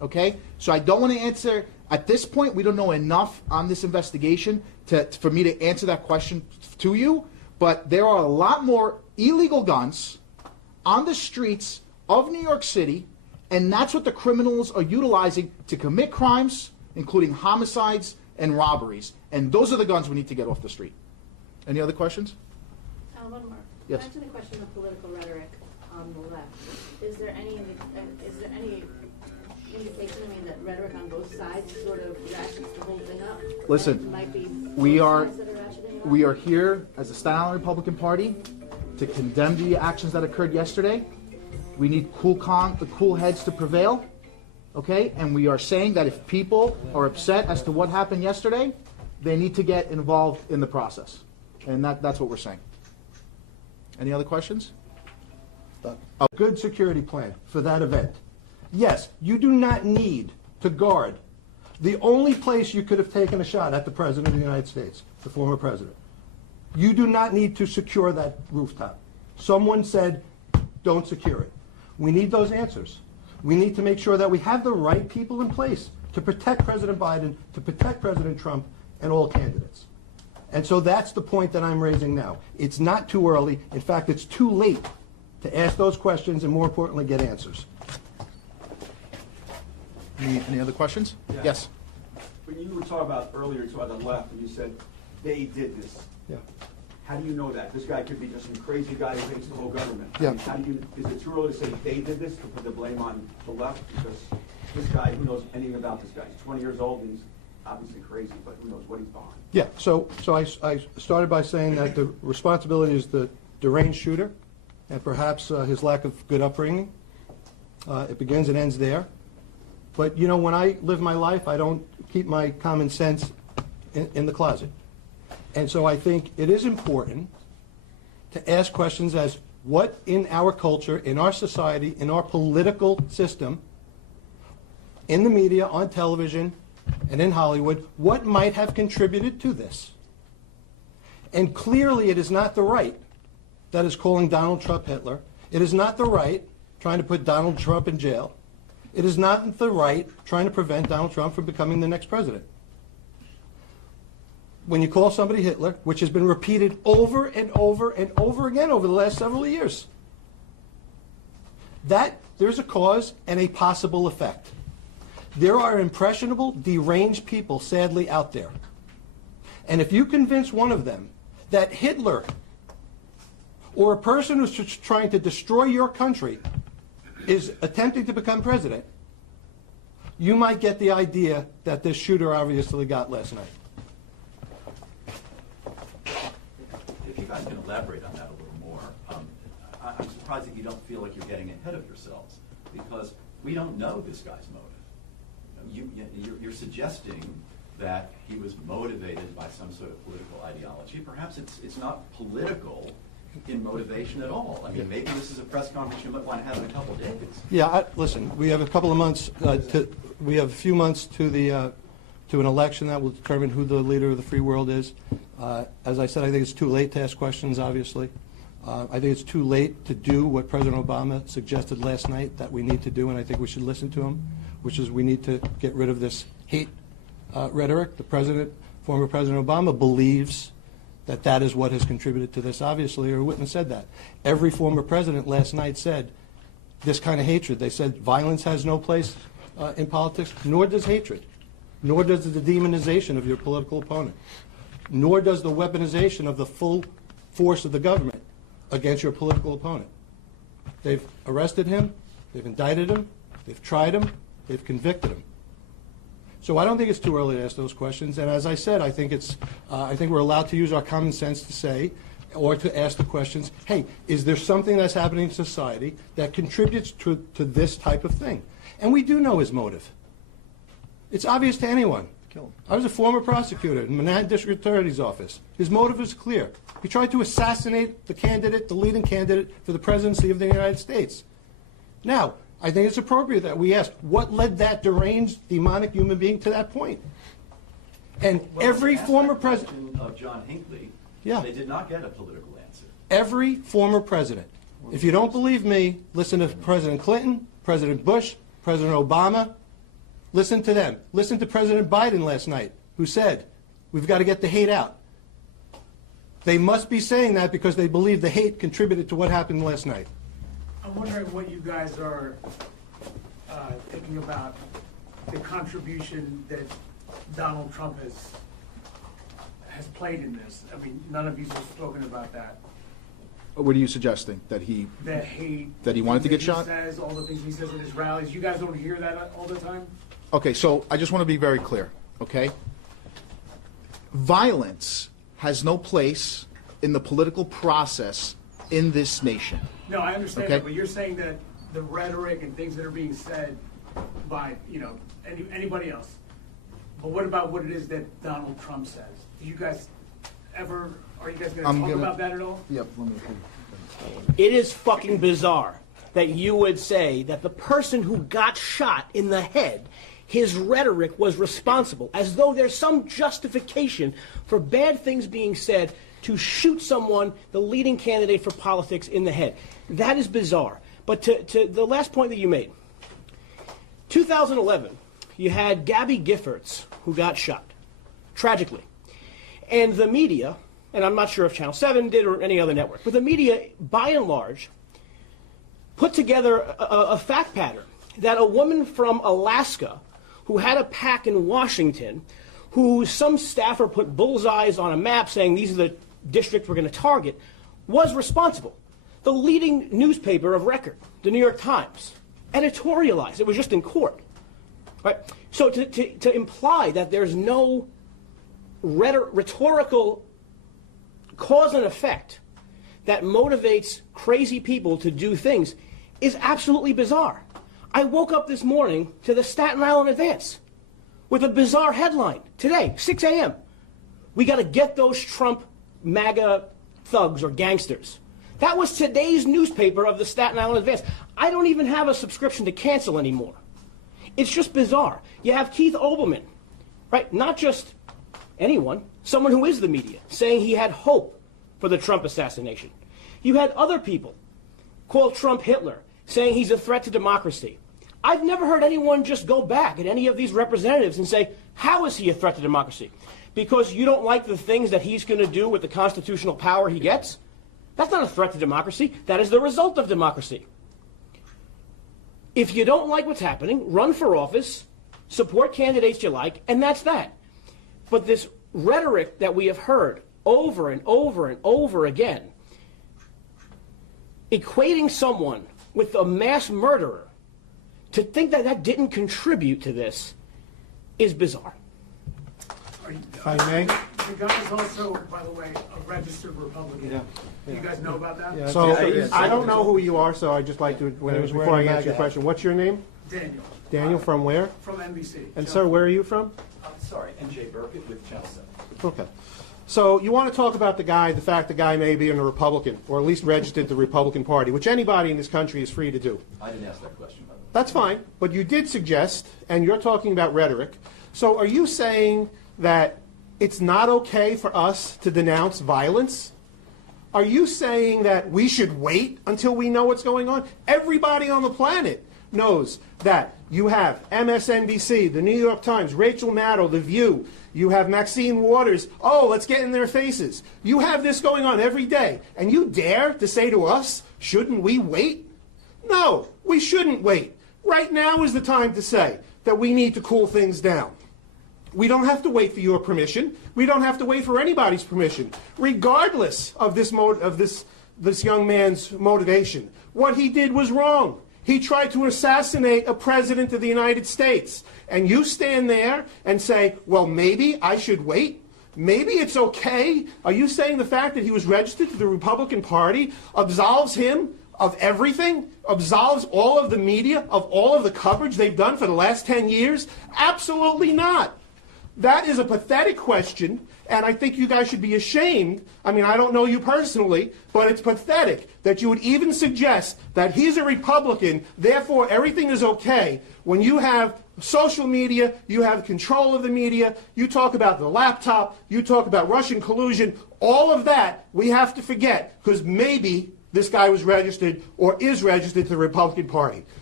okay? So I don't want to answer, at this point, we don't know enough on this investigation for me to answer that question to you, but there are a lot more illegal guns on the streets of New York City, and that's what the criminals are utilizing to commit crimes, including homicides and robberies. And those are the guns we need to get off the street. Any other questions? One more. Yes. Back to the question of political rhetoric on the left. Is there any indication, I mean, that rhetoric on both sides sort of ratchets the whole thing up? Listen, Might be we are ratcheting up? here as a Staten Island Republican Party to condemn the actions that occurred yesterday. We need the cool heads to prevail, okay? And we are saying that if people are upset as to what happened yesterday, they need to get involved in the process. And that's what we're saying. Any other questions? A good security plan for that event. Yes, you do not need to guard the only place you could have taken a shot at the President of the United States, the former President. You do not need to secure that rooftop. Someone said, don't secure it. We need those answers. We need to make sure that we have the right people in place to protect President Biden, to protect President Trump, and all candidates. And so that's the point that I'm raising now. It's not too early. In fact, it's too late to ask those questions and, more importantly, get answers. Any other questions? Yeah. Yes. When you were talking about earlier, to the left, and you said they did this. Yeah. How do you know that? This guy could be just some crazy guy who hates the whole government. Yeah. I mean, how do you? Is it too early to say they did this, to put the blame on the left? Because this guy, who knows anything about this guy? He's 20 years old and he's obviously crazy, but who knows what he's behind? Yeah, so I started by saying that the responsibility is the deranged shooter and perhaps his lack of good upbringing. It begins and ends there. But, you know, when I live my life, I don't keep my common sense in the closet. And so I think it is important to ask questions as what in our culture, in our society, in our political system, in the media, on television, and in Hollywood, what might have contributed to this? And clearly it is not the right that is calling Donald Trump Hitler. It is not the right trying to put Donald Trump in jail. It is not the right trying to prevent Donald Trump from becoming the next president. When you call somebody Hitler, which has been repeated over and over and over again over the last several years, that there's a cause and a possible effect. There are impressionable, deranged people, sadly, out there. And if you convince one of them that Hitler or a person who's trying to destroy your country is attempting to become president, you might get the idea that this shooter obviously got last night. If you guys can elaborate on that a little more, I'm surprised that you don't feel like you're getting ahead of yourselves, because we don't know this guy's motive. You're suggesting that he was motivated by some sort of political ideology. Perhaps it's not political in motivation at all. I mean, maybe this is a press conference you might want to have in a couple of days. Yeah, listen, we have a couple of months. We have a few months to an election that will determine who the leader of the free world is. As I said, I think it's too late to ask questions, obviously. I think it's too late to do what President Obama suggested last night that we need to do, and I think we should listen to him, which is we need to get rid of this hate rhetoric. Former President Obama believes that is what has contributed to this, obviously, or a witness said that. Every former president last night said this kind of hatred. They said violence has no place in politics, nor does hatred, nor does the demonization of your political opponent, nor does the weaponization of the full force of the government against your political opponent. They've arrested him, they've indicted him, they've tried him, they've convicted him. So I don't think it's too early to ask those questions. And as I said, I think we're allowed to use our common sense to say, or to ask the questions, hey, is there something that's happening in society that contributes to this type of thing? And we do know his motive. It's obvious to anyone. I was a former prosecutor in Manhattan District Attorney's Office. His motive is clear. He tried to assassinate the leading candidate for the presidency of the United States. Now, I think it's appropriate that we ask, what led that deranged, demonic human being to that point? And every former president of John Hinckley, yeah, they did not get a political answer. Every former president. If you don't believe me, listen to President Clinton, President Bush, President Obama, Listen to them. Listen to President Biden last night, who said, we've got to get the hate out. They must be saying that because they believe the hate contributed to what happened last night. I'm wondering what you guys are thinking about the contribution that Donald Trump has played in this. I mean, none of you have spoken about that. What are you suggesting? That he The hate. That he wanted to get shot? He says, all the things he says at his rallies. You guys don't hear that all the time? Okay, so I just want to be very clear, okay? Violence has no place in the political process in this nation. No, I understand Okay. that, but you're saying that the rhetoric and things that are being said by, anybody else. But what about what it is that Donald Trump says? Do you guys are you guys going to talk about that at all? Yep, let me. It is fucking bizarre that you would say that the person who got shot in the head, his rhetoric was responsible, as though there's some justification for bad things being said to shoot someone, the leading candidate for politics, in the head. That is bizarre. But to the last point that you made, 2011, you had Gabby Giffords, who got shot, tragically. And the media, and I'm not sure if Channel 7 did or any other network, but the media, by and large, put together a fact pattern that a woman from Alaska who had a PAC in Washington, who some staffer put bullseyes on a map saying these are the districts we're going to target, was responsible. The leading newspaper of record, the New York Times, editorialized. It was just in court. Right? So to imply that there's no rhetorical cause and effect that motivates crazy people to do things is absolutely bizarre. I woke up this morning to the Staten Island Advance with a bizarre headline today, 6 a.m. We got to get those Trump MAGA thugs or gangsters. That was today's newspaper of the Staten Island Advance. I don't even have a subscription to cancel anymore. It's just bizarre. You have Keith Olbermann, right? Not just anyone, someone who is the media, saying he had hope for the Trump assassination. You had other people call Trump Hitler, saying he's a threat to democracy. I've never heard anyone just go back at any of these representatives and say, how is he a threat to democracy? Because you don't like the things that he's going to do with the constitutional power he gets? That's not a threat to democracy. That is the result of democracy. If you don't like what's happening, run for office, support candidates you like, and that's that. But this rhetoric that we have heard over and over and over again, equating someone with a mass murderer, to think that that didn't contribute to this is bizarre. If I may? The guy is also, by the way, a registered Republican. Yeah. You guys know about that? Yeah. So, Yeah. I don't know who you are, so I'd just like to, was before wearing I a answer your MAGA question, what's your name? Daniel. Daniel, from where? From NBC. And sir, where are you from? I'm sorry, NJ Burkett with Channel 7. Okay. So you want to talk about the fact the guy may be a Republican, or at least registered to the Republican Party, which anybody in this country is free to do. I didn't ask that question, by the way. That's fine, but you did suggest, and you're talking about rhetoric. So are you saying that it's not okay for us to denounce violence? Are you saying that we should wait until we know what's going on? Everybody on the planet knows that you have MSNBC, the New York Times, Rachel Maddow, The View. You have Maxine Waters. Oh, let's get in their faces. You have this going on every day. And you dare to say to us, shouldn't we wait? No, we shouldn't wait. Right now is the time to say that we need to cool things down. We don't have to wait for your permission. We don't have to wait for anybody's permission, regardless of this young man's motivation. What he did was wrong. He tried to assassinate a president of the United States. And you stand there and say, well, maybe I should wait. Maybe it's okay. Are you saying the fact that he was registered to the Republican Party absolves him of everything? Absolves all of the media of all of the coverage they've done for the last 10 years? Absolutely not. That is a pathetic question, and I think you guys should be ashamed. I mean, I don't know you personally, but it's pathetic that you would even suggest that he's a Republican, therefore everything is okay, when you have social media, you have control of the media, you talk about the laptop, you talk about Russian collusion, all of that we have to forget, because maybe this guy was registered or is registered to the Republican Party.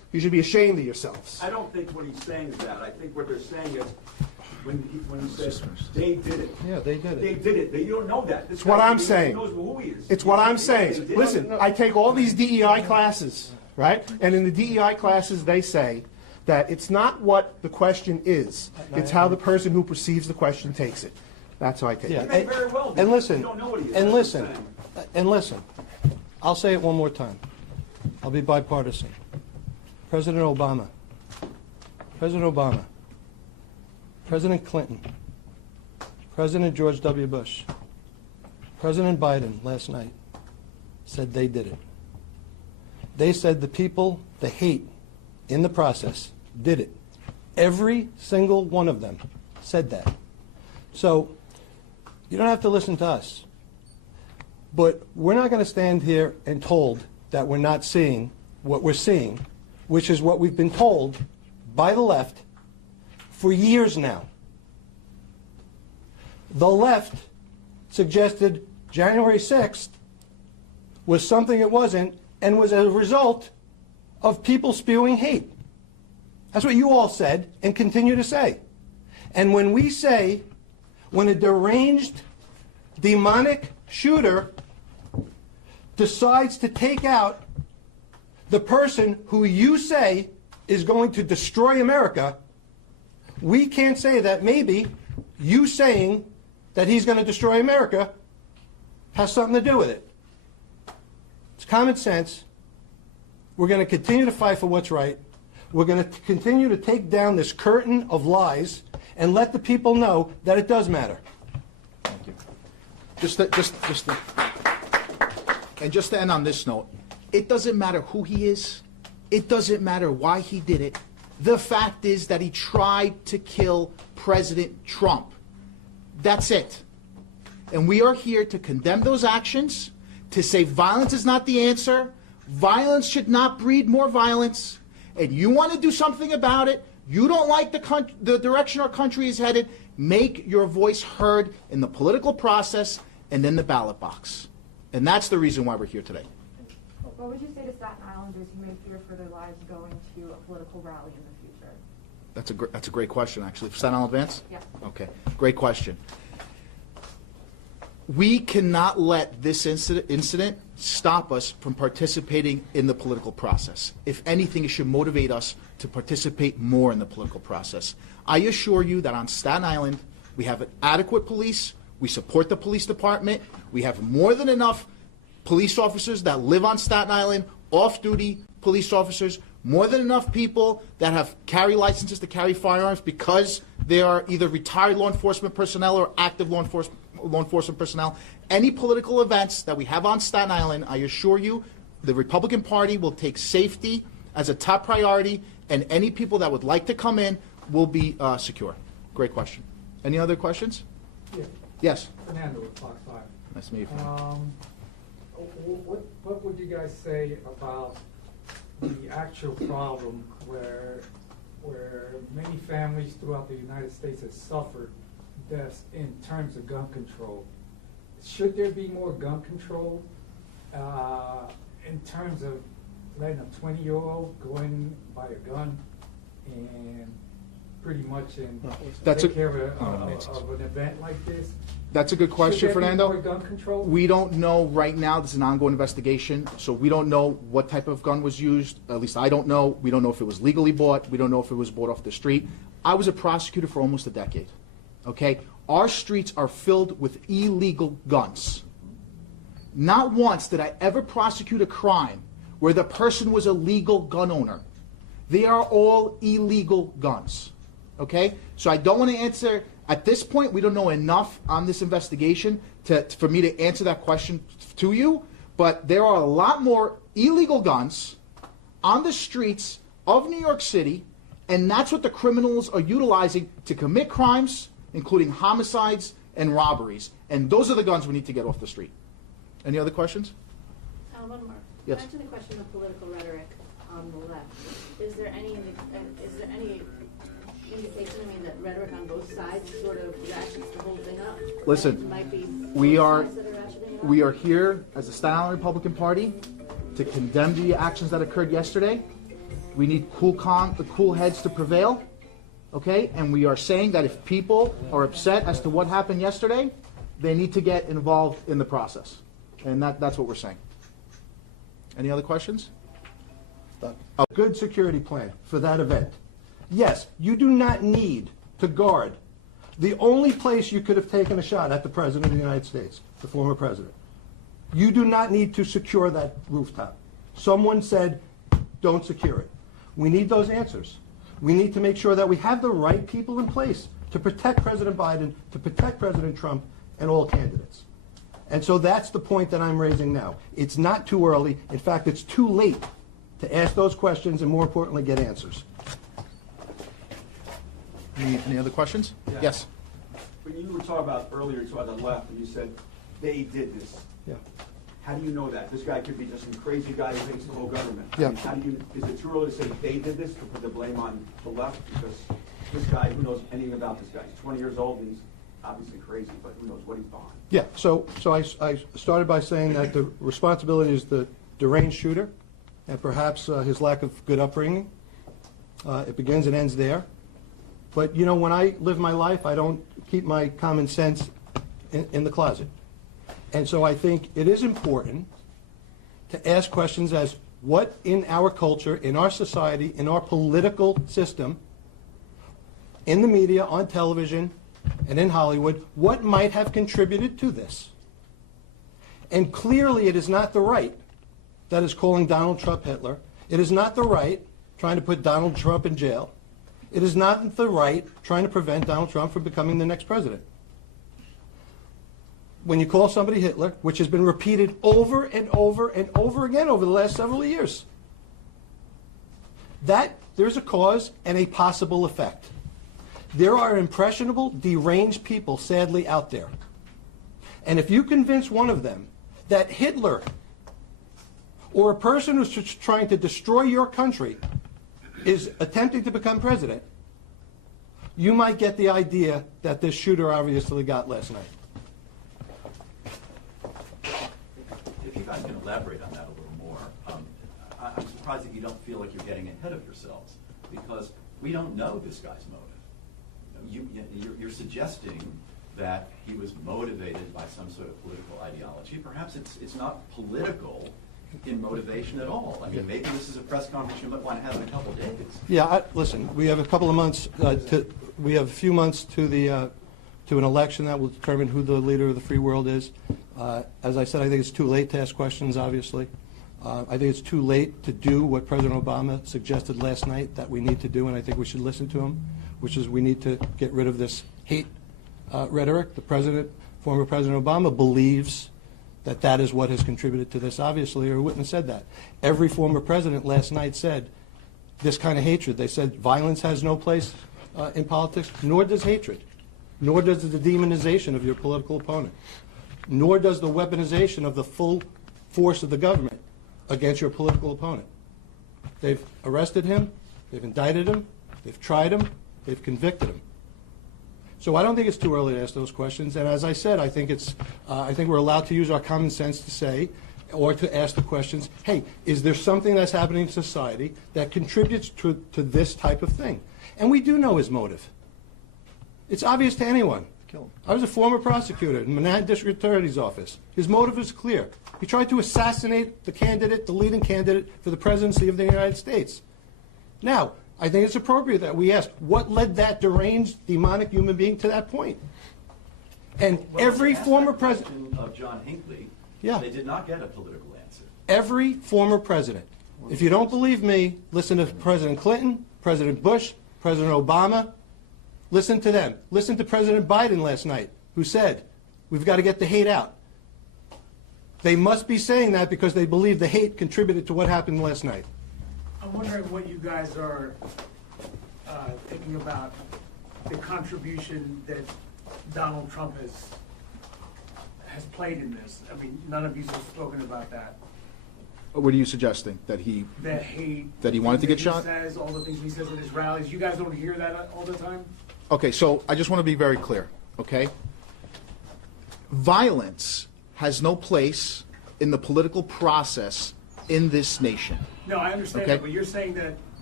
You should be ashamed of yourselves. I don't think what he's saying is that. I think what they're saying is, when he says they did it. Yeah, they did They it. did it. You don't know that. It's what I'm saying. Knows who he is. It's what I'm They saying. did it. Listen, I take all these DEI classes, right? And in the DEI classes, they say that it's not what the question is. It's how the person who perceives the question takes it. That's how I take Yeah, it. may very well be. and listen, You don't know what he is. and That's what listen, I'm saying. and listen. I'll say it one more time. I'll be bipartisan. President Obama, President Clinton, President George W. Bush, President Biden last night said they did it. They said the people, the hate in the process, did it. Every single one of them said that. So you don't have to listen to us. But we're not going to stand here and told that we're not seeing what we're seeing, which is what we've been told by the left for years now. The left suggested January 6th was something it wasn't and was a result of people spewing hate. That's what you all said and continue to say. And when we say, when a deranged, demonic shooter decides to take out the person who you say is going to destroy America, we can't say that maybe you saying that he's going to destroy America has something to do with it. It's common sense. We're going to continue to fight for what's right. We're going to continue to take down this curtain of lies and let the people know that it does matter. Thank you. And just to end on this note, it doesn't matter who he is. It doesn't matter why he did it. The fact is that he tried to kill President Trump. That's it. And we are here to condemn those actions, to say violence is not the answer. Violence should not breed more violence. And you want to do something about it. You don't like the direction our country is headed. Make your voice heard in the political process and in the ballot box. And that's the reason why we're here today. What would you say to Staten Islanders who may fear for their lives going to a political rally in the future? That's a great question, actually. Staten Island Advance? Yeah. Okay, great question. We cannot let this incident stop us from participating in the political process. If anything, it should motivate us to participate more in the political process. I assure you that on Staten Island, we have an adequate police. We support the police department. We have more than enough police officers that live on Staten Island, off-duty police officers, more than enough people that have carry licenses to carry firearms because they are either retired law enforcement personnel or active law enforcement personnel. Any political events that we have on Staten Island, I assure you, the Republican Party will take safety as a top priority, and any people that would like to come in will be secure. Great question. Any other questions? Yeah, Yes. Fernando with Fox 5. Nice to meet you. What would you guys say about the actual problem where many families throughout the United States have suffered deaths in terms of gun control? Should there be more gun control in terms of letting a 20-year-old go in, buy a gun, and pretty much take care of an event like this? That's a good question, Should there be Fernando. more gun control? We don't know right now. This is an ongoing investigation, so we don't know what type of gun was used. At least I don't know. We don't know if it was legally bought. We don't know if it was bought off the street. I was a prosecutor for almost a decade. Okay? Our streets are filled with illegal guns. Not once did I ever prosecute a crime where the person was a legal gun owner. They are all illegal guns. Okay? So I don't want to answer. At this point, we don't know enough on this investigation for me to answer that question to you, but there are a lot more illegal guns on the streets of New York City, and that's what the criminals are utilizing to commit crimes, including homicides and robberies. And those are the guns we need to get off the street. Any other questions? One more. Yes. Back to the question of political rhetoric on the left. Is there any indication, that rhetoric on both sides sort of ratchets the whole thing up? Listen, Might be we both are sides that ratcheting it up? we are here as the Staten Island Republican Party to condemn the actions that occurred yesterday, We need the cool heads to prevail, okay? And we are saying that if people are upset as to what happened yesterday, they need to get involved in the process. And that's what we're saying. Any other questions? A good security plan for that event. Yes, you do not need to guard the only place you could have taken a shot at the President of the United States, the former President. You do not need to secure that rooftop. Someone said, don't secure it. We need those answers. We need to make sure that we have the right people in place to protect President Biden, to protect President Trump, and all candidates. And so that's the point that I'm raising now. It's not too early. In fact, it's too late to ask those questions and, more importantly, get answers. Any other questions? Yeah. Yes. When you were talking about earlier, you talked about the left, and you said they did this. Yeah. How do you know that? This guy could be just some crazy guy who hates the whole government. Yeah. I mean, how do you? Is it too early to say they did this to put the blame on the left? Because this guy, who knows anything about this guy? He's 20 years old, and he's obviously crazy, but who knows what he's behind? Yeah, so I started by saying that the responsibility is the deranged shooter and perhaps his lack of good upbringing. It begins and ends there. But, you know, when I live my life, I don't keep my common sense in the closet. And so I think it is important to ask questions as what in our culture, in our society, in our political system, in the media, on television, and in Hollywood, what might have contributed to this? And clearly it is not the right that is calling Donald Trump Hitler. It is not the right trying to put Donald Trump in jail. It is not the right trying to prevent Donald Trump from becoming the next president. When you call somebody Hitler, which has been repeated over and over and over again over the last several years, that there's a cause and a possible effect. There are impressionable, deranged people, sadly, out there. And if you convince one of them that Hitler or a person who's trying to destroy your country is attempting to become president, you might get the idea that this shooter obviously got last night. If you guys can elaborate on that a little more, I'm surprised that you don't feel like you're getting ahead of yourselves, because we don't know this guy's motive. You're suggesting that he was motivated by some sort of political ideology. Perhaps it's not political in motivation at all. I mean, maybe this is a press conference you might want to have in a couple of days. Yeah, listen, we have a couple of months, we have a few months to an election that will determine who the leader of the free world is. As I said, I think it's too late to ask questions, obviously. I think it's too late to do what President Obama suggested last night that we need to do, and I think we should listen to him, which is we need to get rid of this hate rhetoric. The former President Obama believes that is what has contributed to this, obviously, or he wouldn't have said that. Every former president last night said this kind of hatred. They said violence has no place in politics, nor does hatred, nor does the demonization of your political opponent, nor does the weaponization of the full force of the government against your political opponent. They've arrested him, they've indicted him, they've tried him, they've convicted him. So I don't think it's too early to ask those questions. And as I said, I think we're allowed to use our common sense to say, or to ask the questions, hey, is there something that's happening in society that contributes to this type of thing? And we do know his motive. It's obvious to anyone. I was a former prosecutor in Manhattan District Attorney's Office. His motive is clear. He tried to assassinate the leading candidate for the presidency of the United States. Now, I think it's appropriate that we ask, what led that deranged, demonic human being to that point? And every former president of John Hinckley, yeah, they did not get a political answer. Every former president. If you don't believe me, listen to President Clinton, President Bush, President Obama. Listen to them. Listen to President Biden last night, who said, we've got to get the hate out. They must be saying that because they believe the hate contributed to what happened last night. I'm wondering what you guys are thinking about the contribution that Donald Trump has played in this. I mean, none of you have spoken about that. What are you suggesting? That he wanted to get shot? He says, all the things he says at his rallies. You guys don't hear that all the time? Okay, so I just want to be very clear, okay? Violence has no place in the political process in this nation. No, I understand Okay. that, but you're saying that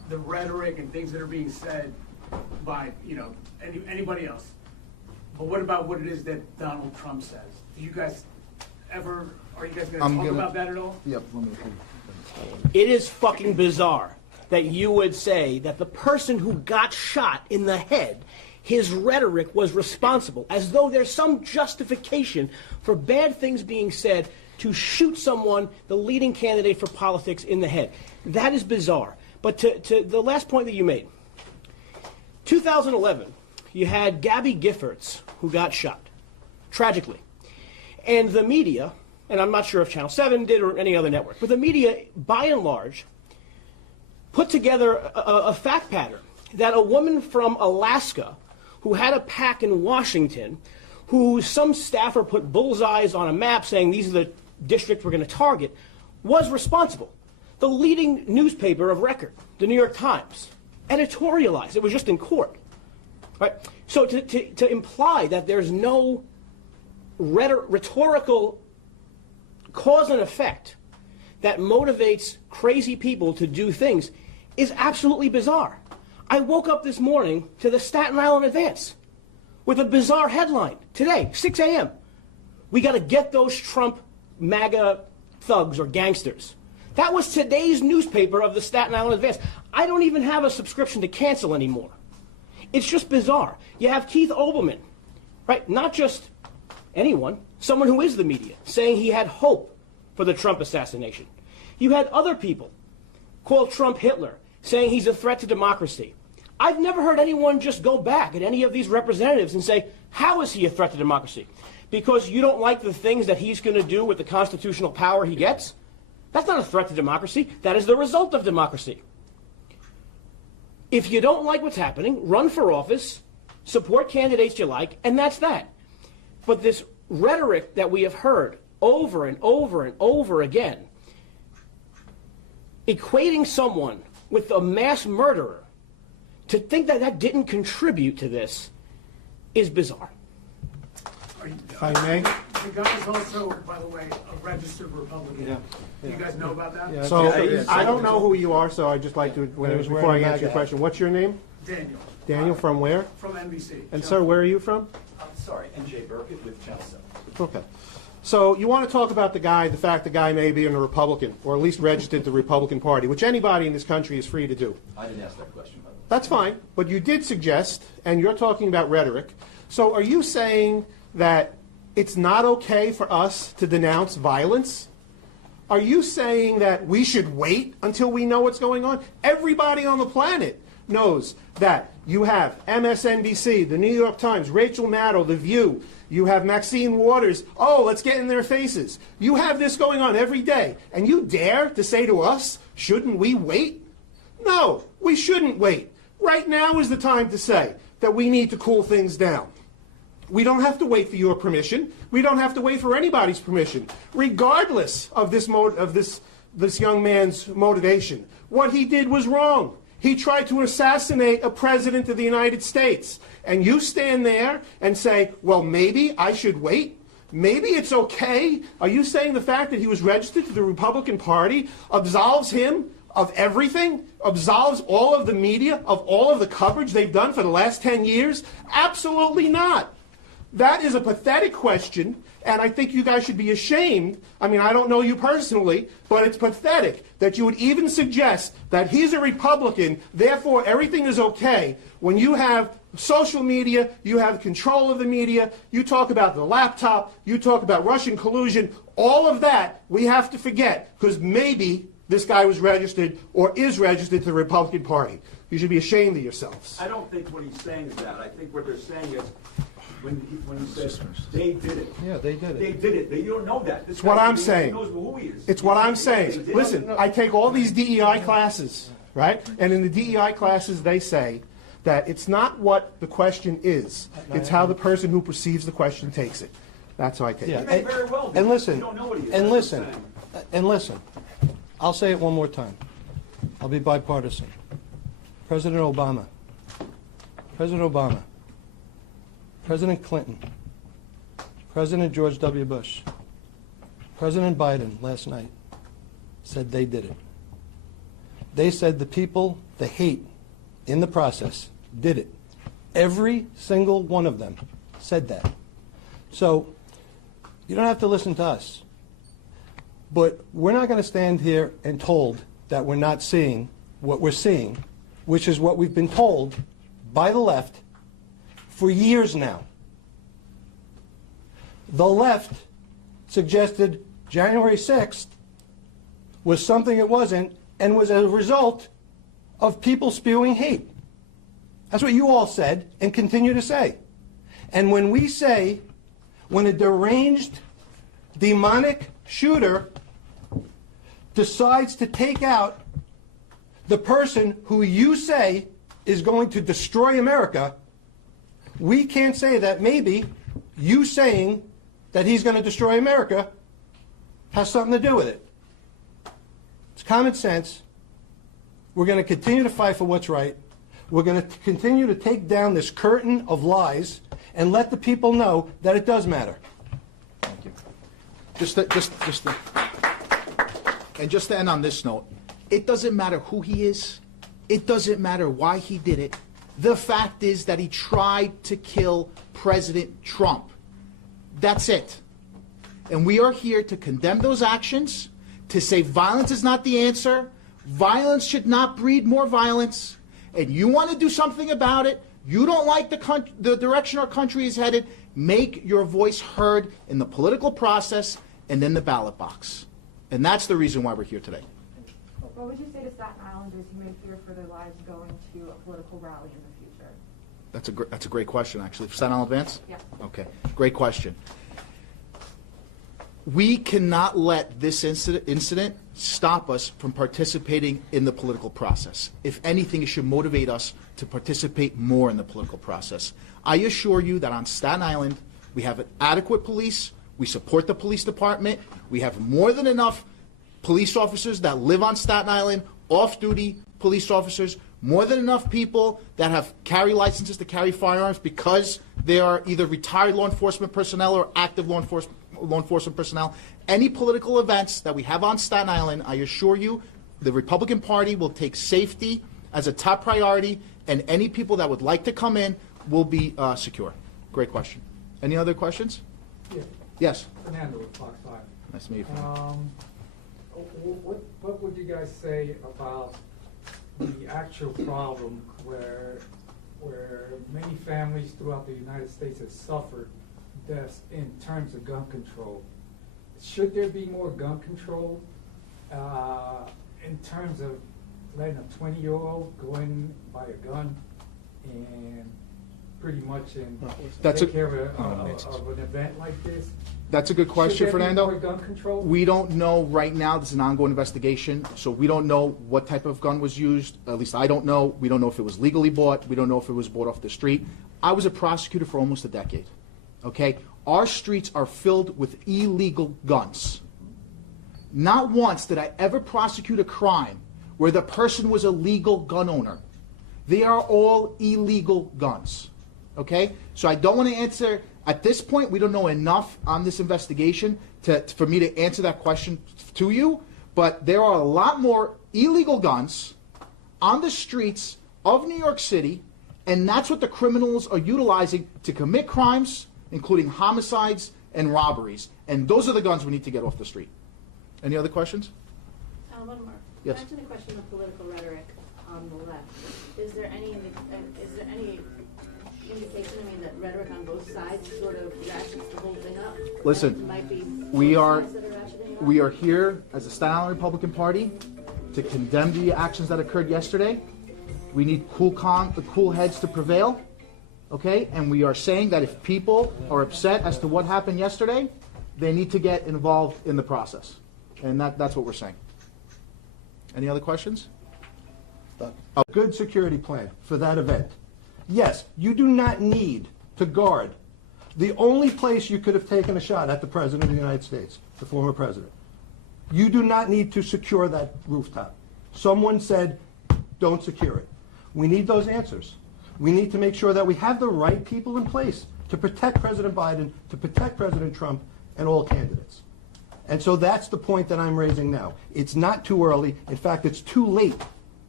the rhetoric and things that are being said by, anybody else. But what about what it is that Donald Trump says? Are you guys going to talk about that at all? Yep. It is fucking bizarre that you would say that the person who got shot in the head, his rhetoric was responsible, as though there's some justification for bad things being said to shoot someone, the leading candidate for politics, in the head. That is bizarre. But to the last point that you made, 2011, you had Gabby Giffords, who got shot, tragically. And the media, and I'm not sure if Channel 7 did or any other network, but the media, by and large, put together a fact pattern that a woman from Alaska who had a PAC in Washington, who some staffer put bullseyes on a map saying these are the districts we're going to target, was responsible. The leading newspaper of record, the New York Times, editorialized. It was just in court. Right? So to imply that there's no rhetorical cause and effect that motivates crazy people to do things is absolutely bizarre. I woke up this morning to the Staten Island Advance with a bizarre headline today, 6 a.m. We got to get those Trump MAGA thugs or gangsters. That was today's newspaper of the Staten Island Advance. I don't even have a subscription to cancel anymore. It's just bizarre. You have Keith Olbermann, right? Not just anyone, someone who is the media, saying he had hope for the Trump assassination. You had other people call Trump Hitler, saying he's a threat to democracy. I've never heard anyone just go back at any of these representatives and say, how is he a threat to democracy? Because you don't like the things that he's going to do with the constitutional power he gets? That's not a threat to democracy. That is the result of democracy. If you don't like what's happening, run for office, support candidates you like, and that's that. But this rhetoric that we have heard over and over and over again, equating someone with a mass murderer, to think that that didn't contribute to this is bizarre. If I may. The guy is also, by the way, a registered Republican. Yeah. You guys know about that? Yeah. So Yeah. I don't know who you are, so I'd just like to, was before wearing I a answer your MAGA question, what's your name? Daniel. Daniel, from where? From NBC. And sir, where are you from? I'm sorry, NJ Burkett with Channel 7. Okay. So you want to talk about the fact the guy may be a Republican, or at least registered to the Republican Party, which anybody in this country is free to do. I didn't ask that question, by the way. That's fine, but you did suggest, and you're talking about rhetoric. So are you saying that it's not okay for us to denounce violence? Are you saying that we should wait until we know what's going on? Everybody on the planet knows that you have MSNBC, the New York Times, Rachel Maddow, The View. You have Maxine Waters. Oh, let's get in their faces. You have this going on every day. And you dare to say to us, shouldn't we wait? No, we shouldn't wait. Right now is the time to say that we need to cool things down. We don't have to wait for your permission. We don't have to wait for anybody's permission, regardless of this young man's motivation. What he did was wrong. He tried to assassinate a president of the United States. And you stand there and say, well, maybe I should wait? Maybe it's okay? Are you saying the fact that he was registered to the Republican Party absolves him of everything? Absolves all of the media of all of the coverage they've done for the last 10 years? Absolutely not. That is a pathetic question, and I think you guys should be ashamed. I mean, I don't know you personally, but it's pathetic that you would even suggest that he's a Republican, therefore everything is okay, when you have social media, you have control of the media, you talk about the laptop, you talk about Russian collusion, all of that we have to forget, because maybe this guy was registered or is registered to the Republican Party. You should be ashamed of yourselves. I don't think what he's saying is that. I think what they're saying is, when he says they did it. Yeah, they did it. They did it. You don't know that. It's what I'm saying. Knows who he is. It's what I'm saying. Listen, I take all these DEI classes, right? And in the DEI classes, they say that it's not what the question is. It's how the person who perceives the question takes it. That's how I take Yeah. it. He may very well be. And listen, You don't know what he is. and That's what listen, I'm saying. and listen. I'll say it one more time. I'll be bipartisan. President Obama, President Clinton, President George W. Bush, President Biden last night said they did it. They said the people, the hate in the process, did it. Every single one of them said that. So you don't have to listen to us. But we're not going to stand here and told that we're not seeing what we're seeing, which is what we've been told by the left for years now. The left suggested January 6th was something it wasn't and was a result of people spewing hate. That's what you all said and continue to say. And when we say, when a deranged, demonic shooter decides to take out the person who you say is going to destroy America, we can't say that maybe you saying that he's going to destroy America has something to do with it. It's common sense. We're going to continue to fight for what's right. We're going to continue to take down this curtain of lies and let the people know that it does matter. Thank you. Just to end on this note, it doesn't matter who he is. It doesn't matter why he did it. The fact is that he tried to kill President Trump. That's it. And we are here to condemn those actions, to say violence is not the answer. Violence should not breed more violence. And you want to do something about it. You don't like the direction our country is headed. Make your voice heard in the political process and in the ballot box. And that's the reason why we're here today. What would you say to Staten Islanders who may fear for their lives going to a political rally in the future? That's a great question, actually. Staten Island Advance? Yeah. Okay, great question. We cannot let this incident stop us from participating in the political process. If anything, it should motivate us to participate more in the political process. I assure you that on Staten Island, we have an adequate police. We support the police department. We have more than enough police officers that live on Staten Island, off-duty police officers, more than enough people that have carry licenses to carry firearms because they are either retired law enforcement personnel or active law enforcement personnel. Any political events that we have on Staten Island, I assure you, the Republican Party will take safety as a top priority, and any people that would like to come in will be secure. Great question. Any other questions? Yeah. Yes. Fernando with Fox 5. Nice to meet you. What would you guys say about the actual problem where many families throughout the United States have suffered deaths in terms of gun control? Should there be more gun control in terms of letting a 20-year-old go in, buy a gun, and pretty much take care of an event like this? That's a good question, Fernando. Should there be more gun control? We don't know right now. This is an ongoing investigation, so we don't know what type of gun was used. At least I don't know. We don't know if it was legally bought. We don't know if it was bought off the street. I was a prosecutor for almost a decade. Okay? Our streets are filled with illegal guns. Not once did I ever prosecute a crime where the person was a legal gun owner. They are all illegal guns. Okay? So I don't want to answer. At this point, we don't know enough on this investigation for me to answer that question to you, but there are a lot more illegal guns on the streets of New York City, and that's what the criminals are utilizing to commit crimes, including homicides and robberies. And those are the guns we need to get off the street. Any other questions? One more. Yes. Back to the question of political rhetoric on the left. Is there any indication, that rhetoric on both sides sort of ratchets the whole thing up? Listen, Might be we are both sides that are ratcheting it up? we are here as a Staten Island Republican Party to condemn the actions that occurred yesterday. We need cool heads to prevail, okay? And we are saying that if people are upset as to what happened yesterday, they need to get involved in the process. And that's what we're saying. Any other questions? A good security plan for that event. Yes, you do not need to guard the only place you could have taken a shot at the President of the United States, the former President. You do not need to secure that rooftop. Someone said, don't secure it. We need those answers. We need to make sure that we have the right people in place to protect President Biden, to protect President Trump, and all candidates. And so that's the point that I'm raising now. It's not too early. In fact, it's too late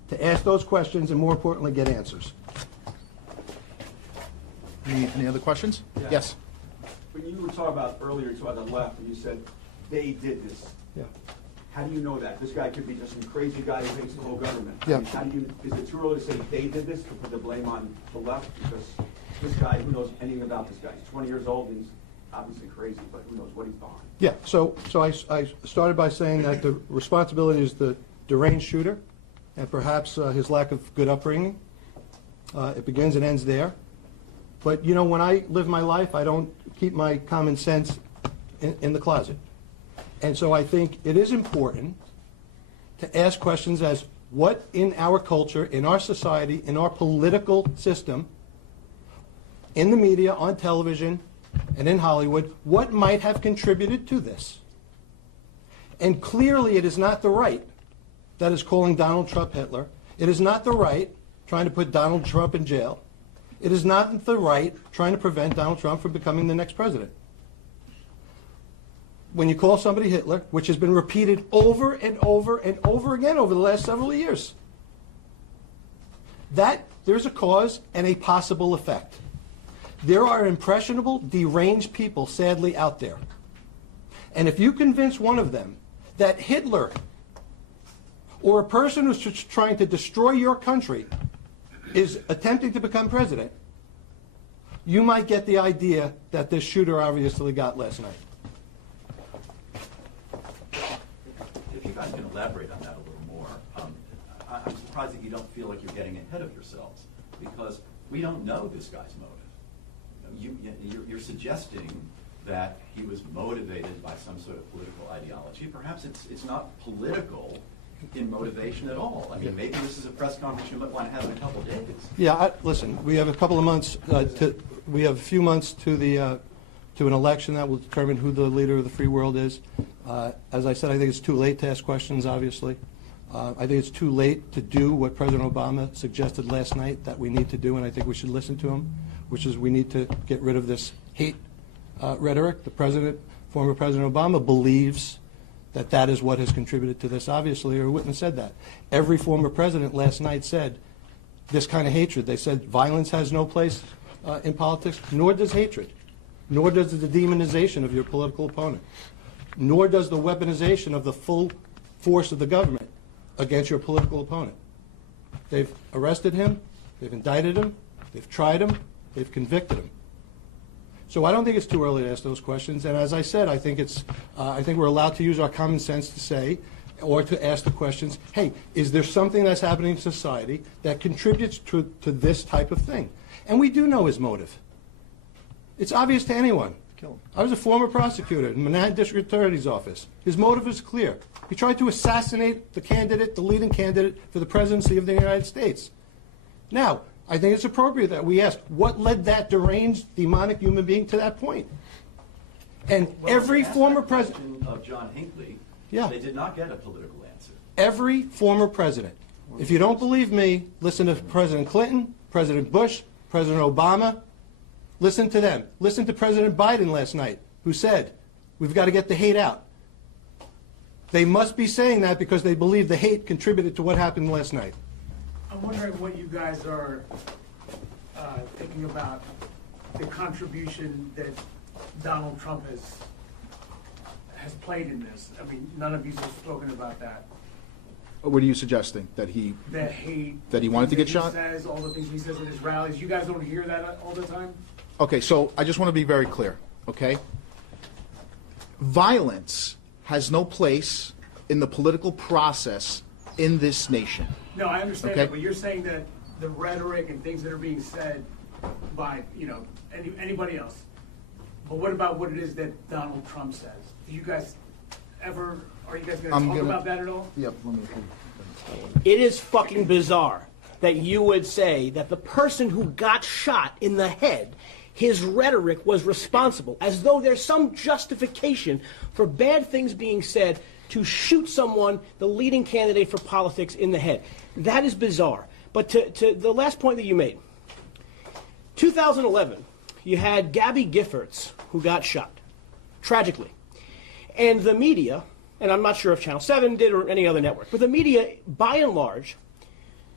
to ask those questions and, more importantly, get answers. Any other questions? Yeah. Yes. When you were talking about earlier, to the left, and you said they did this. Yeah. How do you know that? This guy could be just some crazy guy who hates the whole government. Yeah. I mean, how do you, is it too early to say they did this, to put the blame on the left? Because this guy, who knows anything about this guy? He's 20 years old, and he's obviously crazy, but who knows what he's behind? Yeah, so I started by saying that the responsibility is the deranged shooter and perhaps his lack of good upbringing. It begins and ends there. But, you know, when I live my life, I don't keep my common sense in the closet. And so I think it is important to ask questions as what in our culture, in our society, in our political system, in the media, on television, and in Hollywood, what might have contributed to this? And clearly it is not the right that is calling Donald Trump Hitler. It is not the right trying to put Donald Trump in jail. It is not the right trying to prevent Donald Trump from becoming the next president. When you call somebody Hitler, which has been repeated over and over and over again over the last several years, that there's a cause and a possible effect. There are impressionable, deranged people, sadly, out there. And if you convince one of them that Hitler or a person who's just trying to destroy your country is attempting to become president, you might get the idea that this shooter obviously got last night. If you guys can elaborate on that a little more, I'm surprised that you don't feel like you're getting ahead of yourselves, because we don't know this guy's motive. You're suggesting that he was motivated by some sort of political ideology. Perhaps it's not political in motivation at all. I mean, maybe this is a press conference you might want to have in a couple of days. Yeah, listen, we have a couple of months, we have a few months to an election that will determine who the leader of the free world is. As I said, I think it's too late to ask questions, obviously. I think it's too late to do what President Obama suggested last night that we need to do, and I think we should listen to him, which is we need to get rid of this hate rhetoric. Former President Obama believes that is what has contributed to this, obviously, or he wouldn't have said that. Every former president last night said this kind of hatred. They said violence has no place in politics, nor does hatred, nor does the demonization of your political opponent, nor does the weaponization of the full force of the government against your political opponent. They've arrested him, they've indicted him, they've tried him, they've convicted him. So I don't think it's too early to ask those questions. And as I said, I think we're allowed to use our common sense to say, or to ask the questions, hey, is there something that's happening in society that contributes to this type of thing? And we do know his motive. It's obvious to anyone. I was a former prosecutor in Manhattan District Attorney's Office. His motive is clear. He tried to assassinate the leading candidate for the presidency of the United States. Now, I think it's appropriate that we ask, what led that deranged, demonic human being to that point? And every former president of John Hinckley, yeah, they did not get a political answer. Every former president. If you don't believe me, listen to President Clinton, President Bush, President Obama. Listen to them. Listen to President Biden last night, who said, we've got to get the hate out. They must be saying that because they believe the hate contributed to what happened last night. I'm wondering what you guys are thinking about the contribution that Donald Trump has played in this. I mean, none of you have spoken about that. What are you suggesting? That he wanted to get shot? He says, all the things he says at his rallies. You guys don't hear that all the time? Okay, so I just want to be very clear, okay? Violence has no place in the political process in this nation. No, I understand Okay. that, but you're saying that the rhetoric and things that are being said by, anybody else. But what about what it is that Donald Trump says? Are you guys going to talk about that at all? Yep, let me. It is fucking bizarre that you would say that the person who got shot in the head, his rhetoric was responsible, as though there's some justification for bad things being said to shoot someone, the leading candidate for politics, in the head. That is bizarre. But to the last point that you made, 2011, you had Gabby Giffords, who got shot, tragically. And the media, and I'm not sure if Channel 7 did or any other network, but the media, by and large,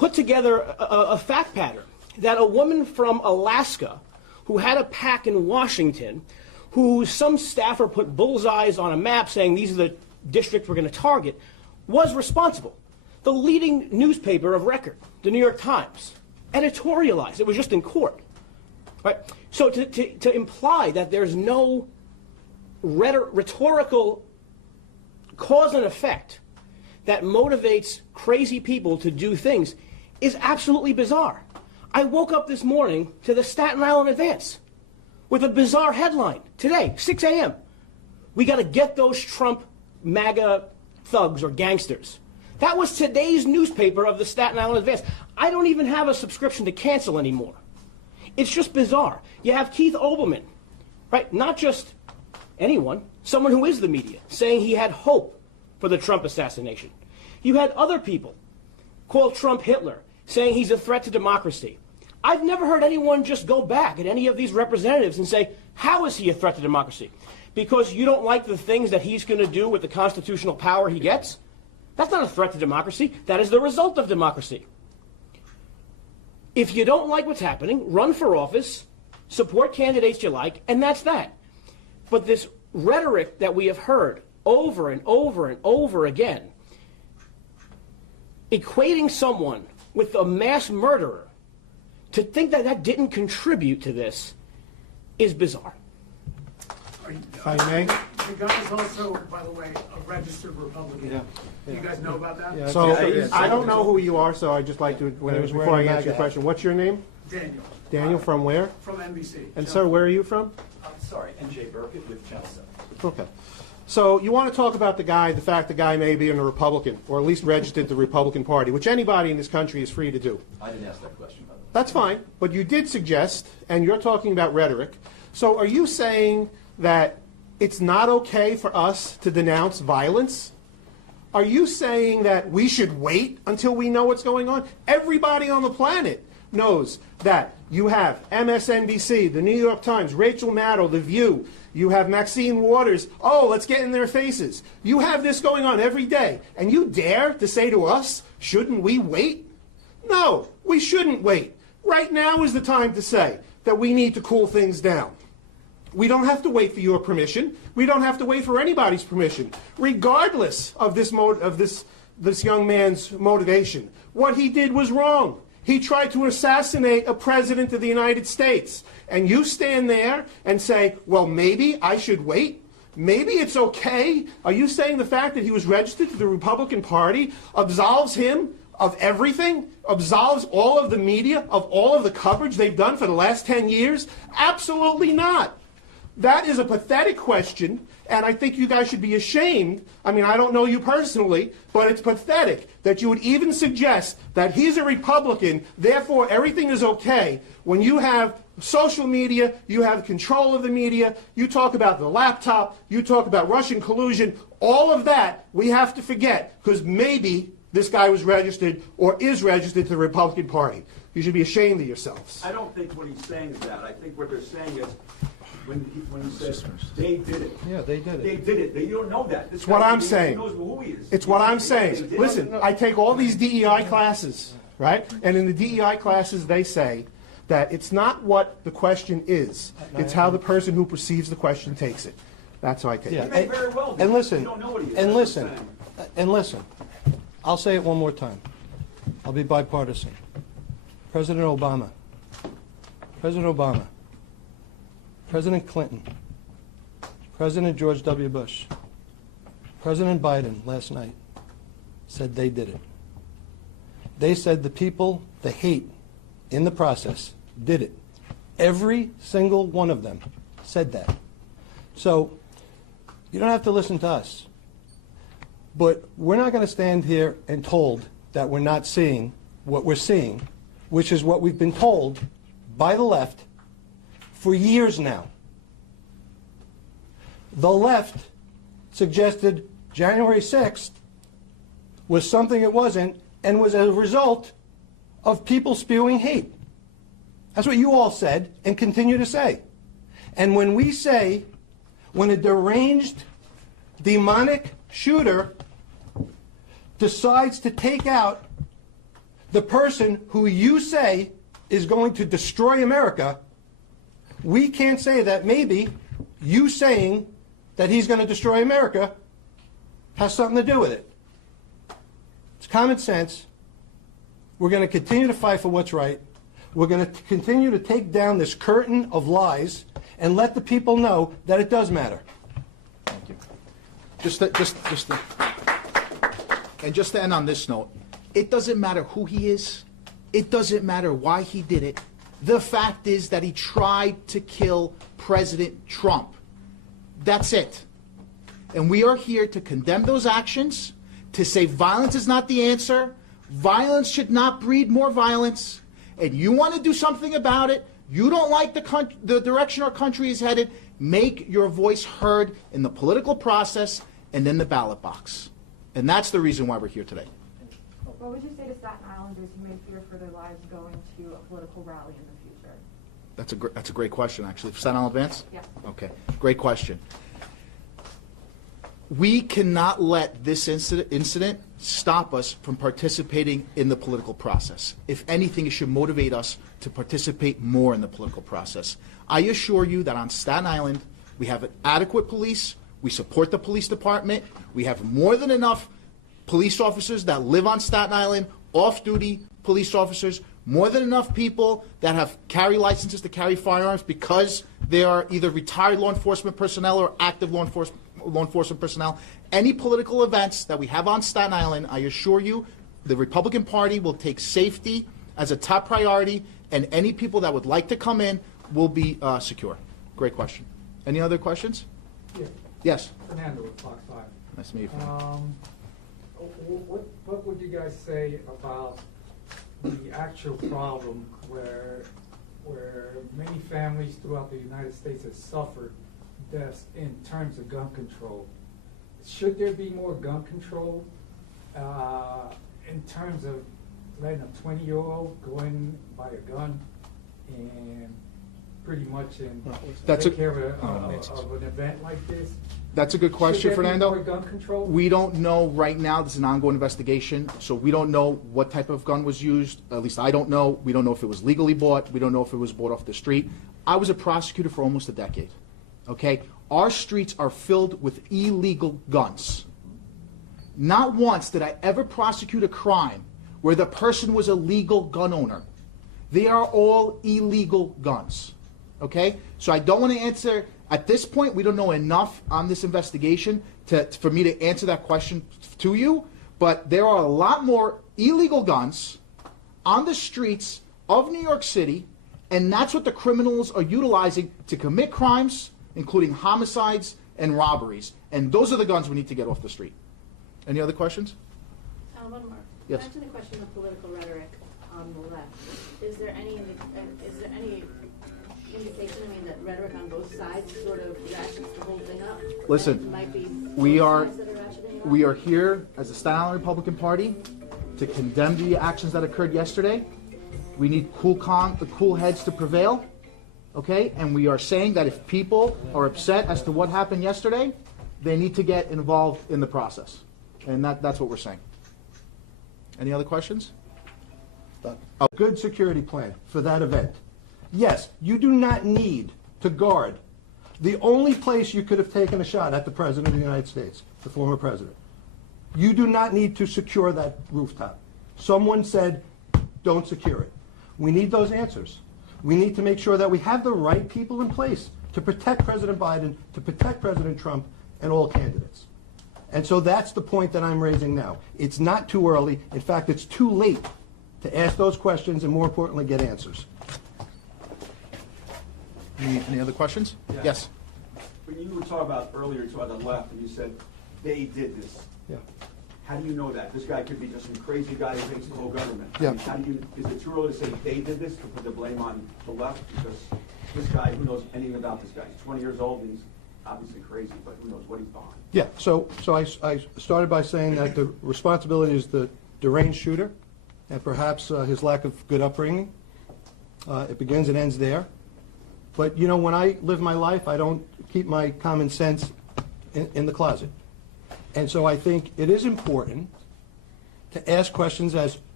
put together a fact pattern that a woman from Alaska who had a PAC in Washington, who some staffer put bullseyes on a map saying these are the districts we're going to target, was responsible. The leading newspaper of record, the New York Times, editorialized. It was just in court. Right? So to imply that there's no rhetorical cause and effect that motivates crazy people to do things is absolutely bizarre. I woke up this morning to the Staten Island Advance with a bizarre headline today, 6 a.m. We got to get those Trump MAGA thugs or gangsters. That was today's newspaper of the Staten Island Advance. I don't even have a subscription to cancel anymore. It's just bizarre. You have Keith Olbermann, right? Not just anyone, someone who is the media, saying he had hope for the Trump assassination. You had other people call Trump Hitler, saying he's a threat to democracy. I've never heard anyone just go back at any of these representatives and say, how is he a threat to democracy? Because you don't like the things that he's going to do with the constitutional power he gets? That's not a threat to democracy. That is the result of democracy. If you don't like what's happening, run for office, support candidates you like, and that's that. But this rhetoric that we have heard over and over and over again, equating someone with a mass murderer, to think that that didn't contribute to this is bizarre. If I may. The guy is also, by the way, a registered Republican. Yeah. You guys know about that? Yeah. So Yeah. I don't know who you are, so I'd just like to, was before I wearing a answer your MAGA question, what's your name? Daniel. Daniel, from where? From NBC. And sir, where are you from? I'm sorry, NJ Burkett with Channel 7. Okay. So you want to talk about the fact the guy may be a Republican, or at least registered to the Republican Party, which anybody in this country is free to do. I didn't ask that question, by the way. That's fine, but you did suggest, and you're talking about rhetoric. So are you saying that it's not okay for us to denounce violence? Are you saying that we should wait until we know what's going on? Everybody on the planet knows that you have MSNBC, the New York Times, Rachel Maddow, The View. You have Maxine Waters. Oh, let's get in their faces. You have this going on every day. And you dare to say to us, shouldn't we wait? No, we shouldn't wait. Right now is the time to say that we need to cool things down. We don't have to wait for your permission. We don't have to wait for anybody's permission, regardless of this young man's motivation. What he did was wrong. He tried to assassinate a president of the United States. And you stand there and say, well, maybe I should wait? Maybe it's okay? Are you saying the fact that he was registered to the Republican Party absolves him of everything? Absolves all of the media of all of the coverage they've done for the last 10 years? Absolutely not. That is a pathetic question, and I think you guys should be ashamed. I mean, I don't know you personally, but it's pathetic that you would even suggest that he's a Republican, therefore everything is okay, when you have social media, you have control of the media, you talk about the laptop, you talk about Russian collusion, all of that we have to forget, because maybe this guy was registered or is registered to the Republican Party. You should be ashamed of yourselves. I don't think what he's saying is that. I think what they're saying is, when he says they did it. Yeah, they did it. They did it. You don't know that. It's what I'm saying. Knows who he is. It's what I'm saying. Listen, I take all these DEI classes, right? And in the DEI classes, they say that it's not what the question is. It's how the person who perceives the question takes it. That's how I take Yeah. it. He may very well be. And listen, You don't know what he is. and That's what listen, I'm saying. and listen. I'll say it one more time. I'll be bipartisan. President Obama, President Clinton, President George W. Bush, President Biden last night said they did it. They said the people, the hate in the process, did it. Every single one of them said that. So you don't have to listen to us. But we're not going to stand here and told that we're not seeing what we're seeing, which is what we've been told by the left for years now. The left suggested January 6th was something it wasn't and was a result of people spewing hate. That's what you all said and continue to say. And when we say, when a deranged, demonic shooter decides to take out the person who you say is going to destroy America, we can't say that maybe you saying that he's going to destroy America has something to do with it. It's common sense. We're going to continue to fight for what's right. We're going to continue to take down this curtain of lies and let the people know that it does matter. Thank you. Just to end on this note, it doesn't matter who he is. It doesn't matter why he did it. The fact is that he tried to kill President Trump. That's it. And we are here to condemn those actions, to say violence is not the answer. Violence should not breed more violence. And you want to do something about it. You don't like the direction our country is headed. Make your voice heard in the political process and in the ballot box. And that's the reason why we're here today. What would you say to Staten Islanders who may fear for their lives going to a political rally in the future? That's a great question, actually. Staten Island Advance? Yeah. Okay, great question. We cannot let this incident stop us from participating in the political process. If anything, it should motivate us to participate more in the political process. I assure you that on Staten Island, we have an adequate police. We support the police department. We have more than enough police officers that live on Staten Island, off-duty police officers, more than enough people that have carry licenses to carry firearms because they are either retired law enforcement personnel or active law enforcement personnel. Any political events that we have on Staten Island, I assure you, the Republican Party will take safety as a top priority, and any people that would like to come in will be secure. Great question. Any other questions? Yeah. Yes. Fernando with Fox 5. Nice to meet you. What would you guys say about the actual problem where many families throughout the United States have suffered deaths in terms of gun control? Should there be more gun control in terms of letting a 20-year-old go in, buy a gun, and pretty much take care of an event like this? That's a good question, Should there be Fernando. more gun control? We don't know right now. This is an ongoing investigation, so we don't know what type of gun was used. At least I don't know. We don't know if it was legally bought. We don't know if it was bought off the street. I was a prosecutor for almost a decade. Okay? Our streets are filled with illegal guns. Not once did I ever prosecute a crime where the person was a legal gun owner. They are all illegal guns. Okay? So I don't want to answer. At this point, we don't know enough on this investigation for me to answer that question to you, but there are a lot more illegal guns on the streets of New York City, and that's what the criminals are utilizing to commit crimes, including homicides and robberies. And those are the guns we need to get off the street. Any other questions? One more. Yes. Back to the question of political rhetoric on the left. Is there any indication, that rhetoric on both sides sort of ratchets the whole thing up? Listen, Might be we both are sides that ratcheting it up? we are here as the Staten Island Republican Party to condemn the actions that occurred yesterday. We need cool heads to prevail, okay? And we are saying that if people are upset as to what happened yesterday, they need to get involved in the process. And that's what we're saying. Any other questions? A good security plan for that event. Yes, you do not need to guard the only place you could have taken a shot at the President of the United States, the former President. You do not need to secure that rooftop. Someone said, don't secure it. We need those answers. We need to make sure that we have the right people in place to protect President Biden, to protect President Trump, and all candidates. And so that's the point that I'm raising now. It's not too early. In fact, it's too late to ask those questions and, more importantly, get answers. Any other questions? Yeah. Yes. When you were talking about earlier, to the left, and you said they did this. Yeah. How do you know that? This guy could be just some crazy guy who hates the whole government. Yeah. Is it too early to say they did this, to put the blame on the left? Because this guy, who knows anything about this guy? He's 20 years old, and he's obviously crazy, but who knows what he's behind. Yeah, so I started by saying that the responsibility is the deranged shooter and perhaps his lack of good upbringing. It begins and ends there. But, when I live my life, I don't keep my common sense in the closet. And so I think it is important to ask questions as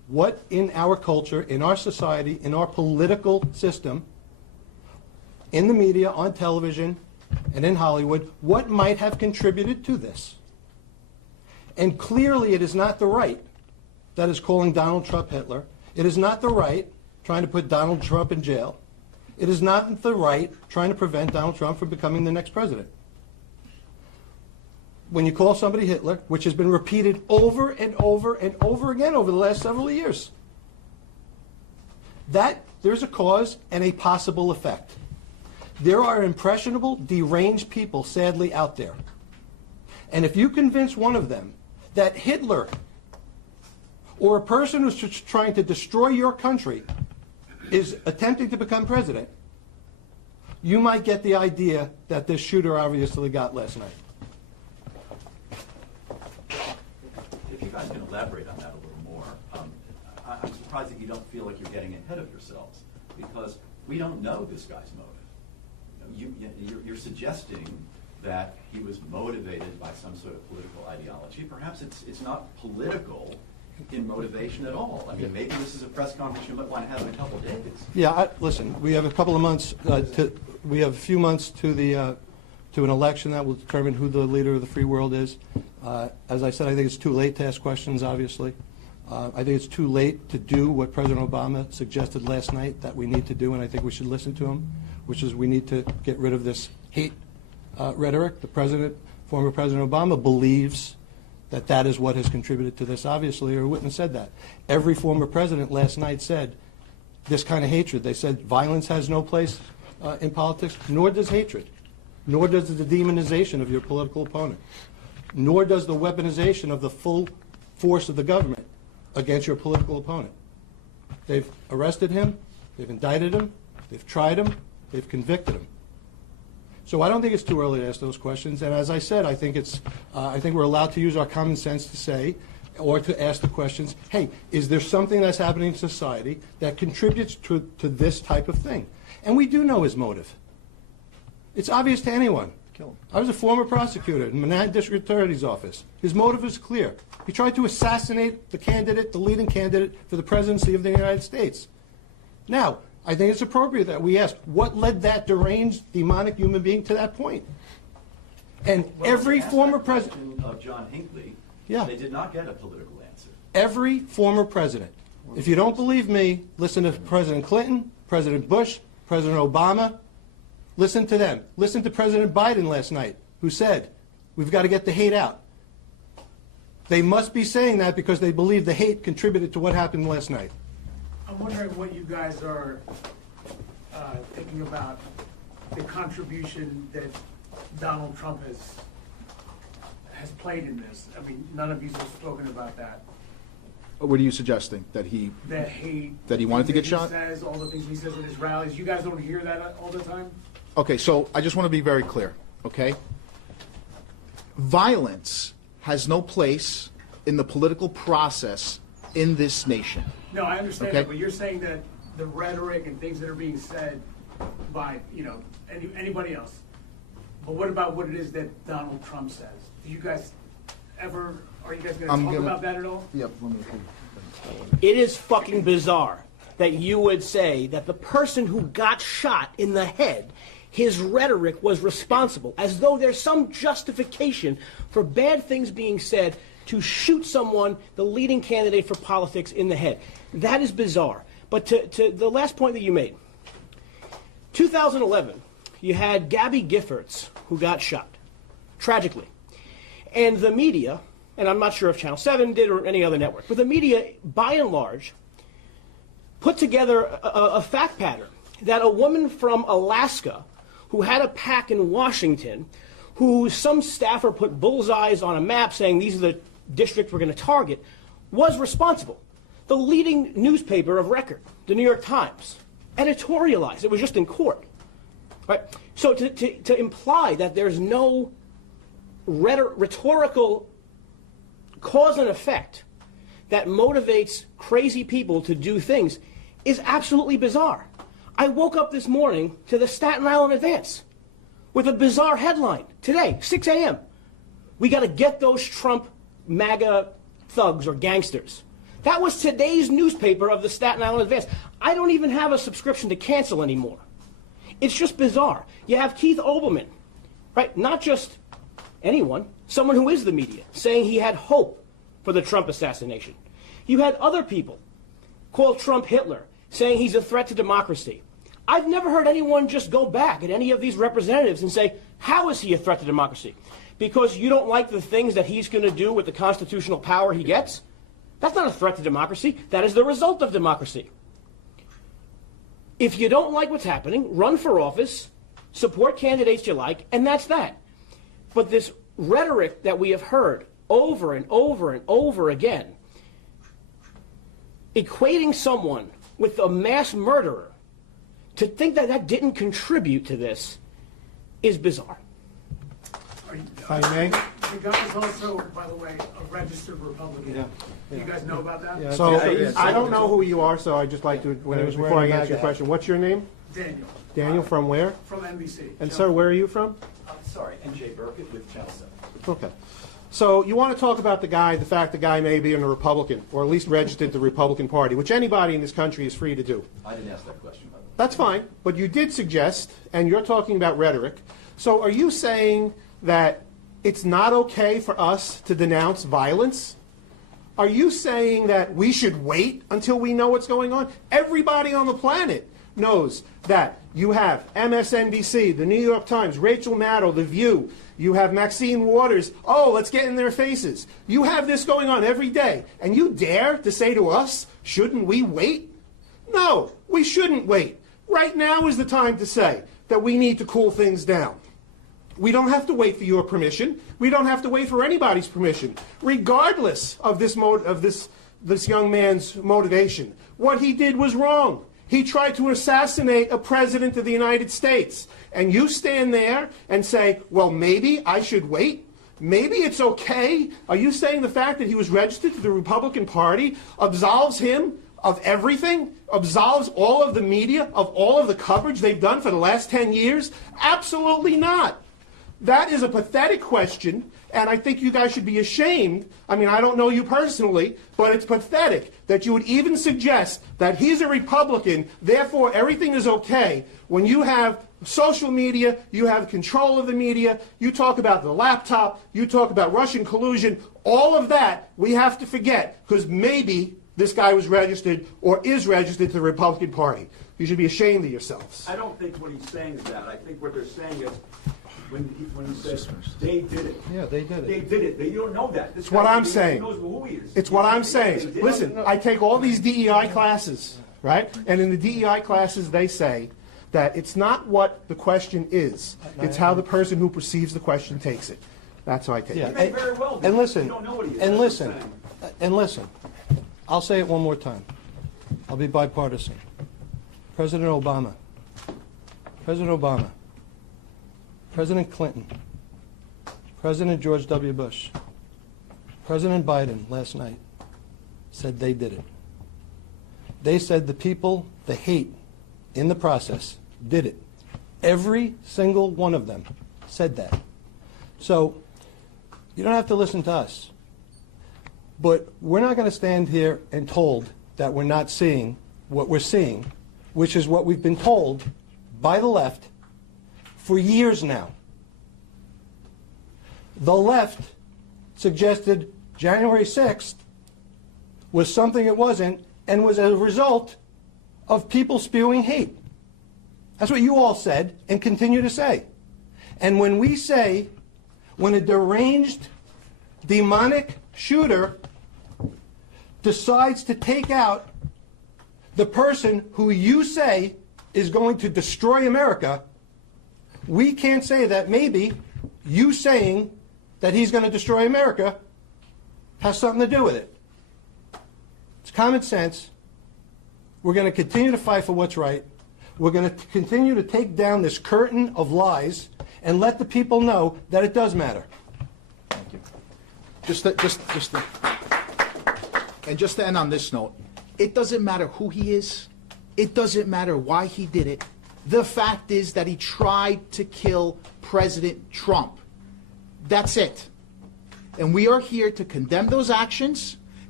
what in our culture, in our society, in our political system, in the media, on television, and in Hollywood, what might have contributed to this. And clearly it is not the right that is calling Donald Trump Hitler. It is not the right trying to put Donald Trump in jail. It is not the right trying to prevent Donald Trump from becoming the next president. When you call somebody Hitler, which has been repeated over and over and over again over the last several years, that there's a cause and a possible effect. There are impressionable, deranged people, sadly, out there. And if you convince one of them that Hitler or a person who's just trying to destroy your country is attempting to become president, you might get the idea that this shooter obviously got last night. If you guys can elaborate on that a little more, I'm surprised that you don't feel like you're getting ahead of yourselves, because we don't know this guy's motive. You're suggesting that he was motivated by some sort of political ideology. Perhaps it's not political in motivation at all. I mean, maybe this is a press conference you might want to have in a couple of days. Yeah, listen, we have a couple of months, we have a few months to an election that will determine who the leader of the free world is. As I said, I think it's too late to ask questions, obviously. I think it's too late to do what President Obama suggested last night that we need to do, and I think we should listen to him, which is we need to get rid of this hate rhetoric. Former President Obama believes that is what has contributed to this, obviously, or he wouldn't have said that. Every former president last night said this kind of hatred. They said violence has no place in politics, nor does hatred, nor does the demonization of your political opponent, nor does the weaponization of the full force of the government against your political opponent. They've arrested him, they've indicted him, they've tried him, they've convicted him. So I don't think it's too early to ask those questions. And as I said, I think we're allowed to use our common sense to say, or to ask the questions, hey, is there something that's happening in society that contributes to this type of thing? And we do know his motive. It's obvious to anyone. I was a former prosecutor in Manhattan District Attorney's Office. His motive is clear. He tried to assassinate the leading candidate for the presidency of the United States. Now, I think it's appropriate that we ask, what led that deranged, demonic human being to that point? And every former president of John Hinckley, yeah, they did not get a political answer. Every former president. If you don't believe me, listen to President Clinton, President Bush, President Obama. Listen to them. Listen to President Biden last night, who said, we've got to get the hate out. They must be saying that because they believe the hate contributed to what happened last night. I'm wondering what you guys are thinking about the contribution that Donald Trump has played in this. I mean, none of you have spoken about that. What are you suggesting? That he wanted to get shot? He says, all the things he says at his rallies. You guys don't hear that all the time? Okay, so I just want to be very clear, okay? Violence has no place in the political process in this nation. No, I understand Okay. that, but you're saying that the rhetoric and things that are being said by, anybody else. But what about what it is that Donald Trump says? Are you guys going to talk about that at all? Yep, let me It is fucking bizarre that you would say that the person who got shot in the head, his rhetoric was responsible, as though there's some justification for bad things being said to shoot someone, the leading candidate for politics, in the head. That is bizarre. But to the last point that you made, 2011, you had Gabby Giffords, who got shot, tragically. And the media, and I'm not sure if Channel 7 did or any other network, but the media, by and large, put together a fact pattern that a woman from Alaska who had a PAC in Washington, who some staffer put bullseyes on a map saying these are the districts we're going to target, was responsible. The leading newspaper of record, the New York Times, editorialized. It was just in court. Right? So to imply that there's no rhetorical cause and effect that motivates crazy people to do things is absolutely bizarre. I woke up this morning to the Staten Island Advance with a bizarre headline today, 6 a.m. We got to get those Trump MAGA thugs or gangsters. That was today's newspaper of the Staten Island Advance. I don't even have a subscription to cancel anymore. It's just bizarre. You have Keith Olbermann, right? Not just anyone, someone who is the media, saying he had hope for the Trump assassination. You had other people call Trump Hitler, saying he's a threat to democracy. I've never heard anyone just go back at any of these representatives and say, how is he a threat to democracy? Because you don't like the things that he's going to do with the constitutional power he gets? That's not a threat to democracy. That is the result of democracy. If you don't like what's happening, run for office, support candidates you like, and that's that. But this rhetoric that we have heard over and over and over again, equating someone with a mass murderer, to think that that didn't contribute to this is bizarre. If I may. The guy is also, by the way, a registered Republican. Yeah. You guys know about that? Yeah. So Yeah. I don't know who you are, so I'd just like to, was before wearing I a answer your MAGA question, what's your name? Daniel. Daniel, from where? From NBC. And sir, where are you from? I'm sorry, NJ Burkett with Channel 7. Okay. So you want to talk about the fact the guy may be a Republican, or at least registered to the Republican Party, which anybody in this country is free to do. I didn't ask that question, by the way. That's fine, but you did suggest, and you're talking about rhetoric. So are you saying that it's not okay for us to denounce violence? Are you saying that we should wait until we know what's going on? Everybody on the planet knows that you have MSNBC, the New York Times, Rachel Maddow, The View. You have Maxine Waters. Oh, let's get in their faces. You have this going on every day. And you dare to say to us, shouldn't we wait? No, we shouldn't wait. Right now is the time to say that we need to cool things down. We don't have to wait for your permission. We don't have to wait for anybody's permission, regardless of this young man's motivation. What he did was wrong. He tried to assassinate a president of the United States. And you stand there and say, well, maybe I should wait? Maybe it's okay? Are you saying the fact that he was registered to the Republican Party absolves him of everything? Absolves all of the media of all of the coverage they've done for the last 10 years? Absolutely not. That is a pathetic question, and I think you guys should be ashamed. I mean, I don't know you personally, but it's pathetic that you would even suggest that he's a Republican, therefore everything is okay, when you have social media, you have control of the media, you talk about the laptop, you talk about Russian collusion, all of that we have to forget, because maybe this guy was registered or is registered to the Republican Party. You should be ashamed of yourselves. I don't think what he's saying is that. I think what they're saying is, when he says they did it. Yeah, they did it. They did it. You don't know that. It's what I'm saying. Knows who he is. It's what I'm saying. Listen, I take all these DEI classes, right? And in the DEI classes, they say that it's not what the question is. It's how the person who perceives the question takes it. That's how I take Yeah. it. He may very well be. And listen, You don't know what he is. and That's what listen, I'm saying. and listen. I'll say it one more time. I'll be bipartisan. President Obama, President Clinton, President George W. Bush, President Biden last night said they did it. They said the people, the hate in the process, did it. Every single one of them said that. So you don't have to listen to us. But we're not going to stand here and told that we're not seeing what we're seeing, which is what we've been told by the left for years now. The left suggested January 6th was something it wasn't and was a result of people spewing hate. That's what you all said and continue to say. And when we say, when a deranged, demonic shooter decides to take out the person who you say is going to destroy America, we can't say that maybe you saying that he's going to destroy America has something to do with it. It's common sense. We're going to continue to fight for what's right. We're going to continue to take down this curtain of lies and let the people know that it does matter. Thank you. And just to end on this note, it doesn't matter who he is. It doesn't matter why he did it. The fact is that he tried to kill President Trump. That's it. And we are here to condemn those actions,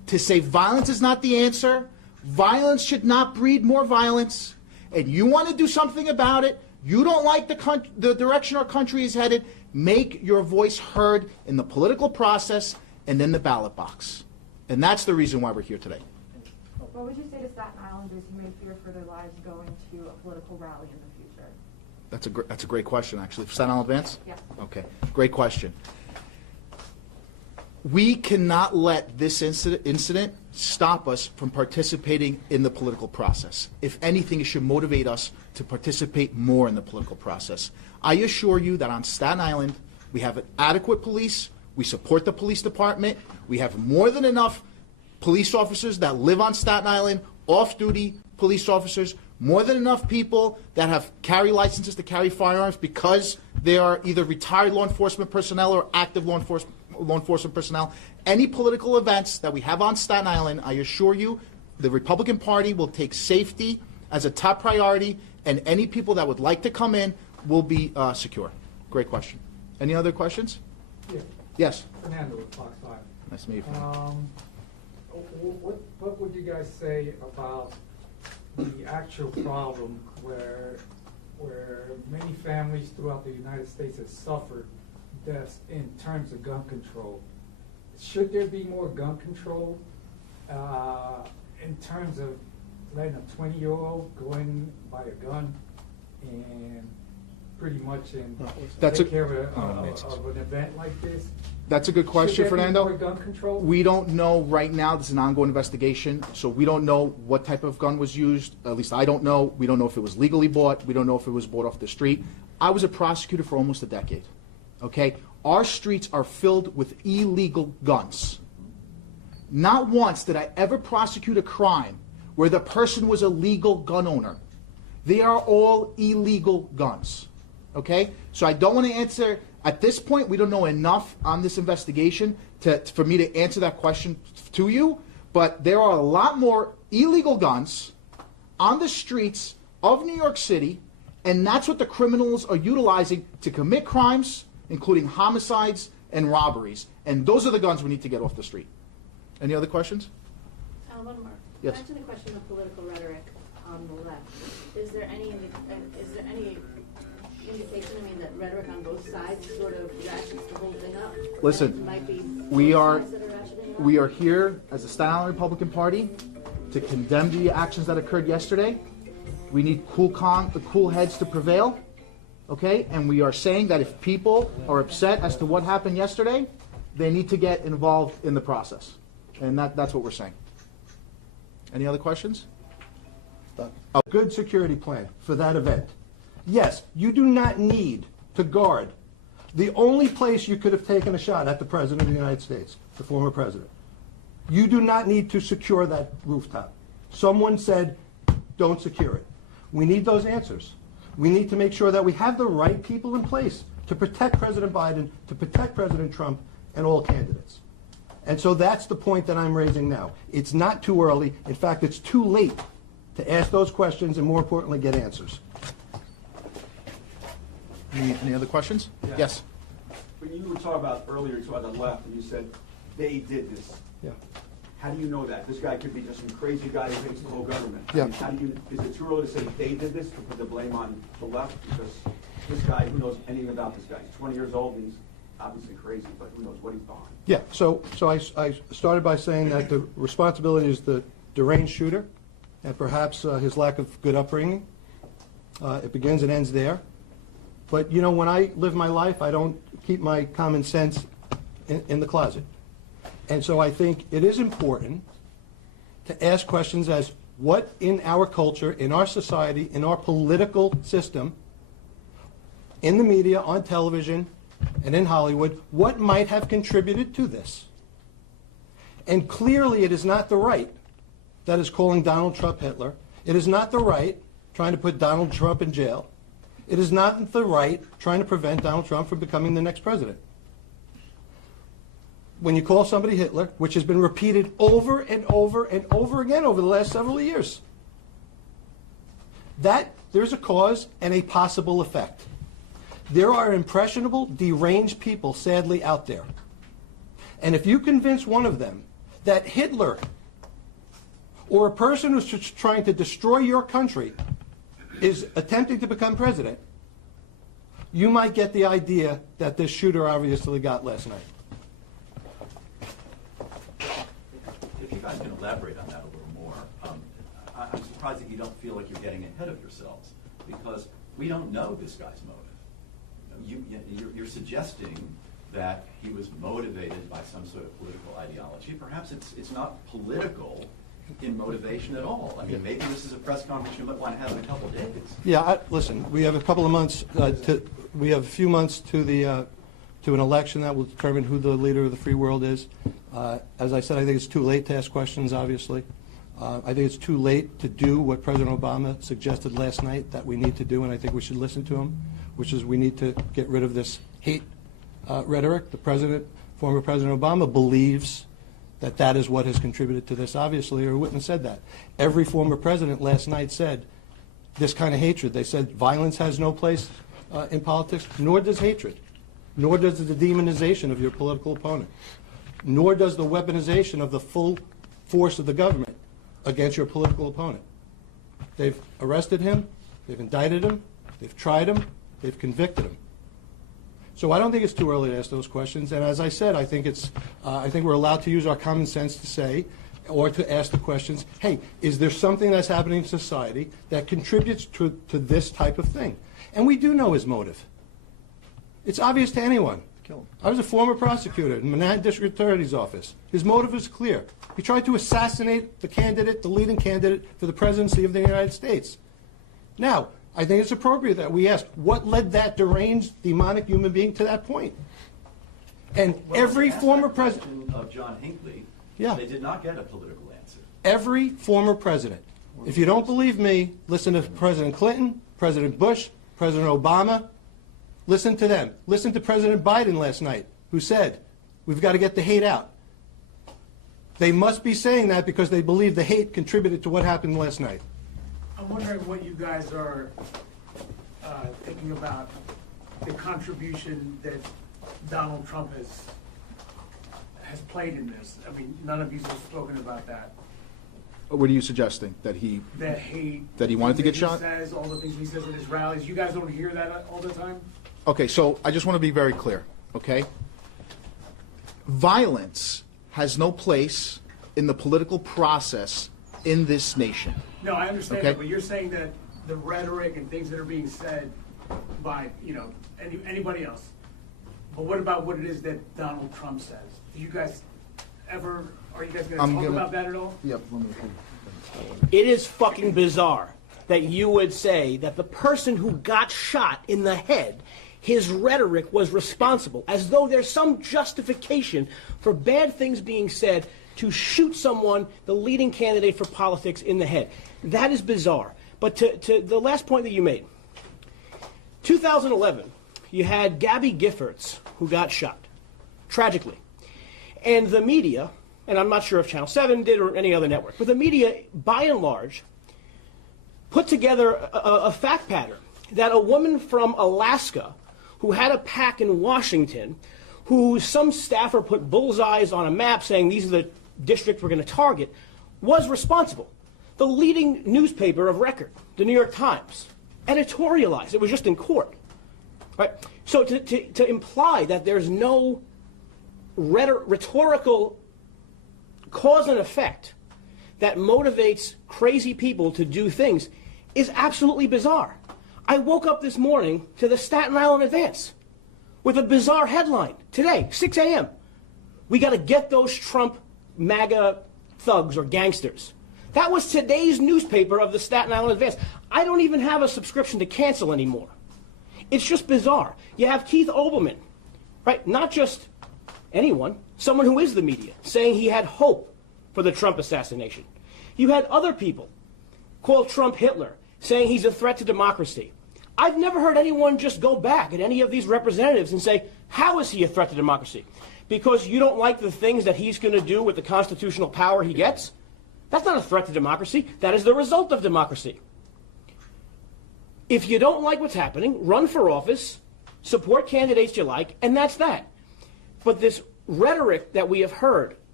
to say violence is not the answer, violence should not breed more violence, and you want to do something about it, you don't like the direction our country is headed, make your voice heard in the political process and in the ballot box. And that's the reason why we're here today. What would you say to Staten Islanders who may fear for their lives going to a political rally in the future? That's a great question, actually. Staten Island Advance? Yes. Okay, great question. We cannot let this incident stop us from participating in the political process. If anything, it should motivate us to participate more in the political process. I assure you that on Staten Island, we have an adequate police, we support the police department, we have more than enough police officers that live on Staten Island, off-duty police officers, more than enough people that have carry licenses to carry firearms because they are either retired law enforcement personnel or active law enforcement personnel. Any political events that we have on Staten Island, I assure you, the Republican Party will take safety as a top priority, and any people that would like to come in will be secure. Great question. Any other questions? Yeah. Yes. Fernando with Fox 5. Nice to meet you. What would you guys say about the actual problem where many families throughout the United States have suffered deaths in terms of gun control? Should there be more gun control in terms of letting a 20-year-old go in and buy a gun and pretty much take care of an event like this? That's a good question, Should there be Fernando. more gun control? We don't know right now. This is an ongoing investigation, so we don't know what type of gun was used. At least I don't know. We don't know if it was legally bought. We don't know if it was bought off the street. I was a prosecutor for almost a decade. Okay? Our streets are filled with illegal guns. Not once did I ever prosecute a crime where the person was a legal gun owner. They are all illegal guns. Okay? So I don't want to answer. At this point, we don't know enough on this investigation for me to answer that question to you, but there are a lot more illegal guns on the streets of New York City, and that's what the criminals are utilizing to commit crimes, including homicides and robberies. And those are the guns we need to get off the street. Any other questions? One more. Yes. Back to the question of political rhetoric on the left. Is there any indication, that rhetoric on both sides sort of ratchets the whole thing up? Listen, Might be we are sides that are ratcheting it up? we are here as the Staten Island Republican Party to condemn the actions that occurred yesterday. We need cool heads to prevail, okay? And we are saying that if people are upset as to what happened yesterday, they need to get involved in the process. And that's what we're saying. Any other questions? A good security plan for that event. Yes, you do not need to guard the only place you could have taken a shot at the President of the United States, the former President. You do not need to secure that rooftop. Someone said, don't secure it. We need those answers. We need to make sure that we have the right people in place to protect President Biden, to protect President Trump, and all candidates. And so that's the point that I'm raising now. It's not too early. In fact, it's too late to ask those questions and, more importantly, get answers. Any other questions? Yeah. Yes. When you were talking about earlier, you talked about the left, and you said they did this. Yeah. How do you know that? This guy could be just some crazy guy who hates the whole government. Yeah. I mean, how do you? Is it too early to say they did this to put the blame on the left? Because this guy, who knows anything about this guy? He's 20 years old, and he's obviously crazy, but who knows what he's behind? Yeah, so I started by saying that the responsibility is the deranged shooter and perhaps his lack of good upbringing. It begins and ends there. But, when I live my life, I don't keep my common sense in the closet. And so I think it is important to ask questions as what in our culture, in our society, in our political system, in the media, on television, and in Hollywood, what might have contributed to this? And clearly it is not the right that is calling Donald Trump Hitler. It is not the right trying to put Donald Trump in jail. It is not the right trying to prevent Donald Trump from becoming the next president. When you call somebody Hitler, which has been repeated over and over and over again over the last several years, that there's a cause and a possible effect. There are impressionable, deranged people, sadly, out there. And if you convince one of them that Hitler or a person who's just trying to destroy your country is attempting to become president, you might get the idea that this shooter obviously got last night. If you guys can elaborate on that a little more, I'm surprised that you don't feel like you're getting ahead of yourselves, because we don't know this guy's motive. You're suggesting that he was motivated by some sort of political ideology. Perhaps it's not political in motivation at all. I mean, maybe this is a press conference you might want to have in a couple of days. Yeah, listen, we have a couple of months, we have a few months to an election that will determine who the leader of the free world is. As I said, I think it's too late to ask questions, obviously. I think it's too late to do what President Obama suggested last night that we need to do, and I think we should listen to him, which is we need to get rid of this hate rhetoric. Former President Obama believes that that is what has contributed to this, obviously, or he wouldn't have said that. Every former president last night said this kind of hatred. They said violence has no place in politics, nor does hatred, nor does the demonization of your political opponent, nor does the weaponization of the full force of the government against your political opponent. They've arrested him, they've indicted him, they've tried him, they've convicted him. So I don't think it's too early to ask those questions. And as I said, I think we're allowed to use our common sense to say, or to ask the questions, hey, is there something that's happening in society that contributes to this type of thing? And we do know his motive. It's obvious to anyone. I was a former prosecutor in Manhattan District Attorney's Office. His motive was clear. He tried to assassinate the leading candidate for the presidency of the United States. Now, I think it's appropriate that we ask, what led that deranged, demonic human being to that point? And every former president of John Hinckley, yeah, they did not get a political answer. Every former president. If you don't believe me, listen to President Clinton, President Bush, President Obama. Listen to them. Listen to President Biden last night, who said, we've got to get the hate out. They must be saying that because they believe the hate contributed to what happened last night. I'm wondering what you guys are thinking about the contribution that Donald Trump has played in this. I mean, none of you have spoken about that. What are you suggesting? That he wanted to get shot? He says, all the things he says at his rallies. You guys don't hear that all the time? Okay, so I just want to be very clear, okay? Violence has no place in the political process in this nation. No, I understand Okay. that, but you're saying that the rhetoric and things that are being said by, anybody else. But what about what it is that Donald Trump says? Are you guys going to talk about that at all? Yep, let me. It is fucking bizarre that you would say that the person who got shot in the head, his rhetoric was responsible, as though there's some justification for bad things being said to shoot someone, the leading candidate for politics, in the head. That is bizarre. But to the last point that you made, 2011, you had Gabby Giffords, who got shot, tragically. And the media, and I'm not sure if Channel 7 did or any other network, but the media, by and large, put together a fact pattern that a woman from Alaska who had a PAC in Washington, who some staffer put bullseyes on a map saying these are the districts we're going to target, was responsible. The leading newspaper of record, the New York Times, editorialized. It was just in court. Right? So to imply that there's no rhetorical cause and effect that motivates crazy people to do things is absolutely bizarre. I woke up this morning to the Staten Island Advance with a bizarre headline today, 6 a.m. We got to get those Trump MAGA thugs or gangsters. That was today's newspaper of the Staten Island Advance. I don't even have a subscription to cancel anymore. It's just bizarre. You have Keith Olbermann, right? Not just anyone, someone who is the media, saying he had hope for the Trump assassination. You had other people call Trump Hitler, saying he's a threat to democracy. I've never heard anyone just go back at any of these representatives and say, how is he a threat to democracy? Because you don't like the things that he's going to do with the constitutional power he gets? That's not a threat to democracy. That is the result of democracy. If you don't like what's happening, run for office, support candidates you like, and that's that. But this rhetoric that we have heard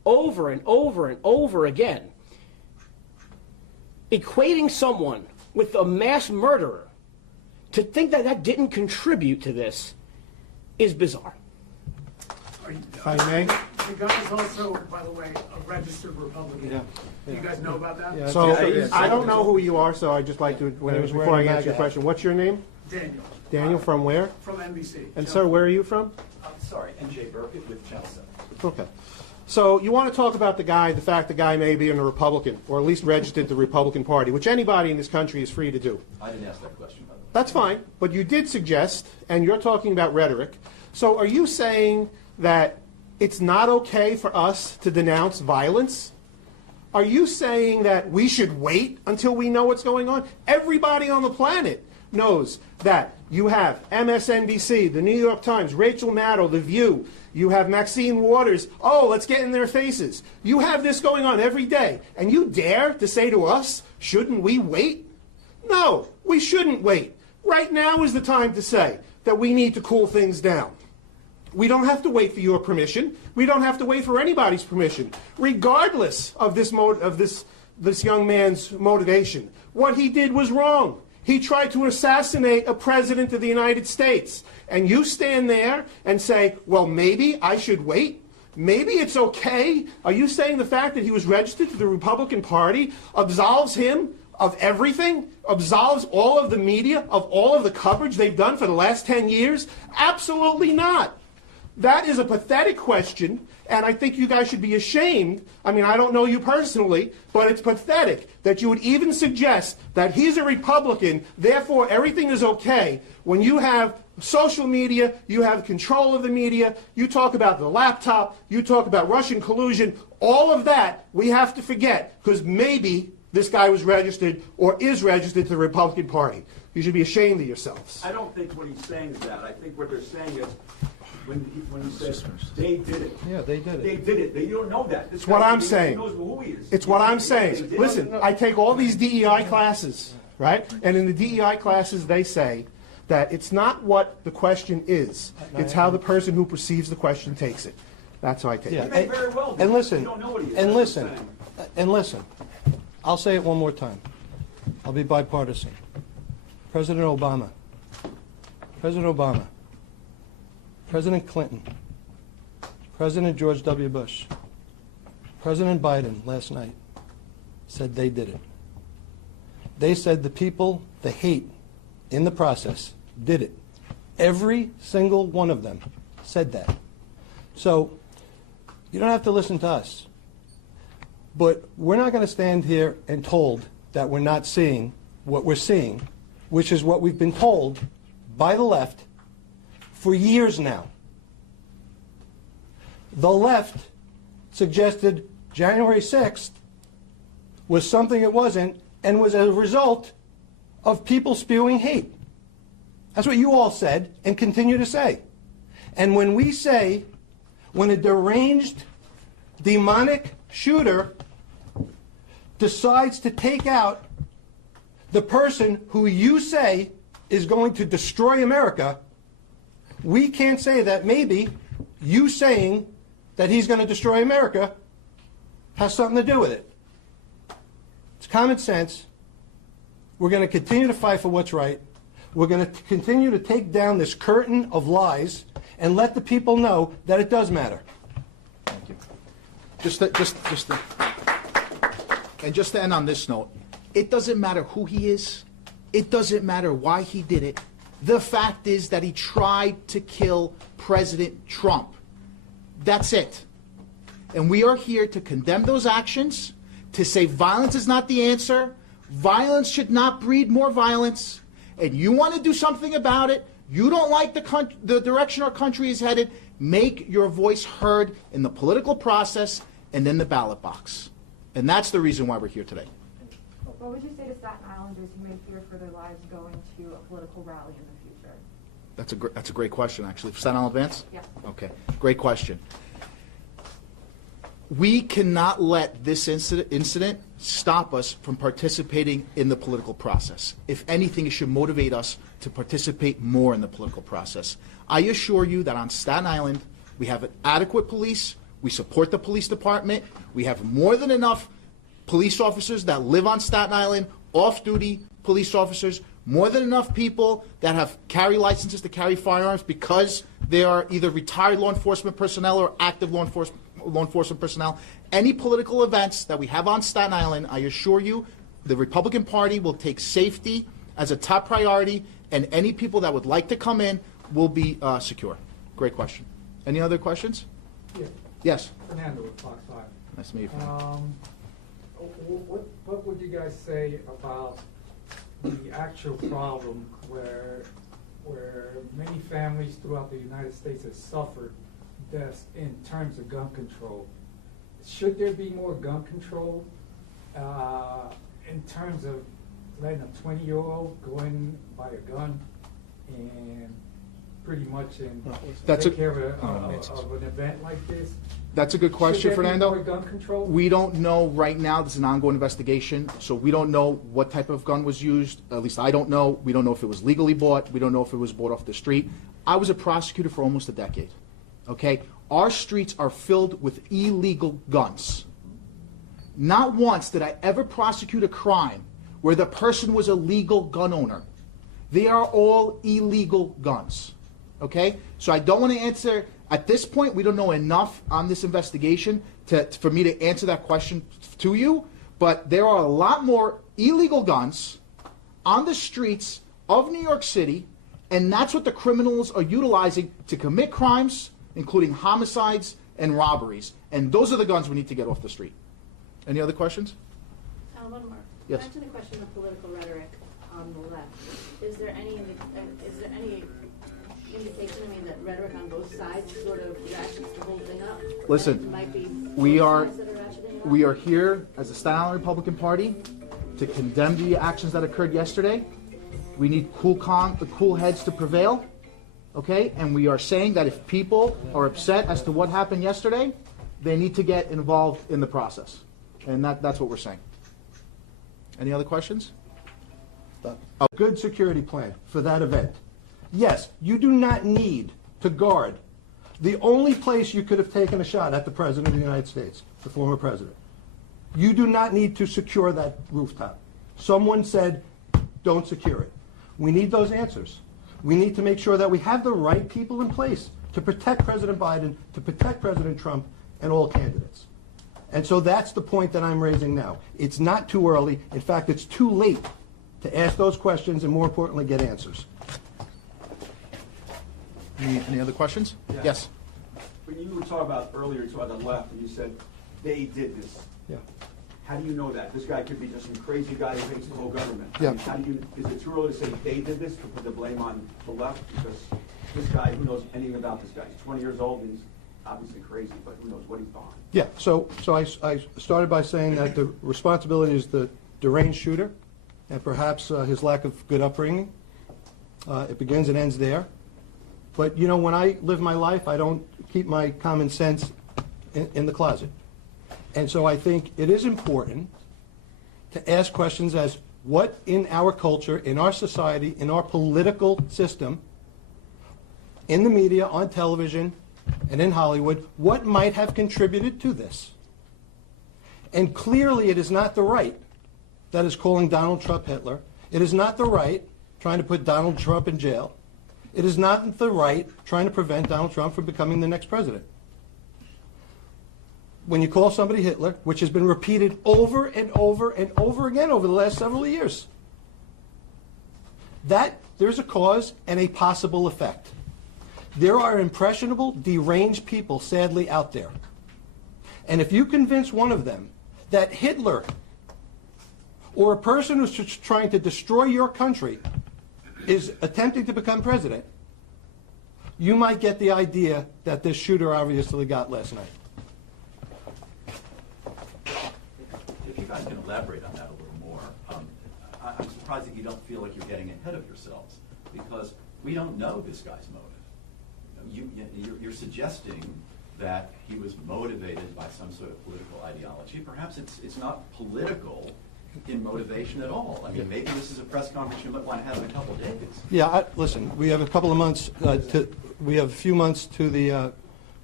over and over and over again, equating someone with a mass murderer, to think that that didn't contribute to this is bizarre. If I may. The guy is also, by the way, a registered Republican. Yeah. Do you guys know about that? Yeah. So Yeah. I don't know who you are, so I'd just like to, was before I wearing a answer your MAGA question, what's your name? Daniel. Daniel, from where? From NBC. And sir, where are you from? I'm sorry, NJ Burkett with Channel 7. Okay. So you want to talk about the fact the guy may be a Republican, or at least registered to the Republican Party, which anybody in this country is free to do. I didn't ask that question, by the way. That's fine, but you did suggest, and you're talking about rhetoric. So are you saying that it's not okay for us to denounce violence? Are you saying that we should wait until we know what's going on? Everybody on the planet knows that you have MSNBC, the New York Times, Rachel Maddow, The View. You have Maxine Waters. Oh, let's get in their faces. You have this going on every day. And you dare to say to us, shouldn't we wait? No, we shouldn't wait. Right now is the time to say that we need to cool things down. We don't have to wait for your permission. We don't have to wait for anybody's permission, regardless of this young man's motivation. What he did was wrong. He tried to assassinate a president of the United States. And you stand there and say, well, maybe I should wait? Maybe it's okay? Are you saying the fact that he was registered to the Republican Party absolves him of everything? Absolves all of the media of all of the coverage they've done for the last 10 years? Absolutely not. That is a pathetic question, and I think you guys should be ashamed. I mean, I don't know you personally, but it's pathetic that you would even suggest that he's a Republican, therefore everything is okay, when you have social media, you have control of the media, you talk about the laptop, you talk about Russian collusion, all of that we have to forget, because maybe this guy was registered or is registered to the Republican Party. You should be ashamed of yourselves. I don't think what he's saying is that. I think what they're saying is, when he says they did it. Yeah, they did it. They did it. You don't know that. This It's what guy, I'm he saying. knows who he is. It's what I'm They saying. did it. Listen, I take all these DEI classes, right? And in the DEI classes, they say that it's not what the question is. It's how the person who perceives the question takes it. That's how I take Yeah. it. He may very well be. And listen, You don't know what he is. and That's what listen, I'm saying. and listen. I'll say it one more time. I'll be bipartisan. President Obama, President Clinton, President George W. Bush, President Biden last night said they did it. They said the people, the hate in the process, did it. Every single one of them said that. So you don't have to listen to us. But we're not going to stand here and told that we're not seeing what we're seeing, which is what we've been told by the left for years now. The left suggested January 6th was something it wasn't and was a result of people spewing hate. That's what you all said and continue to say. And when we say, when a deranged, demonic shooter decides to take out the person who you say is going to destroy America, we can't say that maybe you saying that he's going to destroy America has something to do with it. It's common sense. We're going to continue to fight for what's right. We're going to continue to take down this curtain of lies and let the people know that it does matter. Thank you. Just to end on this note, it doesn't matter who he is. It doesn't matter why he did it. The fact is that he tried to kill President Trump. That's it. And we are here to condemn those actions, to say violence is not the answer. Violence should not breed more violence. And you want to do something about it. You don't like the direction our country is headed. Make your voice heard in the political process and in the ballot box. And that's the reason why we're here today. What would you say to Staten Islanders who may fear for their lives going to a political rally in the future? That's a great question, actually. Staten Island Advance? Yeah. Okay, great question. We cannot let this incident stop us from participating in the political process. If anything, it should motivate us to participate more in the political process. I assure you that on Staten Island, we have an adequate police, We support the police department. We have more than enough police officers that live on Staten Island, off-duty police officers, more than enough people that have carry licenses to carry firearms because they are either retired law enforcement personnel or active law enforcement personnel. Any political events that we have on Staten Island, I assure you, the Republican Party will take safety as a top priority, and any people that would like to come in will be secure. Great question. Any other questions? Yeah, Yes. Fernando with Fox 5. Nice to meet you, Fernando. What would you guys say about the actual problem where many families throughout the United States have suffered deaths in terms of gun control? Should there be more gun control in terms of letting a 20-year-old go in, buy a gun, and pretty much take care of an event like this? That's a good question, Should there be Fernando. more gun control? We don't know right now. This is an ongoing investigation, so we don't know what type of gun was used. At least I don't know. We don't know if it was legally bought. We don't know if it was bought off the street. I was a prosecutor for almost a decade. Okay? Our streets are filled with illegal guns. Not once did I ever prosecute a crime where the person was a legal gun owner. They are all illegal guns. Okay? So I don't want to answer. At this point, we don't know enough on this investigation for me to answer that question to you, but there are a lot more illegal guns on the streets of New York City, and that's what the criminals are utilizing to commit crimes, including homicides and robberies. And those are the guns we need to get off the street. Any other questions? One more. Yes. Back to the question of political rhetoric on the left. Is there any indication, that rhetoric on both sides sort of ratchets the whole thing up? Listen, Might be we both are sides that ratcheting it up? we are here as the Staten Island Republican Party to condemn the actions that occurred yesterday. We need cool heads to prevail, okay? And we are saying that if people are upset as to what happened yesterday, they need to get involved in the process, and that's what we're saying. Any other questions? A good security plan for that event. Yes, you do not need to guard the only place you could have taken a shot at the President of the United States, the former President. You do not need to secure that rooftop. Someone said, don't secure it. We need those answers. We need to make sure that we have the right people in place to protect President Biden, to protect President Trump, and all candidates. And so that's the point that I'm raising now. It's not too early. In fact, it's too late to ask those questions and, more importantly, get answers. Any other questions? Yeah. Yes. When you were talking about earlier, you talked about the left, and you said they did this. Yeah. How do you know that? This guy could be just some crazy guy who hates the whole government. Yeah. I mean, how do you? Is it too early to say they did this to put the blame on the left? Because this guy, who knows anything about this guy? He's 20 years old, and he's obviously crazy, but who knows what he's behind? Yeah, so I started by saying that the responsibility is the deranged shooter and perhaps his lack of good upbringing. It begins and ends there. But, when I live my life, I don't keep my common sense in the closet. And so I think it is important to ask questions as what in our culture, in our society, in our political system, in the media, on television, and in Hollywood, what might have contributed to this? And clearly it is not the right that is calling Donald Trump Hitler. It is not the right trying to put Donald Trump in jail. It is not the right trying to prevent Donald Trump from becoming the next president. When you call somebody Hitler, which has been repeated over and over and over again over the last several years, that there's a cause and a possible effect. There are impressionable, deranged people, sadly, out there. And if you convince one of them that Hitler or a person who's trying to destroy your country is attempting to become president, you might get the idea that this shooter obviously got last night. If you guys can elaborate on that a little more, I'm surprised that you don't feel like you're getting ahead of yourselves, because we don't know this guy's motive. You're suggesting that he was motivated by some sort of political ideology. Perhaps it's not political in motivation at all. I mean, maybe this is a press conference you might want to have in a couple of days. Yeah, listen, we have a couple of months we have a few months to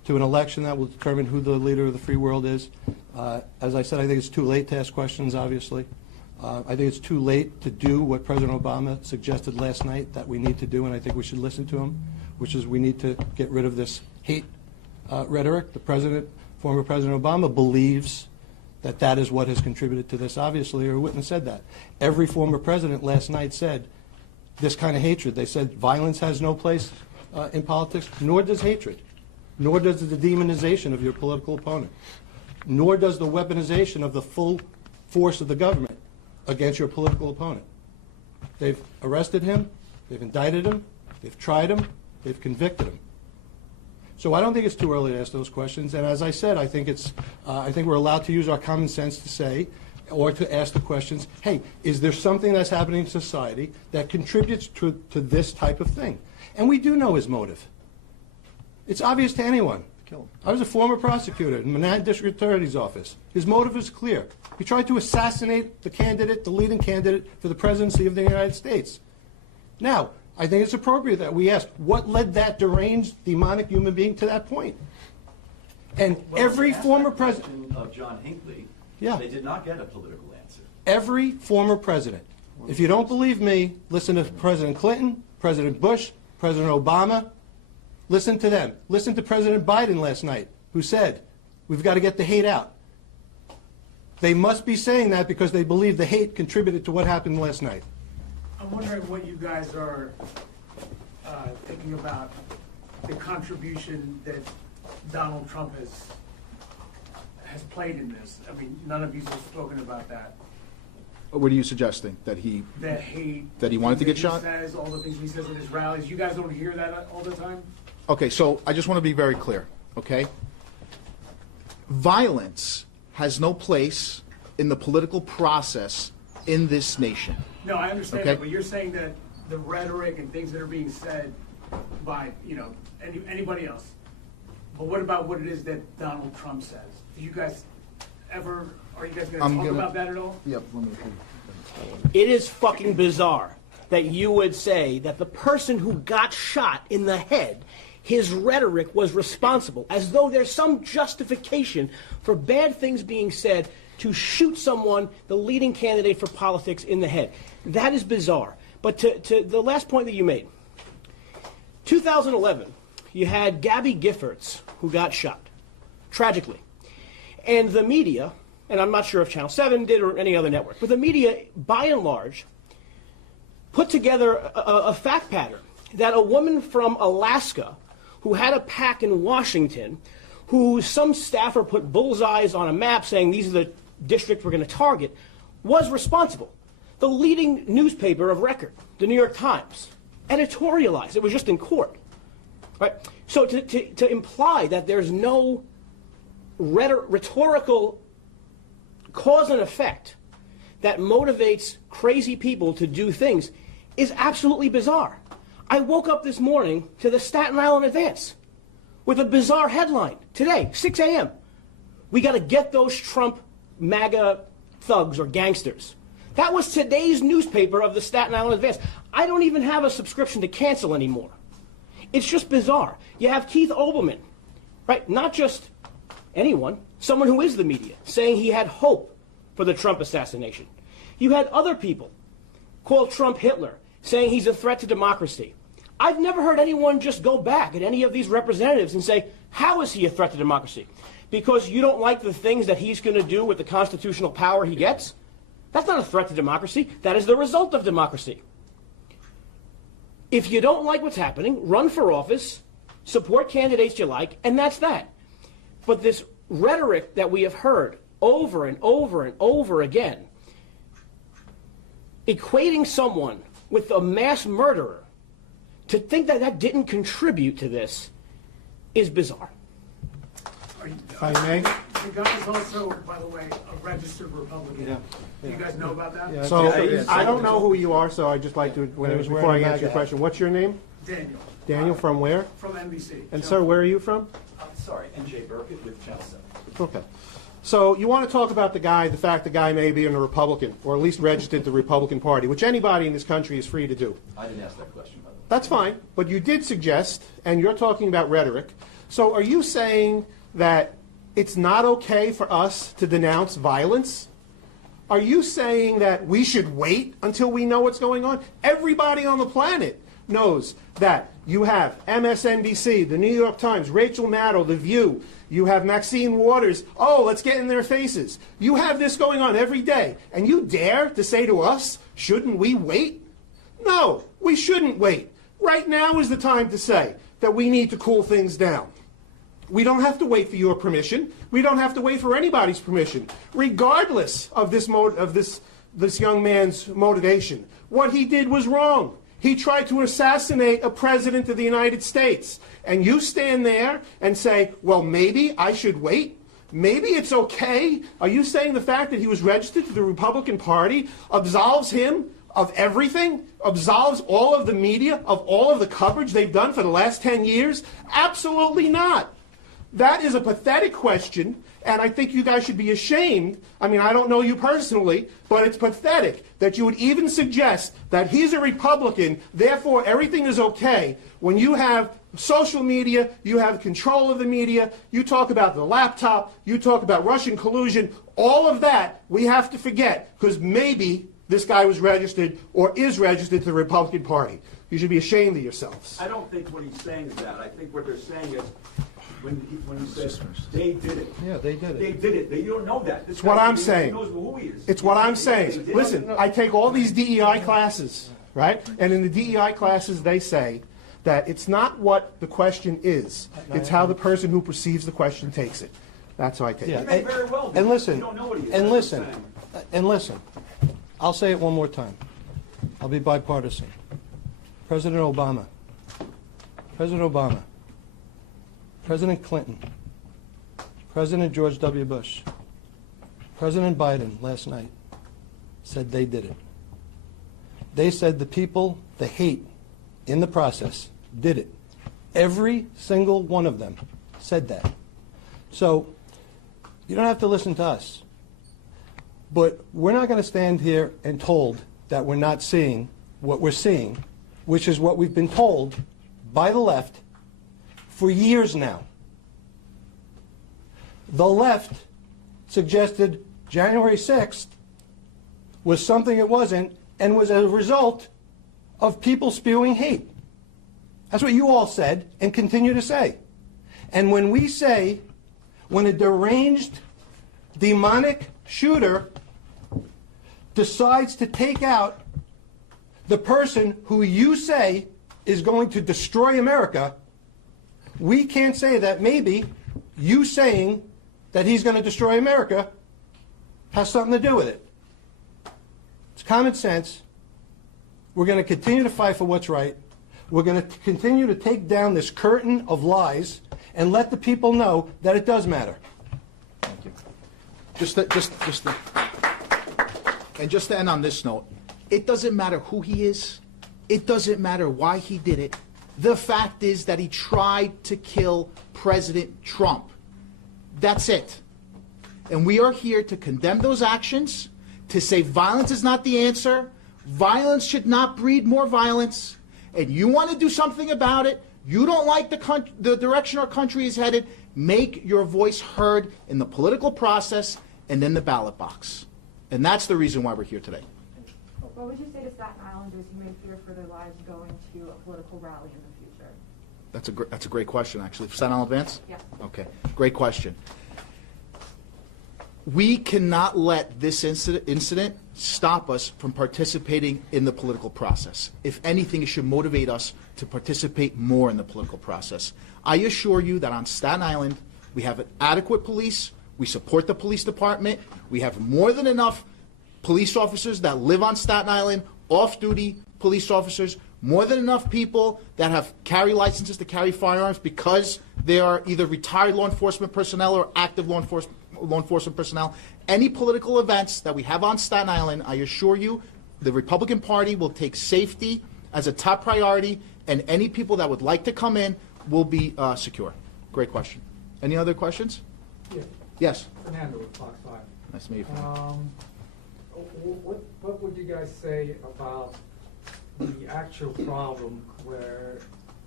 to an election that will determine who the leader of the free world is. As I said, I think it's too late to ask questions, obviously. I think it's too late to do what President Obama suggested last night that we need to do, and I think we should listen to him, which is we need to get rid of this hate rhetoric. Former President Obama believes that that is what has contributed to this, obviously, or he wouldn't have said that. Every former president last night said this kind of hatred. They said violence has no place in politics, nor does hatred, nor does the demonization of your political opponent, nor does the weaponization of the full force of the government against your political opponent. They've arrested him, they've indicted him, they've tried him, they've convicted him. So I don't think it's too early to ask those questions. And as I said, I think we're allowed to use our common sense to say, or to ask the questions, hey, is there something that's happening in society that contributes to this type of thing? And we do know his motive. It's obvious to anyone. I was a former prosecutor in Manhattan District Attorney's Office. His motive is clear. He tried to assassinate the leading candidate for the presidency of the United States. Now, I think it's appropriate that we ask, what led that deranged, demonic human being to that point? And every former president of John Hinckley, yeah, they did not get a political answer. Every former president. If you don't believe me, listen to President Clinton, President Bush, President Obama. Listen to them. Listen to President Biden last night, who said, we've got to get the hate out. They must be saying that because they believe the hate contributed to what happened last night. I'm wondering what you guys are thinking about the contribution that Donald Trump has played in this. I mean, none of you have spoken about that. What are you suggesting? That he wanted to get shot? He says all the things he says at his rallies. You guys don't hear that all the time? Okay, so I just want to be very clear, okay? Violence has no place in the political process in this nation. No, I understand Okay. that, but you're saying that the rhetoric and things that are being said by, anybody else. But what about what it is that Donald Trump says? Are you guys going to talk about that at all? Yep, let me It is fucking bizarre that you would say that the person who got shot in the head, his rhetoric was responsible, as though there's some justification for bad things being said to shoot someone, the leading candidate for politics, in the head. That is bizarre. But to the last point that you made, 2011, you had Gabby Giffords, who got shot, tragically. And the media, and I'm not sure if Channel 7 did or any other network, but the media, by and large, put together a fact pattern that a woman from Alaska who had a PAC in Washington, who some staffer put bullseyes on a map saying these are the districts we're going to target, was responsible. The leading newspaper of record, the New York Times, editorialized. It was just in court. Right? So to imply that there's no rhetorical cause and effect that motivates crazy people to do things is absolutely bizarre. I woke up this morning to the Staten Island Advance with a bizarre headline today, 6 a.m. We got to get those Trump MAGA thugs or gangsters. That was today's newspaper of the Staten Island Advance. I don't even have a subscription to cancel anymore. It's just bizarre. You have Keith Olbermann, right? Not just anyone, someone who is the media, saying he had hope for the Trump assassination. You had other people call Trump Hitler, saying he's a threat to democracy. I've never heard anyone just go back at any of these representatives and say, how is he a threat to democracy? Because you don't like the things that he's going to do with the constitutional power he gets? That's not a threat to democracy. That is the result of democracy. If you don't like what's happening, run for office, support candidates you like, and that's that. But this rhetoric that we have heard over and over and over again, equating someone with a mass murderer, to think that that didn't contribute to this is bizarre. If I may? The guy is also, by the way, a registered Republican. Yeah. Do you guys know about that? Yeah. So Yeah. I don't know who you are, so I'd just like to, was before wearing I a answer your MAGA question, what's your name? Daniel. Daniel, from where? From NBC. And sir, where are you from? I'm sorry, N.J. Burkett with Channel 7. Okay. So you want to talk about the fact the guy may be a Republican, or at least registered the Republican Party, which anybody in this country is free to do. I didn't ask that question, by the way. That's fine, but you did suggest, and you're talking about rhetoric, So are you saying that it's not okay for us to denounce violence? Are you saying that we should wait until we know what's going on? Everybody on the planet knows that you have MSNBC, the New York Times, Rachel Maddow, The View. You have Maxine Waters. Oh, let's get in their faces. You have this going on every day. And you dare to say to us, shouldn't we wait? No, we shouldn't wait. Right now is the time to say that we need to cool things down. We don't have to wait for your permission. We don't have to wait for anybody's permission, regardless of this young man's motivation. What he did was wrong. He tried to assassinate a president of the United States. And you stand there and say, well, maybe I should wait? Maybe it's okay? Are you saying the fact that he was registered to the Republican Party absolves him of everything? Absolves all of the media of all of the coverage they've done for the last 10 years? Absolutely not. That is a pathetic question, and I think you guys should be ashamed. I mean, I don't know you personally, but it's pathetic that you would even suggest that he's a Republican, therefore everything is okay, when you have social media, you have control of the media, you talk about the laptop, you talk about Russian collusion, all of that we have to forget, because maybe this guy was registered or is registered to the Republican Party. You should be ashamed of yourselves. I don't think what he's saying is that. I think what they're saying is, when he says they did it. Yeah, they did it. They did it. You don't know that. This It's what guy, I'm he saying. knows who he is. It's what I'm They saying. did it. Listen, I take all these DEI classes, right? And in the DEI classes, they say that it's not what the question is. It's how the person who perceives the question takes it. That's how I take Yeah, it. may very well be. and listen, You don't know what he is. and That's what listen, I'm saying. and listen. I'll say it one more time. I'll be bipartisan. President Obama, President Clinton, President George W. Bush, President Biden last night said they did it. They said the people, the hate in the process, did it. Every single one of them said that. So you don't have to listen to us. But we're not going to stand here and told that we're not seeing what we're seeing, which is what we've been told by the left for years now. The left suggested January 6th was something it wasn't and was a result of people spewing hate. That's what you all said and continue to say. And when we say, when a deranged, demonic shooter decides to take out the person who you say is going to destroy America, we can't say that maybe you saying that he's going to destroy America has something to do with it. It's common sense. We're going to continue to fight for what's right. We're going to continue to take down this curtain of lies and let the people know that it does matter. Thank you. Just to end on this note, it doesn't matter who he is. It doesn't matter why he did it. The fact is that he tried to kill President Trump. That's it. And we are here to condemn those actions, to say violence is not the answer. Violence should not breed more violence. And you want to do something about it. You don't like the direction our country is headed. Make your voice heard in the political process and in the ballot box. And that's the reason why we're here today. What would you say to Staten Islanders who may fear for their lives going to a political rally in the future? That's a great question, actually. Staten Island Advance? Yes. Okay, great question. We cannot let this incident stop us from participating in the political process. If anything, it should motivate us to participate more in the political process. I assure you that on Staten Island, we have an adequate police. We support the police department. We have more than enough police officers that live on Staten Island, off-duty police officers, more than enough people that have carry licenses to carry firearms because they are either retired law enforcement personnel or active law enforcement personnel. Any political events that we have on Staten Island, I assure you, the Republican Party will take safety as a top priority, and any people that would like to come in will be secure. Great question. Any other questions? Yeah, Yes. Fernando with Fox 5. Nice to meet you. Fernando. What would you guys say about the actual problem where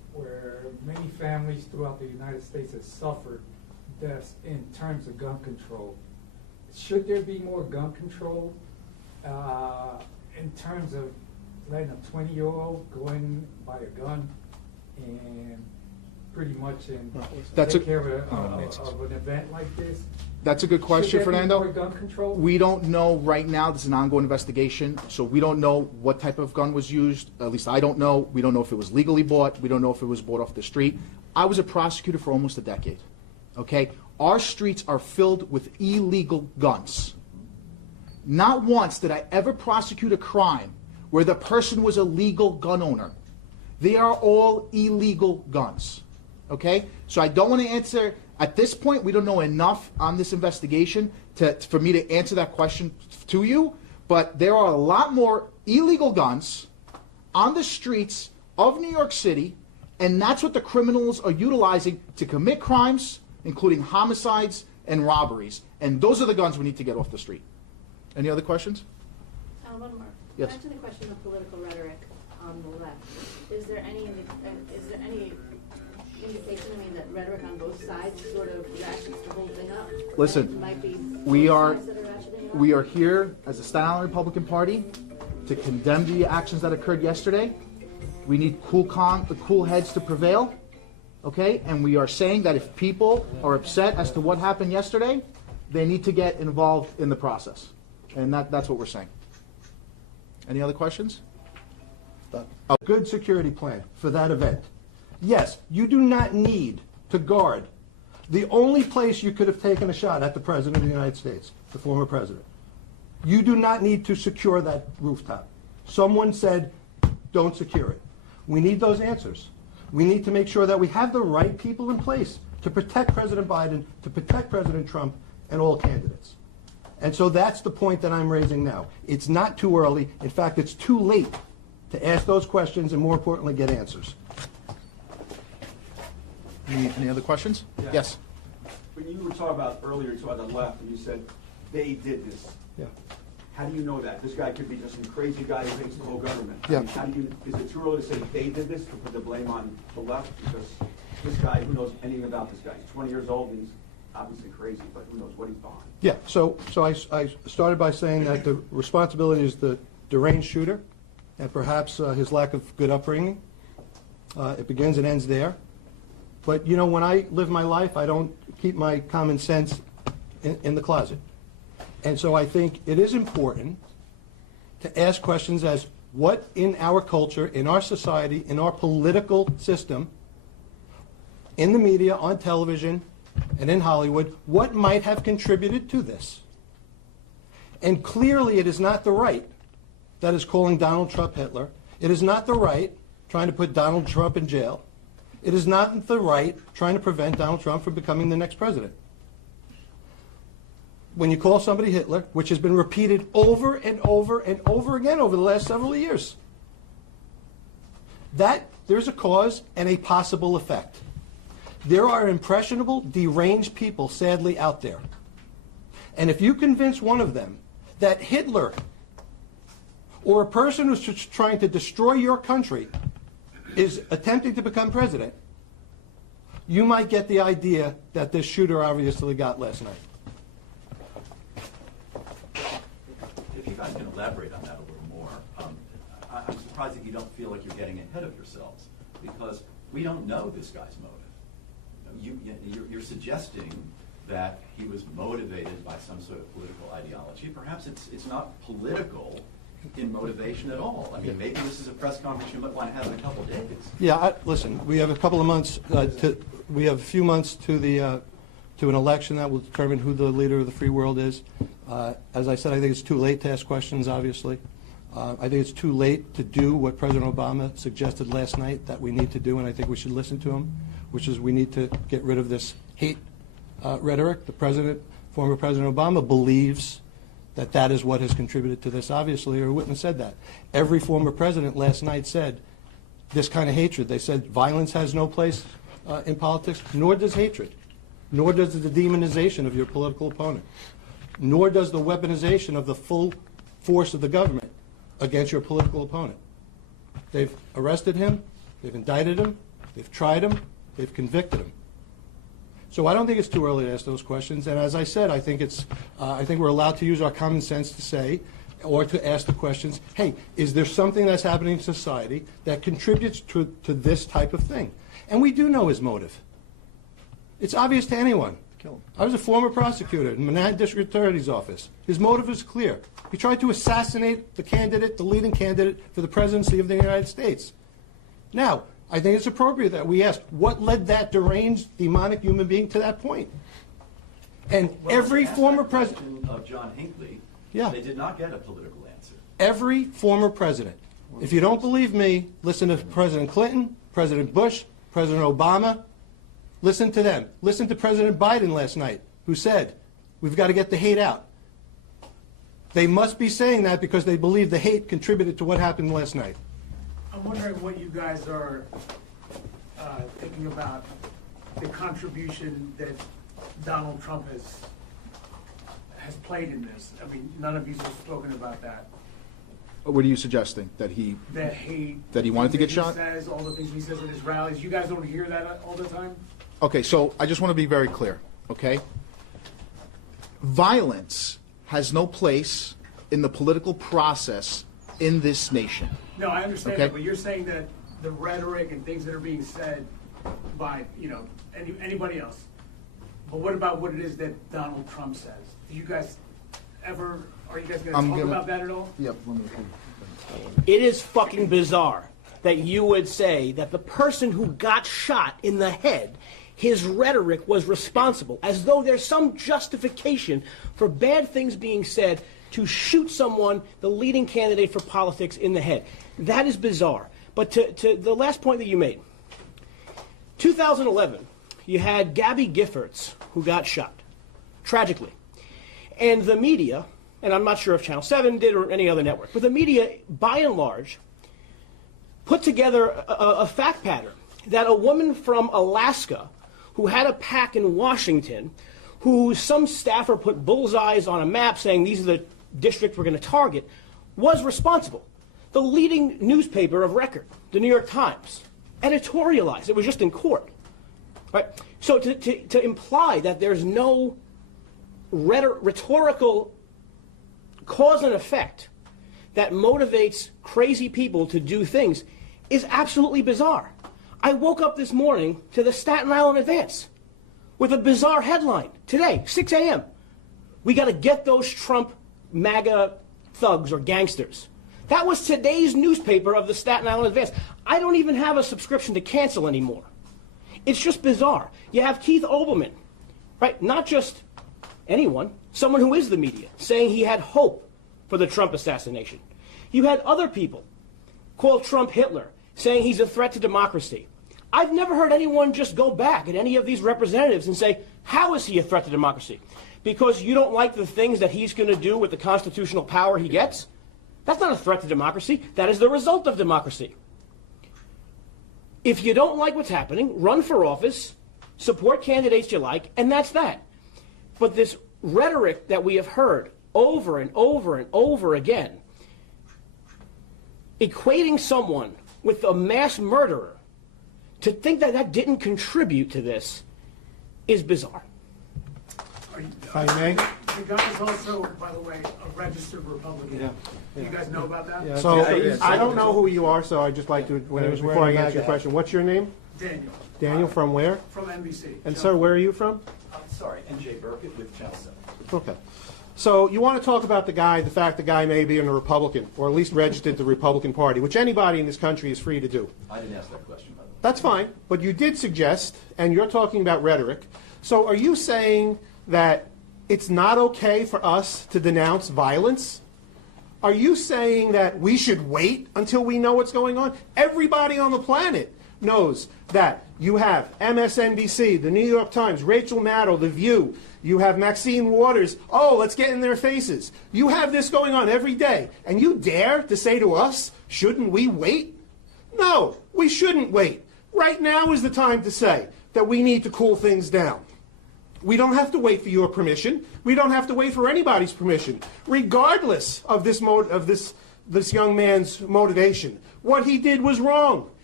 where many families throughout the United States have suffered deaths in terms of gun control. Should there be more gun control in terms of letting a 20-year-old go in, buy a gun, and pretty much take care of an event like this? That's a good question, Should there be Fernando. more gun control? We don't know right now. This is an ongoing investigation, so we don't know what type of gun was used. At least I don't know. We don't know if it was legally bought. We don't know if it was bought off the street. I was a prosecutor for almost a decade. Okay? Our streets are filled with illegal guns. Not once did I ever prosecute a crime where the person was a legal gun owner. They are all illegal guns. Okay? So I don't want to answer. At this point, we don't know enough on this investigation for me to answer that question to you, but there are a lot more illegal guns on the streets of New York City, and that's what the criminals are utilizing to commit crimes, including homicides and robberies. And those are the guns we need to get off the street. Any other questions? One more. Yes. Back to the question of political rhetoric on the left. Is there any indication, that rhetoric on both sides sort of ratchets the whole thing up? Listen, Might be we are both sides that are ratcheting it up? we are here as a Staten Island Republican Party to condemn the actions that occurred yesterday. We need cool heads to prevail, okay? And we are saying that if people are upset as to what happened yesterday, they need to get involved in the process. And that's what we're saying. Any other questions? A good security plan for that event. Yes, you do not need to guard the only place you could have taken a shot at the President of the United States, the former President. You do not need to secure that rooftop. Someone said, don't secure it. We need those answers. We need to make sure that we have the right people in place to protect President Biden, to protect President Trump, and all candidates. And so that's the point that I'm raising now. It's not too early. In fact, it's too late to ask those questions and, more importantly, get answers. Any other questions? Yeah. Yes. When you were talking about earlier, you talked about the left, and you said they did this. Yeah. How do you know that? This guy could be just some crazy guy who hates the whole government. Yeah. I mean, how do you? Is it too early to say they did this to put the blame on the left? Because this guy, who knows anything about this guy? He's 20 years old, and he's obviously crazy, but who knows what he's behind? Yeah, so I started by saying that the responsibility is the deranged shooter and perhaps his lack of good upbringing. It begins and ends there. But, when I live my life, I don't keep my common sense in the closet. And so I think it is important to ask questions as what in our culture, in our society, in our political system, in the media, on television, and in Hollywood, what might have contributed to this? And clearly it is not the right that is calling Donald Trump Hitler. It is not the right trying to put Donald Trump in jail. It is not the right trying to prevent Donald Trump from becoming the next president. When you call somebody Hitler, which has been repeated over and over and over again over the last several years, that there's a cause and a possible effect. There are impressionable, deranged people, sadly, out there. And if you convince one of them that Hitler or a person who's trying to destroy your country is attempting to become president, you might get the idea that this shooter obviously got last night. If you guys can elaborate on that a little more, I'm surprised that you don't feel like you're getting ahead of yourselves, because we don't know this guy's motive. You're suggesting that he was motivated by some sort of political ideology. Perhaps it's not political in motivation at all. I mean, maybe this is a press conference you might want to have in a couple of days. Yeah, listen, we have a couple of months, we have a few months to an election that will determine who the leader of the free world is. As I said, I think it's too late to ask questions, obviously. I think it's too late to do what President Obama suggested last night that we need to do, and I think we should listen to him, which is we need to get rid of this hate rhetoric. Former President Obama believes that is what has contributed to this, obviously, or he wouldn't have said that. Every former president last night said this kind of hatred. They said violence has no place in politics, nor does hatred, nor does the demonization of your political opponent, nor does the weaponization of the full force of the government against your political opponent. They've arrested him, they've indicted him, They've tried him. They've convicted him. So I don't think it's too early to ask those questions. And as I said, I think we're allowed to use our common sense to say, or to ask the questions, hey, is there something that's happening in society that contributes to this type of thing? And we do know his motive. It's obvious to anyone. I was a former prosecutor in Manhattan District Attorney's Office. His motive is clear. He tried to assassinate the leading candidate for the presidency of the United States. Now, I think it's appropriate that we ask, what led that deranged, demonic human being to that point? And every former president of John Hinckley, yeah, they did not get a political answer. Every former president. If you don't believe me, listen to President Clinton, President Bush, President Obama. Listen to them. Listen to President Biden last night, who said, we've got to get the hate out. They must be saying that because they believe the hate contributed to what happened last night. I'm wondering what you guys are thinking about the contribution that Donald Trump has played in this. I mean, none of you have spoken about that. What are you suggesting? That he wanted to get shot? He says, all the things he says at his rallies. You guys don't hear that all the time? Okay, so I just want to be very clear, okay? Violence has no place in the political process in this nation. No, I understand Okay. that, but you're saying that the rhetoric and things that are being said by, anybody else. But what about what it is that Donald Trump says? Are you guys going to talk about that at all? Yep. It is fucking bizarre that you would say that the person who got shot in the head, his rhetoric was responsible, as though there's some justification for bad things being said to shoot someone, the leading candidate for politics, in the head. That is bizarre. But to the last point that you made, 2011, you had Gabby Giffords, who got shot, tragically. And the media, and I'm not sure if Channel 7 did or any other network, but the media, by and large, put together a fact pattern that a woman from Alaska who had a PAC in Washington, who some staffer put bullseyes on a map saying these are the districts we're going to target, was responsible. The leading newspaper of record, the New York Times, editorialized. It was just in court. Right? So to imply that there's no rhetorical cause and effect that motivates crazy people to do things is absolutely bizarre. I woke up this morning to the Staten Island Advance with a bizarre headline today, 6 a.m. We got to get those Trump MAGA thugs or gangsters. That was today's newspaper of the Staten Island Advance. I don't even have a subscription to cancel anymore. It's just bizarre. You have Keith Olbermann, right? Not just anyone, someone who is the media, saying he had hope for the Trump assassination. You had other people call Trump Hitler, saying he's a threat to democracy. I've never heard anyone just go back at any of these representatives and say, how is he a threat to democracy? Because you don't like the things that he's going to do with the constitutional power he gets? That's not a threat to democracy. That is the result of democracy. If you don't like what's happening, run for office, support candidates you like, and that's that. But this rhetoric that we have heard over and over and over again, equating someone with a mass murderer, to think that that didn't contribute to this is bizarre. If I may. The guy is also, by the way, a registered Republican. Yeah. You guys know about that? Yeah. So Yeah. I don't know who you are, so I'd just like to, was before I wearing a answer your MAGA question, what's your name? Daniel. Daniel, from where? From NBC. And sir, where are you from? I'm sorry, NJ Burkett with Channel 7. Okay. So you want to talk about the fact the guy may be a Republican, or at least registered the Republican Party, which anybody in this country is free to do. I didn't ask that question, by the way. That's fine, but you did suggest, and you're talking about rhetoric. So are you saying that it's not okay for us to denounce violence? Are you saying that we should wait until we know what's going on? Everybody on the planet knows that you have MSNBC, the New York Times, Rachel Maddow, The View. You have Maxine Waters. Oh, let's get in their faces. You have this going on every day. And you dare to say to us, shouldn't we wait? No, we shouldn't wait. Right now is the time to say that we need to cool things down. We don't have to wait for your permission. We don't have to wait for anybody's permission, regardless of this young man's motivation. What he did was wrong.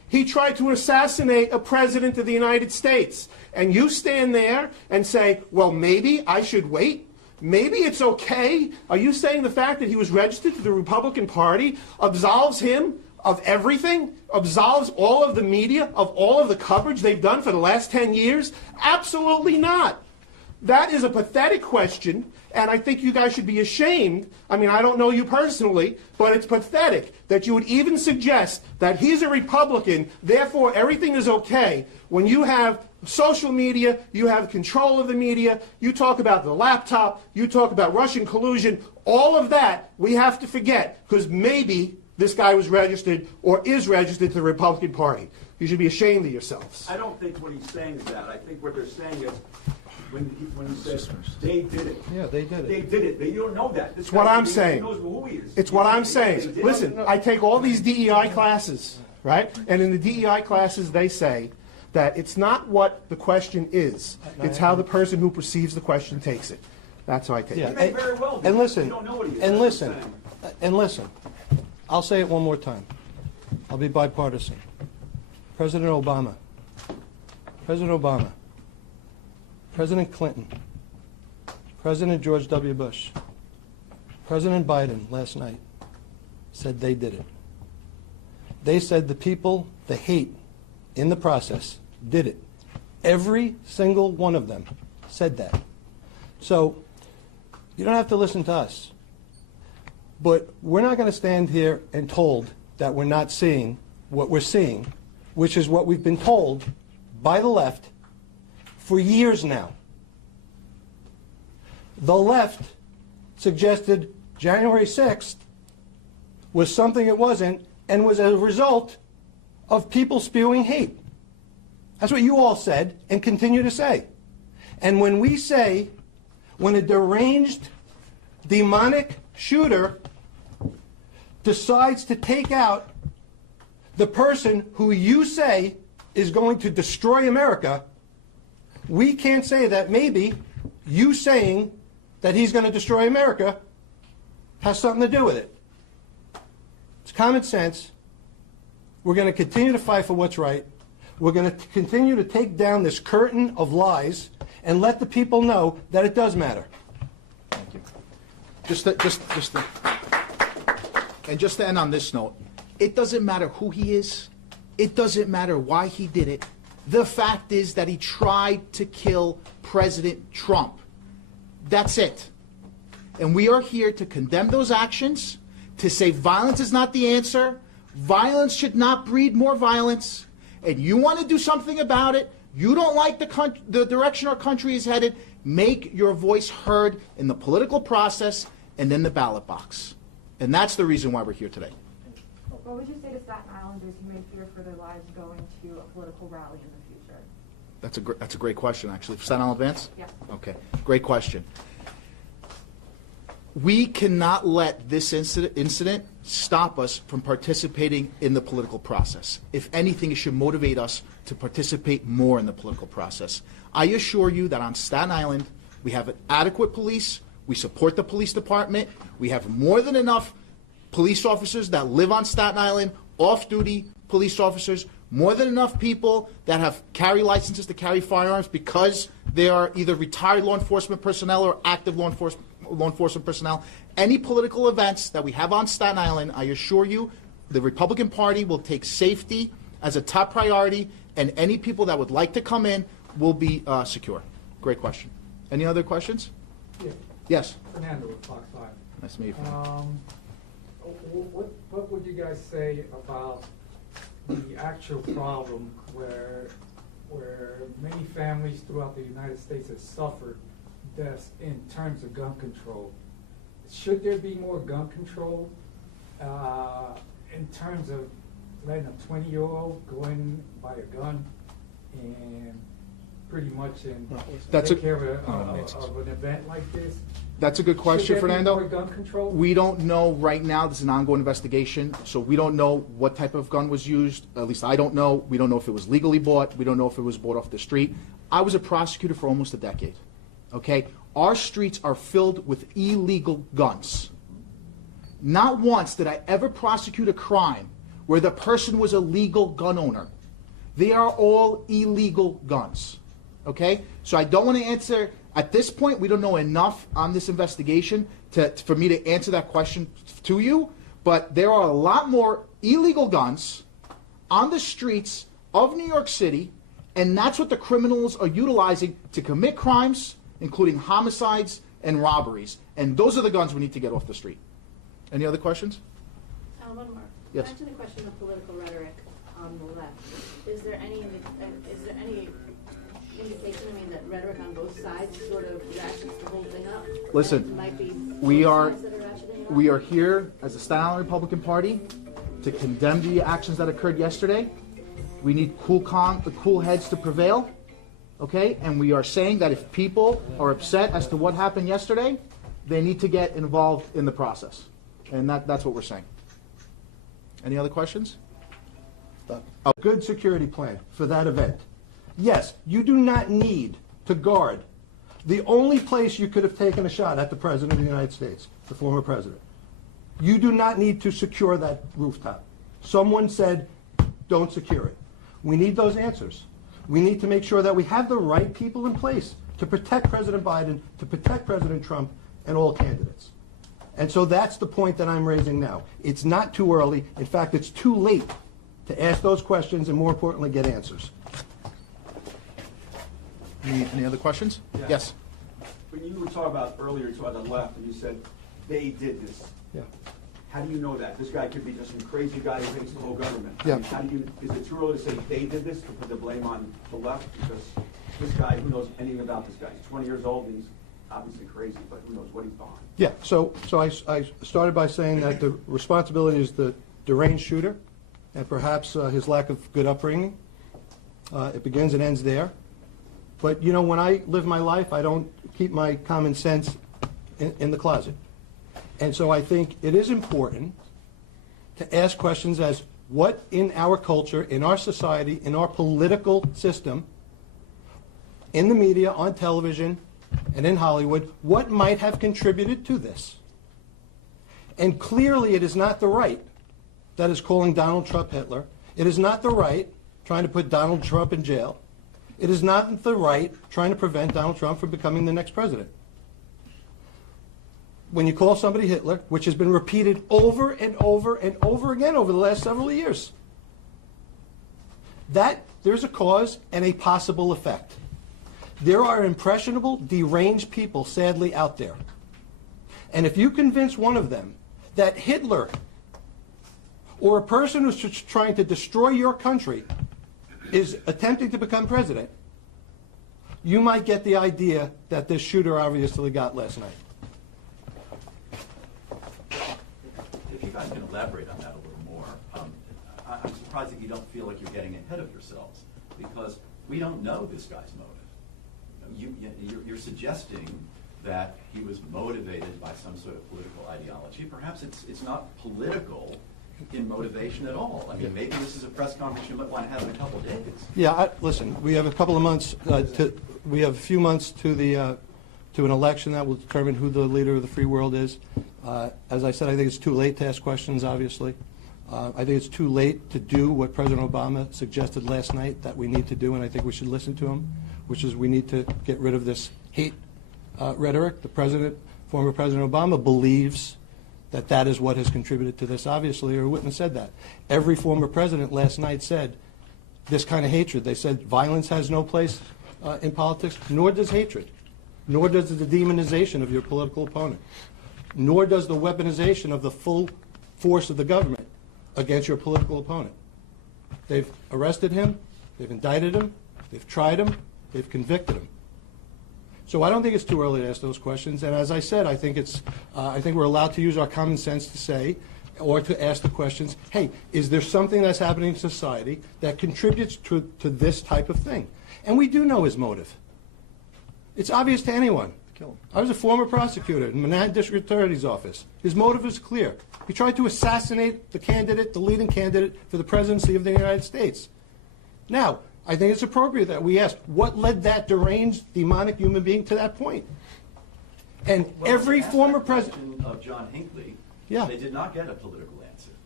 He tried to assassinate a president of the United States. And you stand there and say, well, maybe I should wait? Maybe it's okay? Are you saying the fact that he was registered to the Republican Party absolves him of everything? Absolves all of the media of all of the coverage they've done for the last 10 years? Absolutely not. That is a pathetic question, and I think you guys should be ashamed. I mean, I don't know you personally, but it's pathetic that you would even suggest that he's a Republican, therefore everything is okay, when you have social media, you have control of the media, you talk about the laptop, you talk about Russian collusion, all of that we have to forget, because maybe this guy was registered or is registered to the Republican Party. You should be ashamed of yourselves. I don't think what he's saying is that. I think what they're saying is, when he says they did it. Yeah, they did it. They did it. You don't know that. It's what I'm saying. Knows who he is. It's what I'm saying. Listen, I take all these DEI classes, right? And in the DEI classes, they say that it's not what the question is. It's how the person who perceives the question takes it. That's how I take Yeah, it. may very well be. and listen, You don't know what he is. and That's what listen, I'm saying. and listen. I'll say it one more time. I'll be bipartisan. President Obama, President Clinton, President George W. Bush, President Biden last night said they did it. They said the people, the hate in the process, did it. Every single one of them said that. So you don't have to listen to us. But we're not going to stand here and told that we're not seeing what we're seeing, which is what we've been told by the left for years now. The left suggested January 6th was something it wasn't and was a result of people spewing hate. That's what you all said and continue to say. And when we say, when a deranged, demonic shooter decides to take out the person who you say is going to destroy America, we can't say that maybe you saying that he's going to destroy America has something to do with it. It's common sense. We're going to continue to fight for what's right. We're going to continue to take down this curtain of lies and let the people know that it does matter. Thank you. Just to end on this note, it doesn't matter who he is. It doesn't matter why he did it. The fact is that he tried to kill President Trump. That's it. And we are here to condemn those actions, to say violence is not the answer. Violence should not breed more violence. And you want to do something about it. You don't like the direction our country is headed. Make your voice heard in the political process and in the ballot box. And that's the reason why we're here today. What would you say to Staten Islanders who may fear for their lives going to a political rally in the future? That's a great question, actually. Staten Island Advance? Yeah. Okay, great question. We cannot let this incident stop us from participating in the political process. If anything, it should motivate us to participate more in the political process. I assure you that on Staten Island, we have an adequate police. We support the police department. We have more than enough police officers that live on Staten Island, off-duty police officers, more than enough people that have carry licenses to carry firearms because they are either retired law enforcement personnel or active law enforcement personnel. Any political events that we have on Staten Island, I assure you, the Republican Party will take safety as a top priority, and any people that would like to come in will be secure. Great question. Any other questions? Yeah. Yes. Fernando with Fox 5. Nice to meet you. What would you guys say about the actual problem where many families throughout the United States have suffered deaths in terms of gun control? Should there be more gun control in terms of letting a 20-year-old go in and buy a gun and pretty much take care of an event like this? That's a good question, Should there be Fernando. more gun control? We don't know right now. This is an ongoing investigation, so we don't know what type of gun was used. At least I don't know. We don't know if it was legally bought. We don't know if it was bought off the street. I was a prosecutor for almost a decade. Okay? Our streets are filled with illegal guns. Not once did I ever prosecute a crime where the person was a legal gun owner. They are all illegal guns. Okay? So I don't want to answer, at this point, we don't know enough on this investigation for me to answer that question to you, but there are a lot more illegal guns on the streets of New York City, and that's what the criminals are utilizing to commit crimes, including homicides and robberies. And those are the guns we need to get off the street. Any other questions? One more. Yes. Back to the question of political rhetoric on the left. Is there any indication, that rhetoric on both sides sort of ratchets the whole thing up? Listen, That might be we both are sides that ratcheting it up? we are here as the Staten Island Republican Party to condemn the actions that occurred yesterday. We need cool heads to prevail, okay? And we are saying that if people are upset as to what happened yesterday, they need to get involved in the process. And that's what we're saying. Any other questions? A good security plan for that event. Yes, you do not need to guard the only place you could have taken a shot at the President of the United States, the former President. You do not need to secure that rooftop. Someone said, don't secure it. We need those answers. We need to make sure that we have the right people in place to protect President Biden, to protect President Trump, and all candidates. And so that's the point that I'm raising now. It's not too early. In fact, it's too late to ask those questions and, more importantly, get answers. Any other questions? Yeah. Yes. When you were talking about earlier, you talked on the left, and you said, they did this. Yeah. How do you know that? This guy could be just some crazy guy who hates the whole government. Yeah. I mean, how do you, is it too early to say they did this, to put the blame on the left? Because this guy, who knows anything about this guy? He's 20 years old, and he's obviously crazy, but who knows what he's behind. Yeah, so I started by saying that the responsibility is the deranged shooter and perhaps his lack of good upbringing. It begins and ends there. But, when I live my life, I don't keep my common sense in the closet. And so I think it is important to ask questions as what in our culture, in our society, in our political system, in the media, on television, and in Hollywood, what might have contributed to this? And clearly it is not the right that is calling Donald Trump Hitler. It is not the right trying to put Donald Trump in jail. It is not the right trying to prevent Donald Trump from becoming the next president. When you call somebody Hitler, which has been repeated over and over and over again over the last several years, that there's a cause and a possible effect. There are impressionable, deranged people, sadly, out there. And if you convince one of them that Hitler or a person who's trying to destroy your country is attempting to become president, you might get the idea that this shooter obviously got last night. If you guys can elaborate on that a little more, I'm surprised that you don't feel like you're getting ahead of yourselves, because we don't know this guy's motive. You're suggesting that he was motivated by some sort of political ideology. Perhaps it's not political in motivation at all. I mean, maybe this is a press conference you might want to have in a couple of days. Yeah, listen, we have a couple of months, we have a few months to an election that will determine who the leader of the free world is. As I said, I think it's too late to ask questions, obviously. I think it's too late to do what President Obama suggested last night that we need to do, and I think we should listen to him, which is we need to get rid of this hate rhetoric. The former President Obama believes that is what has contributed to this, obviously, or he wouldn't have said that. Every former president last night said this kind of hatred. They said violence has no place in politics, nor does hatred, nor does the demonization of your political opponent, nor does the weaponization of the full force of the government against your political opponent. They've arrested him, they've indicted him, they've tried him, they've convicted him. So I don't think it's too early to ask those questions. And as I said, I think we're allowed to use our common sense to say, or to ask the questions, hey, is there something that's happening in society that contributes to this type of thing? And we do know his motive. It's obvious to anyone. I was a former prosecutor in Manhattan District Attorney's Office. His motive is clear. He tried to assassinate the leading candidate for the presidency of the United States. Now, I think it's appropriate that we ask, what led that deranged, demonic human being to that point? And every former president of John Hinckley, Yeah. they did not get a political answer.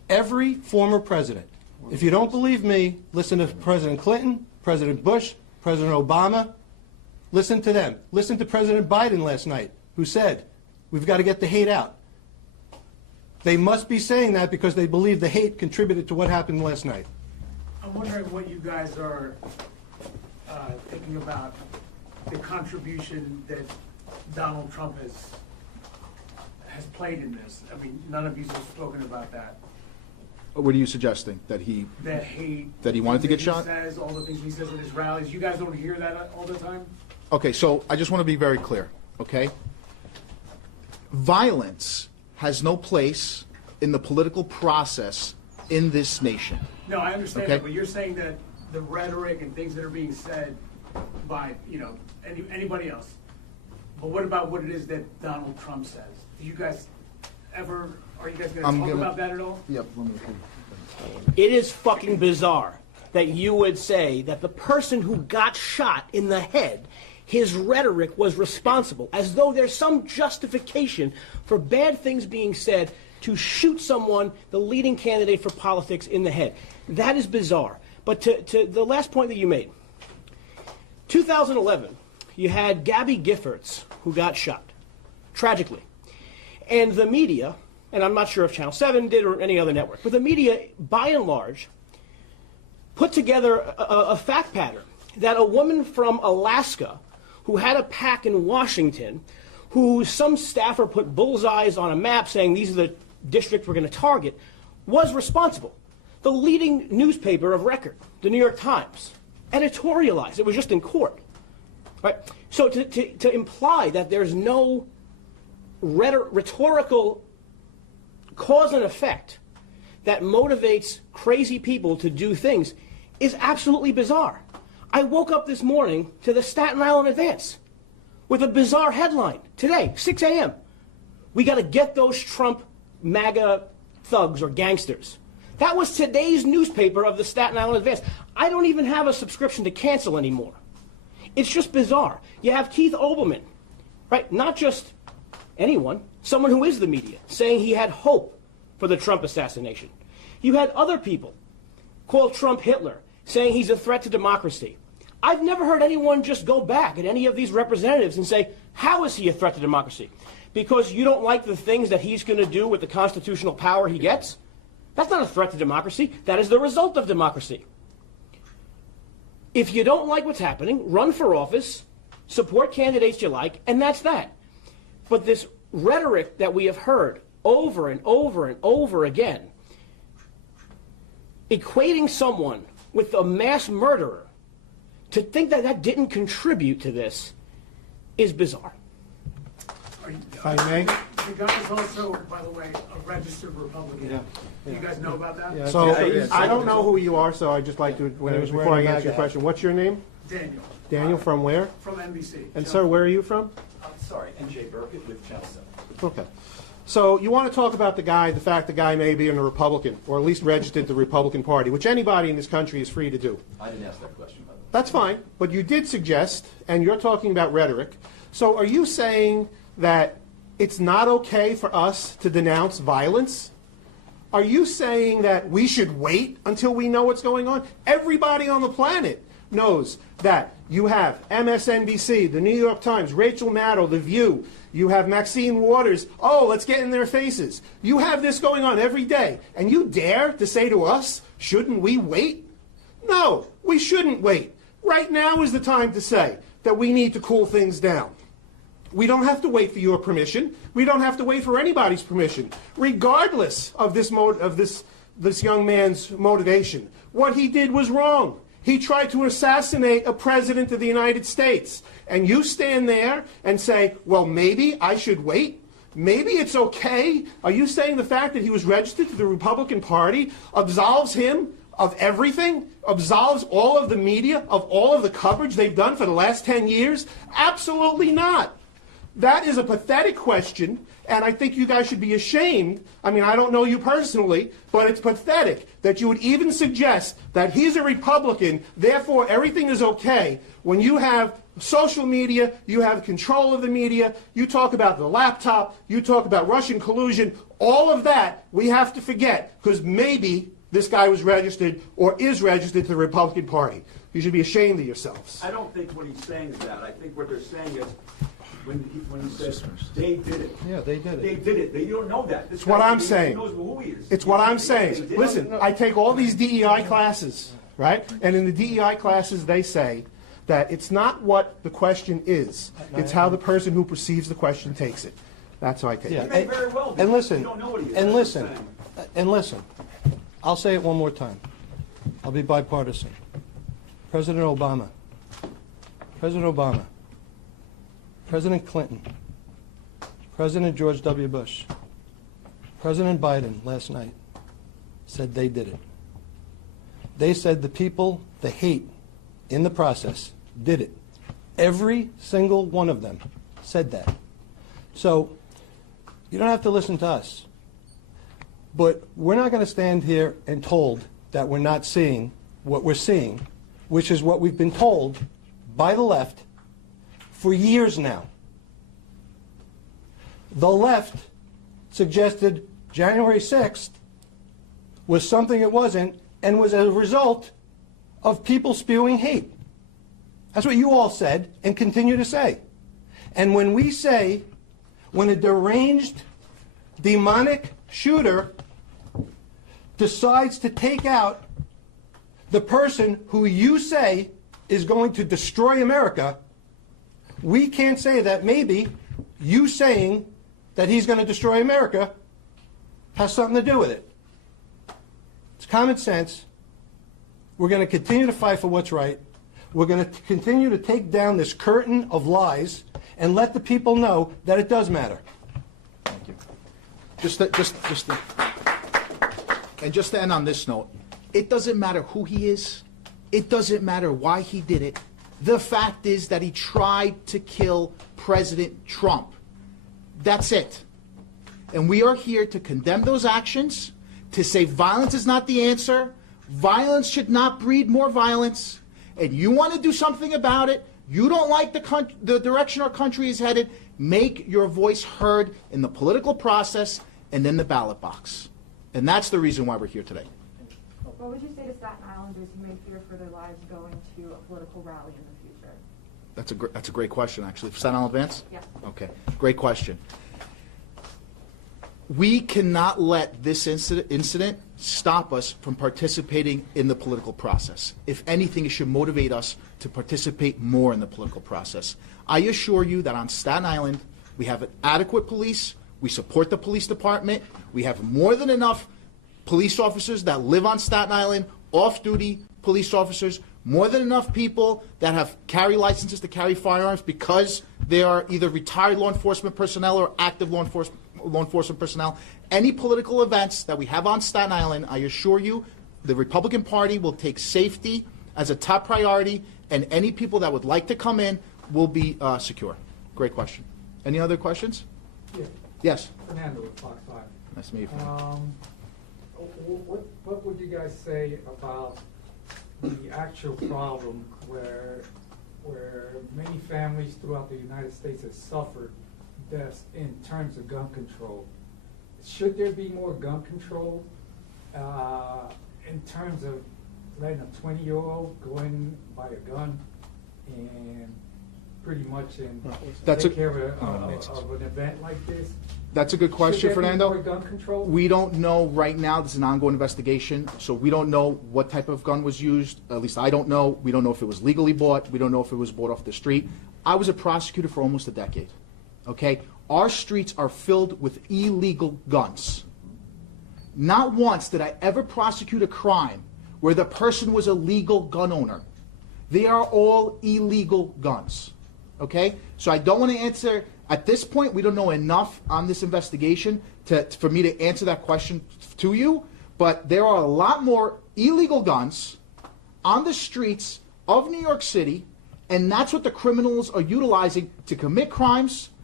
every former president. If you don't believe me, listen to President Clinton, President Bush, President Obama. Listen to them. Listen to President Biden last night, who said, we've got to get the hate out. They must be saying that because they believe the hate contributed to what happened last night. I'm wondering what you guys are thinking about the contribution that Donald Trump has played in this. I mean, none of you have spoken about that. What are you suggesting? That he wanted to get shot? He says all the things he says at his rallies. You guys don't hear that all the time? Okay, so I just want to be very clear, okay? Violence has no place in the political process in this nation. No, I understand Okay. that, but you're saying that the rhetoric and things that are being said by, anybody else. But what about what it is that Donald Trump says? Are you guys going to talk about that at all? Yep. It is fucking bizarre that you would say that the person who got shot in the head, his rhetoric was responsible, as though there's some justification for bad things being said to shoot someone, the leading candidate for politics, in the head. That is bizarre. But to the last point that you made, 2011, you had Gabby Giffords, who got shot, tragically. And the media, and I'm not sure if Channel 7 did or any other network, but the media, by and large, put together a fact pattern that a woman from Alaska who had a PAC in Washington, who some staffer put bullseyes on a map saying these are the districts we're going to target, was responsible. The leading newspaper of record, the New York Times, editorialized. It was just in court. Right? So to imply that there's no rhetorical cause and effect that motivates crazy people to do things is absolutely bizarre. I woke up this morning to the Staten Island Advance with a bizarre headline today, 6 a.m. We got to get those Trump MAGA thugs or gangsters. That was today's newspaper of the Staten Island Advance. I don't even have a subscription to cancel anymore. It's just bizarre. You have Keith Olbermann, right? Not just anyone, someone who is the media, saying he had hope for the Trump assassination. You had other people call Trump Hitler, saying he's a threat to democracy. I've never heard anyone just go back at any of these representatives and say, how is he a threat to democracy? Because you don't like the things that he's going to do with the constitutional power he gets? That's not a threat to democracy. That is the result of democracy. If you don't like what's happening, run for office, support candidates you like, and that's that. But this rhetoric that we have heard over and over and over again, equating someone with a mass murderer, to think that that didn't contribute to this is bizarre. If I may. The guy is also, by the way, a registered Republican. Yeah. You guys know about that? Yeah. So Yeah. I don't know who you are, so I'd just like to, was before wearing I a answer your MAGA question, what's your name? Daniel. Daniel, from where? From NBC. And sir, where are you from? I'm sorry, NJ Burkett with Channel 7. Okay. So you want to talk about the fact the guy may be a Republican, or at least registered to the Republican Party, which anybody in this country is free to do. I didn't ask that question, by the way. That's fine, but you did suggest, and you're talking about rhetoric. So are you saying that it's not okay for us to denounce violence? Are you saying that we should wait until we know what's going on? Everybody on the planet knows that you have MSNBC, the New York Times, Rachel Maddow, The View. You have Maxine Waters. Oh, let's get in their faces. You have this going on every day. And you dare to say to us, shouldn't we wait? No, we shouldn't wait. Right now is the time to say that we need to cool things down. We don't have to wait for your permission. We don't have to wait for anybody's permission, regardless of this young man's motivation. What he did was wrong. He tried to assassinate a president of the United States. And you stand there and say, well, maybe I should wait? Maybe it's okay? Are you saying the fact that he was registered to the Republican Party absolves him of everything? Absolves all of the media of all of the coverage they've done for the last 10 years? Absolutely not. That is a pathetic question, and I think you guys should be ashamed. I mean, I don't know you personally, but it's pathetic that you would even suggest that he's a Republican, therefore everything is okay. When you have social media, you have control of the media, you talk about the laptop, you talk about Russian collusion, all of that we have to forget, because maybe this guy was registered or is registered to the Republican Party. You should be ashamed of yourselves. I don't think what he's saying is that. I think what they're saying is, when he says they did it. Yeah, they did it. They did it. You don't know that. This It's what guy, I'm he saying. knows who he is. It's what I'm They saying. did it. Listen, I take all these DEI classes, right? And in the DEI classes, they say that it's not what the question is. It's how the person who perceives the question takes it. That's how I take Yeah, it. may very well be. and listen, You don't know what he is. and That's what listen, I'm saying. and listen. I'll say it one more time. I'll be bipartisan. President Obama, President Clinton, President George W. Bush, President Biden last night said they did it. They said the people, the hate in the process, did it. Every single one of them said that. So you don't have to listen to us. But we're not going to stand here and told that we're not seeing what we're seeing, which is what we've been told by the left for years now. The left suggested January 6th was something it wasn't and was a result of people spewing hate. That's what you all said and continue to say. And when we say, when a deranged, demonic shooter decides to take out the person who you say is going to destroy America, we can't say that maybe you saying that he's going to destroy America has something to do with it. It's common sense. We're going to continue to fight for what's right. We're going to continue to take down this curtain of lies and let the people know that it does matter. Thank you. Just to end on this note, it doesn't matter who he is. It doesn't matter why he did it. The fact is that he tried to kill President Trump. That's it. And we are here to condemn those actions, to say violence is not the answer. Violence should not breed more violence. And you want to do something about it. You don't like the direction our country is headed. Make your voice heard in the political process and in the ballot box. And that's the reason why we're here today. What would you say to Staten Islanders who may fear for their lives going to a political rally in the future? That's a great question, actually. Staten Island Advance? Yeah. Okay, great question. We cannot let this incident stop us from participating in the political process. If anything, it should motivate us to participate more in the political process. I assure you that on Staten Island, we have an adequate police. We support the police department. We have more than enough police officers that live on Staten Island, off-duty police officers, more than enough people that have carry licenses to carry firearms because they are either retired law enforcement personnel or active law enforcement personnel. Any political events that we have on Staten Island, I assure you, the Republican Party will take safety as a top priority, and any people that would like to come in will be secure. Great question. Any other questions? Yeah, Yes. Fernando with Fox 5. Nice to meet you. What would you guys say about the actual problem where many families throughout the United States have suffered deaths in terms of gun control? Should there be more gun control in terms of letting a 20-year-old go in and buy a gun and pretty much take care of an event like this? That's a good question, Should there be Fernando. more gun control? We don't know right now. This is an ongoing investigation, so we don't know what type of gun was used. At least I don't know. We don't know if it was legally bought. We don't know if it was bought off the street. I was a prosecutor for almost a decade. Okay? Our streets are filled with illegal guns. Not once did I ever prosecute a crime where the person was a legal gun owner. They are all illegal guns. Okay? So I don't want to answer. At this point, we don't know enough on this investigation for me to answer that question to you, but there are a lot more illegal guns on the streets of New York City, and that's what the criminals are utilizing to commit crimes,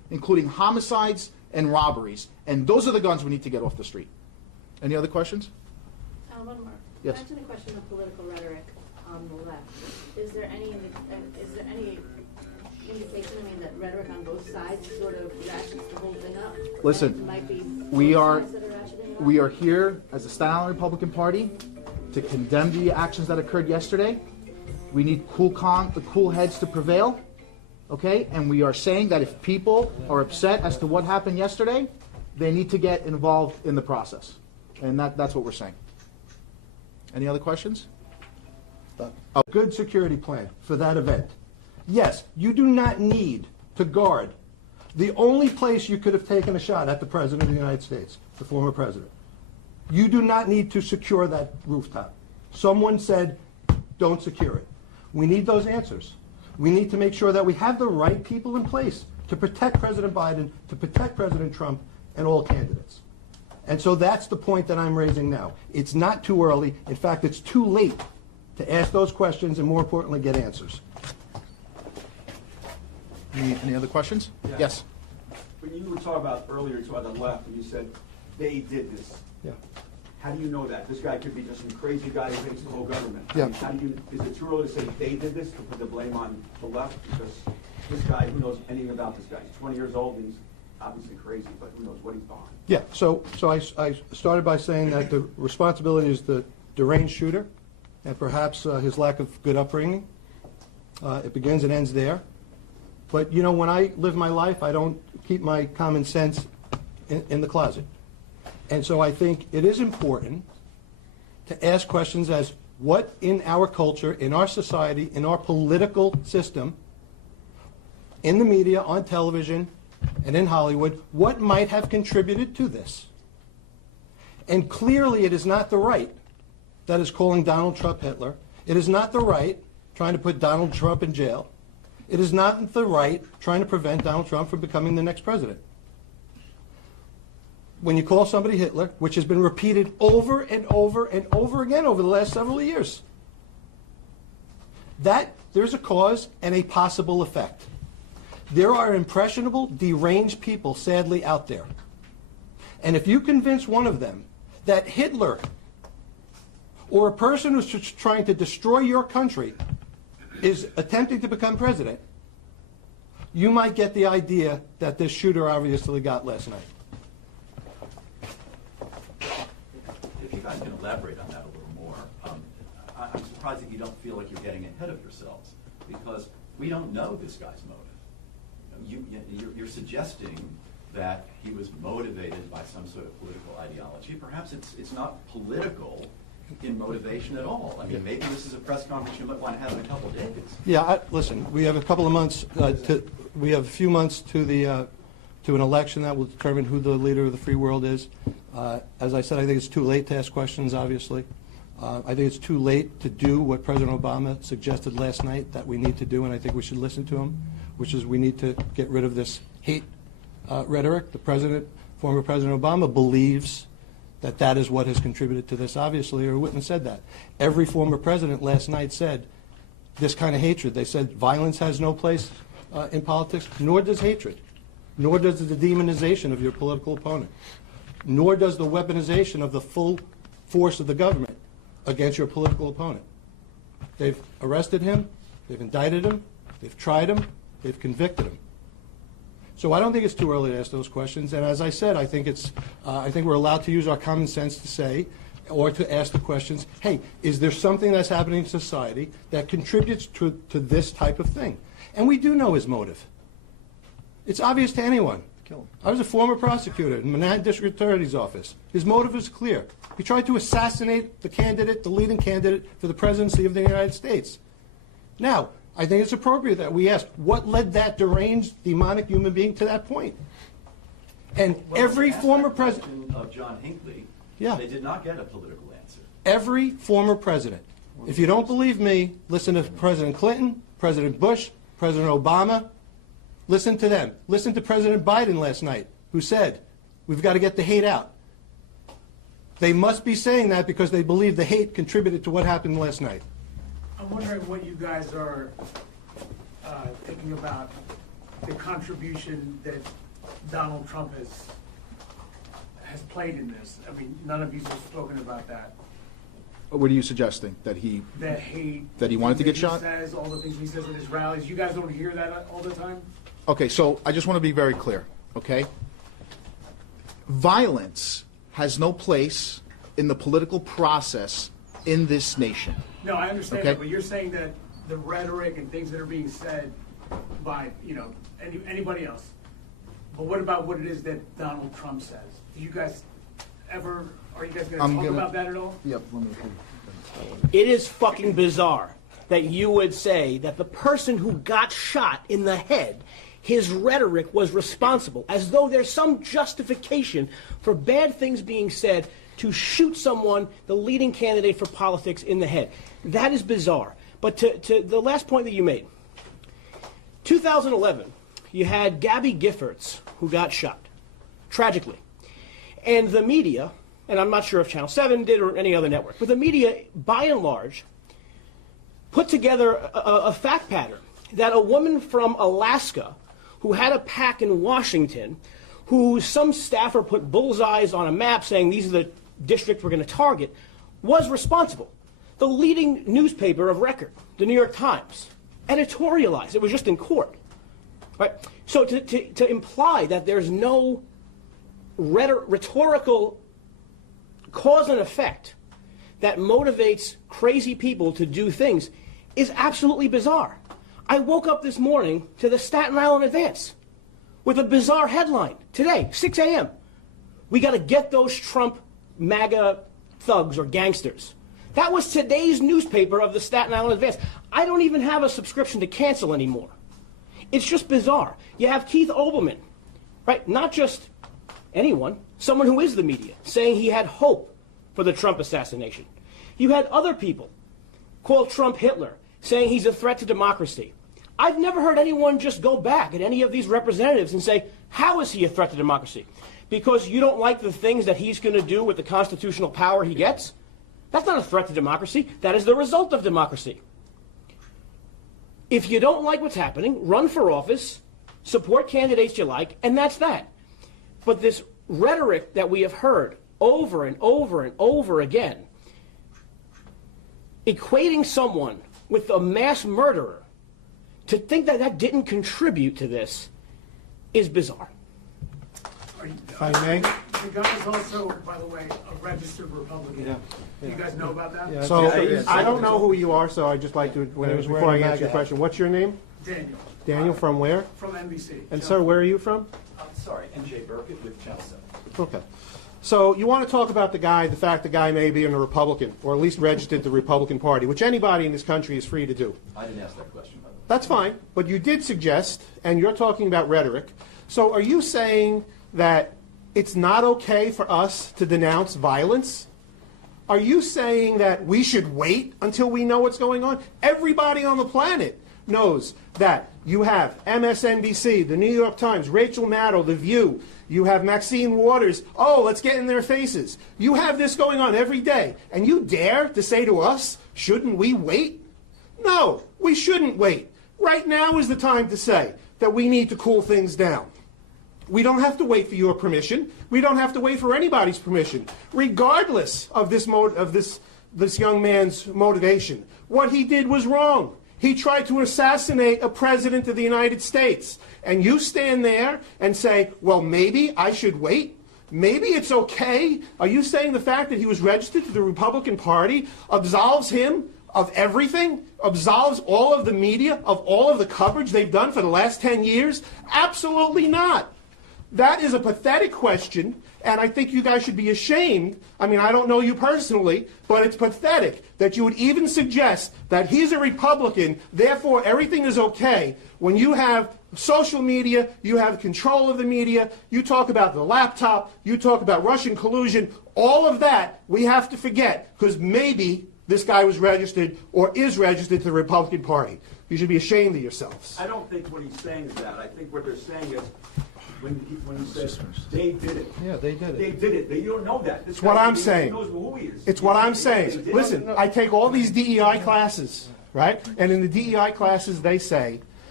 including homicides and robberies. And those are the guns we need to get off the street. Any other questions? One more. Yes. Back to the question of political rhetoric on the left. Is there any indication, that rhetoric on both sides sort of ratchets the whole thing up? Listen, That it might be we both are sides that ratcheting it up? we are here as the Staten Island Republican Party to condemn the actions that occurred yesterday. We need cool heads to prevail, okay? And we are saying that if people are upset as to what happened yesterday, they need to get involved in the process. And that's what we're saying. Any other questions? A good security plan for that event. Yes, you do not need to guard the only place you could have taken a shot at the President of the United States, the former President. You do not need to secure that rooftop. Someone said, don't secure it. We need those answers. We need to make sure that we have the right people in place to protect President Biden, to protect President Trump, and all candidates. And so that's the point that I'm raising now. It's not too early. In fact, it's too late to ask those questions and, more importantly, get answers. Any other questions? Yeah. Yes. When you were talking about earlier, to the left, and you said they did this. Yeah. How do you know that? This guy could be just some crazy guy who hates the whole government. Yeah. How do you? Is it too early to say they did this, to put the blame on the left? Because this guy, who knows anything about this guy? He's 20 years old, and he's obviously crazy, but who knows what he's behind? Yeah, so I started by saying that the responsibility is the deranged shooter and perhaps his lack of good upbringing. It begins and ends there. But, when I live my life, I don't keep my common sense in the closet. And so I think it is important to ask questions as what in our culture, in our society, in our political system, in the media, on television, and in Hollywood, what might have contributed to this? And clearly it is not the right that is calling Donald Trump Hitler. It is not the right trying to put Donald Trump in jail. It is not the right trying to prevent Donald Trump from becoming the next president. When you call somebody Hitler, which has been repeated over and over and over again over the last several years, that there's a cause and a possible effect. There are impressionable, deranged people, sadly, out there. And if you convince one of them that Hitler or a person who's trying to destroy your country is attempting to become president, you might get the idea that this shooter obviously got last night. If you guys can elaborate on that a little more, I'm surprised that you don't feel like you're getting ahead of yourselves, because we don't know this guy's motive. You're suggesting that he was motivated by some sort of political ideology. Perhaps it's not political in motivation at all. I mean, maybe this is a press conference you might want to have in a couple of days. Yeah, listen, we have a couple of months, we have a few months to an election that will determine who the leader of the free world is. As I said, I think it's too late to ask questions, obviously. I think it's too late to do what President Obama suggested last night that we need to do, and I think we should listen to him, which is we need to get rid of this hate rhetoric. The former President Obama believes that is what has contributed to this, obviously, or wouldn't have said that. Every former president last night said this kind of hatred. They said violence has no place in politics, nor does hatred, nor does the demonization of your political opponent, nor does the weaponization of the full force of the government against your political opponent. They've arrested him, they've indicted him, they've tried him, they've convicted him. So I don't think it's too early to ask those questions. And as I said, I think we're allowed to use our common sense to say, or to ask the questions, hey, is there something that's happening in society that contributes to this type of thing? And we do know his motive. It's obvious to anyone. I was a former prosecutor in Manhattan District Attorney's Office. His motive is clear. He tried to assassinate the leading candidate for the presidency of the United States. Now, I think it's appropriate that we ask, what led that deranged, demonic human being to that point? And every former president of John Hinckley, yeah, they did not get a political answer. Every former president. If you don't believe me, listen to President Clinton, President Bush, President Obama. Listen to them. Listen to President Biden last night, who said, we've got to get the hate out. They must be saying that because they believe the hate contributed to what happened last night. I'm wondering what you guys are thinking about the contribution that Donald Trump has played in this. I mean, none of you have spoken about that. What are you suggesting? That he That hate. That he wanted to get shot? He says all the things he says at his rallies. You guys don't hear that all the time? Okay, so I just want to be very clear, okay? Violence has no place in the political process in this nation. No, I understand Okay. that, but you're saying that the rhetoric and things that are being said by, anybody else. But what about what it is that Donald Trump says? Do you guys ever, are you guys going to talk about that at all? Yep, let me. It is fucking bizarre that you would say that the person who got shot in the head, his rhetoric was responsible, as though there's some justification for bad things being said to shoot someone, the leading candidate for politics, in the head. That is bizarre. But to the last point that you made, 2011, you had Gabby Giffords, who got shot, tragically. And the media, and I'm not sure if Channel 7 did or any other network, but the media, by and large, put together a fact pattern that a woman from Alaska who had a PAC in Washington, who some staffer put bullseyes on a map saying these are the districts we're going to target, was responsible. The leading newspaper of record, the New York Times, editorialized. It was just in court. Right? So to imply that there's no rhetorical cause and effect that motivates crazy people to do things is absolutely bizarre. I woke up this morning to the Staten Island Advance with a bizarre headline today, 6 a.m. We got to get those Trump MAGA thugs or gangsters. That was today's newspaper of the Staten Island Advance. I don't even have a subscription to cancel anymore. It's just bizarre. You have Keith Olbermann, right? Not just anyone, someone who is the media, saying he had hope for the Trump assassination. You had other people call Trump Hitler, saying he's a threat to democracy. I've never heard anyone just go back at any of these representatives and say, how is he a threat to democracy? Because you don't like the things that he's going to do with the constitutional power he gets? That's not a threat to democracy. That is the result of democracy. If you don't like what's happening, run for office, support candidates you like, and that's that. But this rhetoric that we have heard over and over and over again, equating someone with a mass murderer, to think that that didn't contribute to this is bizarre. If I may. The guy is also, by the way, a registered Republican. Yeah. Do you guys know about that? Yeah. So Yeah. I don't know who you are, so I'd just like to, was before I wearing a answer your MAGA question, what's your name? Daniel. Daniel, from where? From NBC. And sir, where are you from? I'm sorry, NJ Burkett with Channel 7. Okay. So you want to talk about the fact the guy may be a Republican, or at least registered the Republican Party, which anybody in this country is free to do. I didn't ask that question, by the way. That's fine, but you did suggest, and you're talking about rhetoric. So are you saying that it's not okay for us to denounce violence? Are you saying that we should wait until we know what's going on? Everybody on the planet knows that you have MSNBC, the New York Times, Rachel Maddow, The View. You have Maxine Waters. Oh, let's get in their faces. You have this going on every day. And you dare to say to us, shouldn't we wait? No, we shouldn't wait. Right now is the time to say that we need to cool things down. We don't have to wait for your permission. We don't have to wait for anybody's permission, regardless of this young man's motivation. What he did was wrong. He tried to assassinate a president of the United States. And you stand there and say, well, maybe I should wait? Maybe it's okay? Are you saying the fact that he was registered to the Republican Party absolves him of everything? Absolves all of the media of all of the coverage they've done for the last 10 years? Absolutely not. That is a pathetic question, and I think you guys should be ashamed. I mean, I don't know you personally, but it's pathetic that you would even suggest that he's a Republican, therefore everything is okay, when you have social media, you have control of the media, you talk about the laptop, you talk about Russian collusion, all of that we have to forget, because maybe this guy was registered or is registered to the Republican Party. You should be ashamed of yourselves. I don't think what he's saying is that. I think what they're saying is, when he says they did it. Yeah, they did it. They did it. You don't know that. This It's what guy, I'm he saying. knows who he is. It's what I'm They saying. did it. Listen, I take all these DEI classes, right? And in the DEI classes, they say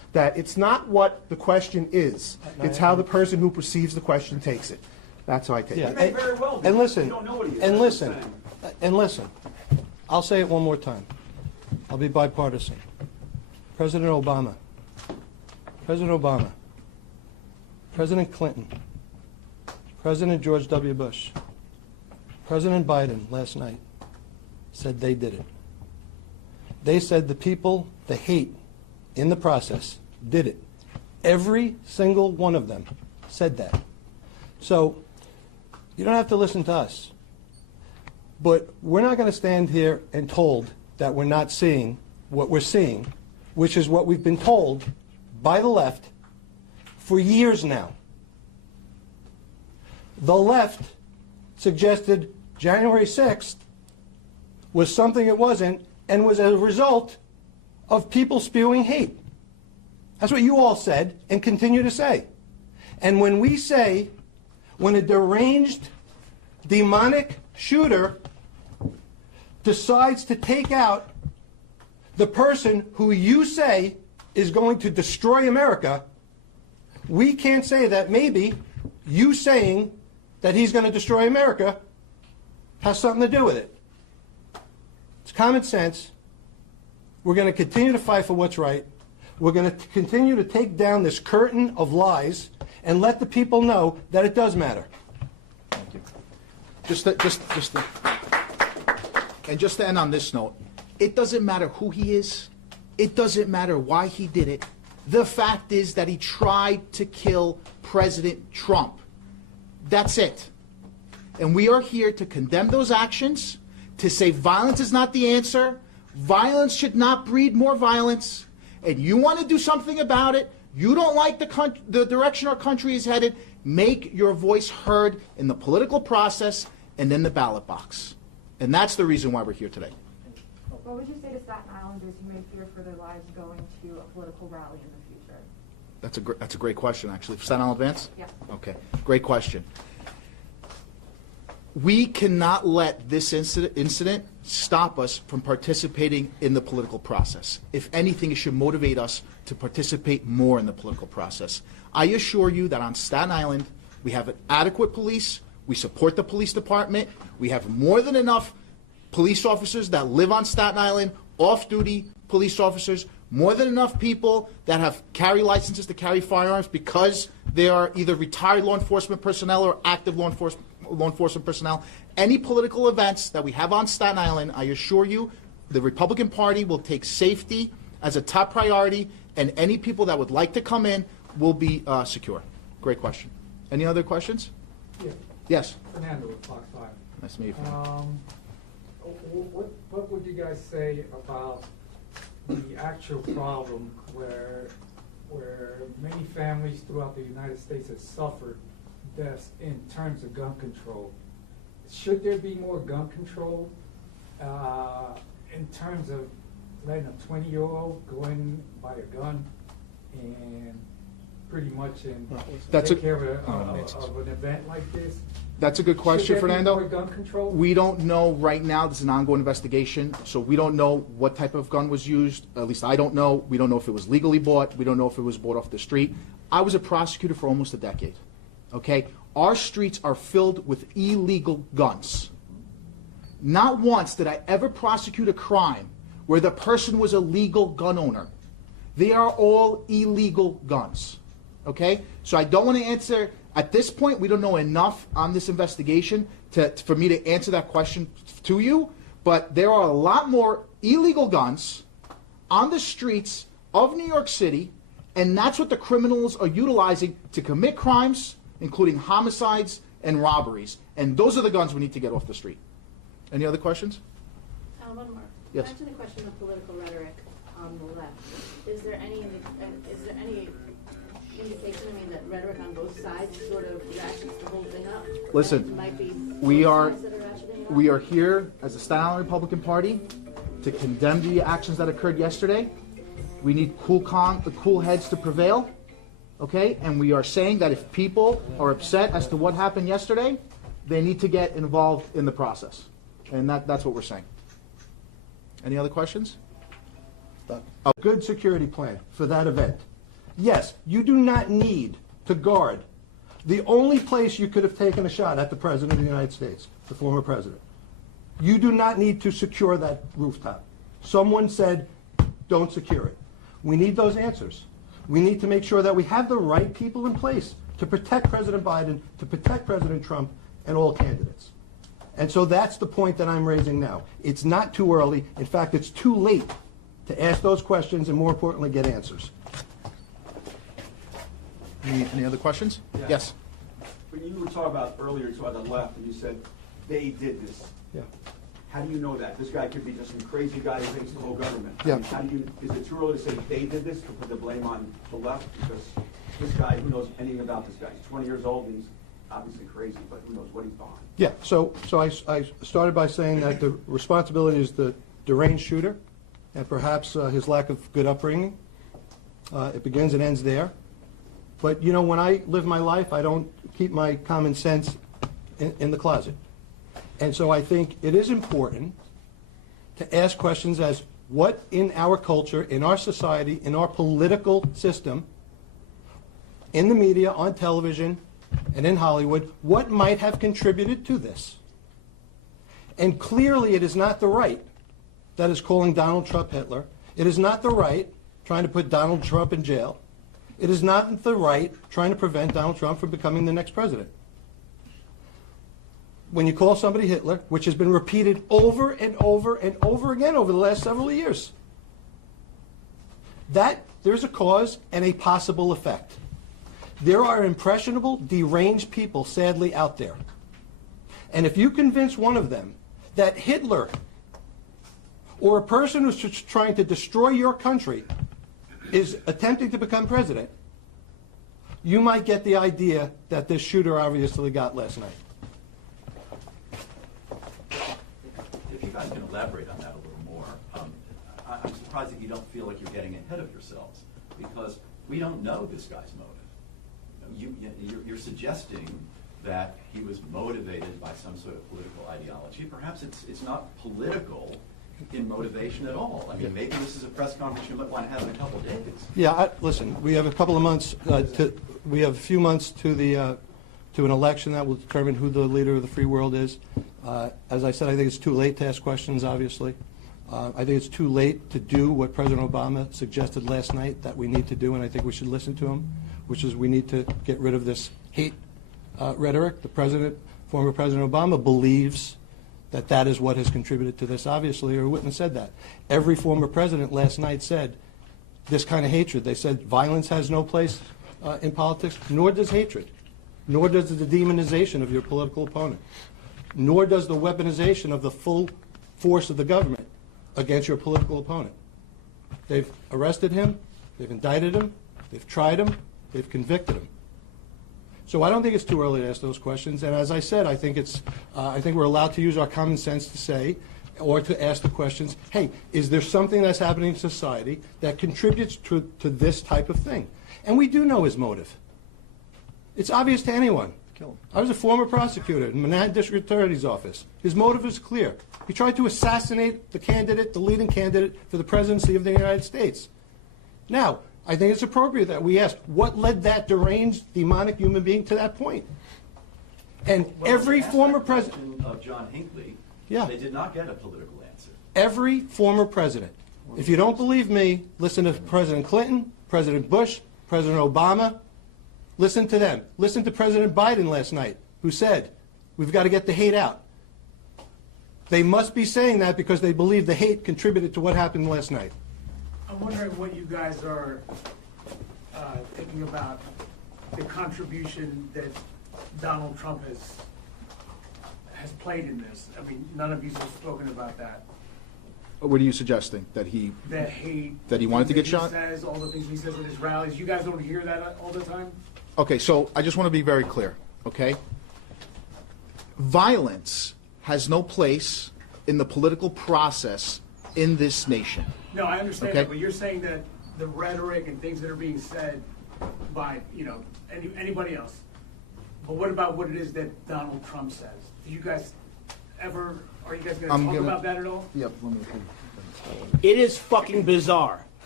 that it's not what the question is, it's how the person who perceives the question takes it. That's how I take Yeah, it. may very well be. and listen, You don't know what he is. and That's what listen, I'm saying. and listen. I'll say it one more time. I'll be bipartisan. President Obama, President Clinton, President George W. Bush, President Biden last night said they did it. They said the people, the hate in the process, did it. Every single one of them said that. So you don't have to listen to us. But we're not going to stand here and told that we're not seeing what we're seeing, which is what we've been told by the left for years now. The left suggested January 6th was something it wasn't and was a result of people spewing hate. That's what you all said and continue to say. And when we say, when a deranged, demonic shooter decides to take out the person who you say is going to destroy America, we can't say that maybe you saying that he's going to destroy America has something to do with it. It's common sense. We're going to continue to fight for what's right. We're going to continue to take down this curtain of lies and let the people know that it does matter. Thank you. Just to end on this note, it doesn't matter who he is. It doesn't matter why he did it. The fact is that he tried to kill President Trump. That's it. And we are here to condemn those actions, to say violence is not the answer. Violence should not breed more violence. And you want to do something about it. You don't like the direction our country is headed. Make your voice heard in the political process and in the ballot box. And that's the reason why we're here today. What would you say to Staten Islanders who may fear for their lives going to a political rally in the future? That's a great question, actually. Staten Island Advance? Yeah. Okay, great question. We cannot let this incident stop us from participating in the political process. If anything, it should motivate us to participate more in the political process. I assure you that on Staten Island, we have an adequate police. We support the police department. We have more than enough police officers that live on Staten Island, off-duty police officers, more than enough people that have carry licenses to carry firearms because they are either retired law enforcement personnel or active law enforcement personnel. Any political events that we have on Staten Island, I assure you, the Republican Party will take safety as a top priority, and any people that would like to come in will be secure. Great question. Any other questions? Yeah, Yes. Fernando with Fox 5. Nice to meet you. Fernando. What would you guys say about the actual problem where many families throughout the United States have suffered deaths in terms of gun control? Should there be more gun control in terms of letting a 20-year-old go in, buy a gun, and pretty much take care of an event like this? That's a good question, Should there be Fernando. more gun control? We don't know right now. This is an ongoing investigation, so we don't know what type of gun was used. At least I don't know. We don't know if it was legally bought. We don't know if it was bought off the street. I was a prosecutor for almost a decade. Okay? Our streets are filled with illegal guns. Not once did I ever prosecute a crime where the person was a legal gun owner. They are all illegal guns. Okay? So I don't want to answer. At this point, we don't know enough on this investigation for me to answer that question to you, but there are a lot more illegal guns on the streets of New York City, and that's what the criminals are utilizing to commit crimes, including homicides and robberies. And those are the guns we need to get off the street. Any other questions? One more. Yes. Back to the question of political rhetoric on the left. Is there any indication, that rhetoric on both sides sort of ratchets the whole thing up? Listen, Might be we are both sides that are ratcheting it up? here as the Staten Island Republican Party to condemn the actions that occurred yesterday. We need cool heads to prevail, okay? And we are saying that if people are upset as to what happened yesterday, they need to get involved in the process. And that's what we're saying. Any other questions? A good security plan for that event. Yes, you do not need to guard the only place you could have taken a shot at the President of the United States, the former President. You do not need to secure that rooftop. Someone said, don't secure it. We need those answers. We need to make sure that we have the right people in place to protect President Biden, to protect President Trump, and all candidates. And so that's the point that I'm raising now. It's not too early. In fact, it's too late to ask those questions and, more importantly, get answers. Any other questions? Yeah. Yes. When you were talking about earlier, you talked about the left, and you said they did this. Yeah. How do you know that? This guy could be just some crazy guy who hates the whole government. Yeah. I mean, how do you? Is it too early to say they did this to put the blame on the left? Because this guy, who knows anything about this guy? He's 20 years old, and he's obviously crazy, but who knows what he's behind? Yeah, so I started by saying that the responsibility is the deranged shooter and perhaps his lack of good upbringing. It begins and ends there. But, you know, when I live my life, I don't keep my common sense in the closet. And so I think it is important to ask questions as what in our culture, in our society, in our political system, in the media, on television, and in Hollywood, what might have contributed to this? And clearly it is not the right that is calling Donald Trump Hitler. It is not the right trying to put Donald Trump in jail. It is not the right trying to prevent Donald Trump from becoming the next president. When you call somebody Hitler, which has been repeated over and over and over again over the last several years, that there's a cause and a possible effect. There are impressionable, deranged people, sadly, out there. And if you convince one of them that Hitler or a person who's just trying to destroy your country is attempting to become president, you might get the idea that this shooter obviously got last night. If you guys can elaborate on that a little more, I'm surprised that you don't feel like you're getting ahead of yourselves, because we don't know this guy's motive. You're suggesting that he was motivated by some sort of political ideology. Perhaps it's not political in motivation at all. I mean, maybe this is a press conference you might want to have in a couple of days. Yeah, listen, we have a couple of months, we have a few months to an election that will determine who the leader of the free world is. As I said, I think it's too late to ask questions, obviously. I think it's too late to do what President Obama suggested last night that we need to do, and I think we should listen to him, which is we need to get rid of this hate rhetoric. The former President Obama believes that is what has contributed to this, obviously, or he wouldn't have said that. Every former president last night said this kind of hatred. They said violence has no place in politics, nor does hatred, nor does the demonization of your political opponent, nor does the weaponization of the full force of the government against your political opponent. They've arrested him, they've indicted him, they've tried him, they've convicted him. So I don't think it's too early to ask those questions. And as I said, I think we're allowed to use our common sense to say, or to ask the questions, hey, is there something that's happening in society that contributes to this type of thing? And we do know his motive. It's obvious to anyone. I was a former prosecutor in Manhattan District Attorney's Office. His motive is clear. He tried to assassinate the leading candidate for the presidency of the United States. Now, I think it's appropriate that we ask, what led that deranged, demonic human being to that point? And every former president of John Hinckley, yeah, they did not get a political answer. Every former president. If you don't believe me, listen to President Clinton, President Bush, President Obama. Listen to them. Listen to President Biden last night, who said, we've got to get the hate out. They must be saying that because they believe the hate contributed to what happened last night. I'm wondering what you guys are thinking about the contribution that Donald Trump has played in this. I mean, none of you have spoken about that. What are you suggesting? That he wanted to get shot? He says, all the things he says at his rallies. You guys don't hear that all the time? Okay, so I just want to be very clear, okay? Violence has no place in the political process in this nation. No, I understand Okay. that, but you're saying that the rhetoric and things that are being said by, anybody else. But what about what it is that Donald Trump says? Are you guys going to talk about that at all? Yep. It is fucking bizarre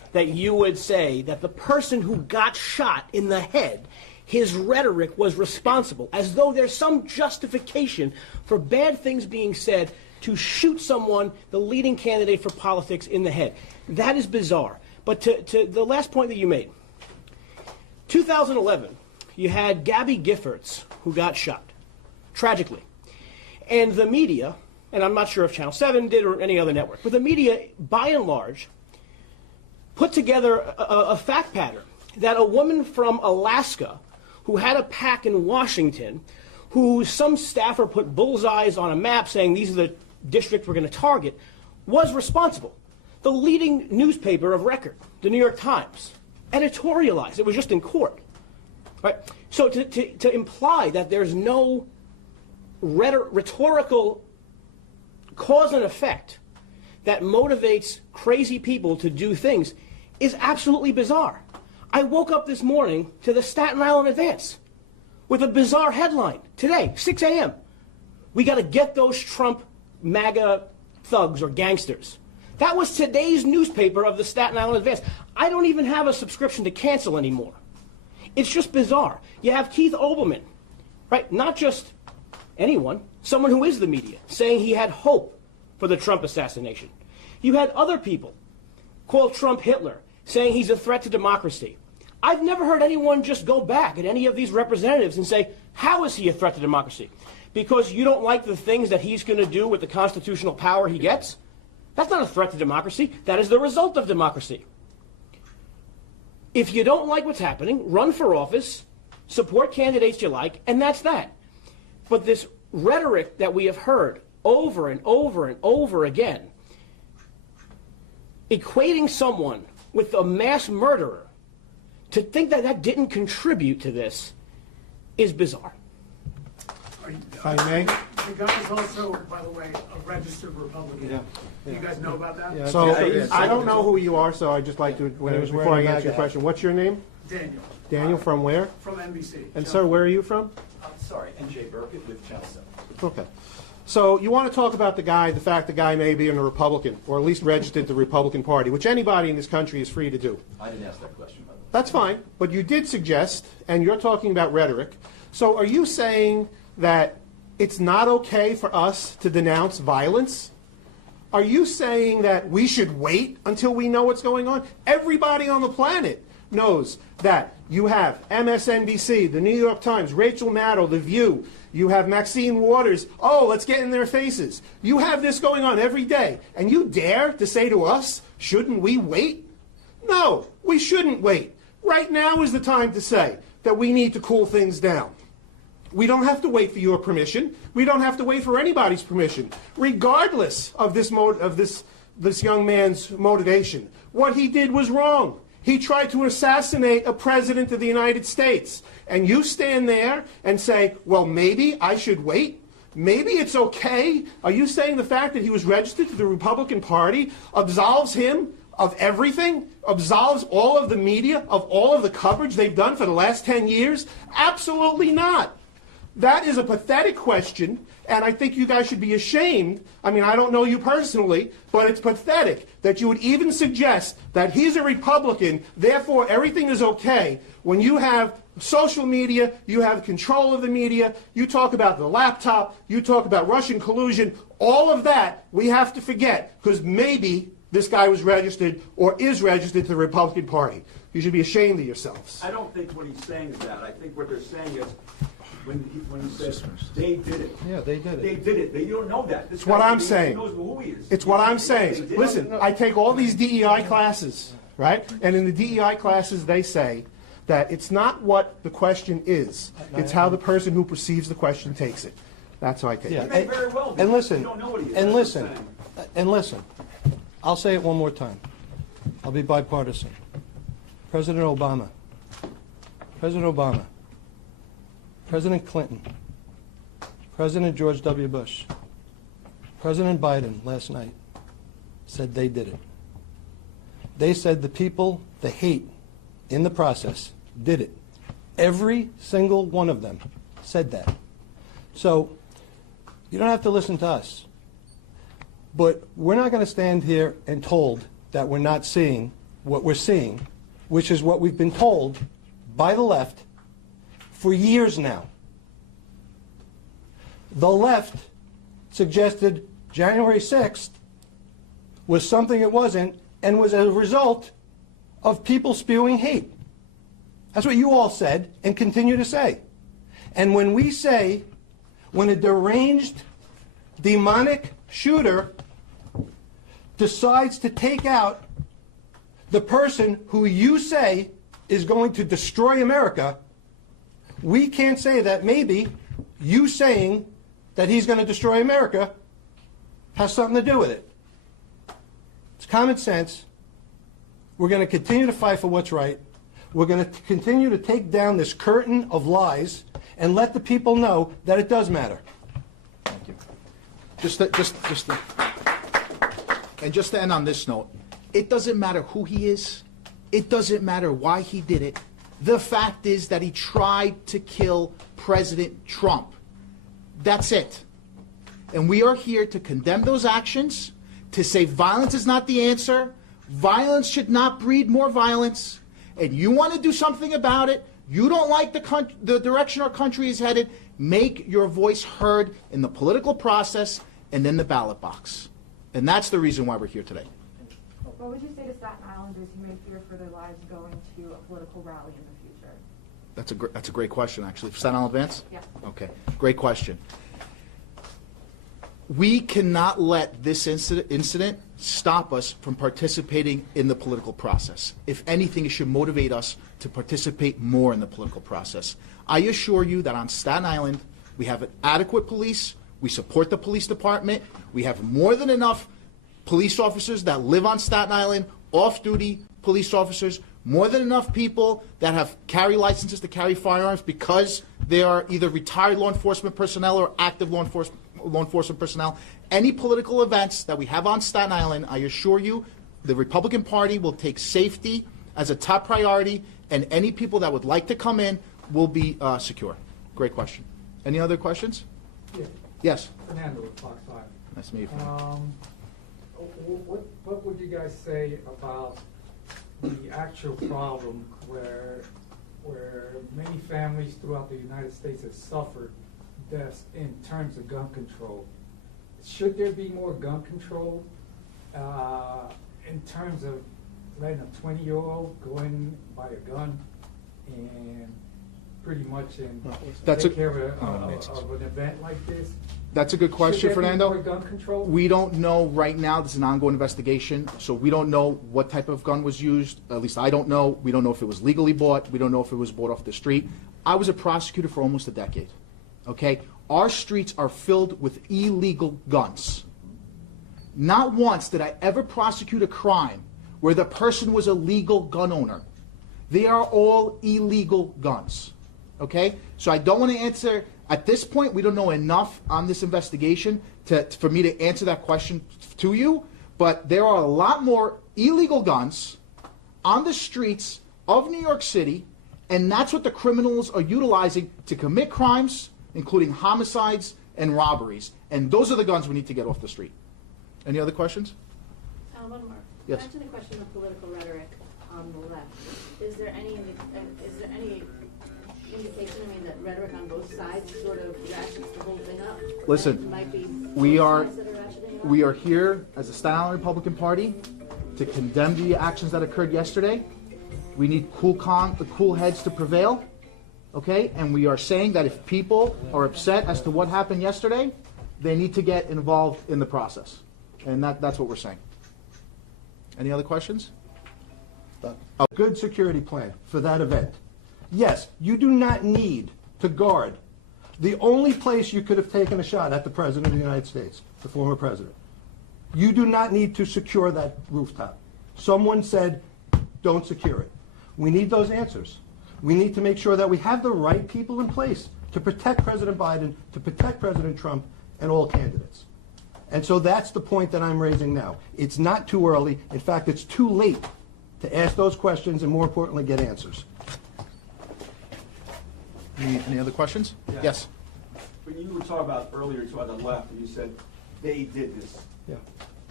that you would say that the person who got shot in the head, his rhetoric was responsible, as though there's some justification for bad things being said to shoot someone, the leading candidate for politics, in the head. That is bizarre. But to the last point that you made, 2011, you had Gabby Giffords, who got shot, tragically. And the media, and I'm not sure if Channel 7 did or any other network, but the media, by and large, put together a fact pattern that a woman from Alaska who had a PAC in Washington, who some staffer put bullseyes on a map saying these are the districts we're going to target, was responsible. The leading newspaper of record, the New York Times, editorialized. It was just in court. Right? So to imply that there's no rhetorical cause and effect that motivates crazy people to do things is absolutely bizarre. I woke up this morning to the Staten Island Advance with a bizarre headline today, 6 a.m. We got to get those Trump MAGA thugs or gangsters. That was today's newspaper of the Staten Island Advance. I don't even have a subscription to cancel anymore. It's just bizarre. You have Keith Olbermann, right? Not just anyone, someone who is the media, saying he had hope for the Trump assassination. You had other people call Trump Hitler, saying he's a threat to democracy. I've never heard anyone just go back at any of these representatives and say, how is he a threat to democracy? Because you don't like the things that he's going to do with the constitutional power he gets? That's not a threat to democracy. That is the result of democracy. If you don't like what's happening, run for office, support candidates you like, and that's that. But this rhetoric that we have heard over and over and over again, equating someone with a mass murderer, to think that that didn't contribute to this is bizarre. If I may. The guy is also, by the way, a registered Republican. Yeah. You guys know about that? Yeah. So Yeah. I don't know who you are, so I'd just like to, was before I wearing a answer your MAGA question, what's your name? Daniel. Daniel, from where? From NBC. And sir, where are you from? I'm sorry, NJ Burkett with Channel 7. Okay. So you want to talk about the fact the guy may be a Republican, or at least registered to the Republican Party, which anybody in this country is free to do. I didn't ask that question, by the way. That's fine, but you did suggest, and you're talking about rhetoric. So are you saying that it's not okay for us to denounce violence? Are you saying that we should wait until we know what's going on? Everybody on the planet knows that you have MSNBC, the New York Times, Rachel Maddow, The View. You have Maxine Waters. Oh, let's get in their faces. You have this going on every day. And you dare to say to us, shouldn't we wait? No, we shouldn't wait. Right now is the time to say that we need to cool things down. We don't have to wait for your permission. We don't have to wait for anybody's permission, regardless of this young man's motivation. What he did was wrong. He tried to assassinate a president of the United States. And you stand there and say, well, maybe I should wait? Maybe it's okay? Are you saying the fact that he was registered to the Republican Party absolves him of everything? Absolves all of the media of all of the coverage they've done for the last 10 years? Absolutely not. That is a pathetic question, and I think you guys should be ashamed. I mean, I don't know you personally, but it's pathetic that you would even suggest that he's a Republican, therefore everything is okay, when you have social media, you have control of the media, you talk about the laptop, you talk about Russian collusion, all of that we have to forget, because maybe this guy was registered or is registered to the Republican Party. You should be ashamed of yourselves. I don't think what he's saying is that. I think what they're saying is, when he says they did it. Yeah, they did it. They did it. You don't know that. It's what I'm saying. Knows who he is. It's what I'm saying. Listen, I take all these DEI classes, right? And in the DEI classes, they say that it's not what the question is. It's how the person who perceives the question takes it. That's how I take Yeah. it. He may very well be. And listen, You don't know what he is. and That's what listen, I'm saying. and listen. I'll say it one more time. I'll be bipartisan. President Obama, President Clinton, President George W. Bush, President Biden last night said they did it. They said the people, the hate in the process, did it. Every single one of them said that. So you don't have to listen to us. But we're not going to stand here and told that we're not seeing what we're seeing, which is what we've been told by the left for years now. The left suggested January 6th was something it wasn't and was a result of people spewing hate. That's what you all said and continue to say. And when we say, when a deranged, demonic shooter decides to take out the person who you say is going to destroy America, we can't say that maybe you saying that he's going to destroy America has something to do with it. It's common sense. We're going to continue to fight for what's right. We're going to continue to take down this curtain of lies and let the people know that it does matter. Thank you. Just to end on this note, it doesn't matter who he is. It doesn't matter why he did it. The fact is that he tried to kill President Trump. That's it. And we are here to condemn those actions, to say violence is not the answer. Violence should not breed more violence. And you want to do something about it. You don't like the direction our country is headed. Make your voice heard in the political process and in the ballot box. And that's the reason why we're here today. What would you say to Staten Islanders who may fear for their lives going to a political rally in the future? That's a great question, actually. Staten Island Advance? Yeah. Okay, great question. We cannot let this incident stop us from participating in the political process. If anything, it should motivate us to participate more in the political process. I assure you that on Staten Island, we have an adequate police. We support the police department. We have more than enough police officers that live on Staten Island, off-duty police officers, more than enough people that have carry licenses to carry firearms because they are either retired law enforcement personnel or active law enforcement personnel. Any political events that we have on Staten Island, I assure you, the Republican Party will take safety as a top priority, and any people that would like to come in will be secure. Great question. Any other questions? Yeah. Yes. Fernando with Fox 5. Nice to meet you. What would you guys say about the actual problem where many families throughout the United States have suffered deaths in terms of gun control? Should there be more gun control in terms of letting a 20-year-old go in and buy a gun and pretty much take care of an event like this? That's a good question, Should there be Fernando. more gun control? We don't know right now. This is an ongoing investigation, so we don't know what type of gun was used. At least I don't know. We don't know if it was legally bought. We don't know if it was bought off the street. I was a prosecutor for almost a decade. Okay? Our streets are filled with illegal guns. Not once did I ever prosecute a crime where the person was a legal gun owner. They are all illegal guns. Okay? So I don't want to answer. At this point, we don't know enough on this investigation for me to answer that question to you, but there are a lot more illegal guns on the streets of New York City, and that's what the criminals are utilizing to commit crimes, including homicides and robberies. And those are the guns we need to get off the street. Any other questions? One more. Yes. Back to the question of political rhetoric on the left. Is there any indication, that rhetoric on both sides sort of ratchets the whole thing up? Listen, Might be we are sides that are ratcheting it up? we are here as a Staten Island Republican Party to condemn the actions that occurred yesterday. We need cool heads to prevail, okay? And we are saying that if people are upset as to what happened yesterday, they need to get involved in the process. And that's what we're saying. Any other questions? A good security plan for that event. Yes, you do not need to guard the only place you could have taken a shot at the President of the United States, the former President. You do not need to secure that rooftop. Someone said, don't secure it. We need those answers. We need to make sure that we have the right people in place to protect President Biden, to protect President Trump, and all candidates. And so that's the point that I'm raising now. It's not too early. In fact, it's too late to ask those questions and, more importantly, get answers. Any other questions? Yeah. Yes. When you were talking about earlier to the left, and you said they did this. Yeah.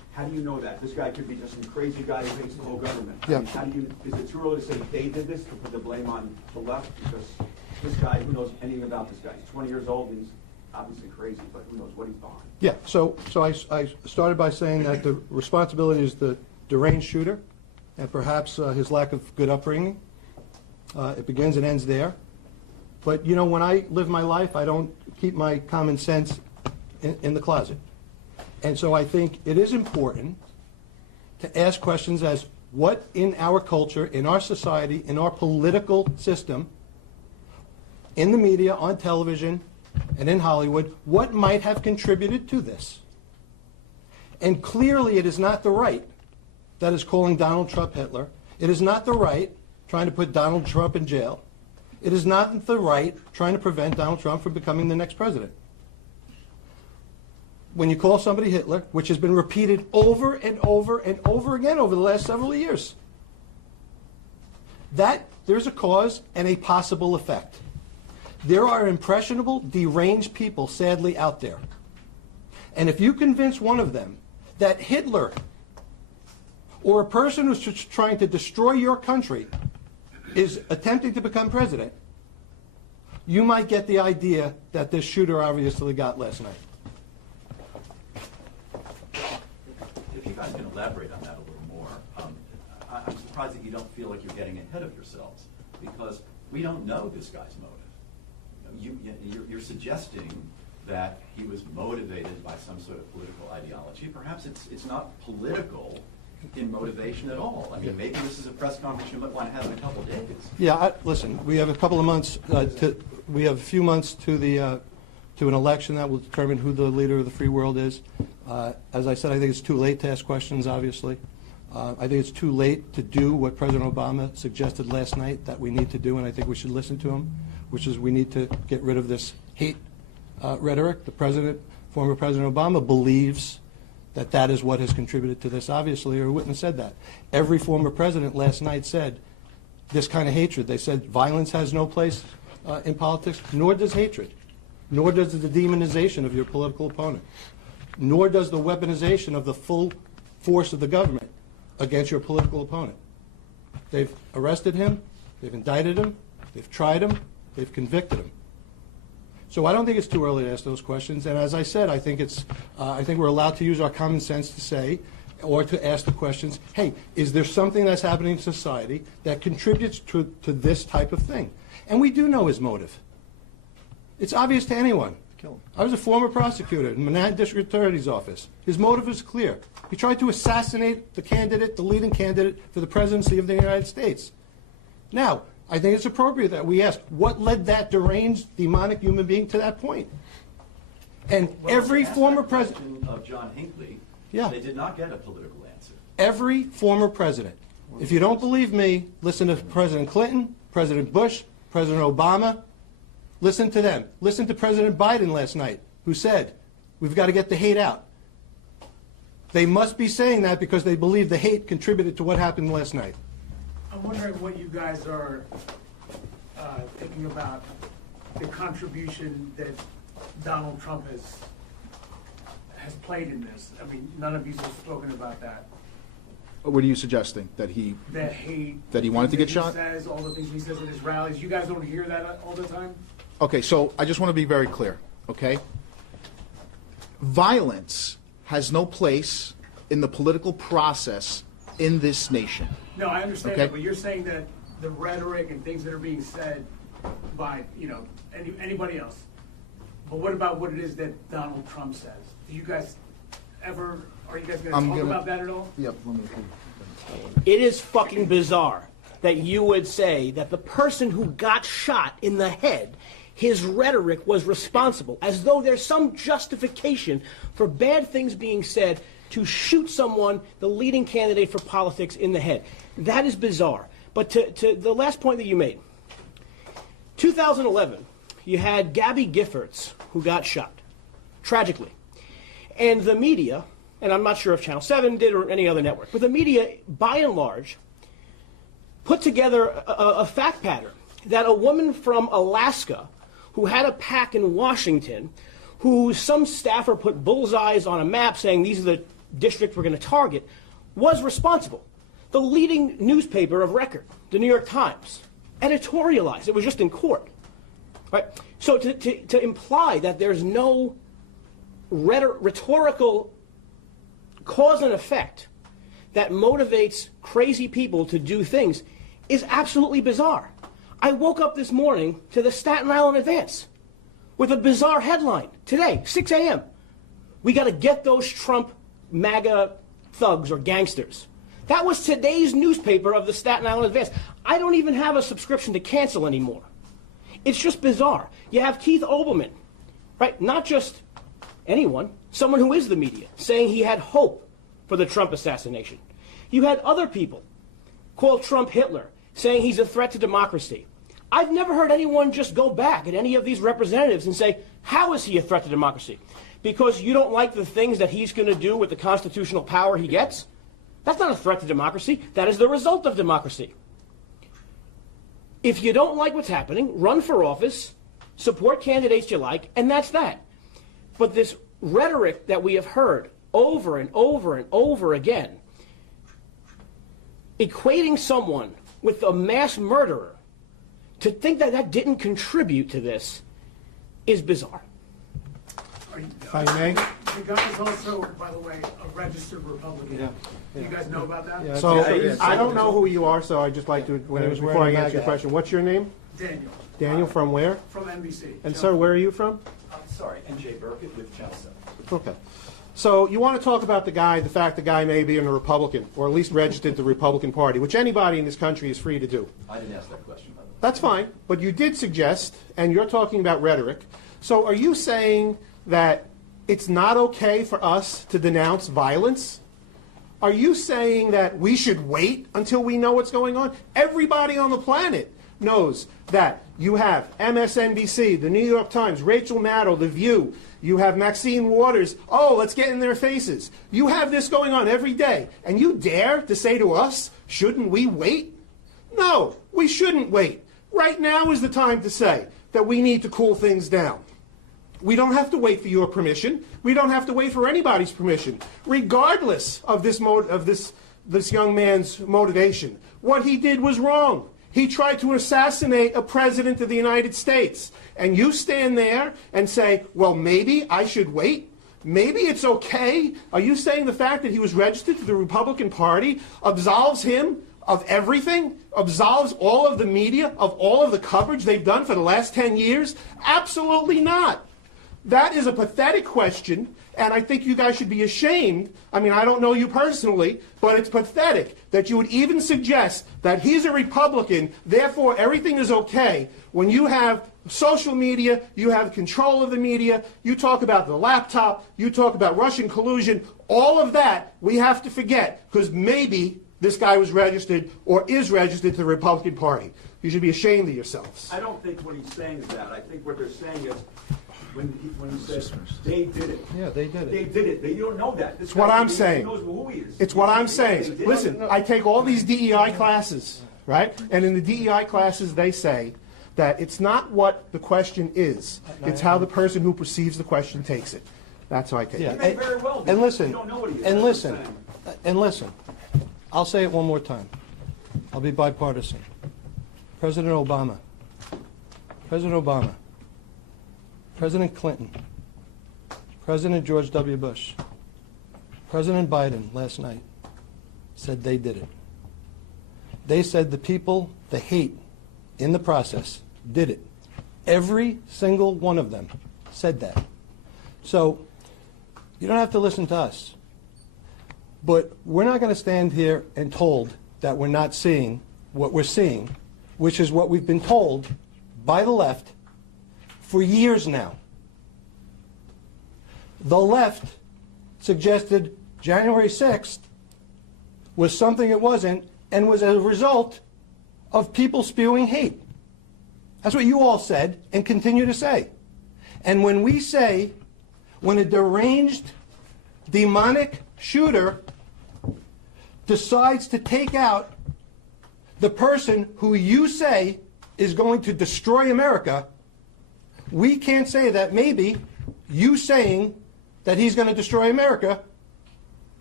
How do you know that? This guy could be just some crazy guy who hates the whole government. Yeah. I mean, how do you, is it too early to say they did this to put the blame on the left? Because this guy, who knows anything about this guy? He's 20 years old, and he's obviously crazy, but who knows what he's behind. Yeah, so I started by saying that the responsibility is the deranged shooter and perhaps his lack of good upbringing. It begins and ends there. But, you know, when I live my life, I don't keep my common sense in the closet. And so I think it is important to ask questions as what in our culture, in our society, in our political system, in the media, on television, and in Hollywood, what might have contributed to this? And clearly it is not the right that is calling Donald Trump Hitler. It is not the right trying to put Donald Trump in jail. It is not the right trying to prevent Donald Trump from becoming the next president. When you call somebody Hitler, which has been repeated over and over and over again over the last several years, that there's a cause and a possible effect. There are impressionable, deranged people, sadly, out there. And if you convince one of them that Hitler or a person who's just trying to destroy your country is attempting to become president, you might get the idea that this shooter obviously got last night. If you guys can elaborate on that a little more, I'm surprised that you don't feel like you're getting ahead of yourselves, because we don't know this guy's motive. You're suggesting that he was motivated by some sort of political ideology. Perhaps it's not political in motivation at all. I mean, maybe this is a press conference you might want to have in a couple of days. Yeah, listen, we have a couple of months, we have a few months to an election that will determine who the leader of the free world is. As I said, I think it's too late to ask questions, obviously. I think it's too late to do what President Obama suggested last night that we need to do, and I think we should listen to him, which is we need to get rid of this hate rhetoric. Former President Obama believes that that is what has contributed to this, obviously, or he wouldn't have said that. Every former president last night said this kind of hatred. They said violence has no place in politics, nor does hatred, nor does the demonization of your political opponent, nor does the weaponization of the full force of the government against your political opponent. They've arrested him, they've indicted him, they've tried him, they've convicted him. So I don't think it's too early to ask those questions. And as I said, I think we're allowed to use our common sense to say, or to ask the questions, hey, is there something that's happening in society that contributes to this type of thing? And we do know his motive. It's obvious to anyone. I was a former prosecutor in Manhattan District Attorney's Office. His motive is clear. He tried to assassinate the leading candidate for the presidency of the United States. Now, I think it's appropriate that we ask, what led that deranged, demonic human being to that point? And every former president of John Hinckley, yeah, they did not get a political answer. Every former president. If you don't believe me, listen to President Clinton, President Bush, President Obama. Listen to them. Listen to President Biden last night, who said, we've got to get the hate out. They must be saying that because they believe the hate contributed to what happened last night. I'm wondering what you guys are thinking about the contribution that Donald Trump has played in this. I mean, none of you have spoken about that. What are you suggesting? That he wanted to get shot? He says all the things he says at his rallies. You guys don't hear that all the time? Okay, so I just want to be very clear, okay? Violence has no place in the political process in this nation. No, I understand Okay. that, but you're saying that the rhetoric and things that are being said by, anybody else. But what about what it is that Donald Trump says? Are you guys going to talk about that at all? Yep, let me. It is fucking bizarre that you would say that the person who got shot in the head, his rhetoric was responsible, as though there's some justification for bad things being said to shoot someone, the leading candidate for politics, in the head. That is bizarre. But to the last point that you made, 2011, you had Gabby Giffords, who got shot, tragically. And the media, and I'm not sure if Channel 7 did or any other network, but the media, by and large, put together a fact pattern that a woman from Alaska who had a PAC in Washington, who some staffer put bullseyes on a map saying these are the district we're going to target, was responsible. The leading newspaper of record, the New York Times, editorialized. It was just in court. Right? So to imply that there's no rhetorical cause and effect that motivates crazy people to do things is absolutely bizarre. I woke up this morning to the Staten Island Advance with a bizarre headline today, 6 a.m. We got to get those Trump MAGA thugs or gangsters. That was today's newspaper of the Staten Island Advance. I don't even have a subscription to cancel anymore. It's just bizarre. You have Keith Olbermann, right? Not just anyone, someone who is the media, saying he had hope for the Trump assassination. You had other people call Trump Hitler, saying he's a threat to democracy. I've never heard anyone just go back at any of these representatives and say, how is he a threat to democracy? Because you don't like the things that he's going to do with the constitutional power he gets? That's not a threat to democracy. That is the result of democracy. If you don't like what's happening, run for office, support candidates you like, and that's that. But this rhetoric that we have heard over and over and over again, equating someone with a mass murderer, to think that that didn't contribute to this is bizarre. If I may. The guy is also, by the way, a registered Republican. Yeah. You guys know about that? Yeah. So Yeah. I don't know who you are, so I'd just like to, When he was before I wearing a answer your MAGA question, what's your name? Daniel. Daniel, from where? From NBC. And sir, where are you from? I'm sorry, NJ Burkett with Channel 7. Okay. So you want to talk about the fact the guy may be a Republican, or at least registered to the Republican Party, which anybody in this country is free to do. I didn't ask that question, by the way. That's fine, but you did suggest, and you're talking about rhetoric. So are you saying that it's not okay for us to denounce violence? Are you saying that we should wait until we know what's going on? Everybody on the planet knows that you have MSNBC, the New York Times, Rachel Maddow, The View. You have Maxine Waters. Oh, let's get in their faces. You have this going on every day. And you dare to say to us, shouldn't we wait? No, we shouldn't wait. Right now is the time to say that we need to cool things down. We don't have to wait for your permission. We don't have to wait for anybody's permission, regardless of this young man's motivation. What he did was wrong. He tried to assassinate a president of the United States. And you stand there and say, well, maybe I should wait? Maybe it's okay? Are you saying the fact that he was registered to the Republican Party absolves him of everything? Absolves all of the media of all of the coverage they've done for the last 10 years? Absolutely not. That is a pathetic question, and I think you guys should be ashamed. I mean, I don't know you personally, but it's pathetic that you would even suggest that he's a Republican, therefore everything is okay, when you have social media, you have control of the media, you talk about the laptop, you talk about Russian collusion, all of that we have to forget, because maybe this guy was registered or is registered to the Republican Party. You should be ashamed of yourselves. I don't think what he's saying is that. I think what they're saying is, when he says they did it. Yeah, they did it. They did it. You don't know that. It's what I'm saying. He knows who he is. It's what I'm saying. Listen, I take all these DEI classes, right? And in the DEI classes, they say that it's not what the question is. It's how the person who perceives the question takes it. That's how I take Yeah. it. He may very well be. And listen, You don't know what he is. and That's what listen, I'm saying. and listen. I'll say it one more time. I'll be bipartisan. President Obama, President Clinton, President George W. Bush, President Biden last night said they did it. They said the people, the hate in the process, did it. Every single one of them said that. So you don't have to listen to us. But we're not going to stand here and told that we're not seeing what we're seeing, which is what we've been told by the left for years now. The left suggested January 6th was something it wasn't and was a result of people spewing hate. That's what you all said and continue to say. And when we say, when a deranged, demonic shooter decides to take out the person who you say is going to destroy America, we can't say that maybe you saying that he's going to destroy America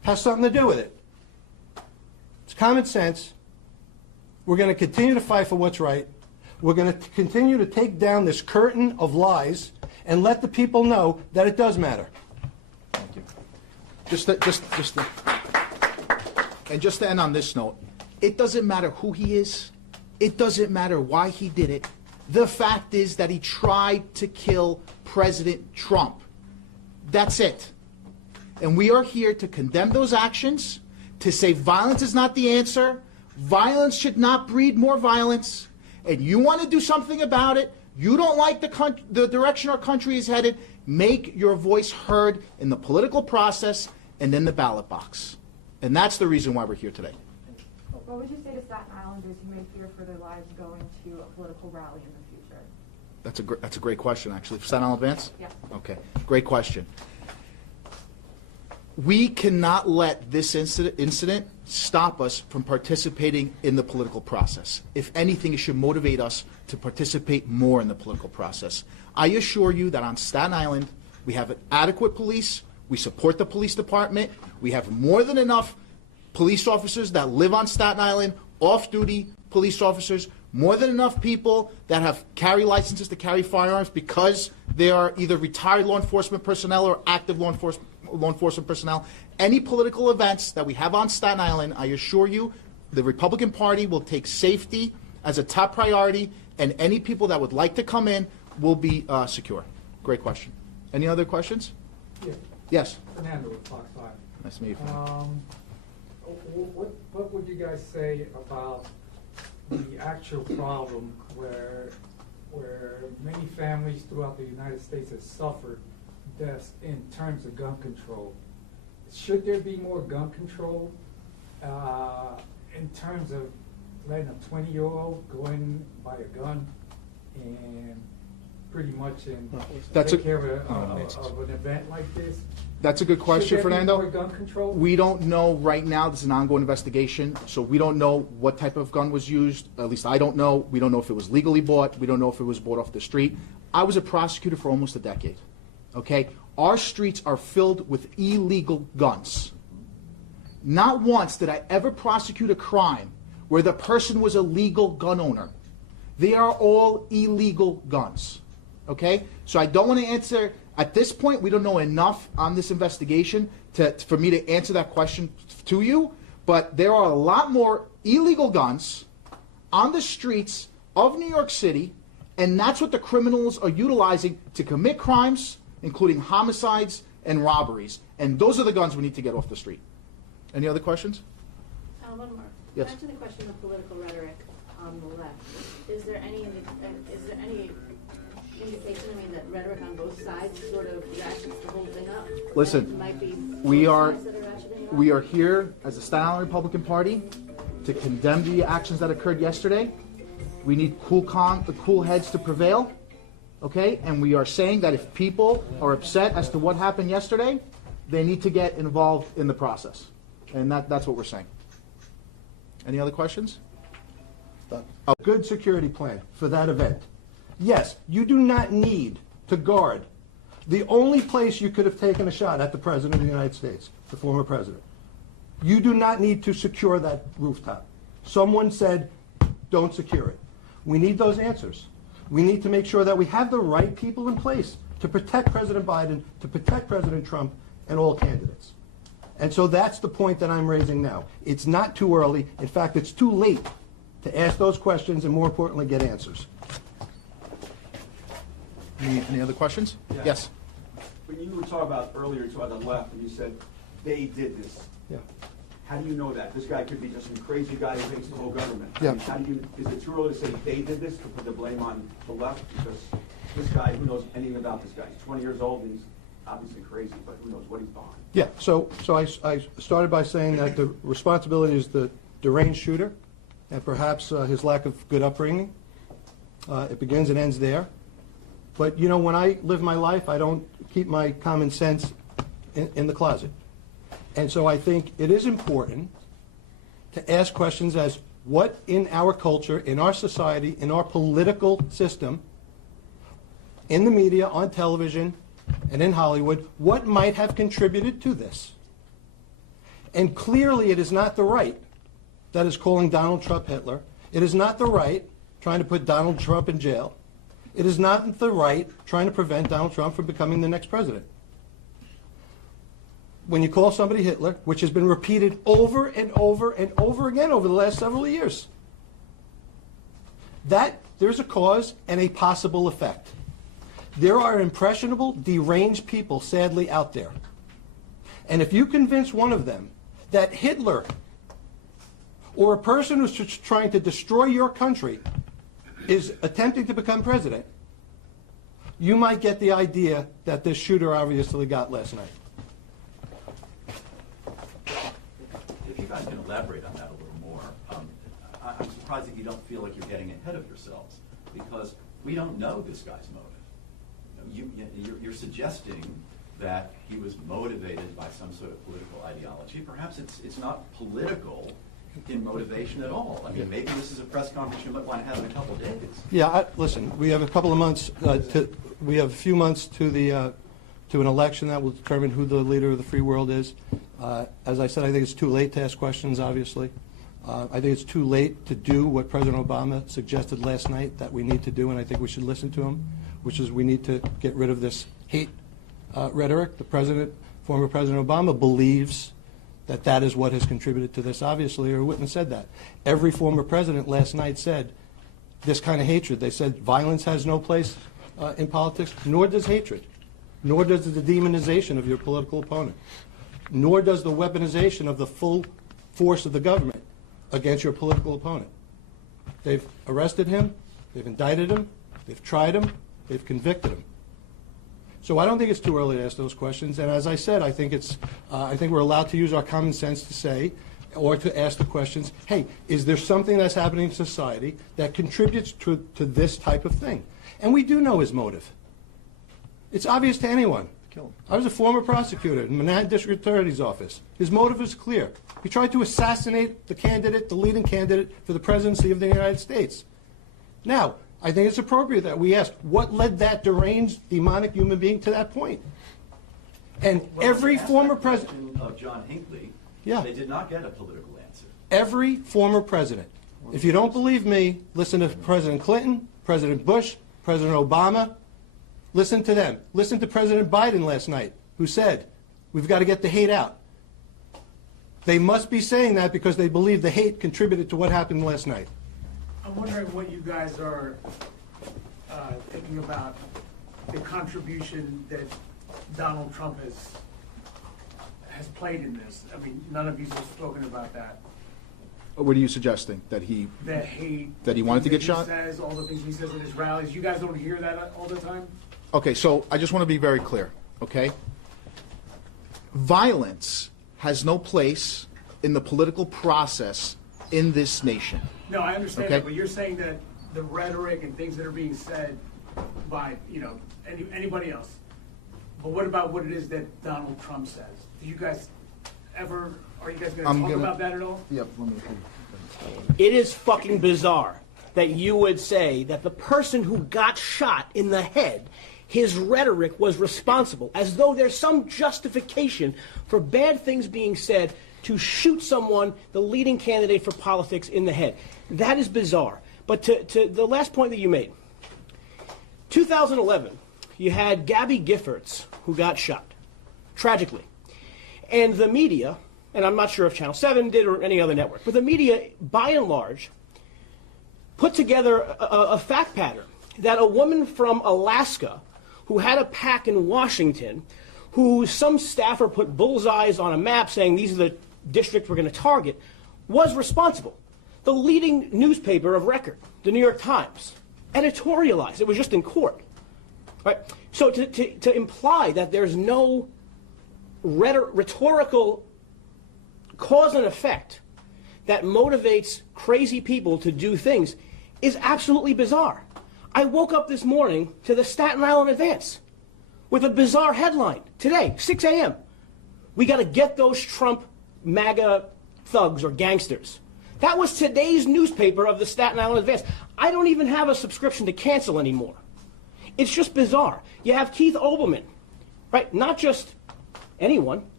has something to do with it. It's common sense. We're going to continue to fight for what's right. We're going to continue to take down this curtain of lies and let the people know that it does matter. Thank you. And just to end on this note, it doesn't matter who he is. It doesn't matter why he did it. The fact is that he tried to kill President Trump. That's it. And we are here to condemn those actions, to say violence is not the answer. Violence should not breed more violence. And you want to do something about it. You don't like the direction our country is headed. Make your voice heard in the political process and in the ballot box. And that's the reason why we're here today. What would you say to Staten Islanders who may fear for their lives going to a political rally in the future? That's a great question, actually. Staten Island Advance? Yeah. Okay, great question. We cannot let this incident stop us from participating in the political process. If anything, it should motivate us to participate more in the political process. I assure you that on Staten Island, we have an adequate police. We support the police department. We have more than enough police officers that live on Staten Island, off-duty police officers, more than enough people that have carry licenses to carry firearms because they are either retired law enforcement personnel or active law enforcement personnel. Any political events that we have on Staten Island, I assure you, the Republican Party will take safety as a top priority, and any people that would like to come in will be secure. Great question. Any other questions? Yeah. Yes. Fernando with Fox 5. Nice to meet you. Fernando. What would you guys say about the actual problem where many families throughout the United States have suffered deaths in terms of gun control? Should there be more gun control in terms of letting a 20-year-old go in, buy a gun, and pretty much take care of an event like this? That's a good question, Fernando. Should there be more gun control? We don't know right now. This is an ongoing investigation, so we don't know what type of gun was used. At least I don't know. We don't know if it was legally bought. We don't know if it was bought off the street. I was a prosecutor for almost a decade. Okay? Our streets are filled with illegal guns. Not once did I ever prosecute a crime where the person was a legal gun owner. They are all illegal guns. Okay? So I don't want to answer. At this point, we don't know enough on this investigation for me to answer that question to you, but there are a lot more illegal guns on the streets of New York City, and that's what the criminals are utilizing to commit crimes, including homicides and robberies. And those are the guns we need to get off the street. Any other questions? One more. Yes. Back to the question of political rhetoric on the left. Is there any indication, that rhetoric on both sides sort of ratchets the whole thing up? Listen, Might be we are both sides that are ratcheting it up? here as the Staten Island Republican Party to condemn the actions that occurred yesterday. We need cool heads to prevail, okay? And we are saying that if people are upset as to what happened yesterday, they need to get involved in the process. And that's what we're saying. Any other questions? A good security plan for that event. Yes, you do not need to guard the only place you could have taken a shot at the President of the United States, the former President. You do not need to secure that rooftop. Someone said, don't secure it. We need those answers. We need to make sure that we have the right people in place to protect President Biden, to protect President Trump, and all candidates. And so that's the point that I'm raising now. It's not too early. In fact, it's too late to ask those questions and, more importantly, get answers. Any other questions? Yeah. Yes. When you were talking about earlier, you talked on the left, and you said, they did this. Yeah. How do you know that? This guy could be just some crazy guy who hates the whole government. Yeah. I mean, is it too early to say they did this, to put the blame on the left? Because this guy, who knows anything about this guy? He's 20 years old, and he's obviously crazy, but who knows what he's behind. Yeah, so I started by saying that the responsibility is the deranged shooter and perhaps his lack of good upbringing. It begins and ends there. But, when I live my life, I don't keep my common sense in the closet. And so I think it is important to ask questions as what in our culture, in our society, in our political system, in the media, on television, and in Hollywood, what might have contributed to this? And clearly it is not the right that is calling Donald Trump Hitler. It is not the right trying to put Donald Trump in jail. It is not the right trying to prevent Donald Trump from becoming the next president. When you call somebody Hitler, which has been repeated over and over and over again over the last several years, that there's a cause and a possible effect. There are impressionable, deranged people, sadly, out there. And if you convince one of them that Hitler or a person who's trying to destroy your country is attempting to become president, you might get the idea that this shooter obviously got last night. If you guys can elaborate on that a little more, I'm surprised that you don't feel like you're getting ahead of yourselves, because we don't know this guy's motive. You're suggesting that he was motivated by some sort of political ideology. Perhaps it's not political in motivation at all. I mean, maybe this is a press conference you might want to have in a couple of days. Yeah, listen, we have a couple of months, we have a few months to an election that will determine who the leader of the free world is. As I said, I think it's too late to ask questions, obviously. I think it's too late to do what President Obama suggested last night that we need to do, and I think we should listen to him, which is we need to get rid of this hate rhetoric. Former President Obama believes that that is what has contributed to this, obviously, or wouldn't have said that. Every former president last night said this kind of hatred. They said violence has no place in politics, nor does hatred, nor does the demonization of your political opponent, nor does the weaponization of the full force of the government against your political opponent. They've arrested him, they've indicted him, they've tried him, they've convicted him. So I don't think it's too early to ask those questions. And as I said, I think we're allowed to use our common sense to say, or to ask the questions, hey, is there something that's happening in society that contributes to this type of thing? And we do know his motive. It's obvious to anyone. I was a former prosecutor in Manhattan District Attorney's Office. His motive is clear. He tried to assassinate the leading candidate for the presidency of the United States. Now, I think it's appropriate that we ask, what led that deranged, demonic human being to that point? And every former president of John Hinckley, yeah, they did not get a political answer. Every former president. If you don't believe me, listen to President Clinton, President Bush, President Obama. Listen to them. Listen to President Biden last night, who said, we've got to get the hate out. They must be saying that because they believe the hate contributed to what happened last night. I'm wondering what you guys are thinking about the contribution that Donald Trump has played in this. I mean, none of you have spoken about that. What are you suggesting? That he wanted to get shot? He says, all the things he says at his rallies. You guys don't hear that all the time? Okay, so I just want to be very clear, okay? Violence has no place in the political process in this nation. No, I understand Okay. that, but you're saying that the rhetoric and things that are being said by, anybody else. But what about what it is that Donald Trump says? Are you guys going to talk about that at all? Yep, let me It is fucking bizarre that you would say that the person who got shot in the head, his rhetoric was responsible, as though there's some justification for bad things being said to shoot someone, the leading candidate for politics, in the head. That is bizarre. But to the last point that you made, 2011, you had Gabby Giffords, who got shot, tragically. And the media, and I'm not sure if Channel 7 did or any other network, but the media, by and large, put together a fact pattern that a woman from Alaska who had a PAC in Washington, who some staffer put bullseyes on a map saying these are the districts we're going to target, was responsible. The leading newspaper of record, the New York Times, editorialized. It was just in court. Right? So to imply that there's no rhetorical cause and effect that motivates crazy people to do things is absolutely bizarre. I woke up this morning to the Staten Island Advance with a bizarre headline today, 6 a.m. We got to get those Trump MAGA thugs or gangsters. That was today's newspaper of the Staten Island Advance. I don't even have a subscription to cancel anymore. It's just bizarre. You have Keith Olbermann, right? Not just anyone,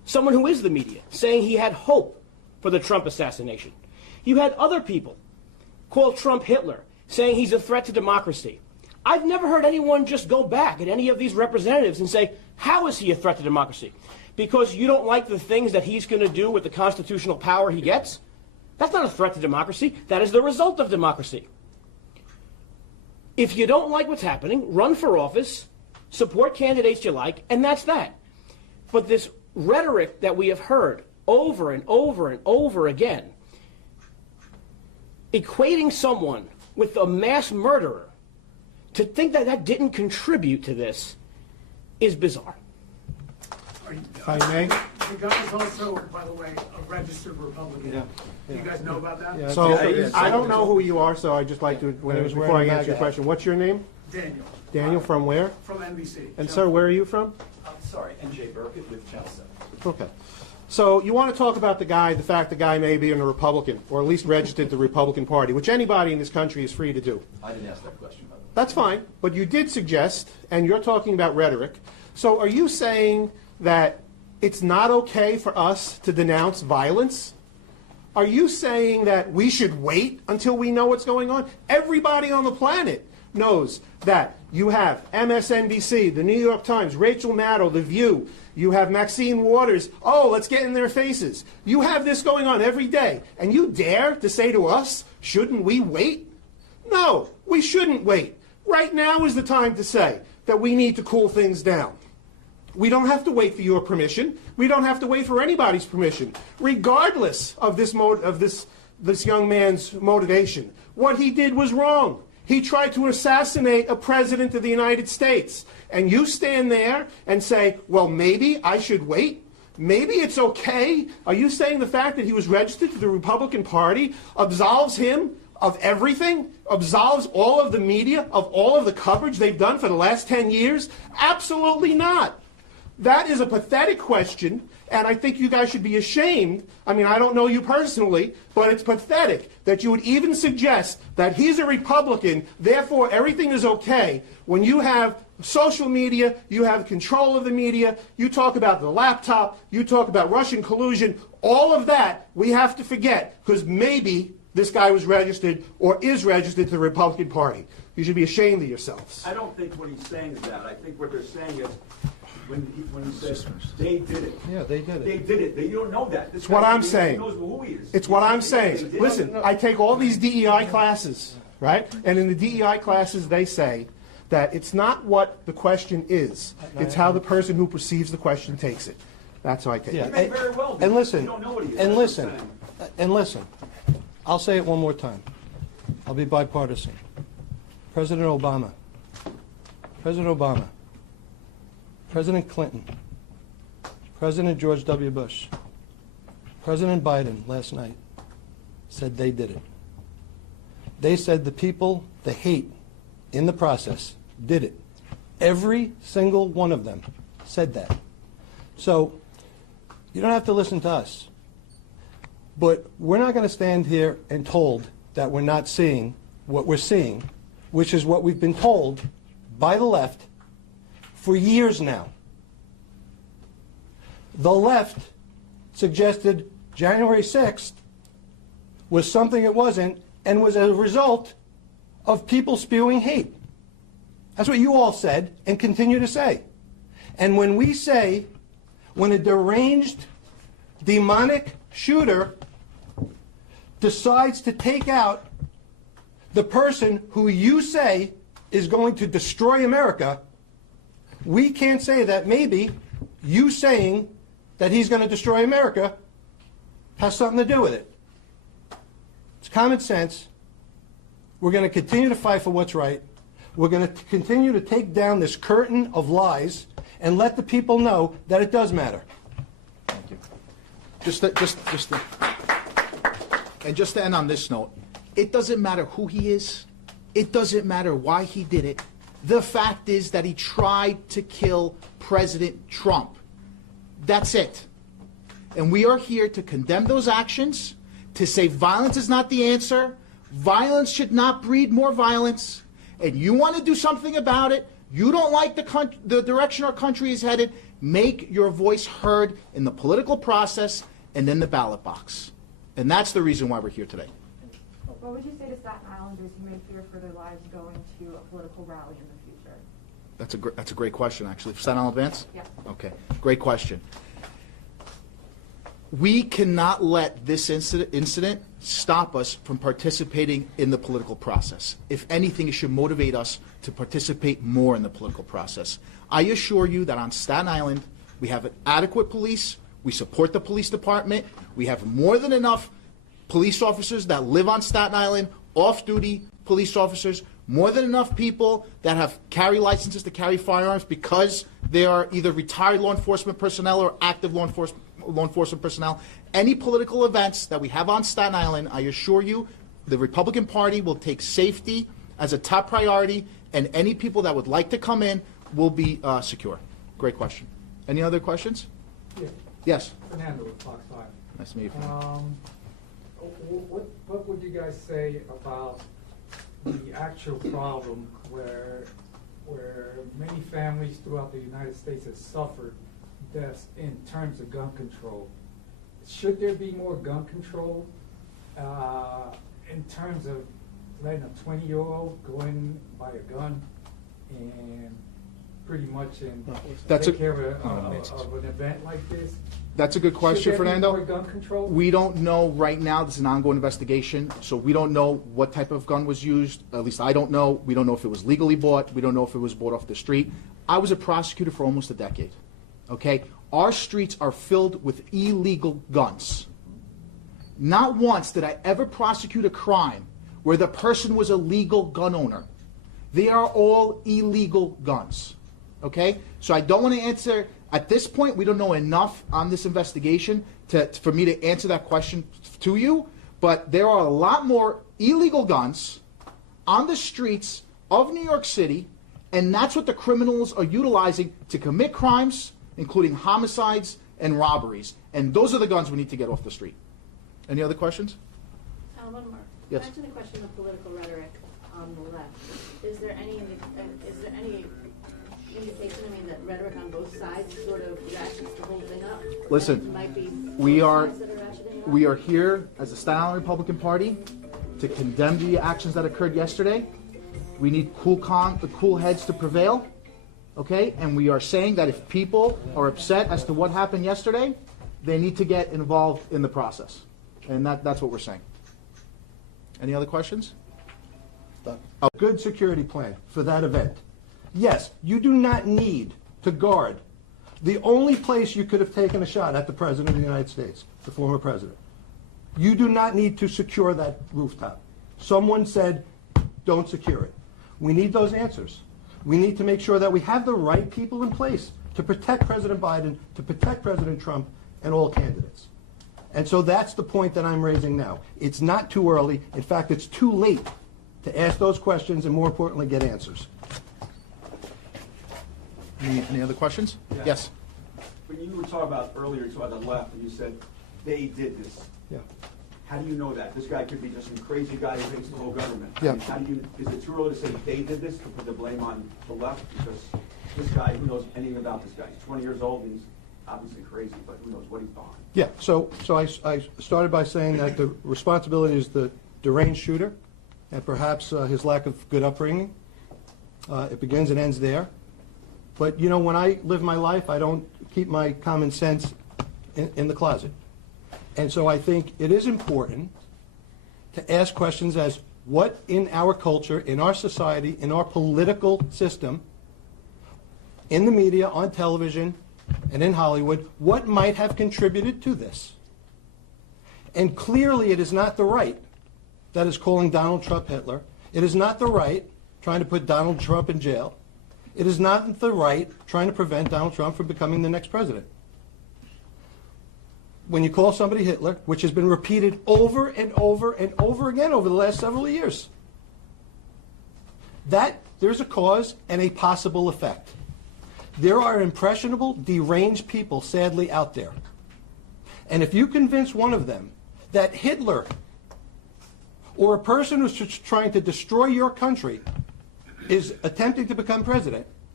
someone who is the media, saying he had hope for the Trump assassination. You had other people call Trump Hitler, saying he's a threat to democracy. I've never heard anyone just go back at any of these representatives and say, how is he a threat to democracy? Because you don't like the things that he's going to do with the constitutional power he gets? That's not a threat to democracy. That is the result of democracy. If you don't like what's happening, run for office, support candidates you like, and that's that. But this rhetoric that we have heard over and over and over again, equating someone with a mass murderer, to think that that didn't contribute to this is bizarre. If I may. The guy is also, by the way, a registered Republican. Yeah. Do you guys know about that? Yeah. So Yeah. I don't know who you are, so I'd just like to, He was before I wearing a answer your MAGA question, what's your name? Daniel. Daniel, from where? From NBC. And sir, where are you from? I'm sorry, NJ Burkett with Channel 7. Okay. So you want to talk about the fact the guy may be a Republican, or at least registered to the Republican Party, which anybody in this country is free to do. I didn't ask that question, by the way. That's fine, but you did suggest, and you're talking about rhetoric. So are you saying that it's not okay for us to denounce violence? Are you saying that we should wait until we know what's going on? Everybody on the planet knows that you have MSNBC, the New York Times, Rachel Maddow, The View. You have Maxine Waters. Oh, let's get in their faces. You have this going on every day. And you dare to say to us, shouldn't we wait? No, we shouldn't wait. Right now is the time to say that we need to cool things down. We don't have to wait for your permission. We don't have to wait for anybody's permission, regardless of this young man's motivation. What he did was wrong. He tried to assassinate a president of the United States. And you stand there and say, well, maybe I should wait? Maybe it's okay? Are you saying the fact that he was registered to the Republican Party absolves him of everything? Absolves all of the media of all of the coverage they've done for the last 10 years? Absolutely not. That is a pathetic question, and I think you guys should be ashamed. I mean, I don't know you personally, but it's pathetic that you would even suggest that he's a Republican, therefore everything is okay, when you have social media, you have control of the media, you talk about the laptop, you talk about Russian collusion, all of that we have to forget, because maybe this guy was registered or is registered to the Republican Party. You should be ashamed of yourselves. I don't think what he's saying is that. I think what they're saying is, when he says they did it. Yeah, they did it. They did it. You don't know that. This It's what guy, I'm he saying. knows who he is. It's what I'm They saying. did it. Listen, I take all these DEI classes, right? And in the DEI classes, they say that it's not what the question is. It's how the person who perceives the question takes it. That's how I take Yeah. He it. may very well be. And listen, You don't know what he is. and That's what I'm listen, saying. and listen. I'll say it one more time. I'll be bipartisan. President Obama, President Clinton, President George W. Bush, President Biden last night said they did it. They said the people, the hate in the process, did it. Every single one of them said that. So you don't have to listen to us. But we're not going to stand here and told that we're not seeing what we're seeing, which is what we've been told by the left for years now. The left suggested January 6th was something it wasn't and was a result of people spewing hate. That's what you all said and continue to say. And when we say, when a deranged, demonic shooter decides to take out the person who you say is going to destroy America, we can't say that maybe you saying that he's going to destroy America has something to do with it. It's common sense. We're going to continue to fight for what's right. We're going to continue to take down this curtain of lies and let the people know that it does matter. Thank you. Just to end on this note, it doesn't matter who he is. It doesn't matter why he did it. The fact is that he tried to kill President Trump. That's it. And we are here to condemn those actions, to say violence is not the answer. Violence should not breed more violence. And you want to do something about it, You don't like the direction our country is headed, make your voice heard in the political process and then the ballot box. And that's the reason why we're here today. What would you say to Staten Islanders who may fear for their lives going to a political rally in the future? That's a great question, actually. For Staten Island Advance? Yeah. Okay, great question. We cannot let this incident stop us from participating in the political process. If anything, it should motivate us to participate more in the political process. I assure you that on Staten Island, we have an adequate police, we support the police department, we have more than enough police officers that live on Staten Island, off-duty police officers, more than enough people that have carry licenses to carry firearms because they are either retired law enforcement personnel or active law enforcement personnel. Any political events that we have on Staten Island, I assure you, the Republican Party will take safety as a top priority, and any people that would like to come in will be secure. Great question. Any other questions? Yeah. Yes. Fernando with Fox 5. Nice to meet you. Fernando. What would you guys say about the actual problem where many families throughout the United States have suffered deaths in terms of gun control? Should there be more gun control in terms of letting a 20-year-old go in, buy a gun, and pretty much take care of an event like this? That's a good question, Fernando. Should there be more gun control? We don't know right now. This is an ongoing investigation, so we don't know what type of gun was used. At least I don't know. We don't know if it was legally bought. We don't know if it was bought off the street. I was a prosecutor for almost a decade. Okay? Our streets are filled with illegal guns. Not once did I ever prosecute a crime where the person was a legal gun owner. They are all illegal guns. Okay? So I don't want to answer. At this point, we don't know enough on this investigation for me to answer that question to you, but there are a lot more illegal guns on the streets of New York City, and that's what the criminals are utilizing to commit crimes, including homicides and robberies. And those are the guns we need to get off the street. Any other questions? One more. Yes. Back to the question of political rhetoric on the left. Is there any indication, that rhetoric on both sides sort of ratchets the whole thing up? Listen, Might be we both are sides that are ratcheting it up? we are here as the Staten Island Republican Party to condemn the actions that occurred yesterday. We need cool heads to prevail, okay? And we are saying that if people are upset as to what happened yesterday, they need to get involved in the process. And that's what we're saying. Any other questions? A good security plan for that event. Yes, you do not need to guard the only place you could have taken a shot at the President of the United States, the former President. You do not need to secure that rooftop. Someone said, don't secure it. We need those answers. We need to make sure that we have the right people in place to protect President Biden, to protect President Trump, and all candidates. And so that's the point that I'm raising now. It's not too early. In fact, it's too late to ask those questions and, more importantly, get answers. Any other questions? Yes. When you were talking about earlier, you talked about the left, and you said they did this. Yeah. How do you know that? This guy could be just some crazy guy who hates the whole government. Yeah. I mean, is it too early to say they did this, to put the blame on the left? Because this guy, who knows anything about this guy? He's 20 years old, and he's obviously crazy, but who knows what he's behind. Yeah, so I started by saying that the responsibility is the deranged shooter and perhaps his lack of good upbringing. It begins and ends there. But, when I live my life, I don't keep my common sense in the closet. And so I think it is important to ask questions as what in our culture, in our society, in our political system, in the media, on television, and in Hollywood, what might have contributed to this? And clearly it is not the right that is calling Donald Trump Hitler. It is not the right trying to put Donald Trump in jail. It is not the right trying to prevent Donald Trump from becoming the next president. When you call somebody Hitler, which has been repeated over and over and over again over the last several years, that there's a cause and a possible effect. There are impressionable, deranged people, sadly, out there. And if you convince one of them that Hitler or a person who's trying to destroy your country is attempting to become president,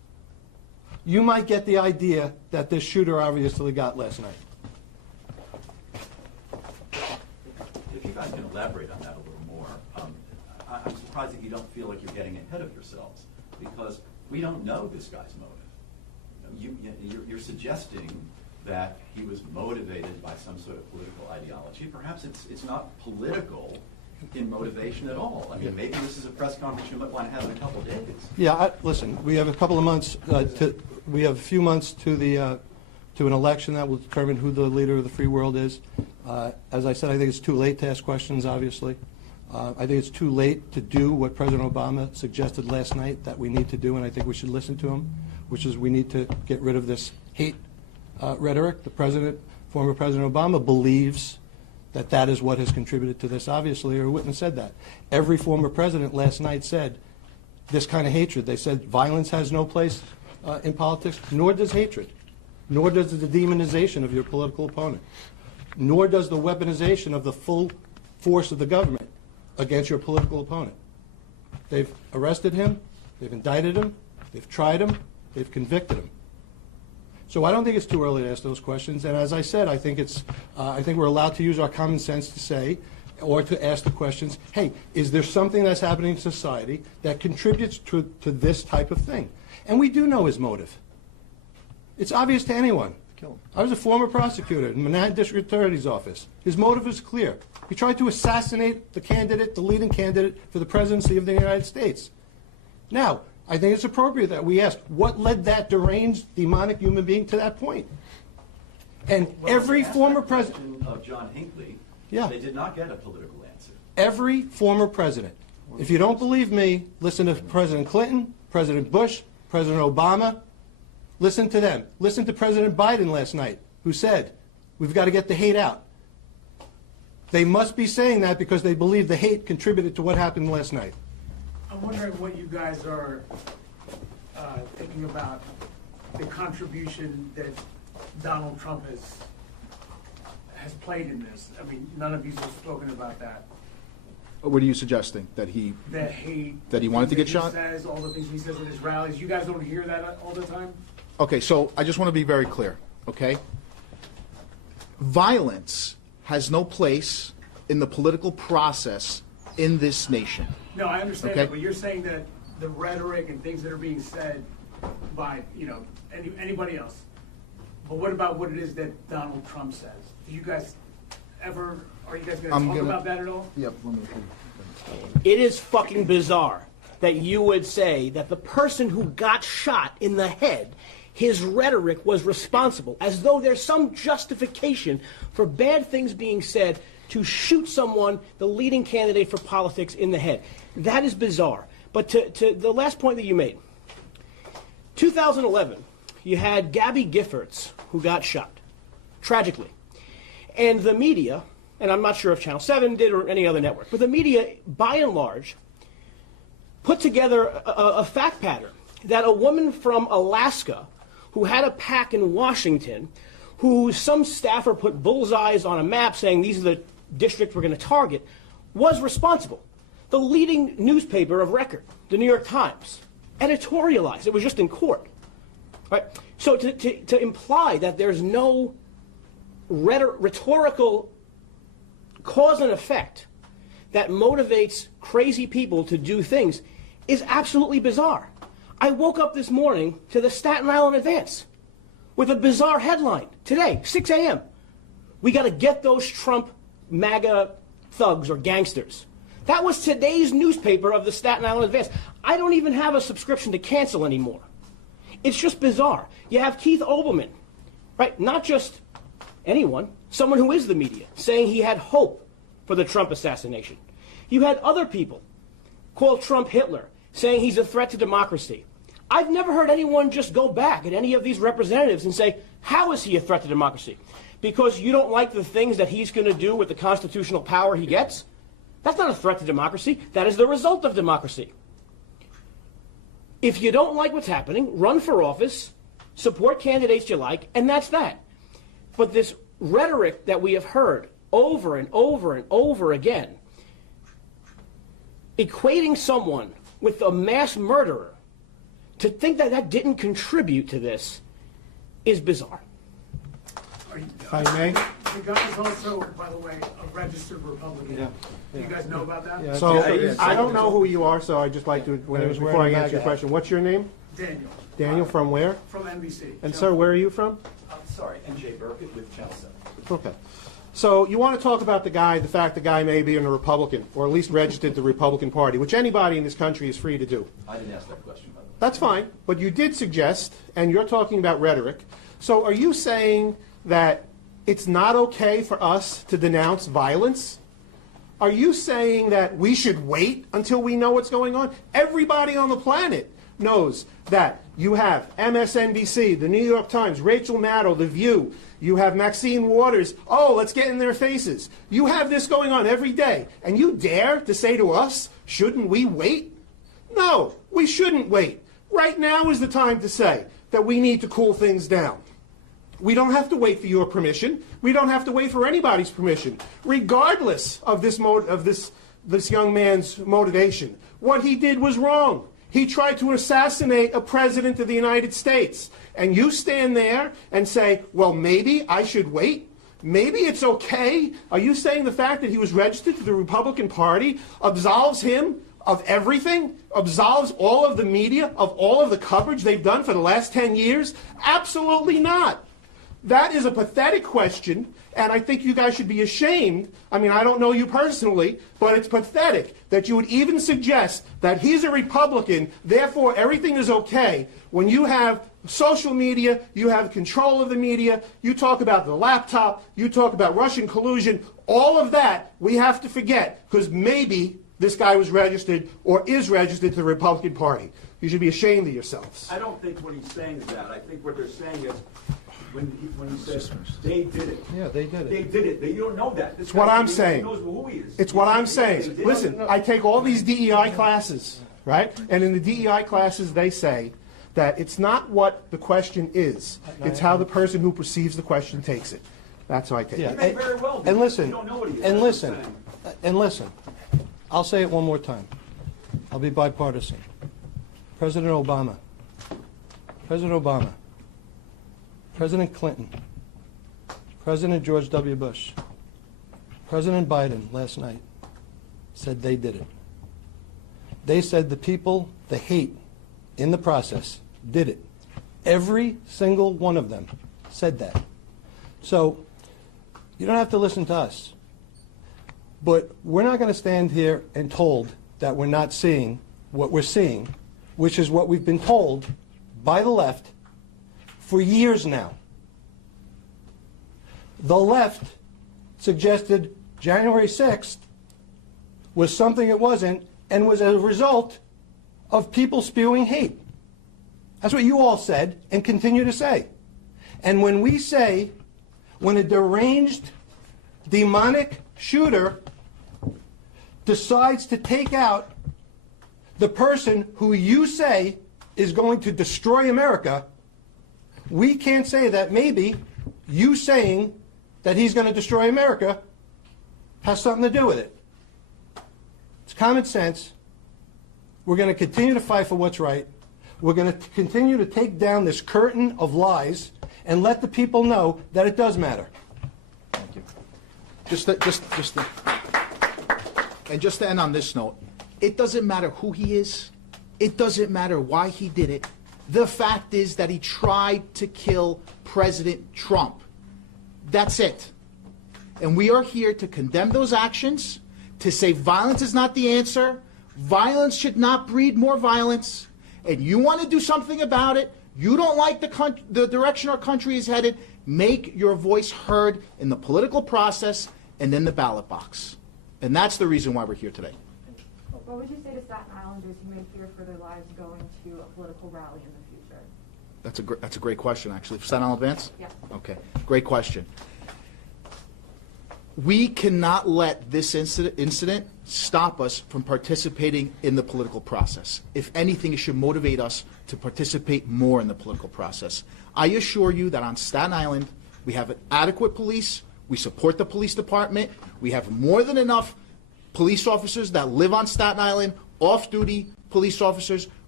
you might get the idea that this shooter obviously got last night. If you guys can elaborate on that a little more, I'm surprised that you don't feel like you're getting ahead of yourselves, because we don't know this guy's motive. You're suggesting that he was motivated by some sort of political ideology. Perhaps it's not political in motivation at all. I mean, maybe this is a press conference you might want to have in a couple of days. Yeah, listen, we have a couple of months, we have a few months to an election that will determine who the leader of the free world is. As I said, I think it's too late to ask questions, obviously. I think it's too late to do what President Obama suggested last night that we need to do, and I think we should listen to him, which is we need to get rid of this hate rhetoric. Former President Obama believes that that is what has contributed to this, obviously, or wouldn't have said that. Every former president last night said this kind of hatred. They said violence has no place in politics, nor does hatred, nor does the demonization of your political opponent, nor does the weaponization of the full force of the government against your political opponent. They've arrested him, they've indicted him, they've tried him, they've convicted him. So I don't think it's too early to ask those questions. And as I said, I think we're allowed to use our common sense to say, or to ask the questions, hey, is there something that's happening in society that contributes to this type of thing? And we do know his motive. It's obvious to anyone. I was a former prosecutor in Manhattan District Attorney's Office. His motive is clear. He tried to assassinate the leading candidate for the presidency of the United States. Now, I think it's appropriate that we ask, what led that deranged, demonic human being to that point? And every former president of John Hinckley, yeah, they did not get a political answer. Every former president. If you don't believe me, listen to President Clinton, President Bush, President Obama. Listen to them. Listen to President Biden last night, who said, we've got to get the hate out. They must be saying that because they believe the hate contributed to what happened last night. I'm wondering what you guys are thinking about the contribution that Donald Trump has played in this. I mean, none of you have spoken about that. What are you suggesting? That he wanted to get shot? Says all the things he says at his rallies. You guys don't hear that all the time? Okay, so I just want to be very clear, okay? Violence has no place in the political process in this nation. No, I understand okay? that, but you're saying that the rhetoric and things that are being said by, anybody else. But what about what it is that Donald Trump says? Do you guys are you guys going to talk about that at all? Yep. It is fucking bizarre that you would say that the person who got shot in the head, his rhetoric was responsible, as though there's some justification for bad things being said to shoot someone, the leading candidate for politics, in the head. That is bizarre. But to the last point that you made, 2011, you had Gabby Giffords, who got shot, tragically. And the media, and I'm not sure if Channel 7 did or any other network, but the media, by and large, put together a fact pattern that a woman from Alaska who had a PAC in Washington, who some staffer put bullseyes on a map saying these are the districts we're going to target, was responsible. The leading newspaper of record, the New York Times, editorialized. It was just in court. Right? So to imply that there's no rhetorical cause and effect that motivates crazy people to do things is absolutely bizarre. I woke up this morning to the Staten Island Advance with a bizarre headline today, 6 a.m. We got to get those Trump MAGA thugs or gangsters. That was today's newspaper of the Staten Island Advance. I don't even have a subscription to cancel anymore. It's just bizarre. You have Keith Olbermann, right? Not just anyone, someone who is the media, saying he had hope for the Trump assassination. You had other people call Trump Hitler, saying he's a threat to democracy. I've never heard anyone just go back at any of these representatives and say, how is he a threat to democracy? Because you don't like the things that he's going to do with the constitutional power he gets? That's not a threat to democracy. That is the result of democracy. If you don't like what's happening, run for office, support candidates you like, and that's that. But this rhetoric that we have heard over and over and over again, equating someone with a mass murderer to think that that didn't contribute to this is bizarre. If I may. The guy is also, by the way, a registered Republican. Yeah. Do you guys know about that? Yeah. So Yeah. I don't know who you are, so I'd just like to, When he was before wearing I a answer your MAGA hat. question, what's your name? Daniel. Daniel, from where? From NBC. And sir, where are you from? I'm sorry, MJ Burkett with Channel 7. Okay. So you want to talk about the fact the guy may be a Republican, or at least registered to the Republican Party, which anybody in this country is free to do. I didn't ask that question, by the way. That's fine, but you did suggest, and you're talking about rhetoric. So are you saying that it's not okay for us to denounce violence? Are you saying that we should wait until we know what's going on? Everybody on the planet knows that you have MSNBC, the New York Times, Rachel Maddow, The View. You have Maxine Waters. Oh, let's get in their faces. You have this going on every day. And you dare to say to us, shouldn't we wait? No, we shouldn't wait. Right now is the time to say that we need to cool things down. We don't have to wait for your permission. We don't have to wait for anybody's permission, regardless of this young man's motivation. What he did was wrong. He tried to assassinate a president of the United States. And you stand there and say, well, maybe I should wait? Maybe it's okay? Are you saying the fact that he was registered to the Republican Party absolves him of everything? Absolves all of the media of all of the coverage they've done for the last 10 years? Absolutely not. That is a pathetic question, and I think you guys should be ashamed. I mean, I don't know you personally, but it's pathetic that you would even suggest that he's a Republican, therefore everything is okay, when you have social media, you have control of the media, you talk about the laptop, you talk about Russian collusion, all of that we have to forget, because maybe this guy was registered or is registered to the Republican Party. You should be ashamed of yourselves. I don't think what he's saying is that. I think what they're saying is, when he says they did it. Yeah, they did it. They did it. You don't know that. This It's what guy, I'm he saying. knows who he is. It's what I'm They saying. did it. Listen, I take all these DEI classes, right? And in the DEI classes, they say that it's not what the question is. It's how the person who perceives the question takes it. That's how I take Yeah. it. He may very well be. And listen, You don't know what he is. and That's what I'm listen, saying. and listen. I'll say it one more time. I'll be bipartisan. President Obama, President Clinton, President George W. Bush, President Biden last night said they did it. They said the people, the hate in the process, did it. Every single one of them said that. So you don't have to listen to us. But we're not going to stand here and told that we're not seeing what we're seeing, which is what we've been told by the left for years now. The left suggested January 6th was something it wasn't and was a result of people spewing hate. That's what you all said and continue to say. And when we say, when a deranged, demonic shooter decides to take out the person who you say is going to destroy America, we can't say that maybe you saying that he's going to destroy America has something to do with it. It's common sense. We're going to continue to fight for what's right. We're going to continue to take down this curtain of lies and let the people know that it does matter. Thank you. And just to end on this note, it doesn't matter who he is. It doesn't matter why he did it. The fact is that he tried to kill President Trump. That's it. And we are here to condemn those actions, to say violence is not the answer. Violence should not breed more violence. And you want to do something about it. You don't like the direction our country is headed. Make your voice heard in the political process and in the ballot box. And that's the reason why we're here today. What would you say to Staten Islanders who may fear for their lives going to a political rally in the future? That's a great question, actually. For Staten Island Advance? Yeah. Okay, great question. We cannot let this incident stop us from participating in the political process. If anything, it should motivate us to participate more in the political process. I assure you that on Staten Island, we have an adequate police. We support the police department. We have more than enough police officers that live on Staten Island, off-duty police officers.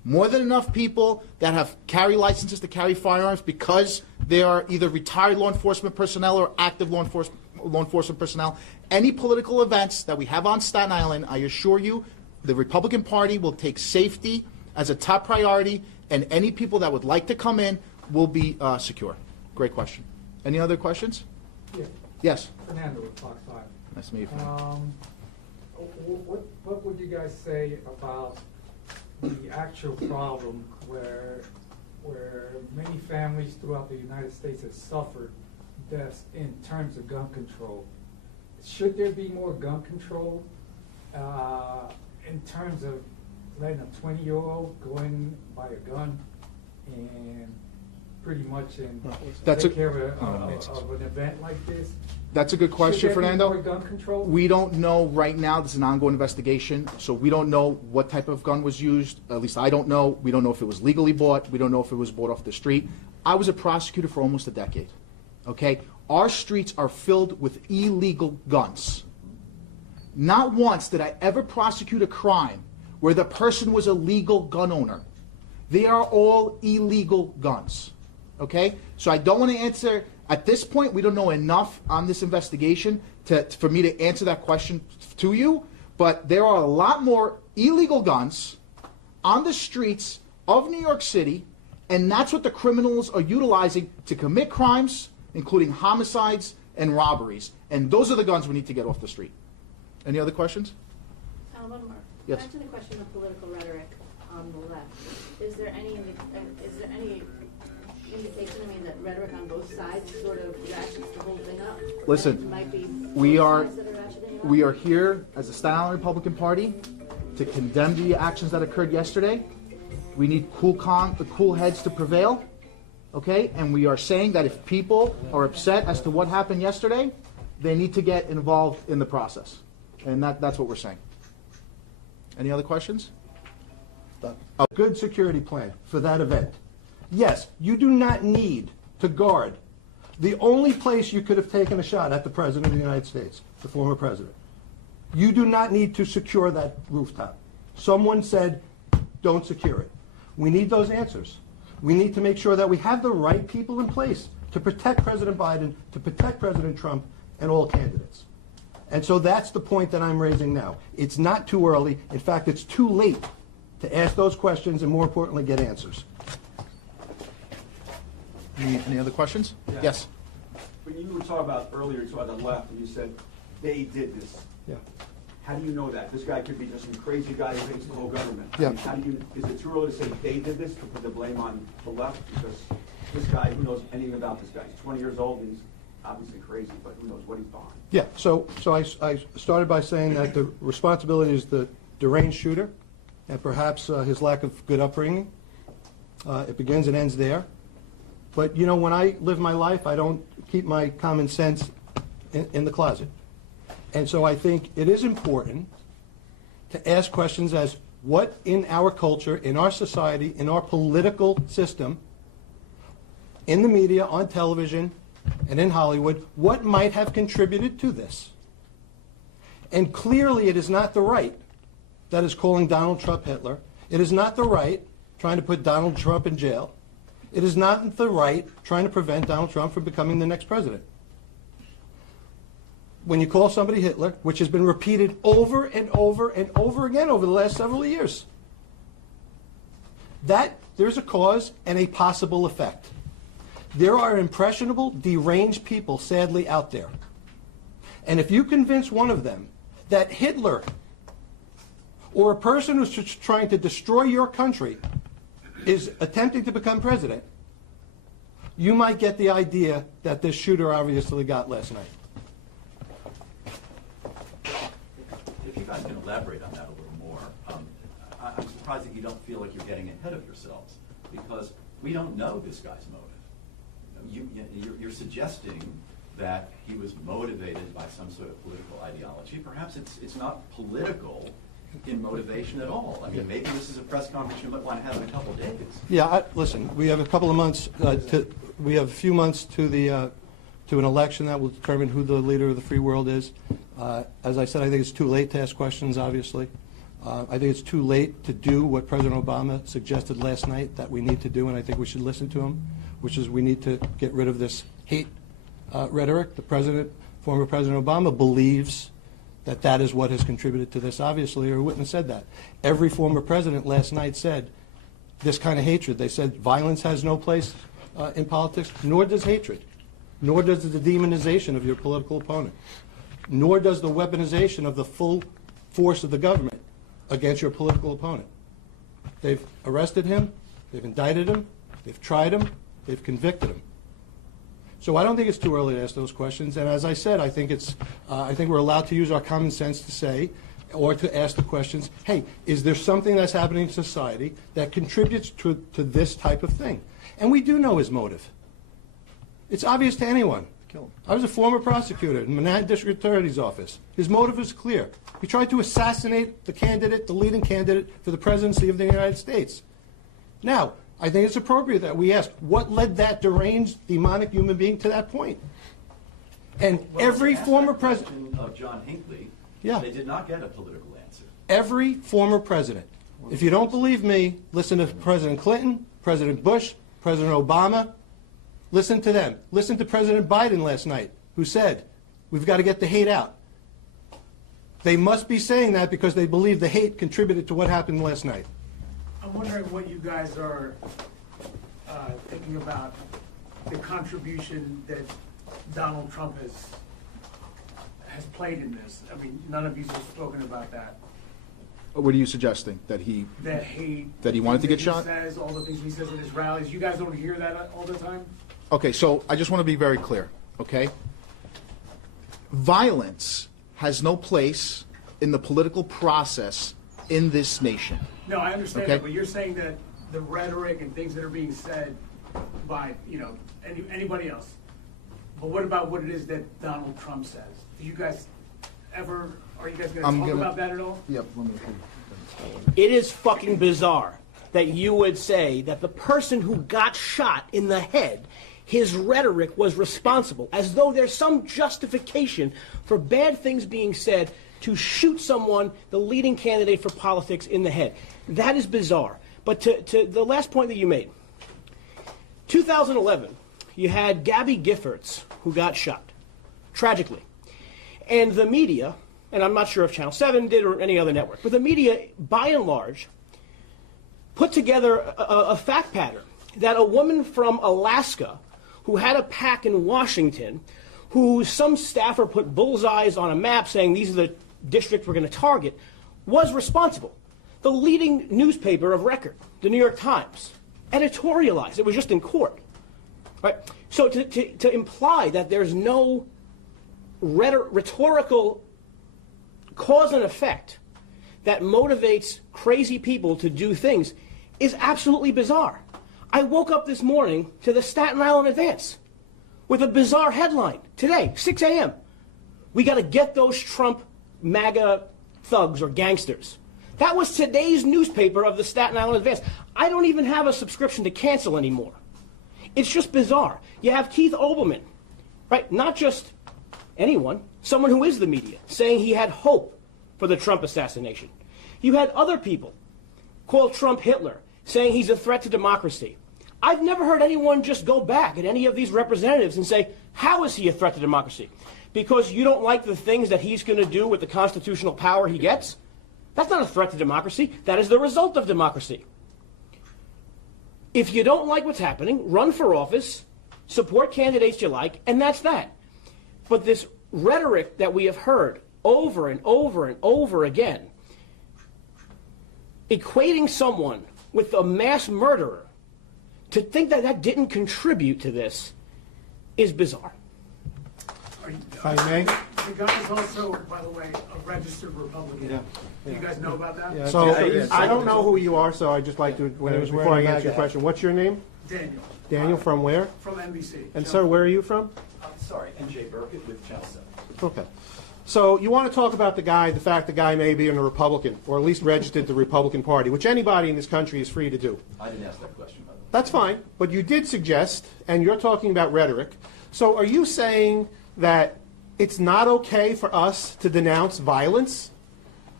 More than enough people that have carry licenses to carry firearms because they are either retired law enforcement personnel or active law enforcement personnel. Any political events that we have on Staten Island, I assure you, the Republican Party will take safety as a top priority, and any people that would like to come in will be secure. Great question. Any other questions? Yeah. Yes. Fernando with Fox 5. Nice to meet you, Fernando. What would you guys say about the actual problem where many families throughout the United States have suffered deaths in terms of gun control? Should there be more gun control in terms of letting a 20-year-old go in, buy a gun, and pretty much take care of an event like this? That's a good question, Should there be Fernando. more gun control? We don't know right now. This is an ongoing investigation, so we don't know what type of gun was used. At least I don't know. We don't know if it was legally bought. We don't know if it was bought off the street. I was a prosecutor for almost a decade. Okay? Our streets are filled with illegal guns. Not once did I ever prosecute a crime where the person was a legal gun owner. They are all illegal guns. Okay? So I don't want to answer. At this point, we don't know enough on this investigation for me to answer that question to you, but there are a lot more illegal guns on the streets of New York City, and that's what the criminals are utilizing to commit crimes, including homicides and robberies. And those are the guns we need to get off the street. Any other questions? One more. Yes. Back to the question of political rhetoric on the left. Is there any indication, that rhetoric on both sides sort of ratchets the whole thing up? Listen, That it might be we both are sides that are ratcheting it up? we are here as the Staten Island Republican Party to condemn the actions that occurred yesterday. We need cool heads to prevail, okay? And we are saying that if people are upset as to what happened yesterday, they need to get involved in the process. And that's what we're saying. Any other questions? A good security plan for that event. Yes, you do not need to guard the only place you could have taken a shot at the President of the United States, the former President. You do not need to secure that rooftop. Someone said, don't secure it. We need those answers. We need to make sure that we have the right people in place to protect President Biden, to protect President Trump, and all candidates. And so that's the point that I'm raising now. It's not too early. In fact, it's too late to ask those questions and, more importantly, get answers. Any other questions? Yes. When you were talking about earlier, you talked about the left, and you said they did this. Yeah. How do you know that? This guy could be just some crazy guy who hates the whole government. Yeah. I mean, how do you? Is it too early to say they did this, to put the blame on the left? Because this guy, who knows anything about this guy? He's 20 years old, and he's obviously crazy, but who knows what he's behind? Yeah, so I started by saying that the responsibility is the deranged shooter and perhaps his lack of good upbringing. It begins and ends there. But, when I live my life, I don't keep my common sense in the closet. And so I think it is important to ask questions as what in our culture, in our society, in our political system, in the media, on television, and in Hollywood, what might have contributed to this? And clearly it is not the right that is calling Donald Trump Hitler. It is not the right trying to put Donald Trump in jail. It is not the right trying to prevent Donald Trump from becoming the next president. When you call somebody Hitler, which has been repeated over and over and over again over the last several years, that there's a cause and a possible effect. There are impressionable, deranged people, sadly, out there. And if you convince one of them that Hitler or a person who's trying to destroy your country is attempting to become president, you might get the idea that this shooter obviously got last night. If you guys can elaborate on that a little more, I'm surprised that you don't feel like you're getting ahead of yourselves, because we don't know this guy's motive. You're suggesting that he was motivated by some sort of political ideology. Perhaps it's not political in motivation at all. I mean, maybe this is a press conference you might want to have in a couple of days. Yeah, listen, we have a couple of months, we have a few months to an election that will determine who the leader of the free world is. As I said, I think it's too late to ask questions, obviously. I think it's too late to do what President Obama suggested last night that we need to do, and I think we should listen to him, which is we need to get rid of this hate rhetoric. Former President Obama believes that that is what has contributed to this, obviously, or he wouldn't have said that. Every former president last night said this kind of hatred. They said violence has no place in politics, nor does hatred, nor does the demonization of your political opponent, nor does the weaponization of the full force of the government against your political opponent. They've arrested him, they've indicted him, they've tried him, they've convicted him. So I don't think it's too early to ask those questions. And as I said, I think we're allowed to use our common sense to say, or to ask the questions, hey, is there something that's happening in society that contributes to this type of thing? And we do know his motive. It's obvious to anyone. I was a former prosecutor in Manhattan District Attorney's Office. His motive is clear. He tried to assassinate the leading candidate for the presidency of the United States. Now, I think it's appropriate that we ask, what led that deranged, demonic human being to that point? And every former president of John Hinckley, yeah, they did not get a political answer. Every former president. If you don't believe me, listen to President Clinton, President Bush, President Obama. Listen to them. Listen to President Biden last night, who said, we've got to get the hate out. They must be saying that because they believe the hate contributed to what happened last night. I'm wondering what you guys are thinking about the contribution that Donald Trump has played in this. I mean, none of you have spoken about that. What are you suggesting? That he wanted to get shot? Says all the things he says at his rallies. You guys don't hear that all the time? Okay, so I just want to be very clear, okay? Violence has no place in the political process in this nation. No, I understand Okay. that, but you're saying that the rhetoric and things that are being said by, anybody else. But what about what it is that Donald Trump says? Are you guys going to talk about that at all? Yep, let me It is fucking bizarre that you would say that the person who got shot in the head, his rhetoric was responsible, as though there's some justification for bad things being said to shoot someone, the leading candidate for politics, in the head. That is bizarre. But to the last point that you made, 2011, you had Gabby Giffords, who got shot, tragically. And the media, and I'm not sure if Channel 7 did or any other network, but the media, by and large, put together a fact pattern that a woman from Alaska who had a PAC in Washington, who some staffer put bullseyes on a map saying these are the districts we're going to target, was responsible. The leading newspaper of record, the New York Times, editorialized. It was just in court. Right? So to imply that there's no rhetorical cause and effect that motivates crazy people to do things is absolutely bizarre. I woke up this morning to the Staten Island Advance with a bizarre headline today, 6 a.m. We got to get those Trump MAGA thugs or gangsters. That was today's newspaper of the Staten Island Advance. I don't even have a subscription to cancel anymore. It's just bizarre. You have Keith Olbermann, right? Not just anyone, someone who is the media, saying he had hope for the Trump assassination. You had other people call Trump Hitler, saying he's a threat to democracy. I've never heard anyone just go back at any of these representatives and say, how is he a threat to democracy? Because you don't like the things that he's going to do with the constitutional power he gets? That's not a threat to democracy. That is the result of democracy. If you don't like what's happening, run for office, support candidates you like, and that's that. But this rhetoric that we have heard over and over and over again, equating someone with a mass murderer, to think that that didn't contribute to this is bizarre. If I may? The guy is also, by the way, a registered Republican. Yeah. Do you guys know about that? Yeah. So I don't know who you are, so I'd just like to, before I answer your question, what's your name? Daniel. Daniel, from where? From NBC. And sir, where are you from? Sorry, NJ Burkett with Channel 7. Okay. So you want to talk about the fact the guy may be a Republican, or at least registered to the Republican Party, which anybody in this country is free to do. I didn't ask that question, by the way. That's fine, but you did suggest, and you're talking about rhetoric. So are you saying that it's not okay for us to denounce violence?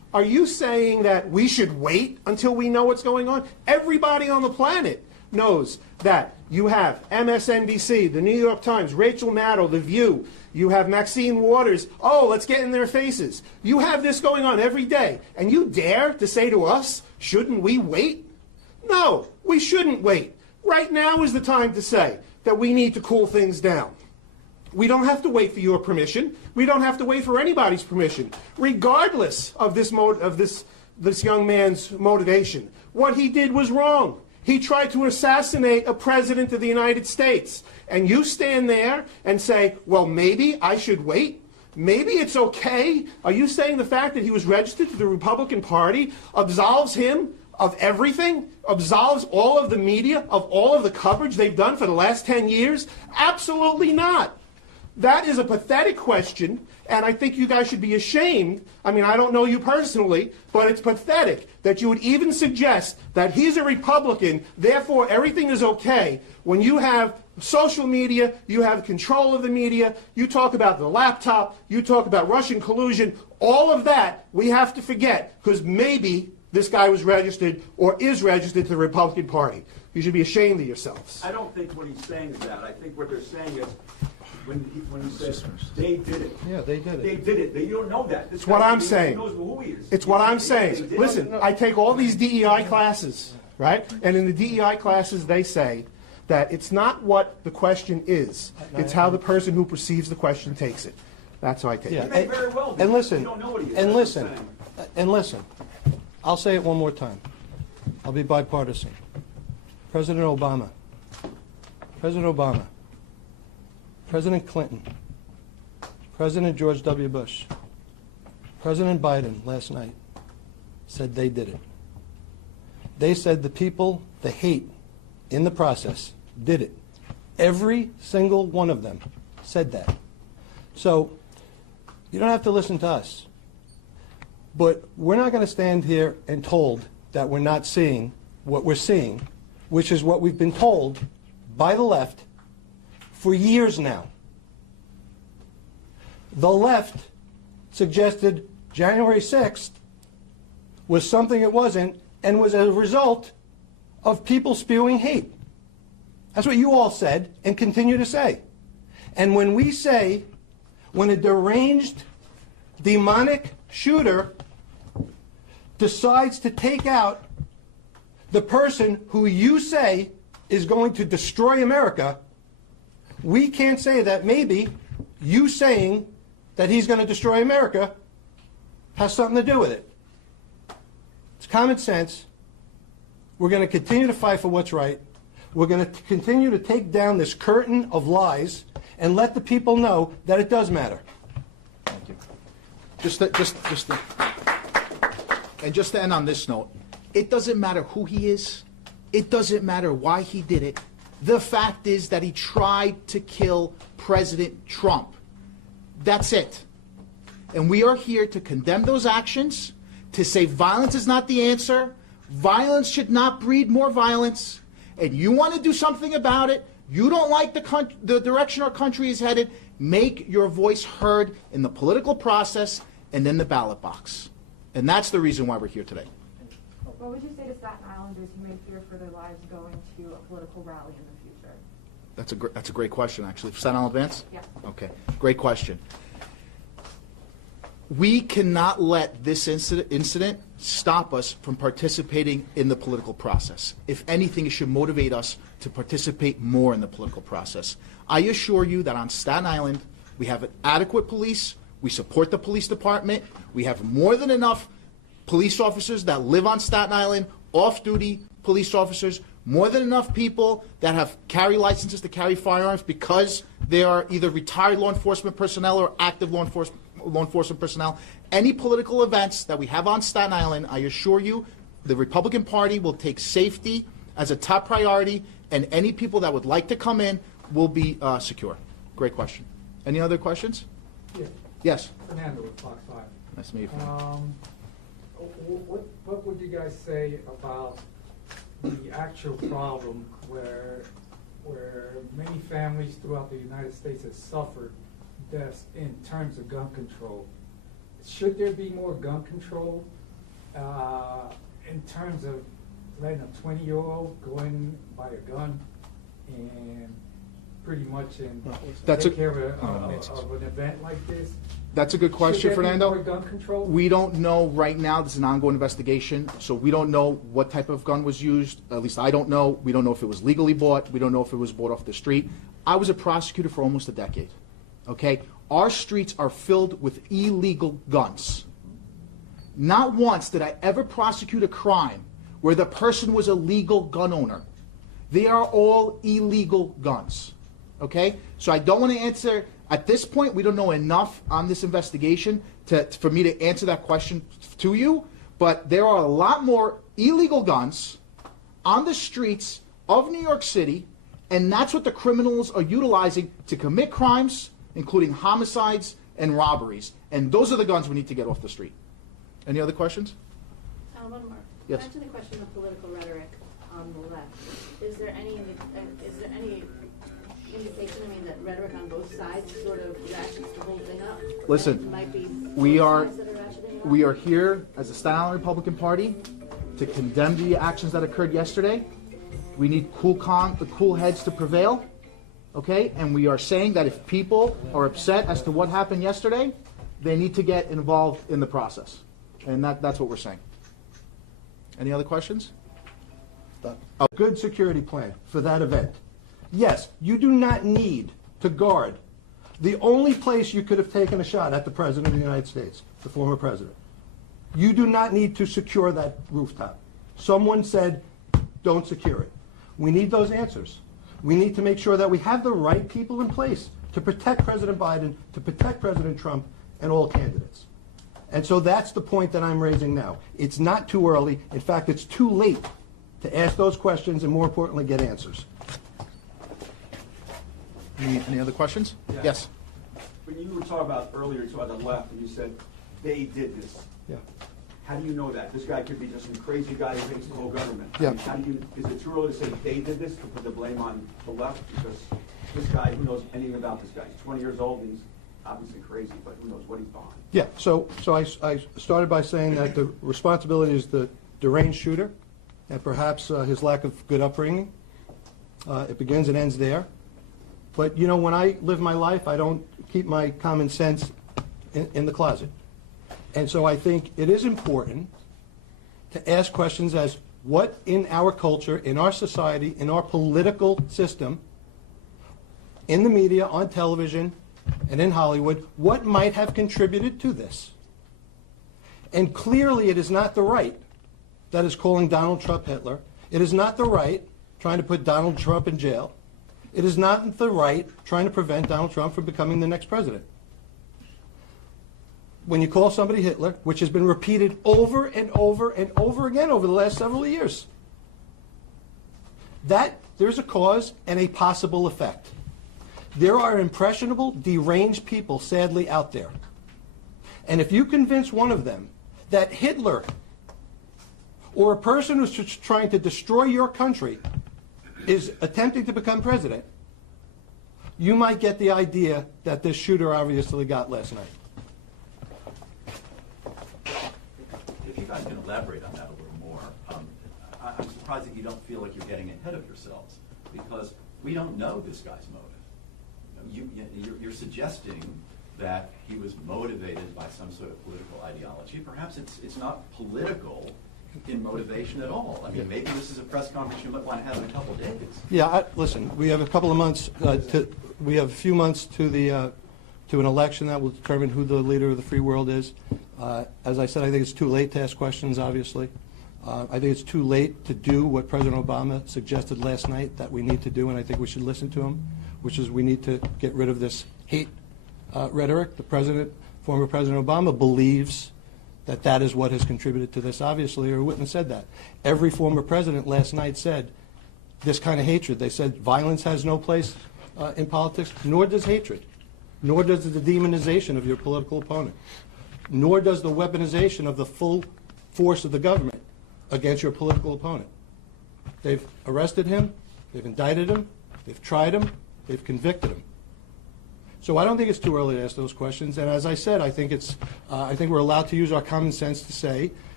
Are you saying that we should wait until we know what's going on? Everybody on the planet knows that you have MSNBC, the New York Times, Rachel Maddow, The View. You have Maxine Waters. Oh, let's get in their faces. You have this going on every day. And you dare to say to us, shouldn't we wait? No, we shouldn't wait. Right now is the time to say that we need to cool things down. We don't have to wait for your permission. We don't have to wait for anybody's permission, regardless of this young man's motivation. What he did was wrong. He tried to assassinate a president of the United States. And you stand there and say, well, maybe I should wait? Maybe it's okay? Are you saying the fact that he was registered to the Republican Party absolves him of everything? Absolves all of the media of all of the coverage they've done for the last 10 years? Absolutely not. That is a pathetic question, and I think you guys should be ashamed. I mean, I don't know you personally, but it's pathetic that you would even suggest that he's a Republican, therefore everything is okay, when you have social media, you have control of the media, you talk about the laptop, you talk about Russian collusion, all of that we have to forget, because maybe this guy was registered or is registered to the Republican Party. You should be ashamed of yourselves. I don't think what he's saying is that. I think what they're saying is, when he says they did it. Yeah, they did it. They did it. You don't know that. It's what I'm saying. Knows who he is. It's what I'm saying. Listen, I take all these DEI classes, right? And in the DEI classes, they say that it's not what the question is. It's how the person who perceives the question takes it. That's how I take Yeah. it. He may very well be. And listen, You don't know what he is. and That's what I'm listen, saying. and listen. I'll say it one more time. I'll be bipartisan. President Obama, President Clinton, President George W. Bush, President Biden last night said they did it. They said the people, the hate in the process, did it. Every single one of them said that. So you don't have to listen to us. But we're not going to stand here and told that we're not seeing what we're seeing, which is what we've been told by the left for years now. The left suggested January 6th was something it wasn't, and was a result of people spewing hate. That's what you all said and continue to say. And when we say, when a deranged, demonic shooter decides to take out the person who you say is going to destroy America, we can't say that maybe you saying that he's going to destroy America has something to do with it. It's common sense. We're going to continue to fight for what's right. We're going to continue to take down this curtain of lies and let the people know that it does matter. Thank you. And just to end on this note, it doesn't matter who he is. It doesn't matter why he did it. The fact is that he tried to kill President Trump. That's it. And we are here to condemn those actions, to say violence is not the answer. Violence should not breed more violence. And you want to do something about it. You don't like the direction our country is headed. Make your voice heard in the political process and in the ballot box. And that's the reason why we're here today. What would you say to Staten Islanders who may fear for their lives going to a political rally in the future? That's a great question, actually. For Staten Island Advance? Yeah. Okay, great question. We cannot let this incident stop us from participating in the political process. If anything, it should motivate us to participate more in the political process. I assure you that on Staten Island, we have an adequate police. We support the police department. We have more than enough police officers that live on Staten Island, off-duty police officers, more than enough people that have carry licenses to carry firearms because they are either retired law enforcement personnel or active law enforcement personnel. Any political events that we have on Staten Island, I assure you, the Republican Party will take safety as a top priority, and any people that would like to come in will be secure. Great question. Any other questions? Yeah. Yes. Fernando with Fox 5. Nice to meet you. What would you guys say about the actual problem where many families throughout the United States have suffered deaths in terms of gun control? Should there be more gun control in terms of letting a 20-year-old go in, buy a gun, and pretty much That's take a- care of an event like this? That's a good question, Should there be Fernando. more gun control? We don't know right now. This is an ongoing investigation, so we don't know what type of gun was used. At least I don't know. We don't know if it was legally bought. We don't know if it was bought off the street. I was a prosecutor for almost a decade. Okay? Our streets are filled with illegal guns. Not once did I ever prosecute a crime where the person was a legal gun owner. They are all illegal guns. Okay? So I don't want to answer. At this point, we don't know enough on this investigation for me to answer that question to you, but there are a lot more illegal guns on the streets of New York City, and that's what the criminals are utilizing to commit crimes, including homicides and robberies. And those are the guns we need to get off the street. Any other questions? One more. Yes. Back to the question of political rhetoric on the left. Is there any indication, that rhetoric on both sides sort of ratchets the whole thing up? Listen, That it might be we both are sides that are ratcheting it up? we are here as a Staten Island Republican Party to condemn the actions that occurred yesterday. We need cool heads to prevail, okay? And we are saying that if people are upset as to what happened yesterday, they need to get involved in the process, and that's what we're saying. Any other questions? A good security plan for that event. Yes, you do not need to guard the only place you could have taken a shot at the President of the United States, the former President. You do not need to secure that rooftop. Someone said, don't secure it. We need those answers. We need to make sure that we have the right people in place to protect President Biden, to protect President Trump, and all candidates. And so that's the point that I'm raising now. It's not too early. In fact, it's too late to ask those questions and, more importantly, get answers. Any other questions? Yes. When you were talking about earlier, you talked about the left, and you said, they did this. Yeah. How do you know that? This guy could be just some crazy guy who hates the whole government. Yeah. I mean, is it too early to say they did this, to put the blame on the left? Because this guy, who knows anything about this guy? He's 20 years old, and he's obviously crazy, but who knows what he's behind. Yeah, so I started by saying that the responsibility is the deranged shooter and perhaps his lack of good upbringing. It begins and ends there. But, when I live my life, I don't keep my common sense in the closet. And so I think it is important to ask questions as what in our culture, in our society, in our political system, in the media, on television, and in Hollywood, what might have contributed to this? And clearly it is not the right that is calling Donald Trump Hitler. It is not the right trying to put Donald Trump in jail. It is not the right trying to prevent Donald Trump from becoming the next president. When you call somebody Hitler, which has been repeated over and over and over again over the last several years, that there's a cause and a possible effect. There are impressionable, deranged people, sadly, out there. And if you convince one of them that Hitler or a person who's trying to destroy your country is attempting to become president, you might get the idea that this shooter obviously got last night. If you guys can elaborate on that a little more, I'm surprised that you don't feel like you're getting ahead of yourselves, because we don't know this guy's motive. You're suggesting that he was motivated by some sort of political ideology. Perhaps it's not political in motivation at all. I mean, maybe this is a press conference you might want to have in a couple of days. Yeah, listen, we have a couple of months, we have a few months to an election that will determine who the leader of the free world is. As I said, I think it's too late to ask questions, obviously. I think it's too late to do what President Obama suggested last night that we need to do, and I think we should listen to him, which is we need to get rid of this hate rhetoric. Former President Obama believes that is what has contributed to this, obviously, or wouldn't have said that. Every former president last night said this kind of hatred. They said violence has no place in politics, nor does hatred, nor does the demonization of your political opponent, nor does the weaponization of the full force of the government against your political opponent. They've arrested him, they've indicted him, they've tried him, they've convicted him. So I don't think it's too early to ask those questions. And as I said, I think we're allowed to use our common sense to say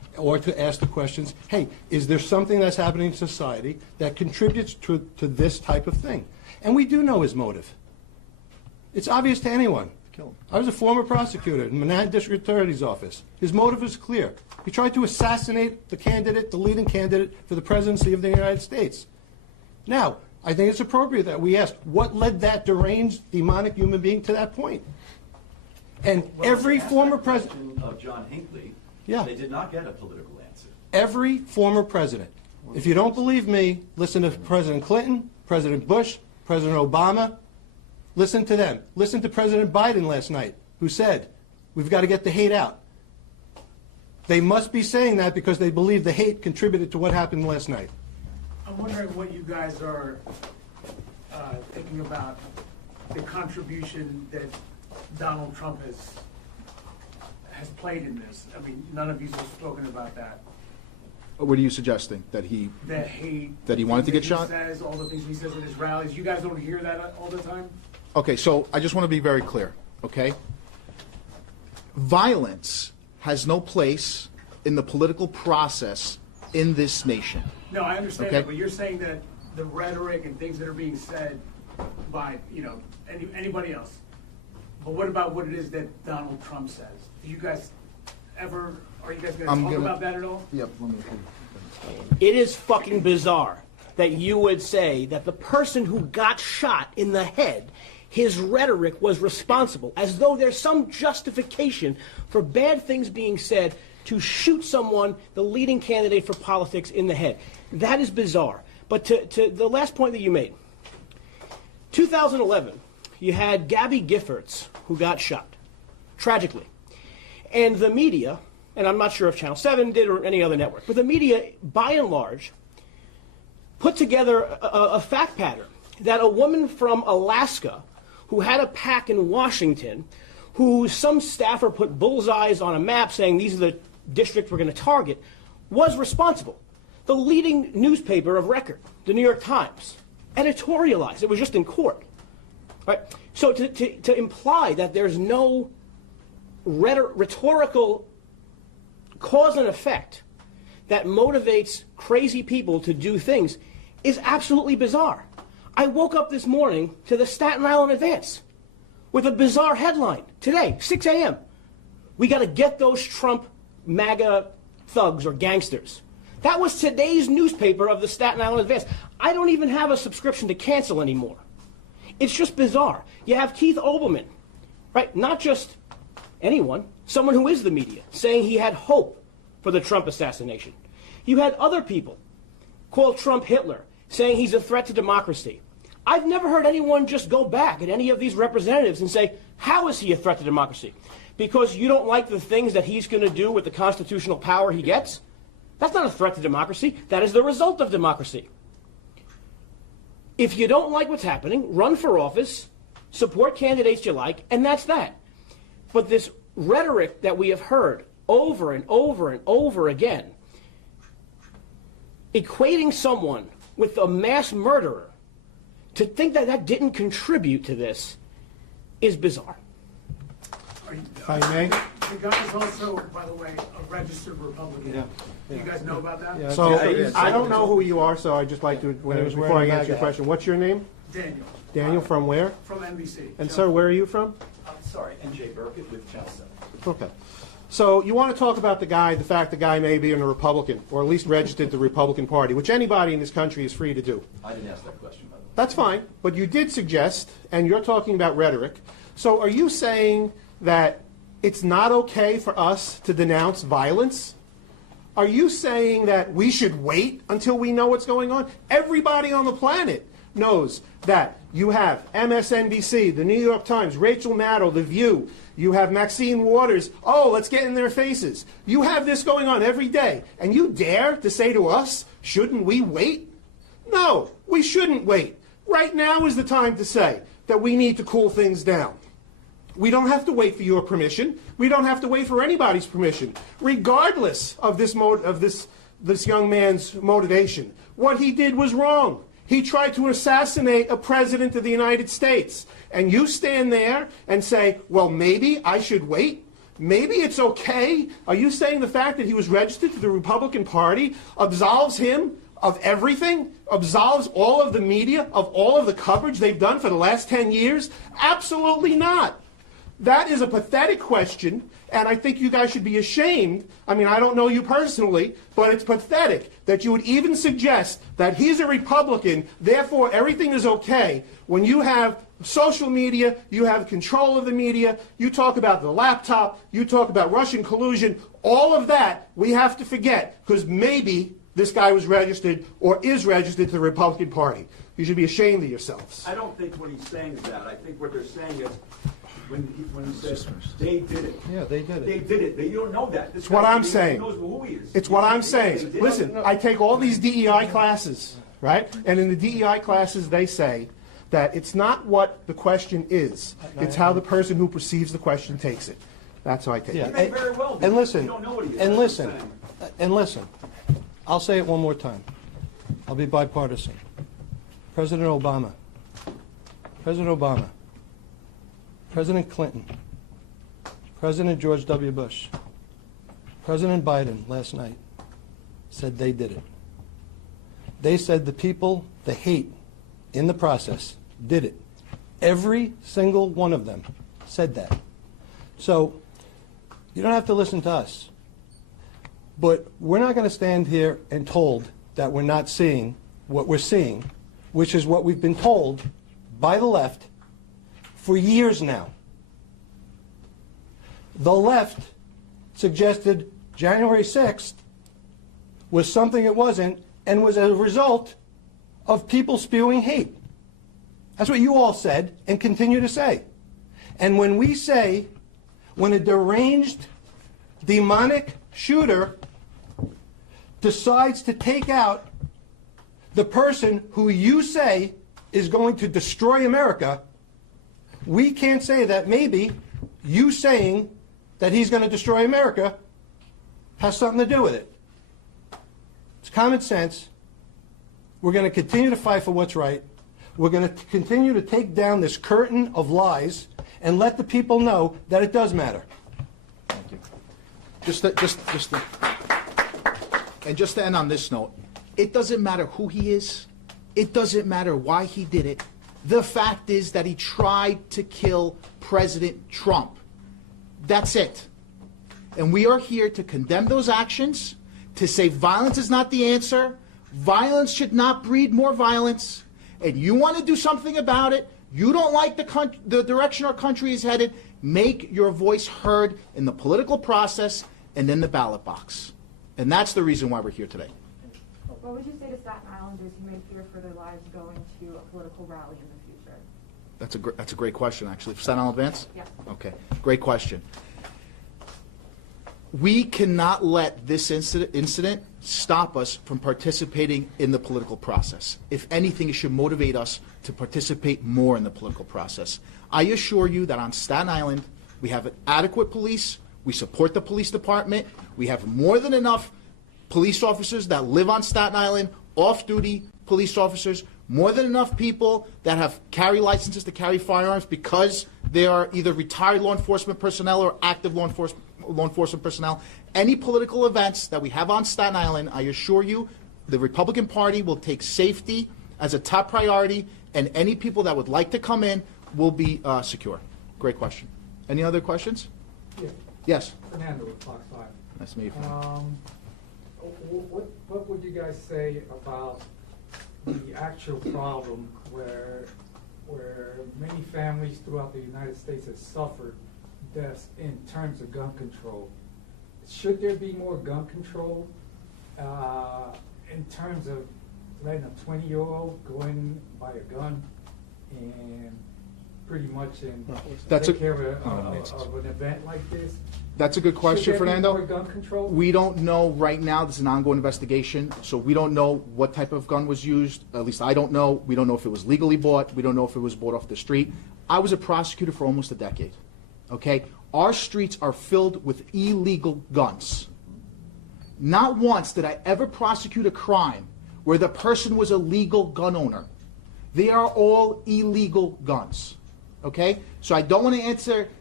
or to ask the questions, hey, is there something that's happening in society that contributes to this type of thing? And we do know his motive. It's obvious to anyone. I was a former prosecutor in Manhattan District Attorney's Office. His motive is clear. He tried to assassinate the candidate, the leading candidate for the presidency of the United States. Now, I think it's appropriate that we ask, what led that deranged, demonic human being to that point? And every former president of John Hinckley, Yeah. they did not get a political answer. Every former president. If you don't believe me, listen to President Clinton, President Bush, President Obama. Listen to them. Listen to President Biden last night, who said, we've got to get the hate out. They must be saying that because they believe the hate contributed to what happened last night. I'm wondering what you guys are thinking about the contribution that Donald Trump has played in this. I mean, none of you have spoken about that. What are you suggesting? That he The hate. That he wanted to get shot? He says, all the things he says at his rallies. You guys don't hear that all the time? Okay, so I just want to be very clear, okay? Violence has no place in the political process in this nation. No, I understand Okay. that, but you're saying that the rhetoric and things that are being said by, anybody else. But what about what it is that Donald Trump says? Do you guys are you guys going to talk about that at all? Yep, let me It is fucking bizarre that you would say that the person who got shot in the head, his rhetoric was responsible, as though there's some justification for bad things being said to shoot someone, the leading candidate for politics, in the head. That is bizarre. But to the last point that you made, 2011, you had Gabby Giffords, who got shot, tragically. And the media, and I'm not sure if Channel 7 did or any other network, but the media, by and large, put together a fact pattern that a woman from Alaska who had a PAC in Washington, who some staffer put bullseyes on a map saying these are the districts we're going to target, was responsible. The leading newspaper of record, the New York Times, editorialized. It was just in court. Right? So to imply that there's no rhetorical cause and effect that motivates crazy people to do things is absolutely bizarre. I woke up this morning to the Staten Island Advance with a bizarre headline today, 6 a.m. We got to get those Trump MAGA thugs or gangsters. That was today's newspaper of the Staten Island Advance. I don't even have a subscription to cancel anymore. It's just bizarre. You have Keith Olbermann, right? Not just anyone, someone who is the media, saying he had hope for the Trump assassination. You had other people call Trump Hitler, saying he's a threat to democracy. I've never heard anyone just go back at any of these representatives and say, how is he a threat to democracy? Because you don't like the things that he's going to do with the constitutional power he gets? That's not a threat to democracy. That is the result of democracy. If you don't like what's happening, run for office, support candidates you like, and that's that. But this rhetoric that we have heard over and over and over again, equating someone with a mass murderer, to think that that didn't contribute to this is bizarre. If I may. The guy is also, by the way, a registered Republican. Yeah. Do you guys know about that? Yeah. So Yeah, I don't know who you are, so I'd just like to, was before I wearing a answer your MAGA question, what's your name? Daniel. Daniel, from where? From NBC. And sir, where are you from? I'm sorry, NJ Burkett with Channel 7. Okay. So you want to talk about the fact the guy may be a Republican, or at least registered to the Republican Party, which anybody in this country is free to do. I didn't ask that question, by the way. That's fine, but you did suggest, and you're talking about rhetoric. So are you saying that it's not okay for us to denounce violence? Are you saying that we should wait until we know what's going on? Everybody on the planet knows that you have MSNBC, the New York Times, Rachel Maddow, The View. You have Maxine Waters. Oh, let's get in their faces. You have this going on every day. And you dare to say to us, shouldn't we wait? No, we shouldn't wait. Right now is the time to say that we need to cool things down. We don't have to wait for your permission. We don't have to wait for anybody's permission, regardless of this young man's motivation. What he did was wrong. He tried to assassinate a president of the United States. And you stand there and say, well, maybe I should wait. maybe it's okay? Are you saying the fact that he was registered to the Republican Party absolves him of everything? Absolves all of the media of all of the coverage they've done for the last 10 years? Absolutely not. That is a pathetic question, and I think you guys should be ashamed. I mean, I don't know you personally, but it's pathetic that you would even suggest that he's a Republican, therefore everything is okay. When you have social media, you have control of the media, you talk about the laptop, you talk about Russian collusion, all of that we have to forget, because maybe this guy was registered or is registered to the Republican Party. You should be ashamed of yourselves. I don't think what he's saying is that. I think what they're saying is, when he says they did it. Yeah, they did it. They did it. You don't know that. This It's what guy I'm saying. knows who he is. It's what I'm They saying. did it. Listen, I take all these DEI classes, right? And in the DEI classes, they say that it's not what the question is. It's how the person who perceives the question takes it. That's how I take Yeah, it. may very well be. and listen, You don't know what he is. and That's what listen, I'm saying. and listen. I'll say it one more time. I'll be bipartisan. President Obama, President Clinton, President George W. Bush, President Biden last night said they did it. They said the people, the hate in the process, did it. Every single one of them said that. So you don't have to listen to us. But we're not going to stand here and told that we're not seeing what we're seeing, which is what we've been told by the left for years now. The left suggested January 6th was something it wasn't, and was a result of people spewing hate. That's what you all said and continue to say. And when we say, when a deranged, demonic shooter decides to take out the person who you say is going to destroy America, we can't say that maybe you saying that he's going to destroy America has something to do with it. It's common sense. We're going to continue to fight for what's right. We're going to continue to take down this curtain of lies and let the people know that it does matter. Thank you. And just to end on this note, it doesn't matter who he is. It doesn't matter why he did it. The fact is that he tried to kill President Trump. That's it. And we are here to condemn those actions, to say violence is not the answer. Violence should not breed more violence. And you want to do something about it. You don't like the direction our country is headed. Make your voice heard in the political process and in the ballot box. And that's the reason why we're here today. What would you say to Staten Islanders who may fear for their lives going to a political rally in the future? That's a great question, actually. For Staten Island Advance? Yeah. Okay, great question. We cannot let this incident stop us from participating in the political process. If anything, it should motivate us to participate more in the political process. I assure you that on Staten Island, we have an adequate police. We support the police department. We have more than enough police officers that live on Staten Island, off-duty police officers, more than enough people that have carry licenses to carry firearms because they are either retired law enforcement personnel or active law enforcement personnel. Any political events that we have on Staten Island, I assure you, the Republican Party will take safety as a top priority, and any people that would like to come in will be secure. Great question. Any other questions? Yeah. Yes. Fernando with Fox 5. Nice to meet you. Fernando. What would you guys say about the actual problem where many families throughout the United States have suffered deaths in terms of gun control? Should there be more gun control in terms of letting a 20-year-old go in, buy a gun, and pretty much take care of an event like this? That's a good question, Should there be Fernando. more gun control? We don't know right now. This is an ongoing investigation, so we don't know what type of gun was used. At least I don't know. We don't know if it was legally bought. We don't know if it was bought off the street. I was a prosecutor for almost a decade. Okay? Our streets are filled with illegal guns. Not once did I ever prosecute a crime where the person was a legal gun owner. They are all illegal guns. Okay? So I don't want to answer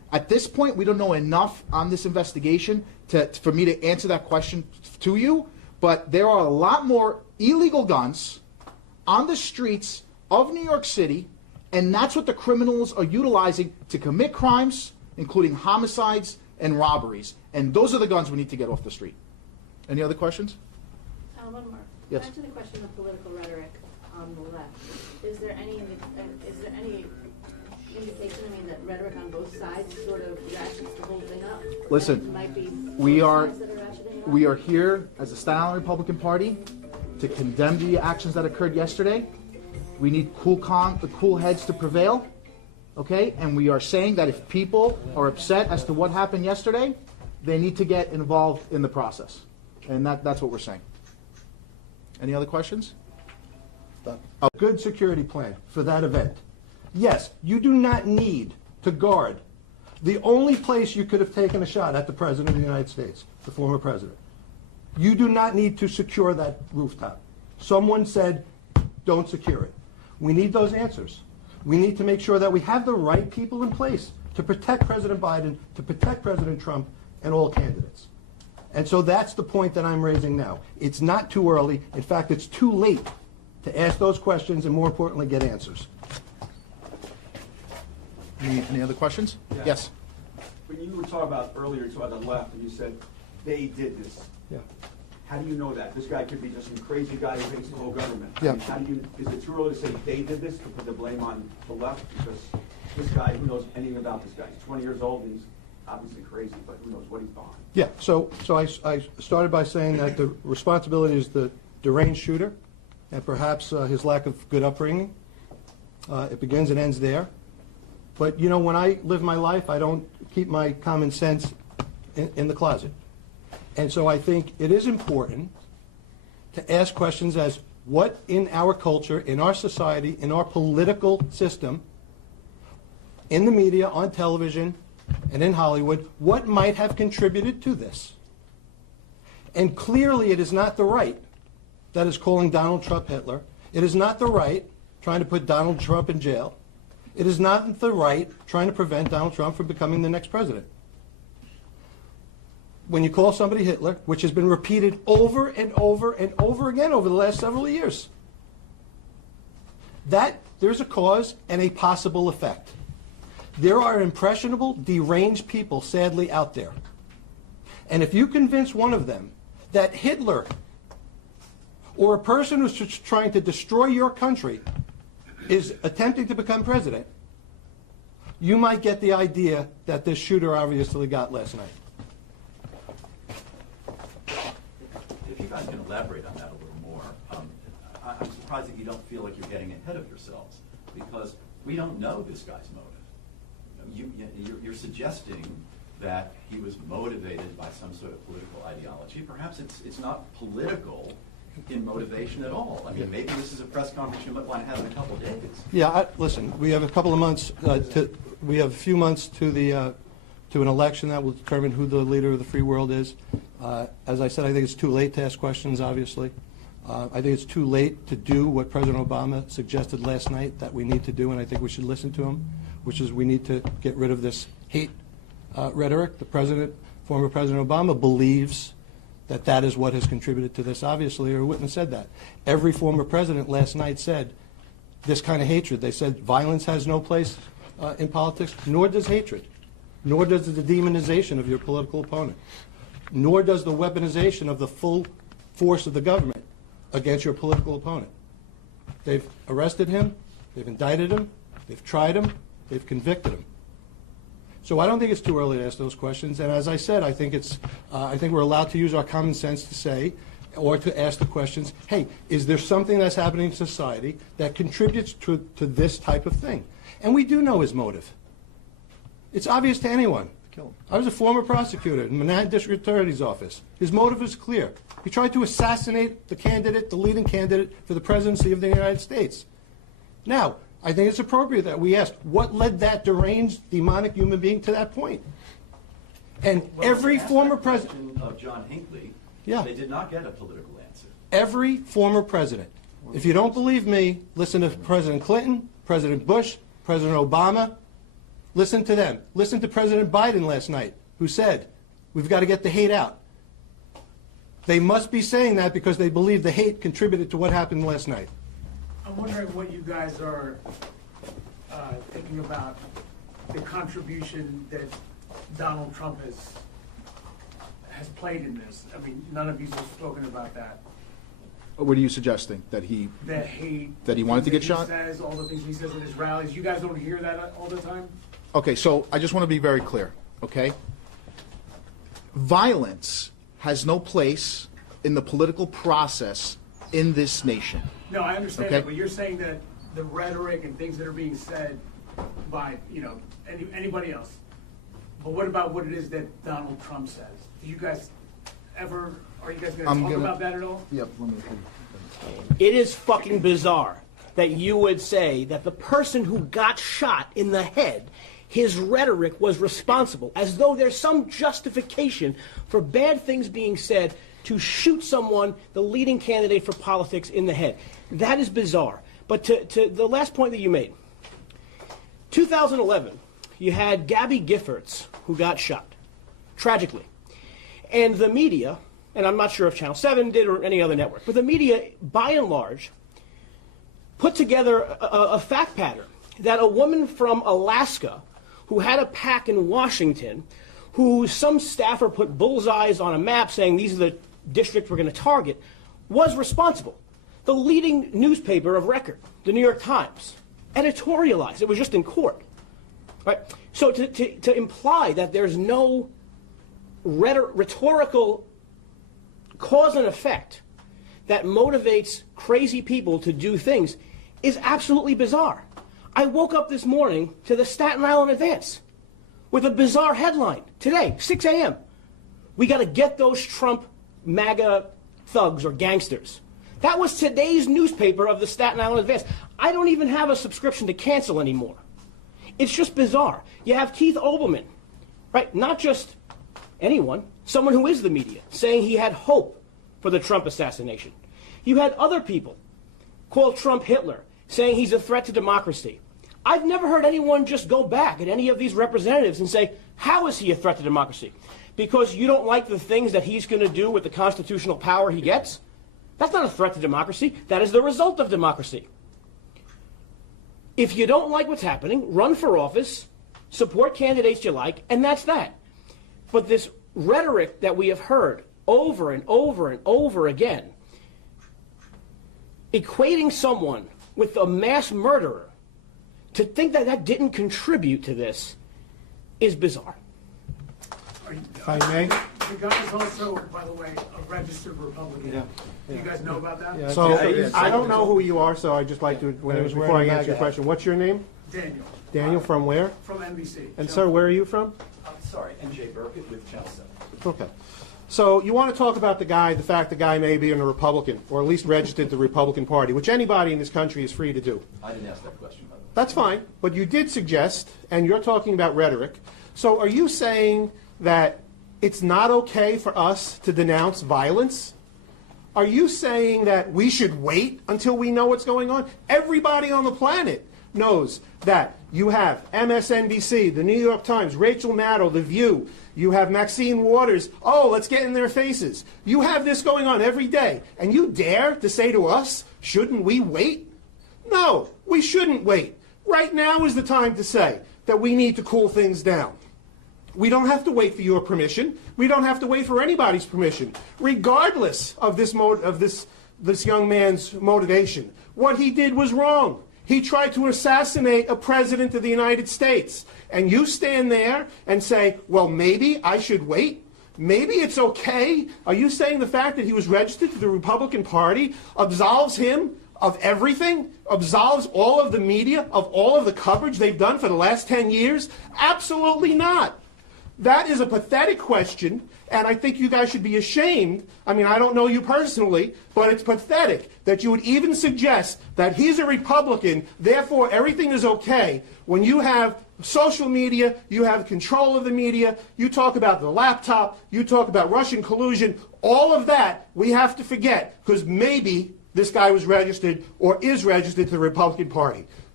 At this point, we don't know enough on this investigation for me to answer that question to you, but there are a lot more illegal guns on the streets of New York City, and that's what the criminals are utilizing to commit crimes, including homicides and robberies. And those are the guns we need to get off the street. Any other questions? One more. Yes. Back to the question of political rhetoric on the left. Is there any indication, that rhetoric on both sides sort of ratchets the whole thing up? Listen, That it might be we both are sides that are ratcheting it up? we are here as a Staten Island Republican Party to condemn the actions that occurred yesterday. We need cool heads to prevail, okay? And we are saying that if people are upset as to what happened yesterday, they need to get involved in the process. And that's what we're saying. Any other questions? A good security plan for that event. Yes, you do not need to guard the only place you could have taken a shot at the President of the United States, the former President. You do not need to secure that rooftop. Someone said, don't secure it. We need those answers. We need to make sure that we have the right people in place to protect President Biden, to protect President Trump, and all candidates. And so that's the point that I'm raising now. It's not too early. In fact, it's too late to ask those questions and, more importantly, get answers. Any other questions? Yeah. Yes. When you were talking about earlier, you talked about the left, and you said they did this. Yeah. How do you know that? This guy could be just some crazy guy who hates the whole government. Yeah. I mean, is it too early to say they did this, to put the blame on the left? Because this guy, who knows anything about this guy? He's 20 years old, and he's obviously crazy, but who knows what he's behind. Yeah, so I started by saying that the responsibility is the deranged shooter and perhaps his lack of good upbringing. It begins and ends there. But, when I live my life, I don't keep my common sense in the closet. And so I think it is important to ask questions as what in our culture, in our society, in our political system, in the media, on television, and in Hollywood, what might have contributed to this? And clearly it is not the right that is calling Donald Trump Hitler. It is not the right trying to put Donald Trump in jail. It is not the right trying to prevent Donald Trump from becoming the next president. When you call somebody Hitler, which has been repeated over and over and over again over the last several years, that there's a cause and a possible effect. There are impressionable, deranged people, sadly, out there. And if you convince one of them that Hitler or a person who's trying to destroy your country is attempting to become president, you might get the idea that this shooter obviously got last night. If you guys can elaborate on that a little more, I'm surprised that you don't feel like you're getting ahead of yourselves, because we don't know this guy's motive. You're suggesting that he was motivated by some sort of political ideology. Perhaps it's not political in motivation at all. I mean, maybe this is a press conference you might want to have in a couple of days. Yeah, listen, we have a couple of months, we have a few months to an election that will determine who the leader of the free world is. As I said, I think it's too late to ask questions, obviously. I think it's too late to do what President Obama suggested last night that we need to do, and I think we should listen to him, which is we need to get rid of this hate rhetoric. Former President Obama believes that is what has contributed to this, obviously, or wouldn't have said that. Every former president last night said this kind of hatred. They said violence has no place in politics, nor does hatred, nor does the demonization of your political opponent, nor does the weaponization of the full force of the government against your political opponent. They've arrested him, they've indicted him, they've tried him, they've convicted him. So I don't think it's too early to ask those questions. And as I said, I think we're allowed to use our common sense to say, or to ask the questions, hey, is there something that's happening in society that contributes to this type of thing? And we do know his motive. It's obvious to anyone. I was a former prosecutor in Manhattan District Attorney's Office. His motive is clear. He tried to assassinate the leading candidate for the presidency of the United States. Now, I think it's appropriate that we ask, what led that deranged, demonic human being to that point? And every former president of John Hinckley, yeah, they did not get a political answer. Every former president. If you don't believe me, listen to President Clinton, President Bush, President Obama. Listen to them. Listen to President Biden last night, who said, we've got to get the hate out. They must be saying that because they believe the hate contributed to what happened last night. I'm wondering what you guys are thinking about the contribution that Donald Trump has played in this. I mean, none of you have spoken about that. What are you suggesting? That he wanted to get shot? He says, all the things he says at his rallies. You guys don't hear that all the time? Okay, so I just want to be very clear, okay? Violence has no place in the political process in this nation. No, I understand Okay. that, but you're saying that the rhetoric and things that are being said by, anybody else. But what about what it is that Donald Trump says? Do you guys are you guys going to talk about that at all? Yep, let me It is fucking bizarre that you would say that the person who got shot in the head, his rhetoric was responsible, as though there's some justification for bad things being said to shoot someone, the leading candidate for politics, in the head. That is bizarre. But to the last point that you made, 2011, you had Gabby Giffords, who got shot, tragically. And the media, and I'm not sure if Channel 7 did or any other network, but the media, by and large, put together a fact pattern that a woman from Alaska who had a PAC in Washington, who some staffer put bullseyes on a map saying these are the districts we're going to target, was responsible. The leading newspaper of record, the New York Times, editorialized. It was just in court. Right? So to imply that there's no rhetorical cause and effect that motivates crazy people to do things is absolutely bizarre. I woke up this morning to the Staten Island Advance with a bizarre headline today, 6 a.m. We got to get those Trump MAGA thugs or gangsters. That was today's newspaper of the Staten Island Advance. I don't even have a subscription to cancel anymore. It's just bizarre. You have Keith Olbermann, right? Not just anyone, someone who is the media, saying he had hope for the Trump assassination. You had other people call Trump Hitler, saying he's a threat to democracy. I've never heard anyone just go back at any of these representatives and say, how is he a threat to democracy? Because you don't like the things that he's going to do with the constitutional power he gets? That's not a threat to democracy. That is the result of democracy. If you don't like what's happening, run for office, support candidates you like, and that's that. But this rhetoric that we have heard over and over and over again, equating someone with a mass murderer, to think that that didn't contribute to this is bizarre. If I may. The guy is also, by the way, a registered Republican. Yeah. Do you guys know about that? Yeah. So Yeah. I don't know who you are, so I'd just like to, was before wearing I a answer your MAGA question, what's your name? Daniel. Daniel, from where? From NBC. And sir, where are you from? I'm sorry, NJ Burkett with Channel 7. Okay. So you want to talk about the fact the guy may be a Republican, or at least registered to the Republican Party, which anybody in this country is free to do. I didn't ask that question, by the way. That's fine, but you did suggest, and you're talking about rhetoric. So are you saying that it's not okay for us to denounce violence? Are you saying that we should wait until we know what's going on? Everybody on the planet knows that you have MSNBC, the New York Times, Rachel Maddow, The View. You have Maxine Waters. Oh, let's get in their faces. You have this going on every day. And you dare to say to us, shouldn't we wait? No, we shouldn't wait. Right now is the time to say that we need to cool things down. We don't have to wait for your permission. We don't have to wait for anybody's permission, regardless of this young man's motivation. What he did was wrong. He tried to assassinate a president of the United States. And you stand there and say, well, maybe I should wait? Maybe it's okay? Are you saying the fact that he was registered to the Republican Party absolves him of everything? Absolves all of the media of all of the coverage they've done for the last 10 years? Absolutely not. That is a pathetic question, and I think you guys should be ashamed. I mean, I don't know you personally, but it's pathetic that you would even suggest that he's a Republican, therefore everything is okay. When you have social media, you have control of the media, you talk about the laptop, you talk about Russian collusion, all of that we have to forget, because maybe this guy was registered or is registered to the Republican Party.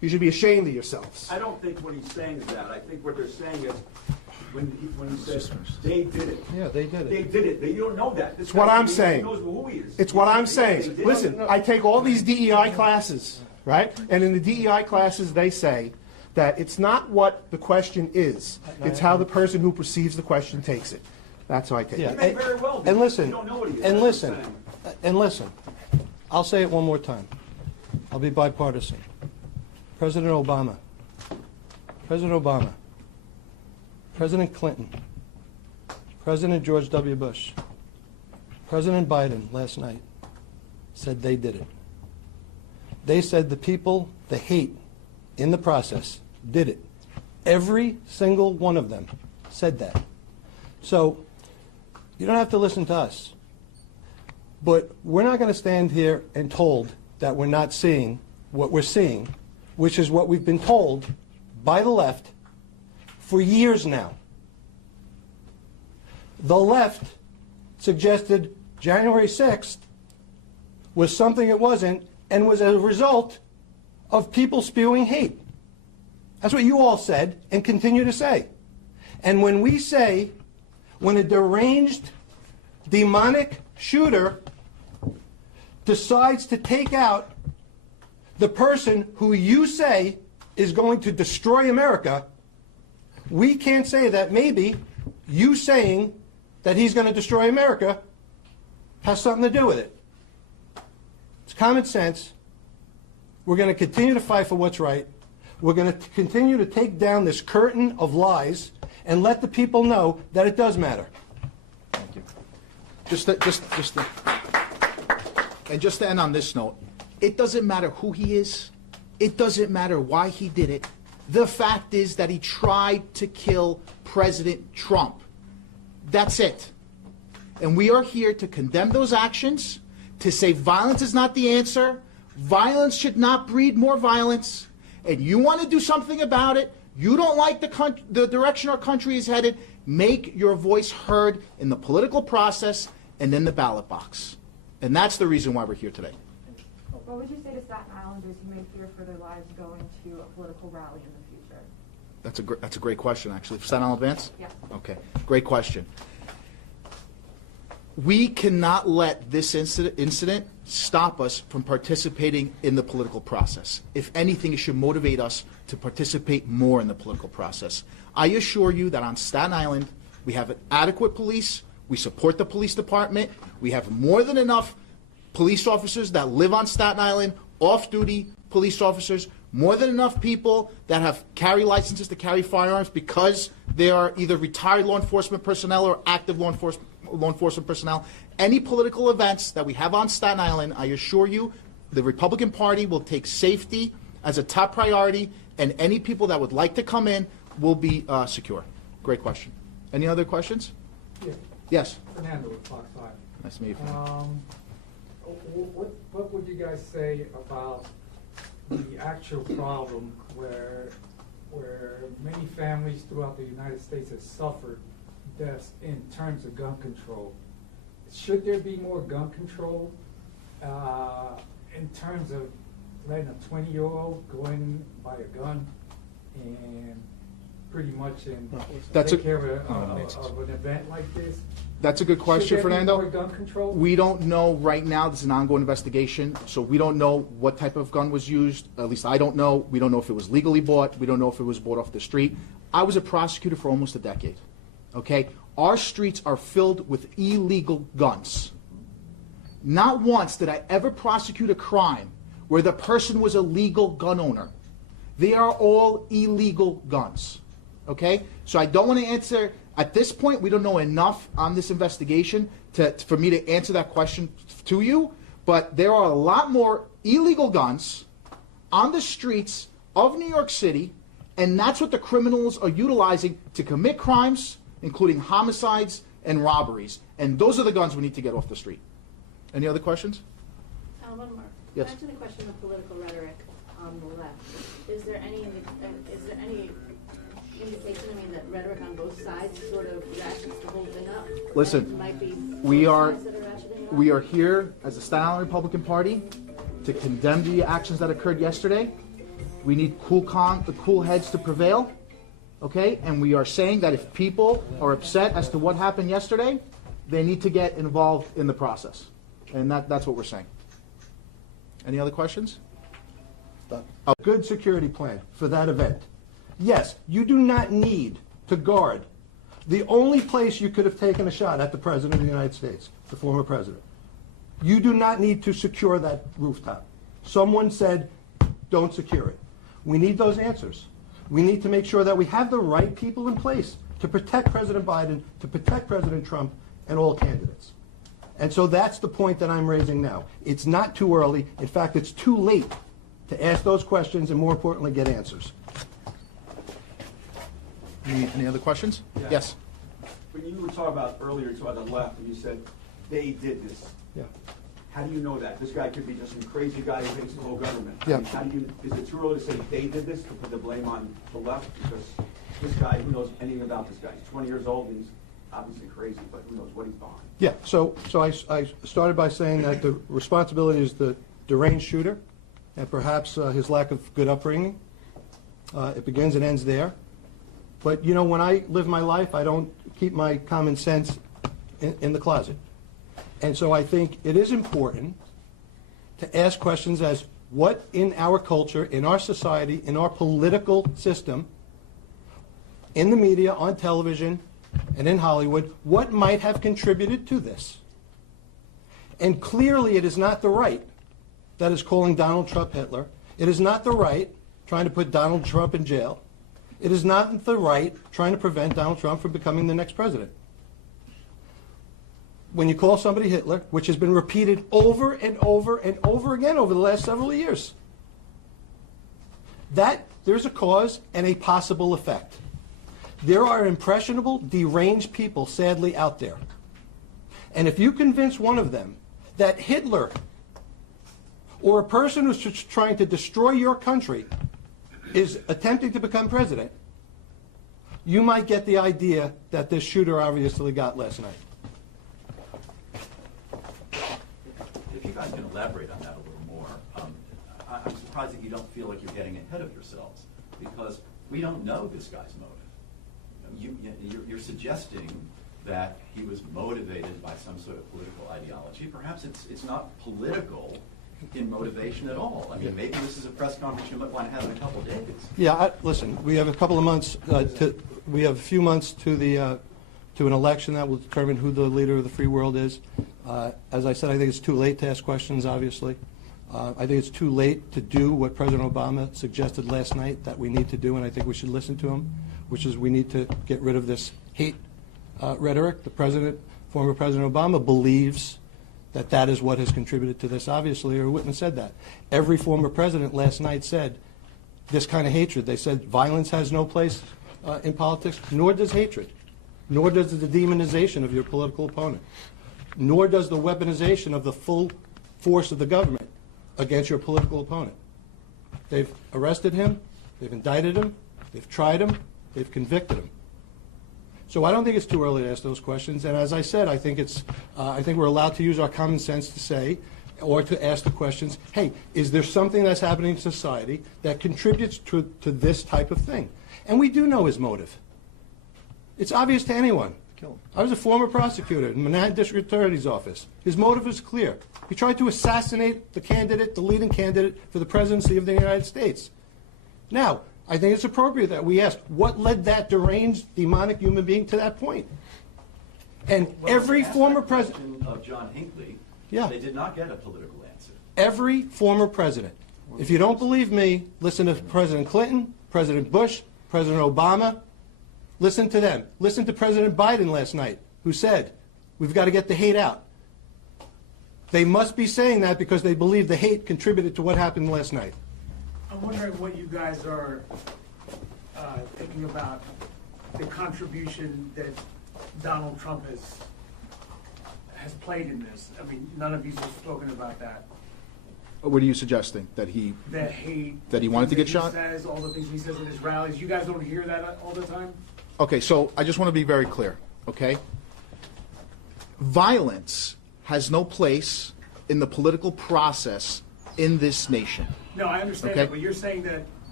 You should be ashamed of yourselves. I don't think what he's saying is that. I think what they're saying is, when he says they did it. Yeah, they did They it. did it. You don't know that. This It's what guy, I'm he saying. knows who he is. It's what I'm They saying. did it. Listen, I take all these DEI classes, right? And in the DEI classes, they say that it's not what the question is. It's how the person who perceives the question takes it. That's how I take Yeah, it. He may very well be. and listen, You don't know what he is. and That's what I'm listen, saying. and listen. I'll say it one more time. I'll be bipartisan. President Obama, President Clinton, President George W. Bush, President Biden last night said they did it. They said the people, the hate in the process, did it. Every single one of them said that. So you don't have to listen to us. But we're not going to stand here and told that we're not seeing what we're seeing, which is what we've been told by the left for years now. The left suggested January 6th was something it wasn't and was a result of people spewing hate. That's what you all said and continue to say. And when we say, when a deranged, demonic shooter decides to take out the person who you say is going to destroy America, we can't say that maybe you saying that he's going to destroy America has something to do with it. It's common sense. We're going to continue to fight for what's right. We're going to continue to take down this curtain of lies and let the people know that it does matter. Thank you. And just to end on this note, it doesn't matter who he is. It doesn't matter why he did it. The fact is that he tried to kill President Trump. That's it. And we are here to condemn those actions, to say violence is not the answer. Violence should not breed more violence. And you want to do something about it. You don't like the direction our country is headed. Make your voice heard in the political process and in the ballot box. And that's the reason why we're here today. What would you say to Staten Islanders who may fear for their lives going to a political rally in the future? That's a great question, actually. For Staten Island Advance? Yeah. Okay, great question. We cannot let this incident stop us from participating in the political process. If anything, it should motivate us to participate more in the political process. I assure you that on Staten Island, we have an adequate police. We support the police department. We have more than enough police officers that live on Staten Island, off-duty police officers, more than enough people that have carry licenses to carry firearms because they are either retired law enforcement personnel or active law enforcement personnel. Any political events that we have on Staten Island, I assure you, the Republican Party will take safety as a top priority, and any people that would like to come in will be secure. Great question. Any other questions? Yeah. Yes. Fernando with Fox 5. Nice to meet you. What would you guys say about the actual problem where many families throughout the United States have suffered deaths in terms of gun control? Should there be more gun control in terms of letting a 20-year-old go in, buy a gun, and pretty much take care of an event like this? That's a good question, Should there be Fernando. more gun control? We don't know right now. This is an ongoing investigation, so we don't know what type of gun was used. At least I don't know. We don't know if it was legally bought. We don't know if it was bought off the street. I was a prosecutor for almost a decade. Okay? Our streets are filled with illegal guns. Not once did I ever prosecute a crime where the person was a legal gun owner. They are all illegal guns. Okay? So I don't want to answer. At this point, we don't know enough on this investigation for me to answer that question to you, but there are a lot more illegal guns on the streets of New York City, and that's what the criminals are utilizing to commit crimes, including homicides and robberies. And those are the guns we need to get off the street. Any other questions? One more. Yes. Back to the question of political rhetoric on the left. Is there any indication, that rhetoric on both sides sort of ratchets the whole thing up? Listen, Might be we both are sides that are ratcheting it up? we are here as the Staten Island Republican Party to condemn the actions that occurred yesterday, We need cool heads to prevail, okay? And we are saying that if people are upset as to what happened yesterday, they need to get involved in the process. And that's what we're saying. Any other questions? A good security plan for that event. Yes, you do not need to guard the only place you could have taken a shot at the President of the United States, the former President. You do not need to secure that rooftop. Someone said, don't secure it. We need those answers. We need to make sure that we have the right people in place to protect President Biden, to protect President Trump, and all candidates. And so that's the point that I'm raising now. It's not too early. In fact, it's too late to ask those questions and, more importantly, get answers. Any other questions? Yes. When you were talking about earlier, you talked about the left, and you said they did this. Yeah. How do you know that? This guy could be just some crazy guy who hates the whole government. Yeah. I mean, how do you, is it too early to say they did this, to put the blame on the left? Because this guy, who knows anything about this guy? He's 20 years old, and he's obviously crazy, but who knows what he's behind. Yeah, so I started by saying that the responsibility is the deranged shooter and perhaps his lack of good upbringing. It begins and ends there. But, you know, when I live my life, I don't keep my common sense in the closet. And so I think it is important to ask questions as what in our culture, in our society, in our political system, in the media, on television, and in Hollywood, what might have contributed to this? And clearly it is not the right that is calling Donald Trump Hitler. It is not the right trying to put Donald Trump in jail. It is not the right trying to prevent Donald Trump from becoming the next president. When you call somebody Hitler, which has been repeated over and over and over again over the last several years, that there's a cause and a possible effect. There are impressionable, deranged people, sadly, out there. And if you convince one of them that Hitler or a person who's trying to destroy your country is attempting to become president, you might get the idea that this shooter obviously got last night. If you guys can elaborate on that a little more, I'm surprised that you don't feel like you're getting ahead of yourselves, because we don't know this guy's motive. You're suggesting that he was motivated by some sort of political ideology. Perhaps it's not political in motivation at all. I mean, maybe this is a press conference you might want to have in a couple of days. Yeah, listen, we have a couple of months, we have a few months to an election that will determine who the leader of the free world is. As I said, I think it's too late to ask questions, obviously. I think it's too late to do what President Obama suggested last night that we need to do, and I think we should listen to him, which is we need to get rid of this hate rhetoric. Former President Obama believes that is what has contributed to this, obviously, or wouldn't have said that. Every former president last night said this kind of hatred. They said violence has no place in politics, nor does hatred, nor does the demonization of your political opponent, nor does the weaponization of the full force of the government against your political opponent. They've arrested him, they've indicted him, they've tried him, they've convicted him. So I don't think it's too early to ask those questions. And as I said, I think we're allowed to use our common sense to say, or to ask the questions, hey, is there something that's happening in society that contributes to this type of thing? And we do know his motive. It's obvious to anyone. I was a former prosecutor in Manhattan District Attorney's Office. His motive was clear. He tried to assassinate the leading candidate for the presidency of the United States. Now, I think it's appropriate that we ask, what led that deranged, demonic human being to that point? And every former president of John Hinckley, yeah, they did not get a political answer. Every former president. If you don't believe me, listen to President Clinton, President Bush, President Obama. Listen to them. Listen to President Biden last night, who said, we've got to get the hate out. They must be saying that because they believe the hate contributed to what happened last night. I'm wondering what you guys are thinking about the contribution that Donald Trump has played in this. I mean, none of you have spoken about that. What are you suggesting? That he wanted to get shot? He says, all the things he says at his rallies. You guys don't hear that all the time? Okay, so I just want to be very clear, okay? Violence has no place in the political process in this nation. No, I understand Okay. that, but you're saying that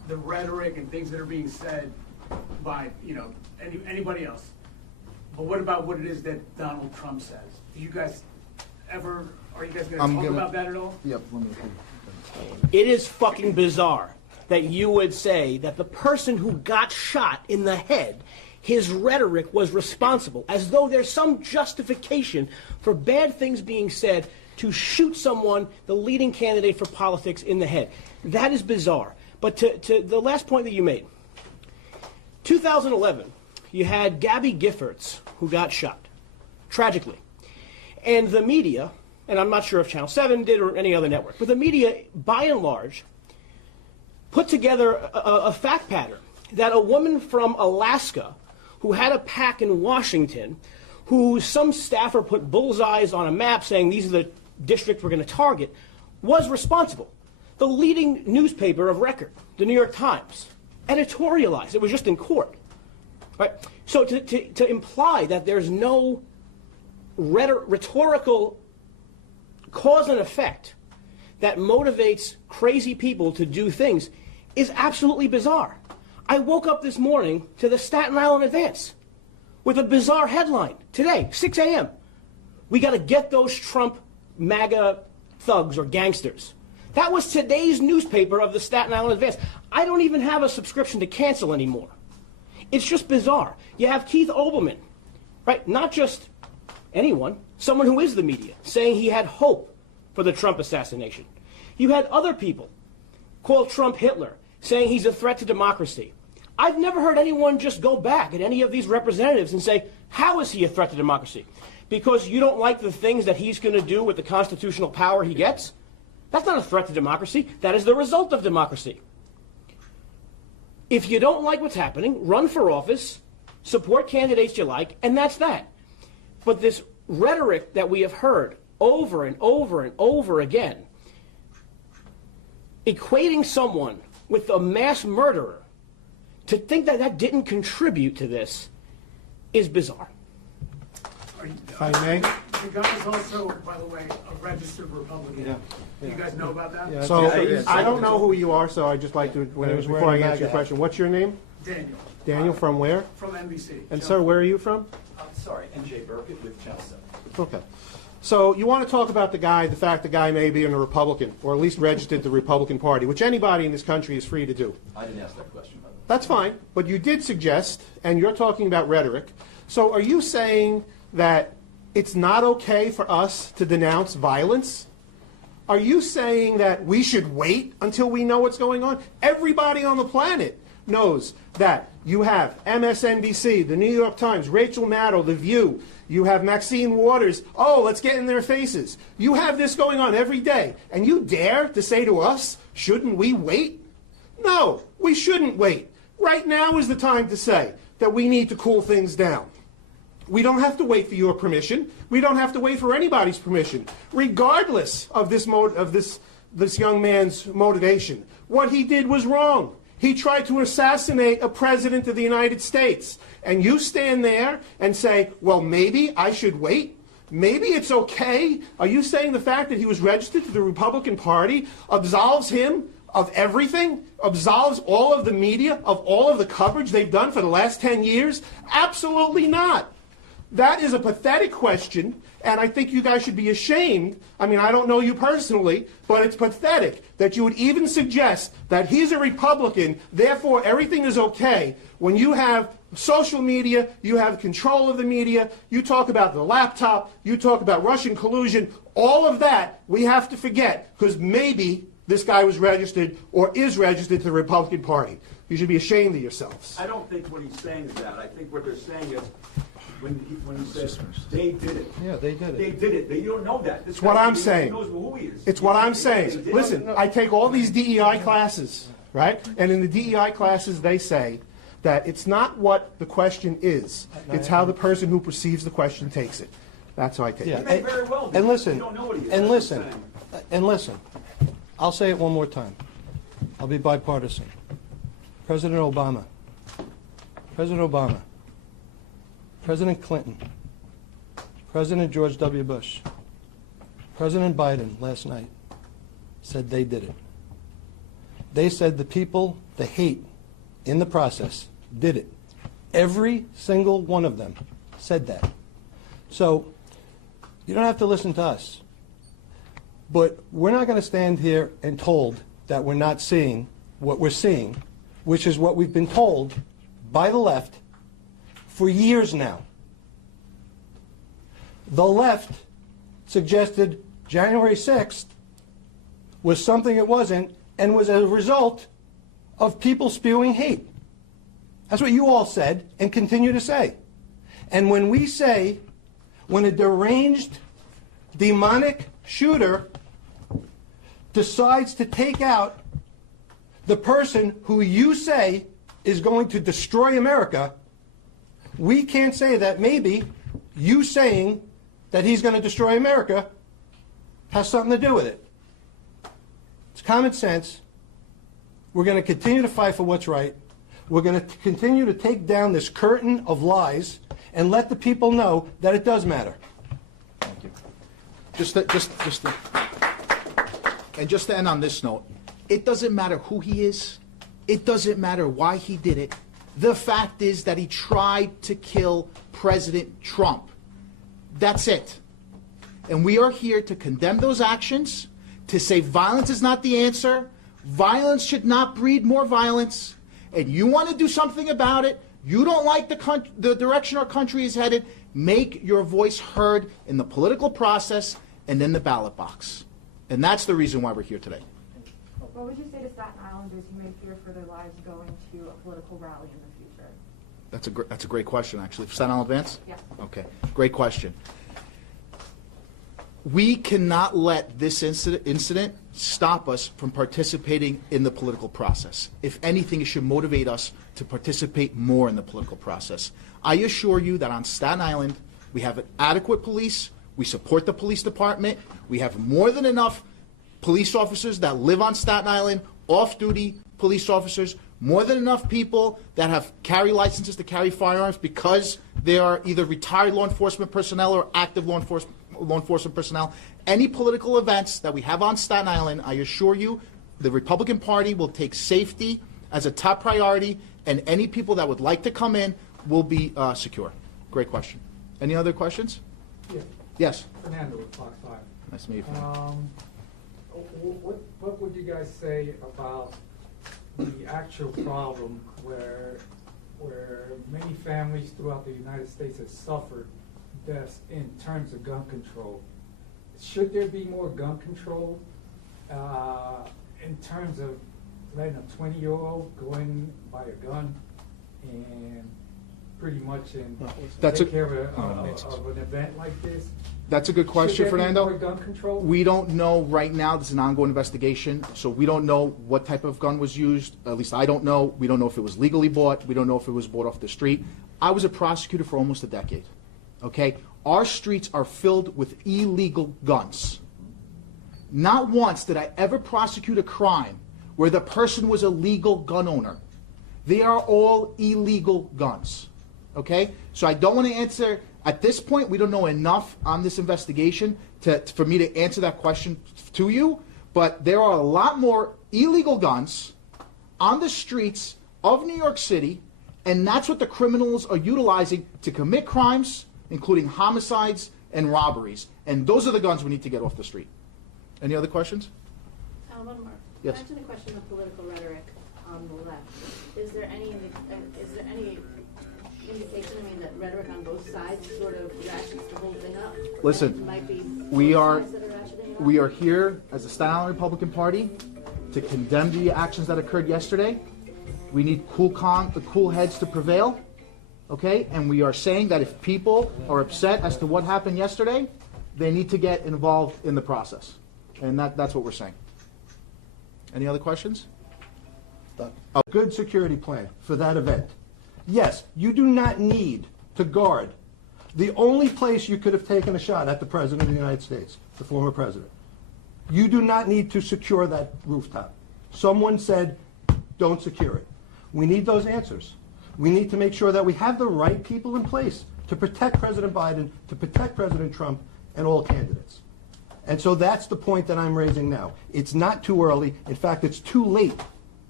the rhetoric and things that are being said by, anybody else. But what about what it is that Donald Trump says? Are you guys going to talk about that at all? Yep. It is fucking bizarre that you would say that the person who got shot in the head, his rhetoric was responsible, as though there's some justification for bad things being said to shoot someone, the leading candidate for politics, in the head. That is bizarre. But to the last point that you made, 2011, you had Gabby Giffords, who got shot, tragically. And the media, and I'm not sure if Channel 7 did or any other network, but the media, by and large, put together a fact pattern that a woman from Alaska who had a PAC in Washington, who some staffer put bullseyes on a map saying these are the districts we're going to target, was responsible. The leading newspaper of record, the New York Times, editorialized. It was just in court. Right? So to imply that there's no rhetorical cause and effect that motivates crazy people to do things is absolutely bizarre. I woke up this morning to the Staten Island Advance with a bizarre headline today, 6 a.m. We got to get those Trump MAGA thugs or gangsters. That was today's newspaper of the Staten Island Advance. I don't even have a subscription to cancel anymore. It's just bizarre. You have Keith Olbermann, right? Not just anyone, someone who is the media, saying he had hope for the Trump assassination. You had other people call Trump Hitler, saying he's a threat to democracy. I've never heard anyone just go back at any of these representatives and say, how is he a threat to democracy? Because you don't like the things that he's going to do with the constitutional power he gets? That's not a threat to democracy. That is the result of democracy. If you don't like what's happening, run for office, support candidates you like, and that's that. But this rhetoric that we have heard over and over and over again, equating someone with a mass murderer, to think that that didn't contribute to this is bizarre. If I may. The guy is also, by the way, a registered Republican. Yeah. Do you guys know about that? Yeah. So Yeah. I don't know who you are, so I'd just like to, When he was before wearing I a answer your MAGA question, what's your name? Daniel. Daniel, from where? From NBC. And sir, where are you from? Sorry, NJ Burkett with Channel 7. Okay. So you want to talk about the fact the guy may be a Republican, or at least registered to the Republican Party, which anybody in this country is free to do. I didn't ask that question, by the way. That's fine, but you did suggest, and you're talking about rhetoric. So are you saying that it's not okay for us to denounce violence? Are you saying that we should wait until we know what's going on? Everybody on the planet knows that you have MSNBC, the New York Times, Rachel Maddow, The View. You have Maxine Waters. Oh, let's get in their faces. You have this going on every day. And you dare to say to us, shouldn't we wait? No, we shouldn't wait. Right now is the time to say that we need to cool things down. We don't have to wait for your permission. We don't have to wait for anybody's permission, regardless of this young man's motivation. What he did was wrong. He tried to assassinate a president of the United States. And you stand there and say, well, maybe I should wait? Maybe it's okay? Are you saying the fact that he was registered to the Republican Party absolves him of everything? Absolves all of the media of all of the coverage they've done for the last 10 years? Absolutely not. That is a pathetic question, and I think you guys should be ashamed. I mean, I don't know you personally, but it's pathetic that you would even suggest that he's a Republican, therefore everything is okay. When you have social media, you have control of the media, you talk about the laptop, you talk about Russian collusion, all of that we have to forget, because maybe this guy was registered or is registered to the Republican Party. You should be ashamed of yourselves. I don't think what he's saying is that. I think what they're saying is, when he says they did it. Yeah, they did it. They did it. You don't know that. This It's what guy I'm saying. knows who he is. It's what I'm They saying. did it. Listen, I take all these DEI classes, right? And in the DEI classes, they say that it's not what the question is. It's how the person who perceives the question takes it. That's how I take Yeah. it. He may very well be. And listen, You don't know what he is. and That's what listen, I'm saying. and listen. I'll say it one more time. I'll be bipartisan. President Obama, President Clinton, President George W. Bush, President Biden last night said they did it. They said the people the hate in the process did it. Every single one of them said that. So you don't have to listen to us. But we're not going to stand here and told that we're not seeing what we're seeing, which is what we've been told by the left for years now. The left suggested January 6th was something it wasn't and was a result of people spewing hate. That's what you all said and continue to say. And when we say, when a deranged, demonic shooter decides to take out the person who you say is going to destroy America, we can't say that maybe you saying that he's going to destroy America has something to do with it. It's common sense. We're going to continue to fight for what's right. We're going to continue to take down this curtain of lies and let the people know that it does matter. Thank you. Just to end on this note, it doesn't matter who he is. It doesn't matter why he did it. The fact is that he tried to kill President Trump. That's it. And we are here to condemn those actions, to say violence is not the answer. Violence should not breed more violence. And you want to do something about it. You don't like the direction our country is headed. Make your voice heard in the political process and in the ballot box. And that's the reason why we're here today. What would you say to Staten Islanders who may fear for their lives going to a political rally in the future? That's a great question, actually. For Staten Island Advance? Yeah. Okay, great question. We cannot let this incident stop us from participating in the political process. If anything, it should motivate us to participate more in the political process. I assure you that on Staten Island, we have an adequate police. We support the police department. We have more than enough police officers that live on Staten Island, off-duty police officers, more than enough people that have carry licenses to carry firearms because they are either retired law enforcement personnel or active law enforcement personnel. Any political events that we have on Staten Island, I assure you, the Republican Party will take safety as a top priority, and any people that would like to come in will be secure. Great question. Any other questions? Yeah. Yes. Fernando with Fox 5. Nice to meet you. What would you guys say about the actual problem where many families throughout the United States have suffered deaths in terms of gun control? Should there be more gun control in terms of letting a 20-year-old go in, buy a gun, and pretty much take care of an event like this? That's a good question, Fernando. Should there be more gun control? We don't know right now. This is an ongoing investigation, so we don't know what type of gun was used. At least I don't know. We don't know if it was legally bought. We don't know if it was bought off the street. I was a prosecutor for almost a decade. Okay? Our streets are filled with illegal guns. Not once did I ever prosecute a crime where the person was a legal gun owner. They are all illegal guns. Okay? So I don't want to answer. At this point, we don't know enough on this investigation for me to answer that question to you, but there are a lot more illegal guns on the streets of New York City, and that's what the criminals are utilizing to commit crimes, including homicides and robberies. And those are the guns we need to get off the street. Any other questions? One more. Yes. Back to the question of political rhetoric on the left. Is there any indication, that rhetoric on both sides sort of ratchets the whole thing up? Listen, Might be we both are sides that are ratcheting it up? we are here as the Staten Island Republican Party to condemn the actions that occurred yesterday. We need cool heads to prevail, okay? And we are saying that if people are upset as to what happened yesterday, they need to get involved in the process. And that's what we're saying. Any other questions? A good security plan for that event. Yes, you do not need to guard the only place you could have taken a shot at the President of the United States, the former President. You do not need to secure that rooftop. Someone said, don't secure it. We need those answers. We need to make sure that we have the right people in place to protect President Biden, to protect President Trump, and all candidates. And so that's the point that I'm raising now. It's not too early. In fact, it's too late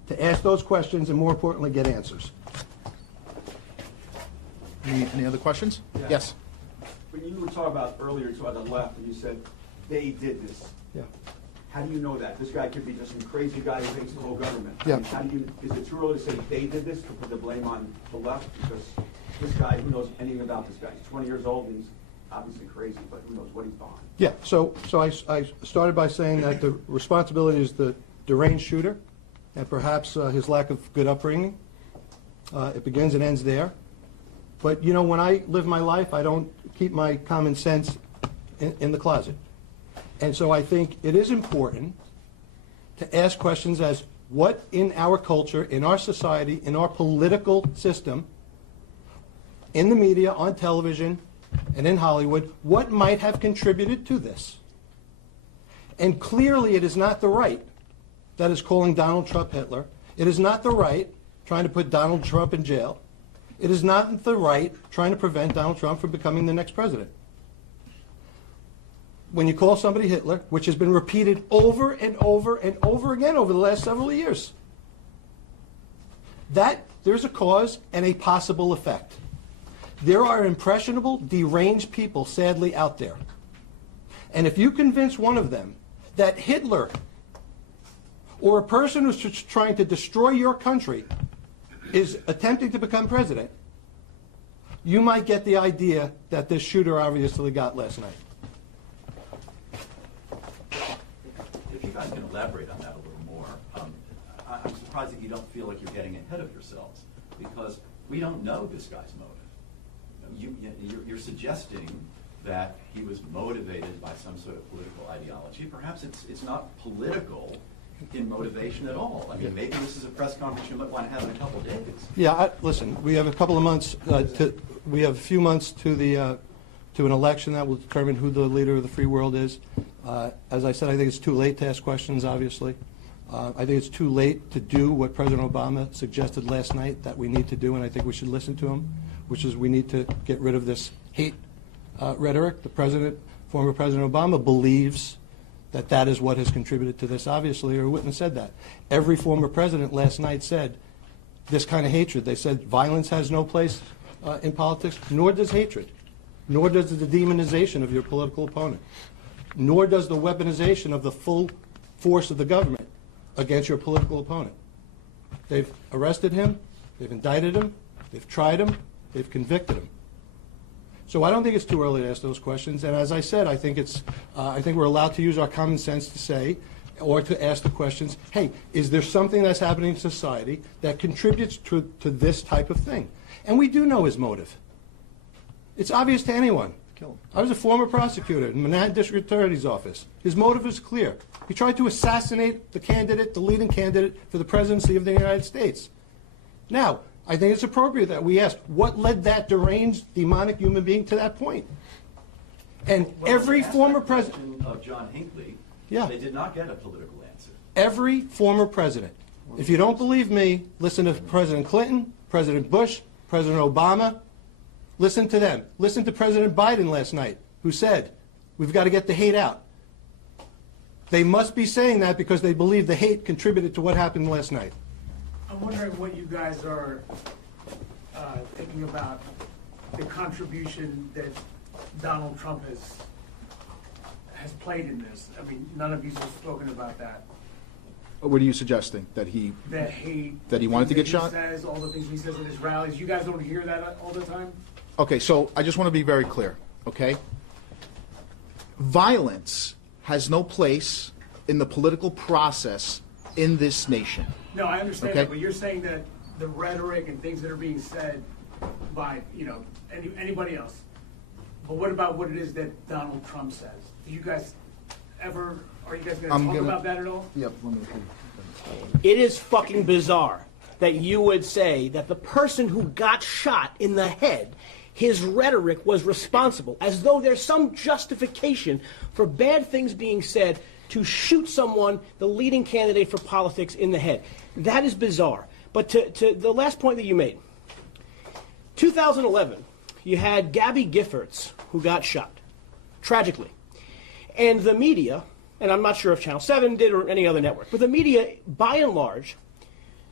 to ask those questions and, more importantly, get answers. Any other questions? Yeah. Yes. When you were talking about earlier, you talked about the left, and you said they did this. Yeah. How do you know that? This guy could be just some crazy guy who hates the whole government. Yeah. I mean, how do you, is it too early to say they did this, to put the blame on the left? Because this guy, who knows anything about this guy? He's 20 years old, and he's obviously crazy, but who knows what he's behind? Yeah, so I started by saying that the responsibility is the deranged shooter and perhaps his lack of good upbringing. It begins and ends there. But, you know, when I live my life, I don't keep my common sense in the closet. And so I think it is important to ask questions as what in our culture, in our society, in our political system, in the media, on television, and in Hollywood, what might have contributed to this? And clearly it is not the right that is calling Donald Trump Hitler. It is not the right trying to put Donald Trump in jail. It is not the right trying to prevent Donald Trump from becoming the next president. When you call somebody Hitler, which has been repeated over and over and over again over the last several years, that there's a cause and a possible effect. There are impressionable, deranged people, sadly, out there. And if you convince one of them that Hitler or a person who's trying to destroy your country is attempting to become president, you might get the idea that this shooter obviously got last night. If you guys can elaborate on that a little more, I'm surprised that you don't feel like you're getting ahead of yourselves, because we don't know this guy's motive. You're suggesting that he was motivated by some sort of political ideology. Perhaps it's not political in motivation at all. I mean, maybe this is a press conference you might want to have in a couple of days. Yeah, listen, we have a couple of months, we have a few months to an election that will determine who the leader of the free world is. As I said, I think it's too late to ask questions, obviously. I think it's too late to do what President Obama suggested last night that we need to do, and I think we should listen to him, which is we need to get rid of this hate rhetoric. Former President Obama believes that that is what has contributed to this, obviously, or he wouldn't have said that. Every former president last night said this kind of hatred. They said violence has no place in politics, nor does hatred, nor does the demonization of your political opponent, nor does the weaponization of the full force of the government against your political opponent. They've arrested him, they've indicted him, they've tried him, they've convicted him. So I don't think it's too early to ask those questions. And as I said, I think we're allowed to use our common sense to say, or to ask the questions, hey, is there something that's happening in society that contributes to this type of thing? And we do know his motive. It's obvious to anyone. I was a former prosecutor in Manhattan District Attorney's Office. His motive is clear. He tried to assassinate the leading candidate for the presidency of the United States. Now, I think it's appropriate that we ask, what led that deranged, demonic human being to that point? And every former president of John Hinckley, yeah, they did not get a political answer. Every former president. If you don't believe me, listen to President Clinton, President Bush, President Obama. Listen to them. Listen to President Biden last night, who said, we've got to get the hate out. They must be saying that because they believe the hate contributed to what happened last night. I'm wondering what you guys are thinking about the contribution that Donald Trump has played in this. I mean, none of you have spoken about that. What are you suggesting? That he wanted to get shot? Says all the things he says at his rallies. You guys don't hear that all the time? Okay, so I just want to be very clear, okay? Violence has no place in the political process in this nation. No, I understand Okay. that, but you're saying that the rhetoric and things that are being said by, anybody else. But what about what it is that Donald Trump says? Are you guys going to talk about that at all? Yep. It is fucking bizarre that you would say that the person who got shot in the head, his rhetoric was responsible, as though there's some justification for bad things being said to shoot someone, the leading candidate for politics, in the head. That is bizarre. But to the last point that you made, 2011, you had Gabby Giffords, who got shot, tragically. And the media, and I'm not sure if Channel 7 did or any other network, but the media, by and large,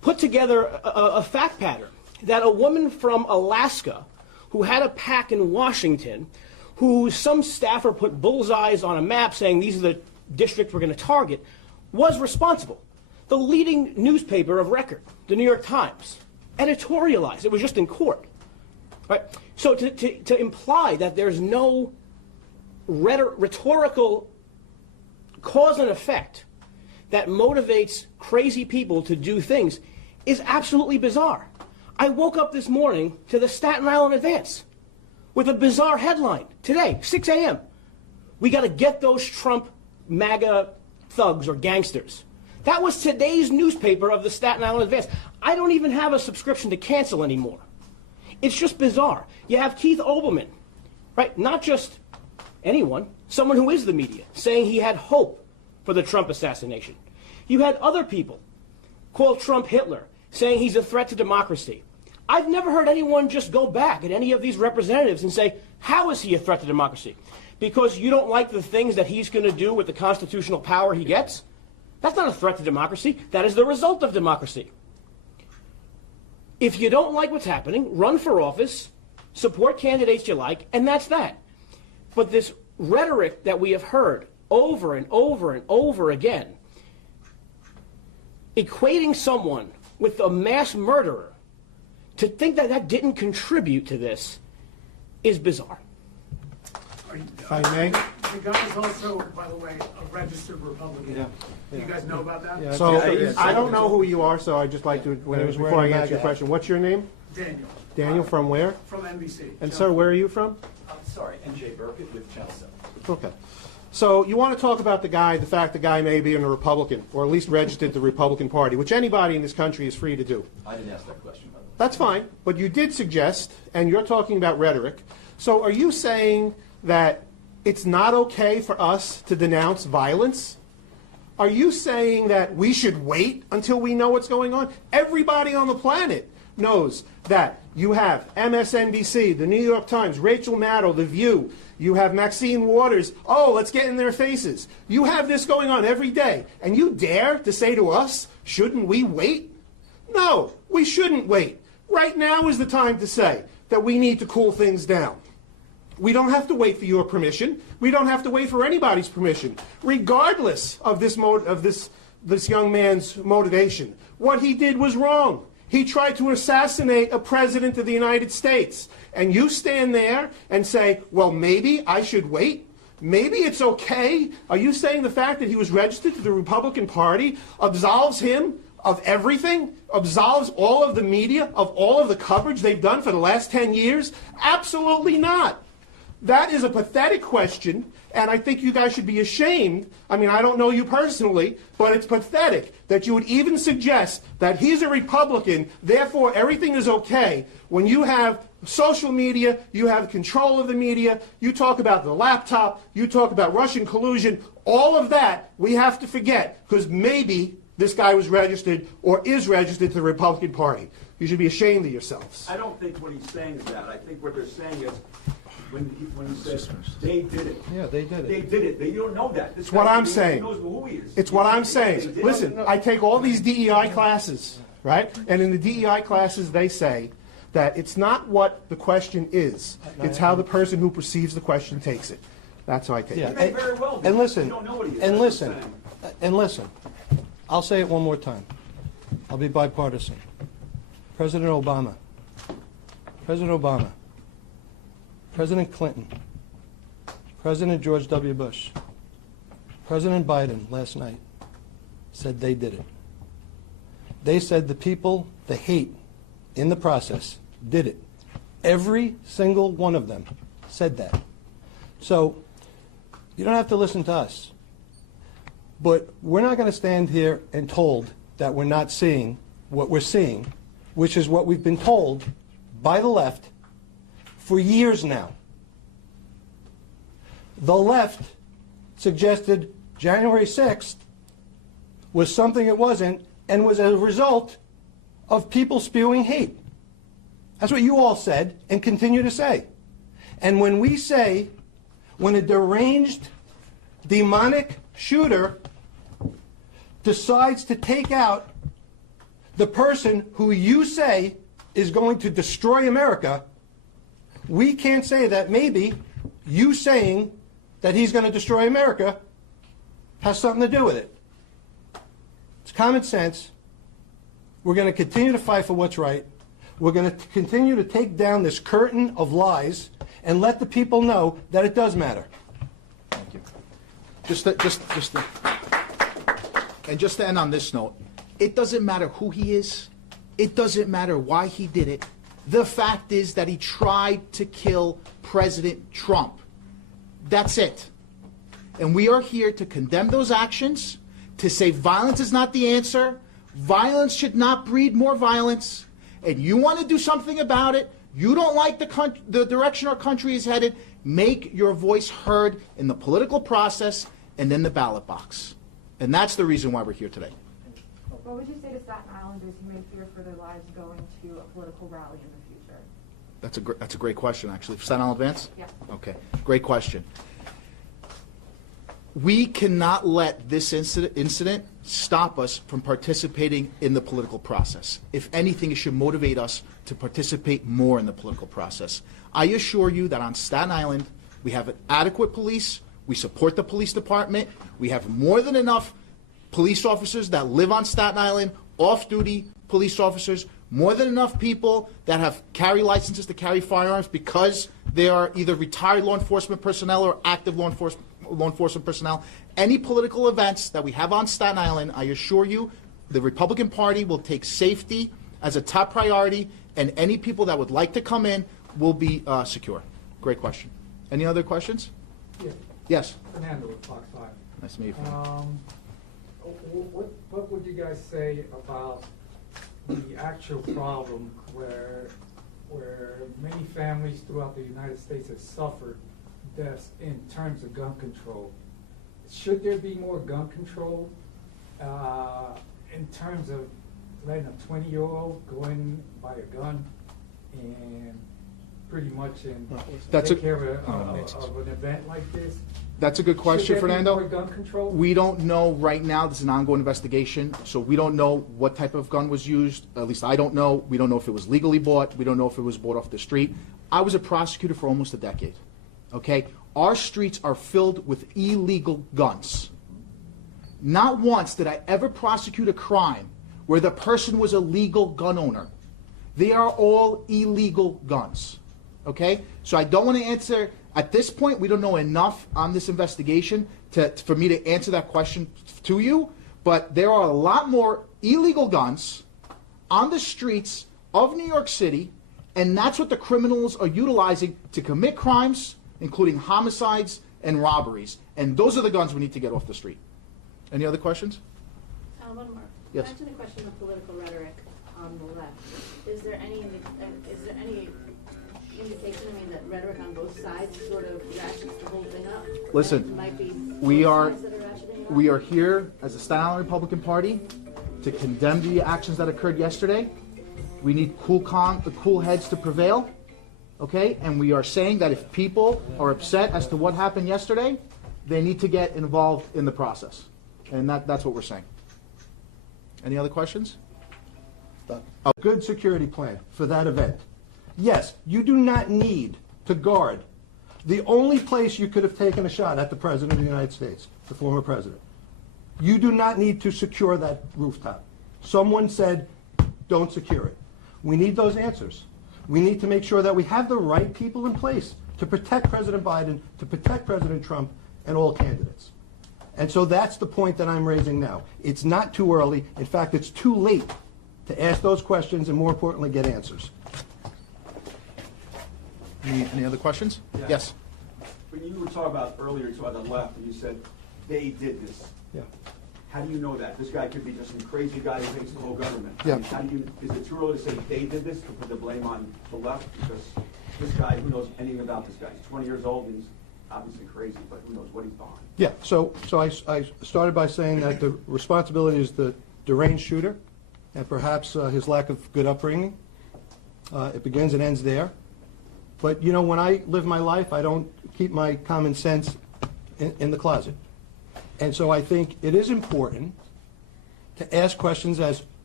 put together a fact pattern that a woman from Alaska who had a PAC in Washington, who some staffer put bullseyes on a map saying these are the districts we're going to target, was responsible. The leading newspaper of record, the New York Times, editorialized. It was just in court. Right? So to imply that there's no rhetorical cause and effect that motivates crazy people to do things is absolutely bizarre. I woke up this morning to the Staten Island Advance with a bizarre headline today, 6 a.m. We got to get those Trump MAGA thugs or gangsters. That was today's newspaper of the Staten Island Advance. I don't even have a subscription to cancel anymore. It's just bizarre. You have Keith Olbermann, right? Not just anyone, someone who is the media, saying he had hope for the Trump assassination. You had other people call Trump Hitler, saying he's a threat to democracy. I've never heard anyone just go back at any of these representatives and say, how is he a threat to democracy? Because you don't like the things that he's going to do with the constitutional power he gets? That's not a threat to democracy. That is the result of democracy. If you don't like what's happening, run for office, support candidates you like, and that's that. But this rhetoric that we have heard over and over and over again, equating someone with a mass murderer, to think that that didn't contribute to this is bizarre. If I may. The guy is also, by the way, a registered Republican. Yeah. You guys know about that? Yeah. So Yeah. I don't know who you are, so I'd just like to, was before I wearing a answer your MAGA question, what's your name? Daniel. Daniel, from where? From NBC. And sir, where are you from? I'm sorry, NJ Burkett with Channel 7. Okay. So you want to talk about the fact the guy may be a Republican, or at least registered to the Republican Party, which anybody in this country is free to do. I didn't ask that question, by the way. That's fine, but you did suggest, and you're talking about rhetoric, so are you saying that it's not okay for us to denounce violence? Are you saying that we should wait until we know what's going on? Everybody on the planet knows that you have MSNBC, the New York Times, Rachel Maddow, The View, you have Maxine Waters, oh, let's get in their faces. You have this going on every day, and you dare to say to us, shouldn't we wait? No, we shouldn't wait. Right now is the time to say that we need to cool things down. We don't have to wait for your permission. We don't have to wait for anybody's permission, regardless of this young man's motivation. What he did was wrong. He tried to assassinate a president of the United States. And you stand there and say, well, maybe I should wait? Maybe it's okay? Are you saying the fact that he was registered to the Republican Party absolves him of everything? Absolves all of the media of all of the coverage they've done for the last 10 years? Absolutely not. That is a pathetic question, and I think you guys should be ashamed. I mean, I don't know you personally, but it's pathetic that you would even suggest that he's a Republican, therefore everything is okay, when you have social media, you have control of the media, you talk about the laptop, you talk about Russian collusion, all of that we have to forget, because maybe this guy was registered or is registered to the Republican Party. You should be ashamed of yourselves. I don't think what he's saying is that. I think what they're saying is, when he says they did it. Yeah, they did it. They did it. You don't know that. This It's what guy I'm saying. knows who he is. It's what I'm They saying. did it. Listen, I take all these DEI classes, right? And in the DEI classes, they say that it's not what the question is. It's how the person who perceives the question takes it. That's how I take Yeah. it. He may very well be. And listen, You don't know what he is. and That's what I'm listen, saying. and listen. I'll say it one more time. I'll be bipartisan. President Obama, President Clinton, President George W. Bush, President Biden last night said they did it. They said the people, the hate in the process, did it. Every single one of them said that. So you don't have to listen to us. But we're not going to stand here and told that we're not seeing what we're seeing, which is what we've been told by the left for years now. The left suggested January 6th was something it wasn't and was a result of people spewing hate. That's what you all said and continue to say. And when we say, when a deranged, demonic shooter decides to take out the person who you say is going to destroy America, we can't say that maybe you saying that he's going to destroy America has something to do with it. It's common sense. We're going to continue to fight for what's right. We're going to continue to take down this curtain of lies and let the people know that it does matter. Thank you. Just to end on this note, it doesn't matter who he is. It doesn't matter why he did it. The fact is that he tried to kill President Trump. That's it. And we are here to condemn those actions, to say violence is not the answer. Violence should not breed more violence. And you want to do something about it. You don't like the direction our country is headed. Make your voice heard in the political process and in the ballot box. And that's the reason why we're here today. What would you say to Staten Islanders who may fear for their lives going to a political rally in the future? That's a great question, actually. Staten Island Advance? Yeah. Okay, great question. We cannot let this incident stop us from participating in the political process. If anything, it should motivate us to participate more in the political process. I assure you that on Staten Island, we have an adequate police. We support the police department. We have more than enough police officers that live on Staten Island, off-duty police officers, more than enough people that have carry licenses to carry firearms because they are either retired law enforcement personnel or active law enforcement personnel. Any political events that we have on Staten Island, I assure you, the Republican Party will take safety as a top priority, and any people that would like to come in will be secure. Great question. Any other questions? Yeah. Yes. Fernando with Fox 5. Nice to meet you. What would you guys say about the actual problem where many families throughout the United States have suffered deaths in terms of gun control? Should there be more gun control in terms of letting a 20-year-old go in, buy a gun, and pretty much take care of an event like this? That's a good question, Fernando. Should there be more gun control? We don't know right now. This is an ongoing investigation, so we don't know what type of gun was used. At least I don't know. We don't know if it was legally bought. We don't know if it was bought off the street. I was a prosecutor for almost a decade. Okay? Our streets are filled with illegal guns. Not once did I ever prosecute a crime where the person was a legal gun owner. They are all illegal guns. Okay? So I don't want to answer. At this point, we don't know enough on this investigation for me to answer that question to you, but there are a lot more illegal guns on the streets of New York City, and that's what the criminals are utilizing to commit crimes, including homicides and robberies. And those are the guns we need to get off the street. Any other questions? One more. Yes. Back to the question of political rhetoric on the left. Is there any indication, that rhetoric on both sides sort of ratchets the whole thing up? Listen, Might be we both are sides that are ratcheting it up? we are here as the Staten Island Republican Party to condemn the actions that occurred yesterday. We need cool heads to prevail, okay? And we are saying that if people are upset as to what happened yesterday, they need to get involved in the process. And that's what we're saying. Any other questions? A good security plan for that event. Yes, you do not need to guard the only place you could have taken a shot at the President of the United States, the former President. You do not need to secure that rooftop. Someone said, don't secure it. We need those answers. We need to make sure that we have the right people in place to protect President Biden, to protect President Trump, and all candidates. And so that's the point that I'm raising now. It's not too early. In fact, it's too late to ask those questions and, more importantly, get answers. Any other questions? Yeah. Yes. When you were talking about earlier, you talked about the left, and you said they did this. Yeah. How do you know that? This guy could be just some crazy guy who hates the whole government. Yeah. I mean, is it too early to say they did this, to put the blame on the left? Because this guy, who knows anything about this guy? He's 20 years old, and he's obviously crazy, but who knows what he's behind. Yeah, so I started by saying that the responsibility is the deranged shooter and perhaps his lack of good upbringing. It begins and ends there. But, when I live my life, I don't keep my common sense in the closet. And so I think it is important to ask questions as,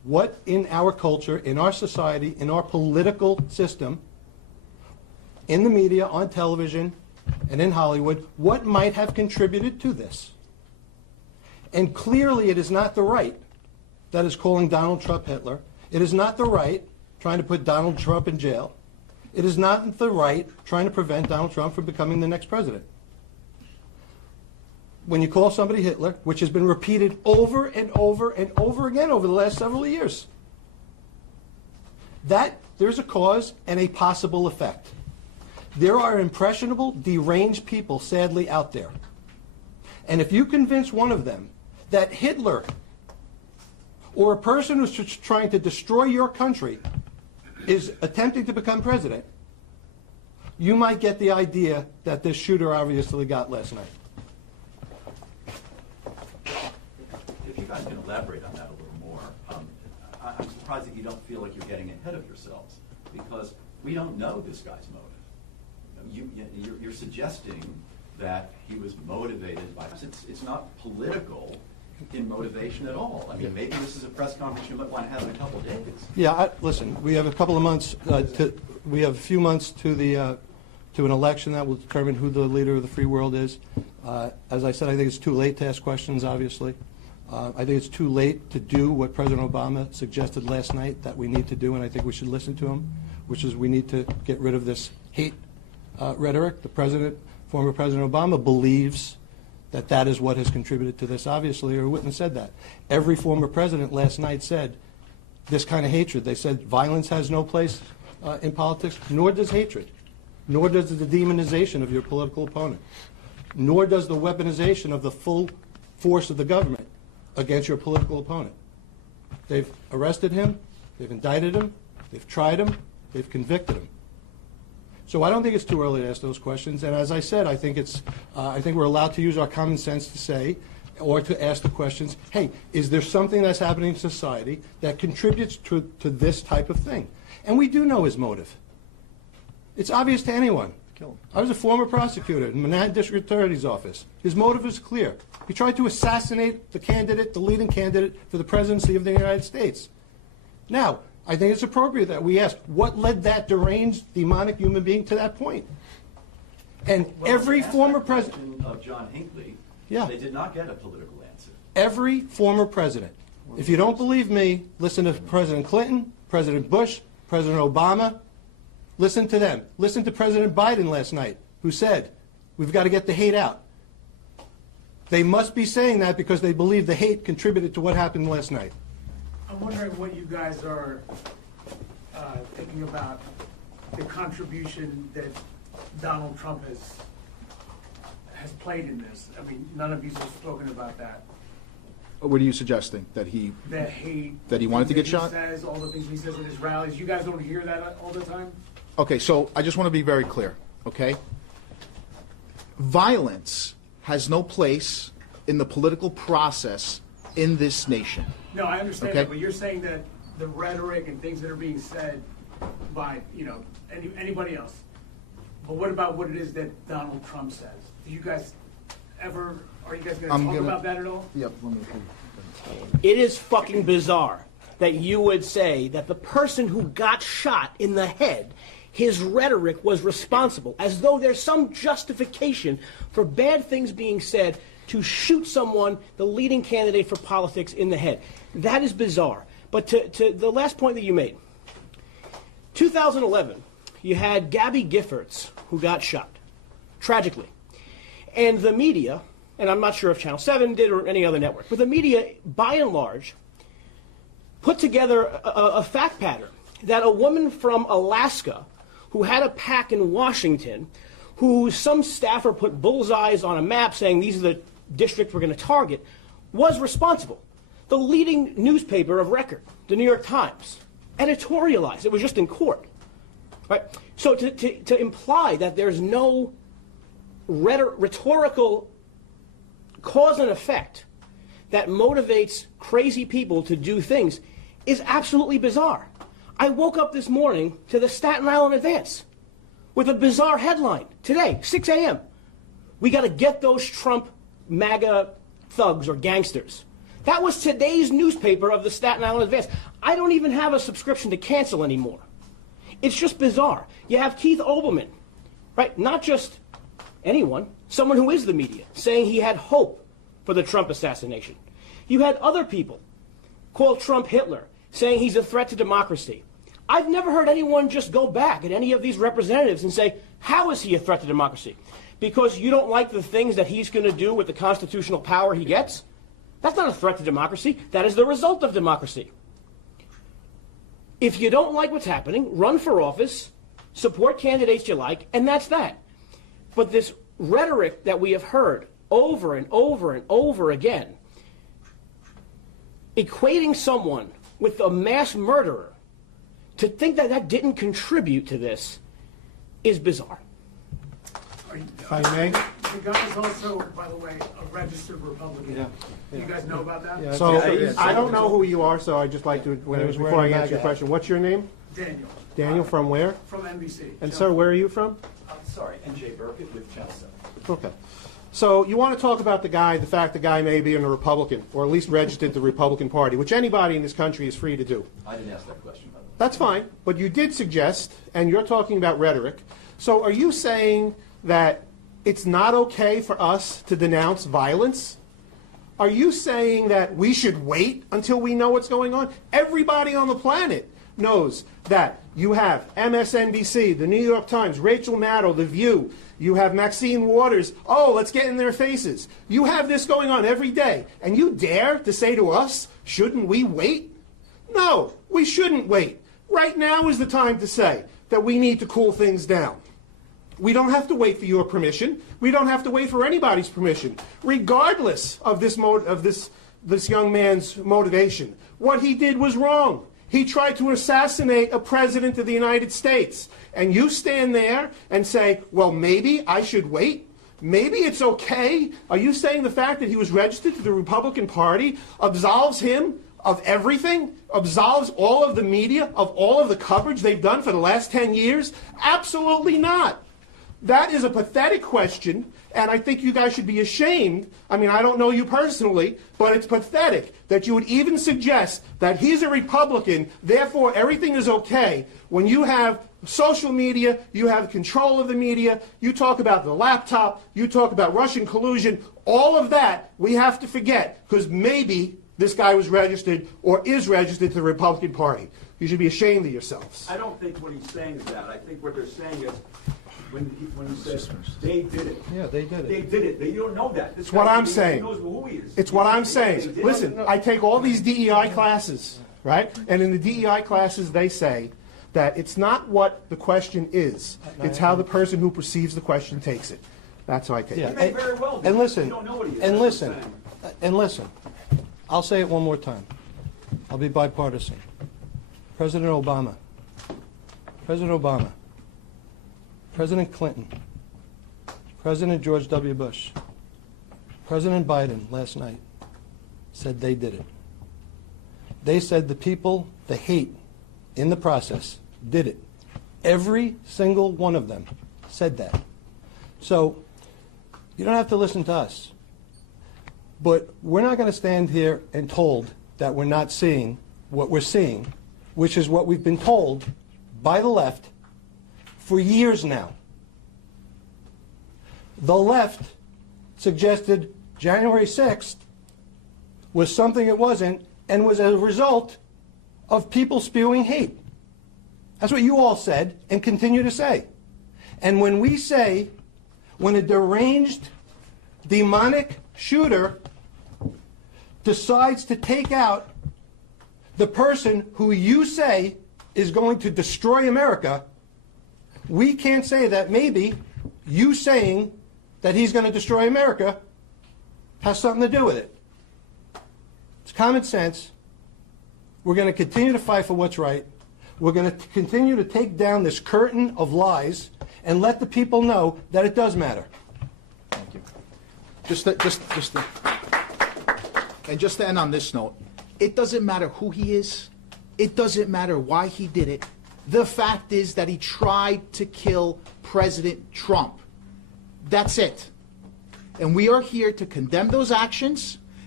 what in our culture, in our society, in our political system, in the media, on television, and in Hollywood, what might have contributed to this. And clearly it is not the right that is calling Donald Trump Hitler. It is not the right trying to put Donald Trump in jail. It is not the right trying to prevent Donald Trump from becoming the next president. When you call somebody Hitler, which has been repeated over and over and over again over the last several years, that there's a cause and a possible effect. There are impressionable, deranged people, sadly, out there. And if you convince one of them that Hitler or a person who's trying to destroy your country is attempting to become president, you might get the idea that this shooter obviously got last night. If you guys can elaborate on that a little more, I'm surprised that you don't feel like you're getting ahead of yourselves, because we don't know this guy's motive. You're suggesting that he was motivated by, it's not political in motivation at all. I mean, maybe this is a press conference you might want to have in a couple of days. Yeah, listen, we have a couple of months, we have a few months to an election that will determine who the leader of the free world is. As I said, I think it's too late to ask questions, obviously. I think it's too late to do what President Obama suggested last night that we need to do, and I think we should listen to him, which is we need to get rid of this hate rhetoric. Former President Obama believes that that is what has contributed to this, obviously, or he wouldn't have said that. Every former president last night said this kind of hatred. They said violence has no place in politics, nor does hatred, nor does the demonization of your political opponent, nor does the weaponization of the full force of the government against your political opponent. They've arrested him, they've indicted him, they've tried him, they've convicted him. So I don't think it's too early to ask those questions. And as I said, I think we're allowed to use our common sense to say, or to ask the questions, hey, is there something that's happening in society that contributes to this type of thing? And we do know his motive. It's obvious to anyone. I was a former prosecutor in Manhattan District Attorney's Office. His motive is clear. He tried to assassinate the leading candidate for the presidency of the United States. Now, I think it's appropriate that we ask, what led that deranged, demonic human being to that point? And every former president of John Hinckley, yeah, they did not get a political answer. Every former president. If you don't believe me, listen to President Clinton, President Bush, President Obama. Listen to them. Listen to President Biden last night, who said, we've got to get the hate out. They must be saying that because they believe the hate contributed to what happened last night. I'm wondering what you guys are thinking about the contribution that Donald Trump has played in this. I mean, none of you have spoken about that. What are you suggesting? That he wanted to get shot? He says, all the things he says at his rallies. You guys don't hear that all the time? Okay, so I just want to be very clear, okay? Violence has no place in the political process in this nation. No, I understand Okay. that, but you're saying that the rhetoric and things that are being said by, anybody else. But what about what it is that Donald Trump says? Are you guys going to talk about that at all? Yep, let me It is fucking bizarre that you would say that the person who got shot in the head, his rhetoric was responsible, as though there's some justification for bad things being said to shoot someone, the leading candidate for politics, in the head. That is bizarre. But to the last point that you made, 2011, you had Gabby Giffords, who got shot, tragically. And the media, and I'm not sure if Channel 7 did or any other network, but the media, by and large, put together a fact pattern that a woman from Alaska who had a PAC in Washington, who some staffer put bullseyes on a map saying these are the districts we're going to target, was responsible. The leading newspaper of record, the New York Times, editorialized. It was just in court. Right? So to imply that there's no rhetorical cause and effect that motivates crazy people to do things is absolutely bizarre. I woke up this morning to the Staten Island Advance with a bizarre headline today, 6 a.m. We got to get those Trump MAGA thugs or gangsters That was today's newspaper of the Staten Island Advance. I don't even have a subscription to cancel anymore. It's just bizarre. You have Keith Olbermann, right? Not just anyone, someone who is the media, saying he had hope for the Trump assassination. You had other people call Trump Hitler, saying he's a threat to democracy. I've never heard anyone just go back at any of these representatives and say, how is he a threat to democracy? Because you don't like the things that he's going to do with the constitutional power he gets? That's not a threat to democracy. That is the result of democracy. If you don't like what's happening, run for office, support candidates you like, and that's that. But this rhetoric that we have heard over and over and over again, equating someone with a mass murderer, to think that that didn't contribute to this is bizarre. If I may. The guy is also, by the way, a registered Republican. Yeah. You guys know about that? Yeah. So Yeah. I don't know who you are, so I'd just like to, was before I wearing a answer your MAGA. question, what's your name? Daniel. Daniel, from where? From NBC. And sir, where are you from? I'm sorry, N.J. Burkett with Channel 7. Okay. So you want to talk about the fact the guy may be a Republican, or at least registered to the Republican Party, which anybody in this country is free to do. I didn't ask that question, by the way. That's fine, but you did suggest, and you're talking about rhetoric. So are you saying that it's not okay for us to denounce violence? Are you saying that we should wait until we know what's going on? Everybody on the planet knows that you have MSNBC, the New York Times, Rachel Maddow, The View, you have Maxine Waters, oh, let's get in their faces. You have this going on every day, and you dare to say to us, shouldn't we wait? No, we shouldn't wait. Right now is the time to say that we need to cool things down. We don't have to wait for your permission. We don't have to wait for anybody's permission, regardless of this young man's motivation. What he did was wrong. He tried to assassinate a president of the United States. And you stand there and say, well, maybe I should wait? Maybe it's okay? Are you saying the fact that he was registered to the Republican Party absolves him of everything? Absolves all of the media of all of the coverage they've done for the last 10 years? Absolutely not. That is a pathetic question, and I think you guys should be ashamed. I mean, I don't know you personally, but it's pathetic that you would even suggest that he's a Republican, therefore everything is okay, when you have social media, you have control of the media, you talk about the laptop, you talk about Russian collusion, all of that we have to forget, because maybe this guy was registered or is registered to the Republican Party. You should be ashamed of yourselves. I don't think what he's saying is that. I think what they're saying is, when he says they did it. Yeah, they did it. They did it. You don't know that. This It's what guy, I'm he saying. knows who he is. It's what I'm They saying. did it. Listen, I take all these DEI classes, right? And in the DEI classes, they say that it's not what the question is. It's how the person who perceives the question takes it. That's how I take Yeah. it. He may very well be. And listen, You don't know what he is. and That's what listen, I'm saying. and listen. I'll say it one more time. I'll be bipartisan. President Obama, President Clinton, President George W. Bush, President Biden last night said they did it. They said the people, the hate in the process, did it. Every single one of them said that. So you don't have to listen to us. But we're not going to stand here and told that we're not seeing what we're seeing, which is what we've been told by the left for years now. The left suggested January 6th was something it wasn't and was a result of people spewing hate. That's what you all said and continue to say. And when we say, when a deranged, demonic shooter decides to take out the person who you say is going to destroy America, we can't say that maybe you saying that he's going to destroy America has something to do with it. It's common sense. We're going to continue to fight for what's right. We're going to continue to take down this curtain of lies and let the people know that it does matter. Thank you. Just to end on this note, it doesn't matter who he is. It doesn't matter why he did it. The fact is that he tried to kill President Trump. That's it. And we are here to condemn those actions,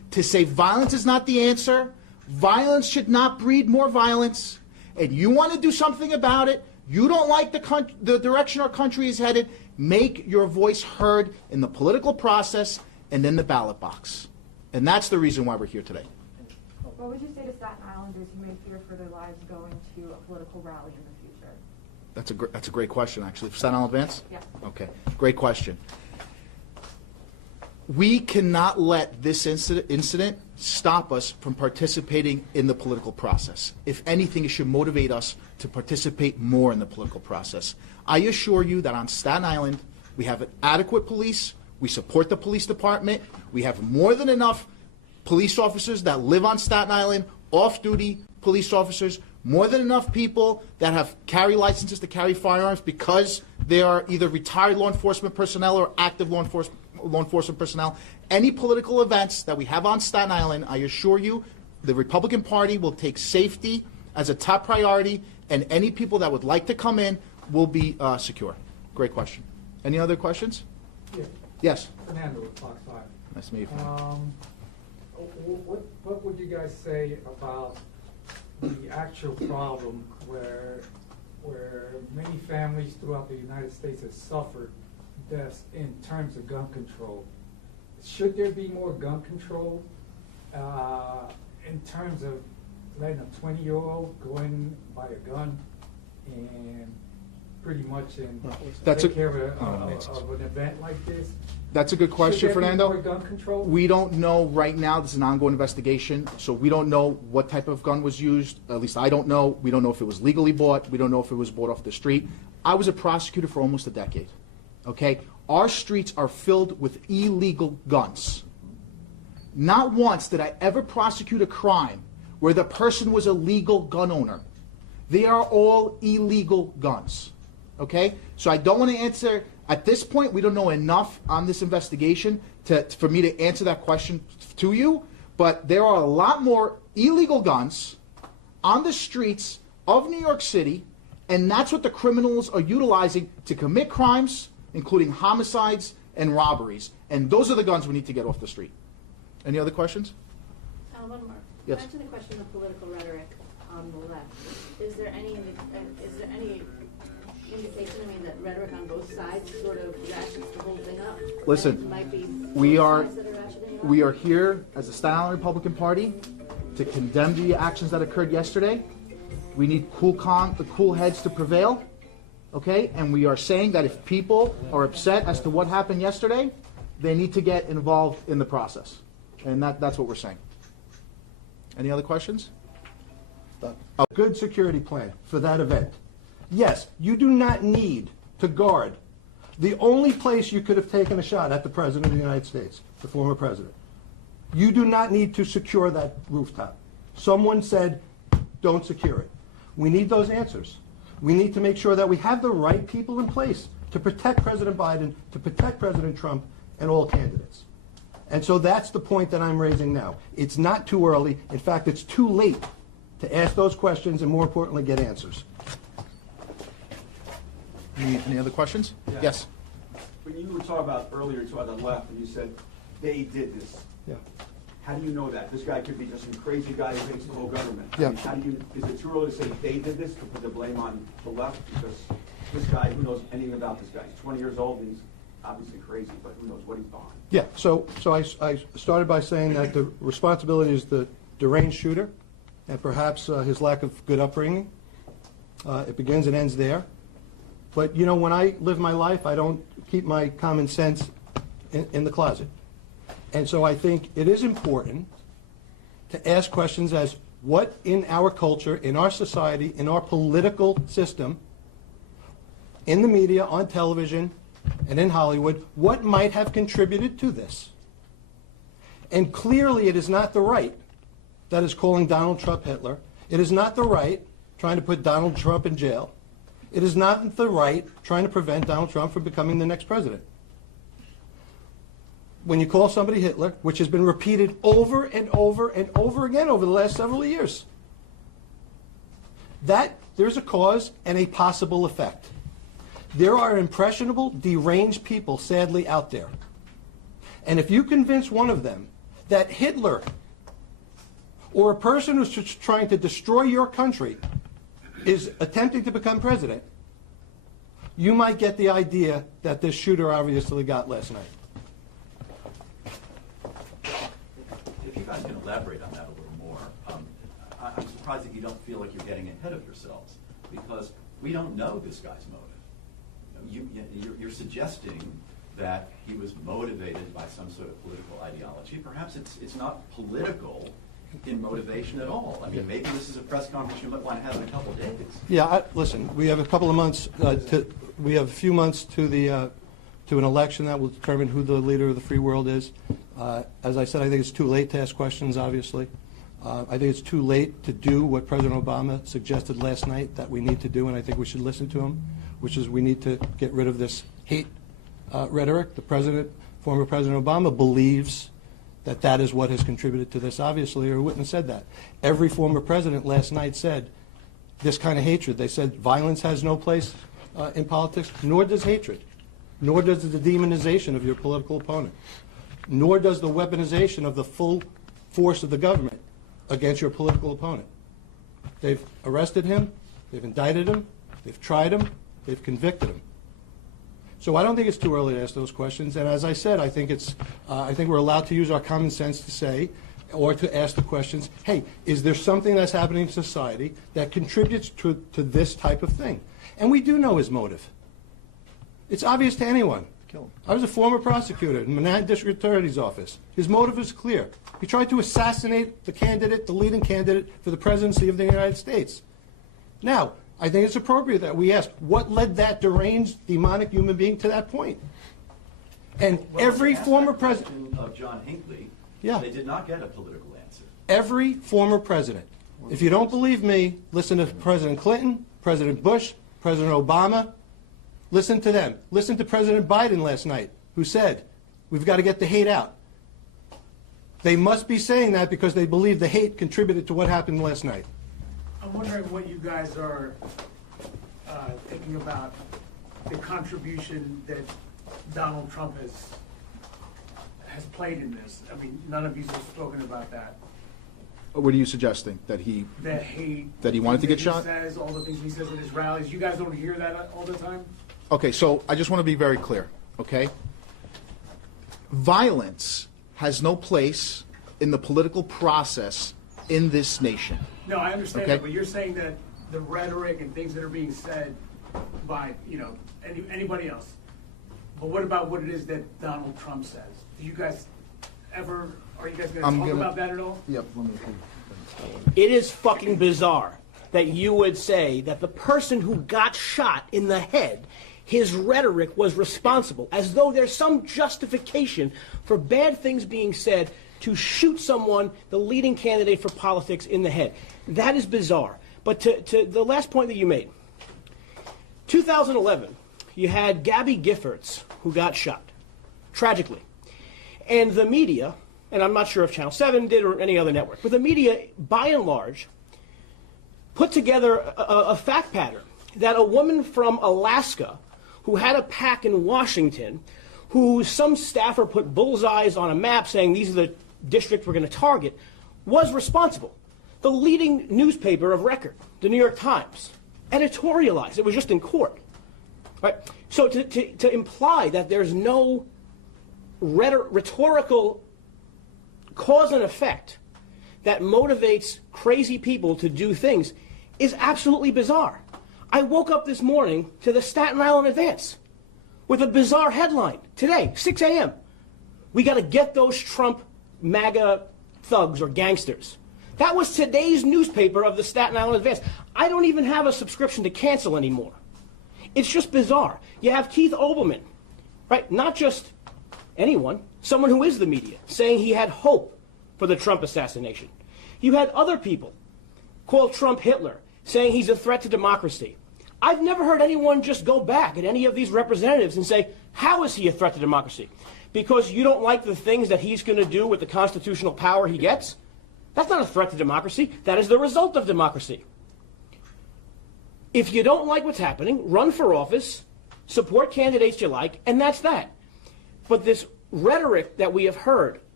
to say violence is not the answer, violence should not breed more violence, and you want to do something about it, you don't like the direction our country is headed, make your voice heard in the political process and in the ballot box. And that's the reason why we're here today. What would you say to Staten Islanders who may fear for their lives going to a political rally in the future? That's a great question, actually. Staten Island Advance? Yeah. Okay, great question. We cannot let this incident stop us from participating in the political process. If anything, it should motivate us to participate more in the political process. I assure you that on Staten Island, we have adequate police, we support the police department, we have more than enough police officers that live on Staten Island, off-duty police officers, more than enough people that have carry licenses to carry firearms because they are either retired law enforcement personnel or active law enforcement personnel. Any political events that we have on Staten Island, I assure you, the Republican Party will take safety as a top priority, and any people that would like to come in will be secure. Great question. Any other questions? Yeah. Yes. Fernando with Fox 5. Nice to meet you. What would you guys say about the actual problem where many families throughout the United States have suffered deaths in terms of gun control? Should there be more gun control in terms of letting a 20-year-old go in, buy a gun, and pretty much take care of an event like this? That's a good question, Should there be Fernando. more gun control? We don't know right now. This is an ongoing investigation, so we don't know what type of gun was used. At least I don't know. We don't know if it was legally bought. We don't know if it was bought off the street. I was a prosecutor for almost a decade. Okay? Our streets are filled with illegal guns. Not once did I ever prosecute a crime where the person was a legal gun owner. They are all illegal guns. Okay? So I don't want to answer. At this point, we don't know enough on this investigation for me to answer that question to you, but there are a lot more illegal guns on the streets of New York City, and that's what the criminals are utilizing to commit crimes, including homicides and robberies. And those are the guns we need to get off the street. Any other questions? One more. Yes. Back to the question of political rhetoric on the left. Is there any indication, that rhetoric on both sides sort of ratchets the whole thing up? Listen, Might be we both are sides that ratcheting it up? we are here as a Staten Island Republican Party to condemn the actions that occurred yesterday. We need the cool heads to prevail, okay? And we are saying that if people are upset as to what happened yesterday, they need to get involved in the process, and that's what we're saying. Any other questions? A good security plan for that event. Yes, you do not need to guard the only place you could have taken a shot at the President of the United States, the former President. You do not need to secure that rooftop. Someone said, don't secure it. We need those answers. We need to make sure that we have the right people in place to protect President Biden, to protect President Trump, and all candidates. And so that's the point that I'm raising now. It's not too early. In fact, it's too late to ask those questions and, more importantly, get answers. Any other questions? Yeah. Yes. When you were talking about earlier, you talked on the left, and you said they did this. Yeah. How do you know that? This guy could be just some crazy guy who hates the whole government. Yeah. I mean, how do you? Is it too early to say they did this to put the blame on the left? Because this guy, who knows anything about this guy? He's 20 years old, and he's obviously crazy, but who knows what he's behind? Yeah, so I started by saying that the responsibility is the deranged shooter and perhaps his lack of good upbringing. It begins and ends there. But, when I live my life, I don't keep my common sense in the closet. And so I think it is important to ask questions as what in our culture, in our society, in our political system, in the media, on television, and in Hollywood, what might have contributed to this? And clearly it is not the right that is calling Donald Trump Hitler. It is not the right trying to put Donald Trump in jail. It is not the right trying to prevent Donald Trump from becoming the next president. When you call somebody Hitler, which has been repeated over and over and over again over the last several years, that there's a cause and a possible effect. There are impressionable, deranged people, sadly, out there. And if you convince one of them that Hitler or a person who's just trying to destroy your country is attempting to become president, you might get the idea that this shooter obviously got last night. If you guys can elaborate on that a little more, I'm surprised that you don't feel like you're getting ahead of yourselves, because we don't know this guy's motive. You're suggesting that he was motivated by some sort of political ideology. Perhaps it's not political in motivation at all. I mean, maybe this is a press conference you might want to have in a couple of days. Yeah, listen, we have a couple of months, we have a few months to an election that will determine who the leader of the free world is. As I said, I think it's too late to ask questions, obviously. I think it's too late to do what President Obama suggested last night that we need to do, and I think we should listen to him, which is we need to get rid of this hate rhetoric. Former President Obama believes that is what has contributed to this, obviously, or he wouldn't have said that. Every former president last night said this kind of hatred. They said violence has no place in politics, nor does hatred, nor does the demonization of your political opponent, nor does the weaponization of the full force of the government against your political opponent. They've arrested him, they've indicted him, they've tried him, they've convicted him. So I don't think it's too early to ask those questions. And as I said, I think we're allowed to use our common sense to say, or to ask the questions, hey, is there something that's happening in society that contributes to this type of thing? And we do know his motive. It's obvious to anyone. I was a former prosecutor in Manhattan District Attorney's Office. His motive is clear. He tried to assassinate the leading candidate for the presidency of the United States. Now, I think it's appropriate that we ask, what led that deranged, demonic human being to that point? And every former president of John Hinckley, yeah, they did not get a political answer. Every former president. If you don't believe me, listen to President Clinton, President Bush, President Obama. Listen to them. Listen to President Biden last night, who said, we've got to get the hate out. They must be saying that because they believe the hate contributed to what happened last night. I'm wondering what you guys are thinking about the contribution that Donald Trump has played in this. I mean, none of you have spoken about that. What are you suggesting? That he wanted to get shot? He says, all the things he says at his rallies. You guys don't hear that all the time? Okay, so I just want to be very clear, okay? Violence has no place in the political process in this nation. No, I understand Okay. that, but you're saying that the rhetoric and things that are being said by, anybody else. But what about what it is that Donald Trump says? Are you guys going to talk about that at all? Yep, let me It is fucking bizarre that you would say that the person who got shot in the head, his rhetoric was responsible, as though there's some justification for bad things being said to shoot someone, the leading candidate for politics, in the head. That is bizarre. But to the last point that you made, 2011, you had Gabby Giffords, who got shot, tragically. And the media, and I'm not sure if Channel 7 did or any other network, but the media, by and large, put together a fact pattern that a woman from Alaska who had a PAC in Washington, who some staffer put bullseyes on a map saying these are the districts we're going to target, was responsible. The leading newspaper of record, the New York Times, editorialized. It was just in court. Right? So to imply that there's no rhetorical cause and effect that motivates crazy people to do things is absolutely bizarre. I woke up this morning to the Staten Island Advance with a bizarre headline today, 6 a.m. We got to get those Trump MAGA thugs or gangsters. That was today's newspaper of the Staten Island Advance. I don't even have a subscription to cancel anymore. It's just bizarre. You have Keith Olbermann, right? Not just anyone, someone who is the media, saying he had hope for the Trump assassination. You had other people call Trump Hitler, saying he's a threat to democracy. I've never heard anyone just go back at any of these representatives and say, how is he a threat to democracy? Because you don't like the things that he's going to do with the constitutional power he gets? That's not a threat to democracy. That is the result of democracy. If you don't like what's happening, run for office, support candidates you like, and that's that. But this rhetoric that we have heard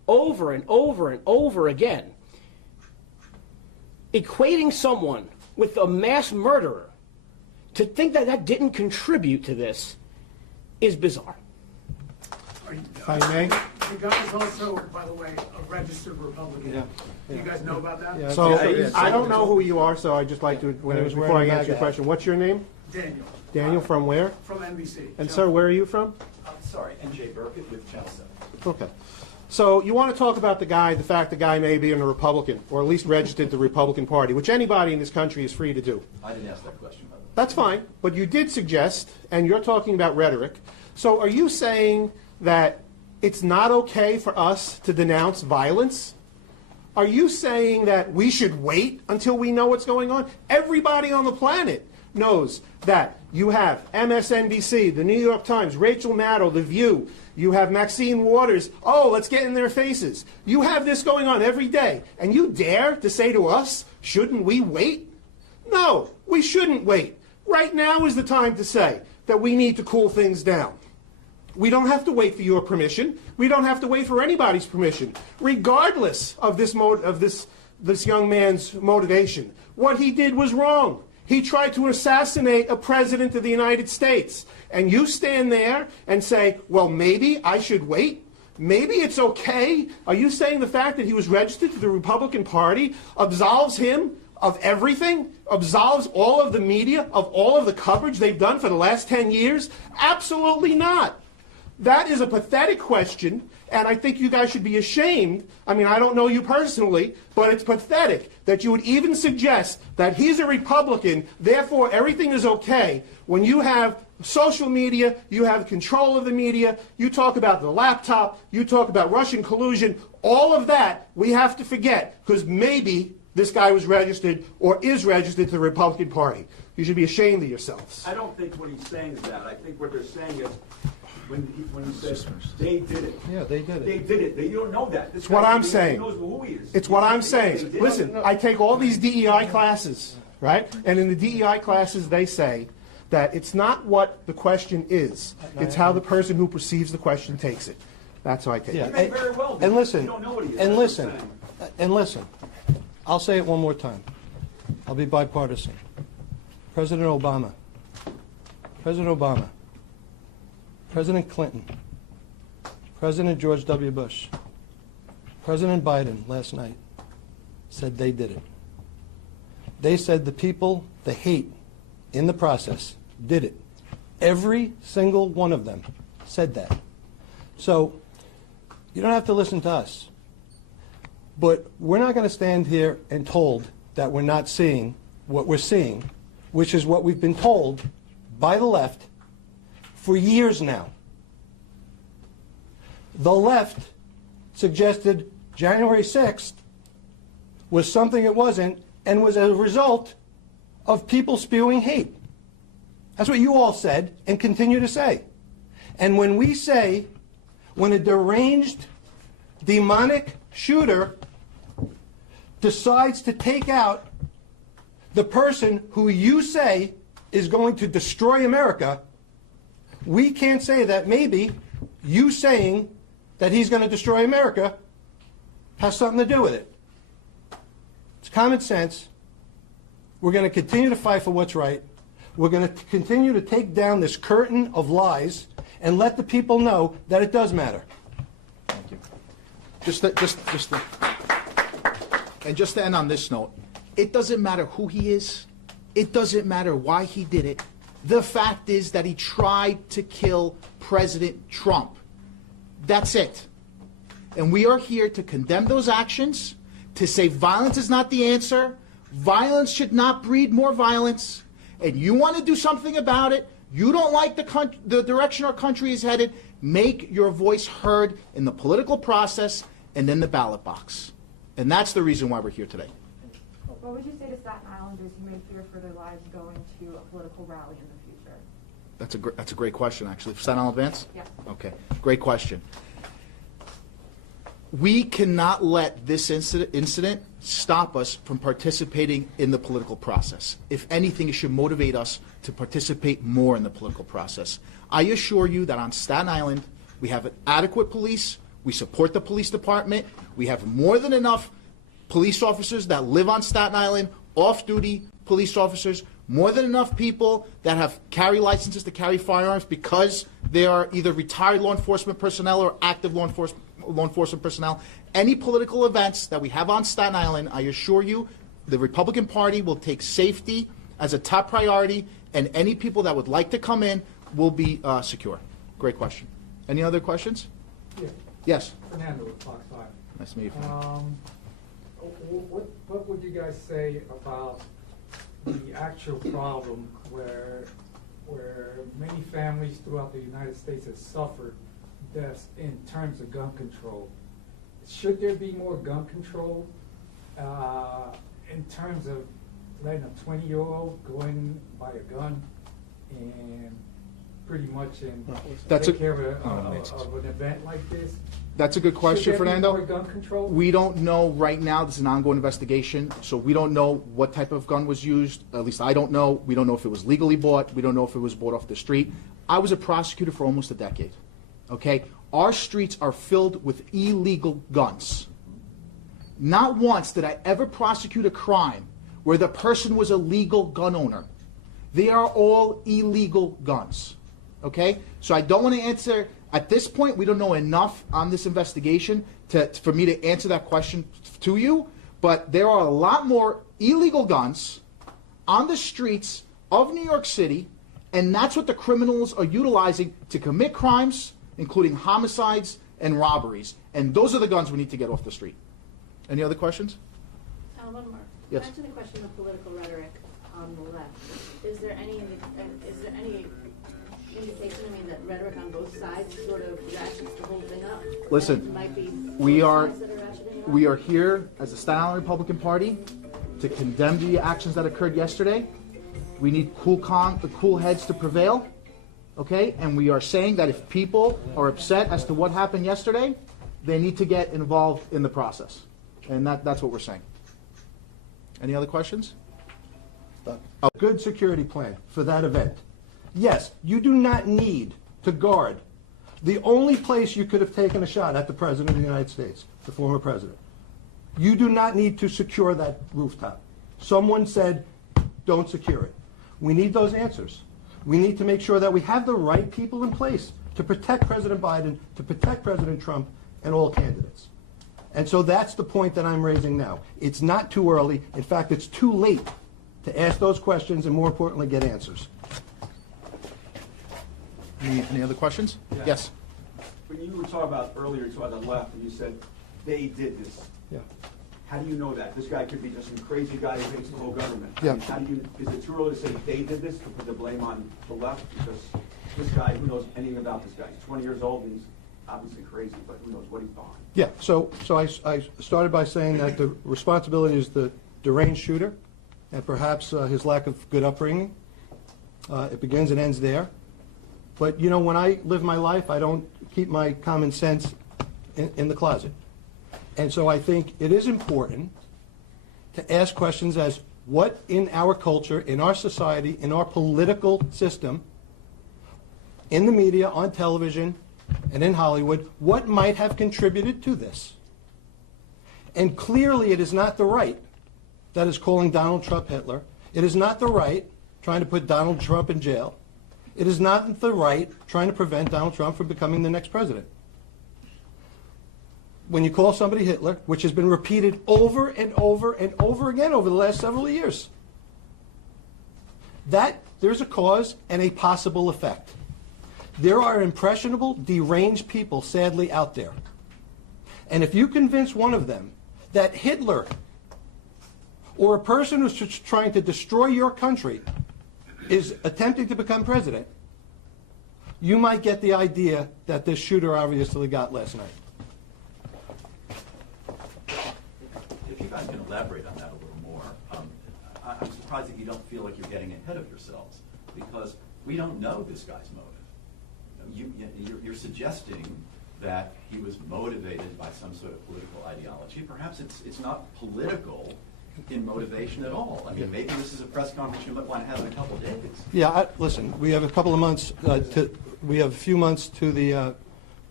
over and over and over again, equating someone with a mass murderer, to think that that didn't contribute to this is bizarre. If I may. The guy is also, by the way, a registered Republican. Yeah. Do you guys know about that? Yeah. So Yeah. I don't know who you are, so I'd just like to, When he was before wearing I a answer your MAGA question, what's your name? Daniel. Daniel, from where? From NBC. And sir, where are you from? I'm sorry, NJ Burkett with Channel 7. Okay. So you want to talk about the fact the guy may be a Republican, or at least registered to the Republican Party, which anybody in this country is free to do. I didn't ask that question, by the way. That's fine, but you did suggest, and you're talking about rhetoric. So are you saying that it's not okay for us to denounce violence? Are you saying that we should wait until we know what's going on? Everybody on the planet knows that you have MSNBC, the New York Times, Rachel Maddow, The View. You have Maxine Waters. Oh, let's get in their faces. You have this going on every day. And you dare to say to us, shouldn't we wait? No, we shouldn't wait. Right now is the time to say that we need to cool things down. We don't have to wait for your permission. We don't have to wait for anybody's permission, regardless of this young man's motivation. What he did was wrong. He tried to assassinate a president of the United States. And you stand there and say, well, maybe I should wait? Maybe it's okay? Are you saying the fact that he was registered to the Republican Party absolves him of everything? Absolves all of the media of all of the coverage they've done for the last 10 years? Absolutely not. That is a pathetic question, and I think you guys should be ashamed. I mean, I don't know you personally, but it's pathetic that you would even suggest that he's a Republican, therefore everything is okay, when you have social media, you have control of the media, you talk about the laptop, you talk about Russian collusion, all of that we have to forget, because maybe this guy was registered or is registered to the Republican Party. You should be ashamed of yourselves. I don't think what he's saying is that. I think what they're saying is, when he says they did it. Yeah, they did it. They did it. You don't know that. This It's what guy, I'm he saying. knows who he is. It's what I'm They saying. did it. Listen, I take all these DEI classes, right? And in the DEI classes, they say that it's not what the question is. It's how the person who perceives the question takes it. That's how I take Yeah, it. may very well be. and listen, You don't know what he is. and That's what listen, I'm saying. and listen. I'll say it one more time. I'll be bipartisan. President Obama, President Clinton, President George W. Bush, President Biden last night said they did it. They said the people, the hate in the process, did it. Every single one of them said that. So you don't have to listen to us. But we're not going to stand here and told that we're not seeing what we're seeing, which is what we've been told by the left for years now. The left suggested January 6th was something it wasn't and was a result of people spewing hate. That's what you all said and continue to say. And when we say, when a deranged, demonic shooter decides to take out the person who you say is going to destroy America, we can't say that maybe you saying that he's going to destroy America has something to do with it. It's common sense. We're going to continue to fight for what's right. We're going to continue to take down this curtain of lies and let the people know that it does matter. Thank you. Just to end on this note, it doesn't matter who he is. It doesn't matter why he did it. The fact is that he tried to kill President Trump. That's it. And we are here to condemn those actions, to say violence is not the answer. Violence should not breed more violence. And you want to do something about it. You don't like the direction our country is headed. Make your voice heard in the political process and in the ballot box. And that's the reason why we're here today. What would you say to Staten Islanders who may fear for their lives going to a political rally in the future? That's a great question, actually. Staten Island Advance? Yeah. Okay, great question. We cannot let this incident stop us from participating in the political process. If anything, it should motivate us to participate more in the political process. I assure you that on Staten Island, we have adequate police, We support the police department. We have more than enough police officers that live on Staten Island, off-duty police officers, more than enough people that have carry licenses to carry firearms because they are either retired law enforcement personnel or active law enforcement personnel. Any political events that we have on Staten Island, I assure you, the Republican Party will take safety as a top priority, and any people that would like to come in will be secure. Great question. Any other questions? Yeah. Yes. Fernando with Fox 5. Nice to meet you, Fernando. What would you guys say about the actual problem where many families throughout the United States have suffered deaths in terms of gun control? Should there be more gun control in terms of letting a 20-year-old go in and buy a gun and pretty much take care of an event like this? That's a good question, Should there be Fernando. more gun control? We don't know right now. This is an ongoing investigation, so we don't know what type of gun was used. At least I don't know. We don't know if it was legally bought. We don't know if it was bought off the street. I was a prosecutor for almost a decade. Okay? Our streets are filled with illegal guns. Not once did I ever prosecute a crime where the person was a legal gun owner. They are all illegal guns. Okay? So I don't want to answer. At this point, we don't know enough on this investigation for me to answer that question to you, but there are a lot more illegal guns on the streets of New York City, and that's what the criminals are utilizing to commit crimes, including homicides and robberies. And those are the guns we need to get off the street. Any other questions? One more. Yes. Back to the question of political rhetoric on the left. Is there any indication, that rhetoric on both sides sort of ratchets the whole thing up? Listen, Might be we both are sides that ratcheting it up? we are here as the Staten Island Republican Party to condemn the actions that occurred yesterday. We need cool heads to prevail, okay? And we are saying that if people are upset as to what happened yesterday, they need to get involved in the process, and that's what we're saying. Any other questions? A good security plan for that event. Yes, you do not need to guard the only place you could have taken a shot at the President of the United States, the former President. You do not need to secure that rooftop. Someone said, don't secure it. We need those answers. We need to make sure that we have the right people in place to protect President Biden, to protect President Trump, and all candidates. And so that's the point that I'm raising now. It's not too early. In fact, it's too late to ask those questions and, more importantly, get answers. Any other questions? Yeah. Yes. When you were talking about earlier, you talked about the left, and you said they did this. Yeah. How do you know that? This guy could be just some crazy guy who hates the whole government. Yeah. How do you? Is it too early to say they did this to put the blame on the left? Because this guy, who knows anything about this guy? He's 20 years old, and he's obviously crazy, but who knows what he's behind? Yeah, so I started by saying that the responsibility is the deranged shooter and perhaps his lack of good upbringing. It begins and ends there. But, when I live my life, I don't keep my common sense in the closet. And so I think it is important to ask questions as what in our culture, in our society, in our political system, in the media, on television, and in Hollywood, what might have contributed to this? And clearly it is not the right that is calling Donald Trump Hitler. It is not the right trying to put Donald Trump in jail. It is not the right trying to prevent Donald Trump from becoming the next president. When you call somebody Hitler, which has been repeated over and over and over again over the last several years, that there's a cause and a possible effect. There are impressionable, deranged people, sadly, out there. And if you convince one of them that Hitler or a person who's just trying to destroy your country is attempting to become president, you might get the idea that this shooter obviously got last night. If you guys can elaborate on that a little more, I'm surprised that you don't feel like you're getting ahead of yourselves, because we don't know this guy's motive. You're suggesting that he was motivated by some sort of political ideology. Perhaps it's not political in motivation at all. I mean, maybe this is a press conference you might want to have in a couple of days. Yeah, listen, we have a couple of months. We have a few months to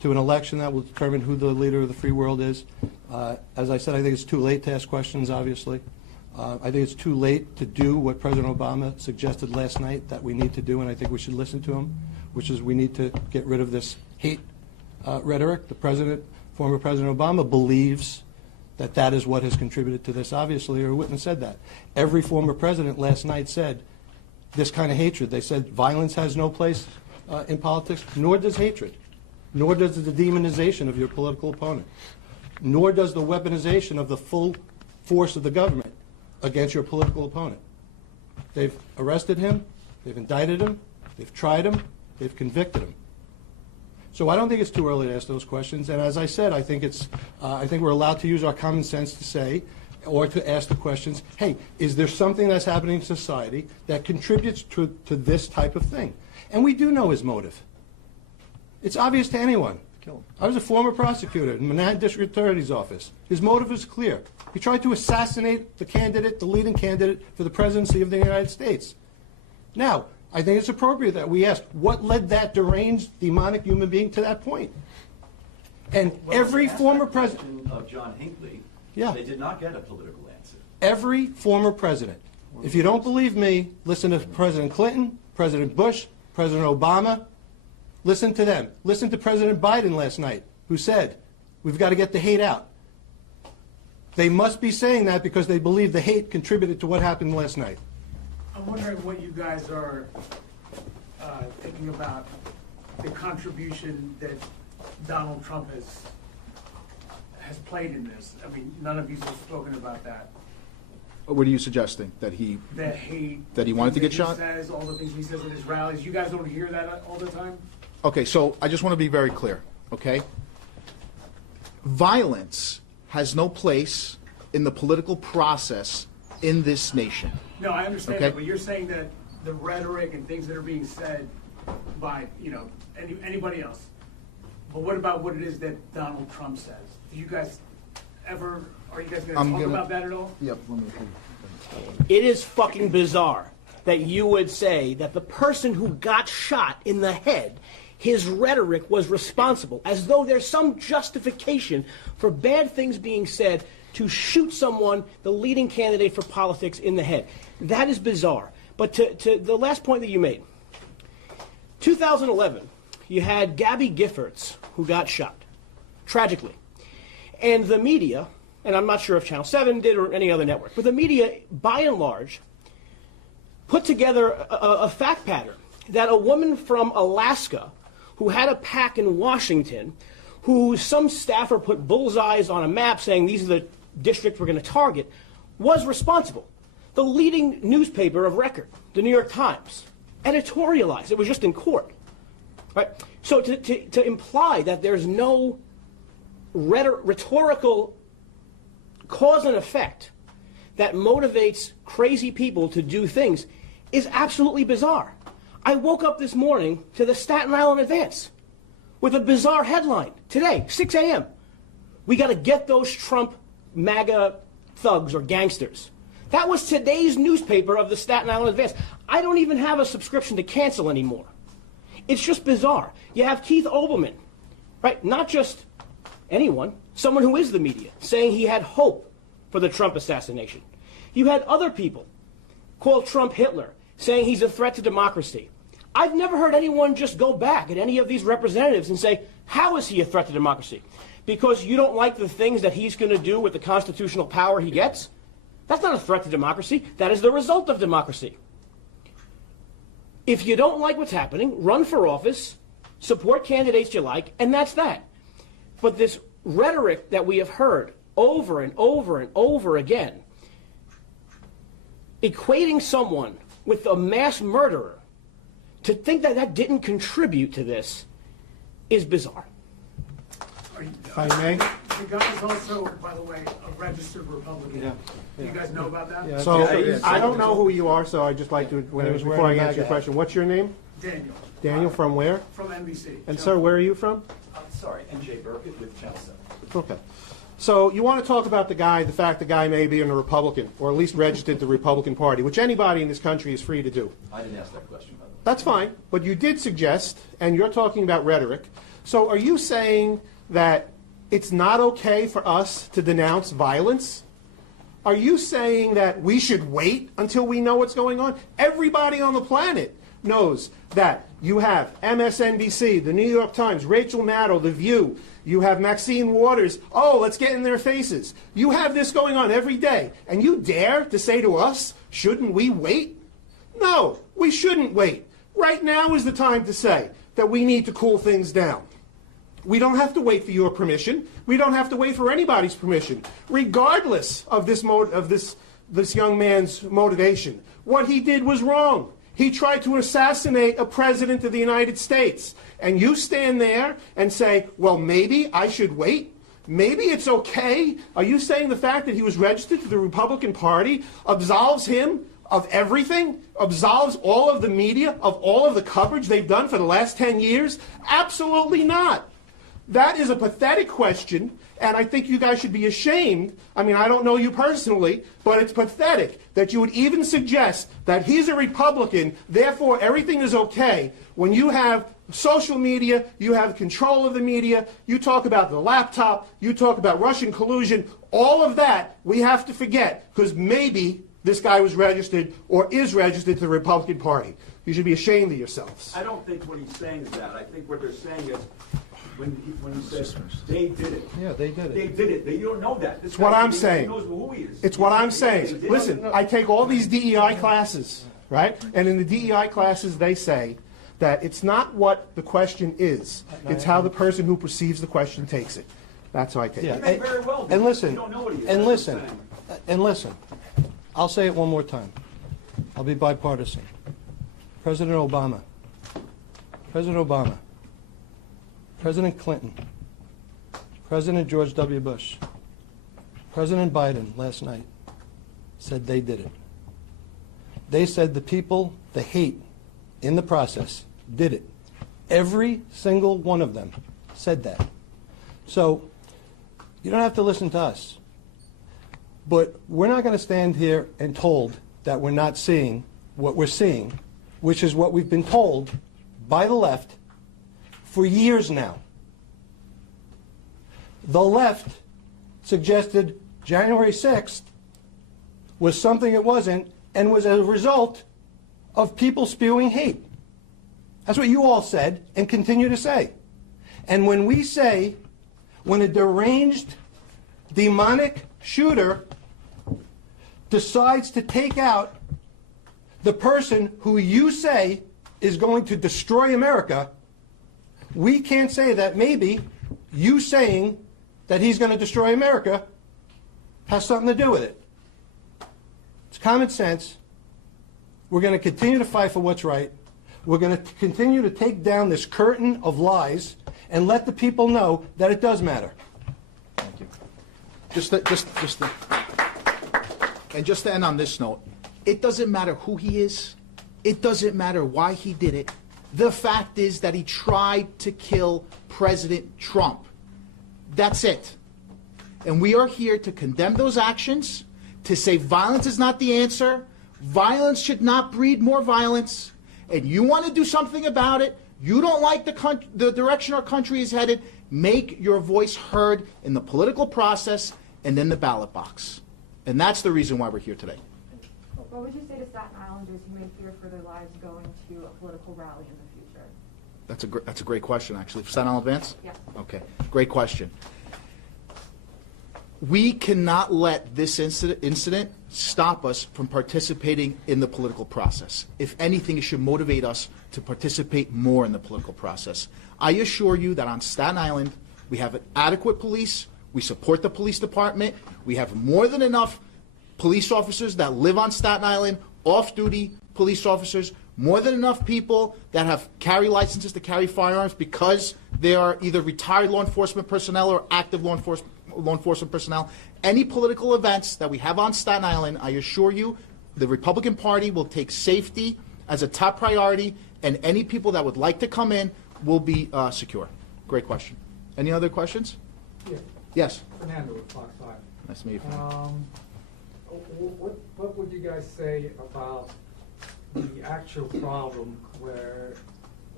to an election that will determine who the leader of the free world is. As I said, I think it's too late to ask questions, obviously. I think it's too late to do what President Obama suggested last night that we need to do, and I think we should listen to him, which is we need to get rid of this hate rhetoric. Former President Obama believes that that is what has contributed to this, obviously, or he wouldn't have said that. Every former president last night said this kind of hatred. They said violence has no place in politics, nor does hatred, nor does the demonization of your political opponent, nor does the weaponization of the full force of the government against your political opponent. They've arrested him, they've indicted him, they've tried him, they've convicted him. So I don't think it's too early to ask those questions. And as I said, I think we're allowed to use our common sense to say, or to ask the questions, hey, is there something that's happening in society that contributes to this type of thing? And we do know his motive. It's obvious to anyone. I was a former prosecutor in Manhattan District Attorney's Office. His motive was clear. He tried to assassinate the leading candidate for the presidency of the United States. Now, I think it's appropriate that we ask, what led that deranged, demonic human being to that point? And every former president of John Hinckley, yeah, they did not get a political answer. Every former president. If you don't believe me, listen to President Clinton, President Bush, President Obama. Listen to them. Listen to President Biden last night, who said, we've got to get the hate out. They must be saying that because they believe the hate contributed to what happened last night. I'm wondering what you guys are thinking about the contribution that Donald Trump has played in this. I mean, none of you have spoken about that. What are you suggesting? That he wanted to get shot? He says, all the things he says at his rallies. You guys don't hear that all the time? Okay, so I just want to be very clear, okay? Violence has no place in the political process in this nation. No, I understand Okay. that, but you're saying that the rhetoric and things that are being said by, anybody else. But what about what it is that Donald Trump says? Are you guys going to talk about that at all? Yep, let me It is fucking bizarre that you would say that the person who got shot in the head, his rhetoric was responsible, as though there's some justification for bad things being said to shoot someone, the leading candidate for politics, in the head. That is bizarre. But to the last point that you made, 2011, you had Gabby Giffords, who got shot, tragically. And the media, and I'm not sure if Channel 7 did or any other network, but the media, by and large, put together a fact pattern that a woman from Alaska who had a PAC in Washington, who some staffer put bullseyes on a map saying these are the districts we're going to target, was responsible. The leading newspaper of record, the New York Times, editorialized. It was just in court. Right? So to imply that there's no rhetorical cause and effect that motivates crazy people to do things is absolutely bizarre. I woke up this morning to the Staten Island Advance with a bizarre headline today, 6 a.m. We got to get those Trump MAGA thugs or gangsters. That was today's newspaper of the Staten Island Advance. I don't even have a subscription to cancel anymore. It's just bizarre. You have Keith Olbermann, right? Not just anyone, someone who is the media, saying he had hope for the Trump assassination. You had other people call Trump Hitler, saying he's a threat to democracy. I've never heard anyone just go back at any of these representatives and say, how is he a threat to democracy? Because you don't like the things that he's going to do with the constitutional power he gets? That's not a threat to democracy. That is the result of democracy. If you don't like what's happening, run for office, support candidates you like, and that's that. But this rhetoric that we have heard over and over and over again, equating someone with a mass murderer, to think that that didn't contribute to this is bizarre. If I may. The guy is also, by the way, a registered Republican. Yeah. You guys know about that? Yeah. So Yeah. I don't know who you are, so I'd just like to, was before wearing I a answer your MAGA question, what's your name? Daniel. Daniel, from where? From NBC. And sir, where are you from? I'm sorry, NJ Burkett with Channel 7. Okay. So you want to talk about the fact the guy may be a Republican, or at least registered the Republican Party, which anybody in this country is free to do. I didn't ask that question, by the way. That's fine, but you did suggest, and you're talking about rhetoric, So are you saying that it's not okay for us to denounce violence? Are you saying that we should wait until we know what's going on? Everybody on the planet knows that you have MSNBC, the New York Times, Rachel Maddow, The View. You have Maxine Waters. Oh, let's get in their faces. You have this going on every day. And you dare to say to us, shouldn't we wait? No, we shouldn't wait. Right now is the time to say that we need to cool things down. We don't have to wait for your permission. We don't have to wait for anybody's permission, regardless of this young man's motivation. What he did was wrong. He tried to assassinate a president of the United States. And you stand there and say, well, maybe I should wait? Maybe it's okay? Are you saying the fact that he was registered to the Republican Party absolves him of everything? Absolves all of the media of all of the coverage they've done for the last 10 years? Absolutely not. That is a pathetic question, and I think you guys should be ashamed. I mean, I don't know you personally, but it's pathetic that you would even suggest that he's a Republican, therefore everything is okay, when you have social media, you have control of the media, you talk about the laptop, you talk about Russian collusion, all of that we have to forget, because maybe this guy was registered or is registered to the Republican Party. You should be ashamed of yourselves. I don't think what he's saying is that. I think what they're saying is, when he says they did it. Yeah, they did it. They did it. You don't know that. This It's what guy, I'm he saying. knows who he is. It's what I'm saying. Listen, I take all these DEI classes, right? And in the DEI classes, they say that it's not what the question is. It's how the person who perceives the question takes it. That's how I take Yeah, it. may very well be. and listen, You don't know what he is. and That's what listen, I'm saying. and listen. I'll say it one more time. I'll be bipartisan. President Obama, President Clinton, President George W. Bush, President Biden last night said they did it. They said the people, the hate in the process, did it. Every single one of them said that. So you don't have to listen to us. But we're not going to stand here and told that we're not seeing what we're seeing, which is what we've been told by the left for years now. The left suggested January 6th was something it wasn't and was a result of people spewing hate. That's what you all said and continue to say. And when we say, when a deranged, demonic shooter decides to take out the person who you say is going to destroy America, we can't say that maybe you saying that he's going to destroy America has something to do with it. It's common sense. We're going to continue to fight for what's right. We're going to continue to take down this curtain of lies and let the people know that it does matter. Thank you. And just to end on this note, it doesn't matter who he is. It doesn't matter why he did it. The fact is that he tried to kill President Trump. That's it. And we are here to condemn those actions, to say violence is not the answer. Violence should not breed more violence. And you want to do something about it. You don't like the direction our country is headed. Make your voice heard in the political process and in the ballot box. And that's the reason why we're here today. What would you say to Staten Islanders who may fear for their lives going to a political rally in the future? That's a great question, actually. Staten Island Advance? Yes. Okay, great question. We cannot let this incident stop us from participating in the political process. If anything, it should motivate us to participate more in the political process. I assure you that on Staten Island, we have an adequate police. We support the police department. We have more than enough police officers that live on Staten Island, off-duty police officers, more than enough people that have carry licenses to carry firearms because they are either retired law enforcement personnel or active law enforcement personnel. Any political events that we have on Staten Island, I assure you, the Republican Party will take safety as a top priority, and any people that would like to come in will be secure. Great question. Any other questions? Yeah, Yes. Fernando with Fox 5. Nice to meet you. Fernando. What would you guys say about the actual problem where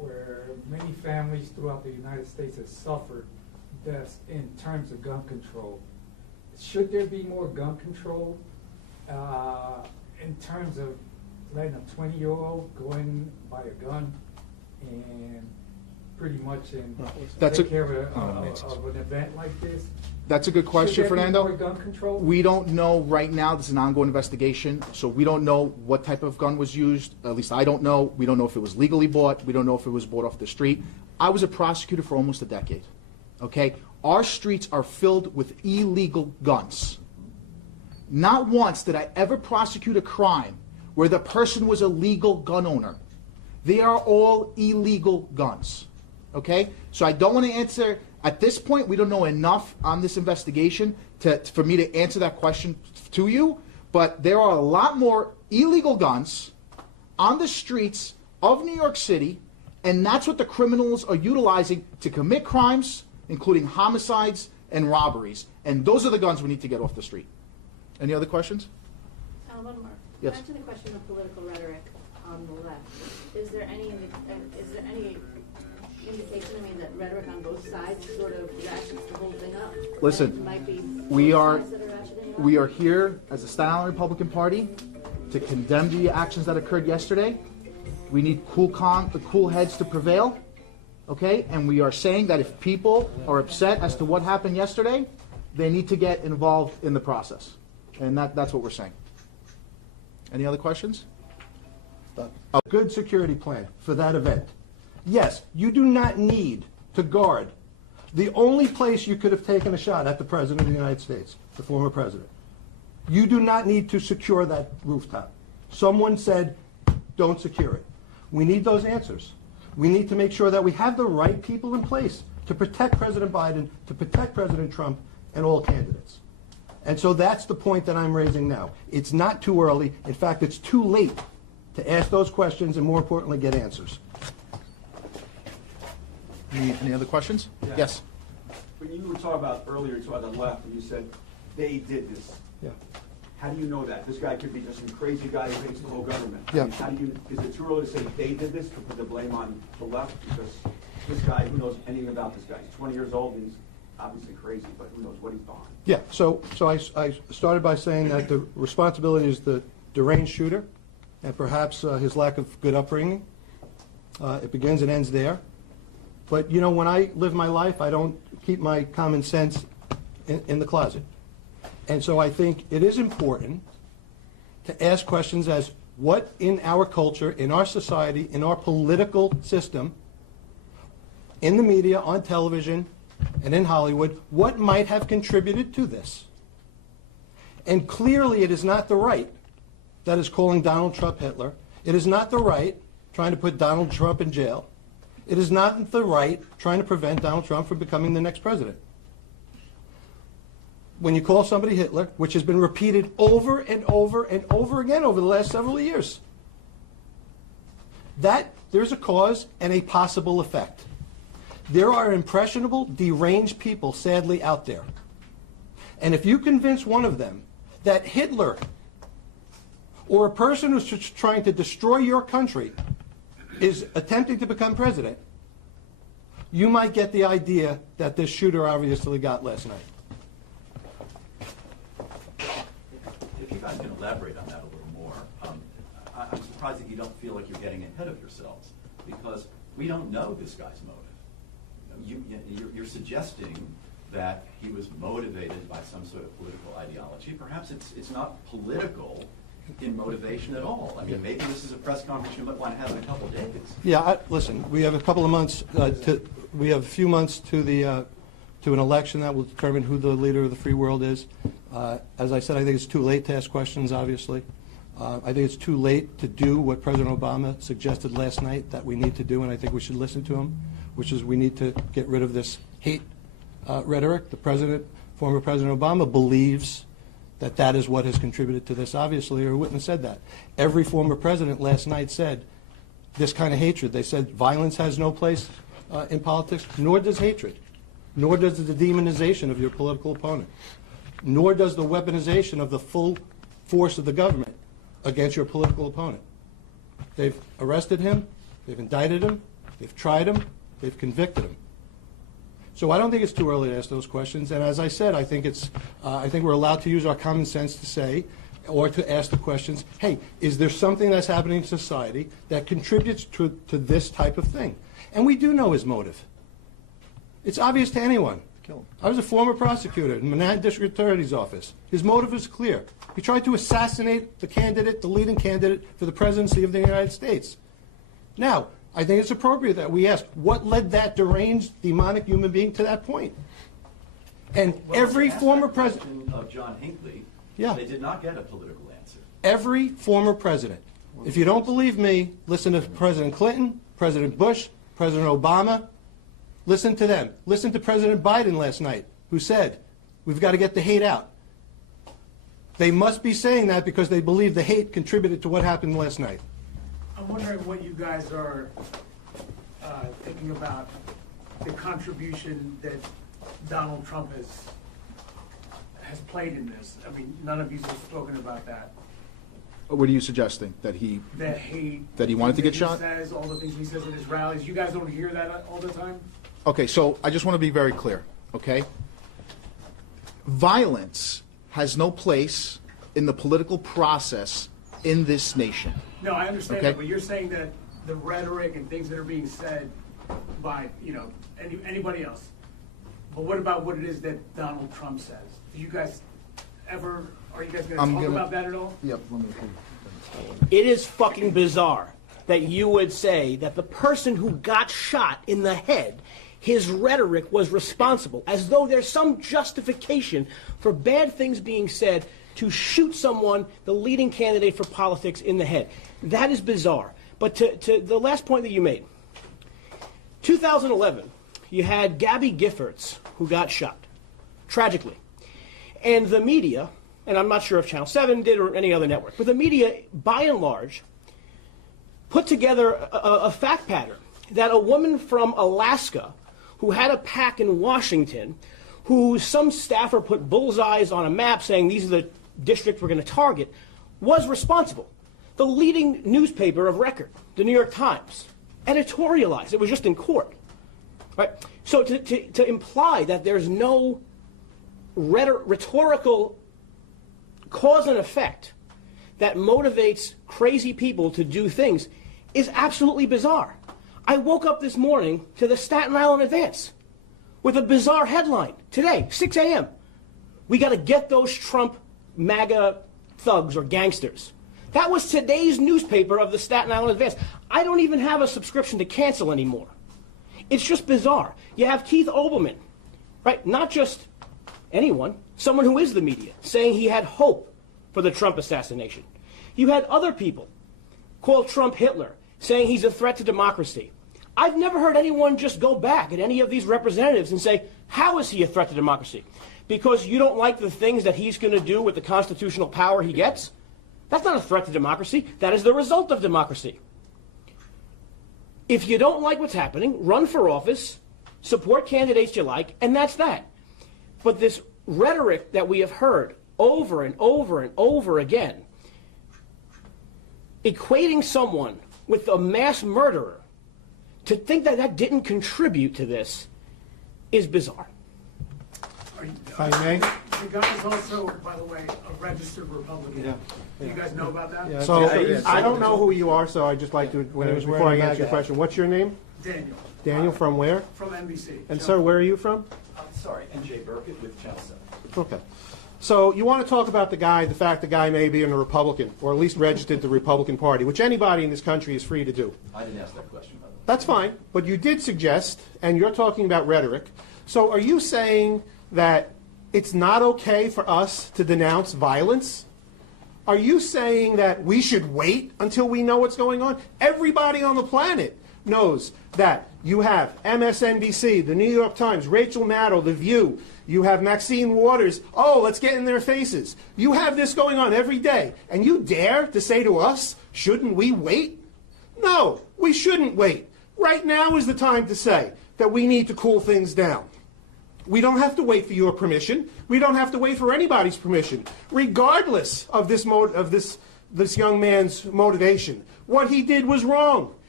where many families throughout the United States have suffered deaths in terms of gun control. Should there be more gun control in terms of letting a 20-year-old go in, buy a gun, and pretty much take care of an event like this? That's a good question, Should there be Fernando. more gun control? We don't know right now. This is an ongoing investigation, so we don't know what type of gun was used. At least I don't know. We don't know if it was legally bought. We don't know if it was bought off the street. I was a prosecutor for almost a decade. Okay? Our streets are filled with illegal guns. Not once did I ever prosecute a crime where the person was a legal gun owner. They are all illegal guns. Okay? So I don't want to answer. At this point, we don't know enough on this investigation for me to answer that question to you, but there are a lot more illegal guns on the streets of New York City, and that's what the criminals are utilizing to commit crimes, including homicides and robberies. And those are the guns we need to get off the street. Any other questions? One more. Yes. Back to the question of political rhetoric on the left. Is there any indication, that rhetoric on both sides sort of ratchets the whole thing up? Listen, Might be we both are sides that ratcheting it up? we are here as a Staten Island Republican Party to condemn the actions that occurred yesterday. We need cool heads to prevail, okay? And we are saying that if people are upset as to what happened yesterday, they need to get involved in the process, and that's what we're saying. Any other questions? A good security plan for that event. Yes, you do not need to guard the only place you could have taken a shot at the President of the United States, the former President. You do not need to secure that rooftop. Someone said, don't secure it. We need those answers. We need to make sure that we have the right people in place to protect President Biden, to protect President Trump, and all candidates. And so that's the point that I'm raising now. It's not too early. In fact, it's too late to ask those questions and, more importantly, get answers. Any other questions? Yeah. Yes. When you were talking about earlier, you talked on the left, and you said, they did this. Yeah. How do you know that? This guy could be just some crazy guy who hates the whole government. Yeah. Is it too early to say they did this, to put the blame on the left? Because this guy, who knows anything about this guy? He's 20 years old, and he's obviously crazy, but who knows what he's behind? Yeah, so I started by saying that the responsibility is the deranged shooter and perhaps his lack of good upbringing. It begins and ends there. But, when I live my life, I don't keep my common sense in the closet. And so I think it is important to ask questions as what in our culture, in our society, in our political system, in the media, on television, and in Hollywood, what might have contributed to this? And clearly it is not the right that is calling Donald Trump Hitler. It is not the right trying to put Donald Trump in jail. It is not the right trying to prevent Donald Trump from becoming the next president. When you call somebody Hitler, which has been repeated over and over and over again over the last several years, that there's a cause and a possible effect. There are impressionable, deranged people, sadly, out there. And if you convince one of them that Hitler or a person who's trying to destroy your country is attempting to become president, you might get the idea that this shooter obviously got last night. If you guys can elaborate on that a little more, I'm surprised that you don't feel like you're getting ahead of yourselves, because we don't know this guy's motive. You're suggesting that he was motivated by some sort of political ideology. Perhaps it's not political in motivation at all. I mean, maybe this is a press conference you might want to have in a couple of days. Yeah, listen, we have a couple of months, we have a few months to an election that will determine who the leader of the free world is. As I said, I think it's too late to ask questions, obviously. I think it's too late to do what President Obama suggested last night that we need to do, and I think we should listen to him, which is we need to get rid of this hate rhetoric. Former President Obama believes that is what has contributed to this, obviously, or he wouldn't have said that. Every former president last night said this kind of hatred. They said violence has no place in politics, nor does hatred, nor does the demonization of your political opponent, nor does the weaponization of the full force of the government against your political opponent. They've arrested him, they've indicted him, They've tried him. They've convicted him. So I don't think it's too early to ask those questions. And as I said, I think we're allowed to use our common sense to say, or to ask the questions, hey, is there something that's happening in society that contributes to this type of thing? And we do know his motive. It's obvious to anyone. I was a former prosecutor in Manhattan District Attorney's Office. His motive was clear. He tried to assassinate the leading candidate for the presidency of the United States. Now, I think it's appropriate that we ask, what led that deranged, demonic human being to that point? And every former president of John Hinckley, yeah, they did not get a political answer. Every former president. If you don't believe me, listen to President Clinton, President Bush, President Obama. Listen to them. Listen to President Biden last night, who said, we've got to get the hate out. They must be saying that because they believe the hate contributed to what happened last night. I'm wondering what you guys are thinking about the contribution that Donald Trump has played in this. I mean, none of you have spoken about that. What are you suggesting? That he wanted to get shot? He says, all the things he says at his rallies. You guys don't hear that all the time? Okay, so I just want to be very clear, okay? Violence has no place in the political process in this nation. No, I understand Okay. that, but you're saying that the rhetoric and things that are being said by, anybody else. But what about what it is that Donald Trump says? Are you guys going to talk about that at all? Yep, let me It is fucking bizarre that you would say that the person who got shot in the head, his rhetoric was responsible, as though there's some justification for bad things being said to shoot someone, the leading candidate for politics, in the head. That is bizarre. But to the last point that you made, 2011, you had Gabby Giffords, who got shot, tragically. And the media, and I'm not sure if Channel 7 did or any other network, but the media, by and large, put together a fact pattern that a woman from Alaska who had a PAC in Washington, who some staffer put bullseyes on a map saying these are the districts we're going to target, was responsible. The leading newspaper of record, the New York Times, editorialized. It was just in court. Right? So to imply that there's no rhetorical cause and effect that motivates crazy people to do things is absolutely bizarre. I woke up this morning to the Staten Island Advance with a bizarre headline today, 6 a.m. We got to get those Trump MAGA thugs or gangsters. That was today's newspaper of the Staten Island Advance. I don't even have a subscription to cancel anymore. It's just bizarre. You have Keith Olbermann, right? Not just anyone, someone who is the media, saying he had hope for the Trump assassination. You had other people call Trump Hitler, saying he's a threat to democracy. I've never heard anyone just go back at any of these representatives and say, how is he a threat to democracy? Because you don't like the things that he's going to do with the constitutional power he gets? That's not a threat to democracy. That is the result of democracy. If you don't like what's happening, run for office, support candidates you like, and that's that. But this rhetoric that we have heard over and over and over again, equating someone with a mass murderer, to think that that didn't contribute to this is bizarre. If I may. The guy is also, by the way, a registered Republican. Yeah. Do you guys know about that? Yeah. So Yeah. I don't know who you are, so I'd just like to, was before I wearing a answer your MAGA question, what's your name? Daniel. Daniel, from where? From NBC. And sir, where are you from? I'm sorry, NJ Burkett with Channel 7. Okay. So you want to talk about the fact the guy may be a Republican, or at least registered the Republican Party, which anybody in this country is free to do. I didn't ask that question, by the way. That's fine, but you did suggest, and you're talking about rhetoric. So are you saying that it's not okay for us to denounce violence? Are you saying that we should wait until we know what's going on? Everybody on the planet knows that you have MSNBC, the New York Times, Rachel Maddow, The View. You have Maxine Waters. Oh, let's get in their faces. You have this going on every day. And you dare to say to us, shouldn't we wait? No, we shouldn't wait. Right now is the time to say that we need to cool things down. We don't have to wait for your permission. We don't have to wait for anybody's permission, regardless of this young man's motivation. What he did was wrong.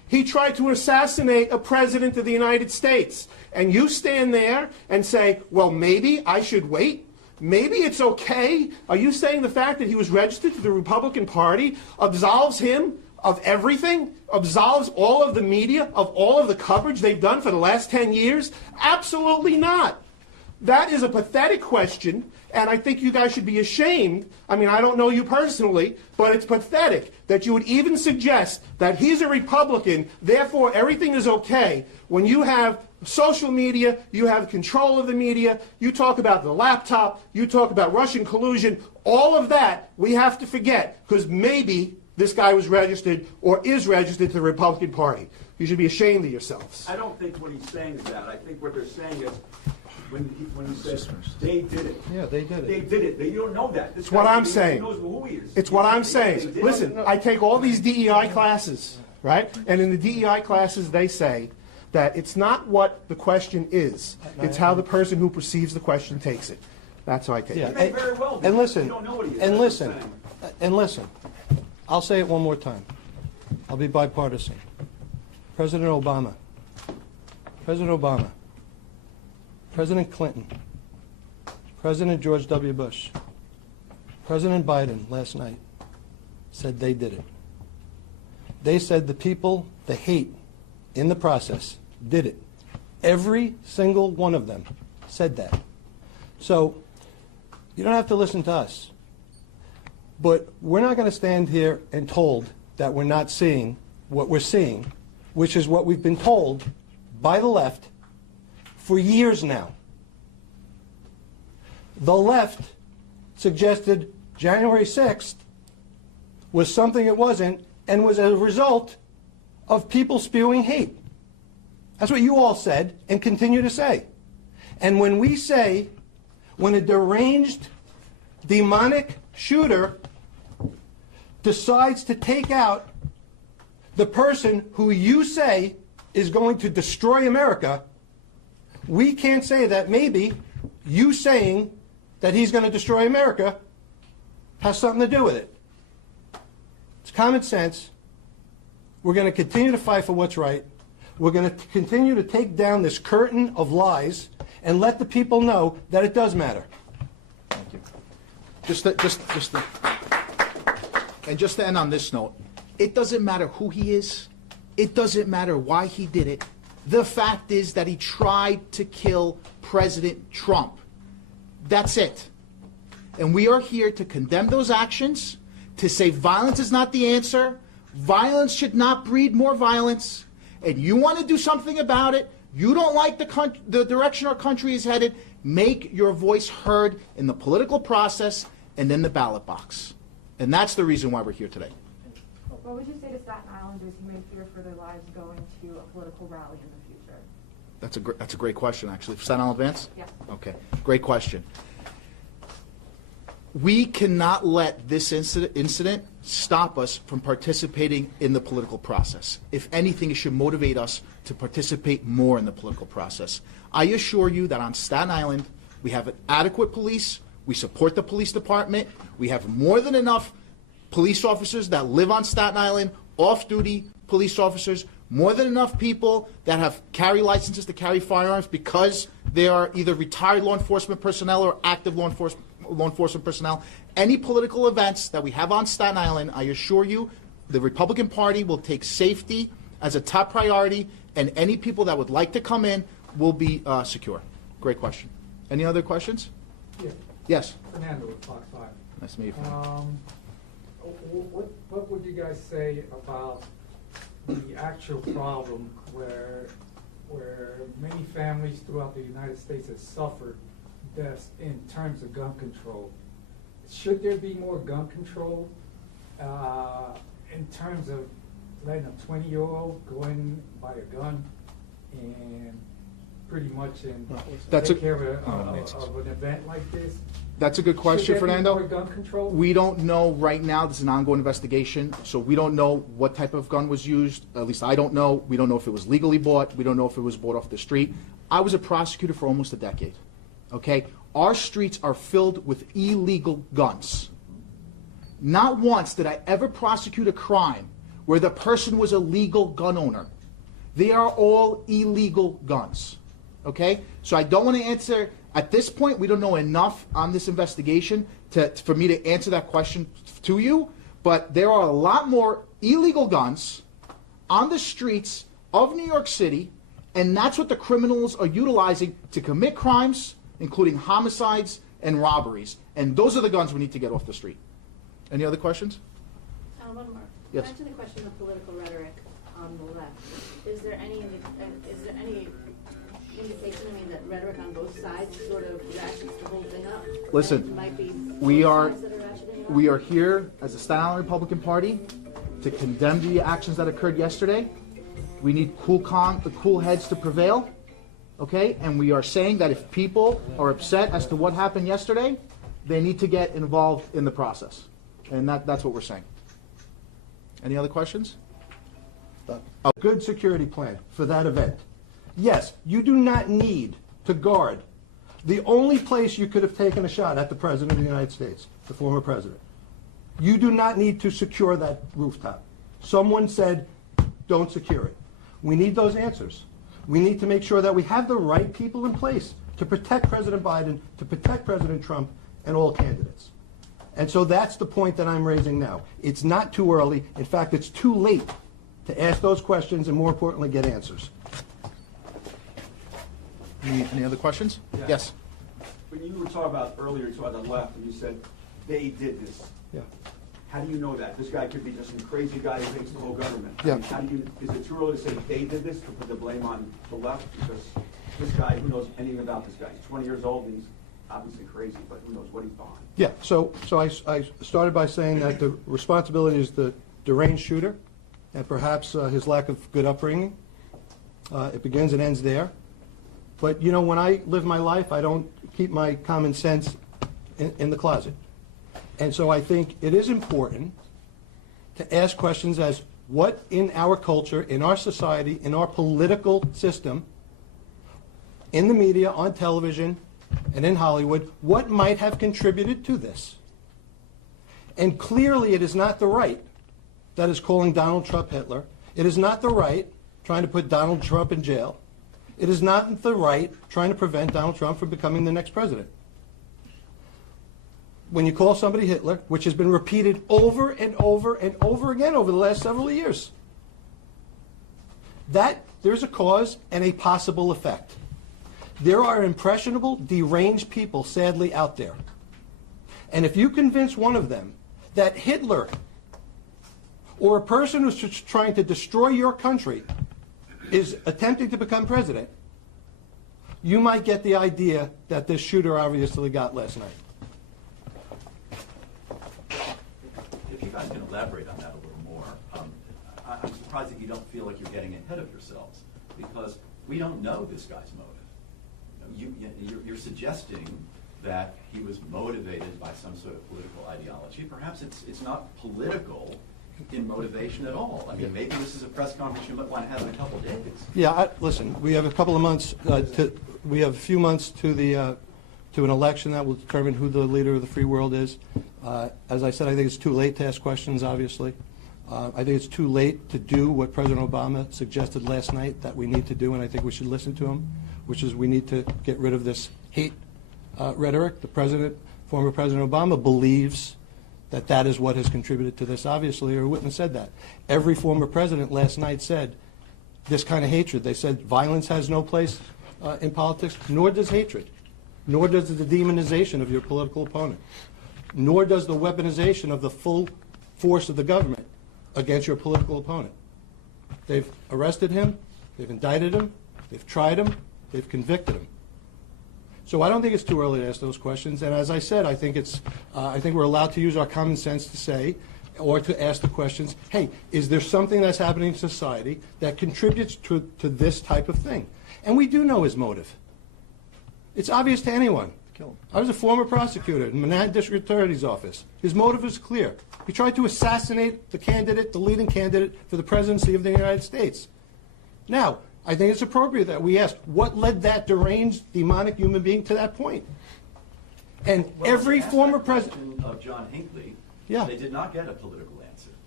He tried to assassinate a president of the United States. And you stand there and say, well, maybe I should wait? Maybe it's okay? Are you saying the fact that he was registered to the Republican Party absolves him of everything? Absolves all of the media, of all of the coverage they've done for the last 10 years? Absolutely not. That is a pathetic question, and I think you guys should be ashamed. I mean, I don't know you personally, but it's pathetic that you would even suggest that he's a Republican, therefore everything is okay, when you have social media, you have control of the media, you talk about the laptop, you talk about Russian collusion, all of that we have to forget, because maybe this guy was registered or is registered to the Republican Party. You should be ashamed of yourselves. I don't think what he's saying is that. I think what they're saying is, when he says they did it. Yeah, they did it. They did it. You don't know that. This It's what guy, I'm he saying. knows who he is. It's what I'm They saying. did it. Listen, I take all these DEI classes, right? And in the DEI classes, they say that it's not what the question is. It's how the person who perceives the question takes it. That's how I take Yeah, it. may very well be. and listen, You don't know what he is. and That's what listen, I'm saying. and listen. I'll say it one more time. I'll be bipartisan. President Obama, President Clinton, President George W. Bush, President Biden last night said they did it. They said the people, the hate in the process, did it. Every single one of them said that. So you don't have to listen to us. But we're not going to stand here and told that we're not seeing what we're seeing, which is what we've been told by the left for years now. The left suggested January 6th was something it wasn't and was a result of people spewing hate. That's what you all said and continue to say. And when we say, when a deranged, demonic shooter decides to take out the person who you say is going to destroy America, we can't say that maybe you saying that he's going to destroy America has something to do with it. It's common sense. We're going to continue to fight for what's right. We're going to continue to take down this curtain of lies and let the people know that it does matter. Thank you. Just to end on this note, it doesn't matter who he is. It doesn't matter why he did it. The fact is that he tried to kill President Trump. That's it. And we are here to condemn those actions, to say violence is not the answer. Violence should not breed more violence. And you want to do something about it. You don't like the direction our country is headed. Make your voice heard in the political process and in the ballot box. And that's the reason why we're here today. What would you say to Staten Islanders who may fear for their lives going to a political rally in the future? That's a great question, actually. Staten Island Advance? Yes. Okay, great question. We cannot let this incident stop us from participating in the political process. If anything, it should motivate us to participate more in the political process. I assure you that on Staten Island, we have an adequate police. We support the police department. We have more than enough police officers that live on Staten Island, off-duty police officers, more than enough people that have carry licenses to carry firearms because they are either retired law enforcement personnel or active law enforcement personnel. Any political events that we have on Staten Island, I assure you, the Republican Party will take safety as a top priority, and any people that would like to come in will be secure. Great question. Any other questions? Yeah, Yes. Fernando with Fox 5. Nice to meet you. What would you guys say about the actual problem where many families throughout the United States have suffered deaths in terms of gun control? Should there be more gun control in terms of letting a 20-year-old go in and buy a gun and pretty much take care of an event like this? That's a good question, Should there be Fernando. more gun control? We don't know right now. This is an ongoing investigation, so we don't know what type of gun was used. At least I don't know. We don't know if it was legally bought. We don't know if it was bought off the street. I was a prosecutor for almost a decade. Okay? Our streets are filled with illegal guns. Not once did I ever prosecute a crime where the person was a legal gun owner. They are all illegal guns. Okay? So I don't want to answer, at this point, we don't know enough on this investigation for me to answer that question to you, but there are a lot more illegal guns on the streets of New York City, and that's what the criminals are utilizing to commit crimes, including homicides and robberies. And those are the guns we need to get off the street. Any other questions? One more. Yes. Back to the question of political rhetoric on the left. Is there any indication, that rhetoric on both sides sort of ratchets the whole thing up? Listen, That it might be we both are sides that ratcheting it up? we are here as a Staten Island Republican Party to condemn the actions that occurred yesterday. We need cool heads to prevail, okay? And we are saying that if people are upset as to what happened yesterday, they need to get involved in the process. And that's what we're saying. Any other questions? A good security plan for that event. Yes, you do not need to guard the only place you could have taken a shot at the President of the United States, the former President. You do not need to secure that rooftop. Someone said, don't secure it. We need those answers. We need to make sure that we have the right people in place to protect President Biden, to protect President Trump, and all candidates. And so that's the point that I'm raising now. It's not too early. In fact, it's too late to ask those questions and, more importantly, get answers. Any other questions? Yeah. Yes. When you were talking about earlier, you talked about the left, and you said they did this. Yeah. How do you know that? This guy could be just some crazy guy who hates the whole government. Yeah. How do you? Is it too early to say they did this, to put the blame on the left? Because this guy, who knows anything about this guy? He's 20 years old, and he's obviously crazy, but who knows what he's behind? Yeah, so I started by saying that the responsibility is the deranged shooter and perhaps his lack of good upbringing. It begins and ends there. But, when I live my life, I don't keep my common sense in the closet. And so I think it is important to ask questions as what in our culture, in our society, in our political system, in the media, on television, and in Hollywood, what might have contributed to this? And clearly it is not the right that is calling Donald Trump Hitler. It is not the right trying to put Donald Trump in jail. It is not the right trying to prevent Donald Trump from becoming the next president. When you call somebody Hitler, which has been repeated over and over and over again over the last several years, that there's a cause and a possible effect. There are impressionable, deranged people, sadly, out there. And if you convince one of them that Hitler or a person who's just trying to destroy your country is attempting to become president, you might get the idea that this shooter obviously got last night. If you guys can elaborate on that a little more, I'm surprised that you don't feel like you're getting ahead of yourselves, because we don't know this guy's motive. You're suggesting that he was motivated by some sort of political ideology. Perhaps it's not political in motivation at all. I mean, maybe this is a press conference you might want to have in a couple of days. Yeah, listen, we have a couple of months. We have a few months to an election that will determine who the leader of the free world is. As I said, I think it's too late to ask questions, obviously. I think it's too late to do what President Obama suggested last night that we need to do, and I think we should listen to him, which is we need to get rid of this hate rhetoric. Former President Obama believes that is what has contributed to this, obviously, or he wouldn't have said that. Every former president last night said this kind of hatred. They said violence has no place in politics, nor does hatred, nor does the demonization of your political opponent, nor does the weaponization of the full force of the government against your political opponent. They've arrested him, they've indicted him, they've tried him, they've convicted him. So I don't think it's too early to ask those questions. And as I said, I think we're allowed to use our common sense to say, or to ask the questions, hey, is there something that's happening in society that contributes to this type of thing? And we do know his motive. It's obvious to anyone. I was a former prosecutor in Manhattan District Attorney's Office. His motive is clear. He tried to assassinate the leading candidate for the presidency of the United States. Now, I think it's appropriate that we ask, what led that deranged, demonic human being to that point? And every former president of John Hinckley, Yeah. they did not get a political answer.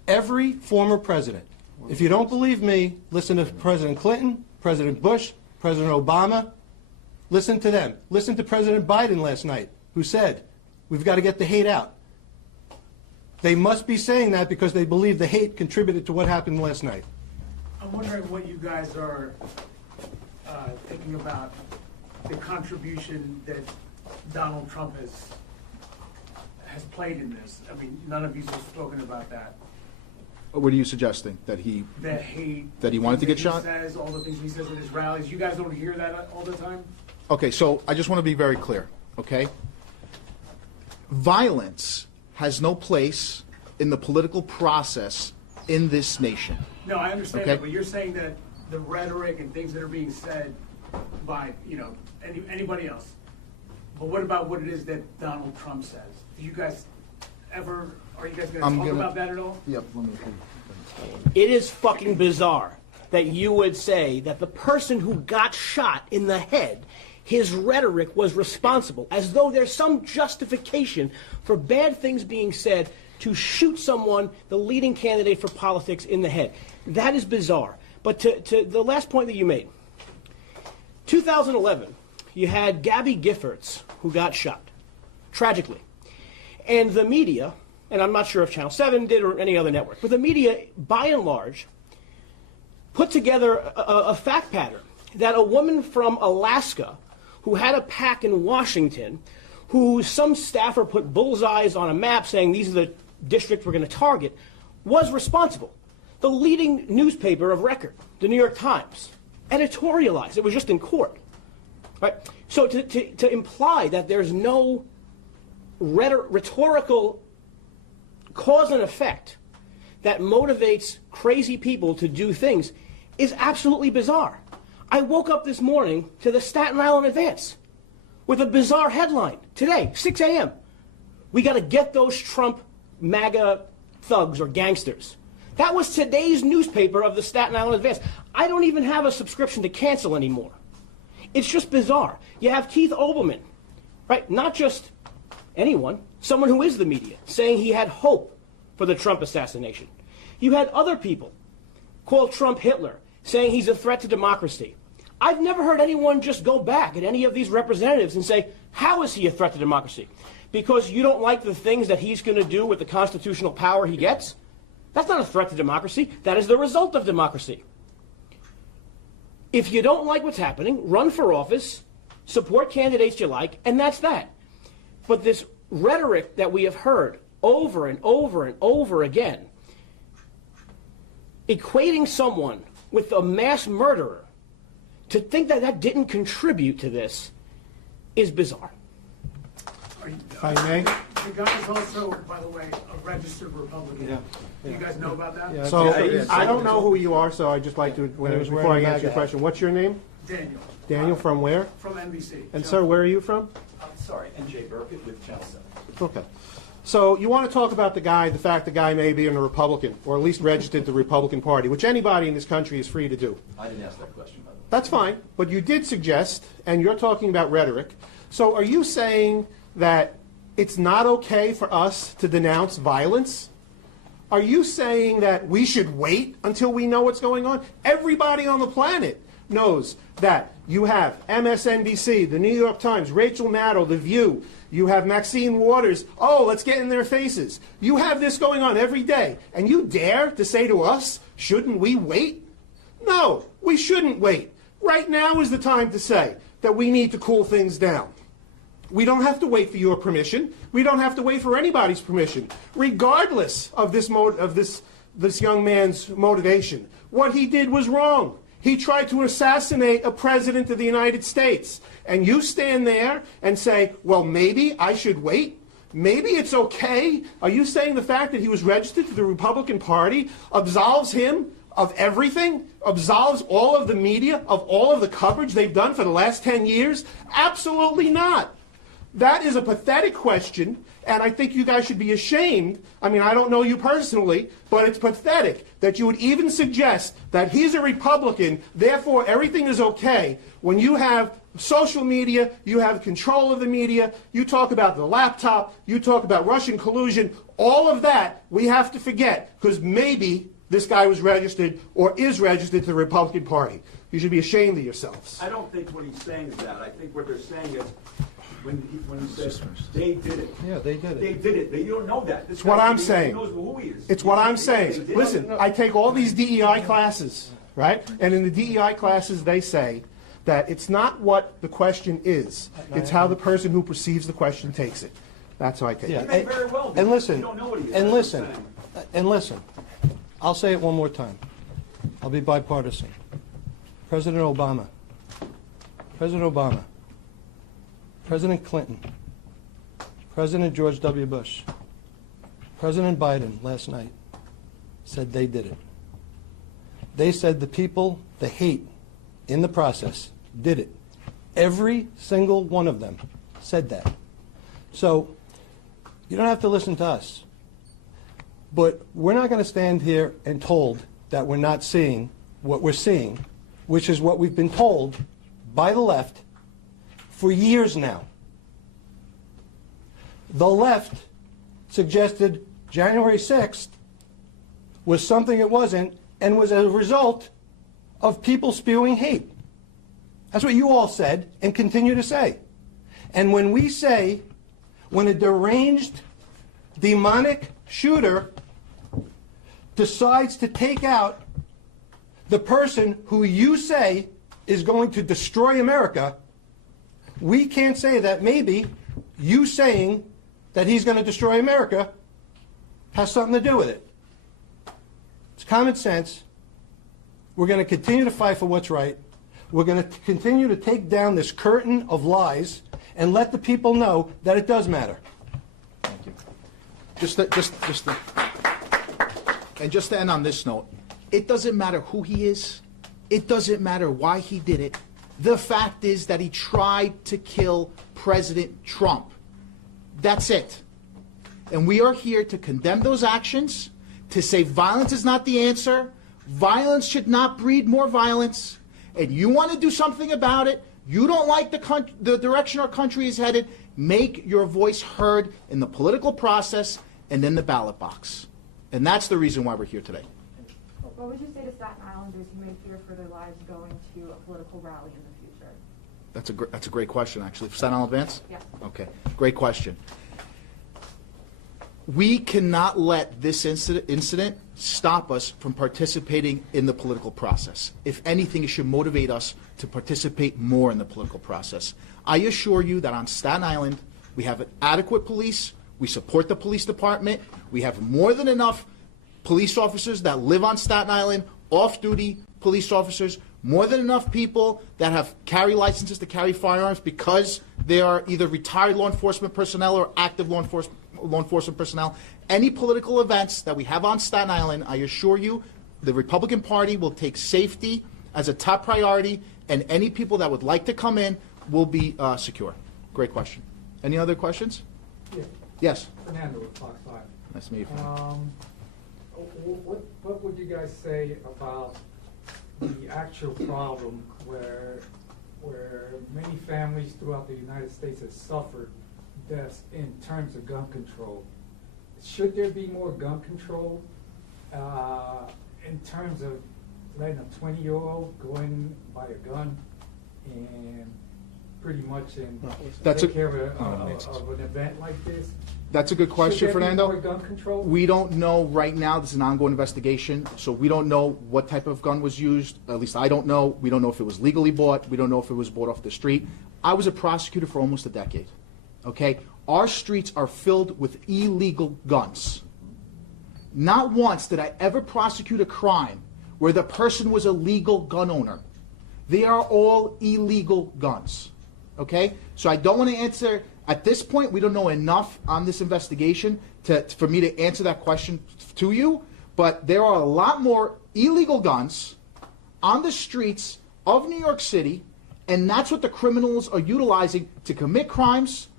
every former president. If you don't believe me, listen to President Clinton, President Bush, President Obama. Listen to them. Listen to President Biden last night, who said, we've got to get the hate out. They must be saying that because they believe the hate contributed to what happened last night. I'm wondering what you guys are thinking about the contribution that Donald Trump has played in this. I mean, none of you have spoken about that. What are you suggesting? That he That he wanted to get shot? Says all the things he says at his rallies. You guys don't hear that all the time? Okay, so I just want to be very clear, okay? Violence has no place in the political process in this nation. No, I understand Okay. that, but you're saying that the rhetoric and things that are being said by, anybody else. But what about what it is that Donald Trump says? Are you guys going to talk about that at all? Yep, let me. It is fucking bizarre that you would say that the person who got shot in the head, his rhetoric was responsible, as though there's some justification for bad things being said to shoot someone, the leading candidate for politics, in the head. That is bizarre. But to the last point that you made, 2011, you had Gabby Giffords, who got shot, tragically. And the media, and I'm not sure if Channel 7 did or any other network, but the media, by and large, put together a fact pattern that a woman from Alaska who had a PAC in Washington, who some staffer put bullseyes on a map saying these are the districts we're going to target, was responsible. The leading newspaper of record, the New York Times, editorialized. It was just in court. Right? So to imply that there's no rhetorical cause and effect that motivates crazy people to do things is absolutely bizarre. I woke up this morning to the Staten Island Advance with a bizarre headline today, 6 a.m. We got to get those Trump MAGA thugs or gangsters. That was today's newspaper of the Staten Island Advance. I don't even have a subscription to cancel anymore. It's just bizarre. You have Keith Olbermann, right? Not just anyone, someone who is the media, saying he had hope for the Trump assassination. You had other people call Trump Hitler, saying he's a threat to democracy. I've never heard anyone just go back at any of these representatives and say, how is he a threat to democracy? Because you don't like the things that he's going to do with the constitutional power he gets? That's not a threat to democracy. That is the result of democracy. If you don't like what's happening, run for office, support candidates you like, and that's that. But this rhetoric that we have heard over and over and over again, equating someone with a mass murderer, to think that that didn't contribute to this is bizarre. If I may. The guy is also, by the way, a registered Republican. Yeah. You guys know about that? Yeah. So Yeah. I don't know who you are, so I'd just like to, was before wearing I a answer your MAGA question, what's your name? Daniel. Daniel, from where? From NBC. And sir, where are you from? I'm sorry, NJ Burkett with Channel 7. Okay. So you want to talk about the fact the guy may be a Republican, or at least registered to the Republican Party, which anybody in this country is free to do. I didn't ask that question, by the way. That's fine, but you did suggest, and you're talking about rhetoric. So are you saying that it's not okay for us to denounce violence? Are you saying that we should wait until we know what's going on? Everybody on the planet knows that you have MSNBC, the New York Times, Rachel Maddow, The View. You have Maxine Waters. Oh, let's get in their faces. You have this going on every day. And you dare to say to us, shouldn't we wait? No, we shouldn't wait. Right now is the time to say that we need to cool things down. We don't have to wait for your permission. We don't have to wait for anybody's permission, regardless of this young man's motivation. What he did was wrong. He tried to assassinate a president of the United States. And you stand there and say, well, maybe I should wait? Maybe it's okay? Are you saying the fact that he was registered to the Republican Party absolves him of everything? Absolves all of the media of all of the coverage they've done for the last 10 years? Absolutely not. That is a pathetic question, and I think you guys should be ashamed. I mean, I don't know you personally, but it's pathetic that you would even suggest that he's a Republican, therefore everything is okay, when you have social media, you have control of the media, you talk about the laptop, you talk about Russian collusion, all of that we have to forget, because maybe this guy was registered or is registered to the Republican Party. You should be ashamed of yourselves. I don't think what he's saying is that. I think what they're saying is, when he says they did it. Yeah, they did it. They did it. You don't know that. It's what I'm saying. Knows who he is. It's what I'm saying. Listen, I take all these DEI classes, right? And in the DEI classes, they say that it's not what the question is. It's how the person who perceives the question takes it. That's how I take Yeah, it. may very well be. and listen, You don't know what he is. and That's what listen, I'm saying. and listen. I'll say it one more time. I'll be bipartisan. President Obama, President Clinton, President George W. Bush, President Biden last night said they did it. They said the people, the hate in the process, did it. Every single one of them said that. So you don't have to listen to us. But we're not going to stand here and told that we're not seeing what we're seeing, which is what we've been told by the left for years now. The left suggested January 6th was something it wasn't, and was a result of people spewing hate. That's what you all said and continue to say. And when we say, when a deranged, demonic shooter decides to take out the person who you say is going to destroy America, we can't say that maybe you saying that he's going to destroy America has something to do with it. It's common sense. We're going to continue to fight for what's right. We're going to continue to take down this curtain of lies and let the people know that it does matter. Thank you. Just to end on this note, it doesn't matter who he is. It doesn't matter why he did it. The fact is that he tried to kill President Trump. That's it. And we are here to condemn those actions, to say violence is not the answer. Violence should not breed more violence. And you want to do something about it. You don't like the direction our country is headed. Make your voice heard in the political process and in the ballot box. And that's the reason why we're here today. What would you say to Staten Islanders who may fear for their lives going to a political rally in the future? That's a great question, actually. Staten Island Advance? Yes. Okay, great question. We cannot let this incident stop us from participating in the political process. If anything, it should motivate us to participate more in the political process. I assure you that on Staten Island, we have an adequate police. We support the police department. We have more than enough police officers that live on Staten Island, off-duty police officers, more than enough people that have carry licenses to carry firearms because they are either retired law enforcement personnel or active law enforcement personnel. Any political events that we have on Staten Island, I assure you, the Republican Party will take safety as a top priority, and any people that would like to come in will be secure. Great question. Any other questions? Yeah. Yes. Fernando with Fox 5. Nice to meet you. What would you guys say about the actual problem where many families throughout the United States have suffered deaths in terms of gun control? Should there be more gun control in terms of letting a 20-year-old go in and buy a gun and pretty much take care of an event like this? That's a good question, Should there be Fernando. more gun control? We don't know right now. This is an ongoing investigation, so we don't know what type of gun was used. At least I don't know. We don't know if it was legally bought. We don't know if it was bought off the street. I was a prosecutor for almost a decade. Okay? Our streets are filled with illegal guns. Not once did I ever prosecute a crime where the person was a legal gun owner. They are all illegal guns. Okay? So I don't want to answer. At this point, we don't know enough on this investigation for me to answer that question to you, but there are a lot more illegal guns on the streets of New York City, and that's what the criminals are utilizing to commit crimes,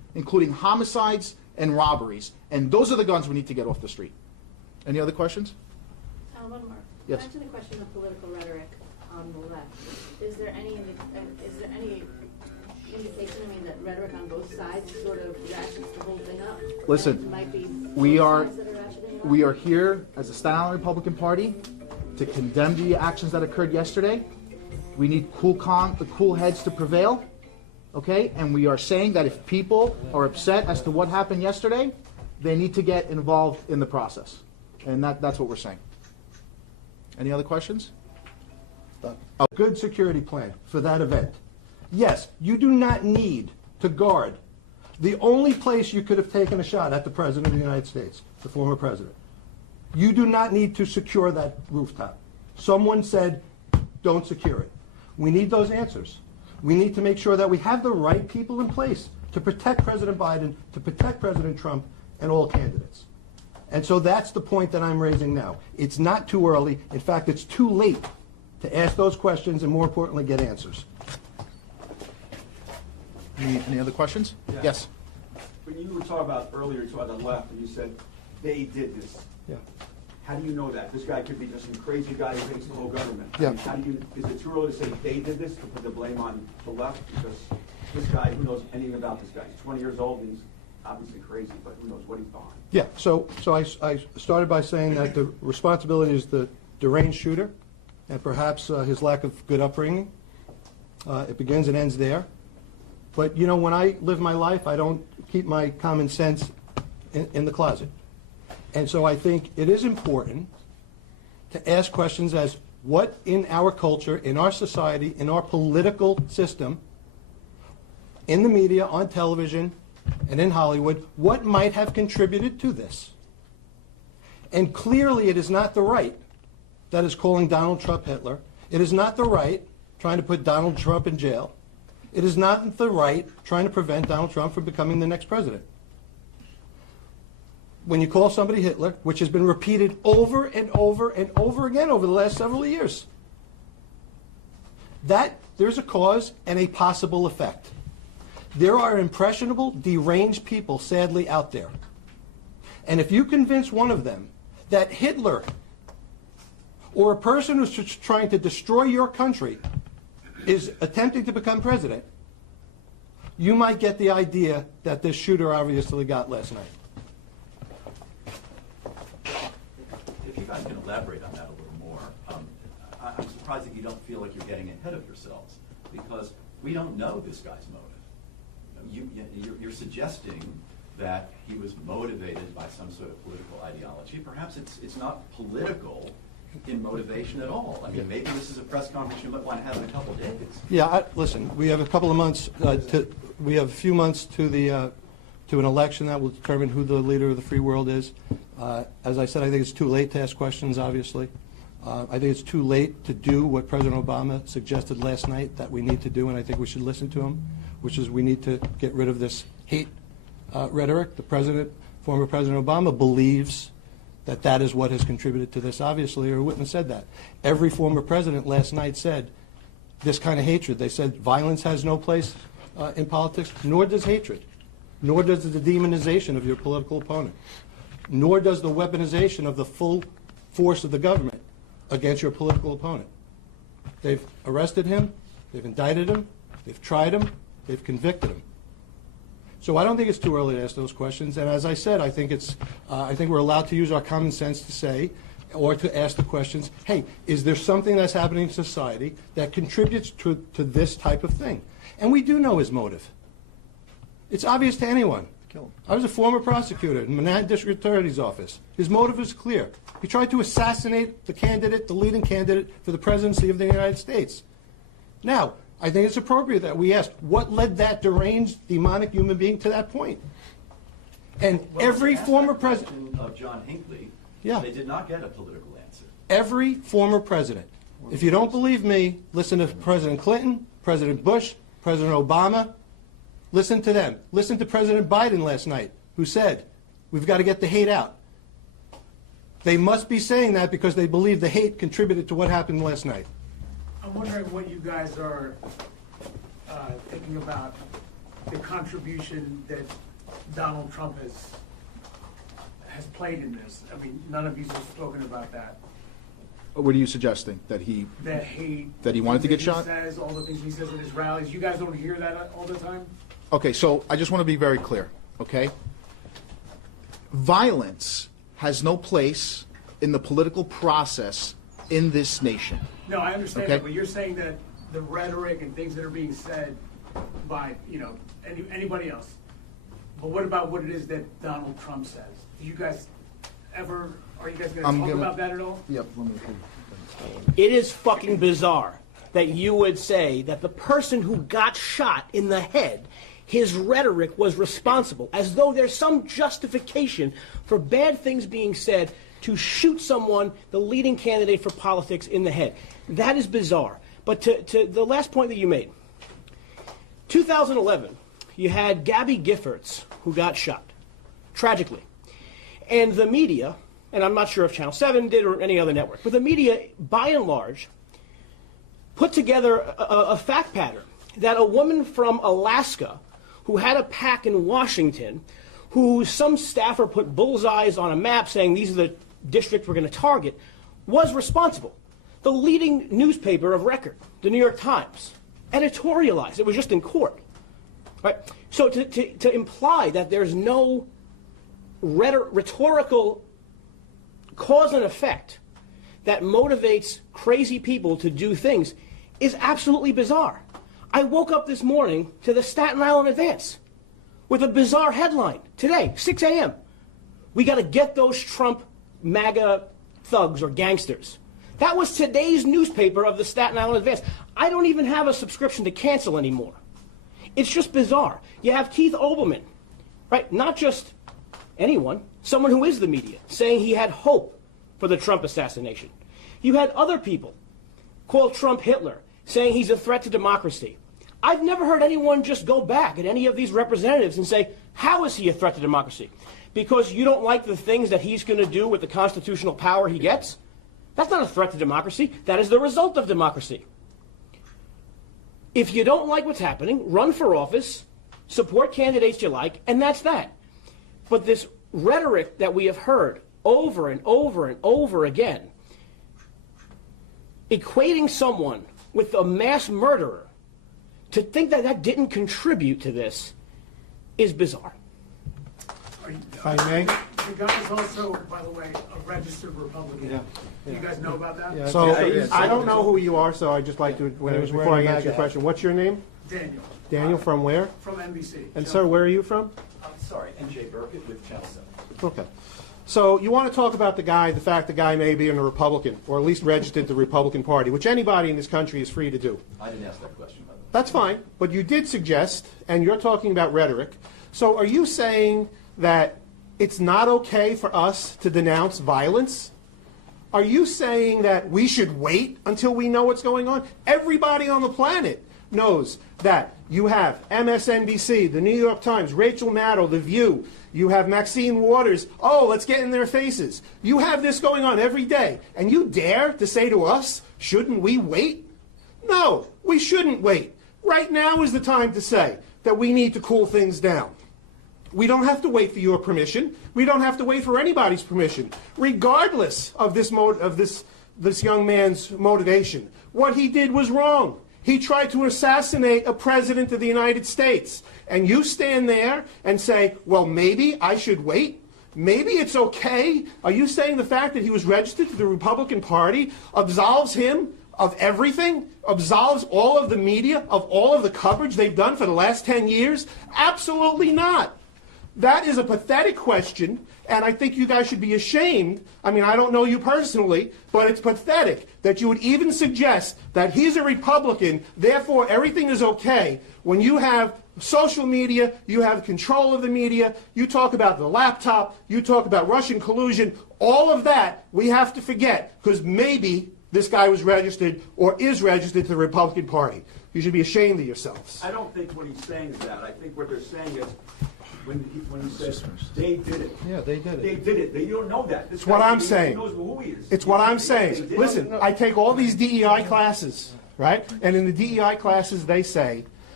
including homicides and robberies. And those are the guns we need to get off the street. Any other questions? One more. Yes. Back to the question of political rhetoric on the left. Is there any indication, that rhetoric on both sides sort of ratchets the whole thing up? Listen, That might be we both are sides that ratcheting it up? we are here as the Staten Island Republican Party to condemn the actions that occurred yesterday. We need the cool heads to prevail, okay? And we are saying that if people are upset as to what happened yesterday, they need to get involved in the process. And that's what we're saying. Any other questions? A good security plan for that event. Yes, you do not need to guard the only place you could have taken a shot at the President of the United States, the former President. You do not need to secure that rooftop. Someone said, don't secure it. We need those answers. We need to make sure that we have the right people in place to protect President Biden, to protect President Trump, and all candidates. And so that's the point that I'm raising now. It's not too early. In fact, it's too late to ask those questions and, more importantly, get answers. Any other questions? Yeah. Yes. When you were talking about earlier, you talked about the left, and you said they did this. Yeah. How do you know that? This guy could be just some crazy guy who hates the whole government. Yeah. How do you? Is it too early to say they did this to put the blame on the left? Because this guy, who knows anything about this guy? He's 20 years old, and he's obviously crazy, but who knows what he's behind? Yeah, so I started by saying that the responsibility is the deranged shooter and perhaps his lack of good upbringing. It begins and ends there. But, when I live my life, I don't keep my common sense in the closet. And so I think it is important to ask questions as what in our culture, in our society, in our political system, in the media, on television, and in Hollywood, what might have contributed to this? And clearly it is not the right that is calling Donald Trump Hitler. It is not the right trying to put Donald Trump in jail. It is not the right trying to prevent Donald Trump from becoming the next president. When you call somebody Hitler, which has been repeated over and over and over again over the last several years, that there's a cause and a possible effect. There are impressionable, deranged people, sadly, out there. And if you convince one of them that Hitler or a person who's just trying to destroy your country is attempting to become president, you might get the idea that this shooter obviously got last night. If you guys can elaborate on that a little more, I'm surprised that you don't feel like you're getting ahead of yourselves, because we don't know this guy's motive. You're suggesting that he was motivated by some sort of political ideology. Perhaps it's not political in motivation at all. I mean, maybe this is a press conference you might want to have in a couple of days. Yeah, listen, we have a couple of months, we have a few months to an election that will determine who the leader of the free world is. As I said, I think it's too late to ask questions, obviously. I think it's too late to do what President Obama suggested last night that we need to do, and I think we should listen to him, which is we need to get rid of this hate rhetoric. Former President Obama believes that is what has contributed to this, obviously, or he wouldn't have said that. Every former president last night said this kind of hatred. They said violence has no place in politics, nor does hatred, nor does the demonization of your political opponent, nor does the weaponization of the full force of the government against your political opponent. They've arrested him, they've indicted him, they've tried him, they've convicted him. So I don't think it's too early to ask those questions. And as I said, I think we're allowed to use our common sense to say, or to ask the questions, hey, is there something that's happening in society that contributes to this type of thing? And we do know his motive. It's obvious to anyone. I was a former prosecutor in Manhattan District Attorney's Office. His motive is clear. He tried to assassinate the leading candidate for the presidency of the United States. Now, I think it's appropriate that we ask, what led that deranged, demonic human being to that point? And every former president of John Hinckley, yeah, they did not get a political answer. Every former president. If you don't believe me, listen to President Clinton, President Bush, President Obama. Listen to them. Listen to President Biden last night, who said, we've got to get the hate out. They must be saying that because they believe the hate contributed to what happened last night. I'm wondering what you guys are thinking about the contribution that Donald Trump has played in this. I mean, none of you have spoken about that. What are you suggesting? That he That hate. That he wanted to get shot? He says all the things he says at his rallies. You guys don't hear that all the time? Okay, so I just want to be very clear, okay? Violence has no place in the political process in this nation. No, I understand Okay. that, but you're saying that the rhetoric and things that are being said by, anybody else. But what about what it is that Donald Trump says? Are you guys going to talk about that at all? Yep, let me It is fucking bizarre that you would say that the person who got shot in the head, his rhetoric was responsible, as though there's some justification for bad things being said to shoot someone, the leading candidate for politics, in the head. That is bizarre. But to the last point that you made, 2011, you had Gabby Giffords, who got shot, tragically. And the media, and I'm not sure if Channel 7 did or any other network, but the media, by and large, put together a fact pattern that a woman from Alaska who had a PAC in Washington, who some staffer put bullseyes on a map saying these are the districts we're going to target, was responsible. The leading newspaper of record, the New York Times, editorialized. It was just in court. Right? So to imply that there's no rhetorical cause and effect that motivates crazy people to do things is absolutely bizarre. I woke up this morning to the Staten Island Advance with a bizarre headline today, 6 a.m. We got to get those Trump MAGA thugs or gangsters. That was today's newspaper of the Staten Island Advance. I don't even have a subscription to cancel anymore. It's just bizarre. You have Keith Olbermann, right? Not just anyone, someone who is the media, saying he had hope for the Trump assassination. You had other people call Trump Hitler, saying he's a threat to democracy. I've never heard anyone just go back at any of these representatives and say, how is he a threat to democracy? Because you don't like the things that he's going to do with the constitutional power he gets? That's not a threat to democracy. That is the result of democracy. If you don't like what's happening, run for office, support candidates you like, and that's that. But this rhetoric that we have heard over and over and over again, equating someone with a mass murderer, to think that that didn't contribute to this is bizarre. If I may. The guy is also, by the way, a registered Republican. Yeah. You guys know about that? Yeah. So Yeah. I don't know who you are, so I just like to, was before I wearing a answer your MAGA question, what's your name? Daniel. Daniel, from where? From NBC. And sir, where are you from? I'm sorry, NJ Burkett with Channel 7. Okay. So you want to talk about the fact the guy may be a Republican, or at least registered to the Republican Party, which anybody in this country is free to do. I didn't ask that question, by the way. That's fine, but you did suggest, and you're talking about rhetoric. So are you saying that it's not okay for us to denounce violence? Are you saying that we should wait until we know what's going on? Everybody on the planet knows that you have MSNBC, the New York Times, Rachel Maddow, The View. You have Maxine Waters. Oh, let's get in their faces. You have this going on every day. And you dare to say to us, shouldn't we wait? No, we shouldn't wait. Right now is the time to say that we need to cool things down. We don't have to wait for your permission. We don't have to wait for anybody's permission, regardless of this young man's motivation. What he did was wrong. He tried to assassinate a president of the United States. And you stand there and say, well, maybe I should wait? Maybe it's okay? Are you saying the fact that he was registered to the Republican Party absolves him of everything? Absolves all of the media of all of the coverage they've done for the last 10 years? Absolutely not. That is a pathetic question, and I think you guys should be ashamed. I mean, I don't know you personally, but it's pathetic that you would even suggest that he's a Republican, therefore everything is okay, when you have social media, you have control of the media, you talk about the laptop, you talk about Russian collusion, all of that we have to forget, because maybe this guy was registered or is registered to the Republican Party. You should be ashamed of yourselves. I don't think what he's saying is that. I think what they're saying is, when he says they did it. Yeah, they did it. They did it. You don't know that. This It's what guy, I'm he saying. knows who he is. It's what I'm They saying. did it. Listen, I take all these DEI classes, right? And in the DEI classes, they say